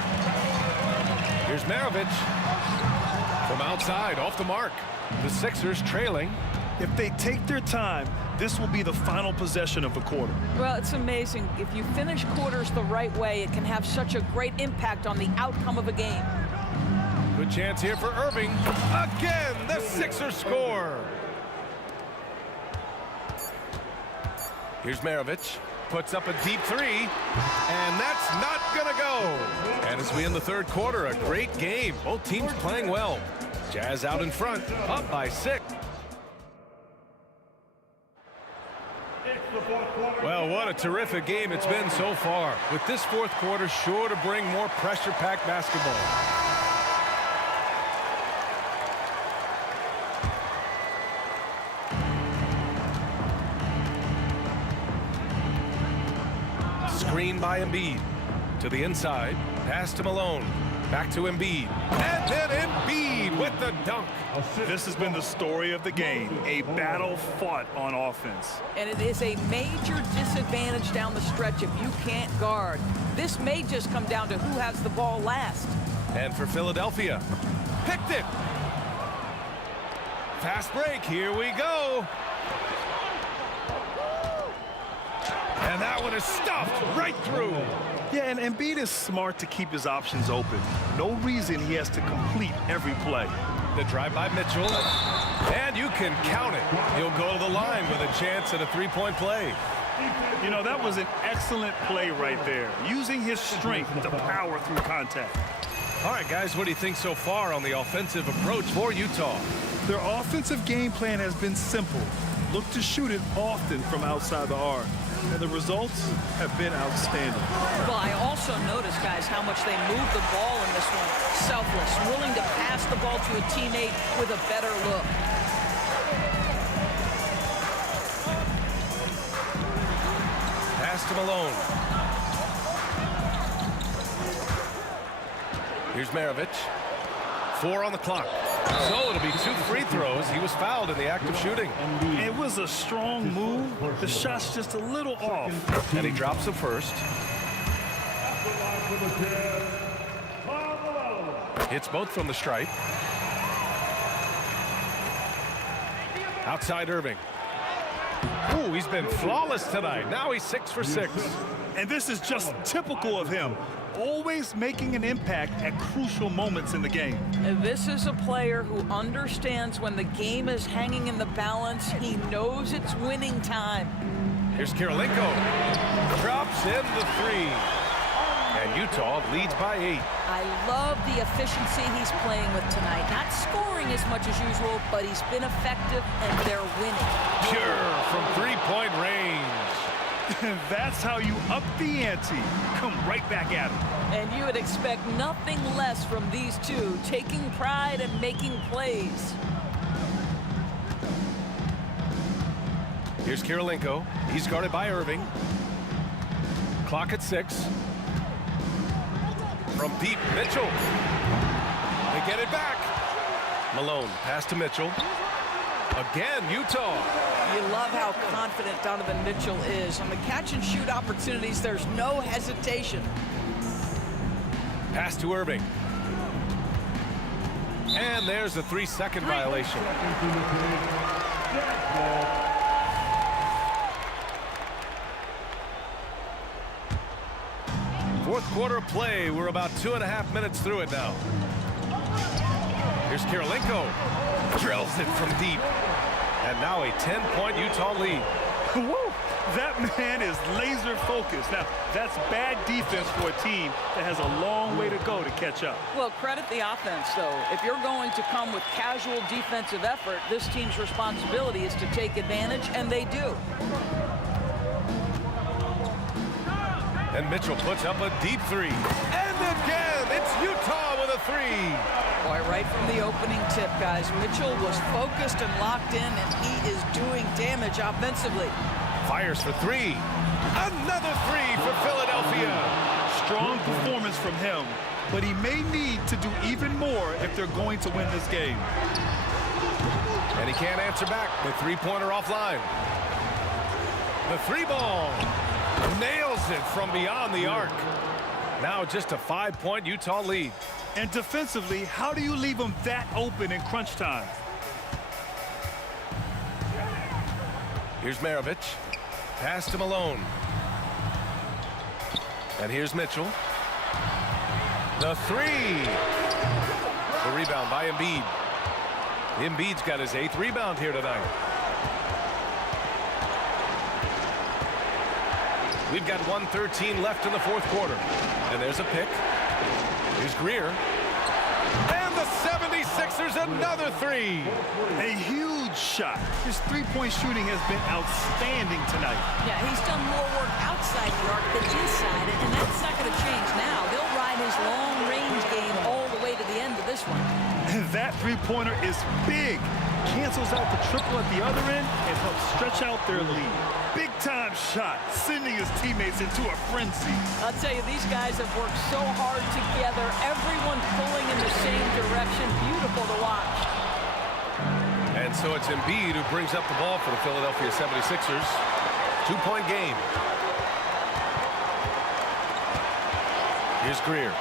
Here's Maravich. From outside, off the mark. The Sixers trailing. If they take their time, this will be the final possession of the quarter. Well, it's amazing. If you finish quarters the right way, it can have such a great impact on the outcome of a game. Good chance here for Irving. Again, the Sixers score. Here's Maravich. Puts up a deep three, and that's not gonna go. And as we end the third quarter, a great game. Both teams playing well. Jazz out in front, up by 6. Well, what a terrific game it's been so far. With this fourth quarter sure to bring more pressure-packed basketball. Screen by Embiid. To the inside. Pass to Malone. Back to Embiid. And then Embiid with the dunk. This has been the story of the game. A battle fought on offense. And it is a major disadvantage down the stretch if you can't guard. This may just come down to who has the ball last. And for Philadelphia. Picked it. Fast break. Here we go. And that one is stuffed right through. Yeah, and Embiid is smart to keep his options open. No reason he has to complete every play. The drive by Mitchell. And you can count it. He'll go to the line with a chance at a three-point play. You know, that was an excellent play right there. Using his strength to power through contact. All right, guys, what do you think so far on the offensive approach for Utah? Their offensive game plan has been simple. Look to shoot it often from outside the arc. And the results have been outstanding. Well, I also noticed, guys, how much they moved the ball in this one. Selfless, willing to pass the ball to a teammate with a better look. Pass to Malone. Here's Maravich. 4 on the clock. So it'll be 2 free throws. He was fouled in the act of shooting. It was a strong move. The shot's just a little off. And he drops the first. Hits both from the stripe. Outside Irving. Ooh, he's been flawless tonight. Now he's 6 for 6. And this is just typical of him. Always making an impact at crucial moments in the game. And this is a player who understands when the game is hanging in the balance. He knows it's winning time. Here's Kirilenko. Drops in the 3. And Utah leads by 8. I love the efficiency he's playing with tonight. Not scoring as much as usual, but he's been effective, and they're winning. Pure from 3-point range. That's how you up the ante. Come right back at him. And you would expect nothing less from these two, taking pride and making plays. Here's Kirilenko. He's guarded by Irving. Clock at 6. From deep, Mitchell. They get it back. Malone, pass to Mitchell. Again, Utah. You love how confident Donovan Mitchell is. On the catch-and-shoot opportunities, there's no hesitation. Pass to Irving. And there's a 3-second violation. Fourth quarter of play. We're about 2.5 minutes through it now. Here's Kirilenko. Drills it from deep. And now a 10-point Utah lead. Woo! That man is laser focused. Now, that's bad defense for a team that has a long way to go to catch up. Well, credit the offense, though. If you're going to come with casual defensive effort, this team's responsibility is to take advantage, and they do. And Mitchell puts up a deep 3. And again, it's Utah with a 3. Boy, right from the opening tip, guys, Mitchell was focused and locked in, and he is doing damage offensively. Fires for 3. Another 3 for Philadelphia. Strong performance from him, but he may need to do even more if they're going to win this game. And he can't answer back. The 3-pointer offline. The 3-ball. Nails it from beyond the arc. Now just a 5-point Utah lead. And defensively, how do you leave them that open in crunch time? Here's Maravich. Pass to Malone. And here's Mitchell. The 3. The rebound by Embiid. Embiid's got his 8th rebound here tonight. We've got 1:13 left in the fourth quarter. And there's a pick. Here's Greer. And the 76ers another 3. A huge shot. His three-point shooting has been outstanding tonight. Yeah, he's done more work outside the arc than inside it, and that's not going to change now. They'll ride his long-range game all the way to the end of this one. That three-pointer is big. Cancels out the triple at the other end and helps stretch out their lead. Big-time shot, sending his teammates into a frenzy. I'll tell you, these guys have worked so hard together. Everyone pulling in the same direction. Beautiful to watch. And so it's Embiid who brings up the ball for the Philadelphia 76ers. 2-point game. Here's Greer.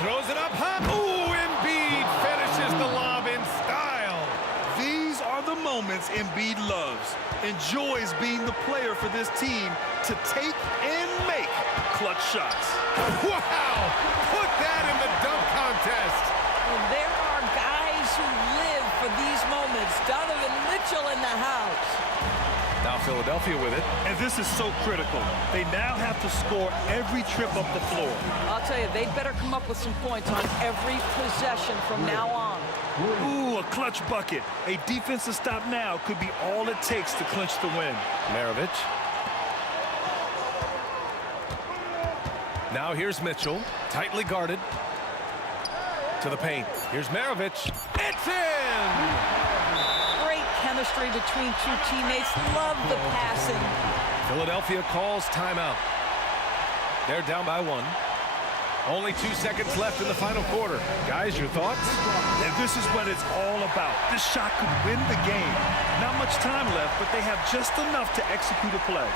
Throws it up high. Ooh, Embiid finishes the lob in style. These are the moments Embiid loves. Enjoys being the player for this team to take and make clutch shots. Wow! Put that in the dunk contest. And there are guys who live for these moments. Donovan Mitchell in the house. Now Philadelphia with it. And this is so critical. They now have to score every trip up the floor. I'll tell you, they'd better come up with some points on every possession from now on. Ooh, a clutch bucket. A defensive stop now could be all it takes to clinch the win. Maravich. Now here's Mitchell, tightly guarded. To the paint. Here's Maravich. It's in! Great chemistry between two teammates. Love the passing. Philadelphia calls timeout. They're down by 1. Only 2 seconds left in the final quarter. Guys, your thoughts? And this is what it's all about. This shot could win the game. Not much time left, but they have just enough to execute a play.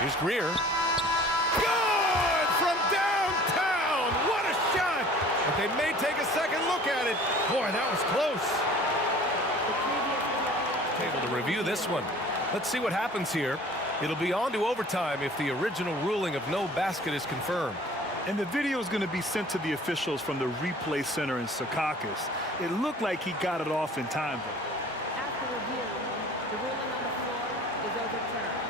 Here's Greer. Good from downtown. What a shot. But they may take a second look at it. Boy, that was close. Able to review this one. Let's see what happens here. It'll be on to overtime if the original ruling of no basket is confirmed. And the video is going to be sent to the officials from the replay center in Secaucus. It looked like he got it off in time, though. After review, the ruling on the floor is overturned.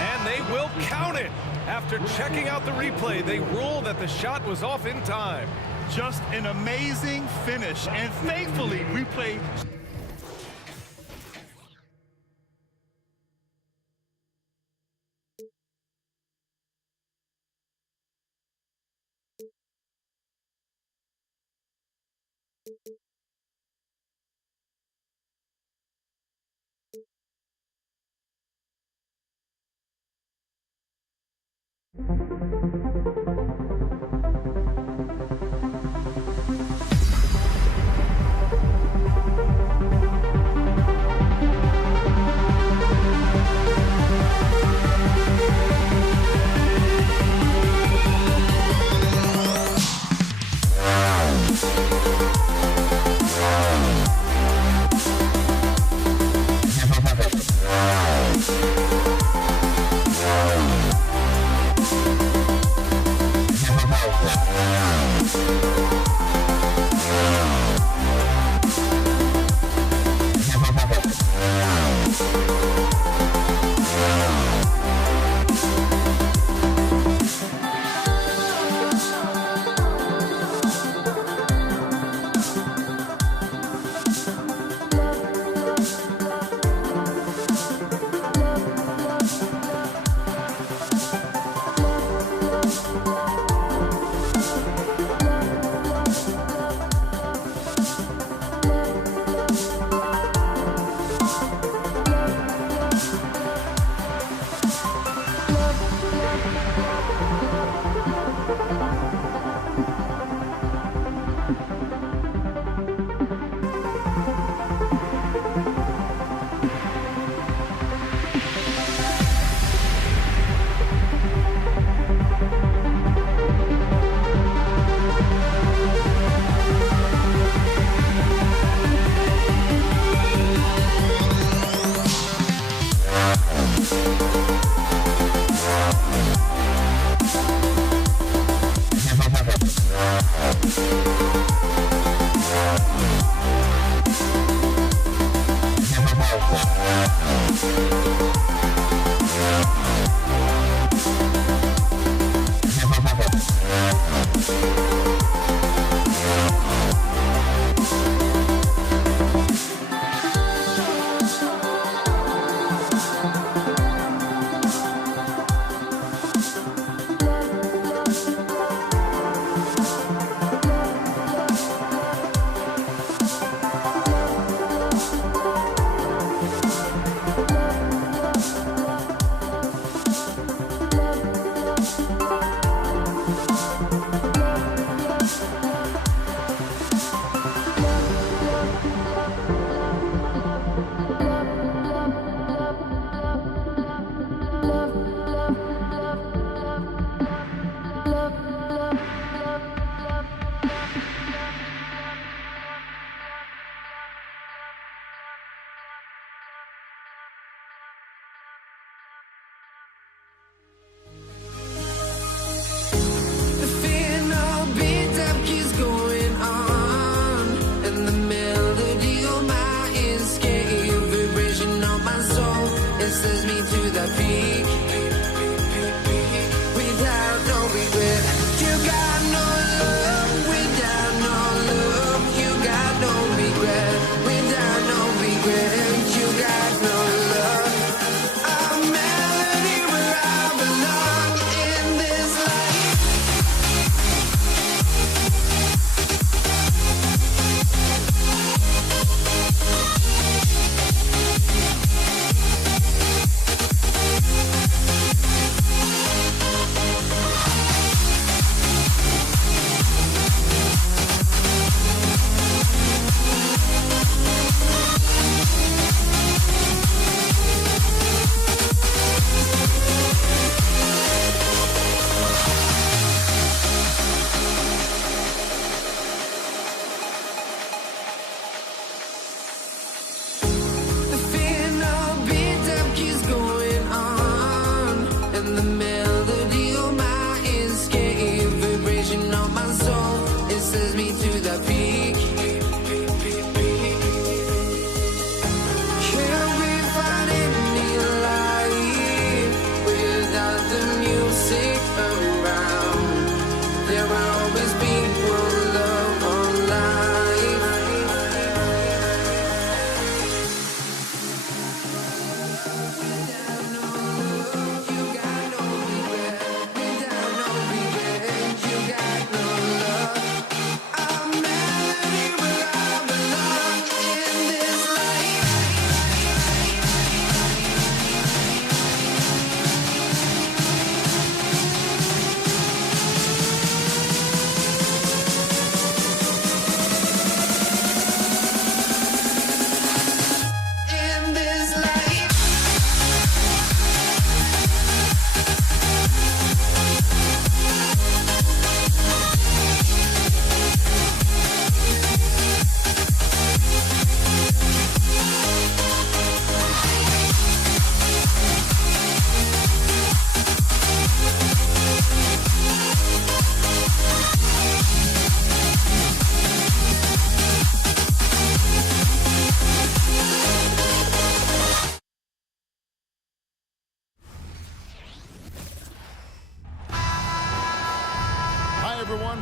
And they will count it. After checking out the replay, they rule that the shot was off in time. Just an amazing finish, and thankfully replay.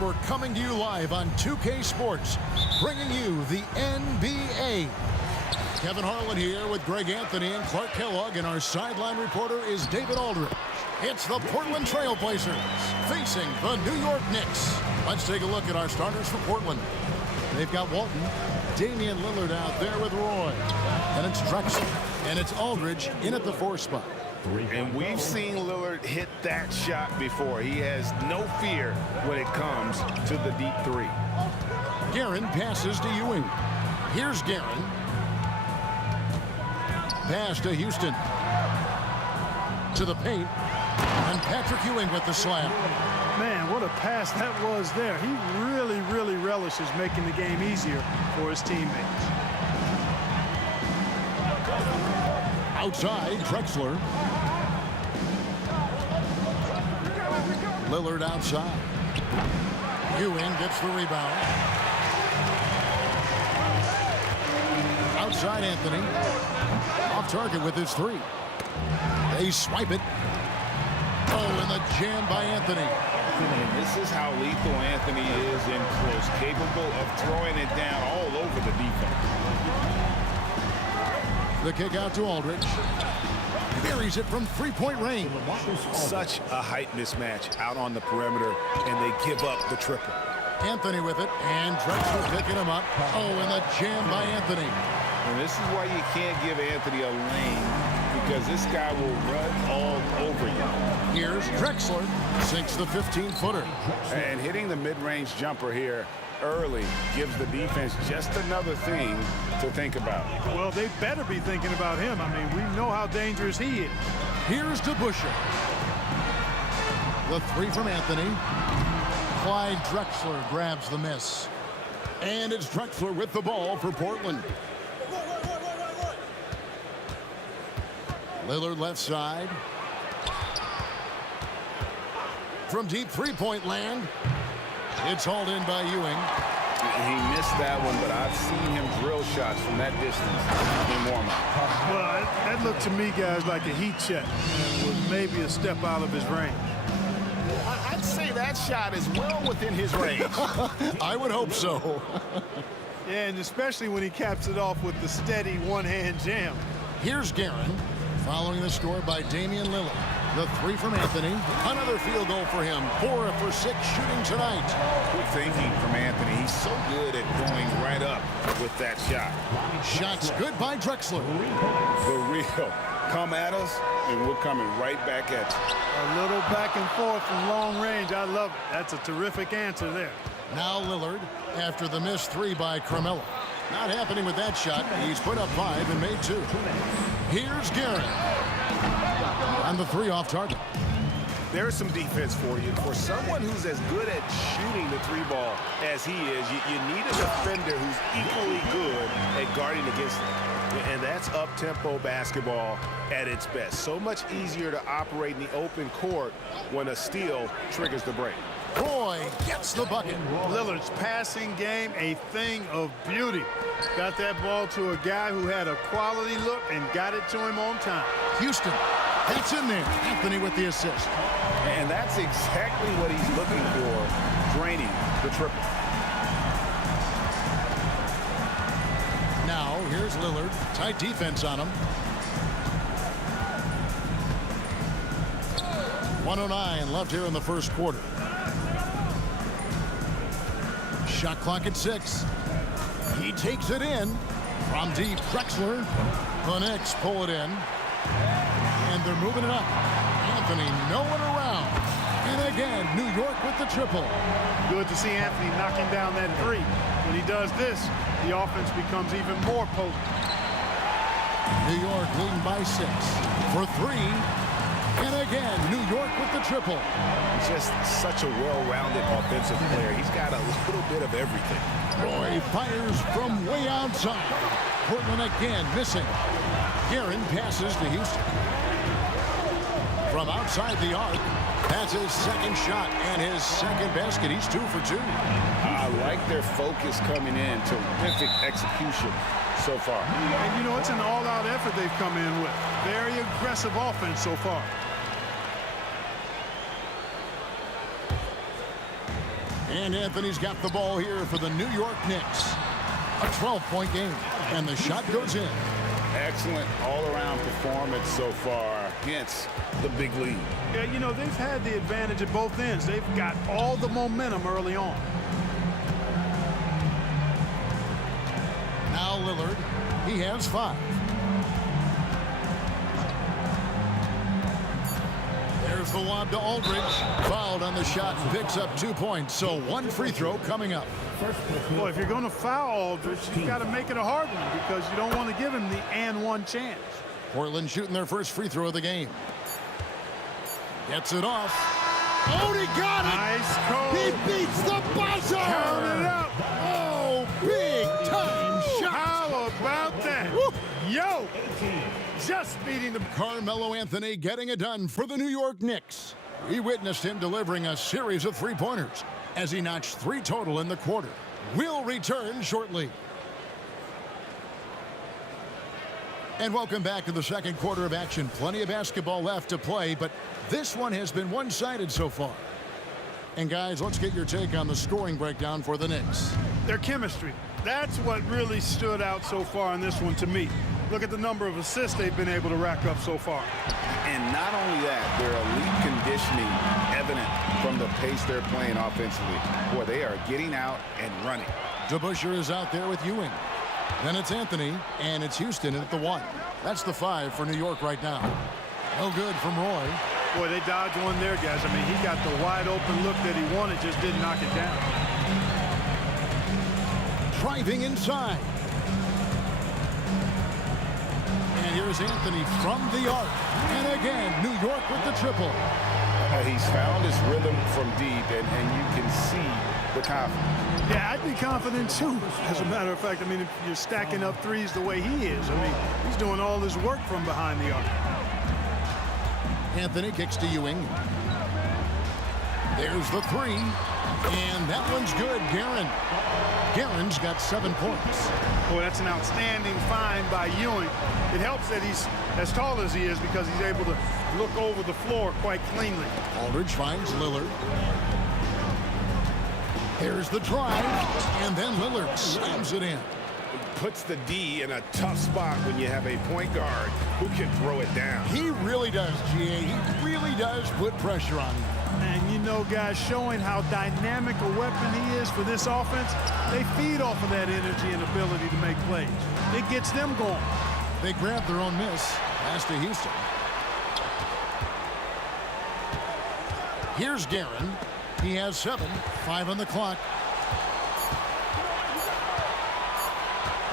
we're coming to you live on 2K Sports, bringing you the NBA. Kevin Harlan here with Greg Anthony and Clark Kellogg, and our sideline reporter is David Aldridge. It's the Portland Trail Blazers facing the New York Knicks. Let's take a look at our starters for Portland. They've got Walton, Damian Lillard out there with Roy, and it's Drexler, and it's Aldridge in at the 4 spot. And we've seen Lillard hit that shot before. He has no fear when it comes to the deep 3. Guerin passes to Ewing. Here's Guerin. Pass to Houston. To the paint. And Patrick Ewing with the slam. Man, what a pass that was there. He really relishes making the game easier for his teammates. Outside, Drexler. Lillard outside. Ewing gets the rebound. Outside, Anthony. Off target with his 3. They swipe it. Oh, and the jam by Anthony. And this is how lethal Anthony is in close, capable of throwing it down all over the defense. The kick out to Aldridge. Buries it from 3-point range. Such a height mismatch out on the perimeter, and they give up the triple. Anthony with it, and Drexler picking him up. Oh, and the jam by Anthony. And this is why you can't give Anthony a lane, because this guy will run all over you. Here's Drexler, sinks the 15-footer. And hitting the mid-range jumper here early gives the defense just another thing to think about. Well, they better be thinking about him. I mean, we know how dangerous he is. Here's to Busher. The 3 from Anthony. Clyde Drexler grabs the miss. And it's Drexler with the ball for Portland. Lillard left side. From deep 3-point land. It's hauled in by Ewing. He missed that one, but I've seen him drill shots from that distance in warm-up. Well, that looked to me, guys, like a heat check. And was maybe a step out of his range. I'd say that shot is well within his range. I would hope so. Yeah, and especially when he caps it off with the steady one-hand jam. Here's Guerin, following the score by Damian Lillard. The 3 from Anthony. Another field goal for him. 4 for 6 shooting tonight. Good thinking from Anthony. He's so good at going right up with that shot. Shots good by Drexler. The real. Come at us, and we're coming right back at you. A little back and forth from long range. I love it. That's a terrific answer there. Now Lillard after the missed 3 by Carmelo. Not happening with that shot. He's put up 5 and made 2. Here's Guerin. And the 3 off target. There's some defense for you. For someone who's as good at shooting the 3-ball as he is, you need a defender who's equally good at guarding against him. And that's up-tempo basketball at its best. So much easier to operate in the open court when a steal triggers the break. Roy gets the bucket. Lillard's passing game, a thing of beauty. Got that ball to a guy who had a quality look and got it to him on time. Houston, that's in there. Anthony with the assist. And that's exactly what he's looking for, draining the triple. Now, here's Lillard. Tight defense on him. 1:09 left here in the first quarter. Shot clock at 6. He takes it in from deep. Drexler. The Knicks pull it in. And they're moving it up. Anthony, no one around. And again, New York with the triple. Good to see Anthony knocking down that 3. When he does this, the offense becomes even more potent. New York leading by 6 for 3. And again, New York with the triple. Just such a well-rounded offensive player. He's got a little bit of everything. Roy fires from way outside. Portland again missing. Guerin passes to Houston. From outside the arc, that's his second shot and his second basket. He's 2 for 2. I like their focus coming in. Terrific execution so far. And, you know, it's an all-out effort they've come in with. Very aggressive offense so far. And Anthony's got the ball here for the New York Knicks. A 12-point game, and the shot goes in. Excellent all-around performance so far against the big lead. Yeah, you know, they've had the advantage at both ends. They've got all the momentum early on. Now Lillard, he has 5. There's the lob to Aldridge. Fouled on the shot and picks up 2 points. So 1 free throw coming up. Well, if you're going to foul Aldridge, you've got to make it a hard one because you don't want to give him the and one chance. Portland shooting their first free throw of the game. Gets it off. Oh, he got it! Nice call. He beats the buzzer! Count it up. Oh, big time shot! How about that? Woo. Yo! Just beating the... Carmelo Anthony getting it done for the New York Knicks. We witnessed him delivering a series of three-pointers as he notched 3 total in the quarter. We'll return shortly. And welcome back to the second quarter of action. Plenty of basketball left to play, but this one has been one-sided so far. And guys, let's get your take on the scoring breakdown for the Knicks. Their chemistry. That's what really stood out so far in this one to me. Look at the number of assists they've been able to rack up so far. And not only that, their elite conditioning evident from the pace they're playing offensively. Boy, they are getting out and running. DeBusschere is out there with Ewing. Then it's Anthony, and it's Houston at the 1. That's the 5 for New York right now. No good from Roy. Boy, they dodged one there, guys. I mean, he got the wide open look that he wanted, just didn't knock it down. Driving inside. And here's Anthony from the arc. And again, New York with the triple. He's found his rhythm from deep, and you can see the confidence. Yeah, I'd be confident too. As a matter of fact, I mean, if you're stacking up threes the way he is, I mean, he's doing all his work from behind the arc. Anthony kicks to Ewing. There's the 3. And that one's good, Guerin. Guerin's got 7 points. Boy, that's an outstanding find by Ewing. It helps that he's as tall as he is because he's able to look over the floor quite cleanly. Aldridge finds Lillard. There's the drive, and then Lillard slams it in. Puts the D in a tough spot when you have a point guard who can throw it down. He really does, GA. He really does put pressure on him. And you know, guys, showing how dynamic a weapon he is for this offense, they feed off of that energy and ability to make plays. It gets them going. They grab their own miss. Pass to Houston. Here's Guerin. He has 7. 5 on the clock.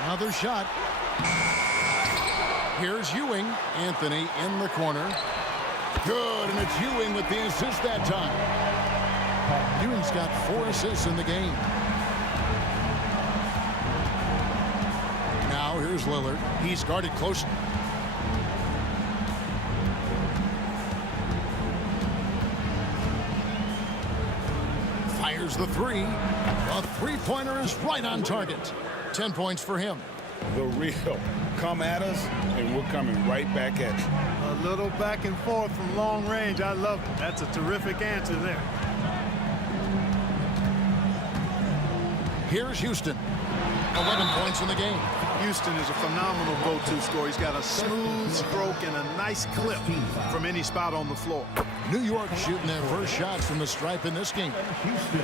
Another shot. Here's Ewing. Anthony in the corner. Good, and it's Ewing with the assist that time. Ewing's got 4 assists in the game. Now here's Lillard. He's guarded close. Fires the 3. The three-pointer is right on target. 10 points for him. The real. Come at us, and we're coming right back at you. A little back and forth from long range. I love it. That's a terrific answer there. Here's Houston. 11 points in the game. Houston is a phenomenal go-to scorer. He's got a smooth stroke and a nice clip from any spot on the floor. New York shooting their first shots from the stripe in this game. Houston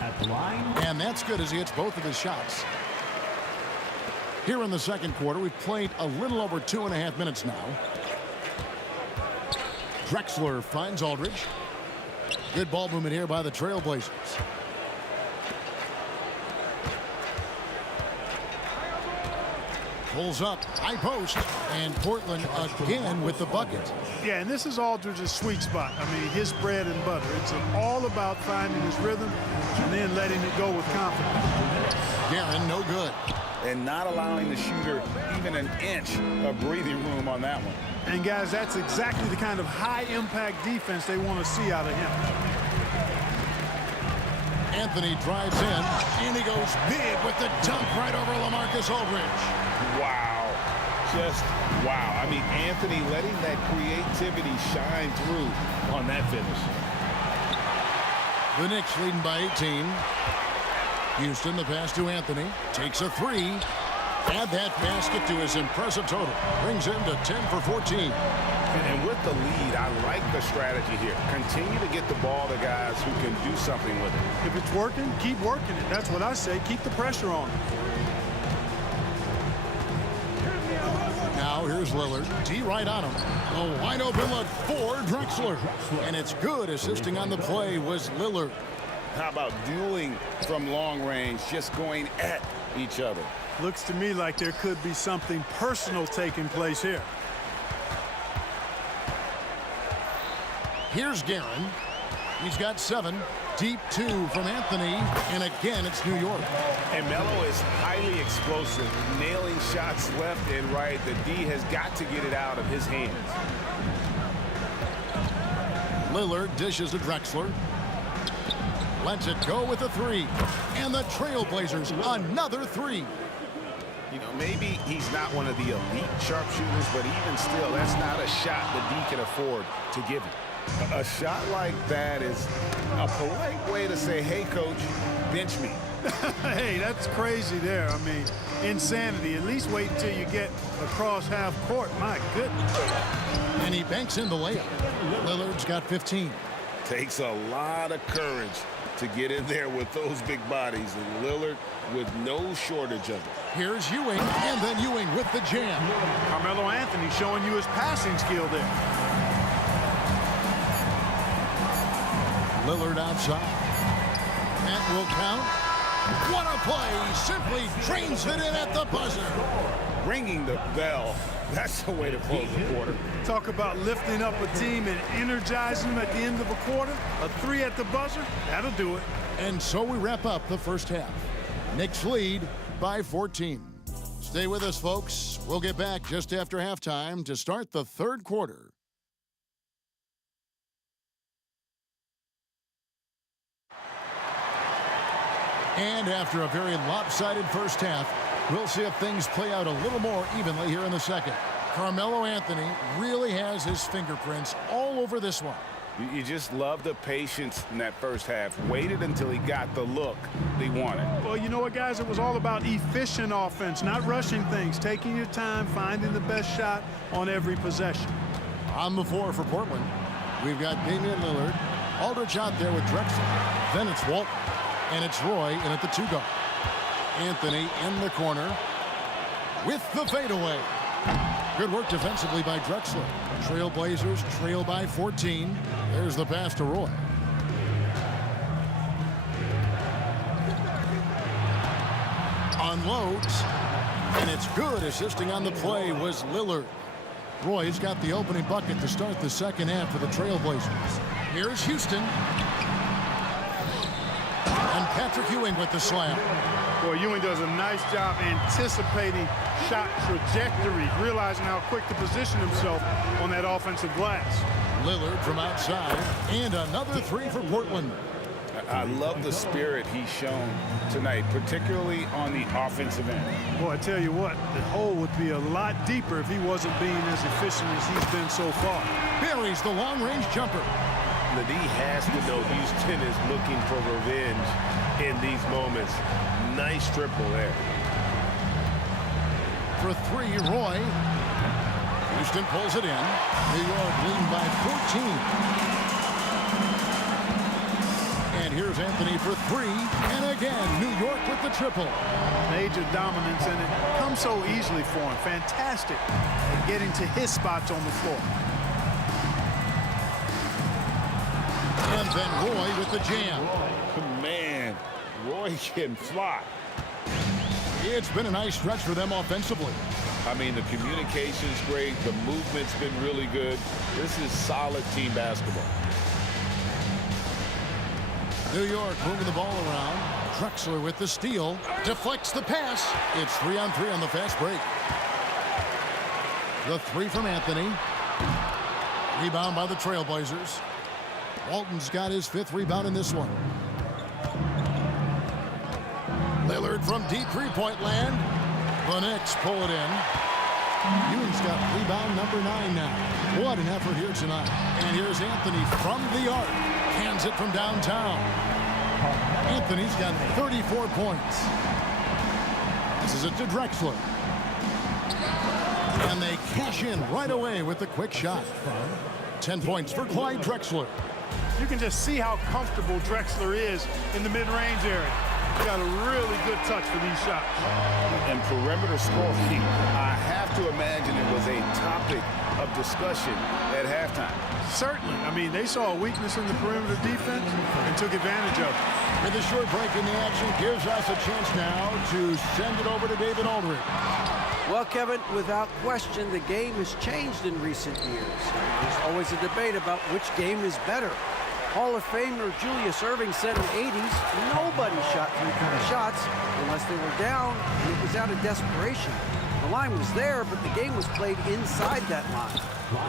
at the line. And that's good as he hits both of his shots. Here in the second quarter, we've played a little over 2.5 minutes now. Drexler finds Aldridge. Good ball movement here by the Trailblazers. Pulls up, high post, and Portland again with the bucket. Yeah, and this is Aldridge's sweet spot. I mean, his bread and butter. It's all about finding his rhythm and then letting it go with confidence. Guerin, no good. And not allowing the shooter even an inch of breathing room on that one. And guys, that's exactly the kind of high-impact defense they want to see out of him. Anthony drives in, and he goes big with the dunk right over LaMarcus Aldridge. Wow. Just wow. I mean, Anthony letting that creativity shine through on that finish. The Knicks leading by 18. Houston, the pass to Anthony. Takes a three. Add that basket to his impressive total. Brings him to 10 for 14. And with the lead, I like the strategy here. Continue to get the ball to guys who can do something with it. If it's working, keep working it. That's what I say. Keep the pressure on. Now here's Lillard. D right on him. A wide open look for Drexler. And it's good. Assisting on the play was Lillard. How about dueling from long range, just going at each other? Looks to me like there could be something personal taking place here. Here's Guerin. He's got 7. Deep 2 from Anthony. And again, it's New York. And Melo is highly explosive, nailing shots left and right. The D has got to get it out of his hands. Lillard dishes to Drexler. Lets it go with a 3. And the Trailblazers, another 3. You know, maybe he's not one of the elite sharpshooters, but even still, that's not a shot the D can afford to give him. A shot like that is a polite way to say, hey, coach, bench me. Hey, that's crazy there. I mean, insanity. At least wait until you get across half court. My goodness. And he banks in the layup. Lillard's got 15. Takes a lot of courage to get in there with those big bodies, and Lillard with no shortage of it. Here's Ewing, and then Ewing with the jam. Carmelo Anthony showing you his passing skill there. Lillard outside. That will count. What a play! Simply drains it in at the buzzer. Ringing the bell. That's the way to close the quarter. Talk about lifting up a team and energizing them at the end of a quarter. A 3 at the buzzer, that'll do it. And so we wrap up the first half. Knicks lead by 14. Stay with us, folks. We'll get back just after halftime to start the third quarter. And after a very lopsided first half, we'll see if things play out a little more evenly here in the second. Carmelo Anthony really has his fingerprints all over this one. You just love the patience in that first half. Waited until he got the look they wanted. Well, you know what, guys? It was all about efficient offense, not rushing things, taking your time, finding the best shot on every possession. On the floor for Portland, we've got Damian Lillard. Aldridge out there with Drexler. Then it's Walton. And it's Roy in at the 2 guard. Anthony in the corner with the fadeaway. Good work defensively by Drexler. Trailblazers trail by 14. There's the pass to Roy. Unloads. And it's good. Assisting on the play was Lillard. Roy's got the opening bucket to start the second half for the Trailblazers. Here's Houston. And Patrick Ewing with the slam. Boy, Ewing does a nice job anticipating shot trajectory, realizing how quick to position himself on that offensive glass. Lillard from outside, and another 3 for Portland. I love the spirit he's shown tonight, particularly on the offensive end. Boy, I tell you what, the hole would be a lot deeper if he wasn't being as efficient as he's been so far. Buries the long-range jumper. The D has to know Houston is looking for revenge in these moments. Nice triple there. For 3, Roy. Houston pulls it in. New York leading by 14. And here's Anthony for 3. And again, New York with the triple. Major dominance, and it comes so easily for him. Fantastic at getting to his spots on the floor. And then Roy with the jam. Man, Roy can fly. It's been a nice stretch for them offensively. I mean, the communication's great. The movement's been really good. This is solid team basketball. New York moving the ball around. Drexler with the steal. Deflects the pass. It's 3-on-3 on the fast break. The 3 from Anthony. Rebound by the Trailblazers. Walton's got his 5th rebound in this one. Lillard from deep 3-point land. The Knicks pull it in. Ewing's got rebound number 9 now. What an effort here tonight. And here's Anthony from the arc. Hands it from downtown. Anthony's got 34 points. This is it to Drexler. And they cash in right away with the quick shot. 10 points for Clyde Drexler. You can just see how comfortable Drexler is in the mid-range area. He's got a really good touch for these shots. And perimeter scoring, I have to imagine it was a topic of discussion at halftime. Certainly. I mean, they saw a weakness in the perimeter defense and took advantage of it. And the short break in the action gives us a chance now to send it over to David Aldridge. Well, Kevin, without question, the game has changed in recent years. There's always a debate about which game is better. Hall of Famer Julius Erving said in the 80s, nobody shot three-point shots unless they were down, and it was out of desperation. The line was there, but the game was played inside that line.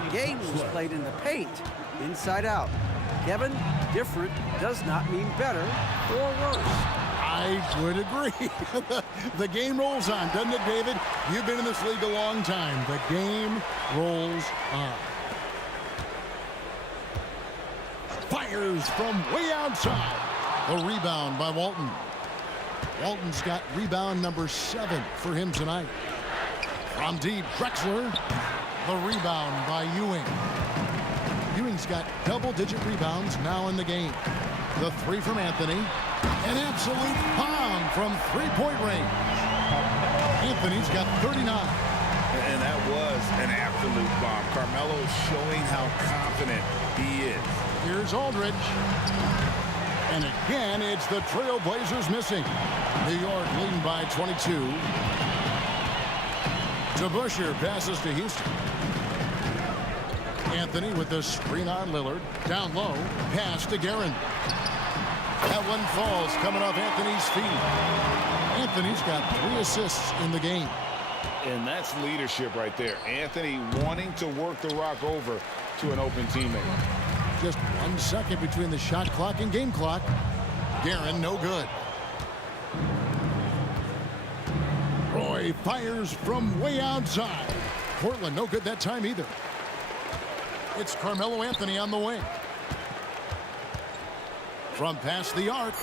The game was played in the paint, inside out. Kevin, different does not mean better or worse. I would agree. The game rolls on, doesn't it, David? You've been in this league a long time. The game rolls on. Fires from way outside. A rebound by Walton. Walton's got rebound number 7 for him tonight. From deep, Drexler. The rebound by Ewing. Ewing's got double-digit rebounds now in the game. The 3 from Anthony. An absolute bomb from three-point range. Anthony's got 39. And that was an absolute bomb. Carmelo showing how confident he is. Here's Aldridge. And again, it's the Trailblazers missing. New York leading by 22. DeBusschere passes to Houston. Anthony with the screen on Lillard. Down low, pass to Guerin. That one falls coming off Anthony's feet. Anthony's got 3 assists in the game. And that's leadership right there. Anthony wanting to work the rock over to an open teammate. Just 1 second between the shot clock and game clock. Guerin, no good. Roy fires from way outside. Portland, no good that time either. It's Carmelo Anthony on the wing. From past the arc,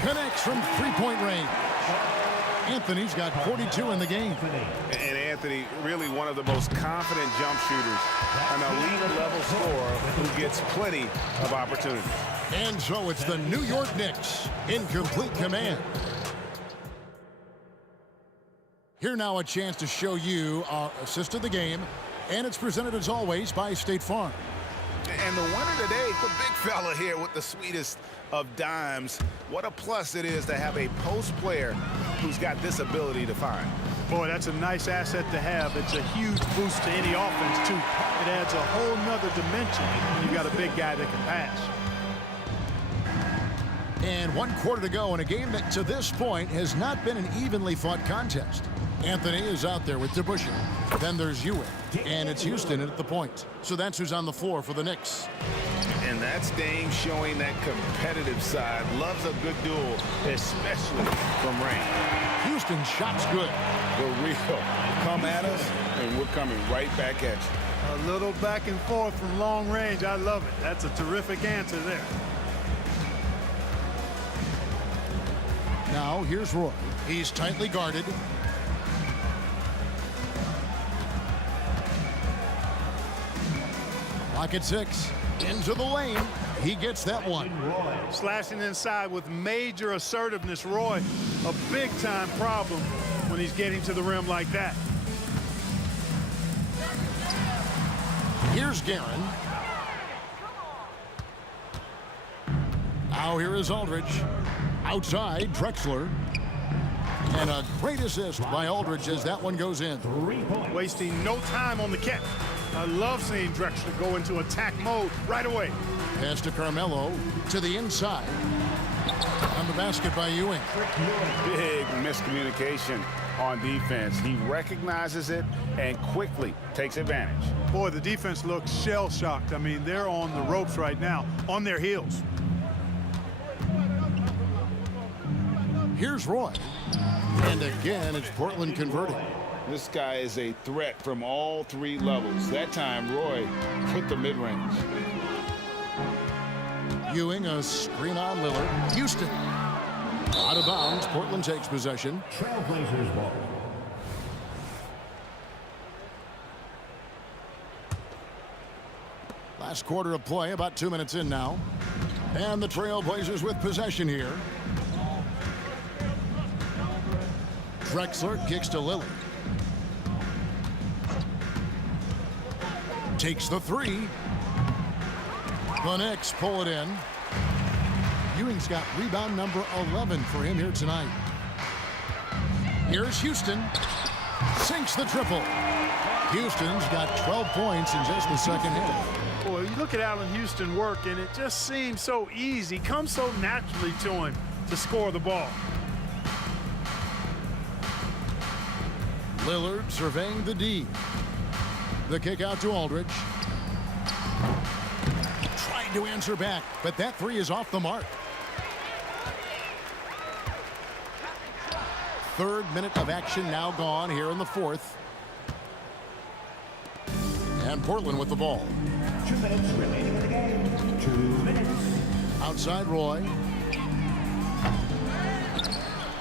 connects from three-point range. Anthony's got 42 in the game. And Anthony, really one of the most confident jump shooters, an elite level scorer who gets plenty of opportunity. And so it's the New York Knicks in complete command. Here now a chance to show you our assist of the game, and it's presented as always by State Farm. And the winner today, the big fella here with the sweetest of dimes. What a plus it is to have a post player who's got this ability to find. Boy, that's a nice asset to have. It's a huge boost to any offense, too. It adds a whole nother dimension when you've got a big guy that can pass. And 1 quarter to go in a game that to this point has not been an evenly fought contest. Anthony is out there with DeBusschere. Then there's Ewing. And it's Houston at the point. So that's who's on the floor for the Knicks. And that's Dame showing that competitive side. Loves a good duel, especially from range. Houston shot's good. The real come at us, and we're coming right back at you. A little back and forth from long range. I love it. That's a terrific answer there. Now here's Roy. He's tightly guarded. Pocket 6. Into the lane. He gets that one. Slashing inside with major assertiveness. Roy, a big-time problem when he's getting to the rim like that. Here's Guerin. Now here is Aldridge. Outside, Drexler. And a great assist by Aldridge as that one goes in. Wasting no time on the catch. I love seeing Drexler go into attack mode right away. Pass to Carmelo to the inside. On the basket by Ewing. Big miscommunication on defense. He recognizes it and quickly takes advantage. Boy, the defense looks shell-shocked. I mean, they're on the ropes right now, on their heels. Here's Roy. And again, it's Portland converting. This guy is a threat from all three levels. That time, Roy put the mid-range. Ewing, a screen on Lillard. Houston. Out of bounds. Portland takes possession. Trailblazers ball. Last quarter of play, about 2 minutes in now. And the Trailblazers with possession here. Drexler kicks to Lillard. Takes the three. The Knicks pull it in. Ewing's got rebound number 11 for him here tonight. Here's Houston. Sinks the triple. Houston's got 12 points in just the second half. Boy, you look at Allen Houston work, and it just seems so easy. Comes so naturally to him to score the ball. Lillard surveying the D. The kick out to Aldridge. Trying to answer back, but that three is off the mark. Third minute of action now gone here in the fourth. And Portland with the ball. 2 minutes remaining in the game. 2 minutes. Outside Roy.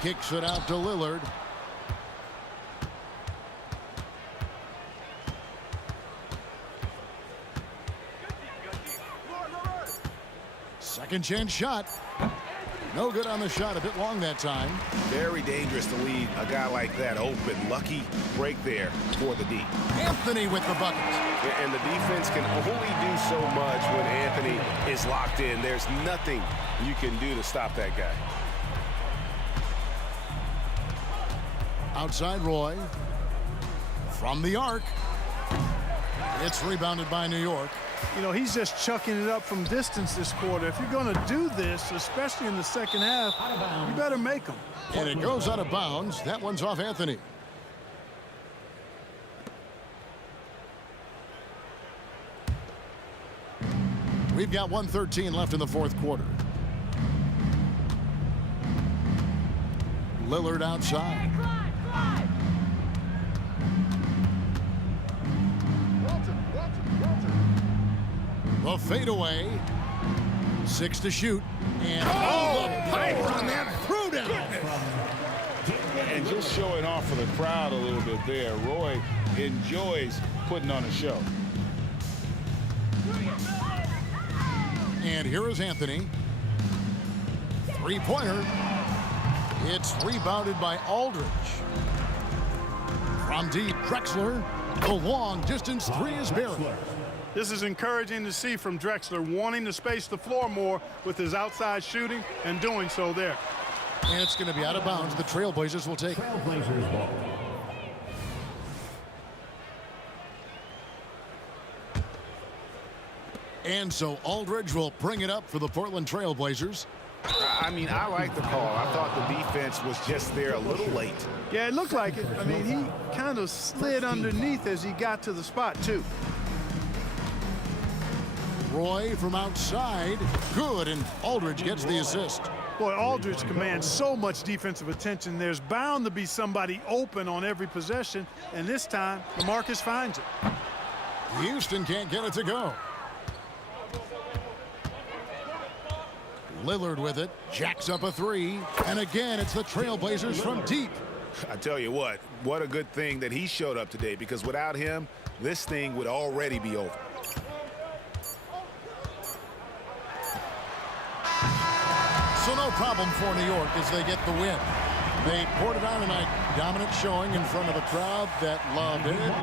Kicks it out to Lillard. Second chance shot. No good on the shot. A bit long that time. Very dangerous to leave a guy like that open. Lucky break there for the D. Anthony with the bucket. And the defense can only do so much when Anthony is locked in. There's nothing you can do to stop that guy. Outside Roy. From the arc. It's rebounded by New York. You know, he's just chucking it up from distance this quarter. If you're going to do this, especially in the second half, you better make them. And it goes out of bounds. That one's off Anthony. We've got 1:13 left in the fourth quarter. Lillard outside. The fadeaway. 6 to shoot. And the power on that throwdown. And just showing off for the crowd a little bit there. Roy enjoys putting on a show. And here is Anthony. Three-pointer. It's rebounded by Aldridge. From deep, Drexler. The long distance three is buried. This is encouraging to see from Drexler, wanting to space the floor more with his outside shooting and doing so there. And it's going to be out of bounds. The Trailblazers will take. Trailblazers ball. And so Aldridge will bring it up for the Portland Trailblazers. I mean, I like the call. I thought the defense was just there a little late. Yeah, it looked like it. I mean, he kind of slid underneath as he got to the spot, too. Roy from outside. Good, and Aldridge gets the assist. Boy, Aldridge commands so much defensive attention. There's bound to be somebody open on every possession, and this time, DeMarcus finds it. Houston can't get it to go. Lillard with it, jacks up a three, and again it's the Trailblazers from deep. I tell you what a good thing that he showed up today, because without him, this thing would already be over. So no problem for New York as they get the win. They poured it on tonight, dominant showing in front of a crowd that loved it.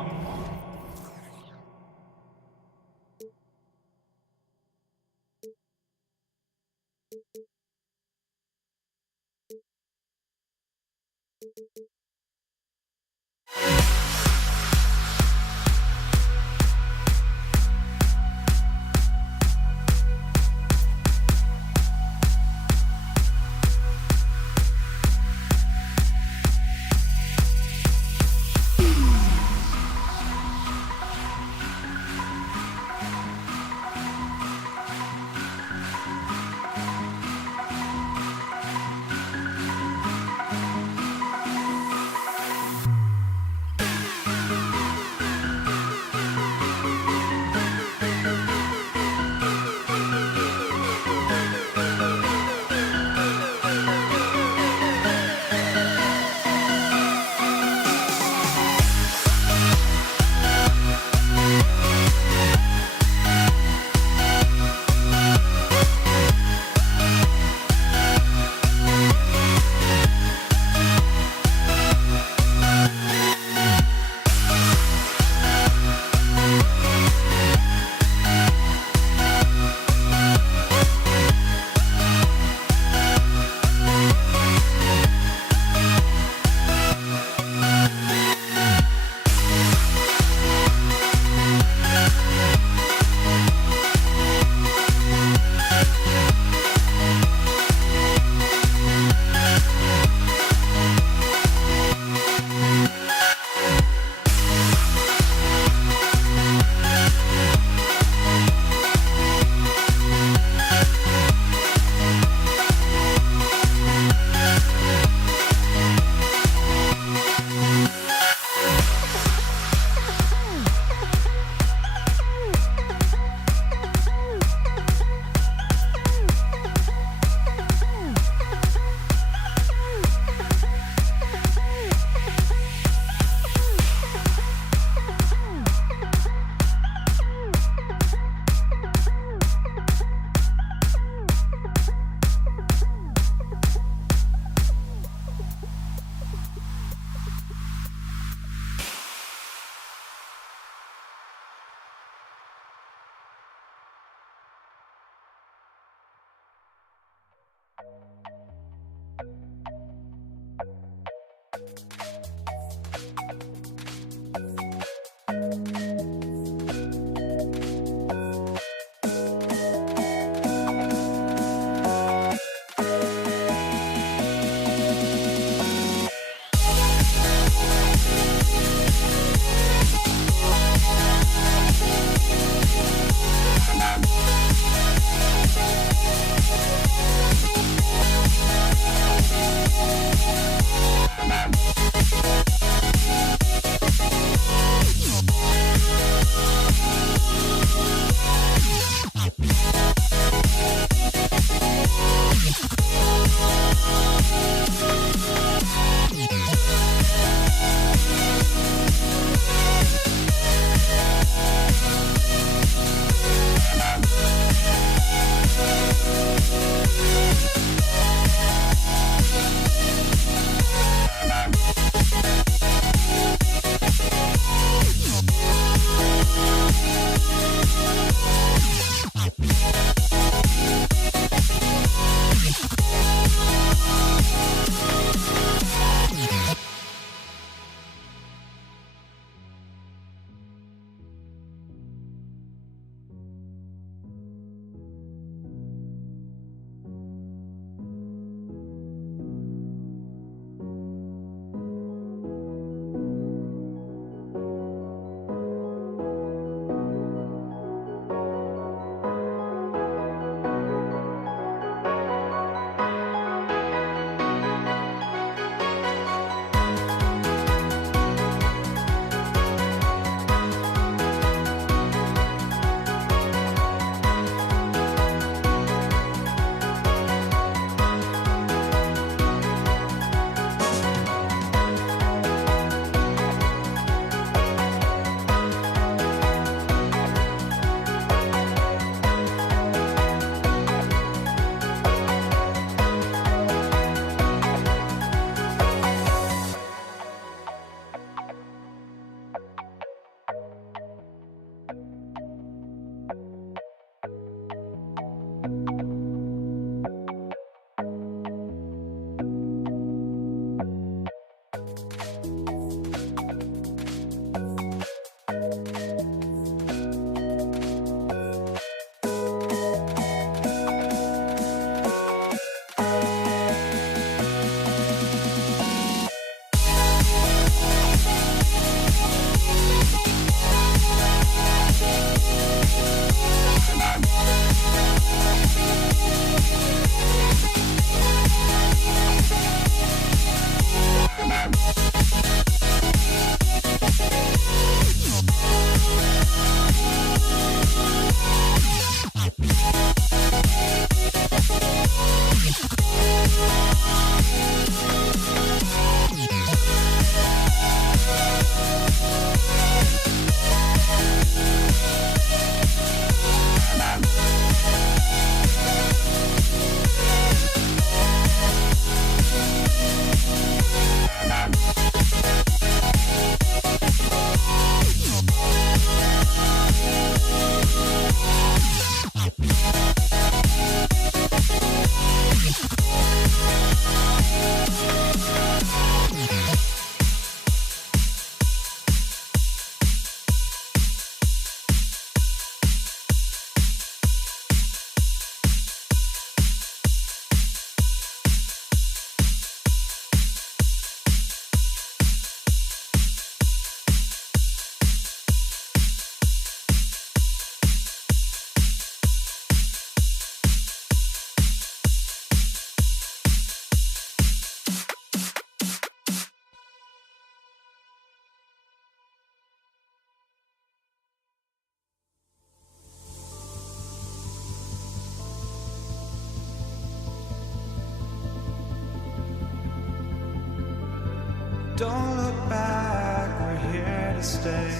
Don't look back, we're here to stay.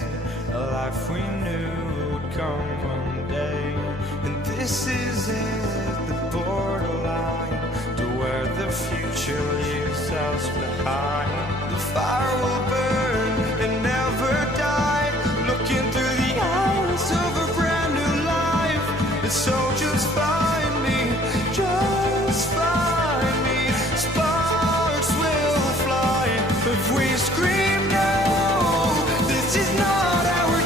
A life we knew would come one day. And this is it, the borderline to where the future leaves us behind. The fire will burn and never die, looking through the eyes of a brand new life. And so just find me, just find me. Sparks will fly if we scream no. This is not our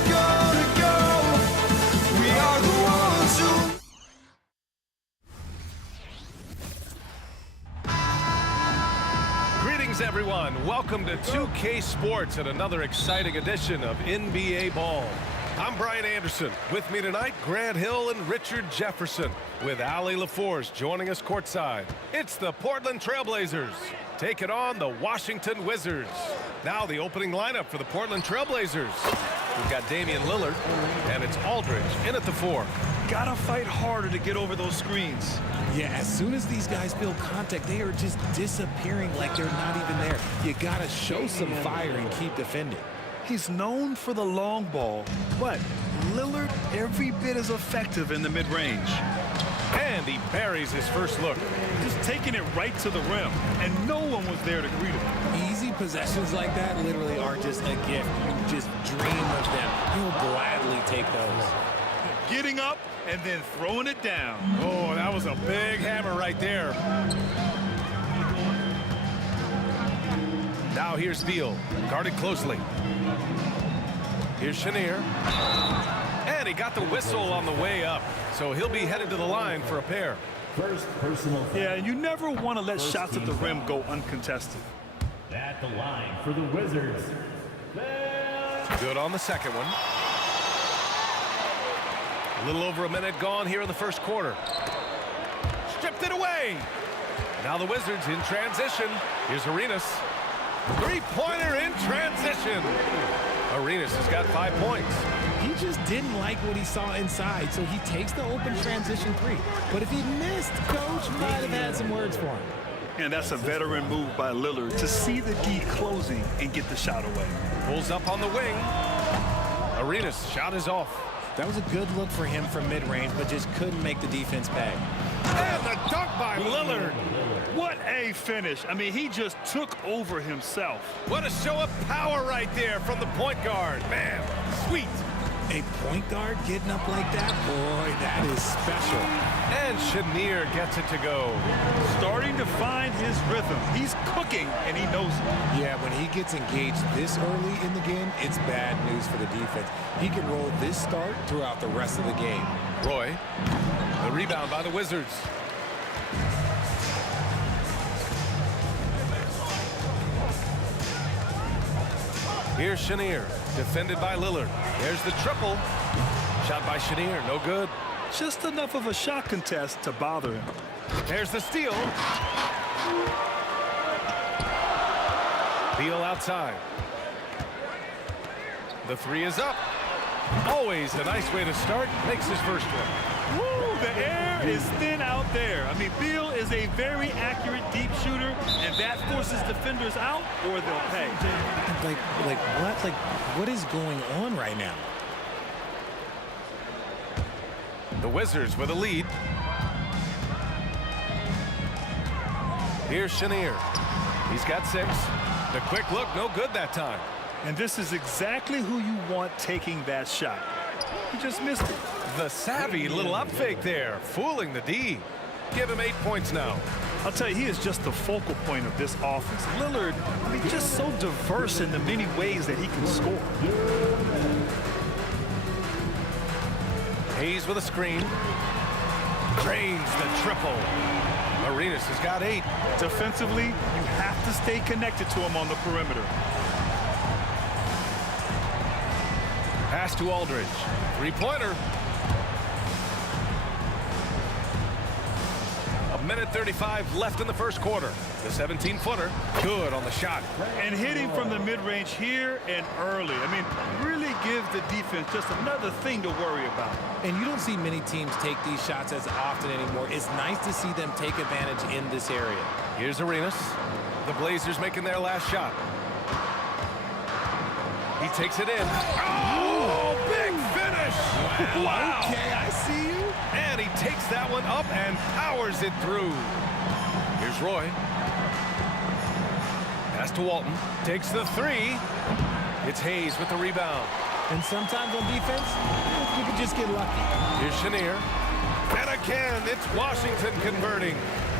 everyone. Welcome to 2K Sports and another exciting edition of NBA Ball. I'm Brian Anderson. With me tonight, Grant Hill and Richard Jefferson, with Allie LaForce joining us courtside. It's the Portland Trailblazers taking on the Washington Wizards. Now the opening lineup for the Portland Trailblazers. We've got Damian Lillard, and it's Aldridge in at the 4. Gotta fight harder to get over those screens. Yeah, as soon as these guys feel contact, they are just disappearing like they're not even there. You gotta show some fire and keep defending. He's known for the long ball, but Lillard every bit as effective in the mid-range. And he buries his first look. Just taking it right to the rim, and no one was there to greet him. Easy possessions like that literally are just a gift. You just dream of them. He'll gladly take those. Getting up and then throwing it down. Oh, that was a big hammer right there. Now here's Steele, guarded closely. Here's Chenier. And he got the whistle on the way up, so he'll be headed to the line for a pair. First personal foul. Yeah, you never want to let shots at the rim go uncontested. At the line for the Wizards. Good on the second one. A little over a minute gone here in the first quarter. Stripped it away. Now the Wizards in transition. Here's Arenas. Three-pointer in transition. Arenas has got 5 points. He just didn't like what he saw inside, so he takes the open transition 3. But if he missed, Coach might have had some words for him. And that's a veteran move by Lillard to see the D closing and get the shot away. Pulls up on the wing. Arenas' shot is off. That was a good look for him from mid-range, but just couldn't make the defense pay. And the dunk by Lillard. What a finish. I mean, he just took over himself. What a show of power right there from the point guard. Man, sweet. A point guard getting up like that? Boy, that is special. And Chenier gets it to go. Starting to find his rhythm. He's cooking, and he knows it. Yeah, when he gets engaged this early in the game, it's bad news for the defense. He can roll this start throughout the rest of the game. Roy, the rebound by the Wizards. Here's Chenier, defended by Lillard. There's the triple. Shot by Chenier, no good. Just enough of a shot contest to bother him. There's the steal. Beal outside. The 3 is up. Always a nice way to start. Makes his first one. Woo, the air is thin out there. I mean, Beal is a very accurate deep shooter, and that forces defenders out or they'll pay. Like what? Like, what is going on right now? The Wizards with a lead. Here's Chenier. He's got 6. The quick look, no good that time. And this is exactly who you want taking that shot. He just missed it. The savvy little up fake there, fooling the D. Give him 8 points now. I'll tell you, he is just the focal point of this offense. Lillard, I mean, just so diverse in the many ways that he can score. Hayes with a screen. Drains the triple. Arenas has got 8. Defensively, you have to stay connected to him on the perimeter. Pass to Aldridge. Three-pointer. A minute 35 left in the first quarter. The 17-footer. Good on the shot. And hitting from the mid-range here and early. I mean, really gives the defense just another thing to worry about. And you don't see many teams take these shots as often anymore. It's nice to see them take advantage in this area. Here's Arenas. The Blazers making their last shot. He takes it in. Oh, big finish! Wow. Okay, I see you. And he takes that one up and powers it through. Here's Roy. Pass to Walton. Takes the 3. It's Hayes with the rebound. And sometimes on defense, you can just get lucky. Here's Chenier. And again, it's Washington converting.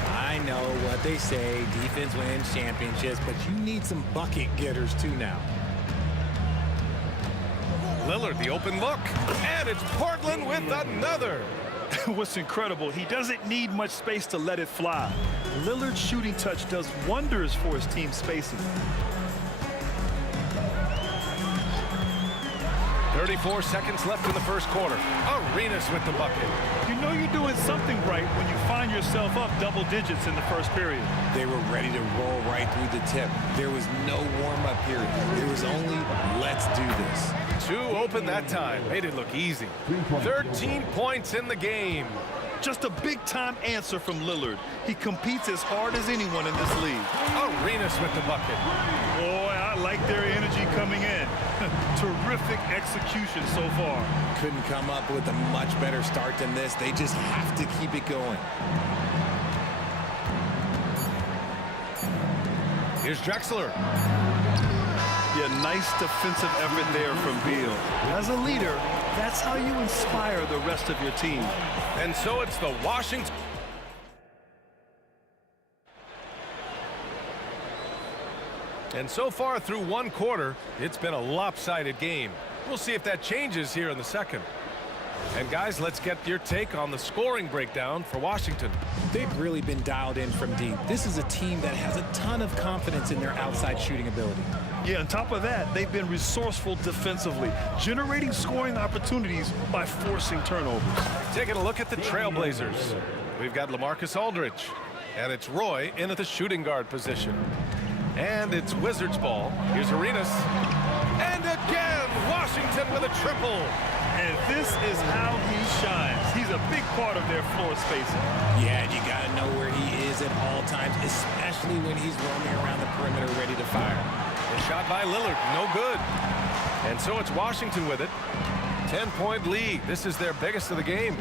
I know what they say, defense wins championships, but you need some bucket getters too now. Lillard, the open look. And it's Portland with another. What's incredible, he doesn't need much space to let it fly. Lillard's shooting touch does wonders for his team spacing. 34 seconds left in the first quarter. Arenas with the bucket. You know you're doing something right when you find yourself up double digits in the first period. They were ready to roll right through the tip. There was no warm-up period. There was only, let's do this. 2 open that time. Made it look easy. 13 points in the game. Just a big-time answer from Lillard. He competes as hard as anyone in this league. Arenas with the bucket. Boy, I like their energy coming in. Terrific execution so far. Couldn't come up with a much better start than this. They just have to keep it going. Here's Drexler. Yeah, nice defensive effort there from Beal. As a leader, that's how you inspire the rest of your team. And so it's the Washington. And so far through one quarter, it's been a lopsided game. We'll see if that changes here in the second. And guys, let's get your take on the scoring breakdown for Washington. They've really been dialed in from deep. This is a team that has a ton of confidence in their outside shooting ability. Yeah, on top of that, they've been resourceful defensively, generating scoring opportunities by forcing turnovers. Taking a look at the Trailblazers. We've got LaMarcus Aldridge, and it's Roy in at the shooting guard position. And it's Wizards ball. Here's Arenas. And again, Washington with a triple. And this is how he shines. He's a big part of their floor spacing. Yeah, you got to know where he is at all times, especially when he's roaming around the perimeter ready to fire. A shot by Lillard, no good. And so it's Washington with it. 10-point lead. This is their biggest of the game.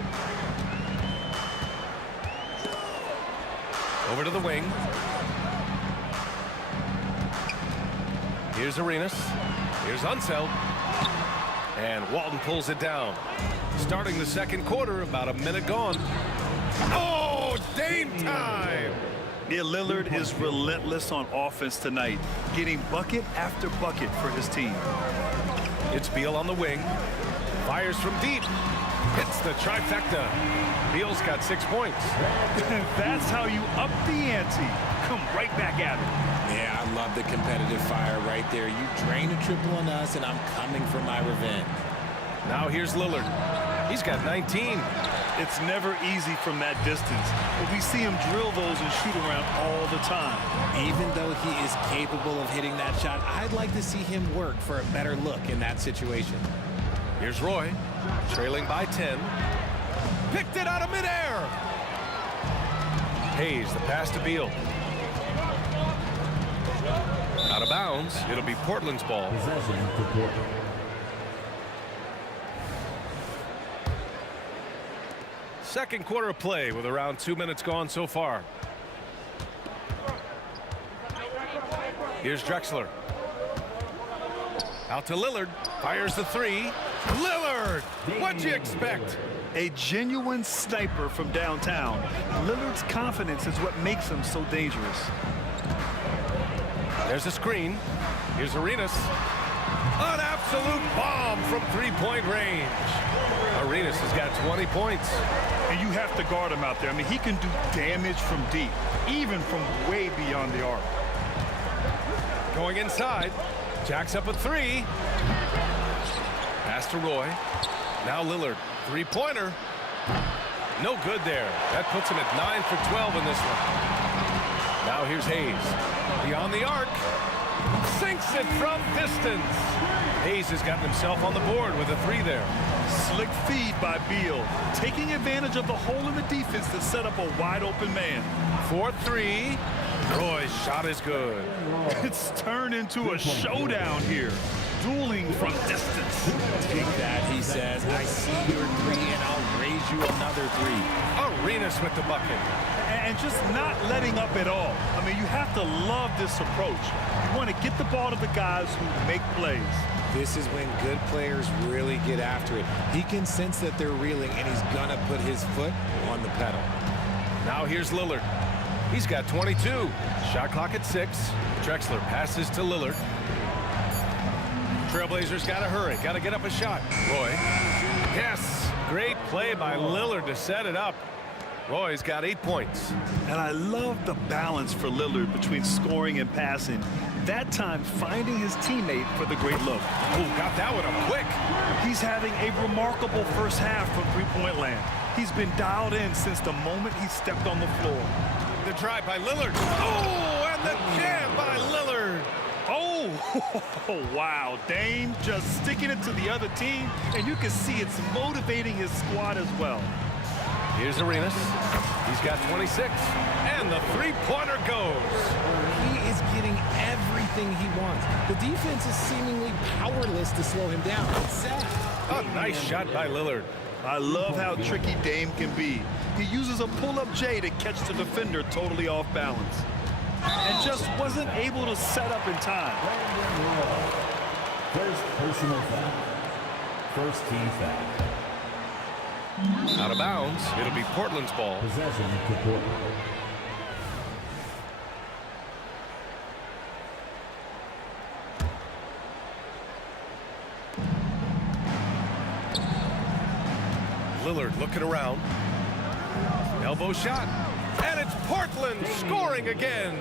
Over to the wing. Here's Arenas. Here's Unseld. And Walton pulls it down. Starting the second quarter, about a minute gone. Oh, Dame time! Yeah, Lillard is relentless on offense tonight, getting bucket after bucket for his team. It's Beal on the wing. Fires from deep. Hits the trifecta. Beal's got 6 points. That's how you up the ante. Come right back at it. Yeah, I love the competitive fire right there. You drain a triple on us, and I'm coming for my revenge. Now here's Lillard. He's got 19. It's never easy from that distance, but we see him drill those and shoot around all the time. Even though he is capable of hitting that shot, I'd like to see him work for a better look in that situation. Here's Roy, trailing by 10. Picked it out of midair. Hayes, the pass to Beal. Out of bounds. It'll be Portland's ball. Possession to Portland. Second quarter of play with around 2 minutes gone so far. Here's Drexler. Out to Lillard. Fires the three. Lillard! What'd you expect? A genuine sniper from downtown. Lillard's confidence is what makes him so dangerous. There's a screen. Here's Arenas. An absolute bomb from three-point range. Arenas has got 20 points. And you have to guard him out there. I mean, he can do damage from deep, even from way beyond the arc. Going inside. Jacks up a three. Pass to Roy. Now Lillard. Three-pointer. No good there. That puts him at 9 for 12 in this one. Now here's Hayes. Beyond the arc. Sinks it from distance. Hayes has gotten himself on the board with a three there. Slick feed by Beal, taking advantage of the hole in the defense to set up a wide-open man. 4-3. Roy's shot is good. It's turned into a showdown here. Dueling from distance. Take that, he says. I see your three, and I'll raise you another three. Arenas with the bucket. And just not letting up at all. I mean, you have to love this approach. You want to get the ball to the guys who make plays. This is when good players really get after it. He can sense that they're reeling, and he's going to put his foot on the pedal. Now here's Lillard. He's got 22. Shot clock at 6. Drexler passes to Lillard. Trailblazers got to hurry. Got to get up a shot. Roy. Yes. Great play by Lillard to set it up. Roy's got 8 points. And I love the balance for Lillard between scoring and passing. That time finding his teammate for the great look. Oh, got that one up quick. He's having a remarkable first half from three-point land. He's been dialed in since the moment he stepped on the floor. The drive by Lillard. Oh, and the jam by Lillard. Oh, wow. Dame just sticking it to the other team, and you can see it's motivating his squad as well. Here's Arenas. He's got 26, and the three-pointer goes. He is getting everything he wants. The defense is seemingly powerless to slow him down. It's sad. A nice shot by Lillard. I love how tricky Dame can be. He uses a pull-up J to catch the defender totally off balance. And just wasn't able to set up in time. First personal foul. First team foul. Out of bounds. It'll be Portland's ball. Possession to Portland. Lillard looking around. Elbow shot. And it's Portland scoring again.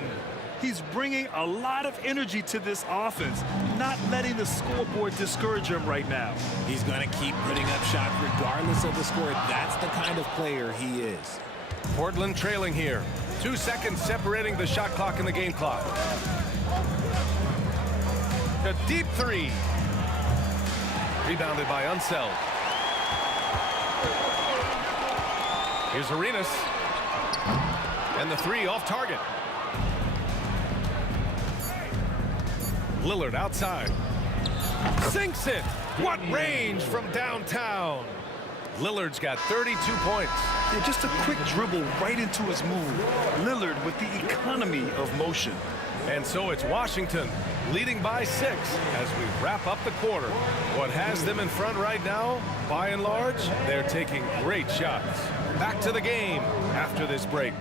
He's bringing a lot of energy to this offense, not letting the scoreboard discourage him right now. He's going to keep putting up shots regardless of the score. That's the kind of player he is. Portland trailing here. 2 seconds separating the shot clock and the game clock. The deep three. Rebounded by Unseld. Here's Arenas. And the three off target. Lillard outside. Sinks it. What range from downtown. Lillard's got 32 points. Yeah, just a quick dribble right into his move. Lillard with the economy of motion. And so it's Washington leading by 6 as we wrap up the quarter. What has them in front right now, by and large, they're taking great shots. Back to the game after this break.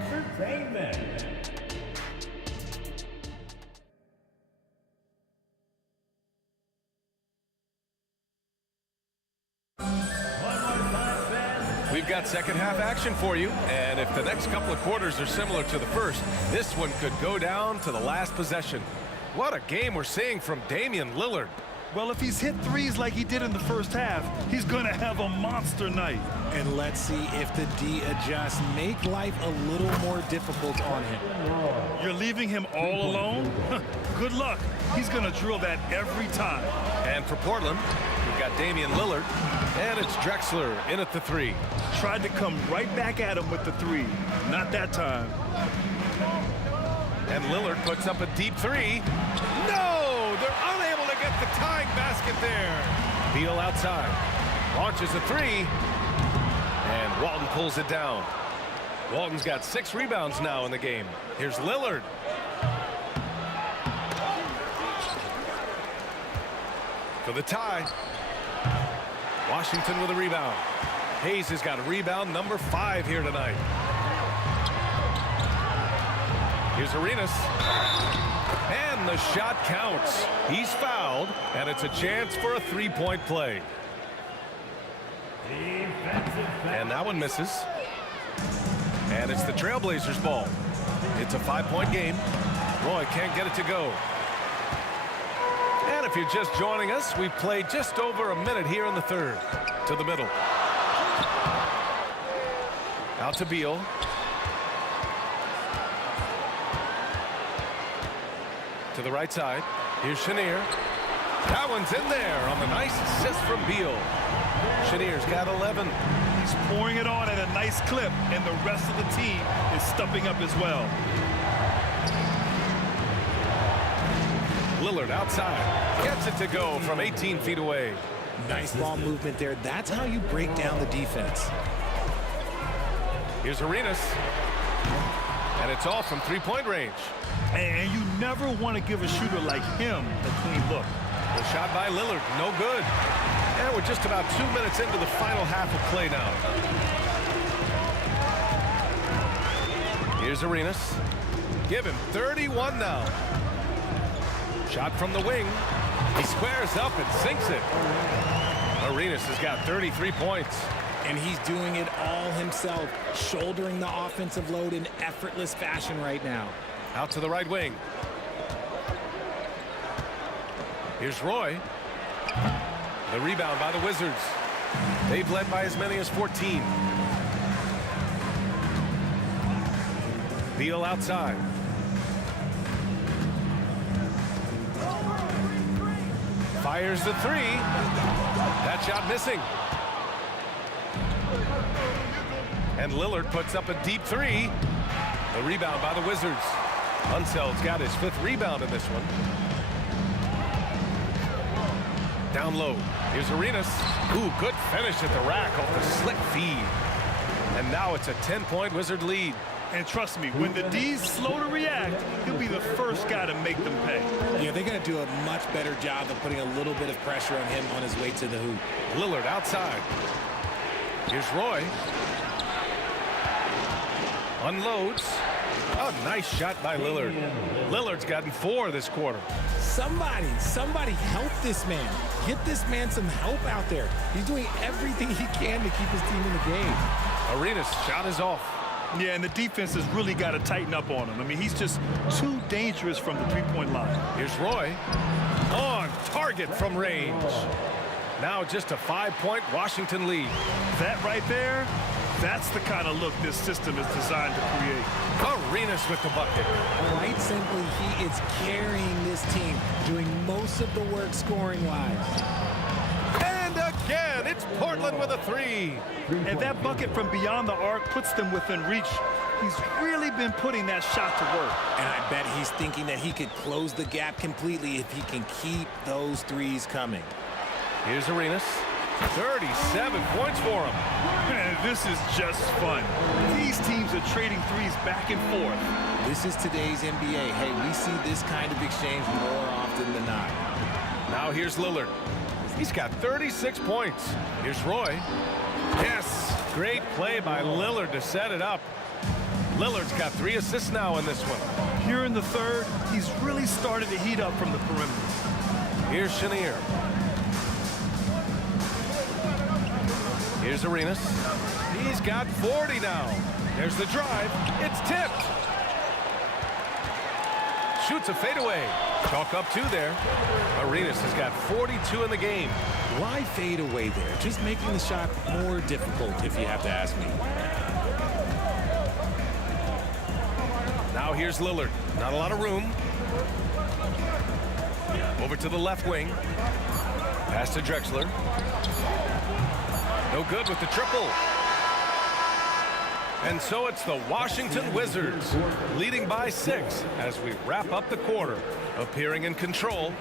We've got second half action for you, and if the next couple of quarters are similar to the first, this one could go down to the last possession. What a game we're seeing from Damian Lillard. Well, if he's hit threes like he did in the first half, he's going to have a monster night. And let's see if the D adjusts, make life a little more difficult on him. You're leaving him all alone? Good luck. He's going to drill that every time. And for Portland, we've got Damian Lillard, and it's Drexler in at the three. Tried to come right back at him with the three. Not that time. And Lillard puts up a deep three. No! They're unable to get the tying basket there. Beal outside. Launches a three. And Walton pulls it down. Walton's got 6 rebounds now in the game. Here's Lillard. For the tie. Washington with a rebound. Hayes has got a rebound number 5 here tonight. Here's Arenas. And the shot counts. He's fouled, and it's a chance for a three-point play. And that one misses. And it's the Trailblazers' ball. It's a 5-point game. Roy can't get it to go. And if you're just joining us, we've played just over a minute here in the third. To the middle. Out to Beal. To the right side. Here's Chenier. That one's in there on the nice assist from Beal. Chenier's got 11. He's pouring it on at a nice clip, and the rest of the team is stepping up as well. Lillard outside. Gets it to go from 18 feet away. Nice ball movement there. That's how you break down the defense. Here's Arenas. And it's all from three-point range. And you never want to give a shooter like him a clean look. The shot by Lillard, no good. And we're just about 2 minutes into the final half of play now. Here's Arenas. Give him 31 now. Shot from the wing. He squares up and sinks it. Arenas has got 33 points. And he's doing it all himself, shouldering the offensive load in effortless fashion right now. Out to the right wing. Here's Roy. The rebound by the Wizards. They've led by as many as 14. Beal outside. Fires the three. That shot missing. And Lillard puts up a deep three. The rebound by the Wizards. Unseld's got his 5th rebound in this one. Down low. Here's Arenas. Ooh, good finish at the rack off the slick feed. And now it's a 10-point Wizard lead. And trust me, when the D's slow to react, he'll be the first guy to make them pay. Yeah, they're going to do a much better job of putting a little bit of pressure on him on his way to the hoop. Lillard outside. Here's Roy. Unloads. Oh, nice shot by Lillard. Lillard's gotten 4 this quarter. Somebody help this man. Get this man some help out there. He's doing everything he can to keep his team in the game. Arenas' shot is off. Yeah, and the defense has really got to tighten up on him. I mean, he's just too dangerous from the three-point line. Here's Roy. On target from range. Now just a 5-point Washington lead. That right there, that's the kind of look this system is designed to create. Arenas with the bucket. Quite simply, he is carrying this team, doing most of the work scoring-wise. And again, it's Portland with a 3. And that bucket from beyond the arc puts them within reach. He's really been putting that shot to work. And I bet he's thinking that he could close the gap completely if he can keep those threes coming. Here's Arenas. 37 points for him. Man, this is just fun. These teams are trading threes back and forth. This is today's NBA. Hey, we see this kind of exchange more often than not. Now here's Lillard. He's got 36 points. Here's Roy. Yes, great play by Lillard to set it up. Lillard's got 3 assists now in this one. Here in the third, he's really started to heat up from the perimeter. Here's Chenier. Here's Arenas. He's got 40 now. There's the drive. It's tipped. Shoots a fadeaway. Chalk up 2 there. Arenas has got 42 in the game. Why fade away there? Just making the shot more difficult, if you have to ask me. Now here's Lillard. Not a lot of room. Over to the left wing. Pass to Drexler. No good with the triple. And so it's the Washington Wizards leading by 6 as we wrap up the quarter, appearing in control.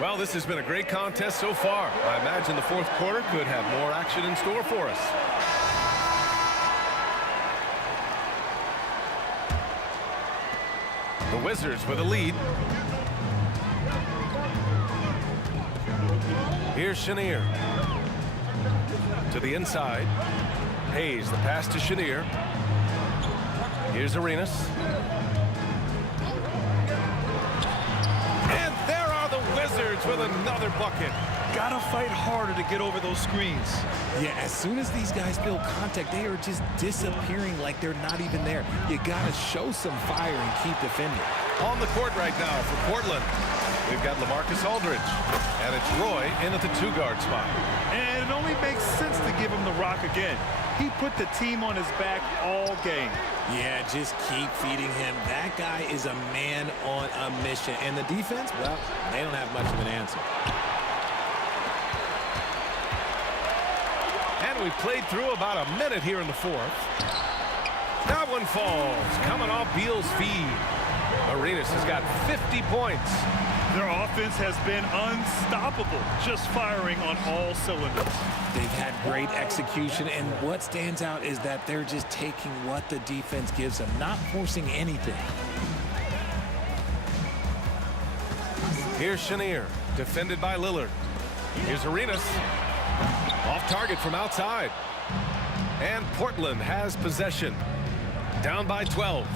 Well, this has been a great contest so far. I imagine the 4th quarter could have more action in store for us. The Wizards with a lead. Here's Chenier. To the inside. Hayes, the pass to Chenier. Here's Arenas. And there are the Wizards with another bucket. Gotta fight harder to get over those screens. Yeah, as soon as these guys feel contact, they are just disappearing like they're not even there. You gotta show some fire and keep defending. On the court right now for Portland, we've got LaMarcus Aldridge. And it's Roy in at the 2-guard spot. And it only makes sense to give him the rock again. He put the team on his back all game. Yeah, just keep feeding him. That guy is a man on a mission. And the defense, well, they don't have much of an answer. And we played through about a minute here in the 4th. That one falls, coming off Beal's feed. Arenas has got 50 points. Their offense has been unstoppable, just firing on all cylinders. They've had great execution, and what stands out is that they're just taking what the defense gives them, not forcing anything. Here's Chenier, defended by Lillard. Here's Arenas. Off target from outside. And Portland has possession. Down by 12.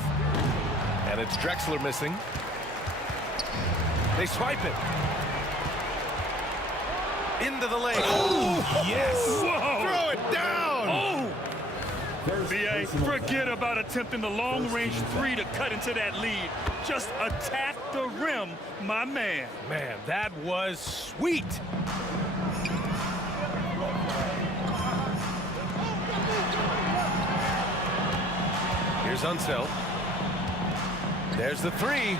And it's Drexler missing. They swipe it. Into the lane. Oh, yes. Whoa. Throw it down. Oh. B.A., forget about attempting the long-range three to cut into that lead. Just attack the rim, my man. Man, that was sweet. Here's Unseld. There's the three.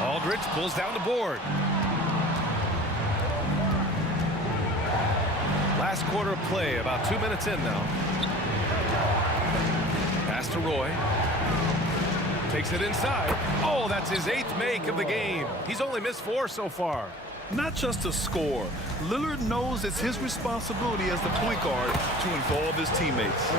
Aldridge pulls down the board. Last quarter of play, about 2 minutes in now. Pass to Roy. Takes it inside. Oh, that's his 8th make of the game. He's only missed 4 so far. Not just a score. Lillard knows it's his responsibility as the point guard to involve his teammates.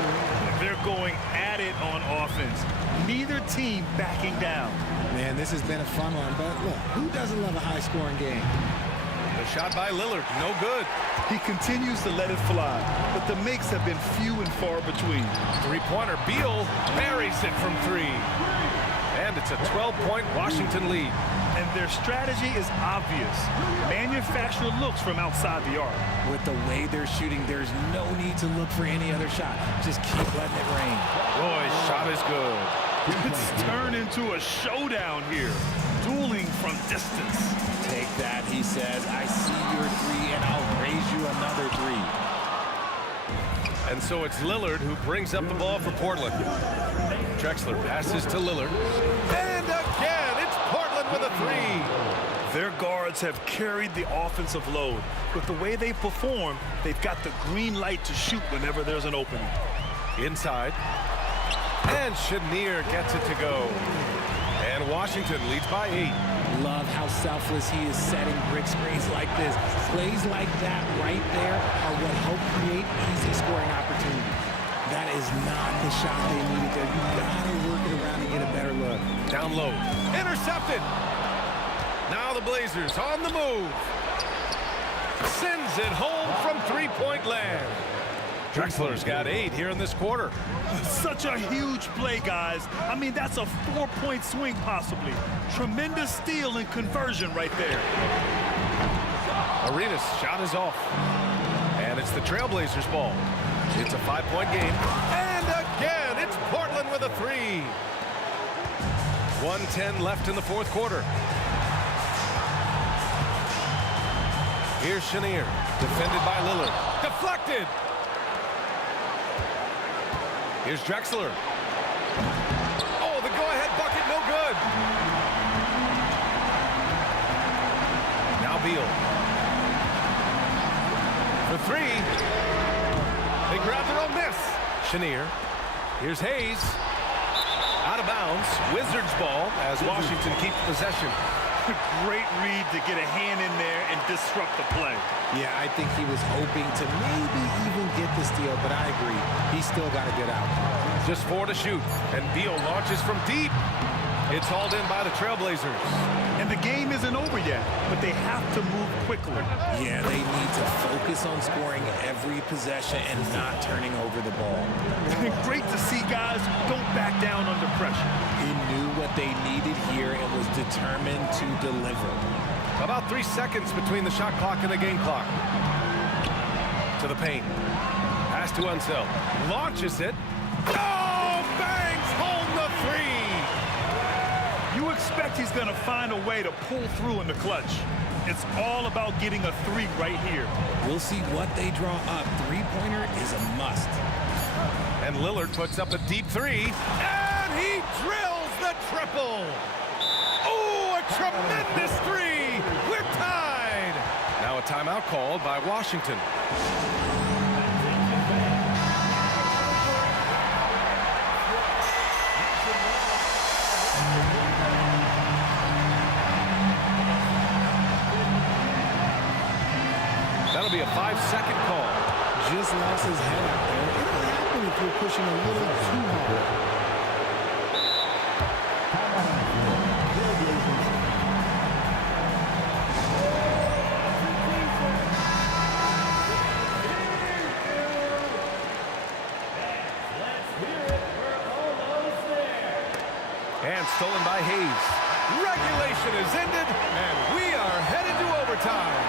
They're going at it on offense. Neither team backing down. Man, this has been a fun one, but look, who doesn't love a high-scoring game? The shot by Lillard, no good. He continues to let it fly, but the makes have been few and far between. Three-pointer, Beal buries it from 3. And it's a 12-point Washington lead. And their strategy is obvious. Manufacture looks from outside the arc. With the way they're shooting, there's no need to look for any other shot. Just keep letting it rain. Roy's shot is good. It's turned into a showdown here. Dueling from distance. Take that, he says. I see your 3, and I'll raise you another 3. And so it's Lillard who brings up the ball for Portland. Drexler passes to Lillard. And again, it's Portland with a 3. Their guards have carried the offensive load. With the way they perform, they've got the green light to shoot whenever there's an opening. Inside. And Chenier gets it to go. And Washington leads by 8. Love how selfless he is setting brick screens like this. Plays like that right there are what help create easy scoring opportunities. That is not the shot they needed there. You gotta work it around and get a better look. Down low. Intercepted. Now the Blazers on the move. Sends it home from 3-point land. Drexler's got 8 here in this quarter. Such a huge play, guys. I mean, that's a 4-point swing possibly. Tremendous steal and conversion right there. Arenas' shot is off. And it's the Trailblazers' ball. It's a 5-point game. And again, it's Portland with a 3. 1:10 left in the 4th quarter. Here's Chenier, defended by Lillard. Deflected! Here's Drexler. Oh, the go-ahead bucket, no good. Now Beal. For 3. They grab their own miss. Chenier. Here's Hayes. Out of bounds. Wizards ball as Washington keeps possession. Great read to get a hand in there and disrupt the play. Yeah, I think he was hoping to maybe even get the steal, but I agree. He's still got to get out. Just 4 to shoot, and Beal launches from deep. It's hauled in by the Trailblazers. And the game isn't over yet, but they have to move quickly. Yeah, they need to focus on scoring every possession and not turning over the ball. Great to see guys don't back down under pressure. He knew what they needed here and was determined to deliver. About 3 seconds between the shot clock and the game clock. To the paint. Pass to Unseld. Launches it. Oh, bangs home the 3. You expect he's going to find a way to pull through in the clutch. It's all about getting a 3 right here. We'll see what they draw up. 3-pointer is a must. And Lillard puts up a deep 3. And he drills the triple. Oh, a tremendous 3. We're tied. Now a timeout called by Washington. That'll be a 5-second call. Just lost his head out there. It'll happen if you're pushing a little too hard. And stolen by Hayes. Regulation is ended, and we are headed to overtime.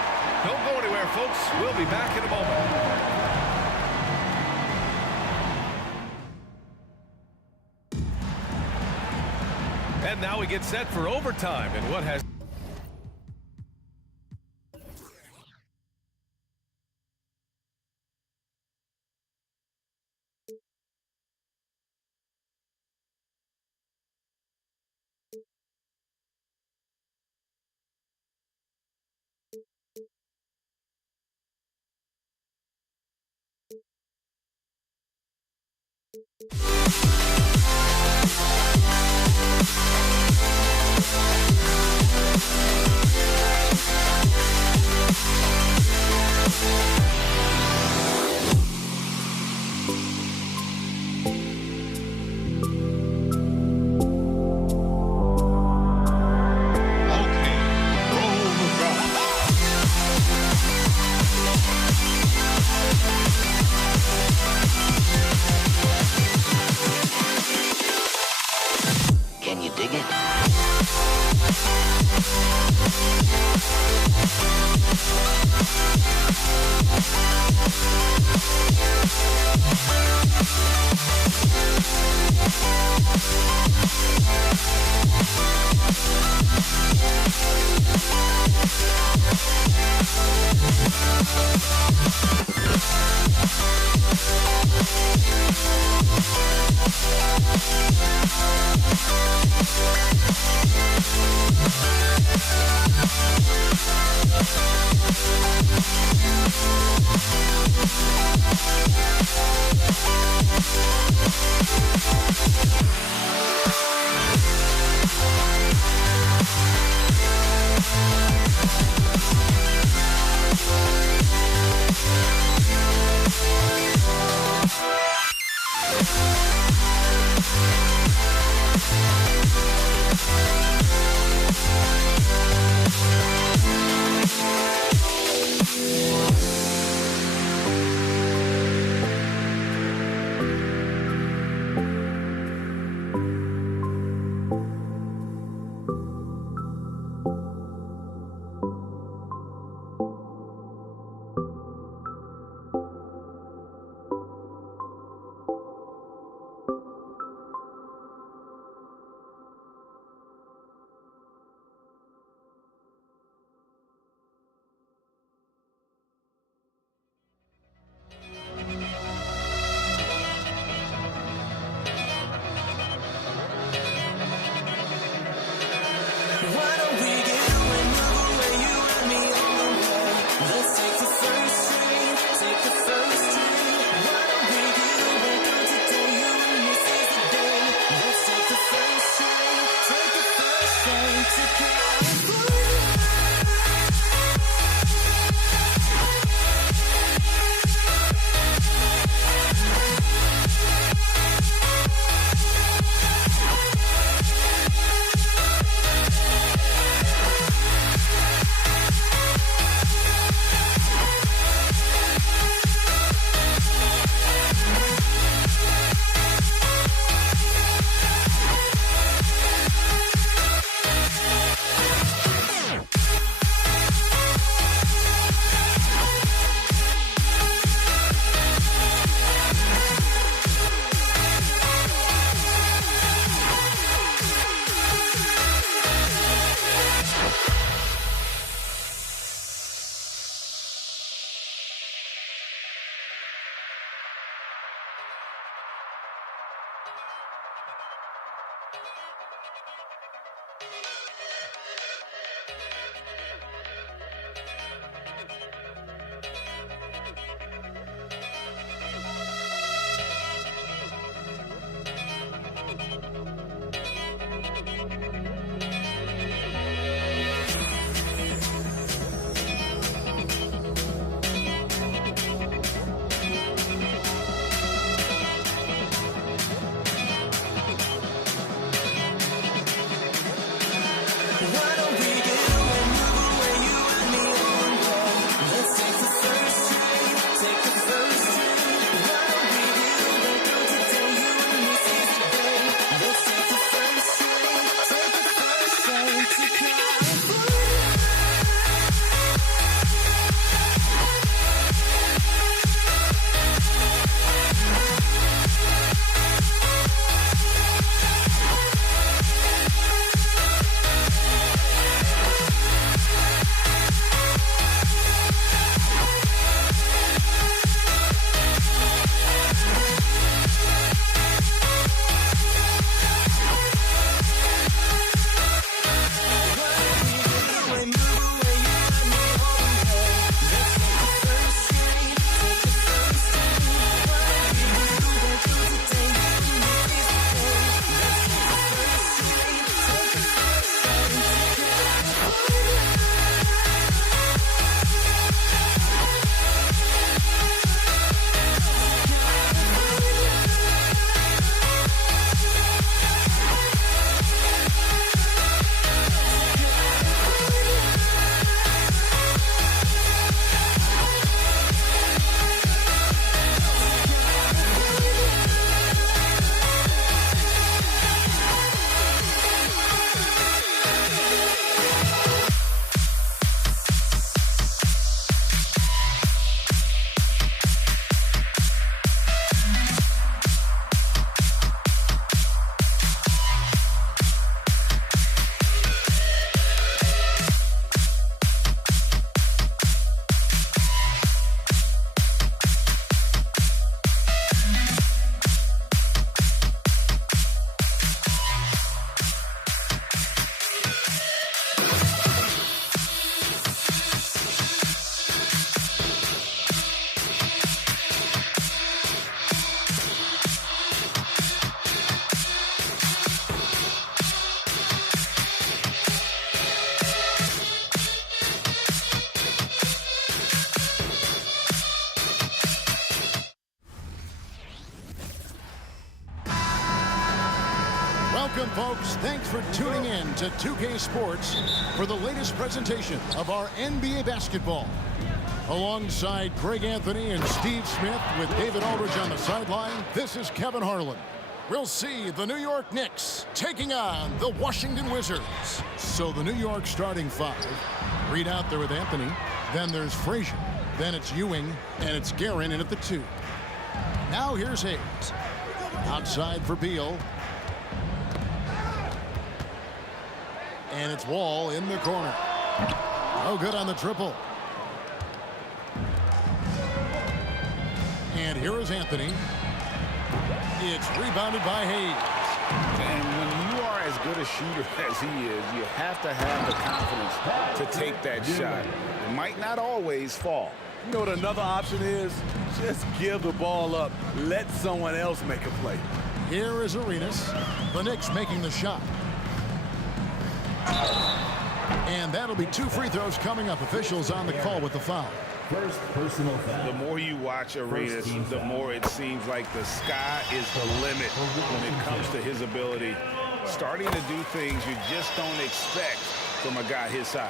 Don't go anywhere. there, folks. We'll be back in a moment. And now we get set for overtime in what has... Can you dig it? Welcome, folks. Thanks for tuning in to 2K Sports for the latest presentation of our NBA basketball. Alongside Greg Anthony and Steve Smith with David Aldridge on the sideline, this is Kevin Harlan. We'll see the New York Knicks taking on the Washington Wizards. So the New York starting five. Reed out there with Anthony. Then there's Frazier. Then it's Ewing. And it's Guerin in at the 2. Now here's Hayes. Outside for Beal. And it's Wall in the corner. No good on the triple. And here is Anthony. It's rebounded by Hayes. And when you are as good a shooter as he is, you have to have the confidence to take that shot. It might not always fall. You know what another option is? Just give the ball up. Let someone else make a play. Here is Arenas. The Knicks making the shot. And that'll be 2 free throws coming up. Officials on the call with the foul. First personal foul. The more you watch Arenas, the more it seems like the sky is the limit when it comes to his ability. Starting to do things you just don't expect from a guy his size.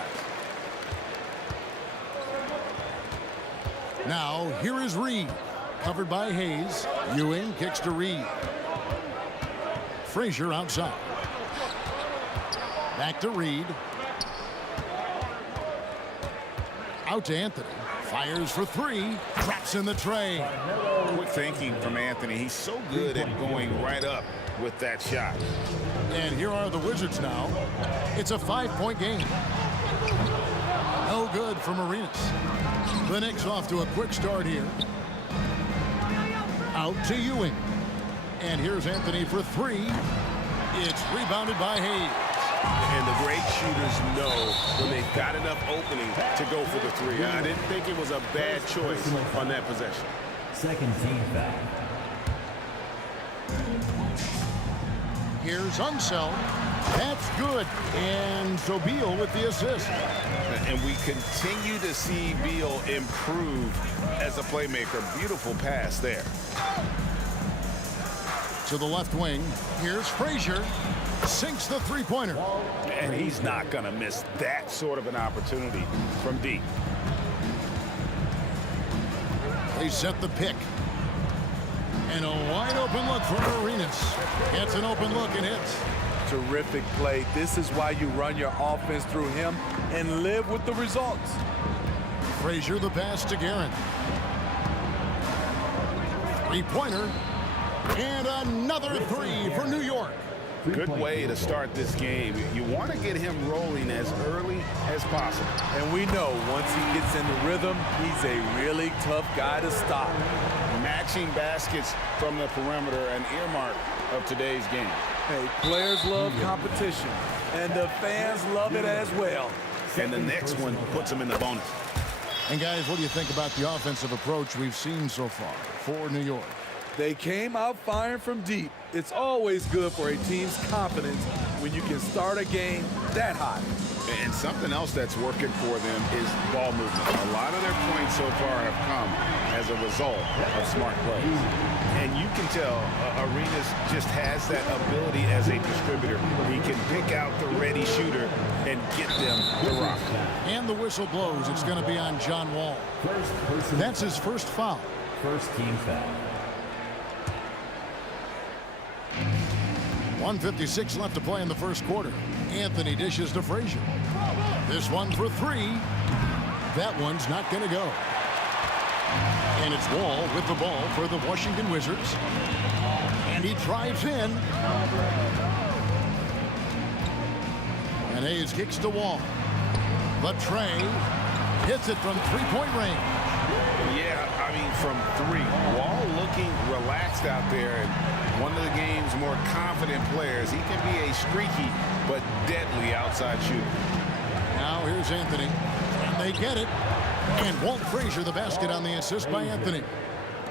Now, here is Reed. Covered by Hayes. Ewing kicks to Reed. Frazier outside. Back to Reed. Out to Anthony. Fires for 3. Traps in the tray. Quick thinking from Anthony. He's so good at going right up with that shot. And here are the Wizards now. It's a 5-point game. No good from Arenas. The Knicks off to a quick start here. Out to Ewing. And here's Anthony for 3. It's rebounded by Hayes. And the great shooters know when they've got enough opening to go for the 3. I didn't think it was a bad choice on that possession. Second team foul. Here's Unseld. That's good. And so Beal with the assist. And we continue to see Beal improve as a playmaker. Beautiful pass there. To the left wing. Here's Frazier. Sinks the 3-pointer. And he's not going to miss that sort of an opportunity from deep. They set the pick. And a wide open look for Arenas. Gets an open look and hits. Terrific play. This is why you run your offense through him and live with the results. Frazier the pass to Guerin. 3-pointer. And another 3 for New York. Good way to start this game. You want to get him rolling as early as possible. And we know once he gets in the rhythm, he's a really tough guy to stop. Matching baskets from the perimeter, an earmark of today's game. Hey, players love competition, and the fans love it as well. And the next one puts them in the bonus. And guys, what do you think about the offensive approach we've seen so far for New York? They came out firing from deep. It's always good for a team's confidence when you can start a game that hot. And something else that's working for them is ball movement. A lot of their points so far have come as a result of smart plays. And you can tell Arenas just has that ability as a distributor. He can pick out the ready shooter and get them the rock. And the whistle blows. It's going to be on John Wall. That's his first foul. First team foul. 1:56 left to play in the first quarter. Anthony dishes to Frazier. This one for 3. That one's not going to go. And it's Wall with the ball for the Washington Wizards. And he drives in. And Hayes kicks to Wall. But Trey hits it from 3-point range. Yeah, I mean, from 3. Wall looking relaxed out there. And one of the game's more confident players. He can be a streaky but deadly outside shooter. Now here's Anthony. And they get it. And Walt Frazier the basket on the assist by Anthony.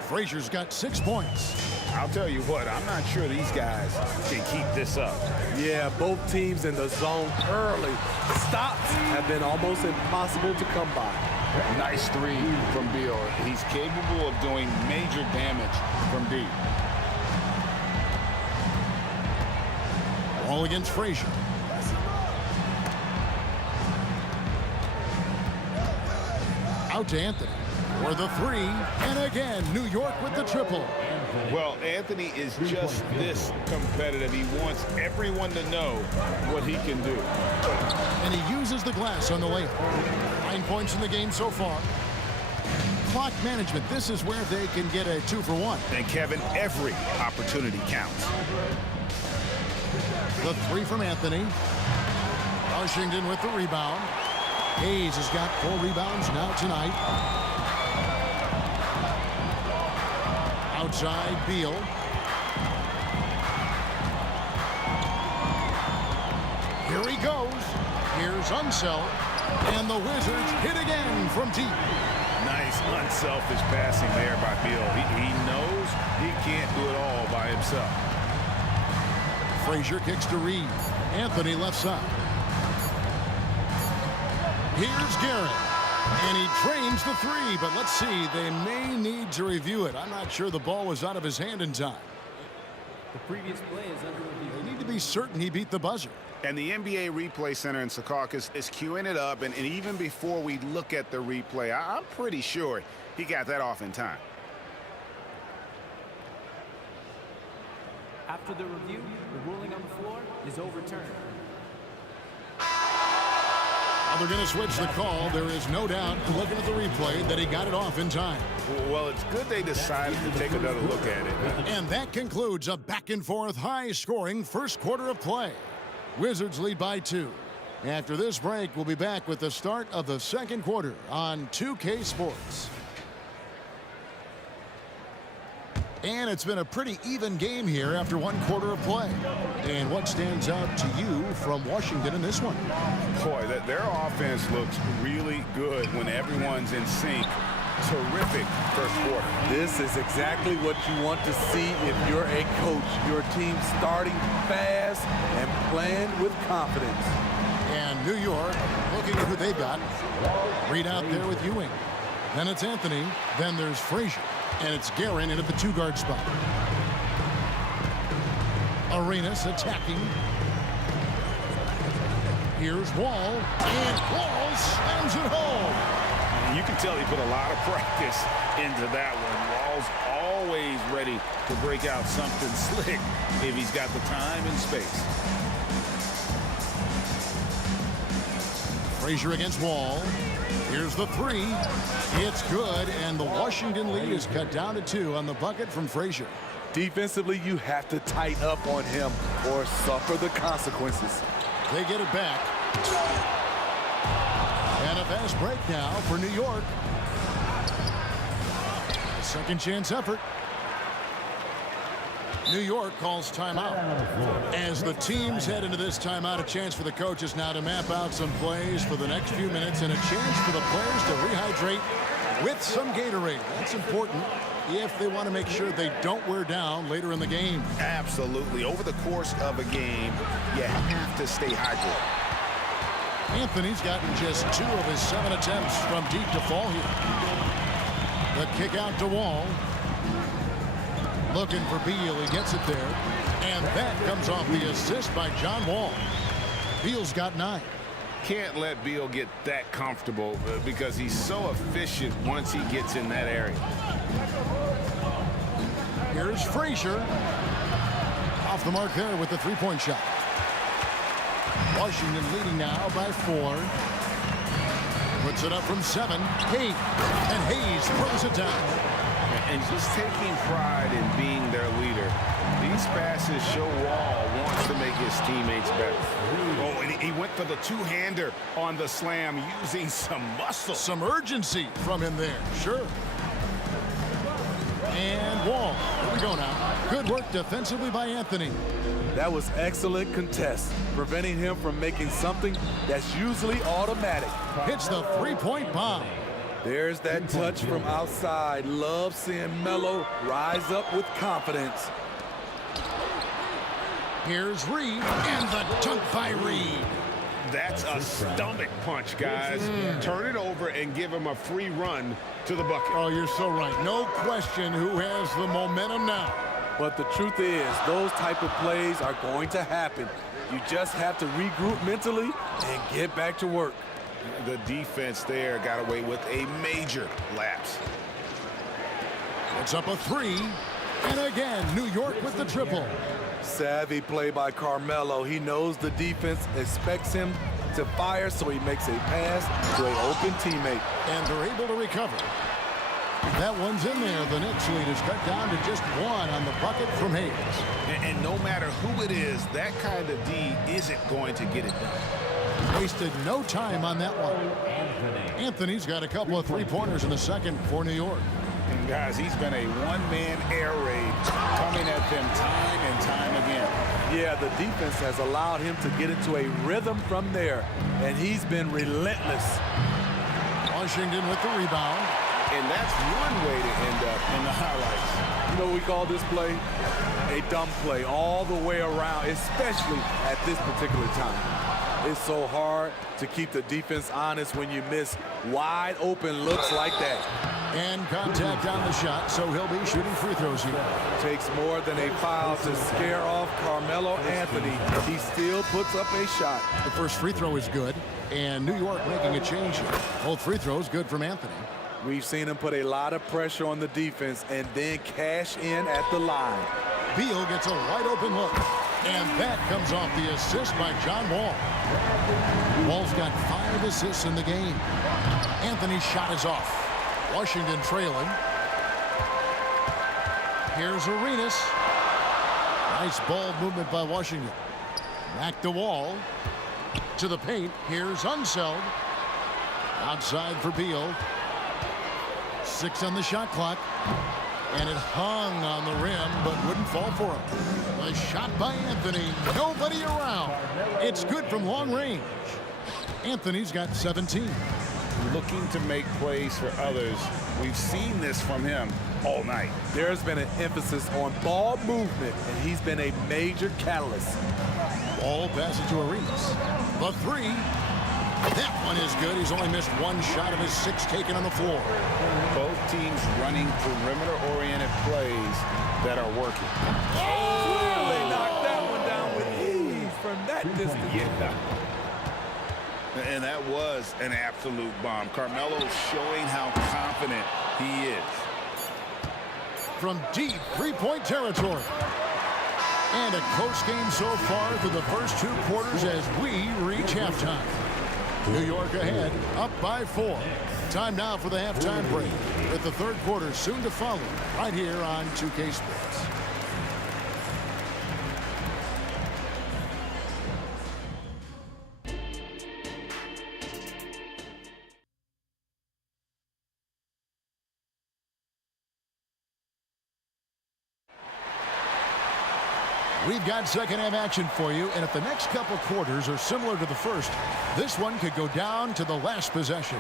Frazier's got 6 points. I'll tell you what, I'm not sure these guys can keep this up. Yeah, both teams in the zone early. Stops have been almost impossible to come by. Nice 3 from Beal. He's capable of doing major damage from deep. Ball against Frazier. Out to Anthony for the three, and again, New York with the triple. Well, Anthony is just this competitive. He wants everyone to know what he can do. And he uses the glass on the layup. 9 points in the game so far. Clock management, this is where they can get a 2-for-1. And Kevin, every opportunity counts. The three from Anthony. Washington with the rebound. Hayes has got 4 rebounds now tonight. Outside, Beal. Here he goes. Here's Unseld. And the Wizards hit again from deep. Nice, unselfish passing there by Beal. He knows he can't do it all by himself. Frazier kicks to Reed. Anthony left side. Here's Garrett. And he drains the three, but let's see. They may need to review it. I'm not sure the ball was out of his hand in time. The previous play is under review. They need to be certain he beat the buzzer. And the NBA Replay Center in Secaucus is queuing it up, and even before we look at the replay, I'm pretty sure he got that off in time. After the review, the ruling on the floor is overturned. Well, they're going to switch the call. There is no doubt, looking at the replay, that he got it off in time. Well, it's good they decided to take another look at it. And that concludes a back-and-forth, high-scoring first quarter of play. Wizards lead by 2. After this break, we'll be back with the start of the second quarter on 2K Sports. And it's been a pretty even game here after 1 quarter of play. And what stands out to you from Washington in this one? Boy, their offense looks really good when everyone's in sync. Terrific first quarter. This is exactly what you want to see if you're a coach. Your team starting fast and playing with confidence. And New York looking at who they've got. Reed out there with Ewing. Then it's Anthony. Then there's Frazier. And it's Guerin in at the 2-guard spot. Arenas attacking. Here's Wall. And Wall slams it home. You can tell he put a lot of practice into that one. Wall's always ready to break out something slick if he's got the time and space. Frazier against Wall. Here's the three. It's good, and the Washington lead is cut down to 2 on the bucket from Frazier. Defensively, you have to tighten up on him or suffer the consequences. They get it back. And a fast break now for New York. A second chance effort. New York calls timeout. As the teams head into this timeout, a chance for the coaches now to map out some plays for the next few minutes and a chance for the players to rehydrate with some Gatorade. That's important if they want to make sure they don't wear down later in the game. Absolutely. Over the course of a game, you have to stay hydrated. Anthony's gotten just 2 of his 7 attempts from deep to fall here. The kick out to Wall. Looking for Beal. He gets it there. And that comes off the assist by John Wall. Beal's got 9. Can't let Beal get that comfortable because he's so efficient once he gets in that area. Here's Frazier. Off the mark there with the 3-point shot. Washington leading now by 4. Puts it up from 7. Hayes. And Hayes throws it down. And just taking pride in being their leader. These passes show Wall wants to make his teammates better. Oh, and he went for the 2-hander on the slam using some muscle. Some urgency from him there. Sure. And Wall. Here we go now. Good work defensively by Anthony. That was excellent contest, preventing him from making something that's usually automatic. Hits the 3-point bomb. There's that touch from outside. Love seeing Melo rise up with confidence. Here's Reed, and the dunk by Reed. That's a stomach punch, guys. Turn it over and give him a free run to the bucket. Oh, you're so right. No question who has the momentum now. But the truth is, those type of plays are going to happen. You just have to regroup mentally and get back to work. The defense there got away with a major lapse. It's up a 3. And again, New York with the triple. Savvy play by Carmelo. He knows the defense expects him to fire, so he makes a pass to an open teammate. And they're able to recover. That one's in there. The Knicks lead is cut down to just 1 on the bucket from Hayes. And no matter who it is, that kind of D isn't going to get it done. Wasted no time on that one. Anthony's got a couple of three-pointers in the second for New York. And guys, he's been a one-man air raid coming at them time and time again. Yeah, the defense has allowed him to get into a rhythm from there, and he's been relentless. Washington with the rebound. And that's one way to end up in the highlights. You know what we call this play? A dumb play all the way around, especially at this particular time. It's so hard to keep the defense honest when you miss wide open looks like that. And contact on the shot, so he'll be shooting free throws here. Takes more than a foul to scare off Carmelo Anthony. He still puts up a shot. The first free throw is good, and New York making a change here. Both free throws good from Anthony. We've seen him put a lot of pressure on the defense and then cash in at the line. Beal gets a wide open look, and that comes off the assist by John Wall. Wall's got 5 assists in the game. Anthony's shot is off. Washington trailing. Here's Arenas. Nice ball movement by Washington. Back to Wall. To the paint. Here's Unseld. Outside for Beal. 6 on the shot clock. And it hung on the rim, but wouldn't fall for him. A shot by Anthony. Nobody around. It's good from long range. Anthony's got 17. Looking to make plays for others. We've seen this from him all night. There's been an emphasis on ball movement, and he's been a major catalyst. Ball passes to Arenas. The 3. That one is good. He's only missed 1 shot of his 6 taken on the floor. Both teams running perimeter-oriented plays that are working. Oh, they knocked that one down with ease from that distance. Yeah. And that was an absolute bomb. Carmelo showing how confident he is. From deep three-point territory. And a close game so far through the first 2 quarters as we reach halftime. New York ahead, up by 4. Time now for the halftime break, with the third quarter soon to follow, right here on 2K Sports. We've got second half action for you, and if the next couple quarters are similar to the first, this one could go down to the last possession.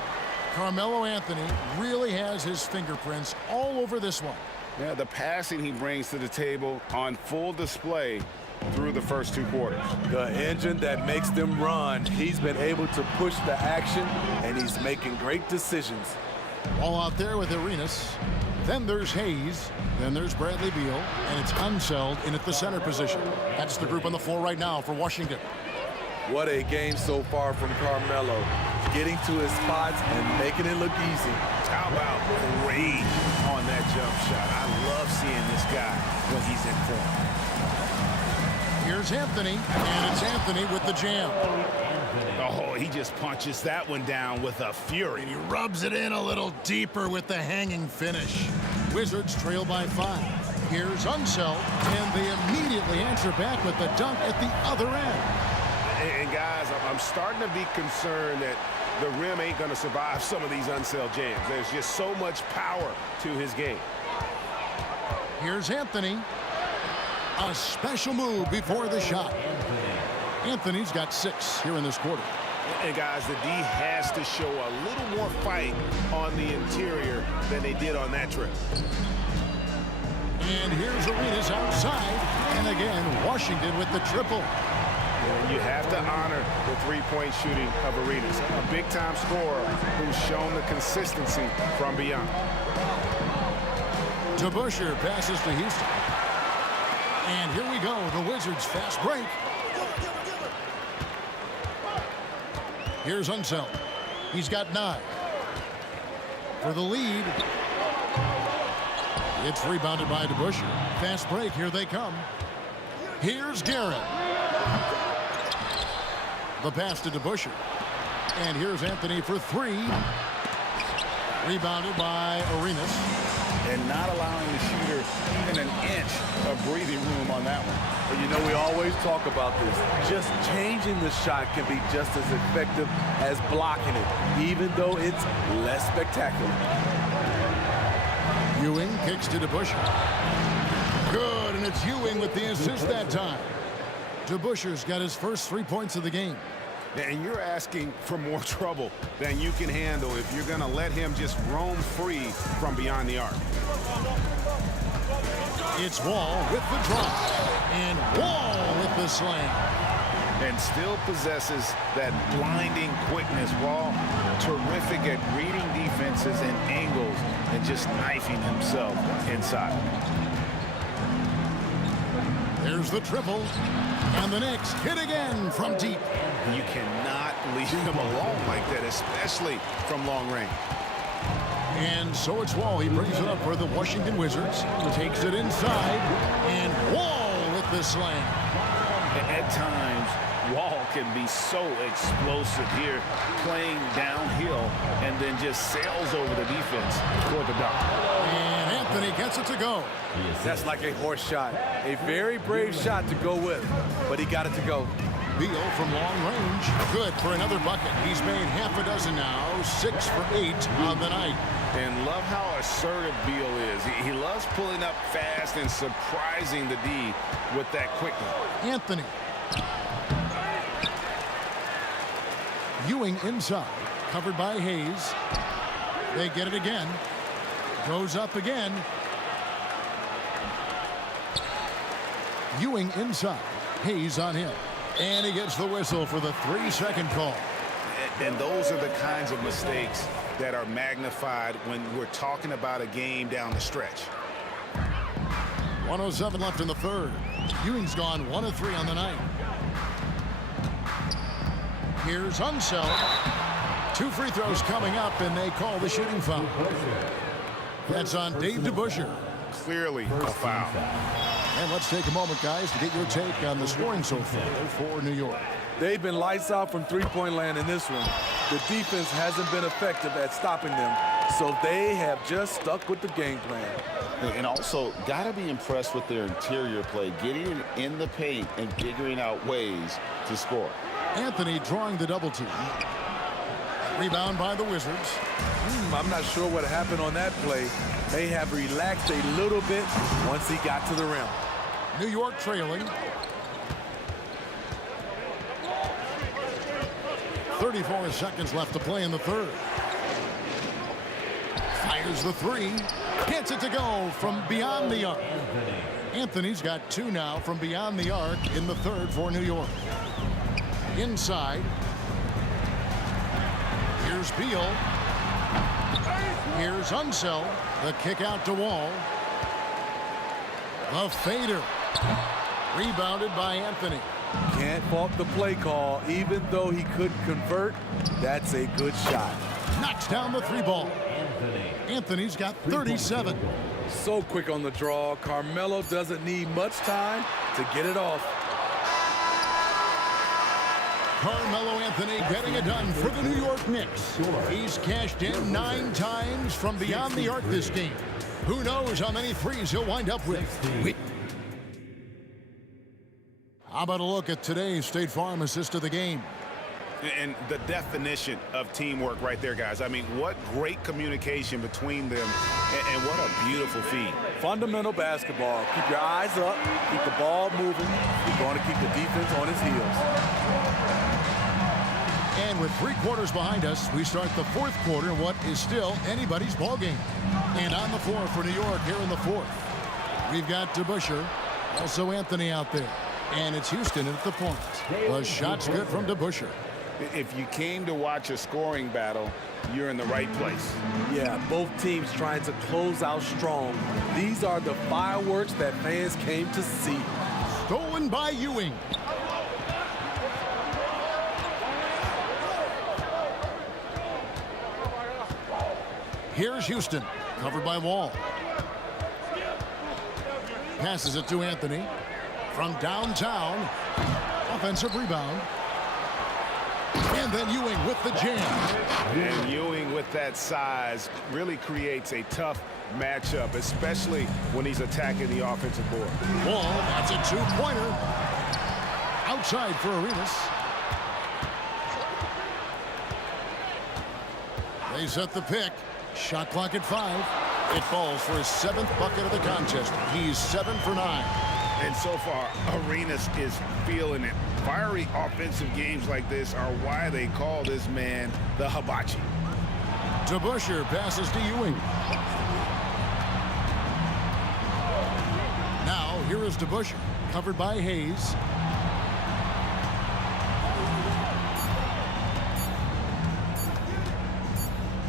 Carmelo Anthony really has his fingerprints all over this one. Yeah, the passing he brings to the table on full display through the first 2 quarters. The engine that makes them run. He's been able to push the action, and he's making great decisions. All out there with Arenas. Then there's Hayes. Then there's Bradley Beal. And it's Unseld in at the center position. That's the group on the floor right now for Washington. What a game so far from Carmelo. Getting to his spots and making it look easy. How about great on that jump shot? I love seeing this guy when he's in form. Here's Anthony. And it's Anthony with the jam. Oh, he just punches that one down with a fury. And he rubs it in a little deeper with the hanging finish. Wizards trail by 5. Here's Unseld, and they immediately answer back with the dunk at the other end. And guys, I'm starting to be concerned that the rim ain't going to survive some of these Unseld jams. There's just so much power to his game. Here's Anthony. A special move before the shot. Anthony's got 6 here in this quarter. And guys, the D has to show a little more fight on the interior than they did on that trip. And here's Arenas outside. And again, Washington with the triple. And you have to honor the three-point shooting of Arenas. A big-time scorer who's shown the consistency from beyond. DeBusschere passes to Houston. And here we go, the Wizards fast break. Here's Unseld. He's got 9. For the lead. It's rebounded by DeBusschere. Fast break. Here they come. Here's Garrett. The pass to DeBusschere. And here's Anthony for 3. Rebounded by Arenas. And not allowing the shooter even an inch of breathing room on that one. And you know, we always talk about this. Just changing the shot can be just as effective as blocking it, even though it's less spectacular. Ewing kicks to DeBusschere. Good, and it's Ewing with the assist that time. DeBusschere's got his first 3 points of the game. And you're asking for more trouble than you can handle if you're going to let him just roam free from beyond the arc. It's Wall with the drop. And Wall with the slam. And still possesses that blinding quickness. Wall, terrific at reading defenses and angles and just knifing himself inside. There's the triple. And the Knicks hit again from deep. You cannot leave him alone like that, especially from long range. And so it's Wall. He brings it up for the Washington Wizards. Takes it inside. And Wall with the slam. At times, Wall can be so explosive here, playing downhill, and then just sails over the defense toward the dunk. And Anthony gets it to go. That's like a horse shot. A very brave shot to go with, but he got it to go. Beal from long range. Good for another bucket. He's made half a dozen now. 6 for 8 on the night. And love how assertive Beal is. He loves pulling up fast and surprising the D with that quickness. Anthony. Ewing inside. Covered by Hayes. They get it again. Goes up again. Ewing inside. Hayes on him. And he gets the whistle for the 3-second call. And those are the kinds of mistakes that are magnified when we're talking about a game down the stretch. 1:07 left in the third. Ewing's gone 1 of 3 on the night. Here's Unseld. 2 free throws coming up, and they call the shooting foul. That's on Dave DeBusschere. Clearly a foul. And let's take a moment, guys, to get your take on the scoring so far for New York. They've been lights out from three-point land in this one. The defense hasn't been effective at stopping them, so they have just stuck with the game plan. And also, got to be impressed with their interior play, getting in the paint and figuring out ways to score. Anthony drawing the double team. Rebound by the Wizards. I'm not sure what happened on that play. They have relaxed a little bit once he got to the rim. New York trailing. 34 seconds left to play in the third. Fires the 3. Gets it to go from beyond the arc. Anthony's got 2 now from beyond the arc in the third for New York. Inside. Here's Beal. Here's Unseld. The kick out to Wall. The fader. Rebounded by Anthony. Can't fault the play call. Even though he could convert, that's a good shot. Knocks down the 3 ball. Anthony's got 37. So quick on the draw. Carmelo doesn't need much time to get it off. Carmelo Anthony getting it done for the New York Knicks. He's cashed in 9 times from beyond the arc this game. Who knows how many threes he'll wind up with. How about a look at today's State Farm assist of the game? And the definition of teamwork right there, guys. I mean, what great communication between them, and what a beautiful feed. Fundamental basketball. Keep your eyes up, keep the ball moving. You're going to keep the defense on its heels. And with 3 quarters behind us, we start the 4th quarter in what is still anybody's ball game. And on the floor for New York here in the 4th, we've got DeBusschere, also Anthony out there. And it's Houston at the point. The shot's good from DeBusschere. If you came to watch a scoring battle, you're in the right place. Yeah, both teams trying to close out strong. These are the fireworks that fans came to see. Stolen by Ewing. Here's Houston, covered by Wall. Passes it to Anthony. From downtown, offensive rebound. And then Ewing with the jam. And Ewing with that size really creates a tough matchup, especially when he's attacking the offensive board. Wall, that's a two-pointer. Outside for Arenas. They set the pick. Shot clock at 5. It falls for his 7th bucket of the contest. He's 7 for 9. And so far, Arenas is feeling it. Fiery offensive games like this are why they call this man the hibachi. DeBusschere passes to Ewing. Now, here is DeBusschere, covered by Hayes.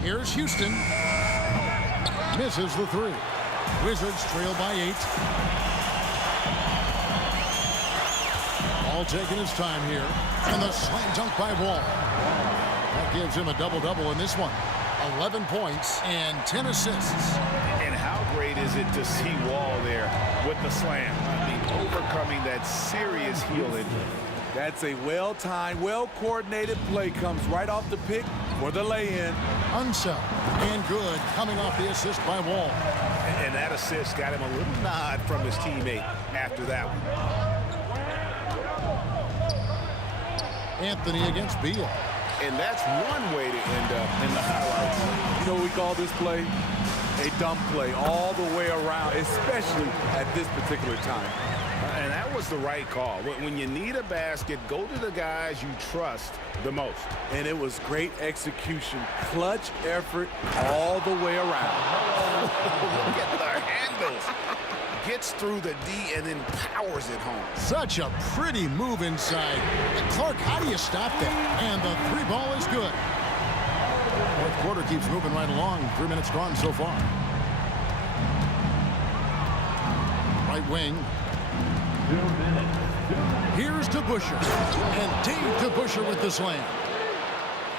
Here's Houston. Misses the 3. Wizards trail by 8. All taking his time here. And the slam dunk by Wall. That gives him a double-double in this one. 11 points and 10 assists. And how great is it to see Wall there with the slam? I mean, overcoming that serious heel injury. That's a well-timed, well-coordinated play. Comes right off the pick for the lay-in. Unseld and good coming off the assist by Wall. And that assist got him a little nod from his teammate after that one. Anthony against Beal. And that's one way to end up in the highlights. You know what we call this play? A dump play all the way around, especially at this particular time. And that was the right call. When you need a basket, go to the guys you trust the most. And it was great execution. Clutch effort all the way around. Look at the handles. Gets through the D and then powers it home. Such a pretty move inside. Clark, how do you stop that? And the 3 ball is good. Fourth quarter keeps moving right along. 3 minutes gone so far. Right wing. Here's DeBusschere. And Dave DeBusschere with the slam.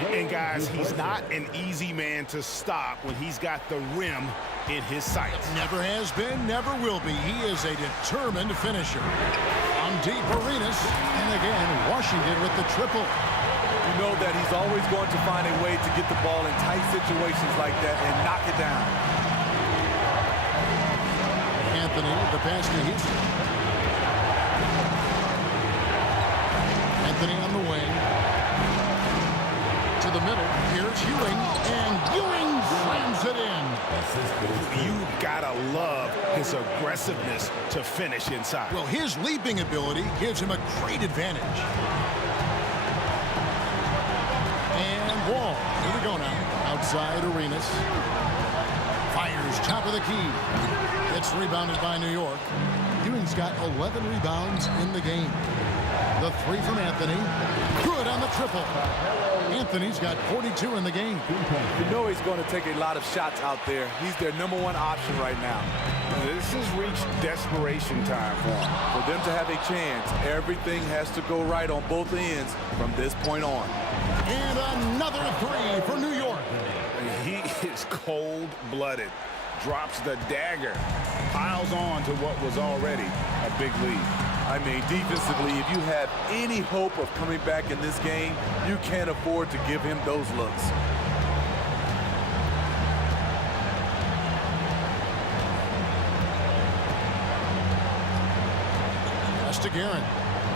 And guys, he's not an easy man to stop when he's got the rim in his sights. Never has been, never will be. He is a determined finisher. On deep, Arenas. And again, Washington with the triple. You know that he's always going to find a way to get the ball in tight situations like that and knock it down. Anthony, the pass to Houston. Anthony on the wing. To the middle. Here's Ewing. And Ewing slams it in. You gotta love his aggressiveness to finish inside. Well, his leaping ability gives him a great advantage. And Wall. Here we go now. Outside Arenas. Fires top of the key. It's rebounded by New York. Ewing's got 11 rebounds in the game. The 3 from Anthony. Good on the triple. Anthony's got 42 in the game. You know he's going to take a lot of shots out there. He's their #1 option right now. This has reached desperation time for him. For them to have a chance, everything has to go right on both ends from this point on. And another 3 for New York. He is cold-blooded. Drops the dagger. Piles on to what was already a big lead. I mean, defensively, if you have any hope of coming back in this game, you can't afford to give him those looks. Estegueren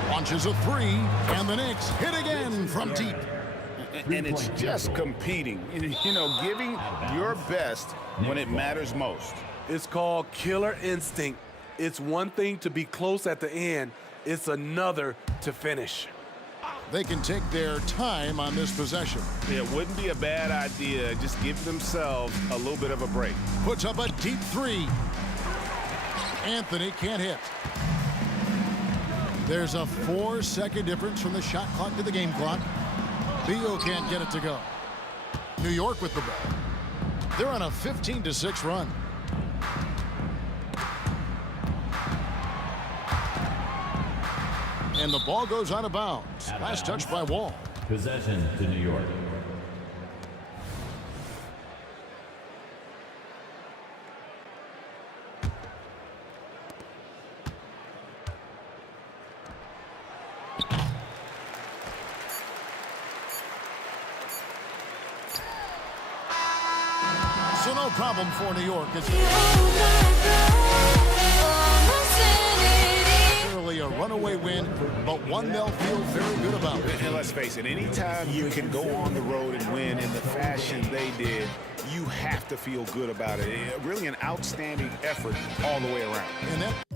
launches a 3, and the Knicks hit again from deep. And it's just competing, you know, giving your best when it matters most. It's called killer instinct. It's one thing to be close at the end. It's another to finish. They can take their time on this possession. It wouldn't be a bad idea. Just give themselves a little bit of a break. Puts up a deep 3. Anthony can't hit. There's a 4-second difference from the shot clock to the game clock. Beal can't get it to go. New York with the ball. They're on a 15-6 run. And the ball goes out of bounds. Last touch by Wall. Possession to New York. no problem for New York. It's clearly a runaway win, but one they'll feel very good about. And let's face it, anytime you can go on the road and win in the fashion they did, you have to feel good about it. Really an outstanding effort all the way around. And that